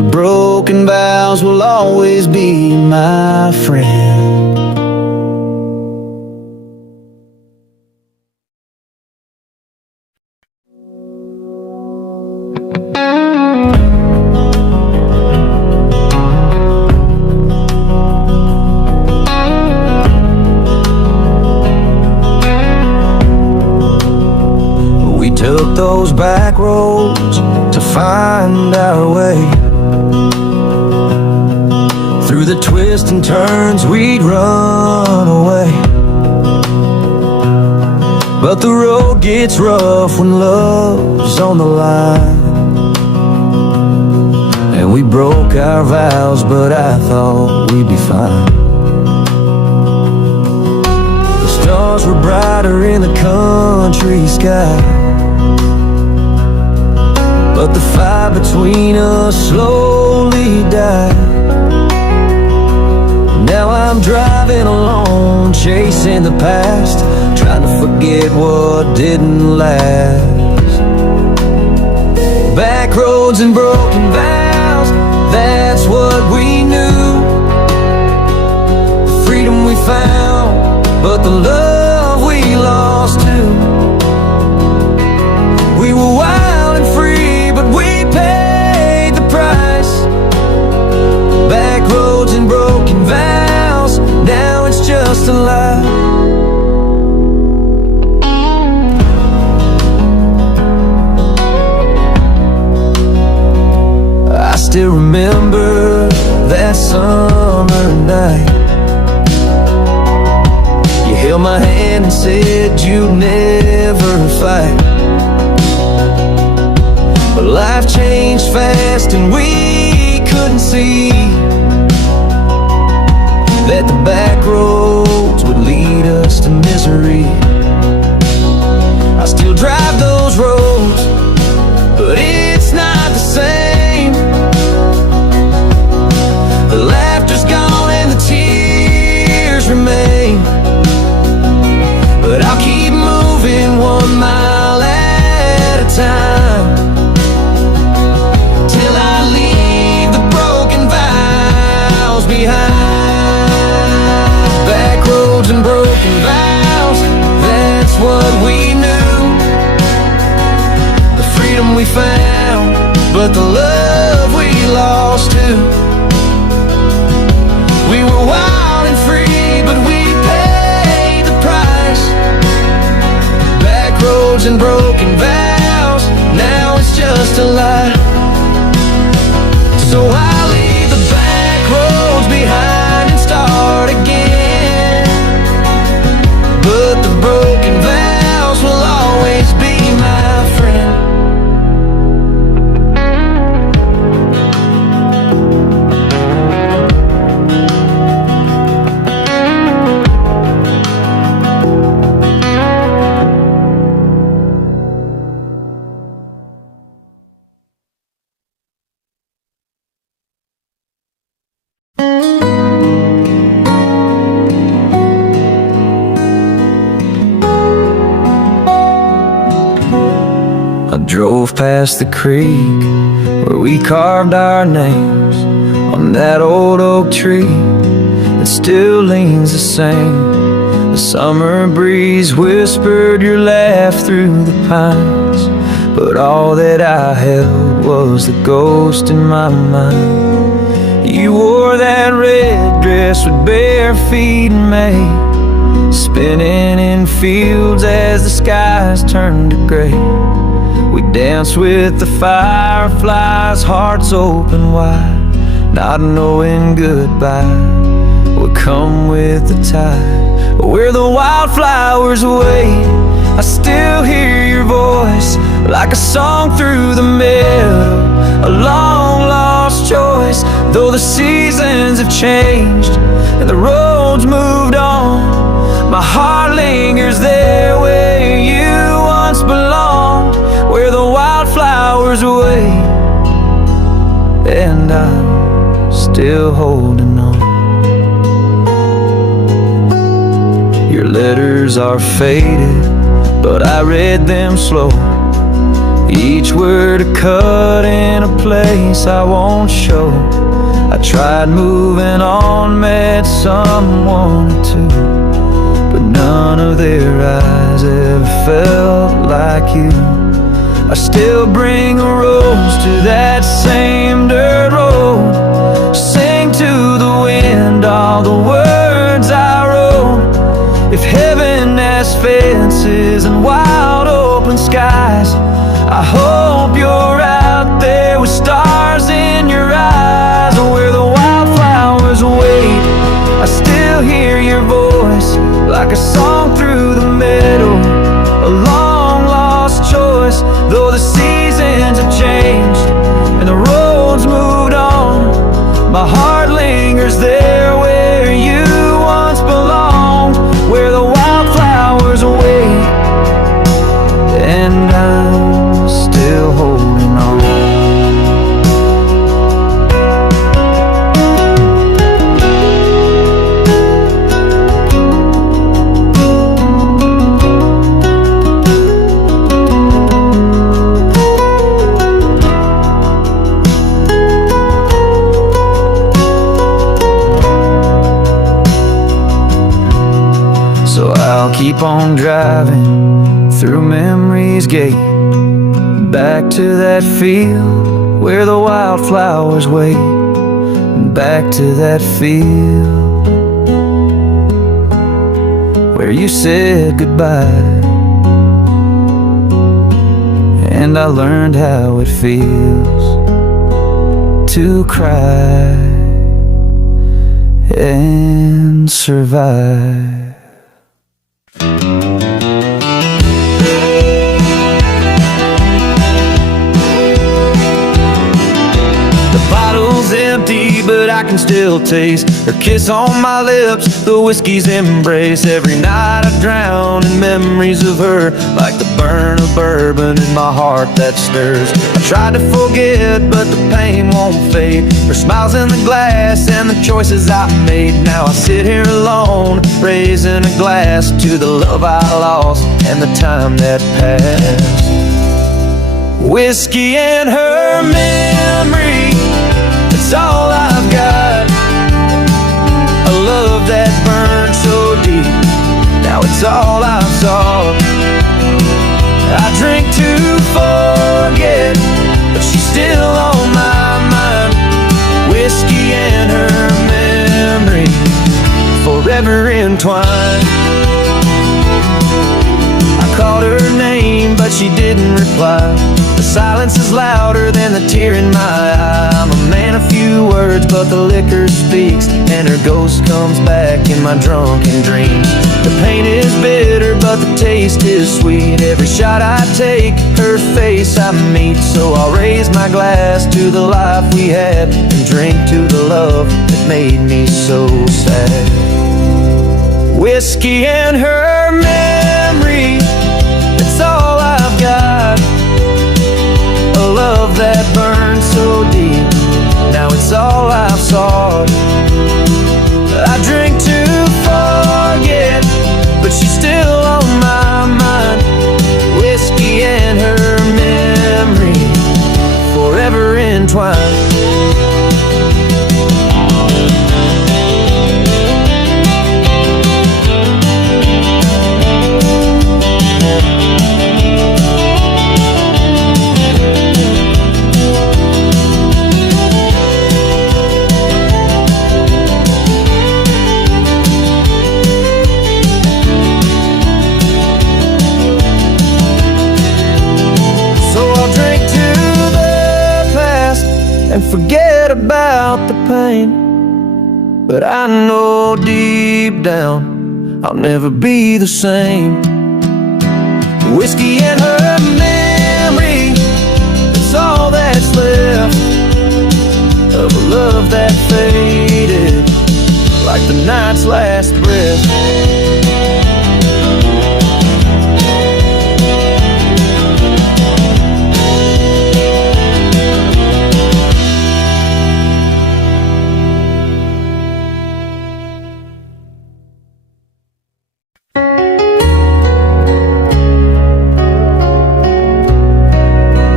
the broken vows will always be my friend. Took those back roads to find our way. Through the twists and turns we'd run away. But the road gets rough when love's on the line. And we broke our vows, but I thought we'd be fine. The stars were brighter in the country sky, but the fire between us slowly died. Now I'm driving alone, chasing the past, trying to forget what didn't last. Back roads and broken vows, that's what we knew. The freedom we found, but the love we lost too. We were wild and free, but we paid the price. Back roads and broken vows, now it's just a lie. I still remember that summer night. You held my hand and said you'd never fight. But life changed fast and we couldn't see that the back roads would lead us to misery. I still drive those roads, but it's not the same. The laughter's gone and the tears remain. But I'll keep moving 1 mile at a time, till I leave the broken vows behind. Back roads and broken vows, that's what we knew. The freedom we found, but the love we lost too. We were wild and free, but we paid the price. Back roads and broken vows, now it's just a lie. So I leave the back roads behind and start again. But the broken vows will always be my friend. I drove past the creek where we carved our names on that old oak tree that still leans the same. The summer breeze whispered your laugh through the pines, but all that I held was the ghost in my mind. You wore that red dress with bare feet in May, spinning in fields as the skies turned to gray. We danced with the fireflies, hearts open wide, not knowing goodbye would come with the tide. Where the wildflowers wait, I still hear your voice, like a song through the meadow, a long lost choice. Though the seasons have changed and the roads moved on, my heart lingers there where you once belonged. Where the wildflowers wait, and I'm still holding on. Your letters are faded, but I read them slow. each word a cut in a place I won't show. I tried moving on, met someone or two, but none of their eyes ever felt like you. I still bring a rose to that same dirt road, sing to the wind all the words I wrote. If heaven has fences and wide open skies, I hope you're out there with stars in your eyes. Where the wildflowers wait, I still hear your voice like a song through the meadow, a long lost choice. Though the seasons have changed and the roads moved on, my heart lingers there where you once belonged. Where the wildflowers wait, and I'm still holding on. So I'll keep on driving through memory's gate, back to that field where the wildflowers wait, back to that field where you said goodbye, and I learned how it feels to cry and survive. Empty, but I can still taste her kiss on my lips, the whiskey's embrace. Every night I drown in memories of her, like the burn of bourbon in my heart that stirs. I tried to forget, but the pain won't fade. Her smiles in the glass and the choices I made. Now I sit here alone, raising a glass to the love I lost and the time that passed. Whiskey and her memory, it's all I've got. A love that burned so deep, now it's all I've sought. I drink to forget, but she's still on my mind. Whiskey and her memory, forever entwined. I called her name, but she didn't reply. The silence is louder than the tear in my eye. I'm a man of few words, but the liquor speaks, and her ghost comes back in my drunken dreams. The pain is bitter, but the taste is sweet. Every shot I take, her face I meet. So I'll raise my glass to the life we had, and drink to the love that made me so sad. Whiskey and her memory, it's all I've got. A love that burned so deep, now it's all I've sought. I drink to forget, but she's still on my mind. Whiskey and her memory, forever entwined. And forget about the pain, but I know deep down I'll never be the same. Whiskey and her memory, it's all that's left of a love that faded like the night's last breath.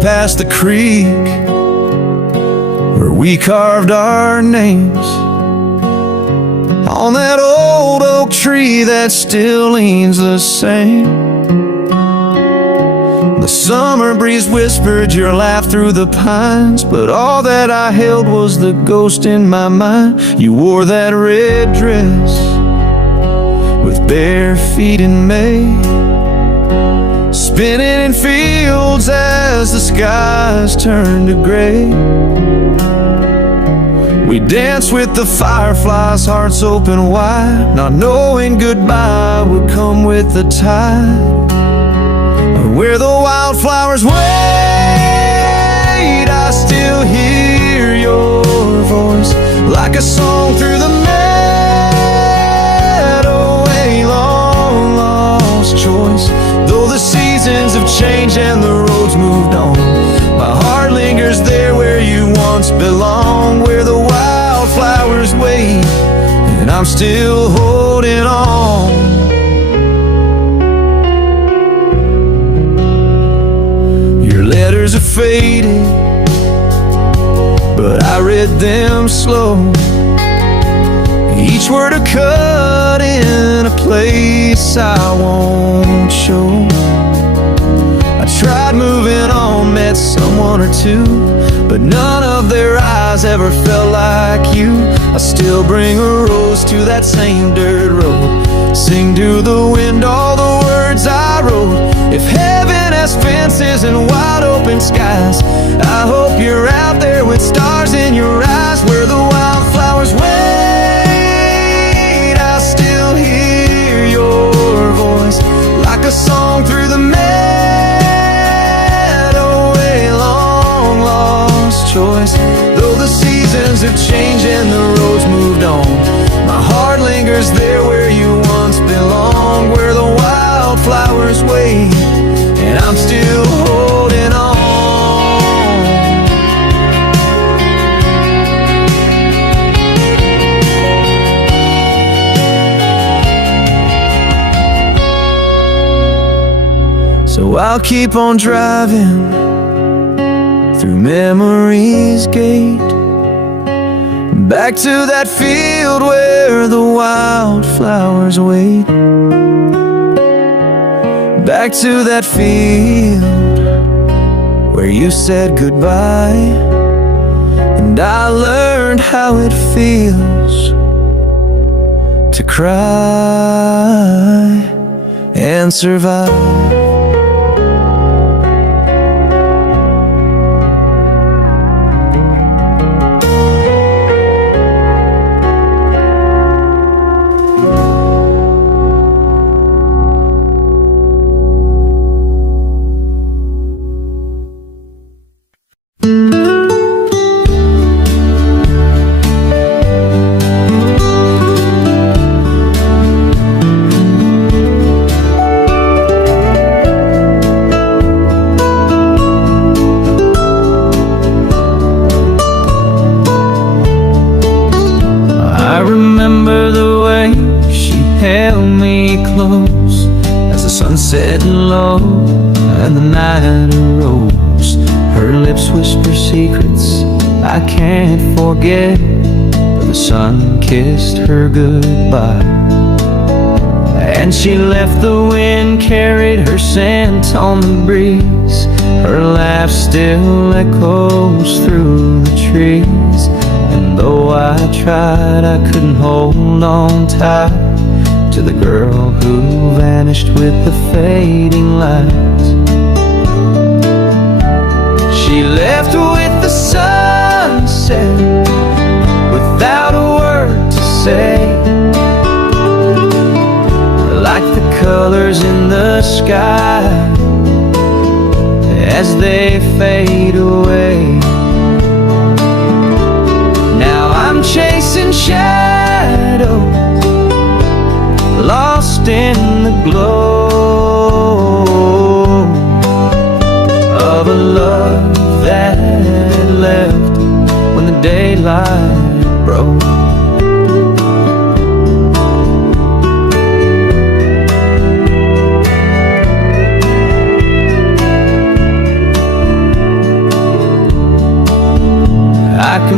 past the creek where we carved our names on that old oak tree that still leans the same. The summer breeze whispered your laugh through the pines, but all that I held was the ghost in my mind. You wore that red dress with bare feet in May, spinning in fields as the skies turned to gray. We danced with the fireflies, hearts open wide, not knowing goodbye would come with the tide. Where the wildflowers wait, I still hear your voice like a song through the meadow, a long lost choice. Though the seasons have changed and the roads moved on, my heart lingers there where you once belonged. Where the wildflowers wait, and I'm still holding on. Letters are faded, but I read them slow. Each word a cut in a place I won't show. I tried moving on, met someone or two, but none of their eyes ever felt like you. I still bring a rose to that same dirt road, sing to the wind all the words I wrote. If heaven has fences and wide open skies, I hope you're out there with stars in your eyes. Where the wildflowers wait, I still hear your voice like a song through the meadow, a long lost choice. Though the seasons have changed and the roads moved on, my heart lingers there where you once belonged. Where the wildflowers wait, and I'm still holding on. So I'll keep on driving through memory's gate, back to that field where the wildflowers wait. Back to that field where you said goodbye, and I learned how it feels to cry and survive. Set low and the night arose. Her lips whisper secrets I can't forget, but the sun kissed her goodbye, and she left. The wind carried her scent on the breeze. Her laugh still echoes through the trees, and though I tried I couldn't hold on tight to the girl who vanished with the fading lights. She left with the sunset without a word to say, like the colors in the sky as they fade away. Now I'm chasing shadows, lost in the glow of a love that left when the daylight broke.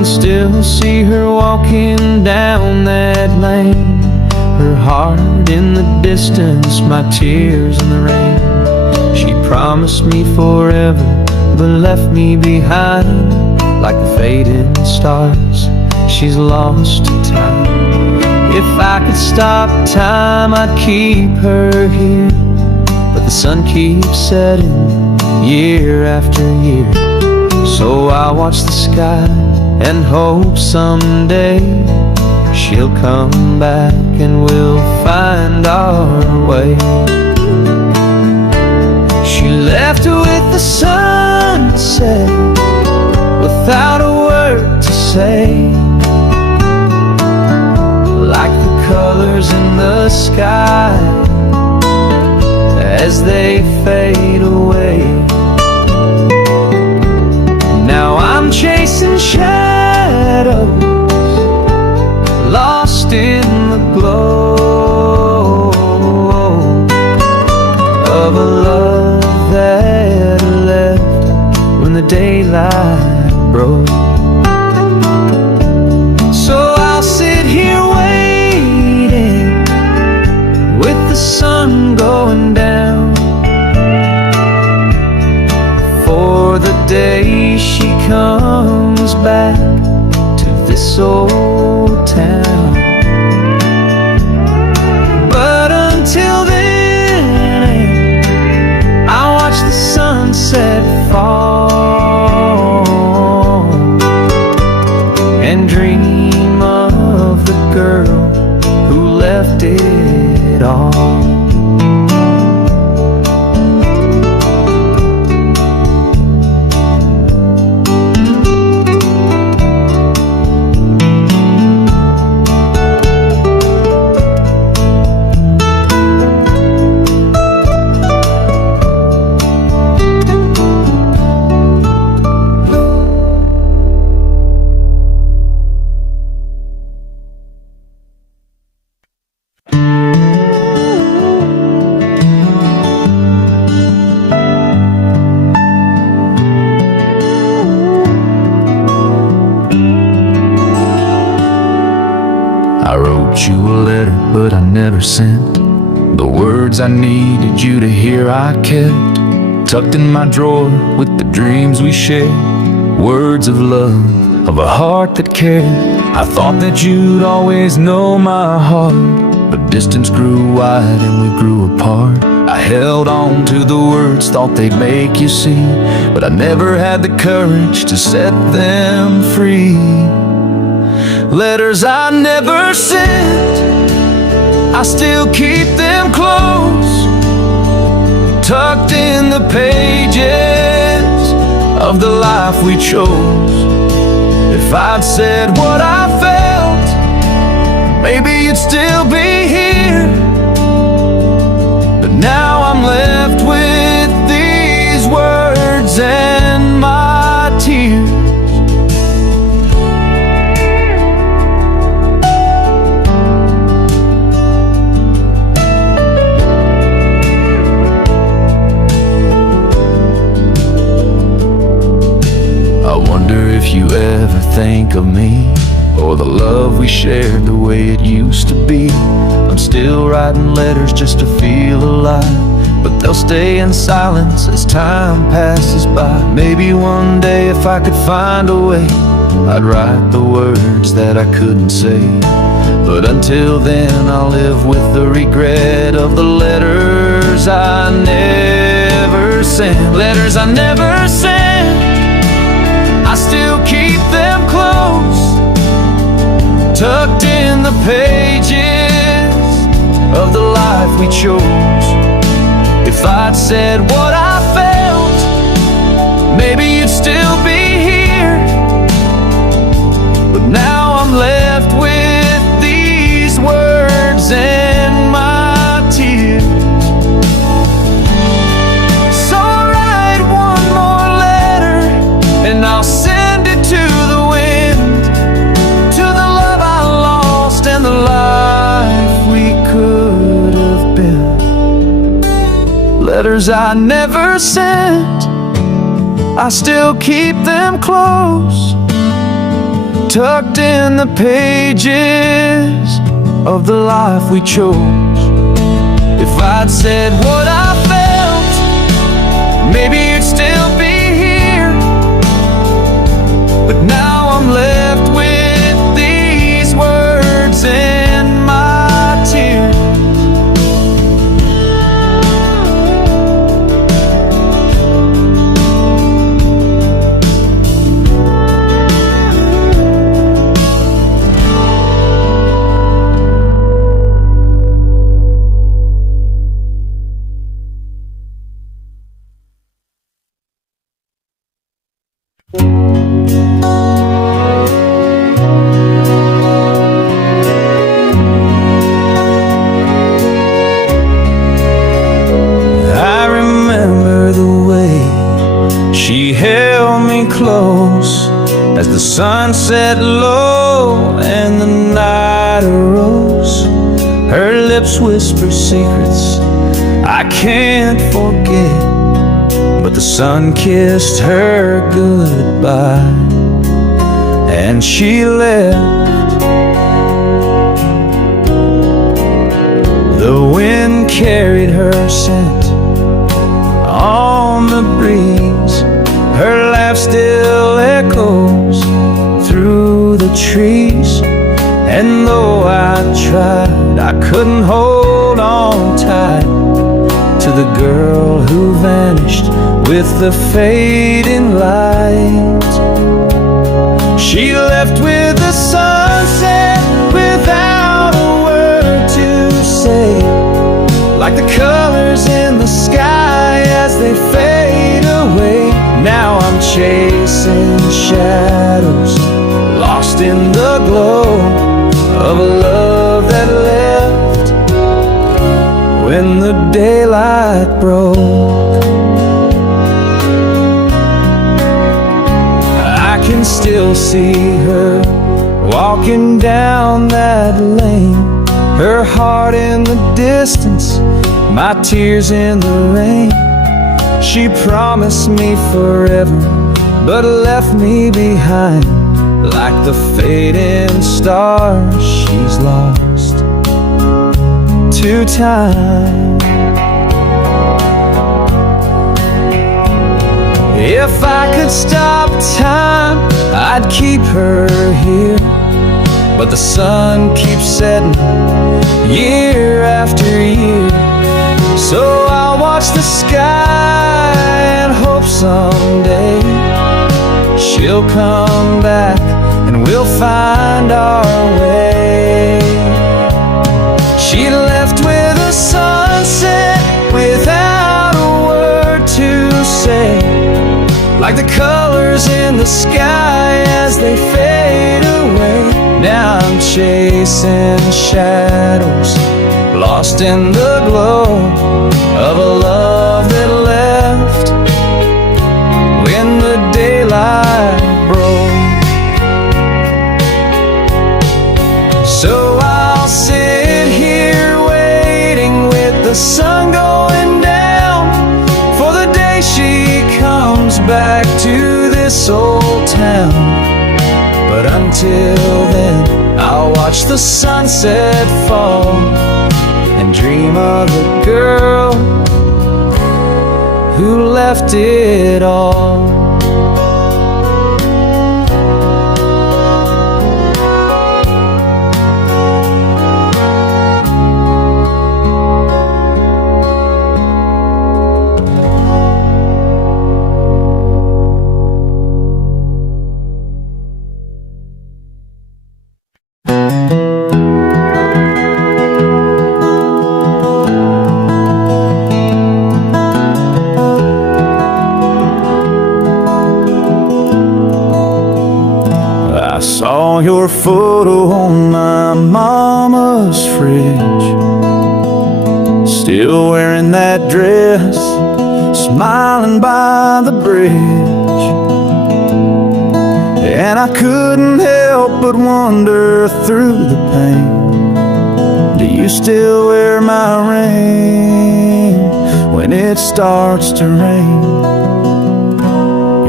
can still see her walking down that lane, her heart in the distance, my tears in the rain. She promised me forever, but left me behind like the fading stars. She's lost to time. If I could stop time, I'd keep her here, but the sun keeps setting year after year. So I watch the sky and hope someday she'll come back and we'll find our way. She left with the sunset without a word to say, like the colors in the sky as they fade away. Now I'm chasing shadows, lost in the glow of a love that left when the daylight broke. So I'll sit here waiting with the sun going down for the day she comes back to this old town. But until then, I watch the sunset fall and dream of the girl who left it all. I wrote you a letter, but I never sent the words I needed you to hear. I kept tucked in my drawer with the dreams we shared, words of love, of a heart that cared. I thought that you'd always know my heart, but distance grew wide and we grew apart. I held on to the words, thought they'd make you see, but I never had the courage to set them free. Letters I never sent, I still keep them close, tucked in the pages of the life we chose. If I'd said what I felt, maybe you'd still be here, but now I'm left with these words and my tears. I wonder if you ever think of me, or the love we shared the way it used to be. I'm still writing letters just to feel alive, but they'll stay in silence as time passes by. Maybe one day if I could find a way, I'd write the words that I couldn't say. But until then I'll live with the regret of the letters I never sent. Letters I never sent, I still keep them close, tucked in the pages of the life we chose. If I'd said what I felt, maybe you'd still be here, but now I'm left with these words and my tears. So I'll write one more letter and I'll send it to the wind, to the love I lost and the life we could have been. Letters I never sent, I still keep them close, tucked in the pages of the life we chose. If I'd said what I felt, maybe you'd still be here. But now I'm left with these words in my tears. I remember the way she held me close as the sun set low and the night arose. Her lips whisper secrets I can't forget, but the sun kissed her goodbye and she left. The wind carried her scent on the breeze. Her laugh still echoes through the trees. And though I tried, I couldn't hold on tight to the girl who vanished with the fading light. She left with the sunset without a word to say, like the colors in the sky as they fade away. Now I'm chasing shadows, lost in the glow of a love that left when the daylight broke. I can still see her walking down that lane, her heart in the distance, my tears in the rain. She promised me forever, but left me behind like the fading stars she's lost to time. If I could stop time, I'd keep her here, but the sun keeps setting year after year. So I'll watch the sky and hope someday she'll come back and we'll find our way. She left with a sunset without a word to say, like the colors in the sky as they fade away. Now I'm chasing shadows, lost in the glow of a love that left when the daylight broke. So I'll sit here waiting with the sun going down for the day she comes back to this old town. But until then, I'll watch the sunset fall and dream of the girl who left it all. Saw your photo on my mama's fridge, still wearing that dress, smiling by the bridge. And I couldn't help but wonder through the pain, do you still wear my ring when it starts to rain?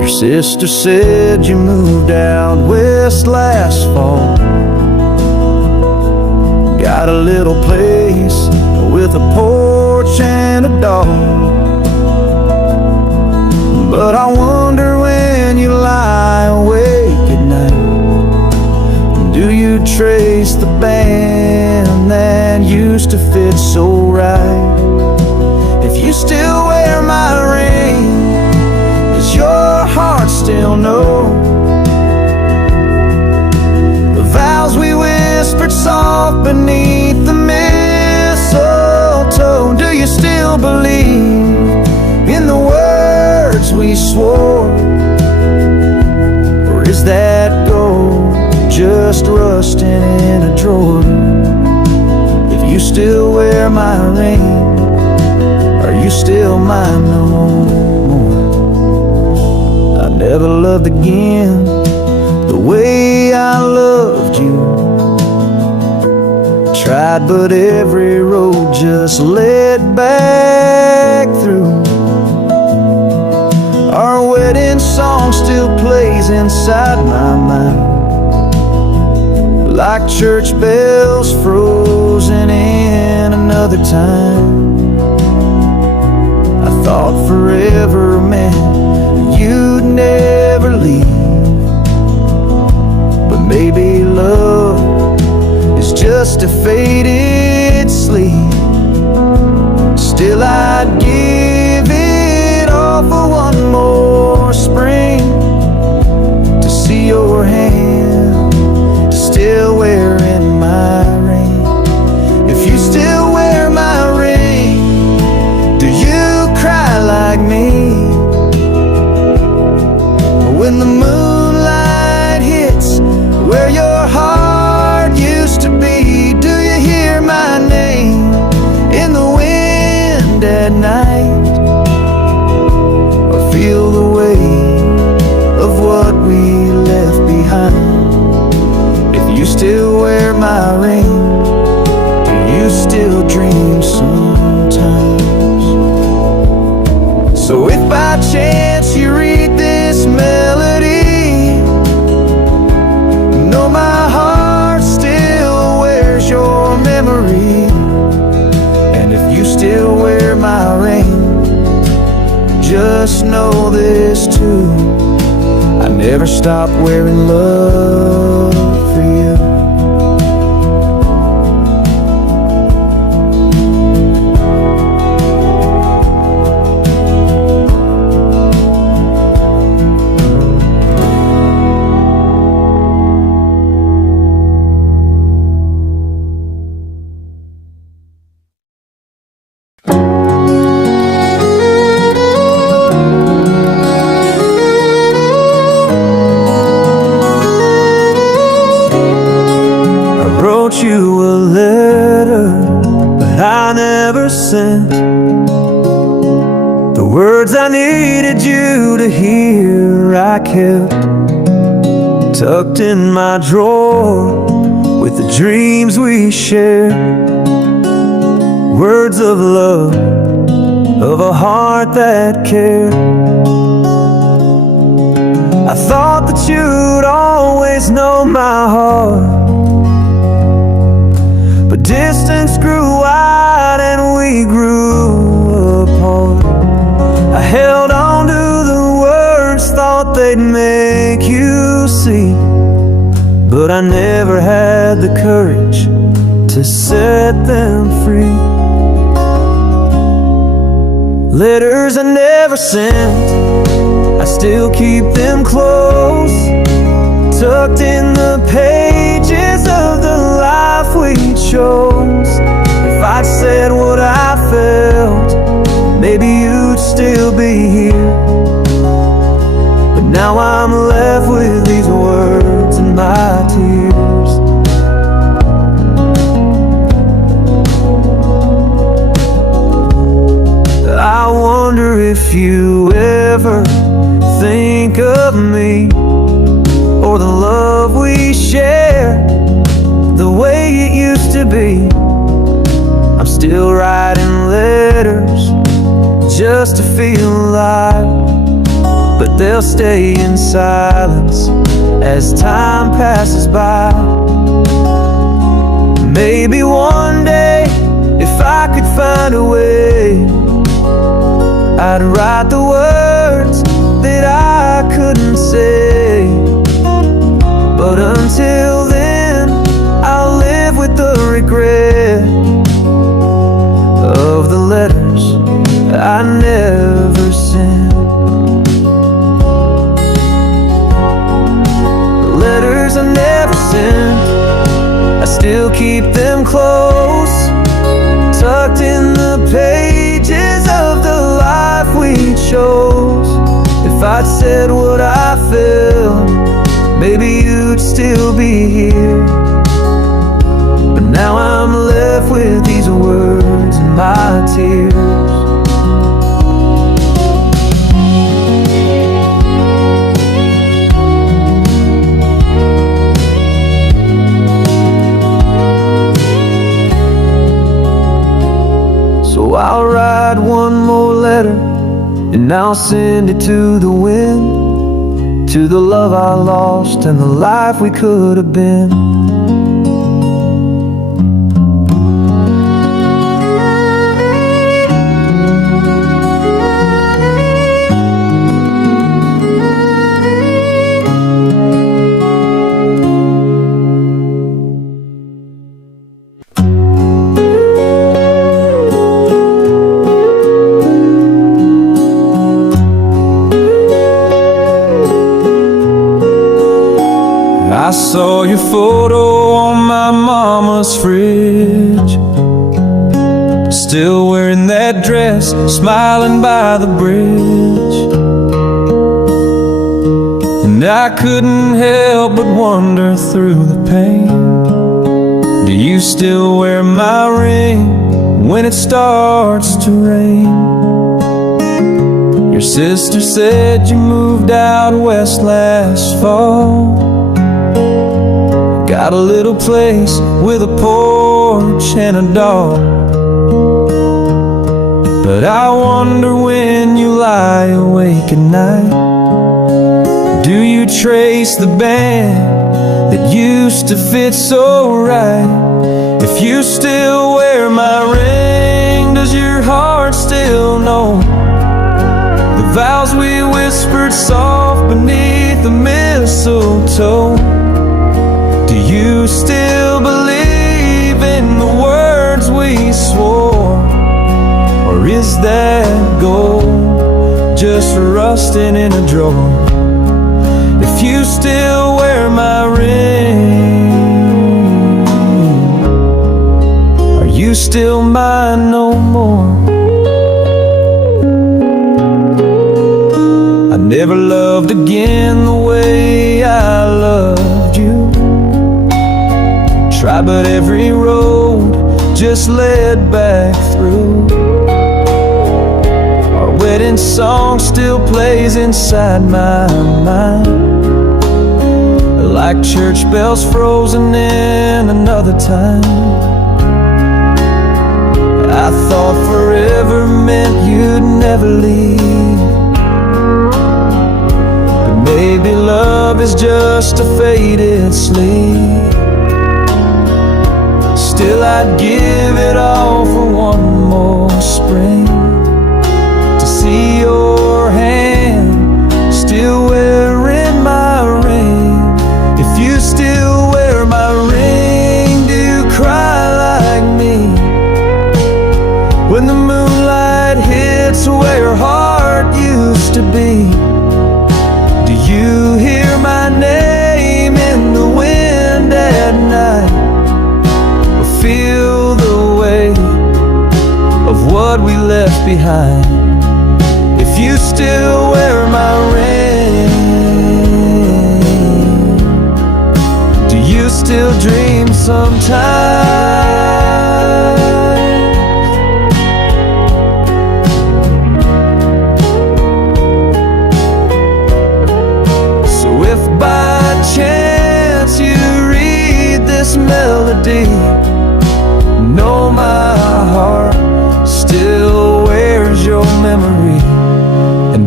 Your sister said you moved out west last fall. Got a little place with a porch and a dog. But I wonder when you lie awake at night, do you trace the band that used to fit so right? If you still wear my ring, does your heart still know the vows we whispered soft beneath the mistletoe? Do you still believe in the words we swore? Or is that gold just rusting in a drawer? If you still wear my ring, are you still mine no more? I never loved again the way I loved you. Tried, but every road just led back through. Our wedding song still plays inside my mind, like church bells frozen in another time. I thought forever meant you'd never leave, but maybe love is just a faded sleep. Still I'd give it all for one more spring, to see your hand still wearing my ring. If you still wear my ring, do you cry like me when the moonlight hits where your heart used to be? Do you hear my name in the wind at night, or feel the weight of what we left behind? If you still wear my ring, do you still dream sometimes? So if by chance you read this melody, know my heart still wears your memory. And if you still wear my ring, just know this too, I never stopped wearing love for you. Wrote you a letter, but I never sent the words I needed you to hear. I kept tucked in my drawer with the dreams we shared, words of love, of a heart that cared. I thought that you'd always know my heart, but distance grew wide and we grew apart. I held on to the words, thought they'd make you see, but I never had the courage to set them free. Letters I never sent, I still keep them close, tucked in the pages of the life we chose. If I'd said what I felt, maybe you'd still be here, but now I'm left with these words and my tears. I wonder if you ever think of me, or the love we share, the way it used to be. I'm still writing letters just to feel alive. but they'll stay in silence as time passes by. Maybe one day, if I could find a way, I'd write the words that I couldn't say. But until then, I'll live with the regret of the letters I never sent. The letters I never sent, I still keep them close, tucked in the pages of the life we chose. If I'd said what I felt, maybe you'd still be here. But now I'm left with these words and my tears. So I'll write one more letter, and I'll send it to the wind, to the love I lost and the life we could have been. I saw your photo on my mama's fridge, still wearing that dress, smiling by the bridge. And I couldn't help but wonder through the pain, do you still wear my ring when it starts to rain? Your sister said you moved out west last fall, got a little place with a porch and a dog. But I wonder when you lie awake at night, do you trace the band that used to fit so right? If you still wear my ring, does your heart still know the vows we whispered soft beneath the mistletoe? Do you still believe in the words we swore? Or is that gold just rusting in a drawer? If you still wear my ring, are you still mine no more? I never loved again the way I loved you. Tried, but every road just led back through. Our wedding song still plays inside my mind, like church bells frozen in another time. I thought forever meant you'd never leave, but maybe love is just a faded sleep. Still I'd give it all for one more spring, to see your hand still wearing my ring. If you still wear my ring, do you cry like me when the moonlight hits where your heart used to be? Do you hear my name in the wind at night, feel the weight of what we left behind? If you still wear my ring, do you still dream sometimes? So if by chance you read this melody, know my heart still wears your memory. And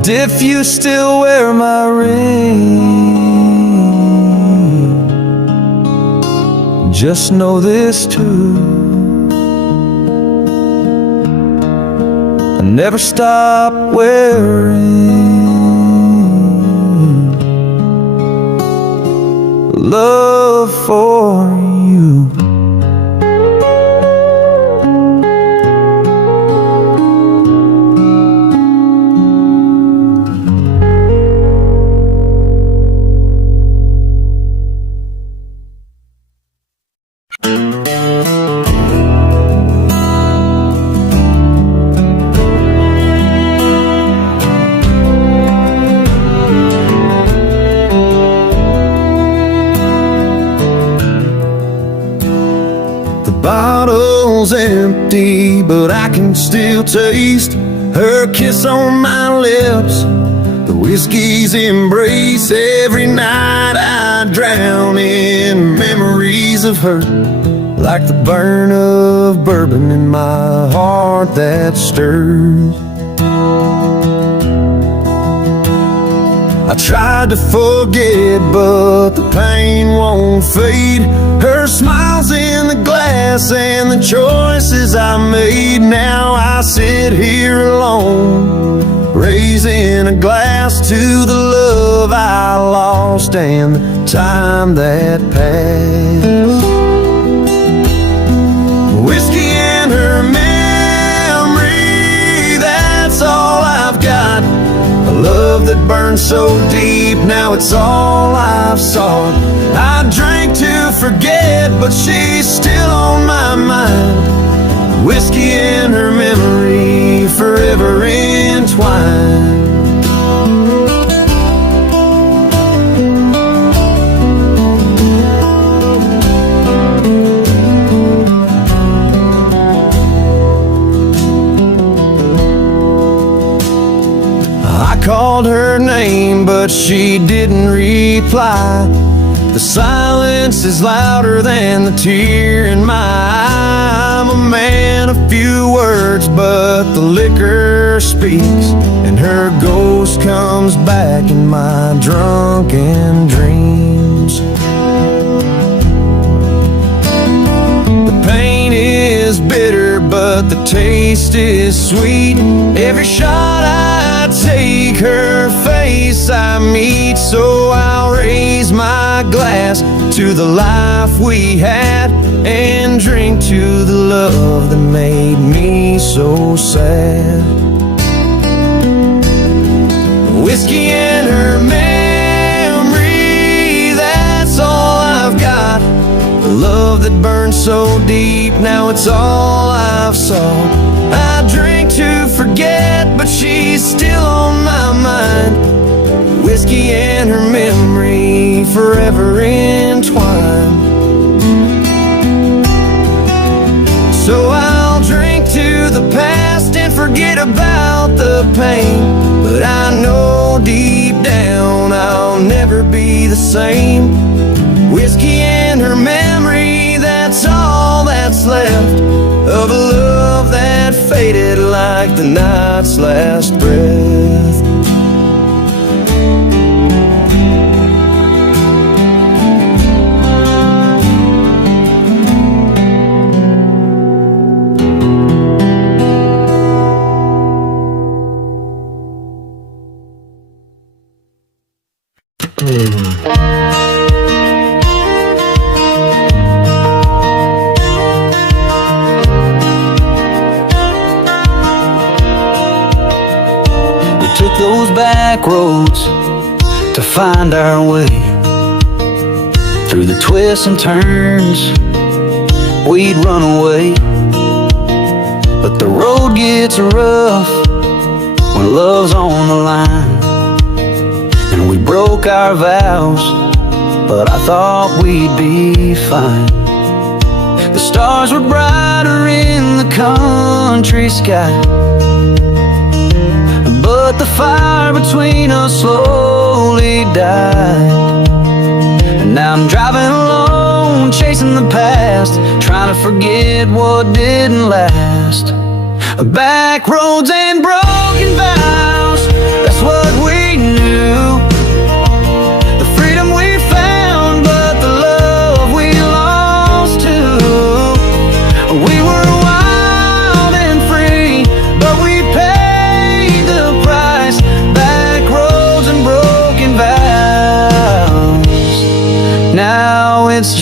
And if you still wear my ring, just know this too: I never stop wearing love for you. Bottle's empty, but I can still taste her kiss on my lips, the whiskey's embrace. Every night I drown in memories of her, like the burn of bourbon in my heart that stirs. I tried to forget, but the pain won't fade. Her smile's in the glass and the choices I made. Now I sit here alone, raising a glass to the love I lost and the time that passed. Whiskey and her memory, that's all I've got. A love that burned so deep, now it's all I've sought. I drank to forget, but she's still on my mind. Whiskey and her memory, forever entwined. I called her name, but she didn't reply. The silence is louder than the tear in my eye. I'm a man of few words, but the liquor speaks, and her ghost comes back in my drunken dreams. The pain is bitter, but the taste is sweet. Every shot I take, her face I meet. So I'll raise my glass to the life we had, and drink to the love that made me so sad. Whiskey and her memory, that's all I've got. The love that burned so deep, now it's all I've sought. I drink to forget, but she's still on my mind. Whiskey and her memory, forever entwined. So I'll drink to the past and forget about the pain, but I know deep down I'll never be the same. Whiskey and her memory, that's all that's left of a love that faded like the night's last breath. Those back roads to find our way, through the twists and turns we'd run away. But the road gets rough when love's on the line, and we broke our vows, but I thought we'd be fine. The stars were brighter in the country sky, but the fire between us slowly died. And now I'm driving alone, chasing the past, trying to forget what didn't last. Backroads and broken vows, that's what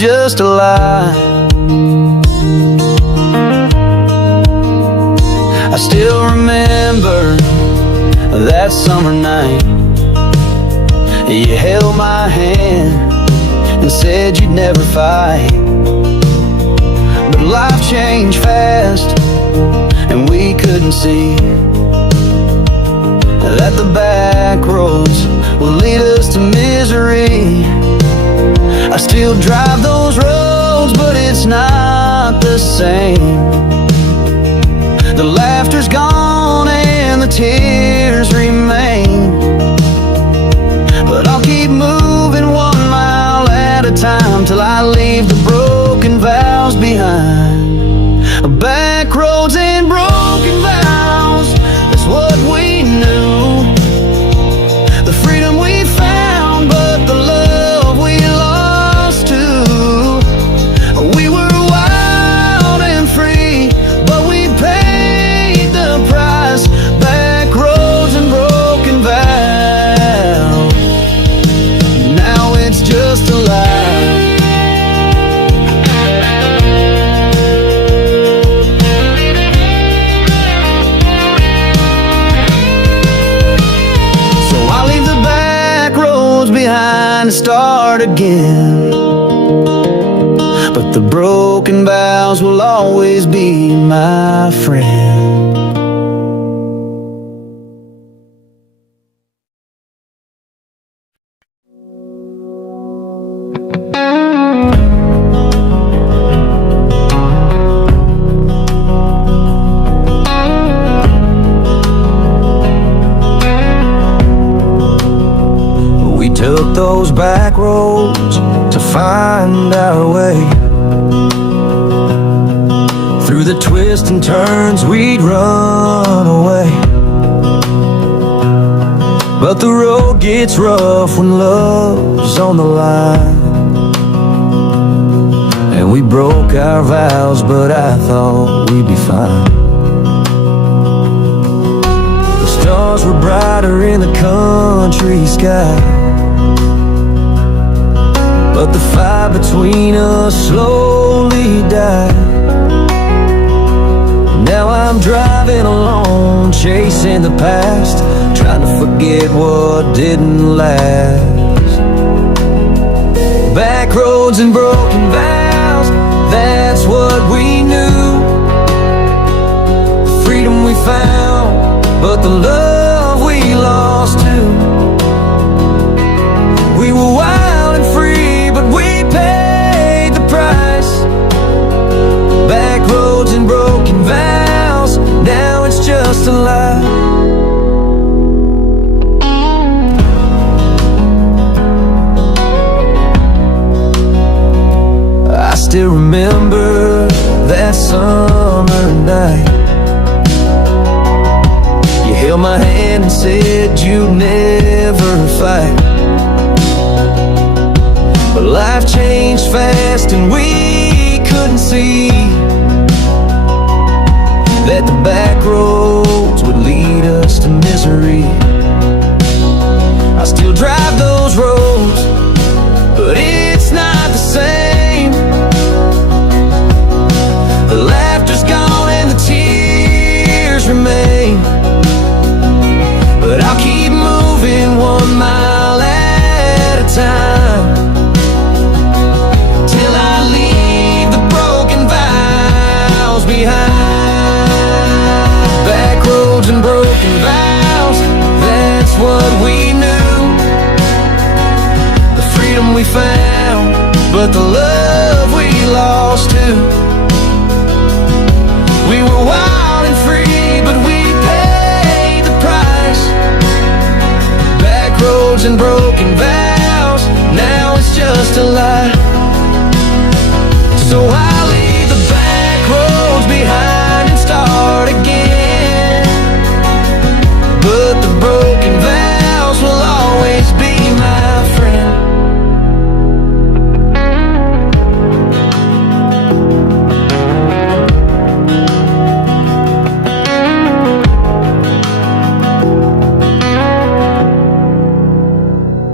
just a lie. I still remember that summer night. You held my hand and said you'd never fight. But life changed fast, and we couldn't see that the back roads will lead us to misery. I still drive those roads, but it's not the same. The laughter's gone and the tears remain. But I'll keep moving 1 mile at a time till I leave the broken vows behind. Backroads and broken vows, that's what we knew. The freedom we found, but the love we lost too. We were wild and free, but we paid the price. Backroads and broken vows, now it's just a lie. Behind and start again. But the broken vows will always be my friend. Took those back roads to find our way. Through the twists and turns we'd run away. But the road gets rough when love's on the line. And we broke our vows, but I thought we'd be fine. The stars were brighter in the country sky, but the fire between us slowly died. Now I'm driving alone, chasing the past, trying to forget what didn't last. Back roads and broken vows, that's what we knew. The freedom we found, but the love we lost too. We were wild and free, but we paid the price. Back roads and broken vows, now it's just a lie. I still remember that summer night. You held my hand and said you'd never fight. But life changed fast and we couldn't see that the back roads would lead us to misery. I still drive those roads, but it's not the same. The laughter's gone and the tears remain. But I'll keep moving 1 mile at a time till I leave the broken vows behind. Back roads and broken vows, that's what we knew. The freedom we found, but the love we lost too. We were wild and free, but we paid the price. Back roads and broken vows, now it's just a lie. So I'll leave the back roads behind and start again. But the broken vows will always be my friend.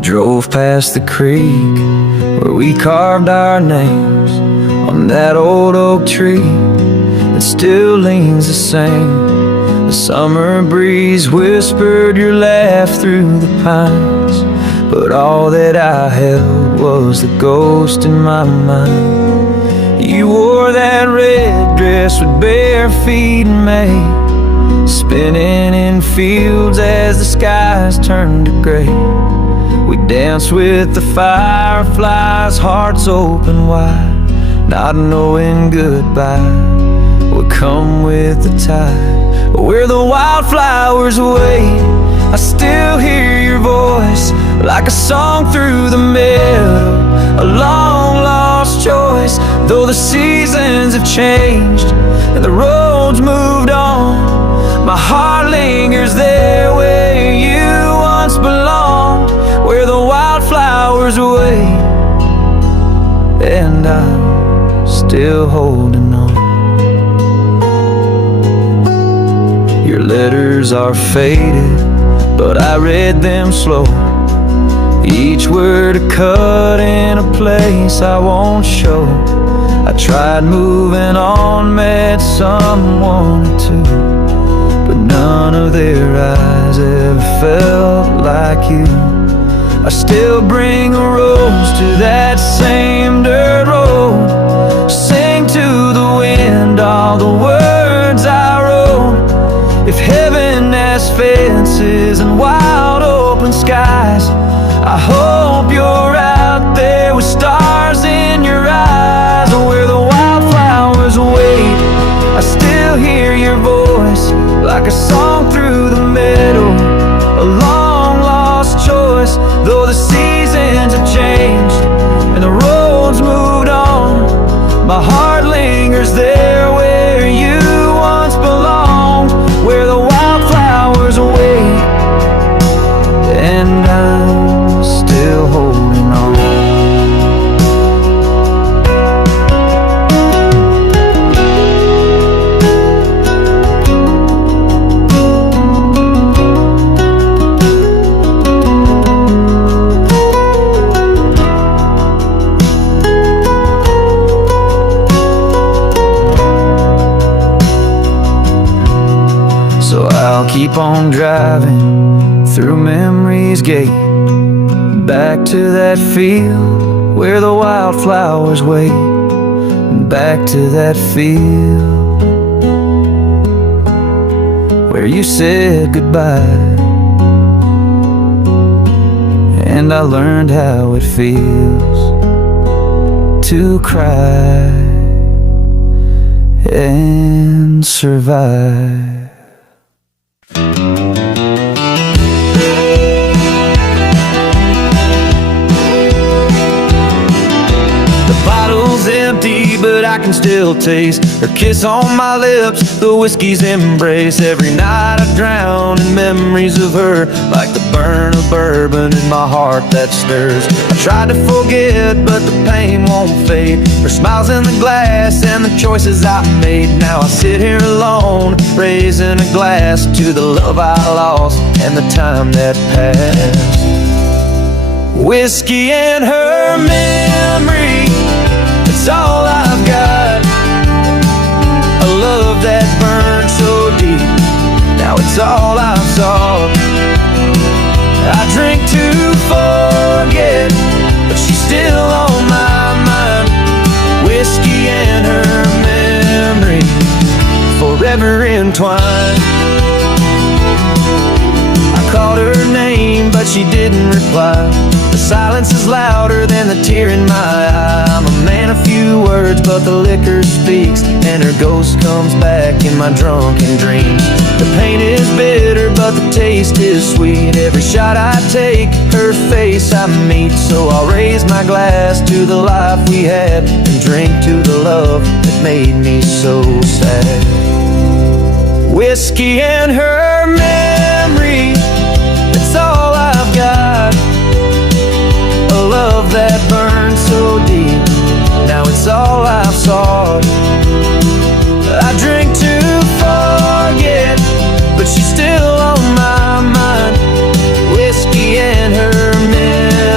drove past the creek where we carved our names on that old oak tree that still leans the same. The summer breeze whispered your laugh through the pines, but all that I held was the ghost in my mind. You wore that red dress with bare feet in May, spinning in fields as the skies turned to gray. We danced with the fireflies, hearts open wide, not knowing goodbye would come with the tide. Where the wildflowers wait, I still hear your voice like a song through the meadow, a long lost choice. Though the seasons have changed and the roads moved on, my heart lingers there where you once belonged. Where the wildflowers wait, and I'm still holding on. Your letters are faded, but I read them slow, each word a cut in a place I won't show. I tried moving on, met someone or two, but none of their eyes ever felt like you. I still bring a rose to that same dirt road, sing to the wind all the words I wrote. If heaven has fences and wide open skies, I hope you're out there with stars in your eyes. Where the wildflowers wait, I still hear your voice like a song through the meadow, a long lost choice. Though the seasons have changed and the roads moved on, my heart lingers there where you once belonged. Where the wildflowers wait, and I'm still holding on. So I'll keep on driving through memory's gate, back to that field where the wildflowers wait, back to that field where you said goodbye, and I learned how it feels to cry and survive. Empty, but I can still taste her kiss on my lips, the whiskey's embrace. Every night I drown in memories of her, like the burn of bourbon in my heart that stirs. I tried to forget, but the pain won't fade. Her smiles in the glass and the choices I made. Now I sit here alone, raising a glass to the love I lost and the time that passed. Whiskey and her memory, it's all I've got. A love that burned so deep, now it's all I've sought. I drink to forget, but she's still on my mind. Whiskey and her memory, forever entwined. I called her name, but she didn't reply. The silence is louder than the tear in my eye. I'm a man of few words, but the liquor speaks, and her ghost comes back in my drunken dreams. The pain is bitter, but the taste is sweet. Every shot I take, her face I meet. So I'll raise my glass to the life we had, and drink to the love that made me so sad. Whiskey and her memory, that's all I've got. A love that burned so deep, now it's all I've sought. I drink to forget, but she's still on my mind. Whiskey and her memory.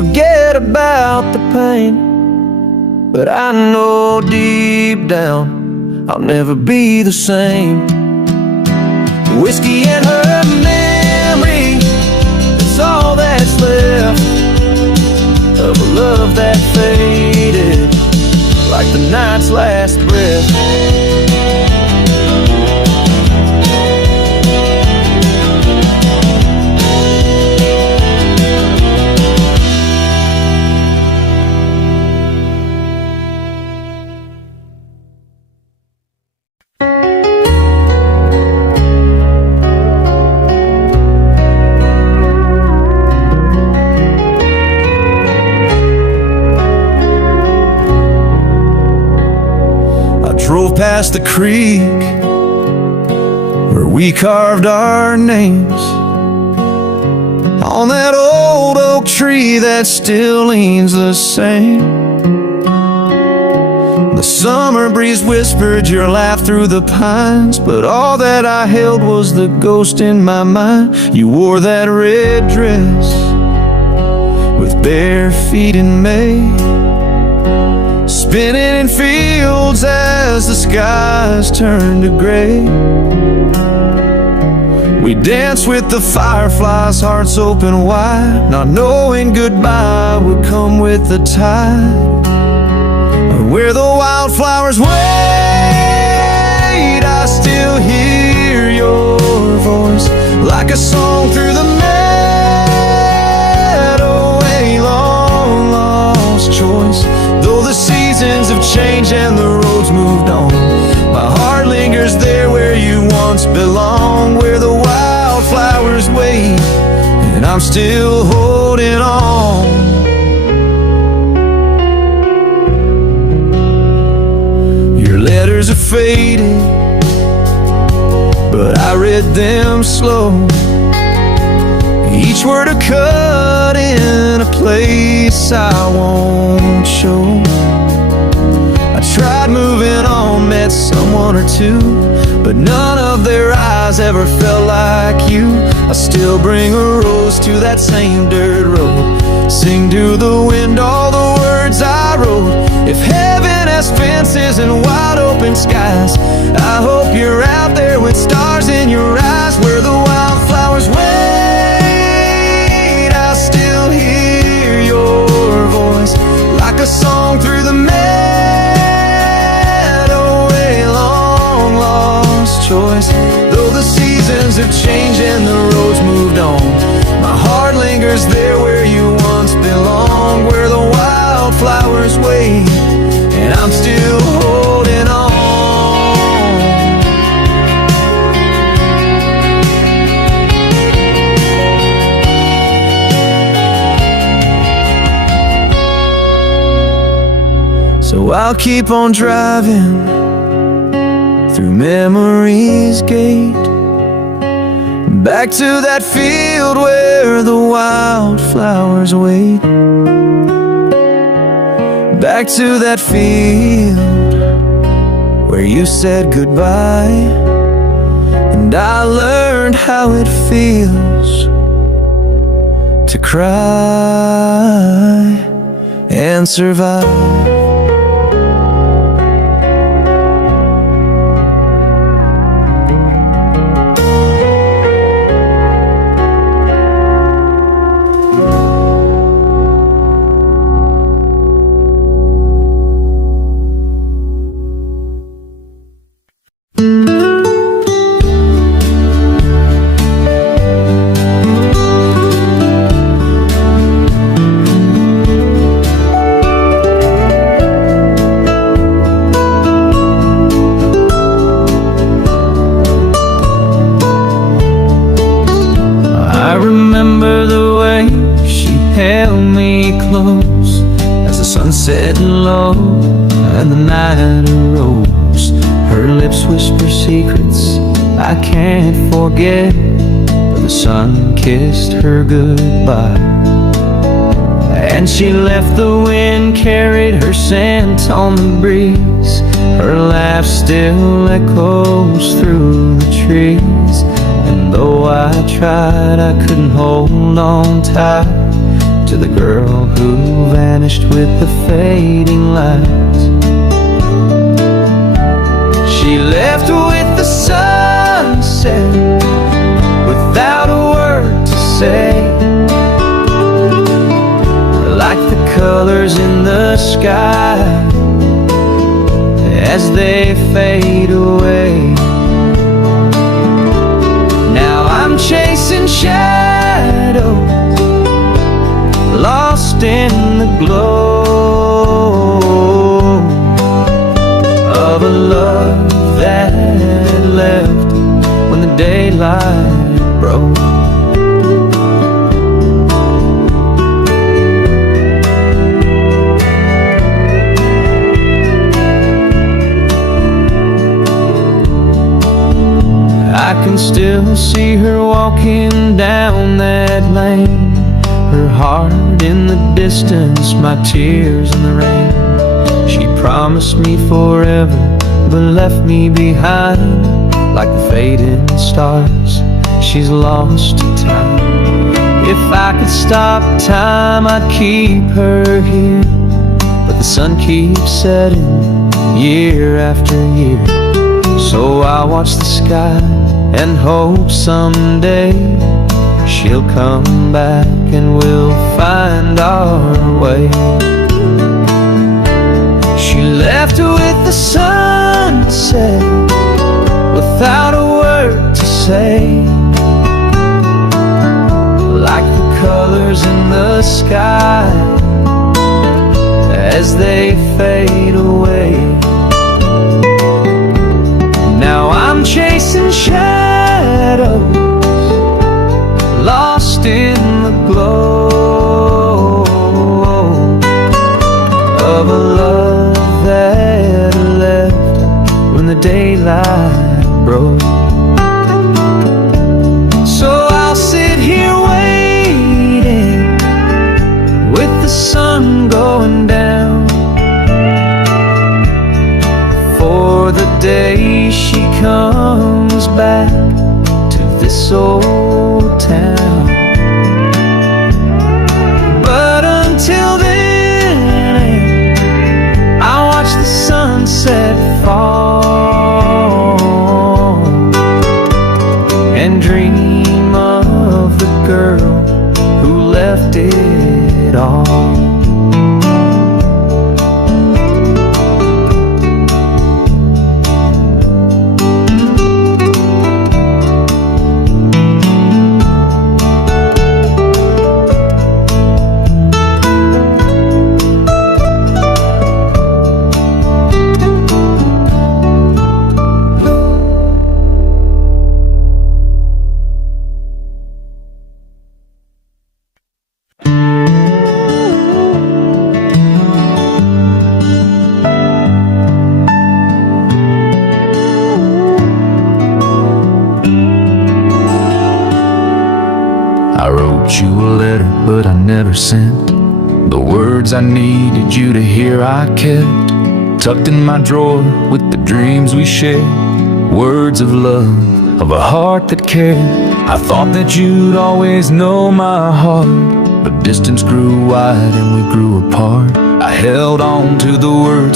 forget about the pain, but I know deep down I'll never be the same. Whiskey and her memory, it's all that's left of a love that faded like the night's last breath. Drove past the creek where we carved our names on that old oak tree that still leans the same. The summer breeze whispered your laugh through the pines, but all that I held was the ghost in my mind. You wore that red dress with bare feet in May, spinning in fields as the skies turned to gray. We danced with the fireflies, hearts open wide, not knowing goodbye would come with the tide. Where the wildflowers wait, I still hear your voice like a song through the meadow, a long lost choice. Though the seasons have changed and the roads moved on, my heart lingers there where you once belonged, where the wildflowers wait and I'm still holding on. Your letters are faded, but I read them slow, each word a cut in a place I won't show. I tried moving on, met someone or two, but none of their eyes ever felt like you. I still bring a rose to that same dirt road, sing to the wind all the words I wrote. If heaven has fences and wide open skies, I hope you're out there with stars in your eyes, where the wildflowers wait. I still hear your voice like a song through the meadow, a long lost choice. Though the seasons have changed and the roads moved on, my heart lingers there where you once belonged, where the wildflowers wait and I'm still holding on. So I'll keep on driving through memory's gate, back to that field where the wildflowers wait, back to that field where you said goodbye, and I learned how it feels to cry and survive. Set low and the night arose. Her lips whisper secrets I can't forget, but the sun kissed her goodbye, and she left. The wind carried her scent on the breeze. Her laugh still echoes through the trees, and though I tried, I couldn't hold on tight to the girl who vanished with the fading lights. She left with the sunset without a word to say, like the colors in the sky as they fade away. Now I'm chasing shadows, lost in the glow of a love that left when the daylight broke. I can still see her walking down that lane, her heart in the distance, my tears in the rain. She promised me forever, but left me behind like the faded stars she's lost to time. If I could stop time, I'd keep her here, but the sun keeps setting year after year. So I watch the sky and hope someday she'll come back and we'll find our way. She left with the sunset without a word to say, like the colors in the sky as they fade away. Now I'm chasing shadows, lost in the glow of a love that left when the daylight broke. So I'll sit here waiting with the sun going down for the day she comes back to this old town. But until then, I watch the sunset fall and dream of the girl who left it all. You a letter, but I never sent the words I needed you to hear. I kept tucked in my drawer with the dreams we shared, words of love, of a heart that cared. I thought that you'd always know my heart, but distance grew wide and we grew apart. I held on to the words